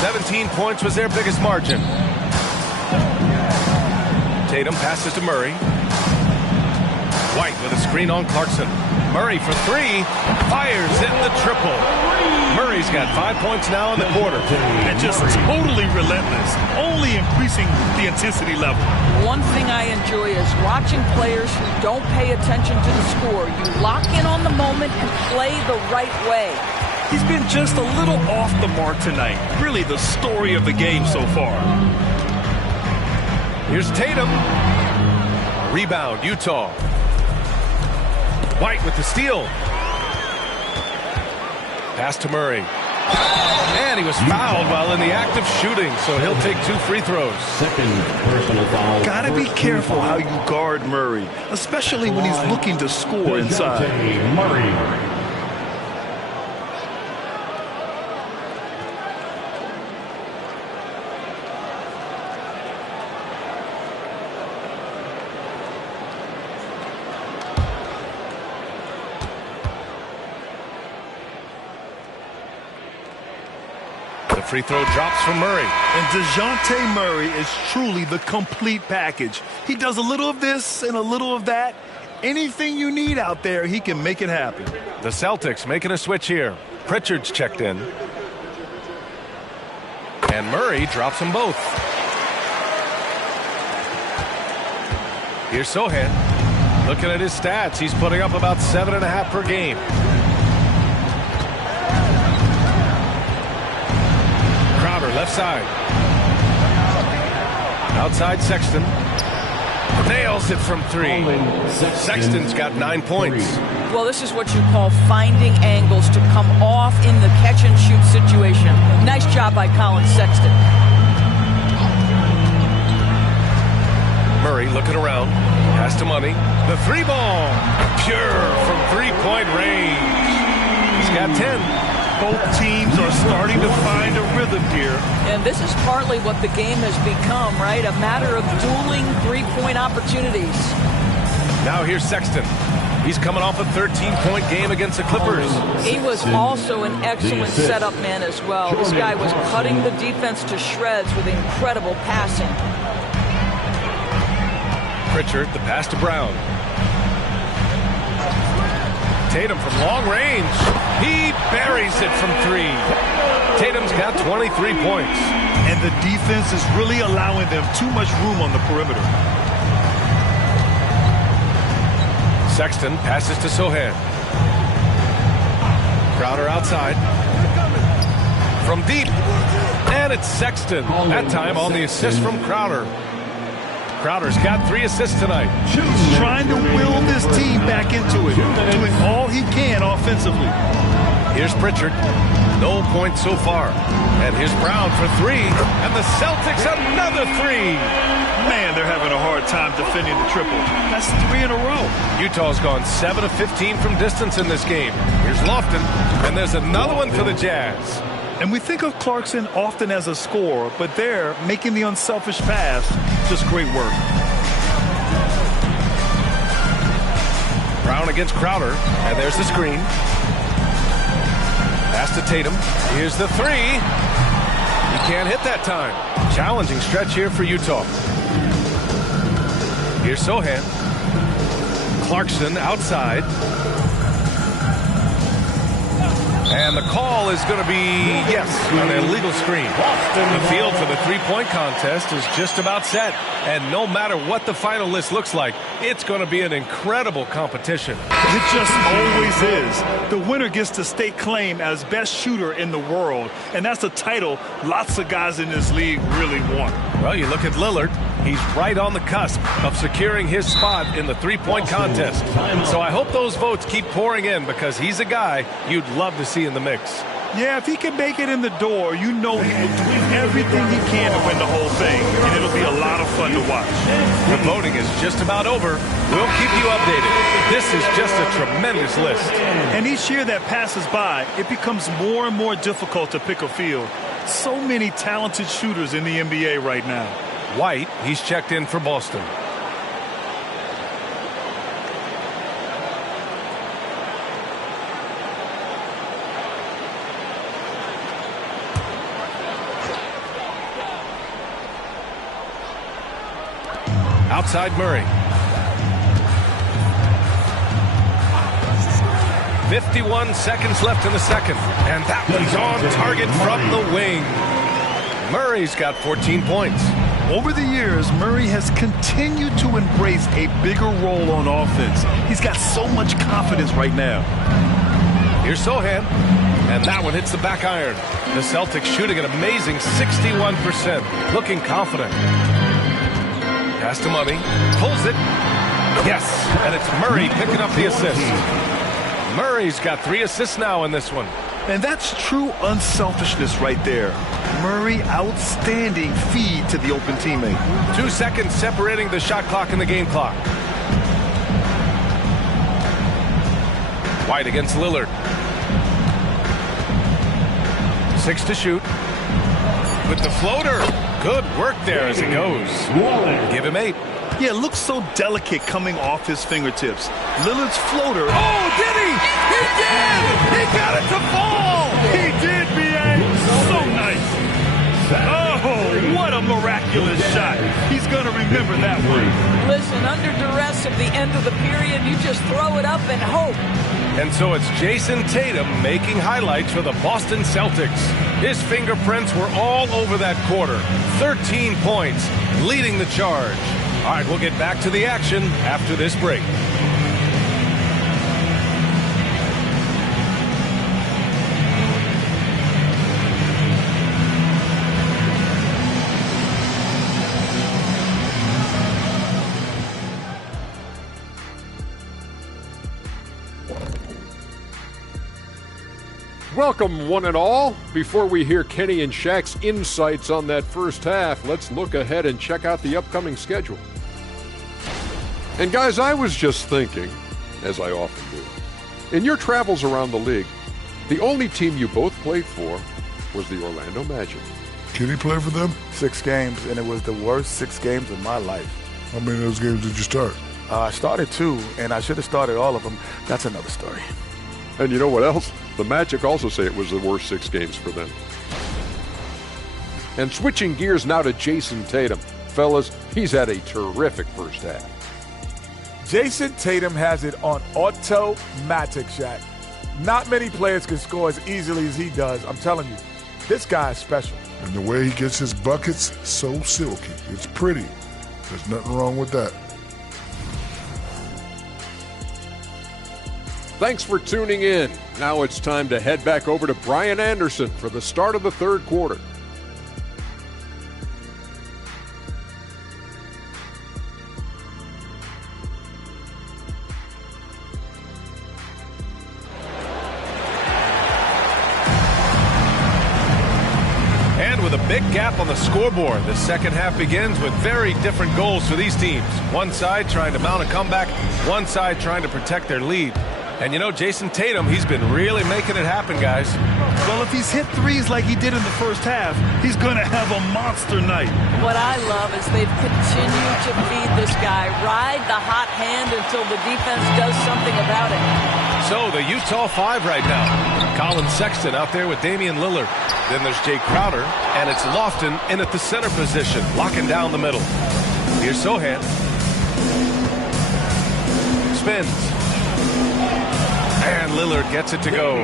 17 points was their biggest margin. Tatum passes to Murray. White with a screen on Clarkson. Murray for three. Fires in the triple. Murray's got 5 points now in the quarter. And just totally relentless. Only increasing the intensity level. One thing I enjoy is watching players who don't pay attention to the score. You lock in on the moment and play the right way. He's been just a little off the mark tonight. Really the story of the game so far. Here's Tatum. Rebound, Utah. White with the steal. Pass to Murray. And he was fouled while in the act of shooting, so he'll take 2 free throws. Second personal foul. Gotta be careful how you guard Murray, especially when he's looking to score inside. Murray. Free throw drops from Murray. And DeJounte Murray is truly the complete package. He does a little of this and a little of that. Anything you need out there, he can make it happen. The Celtics making a switch here. Pritchard's checked in. And Murray drops them both. Here's Sohan. Looking at his stats, he's putting up about 7.5 per game. Left side. Outside Sexton. Nails it from three. Sexton's got 9 points. Well, this is what you call finding angles to come off in the catch-and-shoot situation. Nice job by Colin Sexton. Murray looking around. Pass to Money. The three ball. Pure from three-point range. He's got 10. Both teams are starting to find a rhythm here. And this is partly what the game has become, right? A matter of dueling three-point opportunities. Now here's Sexton. He's coming off a 13-point game against the Clippers. He was also an excellent setup man as well. This guy was cutting the defense to shreds with incredible passing. Pritchard, the pass to Brown. Tatum from long range. He buries it from three. Tatum's got 23 points. And the defense is really allowing them too much room on the perimeter. Sexton passes to Sohan. Crowder outside. From deep. And it's Sexton. That time on the assist from Crowder. Crowder's got 3 assists tonight. He's trying to will this team back into it, doing all he can offensively. Here's Pritchard. No points so far. And here's Brown for 3. And the Celtics another 3. Man, they're having a hard time defending the triple. That's 3 in a row. Utah's gone 7 of 15 from distance in this game. Here's Lofton. And there's another one for the Jazz. And we think of Clarkson often as a scorer, but they're making the unselfish pass. Just great work. Brown against Crowder, and there's the screen. Pass to Tatum. Here's the 3. He can't hit that time. Challenging stretch here for Utah. Here's Sohan. Clarkson outside. And the call is going to be, yes, an illegal screen. The field for the three-point contest is just about set. And no matter what the final list looks like, it's going to be an incredible competition. It just always is. The winner gets to stake claim as best shooter in the world. And that's a title lots of guys in this league really want. Well, you look at Lillard. He's right on the cusp of securing his spot in the three-point contest. So I hope those votes keep pouring in because he's a guy you'd love to see in the mix. Yeah, if he can make it in the door, you know he will do everything he can to win the whole thing. And it'll be a lot of fun to watch. The voting is just about over. We'll keep you updated. This is just a tremendous list. And each year that passes by, it becomes more and more difficult to pick a field. So many talented shooters in the NBA right now. White, he's checked in for Boston. Outside Murray. 51 seconds left in the second. And that one's on target from the wing. Murray's got 14 points. Over the years, Murray has continued to embrace a bigger role on offense. He's got so much confidence right now. Here's Sohan. And that one hits the back iron. The Celtics shooting an amazing 61%. Looking confident. Pass to Money. Pulls it. Yes. And it's Murray picking up the assist. Murray's got 3 assists now in this one. And that's true unselfishness right there. Murray, outstanding feed to the open teammate. 2 seconds separating the shot clock and the game clock. White against Lillard. 6 to shoot. With the floater. Good work there as it goes. Give him 8. Yeah, it looks so delicate coming off his fingertips. Lillard's floater. Oh, did he? He did! He got it to fall! He did, B.A. So nice. Oh, what a miraculous shot. He's going to remember that one. Listen, under duress of the end of the period, you just throw it up and hope. And so it's Jason Tatum making highlights for the Boston Celtics. His fingerprints were all over that quarter. 13 points, leading the charge. All right, we'll get back to the action after this break. Welcome, one and all. Before we hear Kenny and Shaq's insights on that first half, let's look ahead and check out the upcoming schedule. And guys, I was just thinking, as I often do, in your travels around the league, the only team you both played for was the Orlando Magic. Can he play for them? 6 games, and it was the worst 6 games of my life. How many of those games did you start? I started 2, and I should have started all of them. That's another story. And you know what else? The Magic also say it was the worst 6 games for them. And switching gears now to Jason Tatum. Fellas, he's had a terrific first half. Jason Tatum has it on automatic, Shaq. Not many players can score as easily as he does. I'm telling you, this guy is special. And the way he gets his buckets, so silky. It's pretty. There's nothing wrong with that. Thanks for tuning in. Now it's time to head back over to Brian Anderson for the start of the third quarter. And with a big gap on the scoreboard, the second half begins with very different goals for these teams. One side trying to mount a comeback, one side trying to protect their lead. And you know, Jason Tatum, he's been really making it happen, guys. Well, if he's hit threes like he did in the first half, he's going to have a monster night. What I love is they've continued to feed this guy, ride the hot hand until the defense does something about it. So the Utah 5 right now. Colin Sexton out there with Damian Lillard. Then there's Jay Crowder, and it's Lofton in at the center position, locking down the middle. Here's Sohan. Spins. And Lillard gets it to go.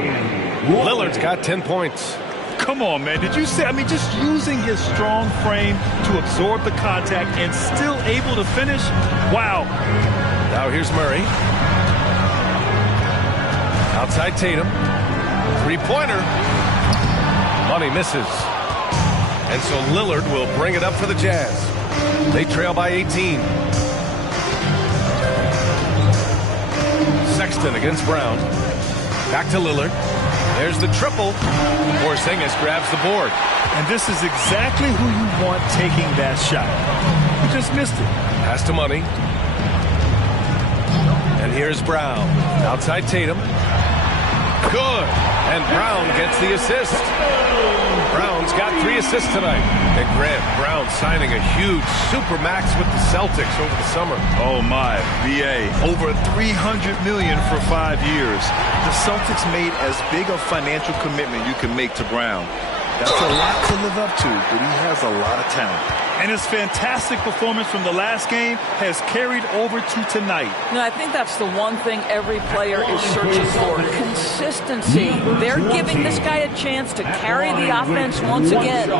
Lillard's got 10 points. Come on, man. Did you see? I mean, just using his strong frame to absorb the contact and still able to finish. Wow. Now here's Murray. Outside Tatum. Three-pointer. Money misses. And so Lillard will bring it up for the Jazz. They trail by 18. Sexton against Brown. Back to Lillard. There's the triple. Porzingis grabs the board. And this is exactly who you want taking that shot. You just missed it. Pass to Money. And here's Brown. Outside Tatum. Good. And Brown gets the assist. Brown's got 3 assists tonight. And Grant, Brown signing a huge supermax with the Celtics over the summer. Oh my, BA, over $300 million for 5 years. The Celtics made as big a financial commitment you can make to Brown. That's a lot to live up to, but he has a lot of talent. And his fantastic performance from the last game has carried over to tonight. No, I think that's the one thing every player is searching for. Consistency. They're giving this guy a chance to carry the offense once again.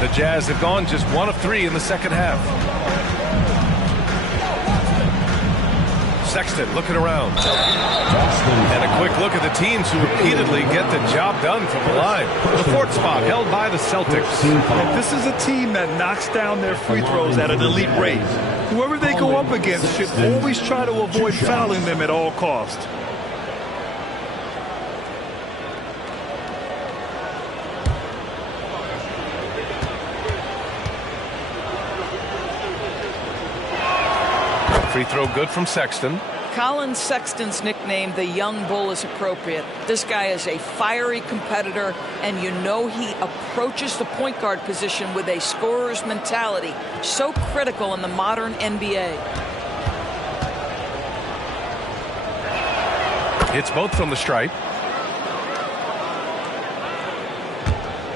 The Jazz have gone just 1 of 3 in the second half. Sexton looking around. And a quick look at the teams who repeatedly get the job done from the line. The 4th spot held by the Celtics. And this is a team that knocks down their free throws at an elite rate. Whoever they go up against should always try to avoid fouling them at all costs. Free throw good from Sexton. Colin Sexton's nickname, the Young Bull, is appropriate. This guy is a fiery competitor, and you know he approaches the point guard position with a scorer's mentality. So critical in the modern NBA. Hits both from the stripe.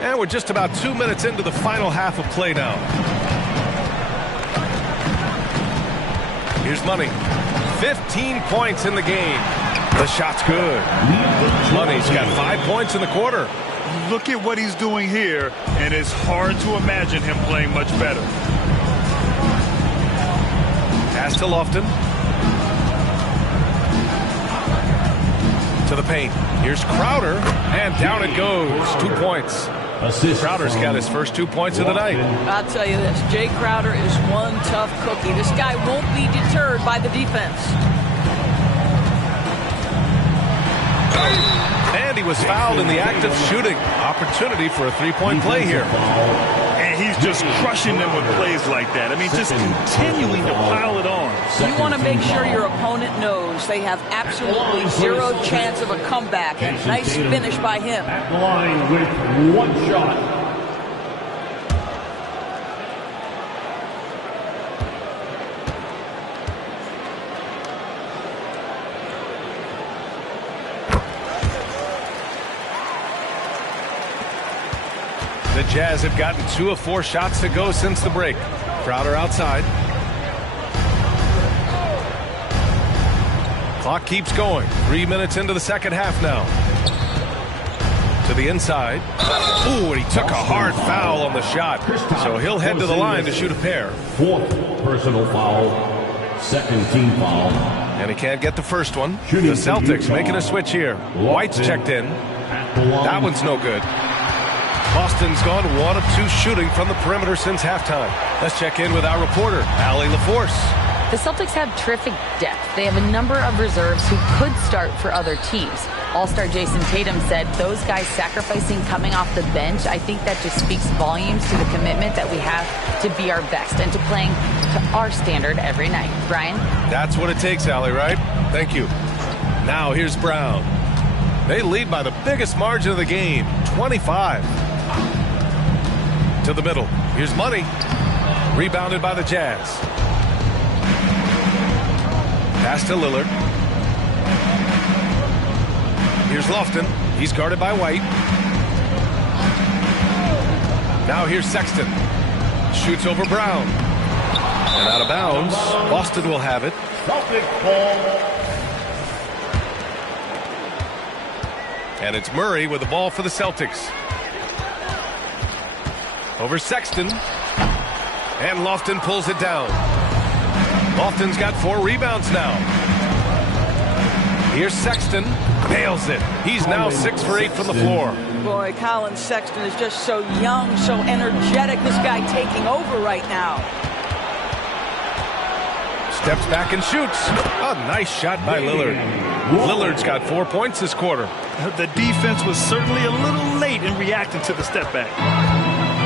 And we're just about 2 minutes into the final half of play now. Here's Money. 15 points in the game. The shot's good. Money's got 5 points in the quarter. Look at what he's doing here, and it's hard to imagine him playing much better. Pass to Lofton. To the paint. Here's Crowder, and down it goes. 2 points. Crowder's got his first 2 points of the night. I'll tell you this, Jay Crowder is one tough cookie. This guy won't be deterred by the defense. And he was fouled in the act of shooting. Opportunity for a 3-point play here. And he's just crushing them with plays like that. I mean, just continuing to pile it on. You want to make sure your opponent knows they have absolutely zero chance of a comeback. Nice finish by him. At the line with 1 shot. The Jazz have gotten 2 of 4 shots to go since the break. Crowder outside. Clock keeps going. 3 minutes into the second half now. To the inside. Ooh, and he took a hard foul on the shot. So he'll head to the line to shoot a pair. 4th personal foul. 2nd team foul. And he can't get the first one. The Celtics making a switch here. White's checked in. That one's no good. Boston's gone 1 of 2 shooting from the perimeter since halftime. Let's check in with our reporter, Allie LaForce. The Celtics have terrific depth. They have a number of reserves who could start for other teams. All-star Jason Tatum said those guys sacrificing coming off the bench, I think that just speaks volumes to the commitment that we have to be our best and to playing to our standard every night. Brian? That's what it takes, Allie, right? Thank you. Now here's Brown. They lead by the biggest margin of the game, 25. To the middle. Here's Money. Rebounded by the Jazz. Pass to Lillard. Here's Lofton. He's guarded by White. Now here's Sexton. Shoots over Brown. And out of bounds. Boston will have it. And it's Murray with the ball for the Celtics. Over Sexton. And Lofton pulls it down. Lofton's got 4 rebounds now. Here's Sexton. Nails it. He's now 6 for 8 from the floor. Boy, Colin Sexton is just so young, so energetic. This guy taking over right now. Steps back and shoots. A nice shot by Lillard. Lillard's got 4 points this quarter. The defense was certainly a little late in reacting to the step back.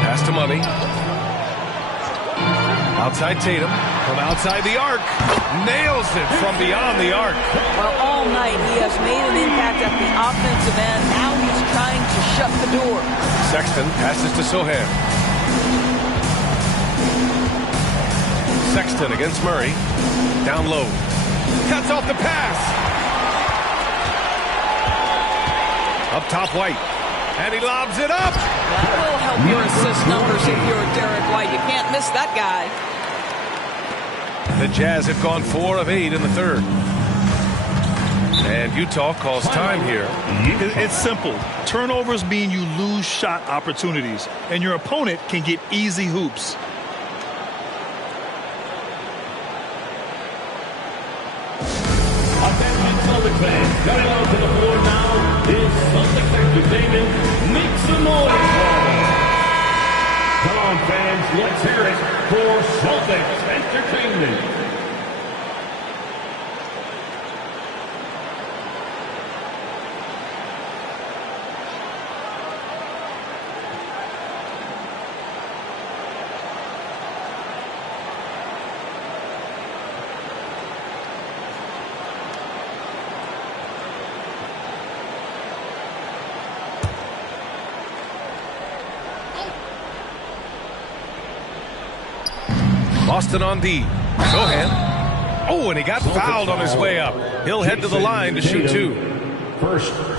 Pass to Money. Outside Tatum. From outside the arc. Nails it from beyond the arc. Well, all night he has made an impact at the offensive end. Now he's trying to shut the door. Sexton passes to Sohan. Sexton against Murray. Down low. Cuts off the pass. Up top, White. And he lobs it up. That will help your assist numbers if you're Derek White. You can't miss that guy. The Jazz have gone 4 of 8 in the third. And Utah calls time here. It's simple. Turnovers mean you lose shot opportunities, and your opponent can get easy hoops. Attention Celtics fans, coming out to the floor now is Celtics Entertainment. Make some noise. Come on, fans, let's hear it for Celtics Entertainment. Boston on D. Sohan. Oh, and he got fouled on his way up. He'll head to the line to shoot 2.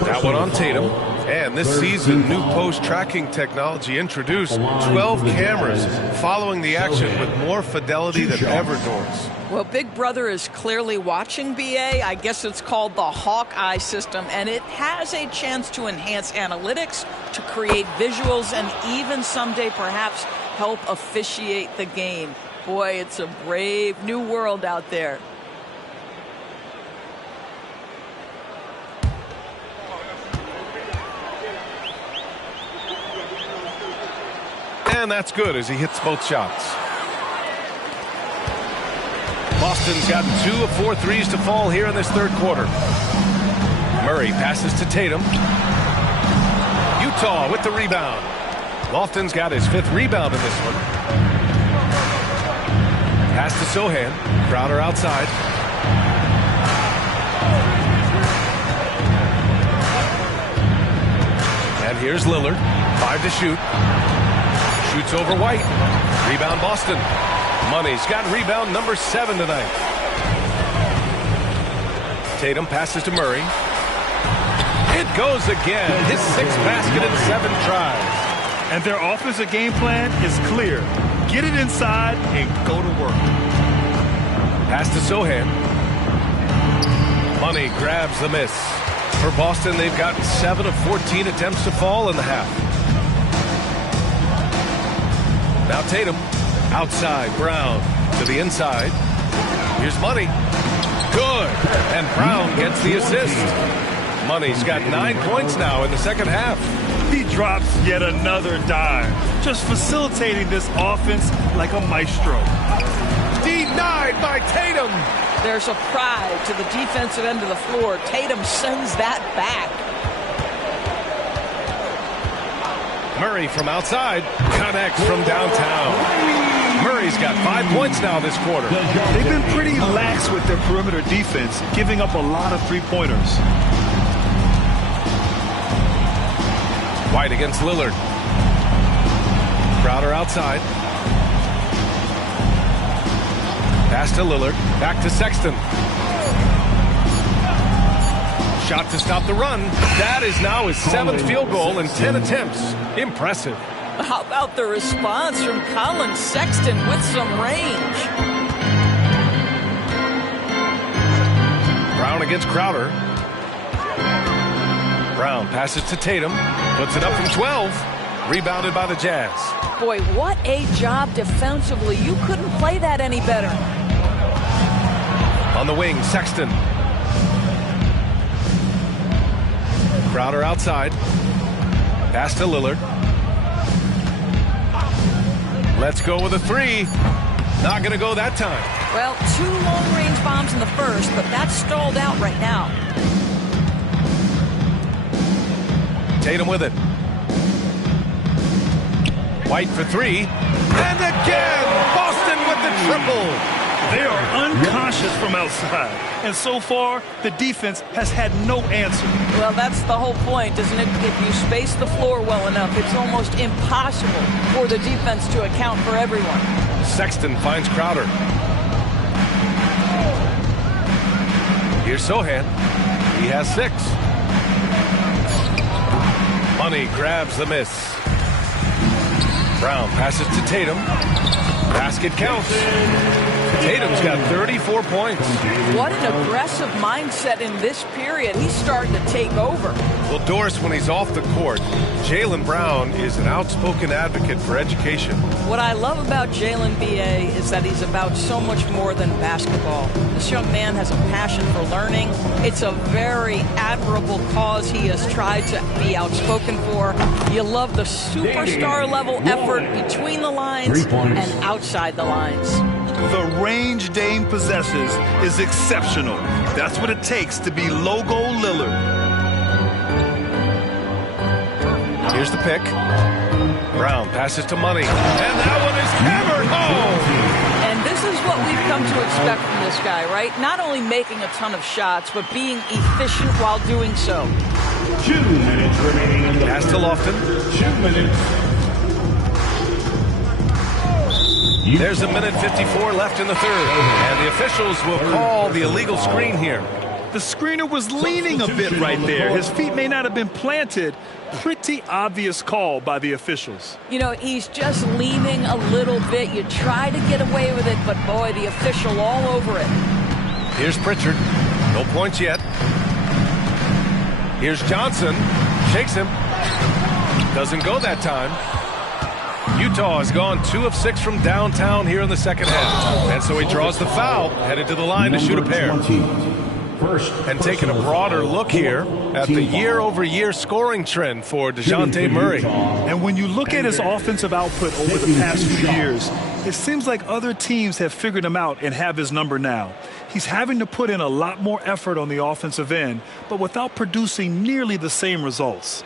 That one on Tatum. And this season, new post-tracking technology introduced. 12 cameras following the action with more fidelity than ever, Doris. Well, Big Brother is clearly watching, BA. I guess it's called the Hawkeye system, and it has a chance to enhance analytics, to create visuals, and even someday perhaps help officiate the game. Boy, it's a brave new world out there. And that's good as he hits both shots. Boston's gotten 2 of 4 threes to fall here in this third quarter. Murray passes to Tatum. Utah with the rebound. Lofton's got his 5th rebound in this one. Pass to Sohan. Crowder outside. And here's Lillard. 5 to shoot. Shoots over White. Rebound Boston. Money's got rebound number 7 tonight. Tatum passes to Murray. It goes again. His 6th basket in 7 tries. And their offensive game plan is clear. Get it inside and go to work. Pass to Sohan. Money grabs the miss. For Boston, they've gotten 7 of 14 attempts to fall in the half. Now Tatum. Outside. Brown to the inside. Here's Money. Good. And Brown gets the assist. Money's got 9 points now in the second half. He drops yet another dime, just facilitating this offense like a maestro. Denied by Tatum. There's a pride to the defensive end of the floor. Tatum sends that back. Murray from outside connects from downtown. Murray's got 5 points now this quarter. They've been pretty lax with their perimeter defense, giving up a lot of three-pointers. White against Lillard. Crowder outside. Pass to Lillard. Back to Sexton. Shot to stop the run. That is now his 7th field goal in 10 attempts. Impressive. How about the response from Colin Sexton with some range? Brown against Crowder. Brown passes to Tatum. Puts it up from 12. Rebounded by the Jazz. Boy, what a job defensively. You couldn't play that any better. On the wing, Sexton. Crowder outside. Pass to Lillard. Let's go with a 3. Not going to go that time. Well, 2 long-range bombs in the first, but that's stalled out right now. Tatum with it. White for 3. And again, Boston with the triple. They are unconscious from outside. And so far, the defense has had no answer. Well, that's the whole point, isn't it? If you space the floor well enough, it's almost impossible for the defense to account for everyone. Sexton finds Crowder. Here's Sohan. He has 6. Money grabs the miss. Brown passes to Tatum. Basket counts. Tatum's got 34 points. What an aggressive mindset in this period. He's starting to take over. Well, Doris, when he's off the court, Jaylen Brown is an outspoken advocate for education. What I love about Jaylen B.A. is that he's about so much more than basketball. This young man has a passion for learning. It's a very admirable cause he has tried to be outspoken for. You love the superstar level effort between the lines and outside the lines. The range Dame possesses is exceptional. That's what it takes to be Logo Lillard. Here's the pick. Brown passes to Money. And that one is hammered home. And this is what we've come to expect from this guy, right? Not only making a ton of shots, but being efficient while doing so. 2 minutes remaining. Pass to Lofton. 2 minutes. There's a minute 54 left in the third. And the officials will call the illegal screen here. The screener was leaning a bit right there. His feet may not have been planted. Pretty obvious call by the officials. You know, he's just leaning a little bit. You try to get away with it, but boy, the official all over it. Here's Pritchard. No points yet. Here's Johnson. Shakes him. Doesn't go that time. Utah has gone 2 of 6 from downtown here in the second half. And so he draws the foul, headed to the line to shoot a pair. And taking a broader look here at the year-over-year scoring trend for DeJounte Murray. And when you look at his offensive output over the past few years, it seems like other teams have figured him out and have his number now. He's having to put in a lot more effort on the offensive end, but without producing nearly the same results.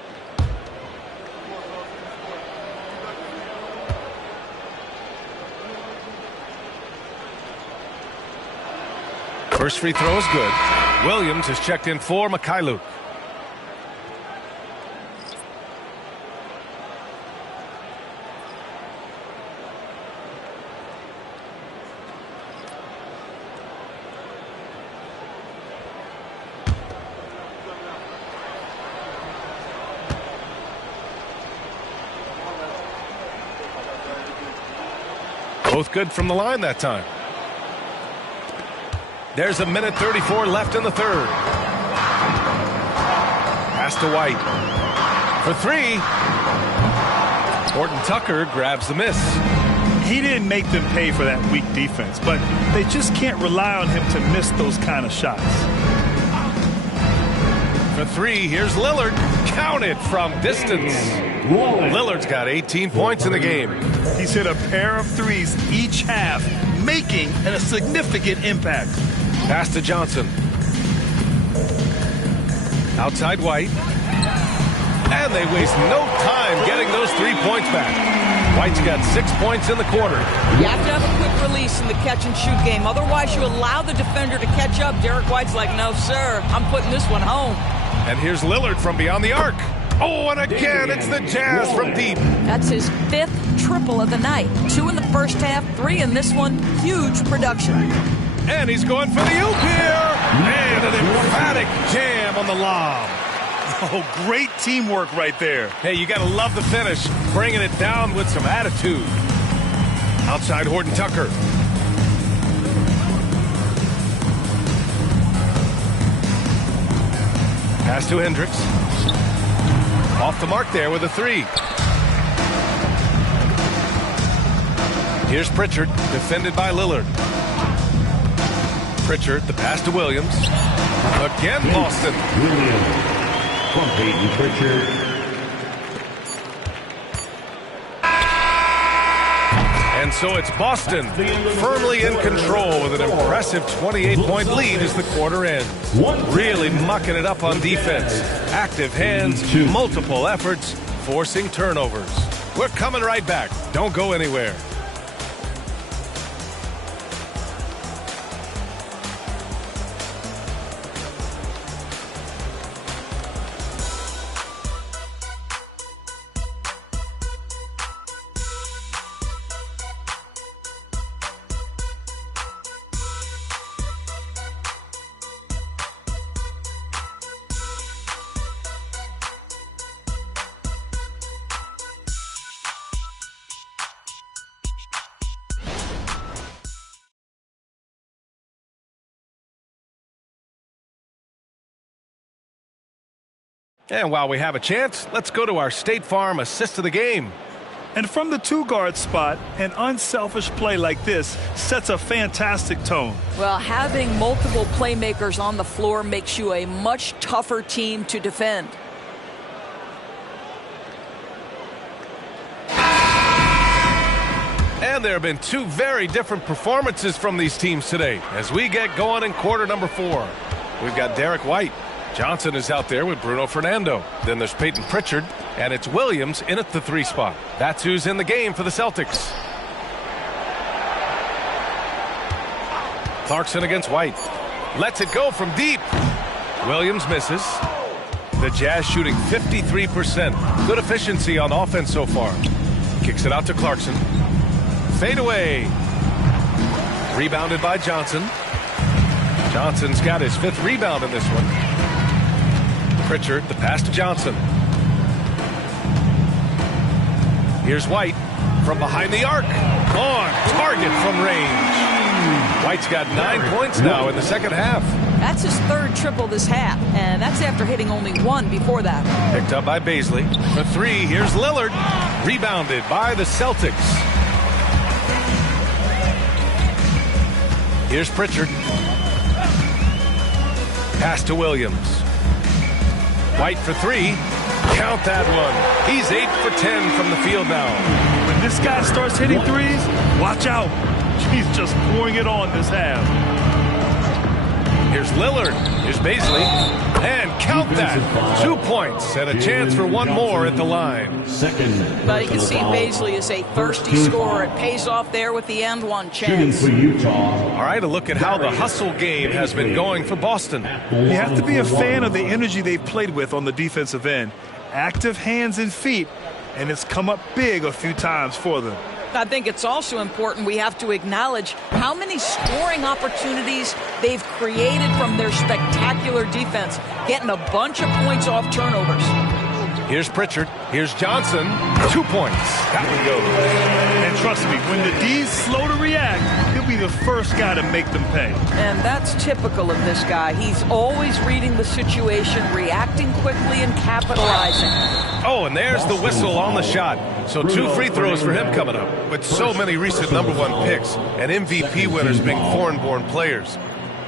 First free throw is good. Williams has checked in for Mikhailuk. Both good from the line that time. There's a minute 34 left in the third. Pass to White. For 3. Horton Tucker grabs the miss. He didn't make them pay for that weak defense, but they just can't rely on him to miss those kind of shots. For 3, here's Lillard. Counted from distance. Lillard's got 18 points in the game. He's hit a pair of threes each half, making a significant impact. Pass to Johnson. Outside White. And they waste no time getting those 3 points back. White's got 6 points in the quarter. You have to have a quick release in the catch-and-shoot game. Otherwise, you allow the defender to catch up. Derek White's like, no, sir, I'm putting this one home. And here's Lillard from beyond the arc. Oh, and again, it's the Jazz from deep. That's his 5th triple of the night. 2 in the first half, 3 in this one. Huge production. And he's going for the oop here. And an emphatic jam on the lob. Oh, great teamwork right there. Hey, you got to love the finish. Bringing it down with some attitude. Outside Horton Tucker. Pass to Hendricks. Off the mark there with a 3. Here's Pritchard, defended by Lillard. Pritchard, the pass to Williams. Again, Boston. Williams from Peyton Pritchard. And so it's Boston firmly in control with an impressive 28-point lead as the quarter ends. Really mucking it up on defense. Active hands, multiple efforts, forcing turnovers. We're coming right back. Don't go anywhere. And while we have a chance, let's go to our State Farm assist of the game. And from the 2-guard spot, an unselfish play like this sets a fantastic tone. Well, having multiple playmakers on the floor makes you a much tougher team to defend. And there have been 2 very different performances from these teams today as we get going in quarter number 4. We've got Derek White. Johnson is out there with Bruno Fernando. Then there's Peyton Pritchard, and it's Williams in at the 3 spot. That's who's in the game for the Celtics. Clarkson against White. Lets it go from deep. Williams misses. The Jazz shooting 53%. Good efficiency on offense so far. Kicks it out to Clarkson. Fade away. Rebounded by Johnson. Johnson's got his 5th rebound in this one. Pritchard, the pass to Johnson. Here's White from behind the arc. On target from range. White's got 9 points now in the second half. That's his 3rd triple this half, and that's after hitting only 1 before that. Picked up by Baisley. For 3, here's Lillard. Rebounded by the Celtics. Here's Pritchard. Pass to Williams. White for 3. Count that one. He's 8 for 10 from the field now. When this guy starts hitting threes, watch out. He's just pouring it on this half. Here's Lillard. Here's Baisley. And count that. 2 points and a chance for 1 more at the line. But you can see Baisley is a thirsty scorer. It pays off there with the end one chance. All right, a look at how the hustle game has been going for Boston. You have to be a fan of the energy they've played with on the defensive end. Active hands and feet, and it's come up big a few times for them. I think it's also important we have to acknowledge how many scoring opportunities they've created from their spectacular defense, getting a bunch of points off turnovers. Here's Pritchard. Here's Johnson. 2 points. That one goes. And trust me, when the D's slow to react, he'll be the first guy to make them pay. And that's typical of this guy. He's always reading the situation, reacting quickly, and capitalizing. Oh, and there's the whistle on the shot. So 2 free throws for him coming up. With so many recent #1 picks and MVP winners being foreign-born players.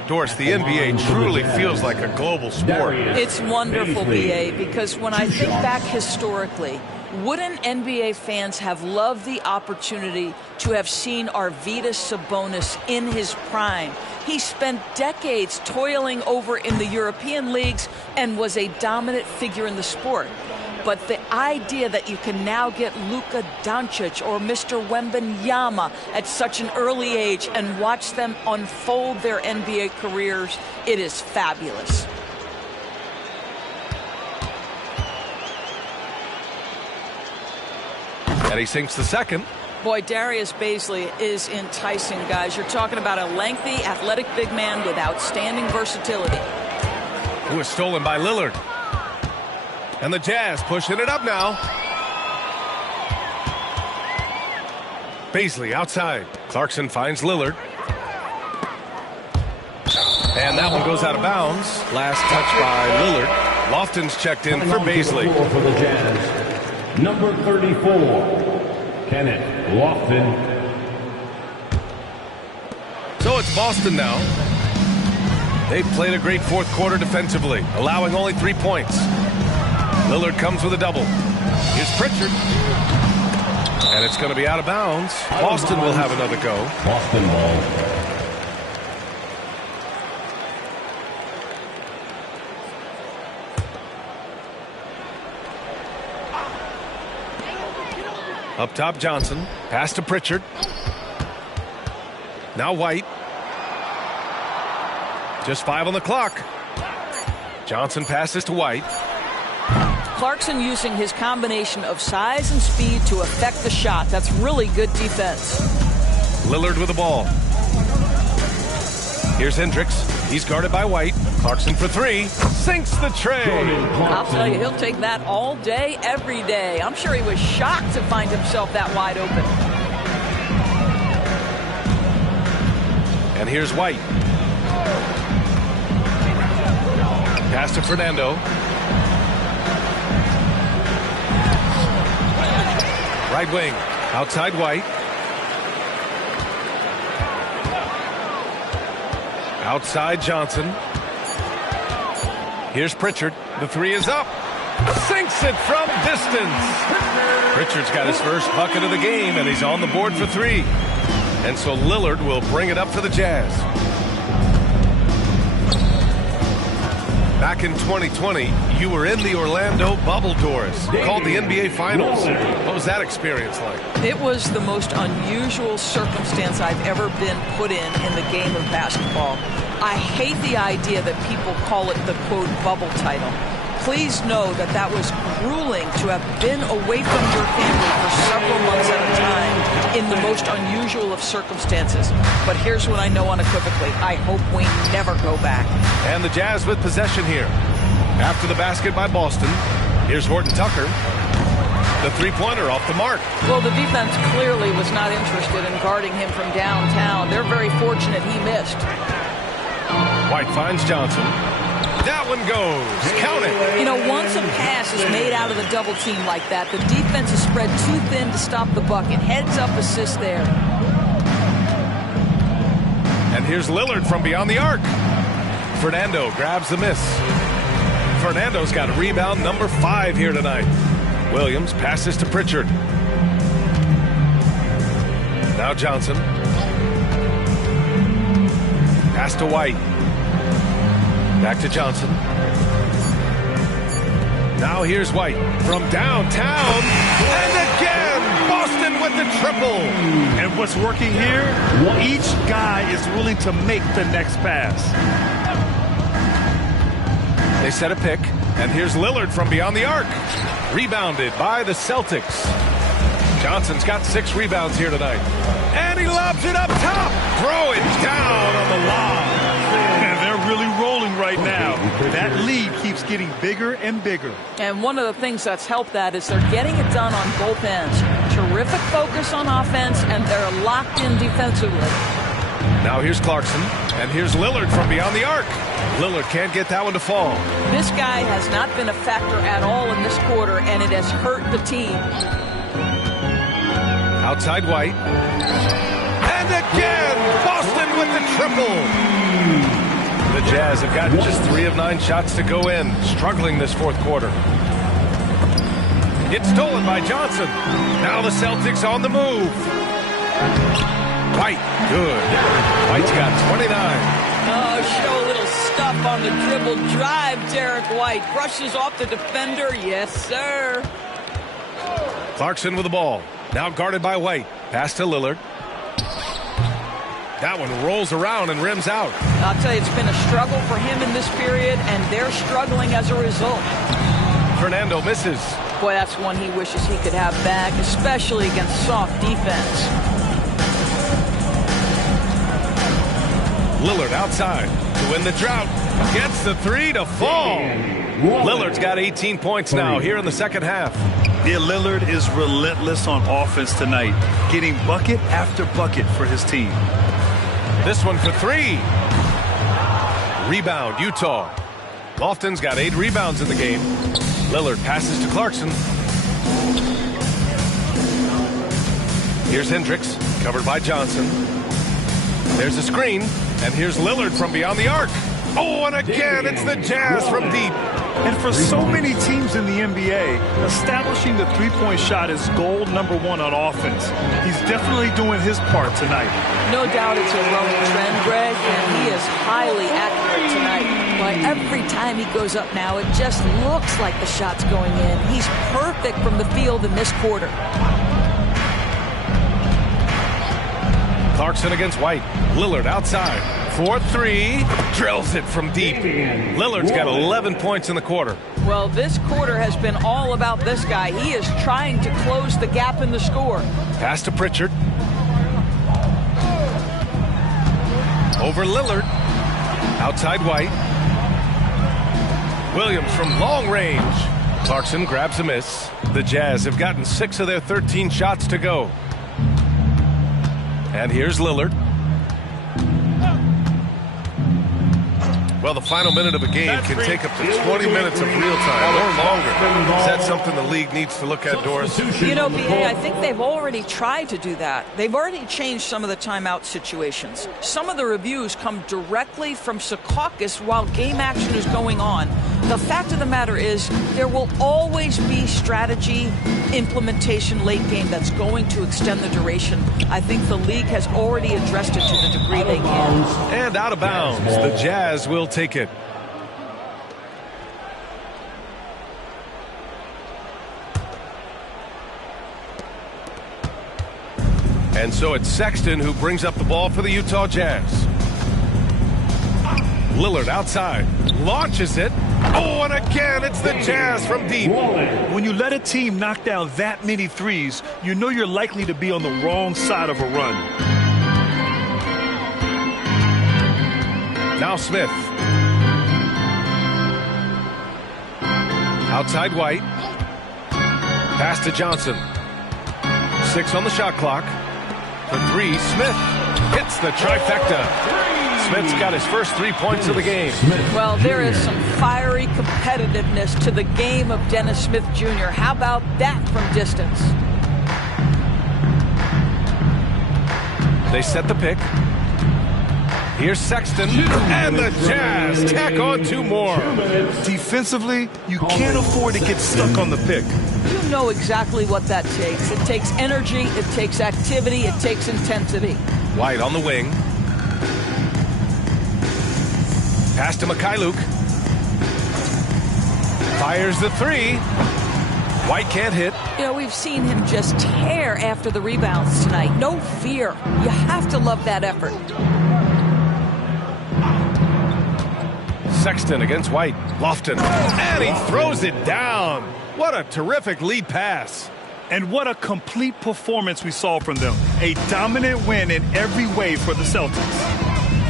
Doris, the NBA truly feels like a global sport. It's wonderful, BA, because when I think back historically, wouldn't NBA fans have loved the opportunity to have seen Arvydas Sabonis in his prime? He spent decades toiling over in the European leagues and was a dominant figure in the sport. But the idea that you can now get Luka Doncic or Mr. Wembanyama at such an early age and watch them unfold their NBA careers, it is fabulous. And he sinks the second. Boy, Darius Baisley is enticing, guys. You're talking about a lengthy, athletic big man with outstanding versatility. Who was stolen by Lillard. And the Jazz pushing it up now. Baisley outside. Clarkson finds Lillard. And that one goes out of bounds. Last touch by Lillard. Lofton's checked in for Baisley. For the Jazz, number 34, Kenneth Lofton. So it's Boston now. They've played a great fourth quarter defensively, allowing only 3 points. Lillard comes with a double. Here's Pritchard. And it's going to be out of bounds. Boston will have another go. Boston ball. Up top, Johnson. Pass to Pritchard. Now White. Just 5 on the clock. Johnson passes to White. Clarkson using his combination of size and speed to affect the shot. That's really good defense. Lillard with the ball. Here's Hendricks. He's guarded by White. Clarkson for 3. Sinks the tray. I'll tell you, he'll take that all day, every day. I'm sure he was shocked to find himself that wide open. And here's White. Pass to Fernando. Right wing. Outside White. Outside Johnson. Here's Pritchard. The 3 is up. Sinks it from distance. Pritchard's got his first bucket of the game, and he's on the board for 3. And so Lillard will bring it up for the Jazz. Back in 2020, you were in the Orlando bubble doors, called the NBA Finals. What was that experience like? It was the most unusual circumstance I've ever been put in the game of basketball. I hate the idea that people call it the, quote, bubble title. Please know that that was grueling to have been away from your family for several months at a time in the most unusual of circumstances. But here's what I know unequivocally. I hope we never go back. And the Jazz with possession here. After the basket by Boston, here's Horton Tucker. The three-pointer off the mark. Well, the defense clearly was not interested in guarding him from downtown. They're very fortunate he missed. White finds Johnson. That one goes. Count it. You know, once a pass is made out of the double team like that, the defense is spread too thin to stop the bucket. Heads up assist there. And here's Lillard from beyond the arc. Fernando grabs the miss. Fernando's got rebound number 5 here tonight. Williams passes to Pritchard. Now Johnson. Pass to White. Back to Johnson. Now here's White from downtown. And again, Boston with the triple. And what's working here, each guy is willing to make the next pass. They set a pick. And here's Lillard from beyond the arc. Rebounded by the Celtics. Johnson's got 6 rebounds here tonight. And he lobs it up top. Throw it down on the lob. And they're really rolling right now. That lead keeps getting bigger and bigger. And one of the things that's helped that is they're getting it done on both ends. Terrific focus on offense, and they're locked in defensively. Now here's Clarkson. And here's Lillard from beyond the arc. Lillard can't get that one to fall. This guy has not been a factor at all in this quarter, and it has hurt the team. Outside White. And again, Boston with the triple. The Jazz have gotten just 3 of 9 shots to go in, struggling this fourth quarter. It's stolen by Johnson. Now the Celtics on the move. White, good. White's got 29. Oh, show a little stuff on the dribble drive, Derek White. Brushes off the defender. Yes, sir. Clarkson with the ball. Now guarded by White. Pass to Lillard. That one rolls around and rims out. I'll tell you, it's been a struggle for him in this period, and they're struggling as a result. Fernando misses. Boy, that's one he wishes he could have back, especially against soft defense. Lillard outside to win the drought. Gets the three to fall. Lillard's got 18 points now here in the second half. Yeah, Lillard is relentless on offense tonight, getting bucket after bucket for his team. This one for three. Rebound, Utah. Lofton's got 8 rebounds in the game. Lillard passes to Clarkson. Here's Hendricks, covered by Johnson. There's a screen, and here's Lillard from beyond the arc. Oh, and again, it's the Jazz from deep. And for so many teams in the NBA, establishing the three-point shot is goal number 1 on offense. He's definitely doing his part tonight. No doubt it's a growing trend, Greg, and he is highly accurate tonight. But every time he goes up now, it just looks like the shot's going in. He's perfect from the field in this quarter. Clarkson against White. Lillard outside. 4-3. Drills it from deep. Lillard's got 11 points in the quarter. Well, this quarter has been all about this guy. He is trying to close the gap in the score. Pass to Pritchard. Over Lillard. Outside White. Williams from long range. Clarkson grabs a miss. The Jazz have gotten 6 of their 13 shots to go. And here's Lillard. Well, the final minute of a game can take up to 20 minutes of real time or longer. Is that something the league needs to look at, Doris? You know, BA, I think they've already tried to do that. They've already changed some of the timeout situations. Some of the reviews come directly from Secaucus while game action is going on. The fact of the matter is there will always be strategy implementation late game that's going to extend the duration. I think the league has already addressed it to the degree they can. And out of bounds. The Jazz will take it. And so it's Sexton who brings up the ball for the Utah Jazz. Lillard outside, launches it. Oh, and again, it's the Jazz from deep. When you let a team knock down that many threes, you know you're likely to be on the wrong side of a run. Now Smith. Outside White. Pass to Johnson. 6 on the shot clock. For 3, Smith hits the trifecta. Smith's got his first 3 points of the game. Well, there is some fiery competitiveness to the game of Dennis Smith Jr. How about that from distance? They set the pick. Here's Sexton, and the Jazz tack on 2 more. Defensively, you can't afford to get stuck on the pick. You know exactly what that takes. It takes energy, it takes activity, it takes intensity. White on the wing. Pass to Mikhailuk. Fires the 3. White can't hit. You know, we've seen him just tear after the rebounds tonight. No fear. You have to love that effort. Sexton against White. Lofton. And he throws it down. What a terrific lead pass. And what a complete performance we saw from them. A dominant win in every way for the Celtics.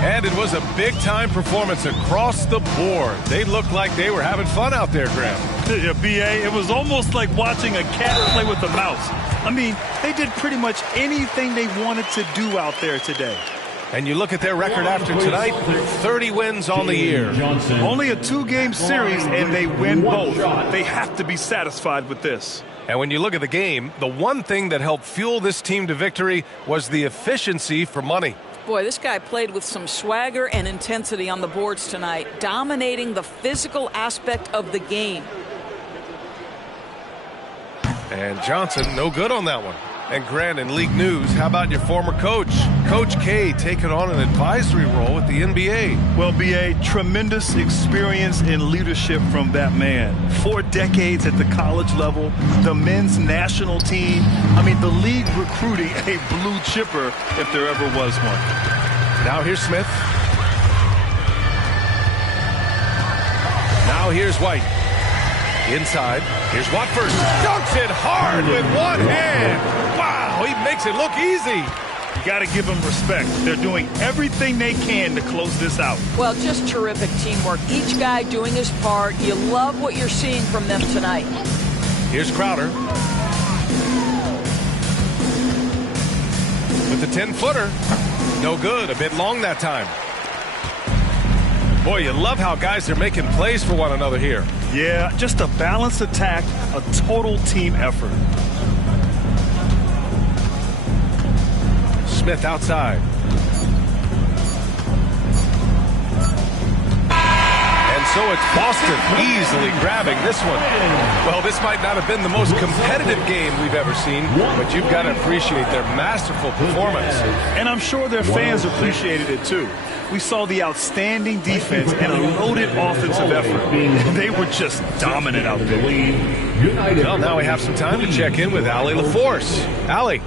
And it was a big-time performance across the board. They looked like they were having fun out there, Graham. Yeah, B.A., it was almost like watching a cat play with a mouse. I mean, they did pretty much anything they wanted to do out there today. And you look at their record after tonight, 30 wins on the year. Only a 2-game series, and they win both. They have to be satisfied with this. And when you look at the game, the one thing that helped fuel this team to victory was the efficiency for money. Boy, this guy played with some swagger and intensity on the boards tonight, dominating the physical aspect of the game. And Johnson, no good on that one. And Grant, in league news, how about your former coach? Coach K taking on an advisory role with the NBA. Well, B.A., tremendous experience and leadership from that man. 4 decades at the college level, the men's national team. I mean, the league recruiting a blue chipper if there ever was one. Now here's Smith. Now here's White. Inside. Here's Watford. Dunks it hard with one hand. Wow, he makes it look easy. You got to give them respect. They're doing everything they can to close this out. Well, just terrific teamwork. Each guy doing his part. You love what you're seeing from them tonight. Here's Crowder. With the 10-footer. No good. A bit long that time. Boy, you love how guys are making plays for one another here. Yeah, just a balanced attack, a total team effort. Smith outside. And so it's Boston easily grabbing this one. Well, this might not have been the most competitive game we've ever seen, but you've got to appreciate their masterful performance. And I'm sure their fans appreciated it too. We saw the outstanding defense and a loaded offensive effort. They were just dominant out there. Well, now we have some time to check in with Allie LaForce. Allie.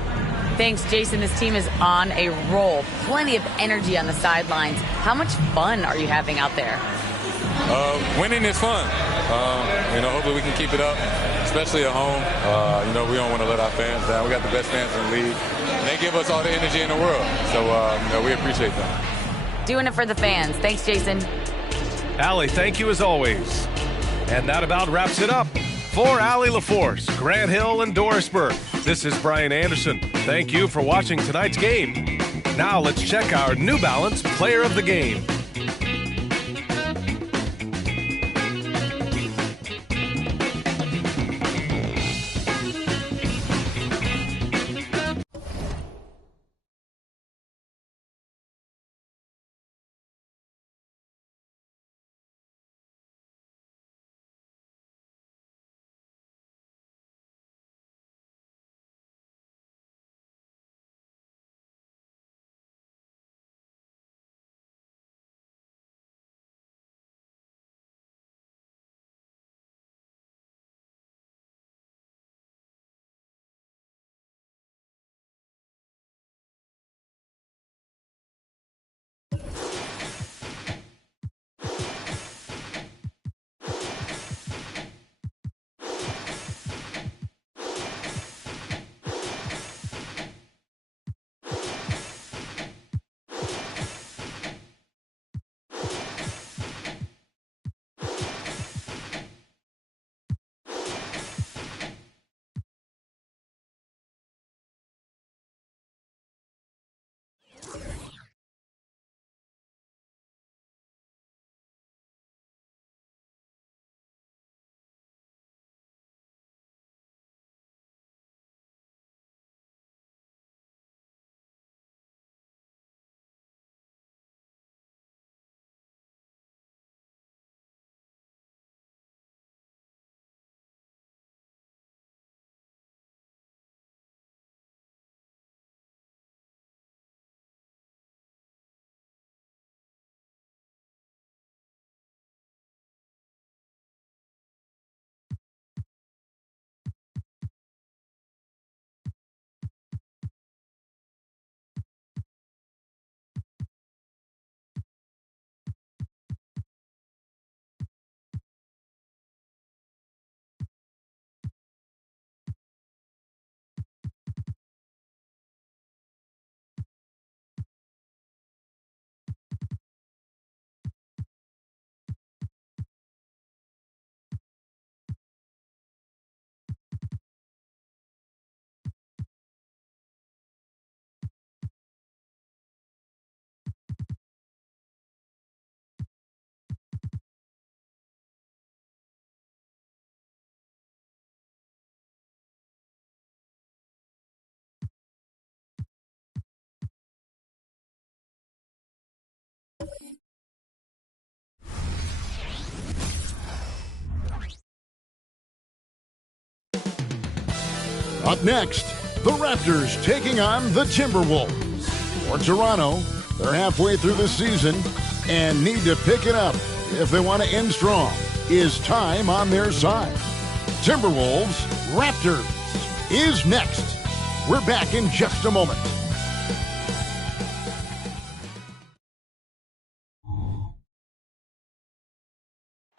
Thanks, Jason. This team is on a roll. Plenty of energy on the sidelines. How much fun are you having out there? Winning is fun. Hopefully we can keep it up, especially at home. We don't want to let our fans down. We got the best fans in the league. And they give us all the energy in the world. So, we appreciate them. Doing it for the fans. Thanks, Jason. Allie, thank you as always. And that about wraps it up. For Allie LaForce, Grant Hill, and Doris Burke, this is Brian Anderson. Thank you for watching tonight's game. Now let's check our New Balance Player of the Game. Up next, the Raptors taking on the Timberwolves. For Toronto, they're halfway through the season and need to pick it up if they want to end strong. Is time on their side? Timberwolves, Raptors is next. We're back in just a moment.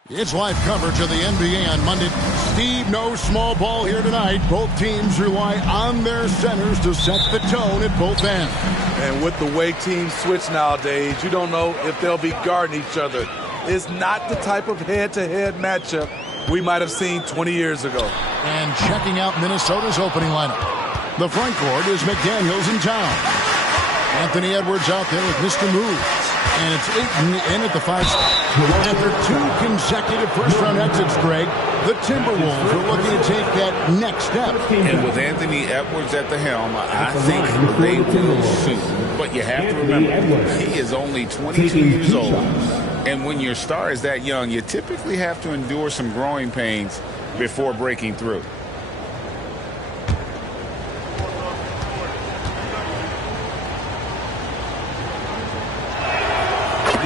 It's live coverage of the NBA on Monday. Steve, no small ball here tonight. Both teams rely on their centers to set the tone at both ends. And with the way teams switch nowadays, you don't know if they'll be guarding each other. It's not the type of head-to-head matchup we might have seen 20 years ago. And checking out Minnesota's opening lineup. The front court is McDaniels in town. Anthony Edwards out there with Mr. Moves. And it's Ayton in at the 5 spot. After 2 consecutive first-round exits, Greg, the Timberwolves are looking to take that next step. And with Anthony Edwards at the helm, I think they will soon. But you have to remember, he is only 22 years old. And when your star is that young, you typically have to endure some growing pains before breaking through.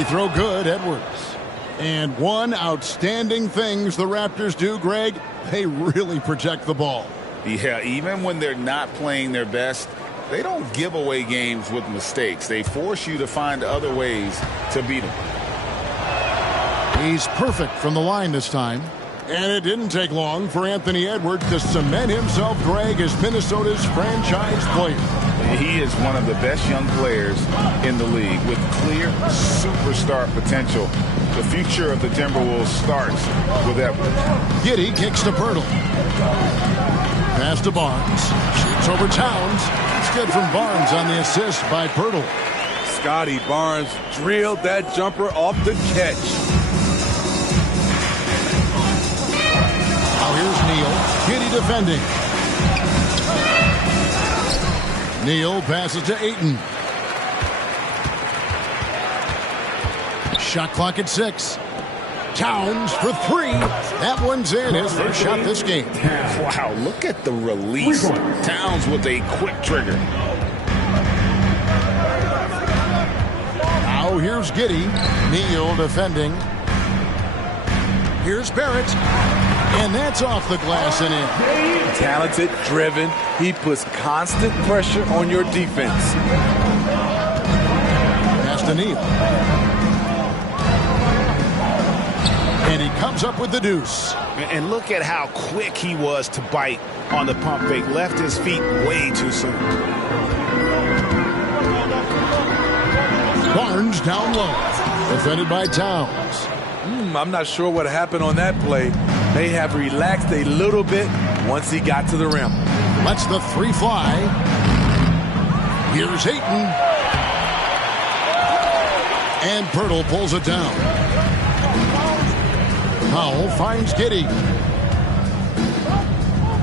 Throw good, Edwards. And one outstanding things the Raptors do, Greg, they really protect the ball. Yeah, even when they're not playing their best, they don't give away games with mistakes. They force you to find other ways to beat them. He's perfect from the line this time. And it didn't take long for Anthony Edwards to cement himself, Greg, as Minnesota's franchise player. He is one of the best young players in the league with clear superstar potential. The future of the Timberwolves starts with Edwards. Giddey kicks to Pirtle. Pass to Barnes. Shoots over Towns. It's good from Barnes on the assist by Pirtle. Scotty Barnes drilled that jumper off the catch. Now here's Neal. Giddey defending. Neal passes to Ayton. Shot clock at 6. Towns for 3. That one's in. His first shot this game. Wow, look at the release. Towns with a quick trigger. Now here's Giddey. Neal defending. Here's Barrett. And that's off the glass and in. Talented, driven. He puts constant pressure on your defense. Pass to Neal. And he comes up with the deuce. And look at how quick he was to bite on the pump fake. Left his feet way too soon. Barnes down low. Defended by Towns. I'm not sure what happened on that play. May have relaxed a little bit once he got to the rim. Lets the 3 fly. Here's Ayton. And Pirtle pulls it down. Powell finds Giddey.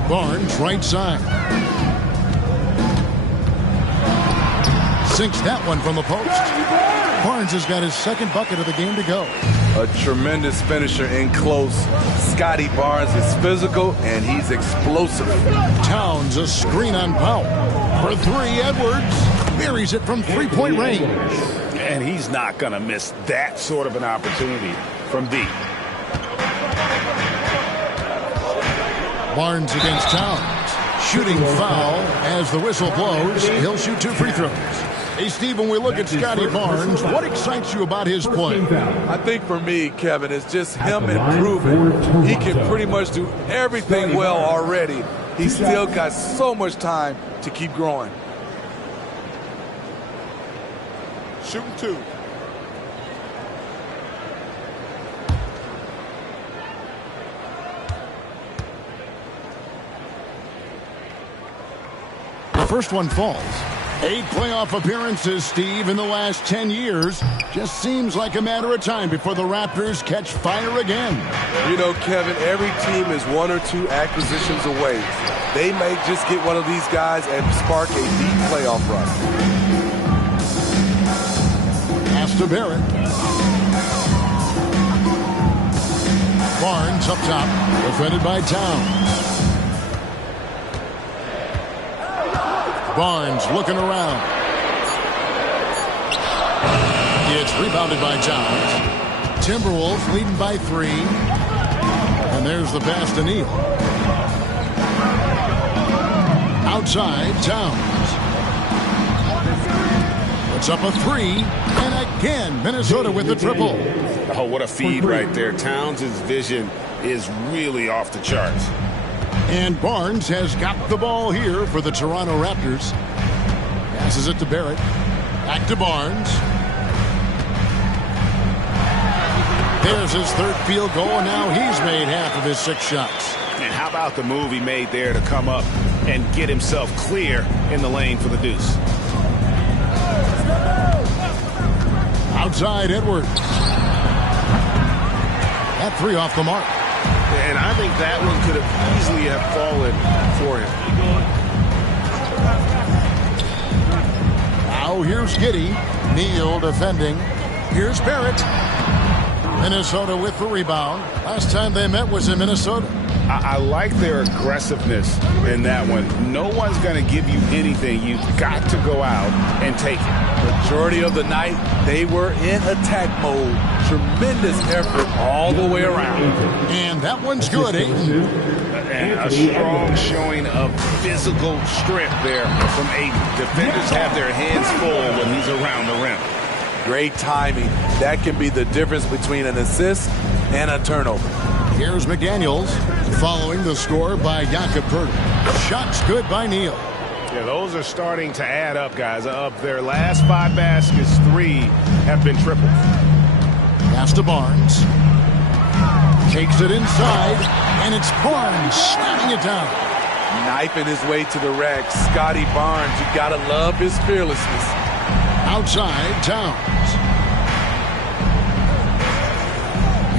Barnes right side. Sinks that one from the post. Barnes has got his second bucket of the game to go. A tremendous finisher in close. Scotty Barnes is physical and he's explosive. Towns a screen on Powell. For 3, Edwards buries it from 3-point range. And he's not going to miss that sort of an opportunity from deep. Barnes against Towns. Shooting foul as the whistle blows. He'll shoot 2 free throws. Hey, Steve, when we look at Scotty Barnes, what excites you about his play? I think for me, Kevin, it's just him improving. He can pretty much do everything well already. He's still got so much time to keep growing. Shooting 2. The first one falls. 8 playoff appearances, Steve, in the last 10 years. Just seems like a matter of time before the Raptors catch fire again. You know, Kevin, every team is 1 or 2 acquisitions away. They may just get one of these guys and spark a deep playoff run. Pass to Barrett. Barnes up top, defended by Towns. Barnes looking around. It's rebounded by Towns. Timberwolves leading by 3. And there's the pass to Neal. Outside, Towns. Puts up a 3. And again, Minnesota with the triple. Oh, what a feed right there. Towns' vision is really off the charts. And Barnes has got the ball here for the Toronto Raptors. Passes it to Barrett. Back to Barnes. There's his third field goal, and now he's made half of his 6 shots. And how about the move he made there to come up and get himself clear in the lane for the deuce? Outside Edwards. That 3 off the mark. And I think that one could have easily have fallen for him. Now here's Giddey. Neal defending. Here's Barrett. Minnesota with the rebound. Last time they met was in Minnesota. I like their aggressiveness in that one. No one's going to give you anything. You've got to go out and take it. Majority of the night, they were in attack mode. Tremendous effort all the way around. And that one's good, Aiden. And a strong showing of physical strength there from Aiden. Defenders have their hands full when he's around the rim. Great timing. That can be the difference between an assist and a turnover. Here's McDaniels following the score by Jakob Poeltl. Shots good by Neal. Yeah, those are starting to add up, guys. Of their last 5 baskets, 3 have been triples. Pass to Barnes. Takes it inside, and it's Barnes slamming it down. Knifing his way to the rack. Scotty Barnes, you gotta love his fearlessness. Outside, Towns.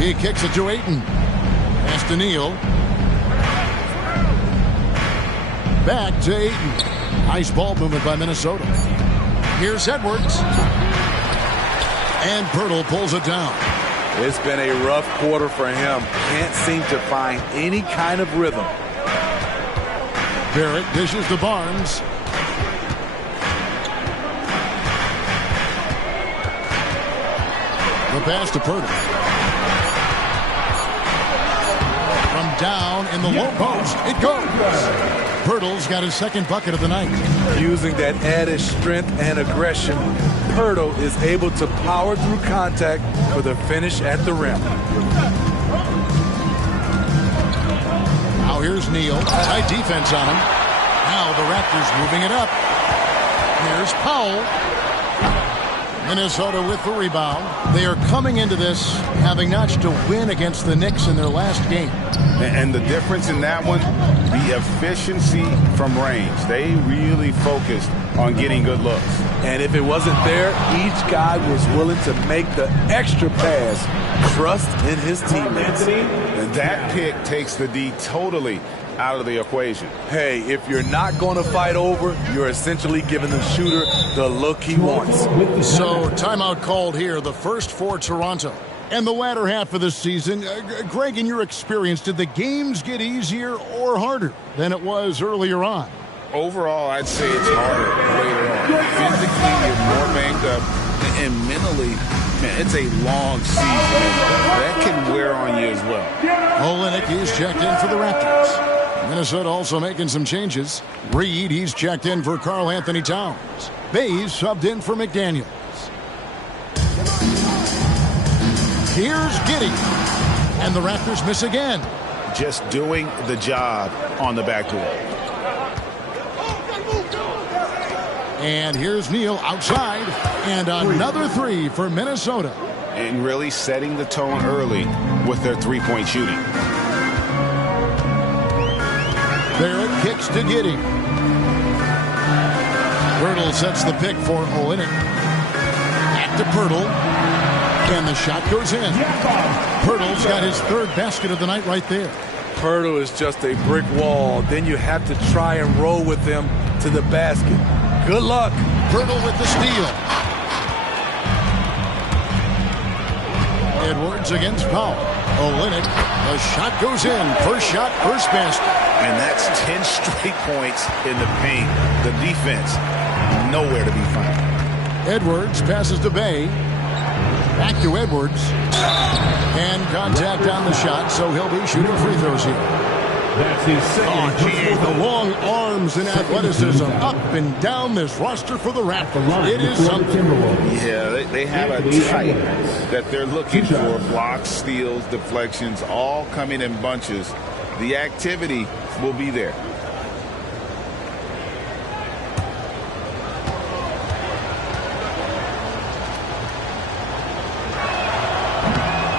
He kicks it to Ayton. Pass to Neal. Back to Ayton. Nice ball movement by Minnesota. Here's Edwards. And Poeltl pulls it down. It's been a rough quarter for him. Can't seem to find any kind of rhythm. Barrett dishes to Barnes. The pass to Poeltl. From down in the low post, it goes. Poeltl's got his second bucket of the night. Using that added strength and aggression, Poeltl is able to power through contact for the finish at the rim. Now here's Neal. Tight defense on him. Now the Raptors moving it up. Here's Powell. Minnesota with the rebound. They are coming into this having notched a win against the Knicks in their last game. And the difference in that one, the efficiency from range. They really focused on getting good looks. And if it wasn't there, each guy was willing to make the extra pass. Trust in his teammates. And that pick takes the D totally out of the equation. Hey, if you're not going to fight over, you're essentially giving the shooter the look he wants. So timeout called here, the first for Toronto. And the latter half of the season, Greg, in your experience, did the games get easier or harder than it was earlier on? Overall, I'd say it's harder later on. Physically, you're more banged up, and mentally, man, it's a long season. That can wear on you as well. Olynyk, he's checked in for the Raptors. Minnesota also making some changes. Reed, he's checked in for Karl Anthony Towns. Bays subbed in for McDaniels. Here's Giddey. And the Raptors miss again. Just doing the job on the backdoor. And here's Neal outside. And another 3 for Minnesota. And really setting the tone early with their three-point shooting. Barrett kicks to Giddey. Poeltl sets the pick for Olynyk. Back to Poeltl. And the shot goes in. Poeltl's got his third basket of the night right there. Poeltl is just a brick wall. Then you have to try and roll with him to the basket. Good luck. Poeltl with the steal. Edwards against Powell. Olynyk. The shot goes in. First shot, first basket. And that's 10 straight points in the paint. The defense, nowhere to be found. Edwards passes to Bay. Back to Edwards. And contact on the shot, so he'll be shooting free throws here. That's his second. The long arms and athleticism up and down this roster for the Raptors. It is something. Yeah, they have a type that they're looking for. Blocks, steals, deflections, all coming in bunches. The activity will be there.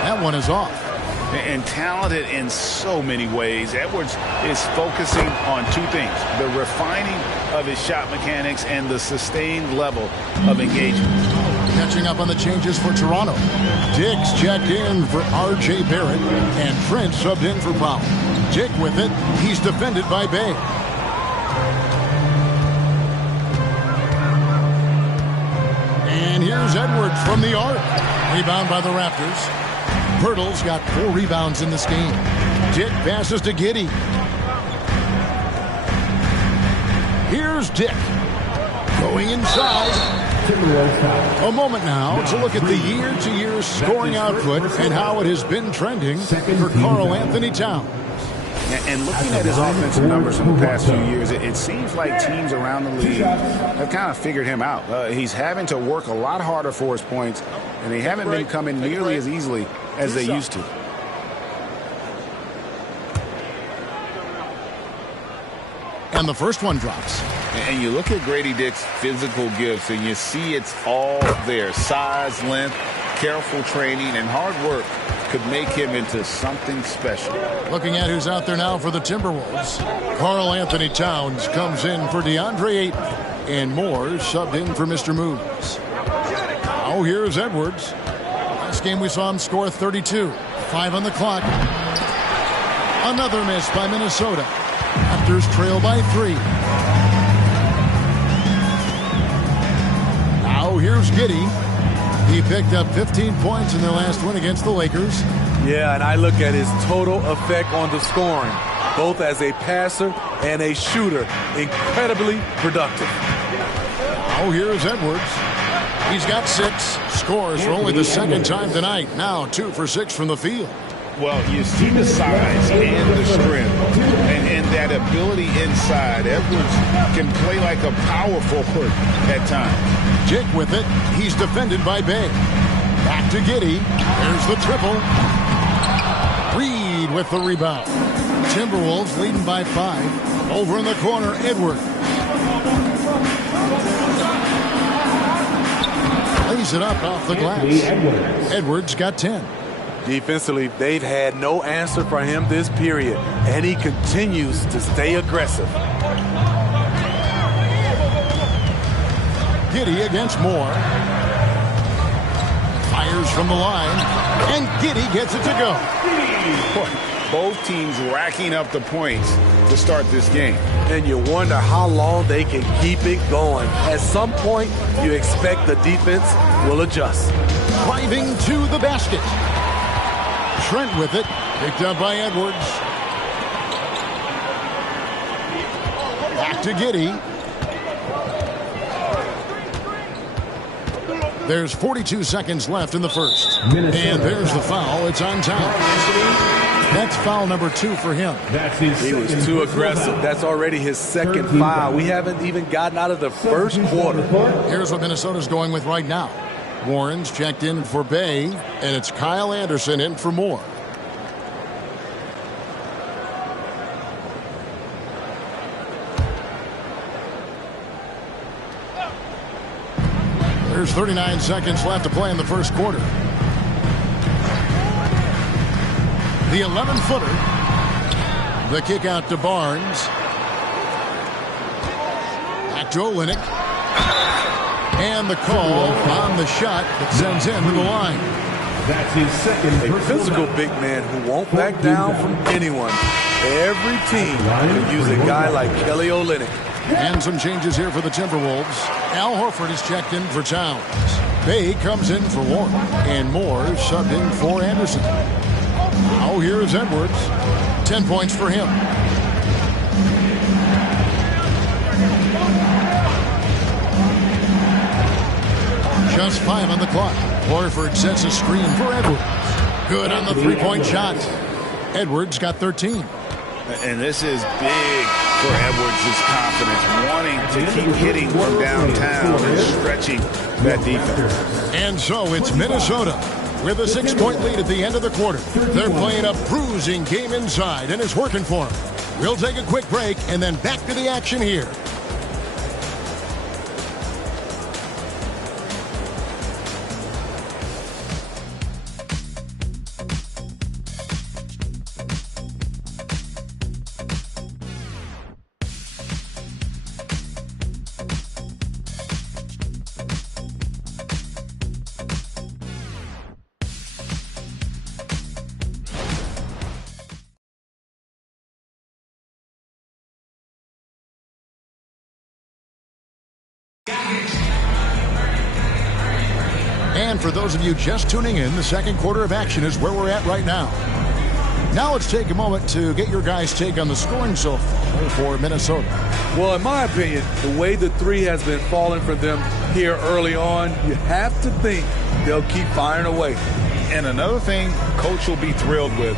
That one is off. And talented in so many ways. Edwards is focusing on two things: the refining of his shot mechanics and the sustained level of engagement. Catching up on the changes for Toronto. Diggs checked in for R.J. Barrett, and Trent subbed in for Powell. Dick with it. He's defended by Bay. And here's Edwards from the arc. Rebound by the Raptors. Pirtle's got 4 rebounds in this game. Dick passes to Giddey. Here's Dick. Going inside. A moment now to look at the year-to-year scoring output and how it has been trending for Karl Anthony Towns. And looking at his offensive numbers in the past few years, it seems like teams around the league have kind of figured him out. He's having to work a lot harder for his points, and they haven't been coming nearly as easily as they used to. And the first one drops. And you look at Grady Dick's physical gifts, and you see it's all there. Size, length, careful training, and hard work could make him into something special. Looking at who's out there now for the Timberwolves. Karl Anthony Towns comes in for DeAndre Ayton, and Moore subbed in for Mr. Moves. Now here's Edwards. Last game we saw him score 32. 5 on the clock. Another miss by Minnesota. Raptors trail by 3. Now here's Giddey. He picked up 15 points in their last win against the Lakers. Yeah, and I look at his total effect on the scoring, both as a passer and a shooter. Incredibly productive. Oh, here's Edwards. He's got 6. Scores for only the second time tonight. Now 2 for 6 from the field. Well, you see the size and the strength and that ability inside. Edwards can play like a power forward at times. Dick with it. He's defended by Bay. Back to Giddey. There's the triple. Reed with the rebound. Timberwolves leading by 5. Over in the corner, Edwards. Lays it up off the glass. Edwards got 10. Defensively, they've had no answer for him this period, and he continues to stay aggressive. Giddey against Moore. Fires from the line, and Giddey gets it to go. Both teams racking up the points to start this game. And you wonder how long they can keep it going. At some point, you expect the defense will adjust. Driving to the basket. Trent with it. Picked up by Edwards. Back to Giddey. There's 42 seconds left in the first. And there's the foul. It's on Towns. That's foul number 2 for him. He was too aggressive. That's already his second foul. We haven't even gotten out of the first quarter. Here's what Minnesota's going with right now. Warren's checked in for Bay, and it's Kyle Anderson in for Moore. There's 39 seconds left to play in the first quarter. The 11-footer. The kick out to Barnes. Back to Olynyk. And the call on the shot that sends him to the line. That's his second. A physical big man who won't back down from anyone. Every team could use a guy like Kelly Olynyk. And some changes here for the Timberwolves. Al Horford is checked in for Towns. Bay comes in for Warren. And Moore subbed in for Anderson. Now here's Edwards. 10 points for him. Just 5 on the clock. Horford sets a screen for Edwards. Good on the three-point shot. Edwards got 13. And this is big for Edwards' confidence, wanting to keep hitting from downtown and stretching that defense. And so it's Minnesota with a 6-point lead at the end of the quarter. They're playing a bruising game inside, and it's working for them. We'll take a quick break and then back to the action here. And for those of you just tuning in, the second quarter of action is where we're at right now. Now let's take a moment to get your guys' take on the scoring so far for Minnesota. Well, in my opinion, the way the three has been falling for them here early on, you have to think they'll keep firing away. And another thing Coach will be thrilled with,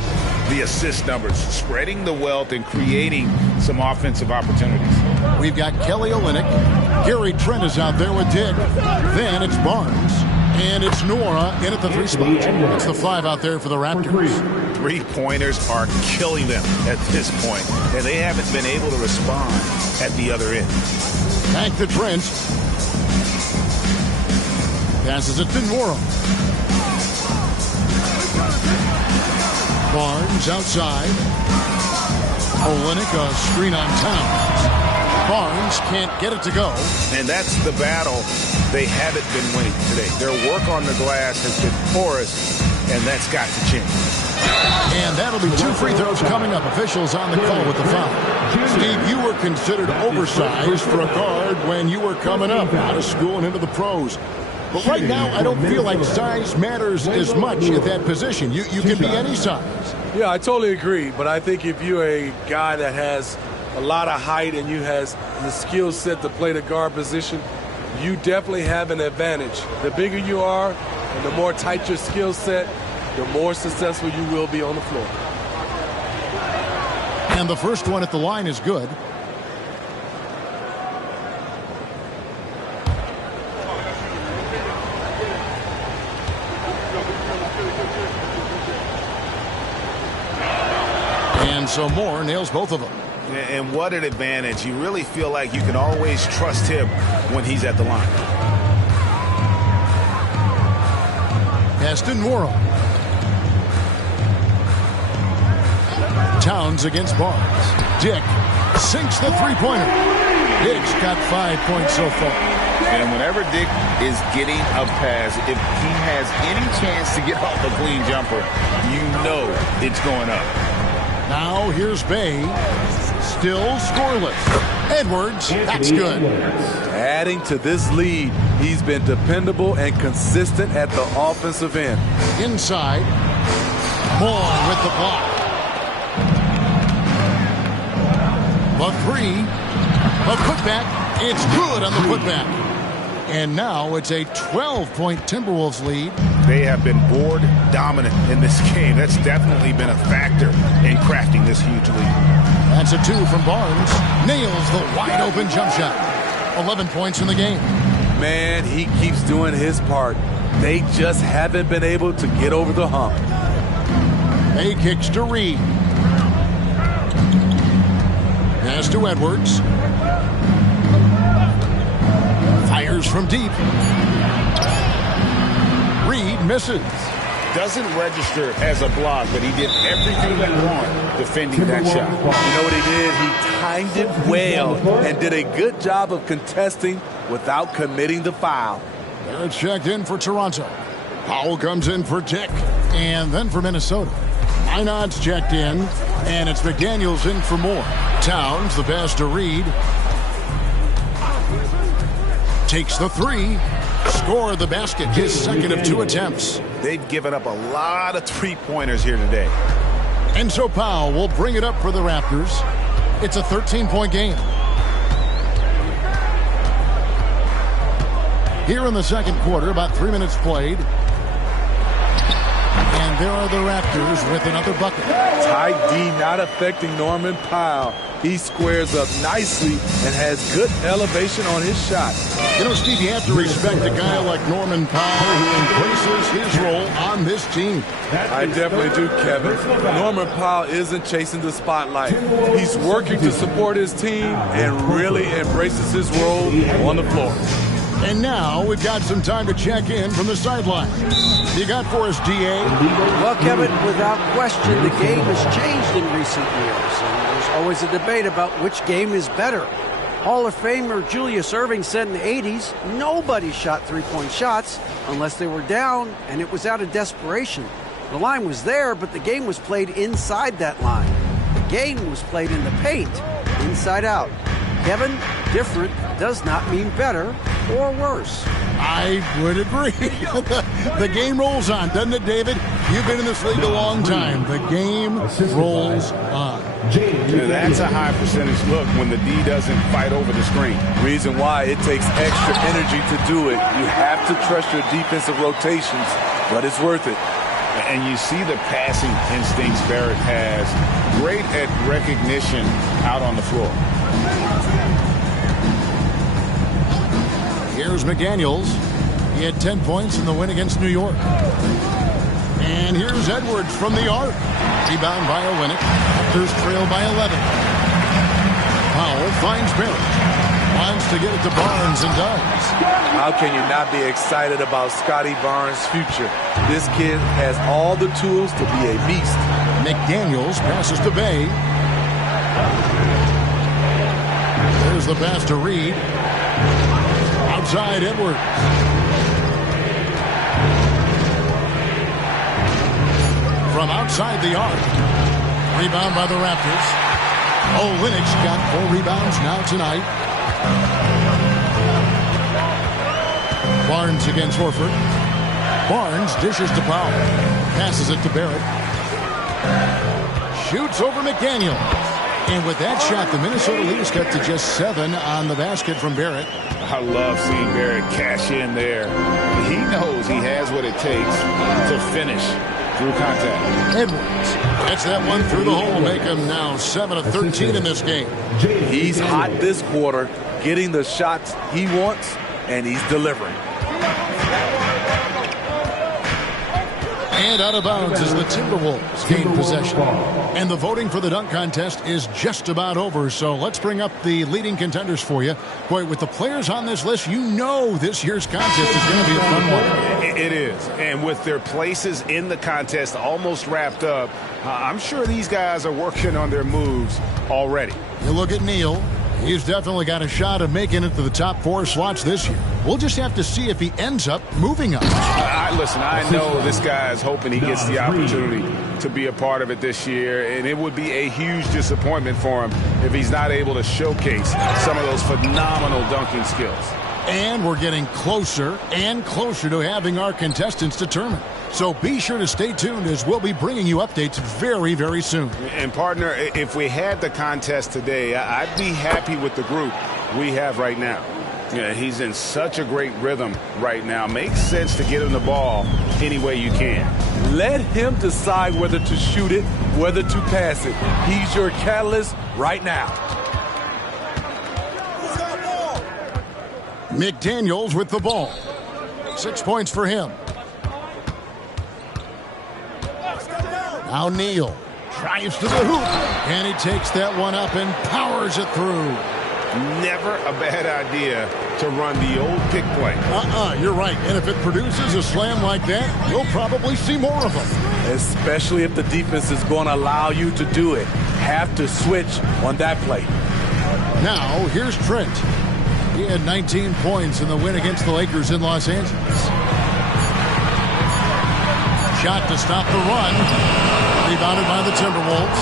the assist numbers, spreading the wealth and creating some offensive opportunities. We've got Kelly Olynyk. Gary Trent is out there with Dick. Then it's Barnes. And it's Nora in at the 3 spot. It's the 5 out there for the Raptors. Three-pointers are killing them at this point, and they haven't been able to respond at the other end. Back to Trent. Passes it to Nora. Barnes outside. Olynyk a screen on Towns. Barnes can't get it to go. And that's the battle they haven't been winning today. Their work on the glass has been porous, and that's got to change. And that'll be 2 free throws coming up. Officials on the call with the foul. Steve, you were considered oversized for a guard when you were coming up out of school and into the pros. But right now, I don't feel like size matters as much at that position. You can be any size. Yeah, I totally agree. But I think if you're a guy that has a lot of height and you has the skill set to play the guard position, you definitely have an advantage. The bigger you are and the more tight your skill set, the more successful you will be on the floor. And the first one at the line is good. And so Moore nails both of them. And what an advantage. You really feel like you can always trust him when he's at the line. Aston Worrell. Towns against Barnes. Dick sinks the three-pointer. Dick's got 5 points so far. And whenever Dick is getting a pass, if he has any chance to get off a clean jumper, you know it's going up. Now here's Bay. Still scoreless. Edwards, that's good. Adding to this lead, he's been dependable and consistent at the offensive end. Inside. Moore with the block. A 3. A putback. It's good on the putback. And now it's a 12-point Timberwolves lead. They have been board dominant in this game. That's definitely been a factor in crafting this huge lead. That's a 2 from Barnes. Nails the wide-open jump shot. 11 points in the game. Man, he keeps doing his part. They just haven't been able to get over the hump. Bay kicks to Reed. Pass to Edwards. Fires from deep. Reed misses. Doesn't register as a block, but he did everything he wanted defending that shot. You know what he did? He timed it well and did a good job of contesting without committing the foul. They're checked in for Toronto. Powell comes in for Dick. And then for Minnesota. Einod's checked in. And it's McDaniels in for Moore. Towns, the pass to Reed. Takes the 3. Score the basket. His second of 2 attempts. They've given up a lot of three-pointers here today. And so Powell will bring it up for the Raptors. It's a 13-point game. Here in the second quarter, about 3 minutes played. And there are the Raptors with another bucket. Tight D not affecting Norman Powell. He squares up nicely and has good elevation on his shot. You know, Steve, you have to respect a guy like Norman Powell who embraces his role on this team. I definitely do, Kevin. Norman Powell isn't chasing the spotlight. He's working to support his team and really embraces his role on the floor. And now we've got some time to check in from the sideline. You got for us, D.A.? Well, Kevin, without question, the game has changed in recent years. And there's always a debate about which game is better. Hall of Famer Julius Erving said in the 80s, nobody shot three-point shots unless they were down, and it was out of desperation. The line was there, but the game was played inside that line. The game was played in the paint, inside out. Kevin, different does not mean better or worse. I would agree. The game rolls on, doesn't it, David? You've been in this league a long time. The game rolls on. That's a high percentage look when the D doesn't fight over the screen. Reason why it takes extra energy to do it. You have to trust your defensive rotations, but it's worth it. And you see the passing instincts Barrett has. Great at recognition out on the floor. Here's McDaniels. He had 10 points in the win against New York. And here's Edwards from the arc. Rebound by Olynyk. Raptors trail by 11. Powell finds Barrett. Wants to get it to Barnes and does. How can you not be excited about Scotty Barnes' future? This kid has all the tools to be a beast. McDaniels passes to Bay. There's the pass to Reed. Outside Edwards. From outside the arc. Rebound by the Raptors. Olynyk's got 4 rebounds now tonight. Barnes against Horford. Barnes dishes to Powell. Passes it to Barrett. Shoots over McDaniel. And with that shot, the Minnesota leaders cut to just 7 on the basket from Barrett. I love seeing Barrett cash in there. He knows he has what it takes to finish through contact. Edwards gets that one through the hole, make him now 7 of 13 in this game. He's hot this quarter, getting the shots he wants, and he's delivering. And out of bounds as the Timberwolves gain possession. And the voting for the dunk contest is just about over, so let's bring up the leading contenders for you. Boy, with the players on this list, you know this year's contest is going to be a fun one. It is, and with their places in the contest almost wrapped up, I'm sure these guys are working on their moves already. You look at Neal. He's definitely got a shot of making it to the top 4 slots this year. We'll just have to see if he ends up moving up. Listen, I know this guy is hoping he gets the opportunity to be a part of it this year, and it would be a huge disappointment for him if he's not able to showcase some of those phenomenal dunking skills. And we're getting closer and closer to having our contestants determined. So be sure to stay tuned as we'll be bringing you updates very, very soon. And partner, if we had the contest today, I'd be happy with the group we have right now. Yeah, he's in such a great rhythm right now. Makes sense to get him the ball any way you can. Let him decide whether to shoot it, whether to pass it. He's your catalyst right now. McDaniels with the ball. 6 points for him. Now Neal drives to the hoop. And he takes that one up and powers it through. Never a bad idea to run the old pick play. You're right. And if it produces a slam like that, you'll probably see more of them. Especially if the defense is going to allow you to do it. Have to switch on that play. Now, here's Trent. He had 19 points in the win against the Lakers in Los Angeles. Shot to stop the run. Rebounded by the Timberwolves.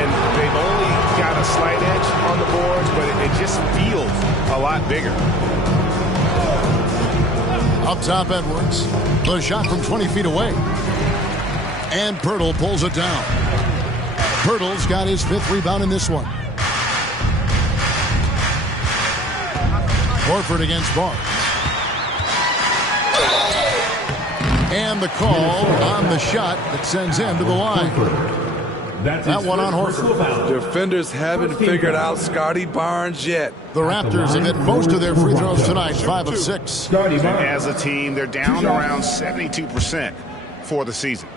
And they've only got a slight edge on the boards, but it just feels a lot bigger. Up top, Edwards. The shot from 20 feet away. And Pirtle pulls it down. Pirtle's got his 5th rebound in this one. Horford against Barnes. And the call on the shot that sends him to the line. That one on Horford. Defenders haven't figured out Scotty Barnes yet. The Raptors have hit most of their free throws tonight, 5 of 6. As a team, they're down around 72% for the season.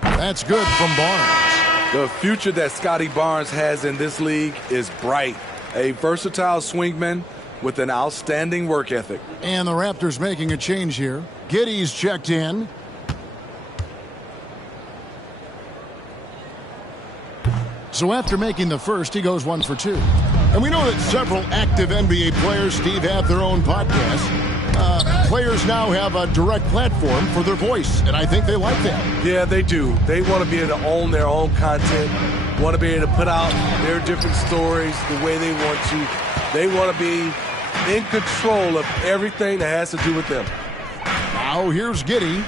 That's good from Barnes. The future that Scotty Barnes has in this league is bright. A versatile swingman with an outstanding work ethic. And the Raptors making a change here. Giddey's checked in. So after making the first, he goes 1 for 2. And we know that several active NBA players, Steve, have their own podcasts. Players now have a direct platform for their voice, and I think they like that. Yeah, they do. They want to be able to own their own content, want to be able to put out their different stories the way they want to. They want to be in control of everything that has to do with them. Now here's Giddey.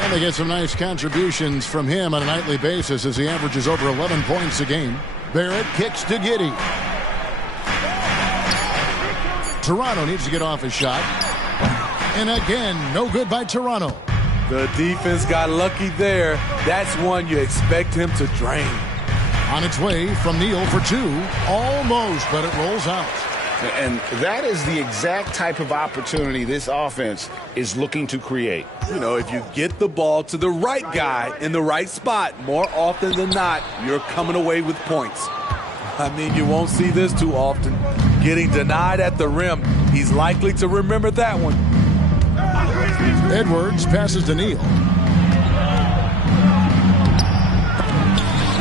And they get some nice contributions from him on a nightly basis as he averages over 11 points a game. Barrett kicks to Giddey. Toronto needs to get off his shot. And again, no good by Toronto. The defense got lucky there. That's one you expect him to drain. On its way from Neal for 2. Almost, but it rolls out. And that is the exact type of opportunity this offense is looking to create. You know, if you get the ball to the right guy in the right spot, more often than not, you're coming away with points. I mean, you won't see this too often. Getting denied at the rim, he's likely to remember that one. Edwards passes to Neal.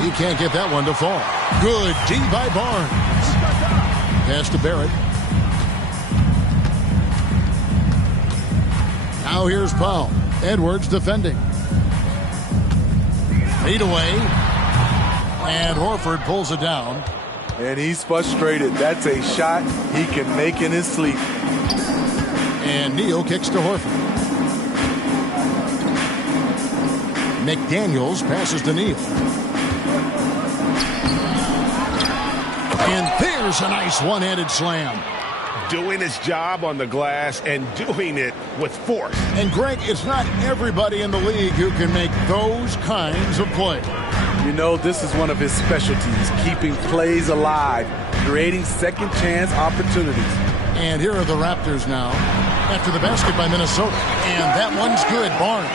He can't get that one to fall. Good D by Barnes. Pass to Barrett. Now here's Powell. Edwards defending. Lead away. And Horford pulls it down. And he's frustrated. That's a shot he can make in his sleep. And Neal kicks to Horford. McDaniels passes to Neal. And there's a nice one-handed slam. Doing his job on the glass and doing it with force. And Greg, it's not everybody in the league who can make those kinds of plays. You know, this is one of his specialties, keeping plays alive, creating second chance opportunities. And here are the Raptors now after the basket by Minnesota. And that one's good, Barnes.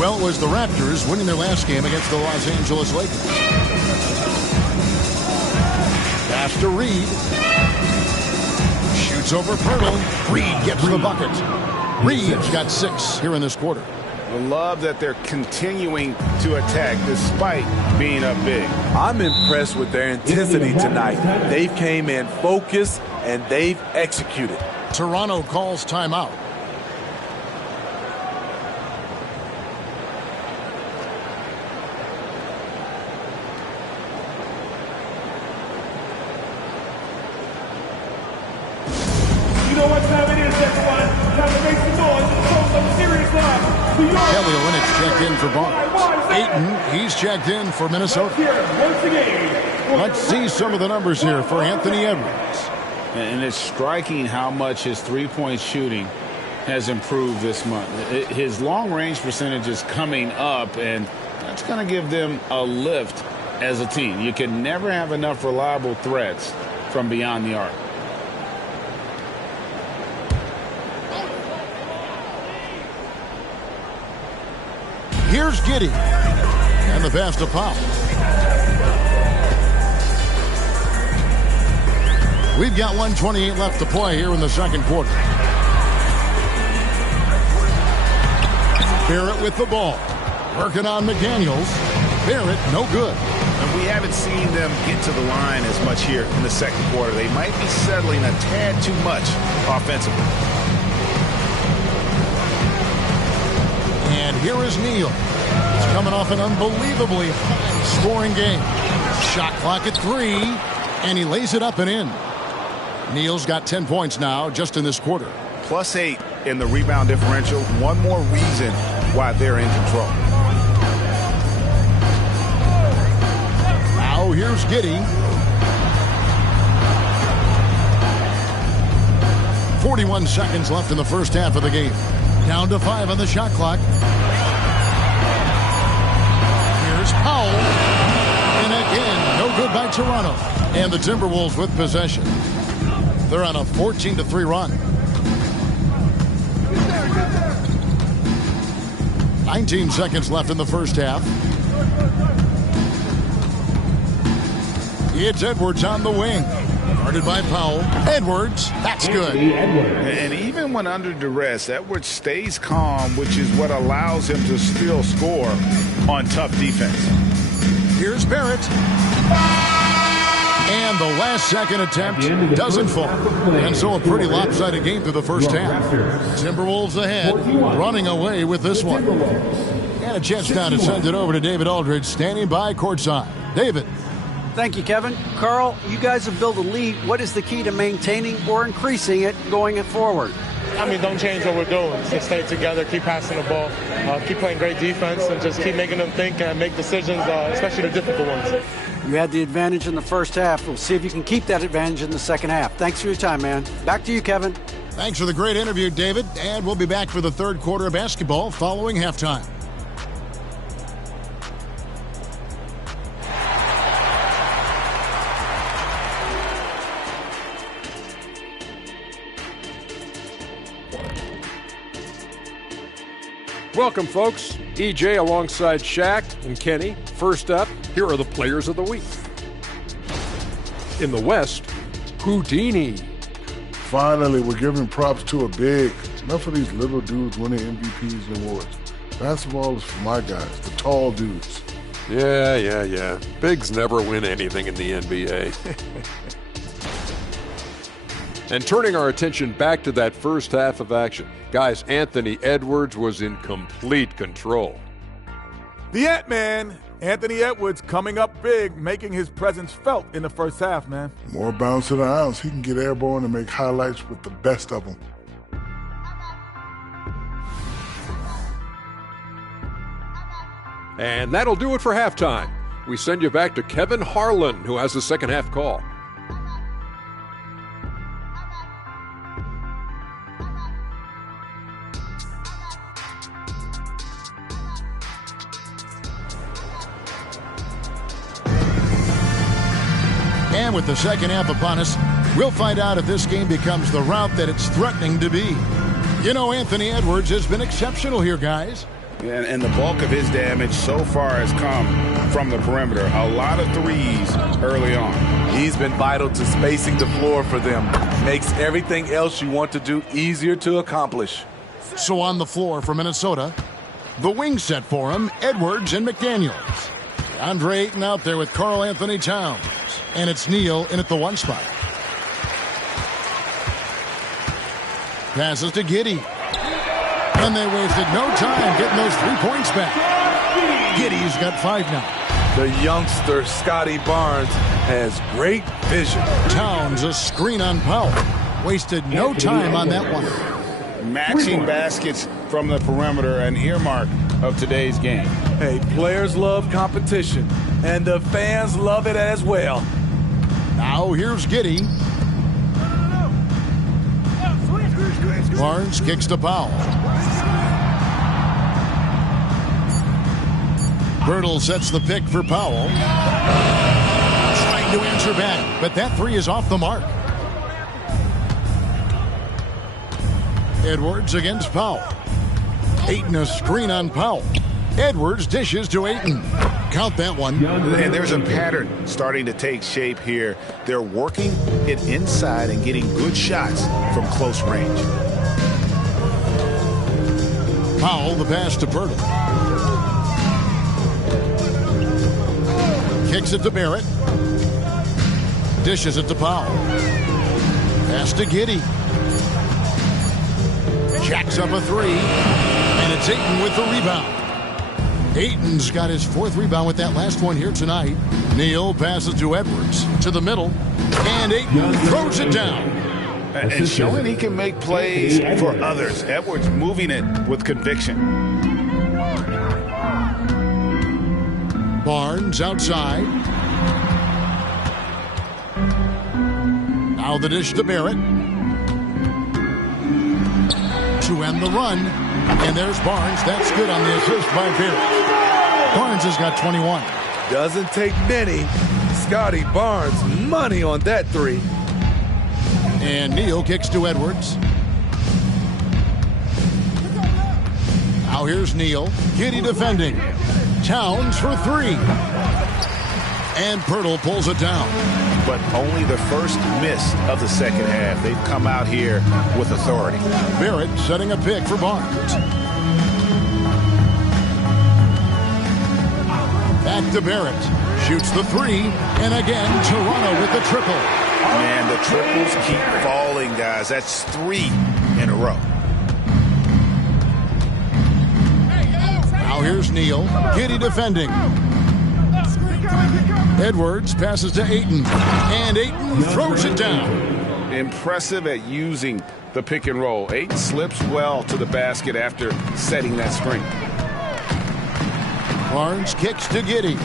Well, it was the Raptors winning their last game against the Los Angeles Lakers. Pass to Reed. Shoots over Pirtle. Reed gets the bucket. Reed's got 6 here in this quarter. I love that they're continuing to attack despite being up big. I'm impressed with their intensity tonight. They've came in focused and they've executed. Toronto calls timeout. You know what time it is, everyone? Time to make some noise and show some serious love. Kelly Olynyk's checked in for Barnes. Ayton, he's checked in for Minnesota. Let's see some of the numbers here for Anthony Edwards. And it's striking how much his three-point shooting has improved this month. His long-range percentage is coming up, and that's going to give them a lift as a team. You can never have enough reliable threats from beyond the arc. Here's Giddey. And the pass to Powell. We've got 1:28 left to play here in the second quarter. Barrett with the ball. Working on McDaniels. Barrett, no good. And we haven't seen them get to the line as much here in the second quarter. They might be settling a tad too much offensively. And here is Neal. He's coming off an unbelievably high-scoring game. Shot clock at 3, and he lays it up and in. Neal's got 10 points now just in this quarter. +8 in the rebound differential. One more reason why they're in control. Now here's Giddey. 41 seconds left in the first half of the game. Down to 5 on the shot clock. Here's Powell. And again, no good by Toronto. And the Timberwolves with possession. They're on a 14-3 run. 19 seconds left in the first half. It's Edwards on the wing. Guarded by Powell. Edwards, that's good. And even when under duress, Edwards stays calm, which is what allows him to still score on tough defense. Here's Barrett. And the last second attempt doesn't fall. And so a pretty lopsided game through the first half. Timberwolves ahead, running away with this one. And a chance now to send it over to David Aldridge, standing by courtside. David. Thank you, Kevin. Carl, you guys have built a lead. What is the key to maintaining or increasing it going forward? I mean, don't change what we're doing. Just stay together, keep passing the ball, keep playing great defense, and just keep making them think and make decisions, especially the difficult ones. You had the advantage in the first half. We'll see if you can keep that advantage in the second half. Thanks for your time, man. Back to you, Kevin. Thanks for the great interview, David. And we'll be back for the third quarter of basketball following halftime. Welcome, folks. EJ alongside Shaq and Kenny. First up, here are the players of the week. In the West, Houdini. Finally, we're giving props to a big. Enough of these little dudes winning MVPs and awards. Basketball is for my guys, the tall dudes. Yeah. Bigs never win anything in the NBA. And turning our attention back to that first half of action. Guys, Anthony Edwards was in complete control. The Ant-Man, Anthony Edwards, coming up big, making his presence felt in the first half, man. More bounce to the ounce. He can get airborne and make highlights with the best of them. And that'll do it for halftime. We send you back to Kevin Harlan, who has the second half call. And with the second half upon us, we'll find out if this game becomes the route that it's threatening to be. You know, Anthony Edwards has been exceptional here, guys. And the bulk of his damage so far has come from the perimeter. A lot of threes early on. He's been vital to spacing the floor for them. Makes everything else you want to do easier to accomplish. So on the floor for Minnesota, the wing set for him, Edwards and McDaniels. Andre Ayton out there with Karl Anthony Towns. And it's Neal in at the one spot. Passes to Giddey. And they wasted no time getting those 3 points back. Giddey's got 5 now. The youngster, Scotty Barnes, has great vision. Towns, a screen on Powell. Wasted no time on that one. Matching baskets from the perimeter, an earmark of today's game. Hey, players love competition, and the fans love it as well. Now here's Giddey. Barnes kicks to Powell. Birtle sets the pick for Powell. Trying to answer back, but that three is off the mark. Edwards against Powell. Ayton a screen on Powell. Edwards dishes to Ayton. Count that one. And there's a pattern starting to take shape here. They're working it inside and getting good shots from close range. Powell, the pass to Birtle. Kicks it to Barrett. Dishes it to Powell. Pass to Giddey. Jacks up a three. And it's Ayton with the rebound. Ayton's got his 4th rebound with that last one here tonight. Neal passes to Edwards to the middle. And Ayton throws it down. And showing he can make plays for others. Edwards moving it with conviction. Barnes outside. Now the dish to Barrett. to end the run. And there's Barnes. That's good on the assist by Barrett. Barnes has got 21. Doesn't take many. Scotty Barnes, money on that three. And Neal kicks to Edwards. Now here's Neal. Giddey defending. Towns for three. And Pirtle pulls it down. But only the first miss of the second half. They've come out here with authority. Barrett setting a pick for Barnes. Back to Barrett. Shoots the three. And again, Toronto with the triple. Man, the triples keep falling, guys. That's 3 in a row. Now here's Neal. Giddey defending. Edwards passes to Ayton. And Ayton throws it down. Impressive at using the pick and roll. Ayton slips well to the basket after setting that screen. Barnes kicks to Giddey.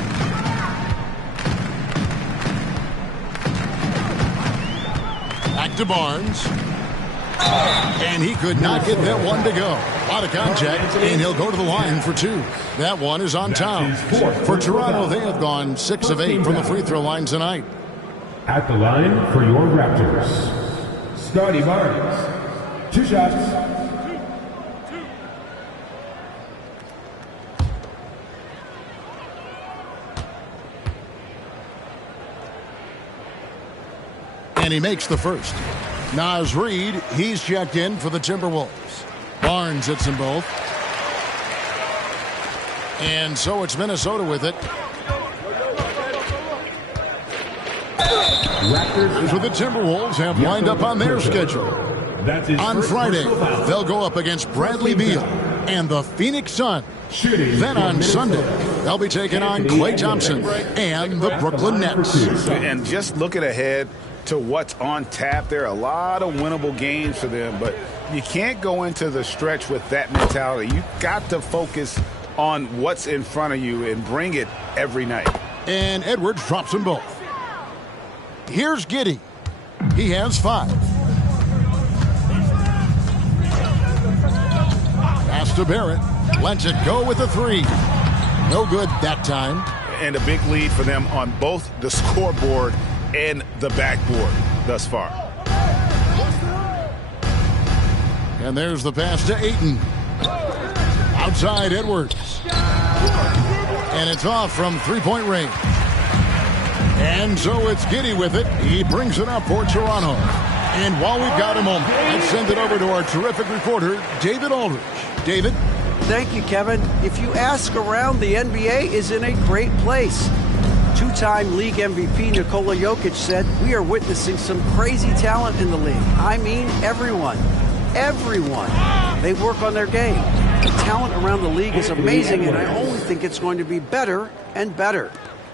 Back to Barnes. And he could not get that one to go. A lot of contact, and he'll go to the line for 2. That one is on Towns. For Toronto, they have gone 6 of 8 from the free throw line tonight. At the line for your Raptors, Scotty Barnes. 2 shots. And he makes the first. Naz Reid, he's checked in for the Timberwolves. Barnes hits them both. And so it's Minnesota with it. Here's what the Timberwolves have lined up on their schedule. On Friday, they'll go up against Bradley Beal and the Phoenix Suns. Then on Sunday, they'll be taking on Klay Thompson and the Brooklyn Nets. And just looking ahead to what's on tap, there are a lot of winnable games for them, but you can't go into the stretch with that mentality. You've got to focus on what's in front of you and bring it every night. And Edwards drops them both. Here's Giddey. He has 5. Pass to Barrett. Lets it go with a 3. No good that time. And a big lead for them on both the scoreboard and the backboard thus far. And there's the pass to Ayton. Outside Edwards. And it's off from three-point range. And so it's Giddey with it. He brings it up for Toronto. And while we've got a moment, let's send it over to our terrific reporter, David Aldridge. David? Thank you, Kevin. If you ask around, the NBA is in a great place. 2-time league MVP Nikola Jokic said, "We are witnessing some crazy talent in the league." I mean, everyone. Everyone. They work on their game. The talent around the league is amazing, and I only think it's going to be better and better.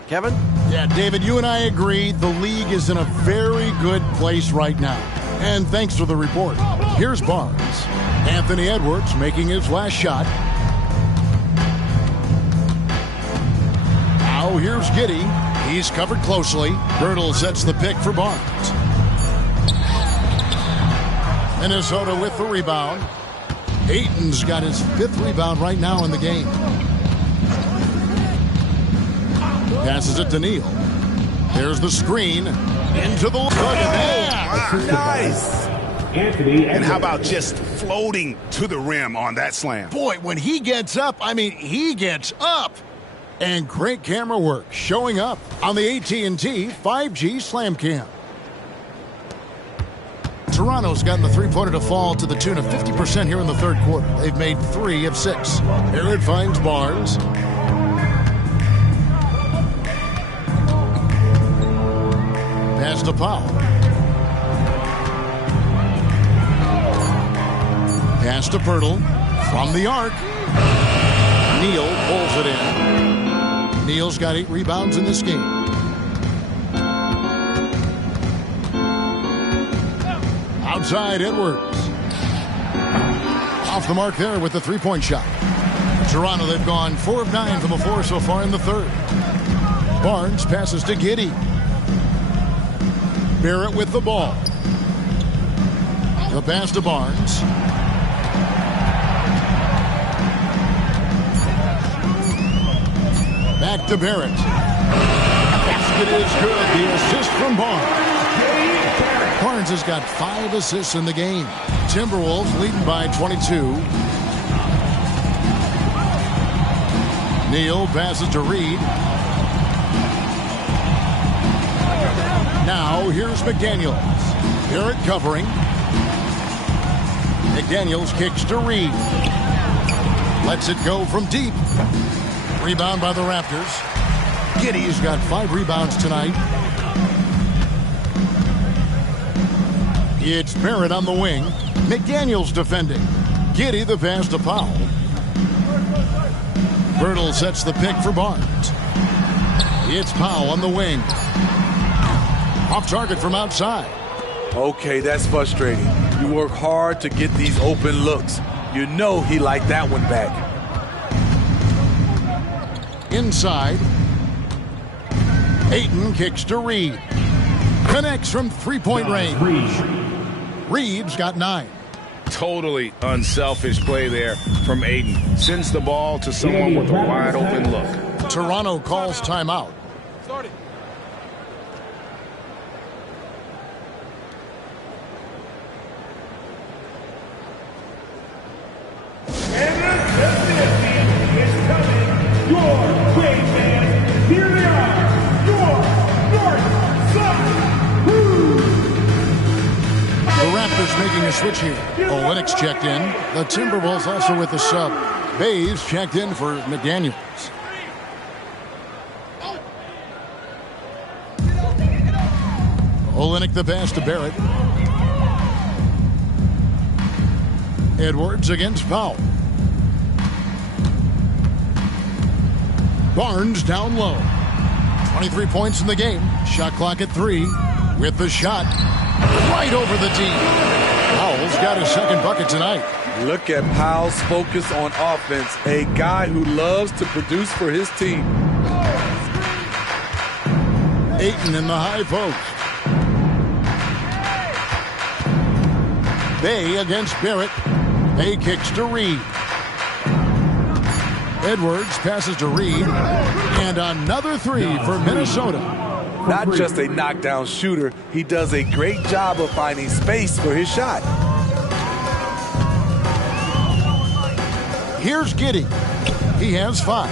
Kevin? Yeah, David, you and I agree the league is in a very good place right now. And thanks for the report. Here's Barnes. Anthony Edwards making his last shot. Now here's Giddey. He's covered closely. Birtle sets the pick for Barnes. Minnesota with the rebound. Ayton's got his 5th rebound right now in the game. Passes it to Neal. There's the screen. Into the... Look at that. Nice. Anthony. And how about just floating to the rim on that slam? Boy, when he gets up, I mean, he gets up. And great camera work showing up on the AT&T 5G Slam Cam. Toronto's gotten the three-pointer to fall to the tune of 50% here in the third quarter. They've made 3 of 6. Barrett finds Barnes. Pass to Powell. Pass to Pirtle. From the arc. Neal pulls it in. Neal's got 8 rebounds in this game. Outside Edwards. Off the mark there with the three-point shot. Toronto, they've gone 4 of 9 from the floor so far in the third. Barnes passes to Giddey. Barrett with the ball. The pass to Barnes. Back to Barrett. Basket is good. The assist from Barnes. Barnes has got 5 assists in the game. Timberwolves leading by 22. Neal passes to Reed. Now here's McDaniels. Barrett covering. McDaniels kicks to Reed. Lets it go from deep. Rebound by the Raptors. Giddey's got 5 rebounds tonight. It's Barrett on the wing. McDaniels defending. Giddey the pass to Powell. Bertle sets the pick for Barnes. It's Powell on the wing. Off target from outside. Okay, that's frustrating. You work hard to get these open looks. You know he liked that one back. Inside. Ayton kicks to Reed. Connects from three-point range. Reed's got 9. Totally unselfish play there from Ayton. Sends the ball to someone with a wide open look. Toronto calls timeout. Making a switch here. Olynyk's checked in. The Timberwolves also with the sub. Bays checked in for McDaniels. Olynyk the pass to Barrett. Edwards against Powell. Barnes down low. 23 points in the game. Shot clock at 3. With the shot. Right over the D. Powell's got his second bucket tonight. Look at Powell's focus on offense. A guy who loves to produce for his team. Ayton in the high post. Bay against Barrett. Bay kicks to Reed. Edwards passes to Reed. And another 3 for Minnesota. Not just a knockdown shooter, he does a great job of finding space for his shot. Here's Giddey. He has 5.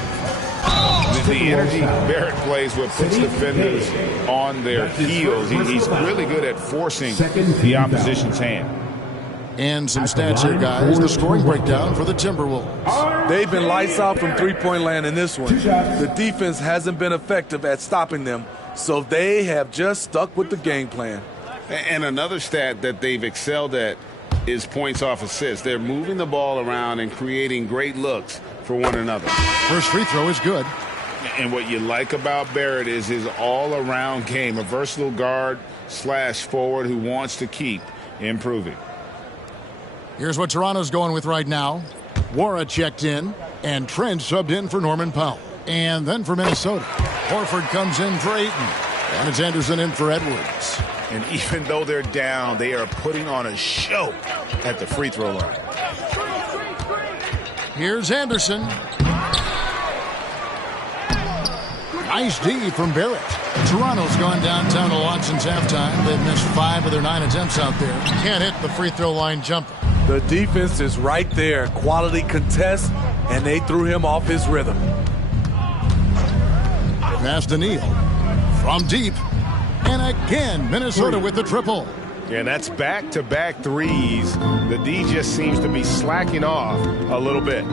The energy Barrett plays with puts defenders on their heels. He's really good at forcing the opposition's hand. And some stats here, guys. The scoring breakdown for the Timberwolves. They've been lights out from three-point land in this one. The defense hasn't been effective at stopping them, so they have just stuck with the game plan. And another stat that they've excelled at is points off assists. They're moving the ball around and creating great looks for one another. First free throw is good. And what you like about Barrett is his all-around game, a versatile guard / forward who wants to keep improving. Here's what Toronto's going with right now. Wara checked in, and Trent subbed in for Norman Powell. And then for Minnesota, Horford comes in for Ayton. And it's Anderson in for Edwards. And even though they're down, they are putting on a show at the free throw line. Here's Anderson. Nice D from Barrett. Toronto's gone downtown to launch since halftime. They've missed 5 of their 9 attempts out there. Can't hit the free throw line jumper. The defense is right there. Quality contest, and they threw him off his rhythm. Pass to Neal. From deep. And again, Minnesota with the triple. Yeah, and that's back-to-back threes. The D just seems to be slacking off a little bit.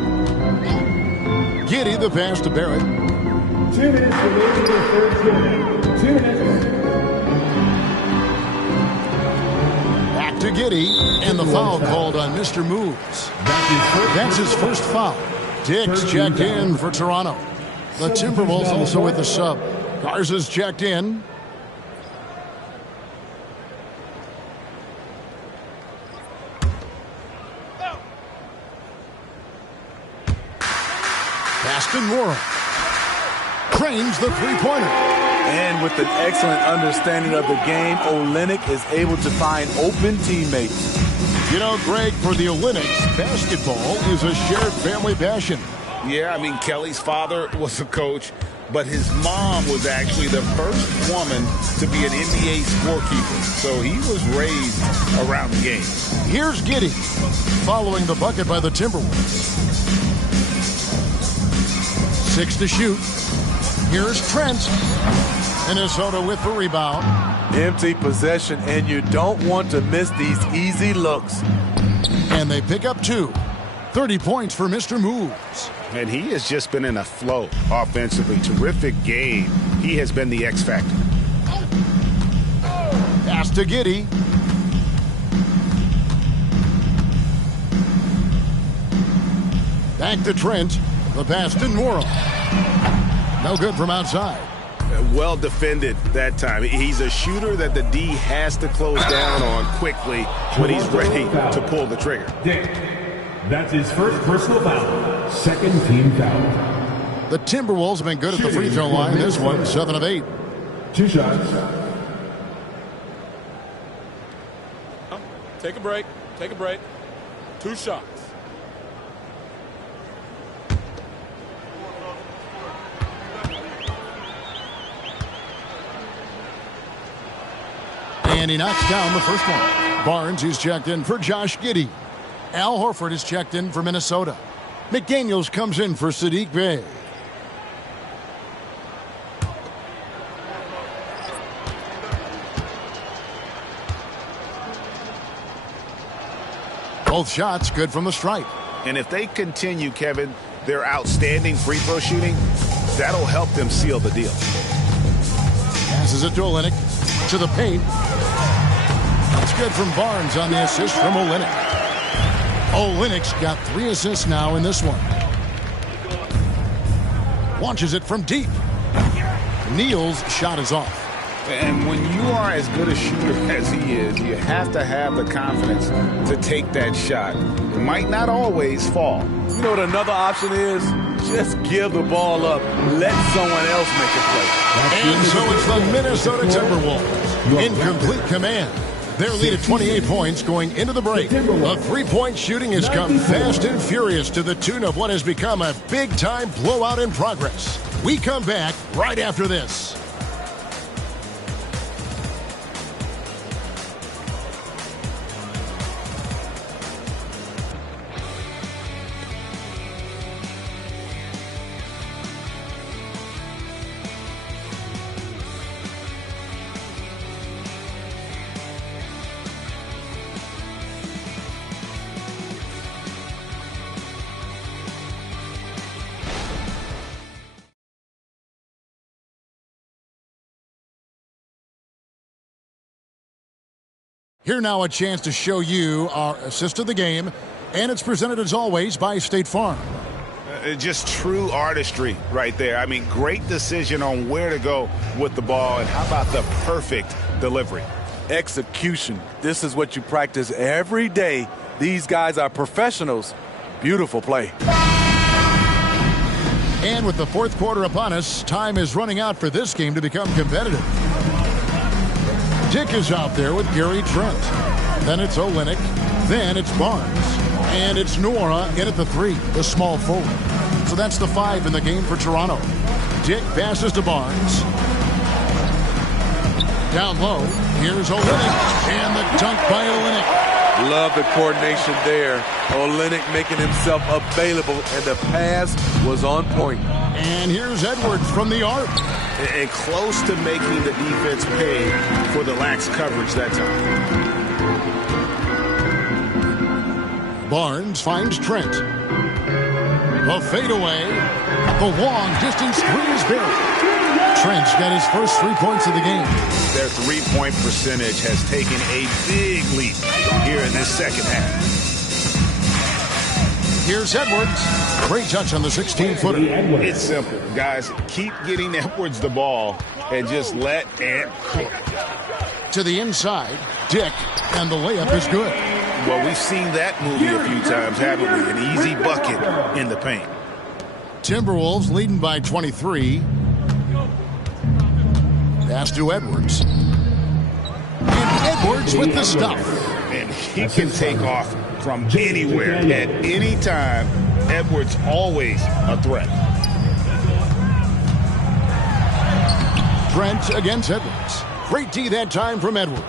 Giddey the pass to Barrett. 2 minutes remaining in the third quarter. 2 minutes. Back to Giddey, and the foul called on Mr. Moves. That's his first foul. Dix checked in for Toronto. The Timberwolves also with the sub. Garza's checked in. Baston Worrell trains the three-pointer. And with an excellent understanding of the game, Olynyk is able to find open teammates. You know, Greg, for the Olynyks, basketball is a shared family passion. Yeah, I mean, Kelly's father was a coach. but his mom was actually the first woman to be an NBA scorekeeper. So he was raised around the game. Here's Giddey following the bucket by the Timberwolves. 6 to shoot. Here's Trent. Minnesota with the rebound. Empty possession, and you don't want to miss these easy looks. And they pick up 2. 30 points for Mr. Moves. And he has just been in a flow offensively. Terrific game. He has been the X factor. Pass to Giddey. Back to Trent. The pass to Nora. No good from outside. Well defended that time. He's a shooter that the D has to close down on quickly when he's ready to pull the trigger. That's his first personal foul. Second team foul. The Timberwolves have been good at the free throw line. This one, 7 of 8. 2 shots. Take a break. Take a break. 2 shots. And he knocks down the first one. Barnes is checked in for Josh Giddey. Al Horford is checked in for Minnesota. McDaniels comes in for Sadiq Bey. Both shots good from the stripe. And if they continue, Kevin, their outstanding free throw shooting, that'll help them seal the deal. Passes it to Olynyk. To the paint. That's good from Barnes on the assist from Olynyk. Olynyk's got 3 assists now in this one. Launches it from deep. Neal's shot is off. And when you are as good a shooter as he is, you have to have the confidence to take that shot. It might not always fall. You know what another option is? Just give the ball up. Let someone else make a play. And so it's the Minnesota Timberwolves in complete command. Their lead at 28 points going into the break. The three-point shooting has come fast and furious to the tune of what has become a big-time blowout in progress. We come back right after this. Here now a chance to show you our assist of the game, and it's presented as always by State Farm. Just true artistry right there. I mean, great decision on where to go with the ball, and how about the perfect delivery? Execution. This is what you practice every day. These guys are professionals. Beautiful play. And with the fourth quarter upon us, time is running out for this game to become competitive. Dick is out there with Gary Trent. Then it's Olynyk. Then it's Barnes. And it's Nora in at the 3, the small forward. So that's the 5 in the game for Toronto. Dick passes to Barnes. Down low, here's Olynyk. And the dunk by Olynyk. Love the coordination there. Olynyk making himself available, and the pass was on point. And here's Edwards from the arc. And close to making the defense pay for the lax coverage that time. Barnes finds Trent. The fadeaway. The long distance 3 is buried. Trent's got his first 3 points of the game. Their three-point percentage has taken a big leap here in this second half. Here's Edwards. Great touch on the 16-footer. It's simple, guys. Keep getting Edwards the ball and just let Ant cook. To the inside, Dick, and the layup is good. Well, we've seen that movie a few times, haven't we? An easy bucket in the paint. Timberwolves leading by 23. Pass to Edwards. And Edwards with the stuff. And he can take off from anywhere at any time. Edwards always a threat. Trent against Edwards. Great D that time from Edwards.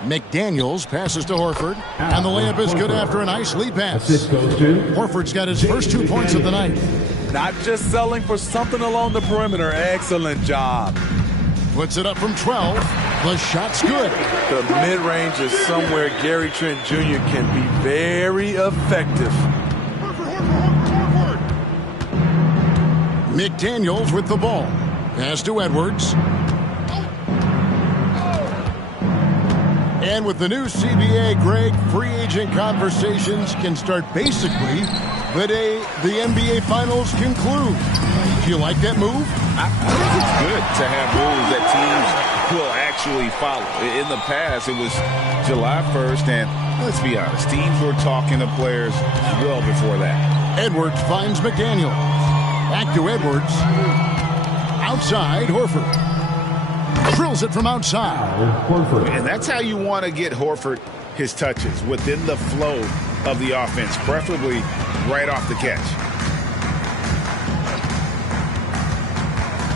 McDaniels passes to Horford, and the layup is good after a nice lead pass. Horford's got his first 2 points of the night. Not just selling for something along the perimeter. Excellent job. Puts it up from 12. The shot's good. The mid-range is somewhere Gary Trent Jr. can be very effective. McDaniels with the ball. Pass to Edwards. And with the new CBA, Greg, free agent conversations can start basically the day the NBA Finals conclude. Do you like that move? I think it's good to have rules that teams will actually follow. In the past, it was July 1st, and let's be honest, teams were talking to players well before that. Edwards finds McDaniel. Back to Edwards. Outside, Horford. Drills it from outside. And that's how you want to get Horford his touches, within the flow of the offense, preferably right off the catch.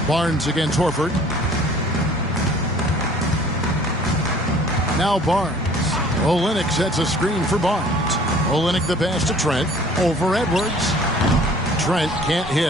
Barnes against Horford. Now Barnes. Olynyk sets a screen for Barnes. Olynyk the pass to Trent. Over Edwards. Trent can't hit.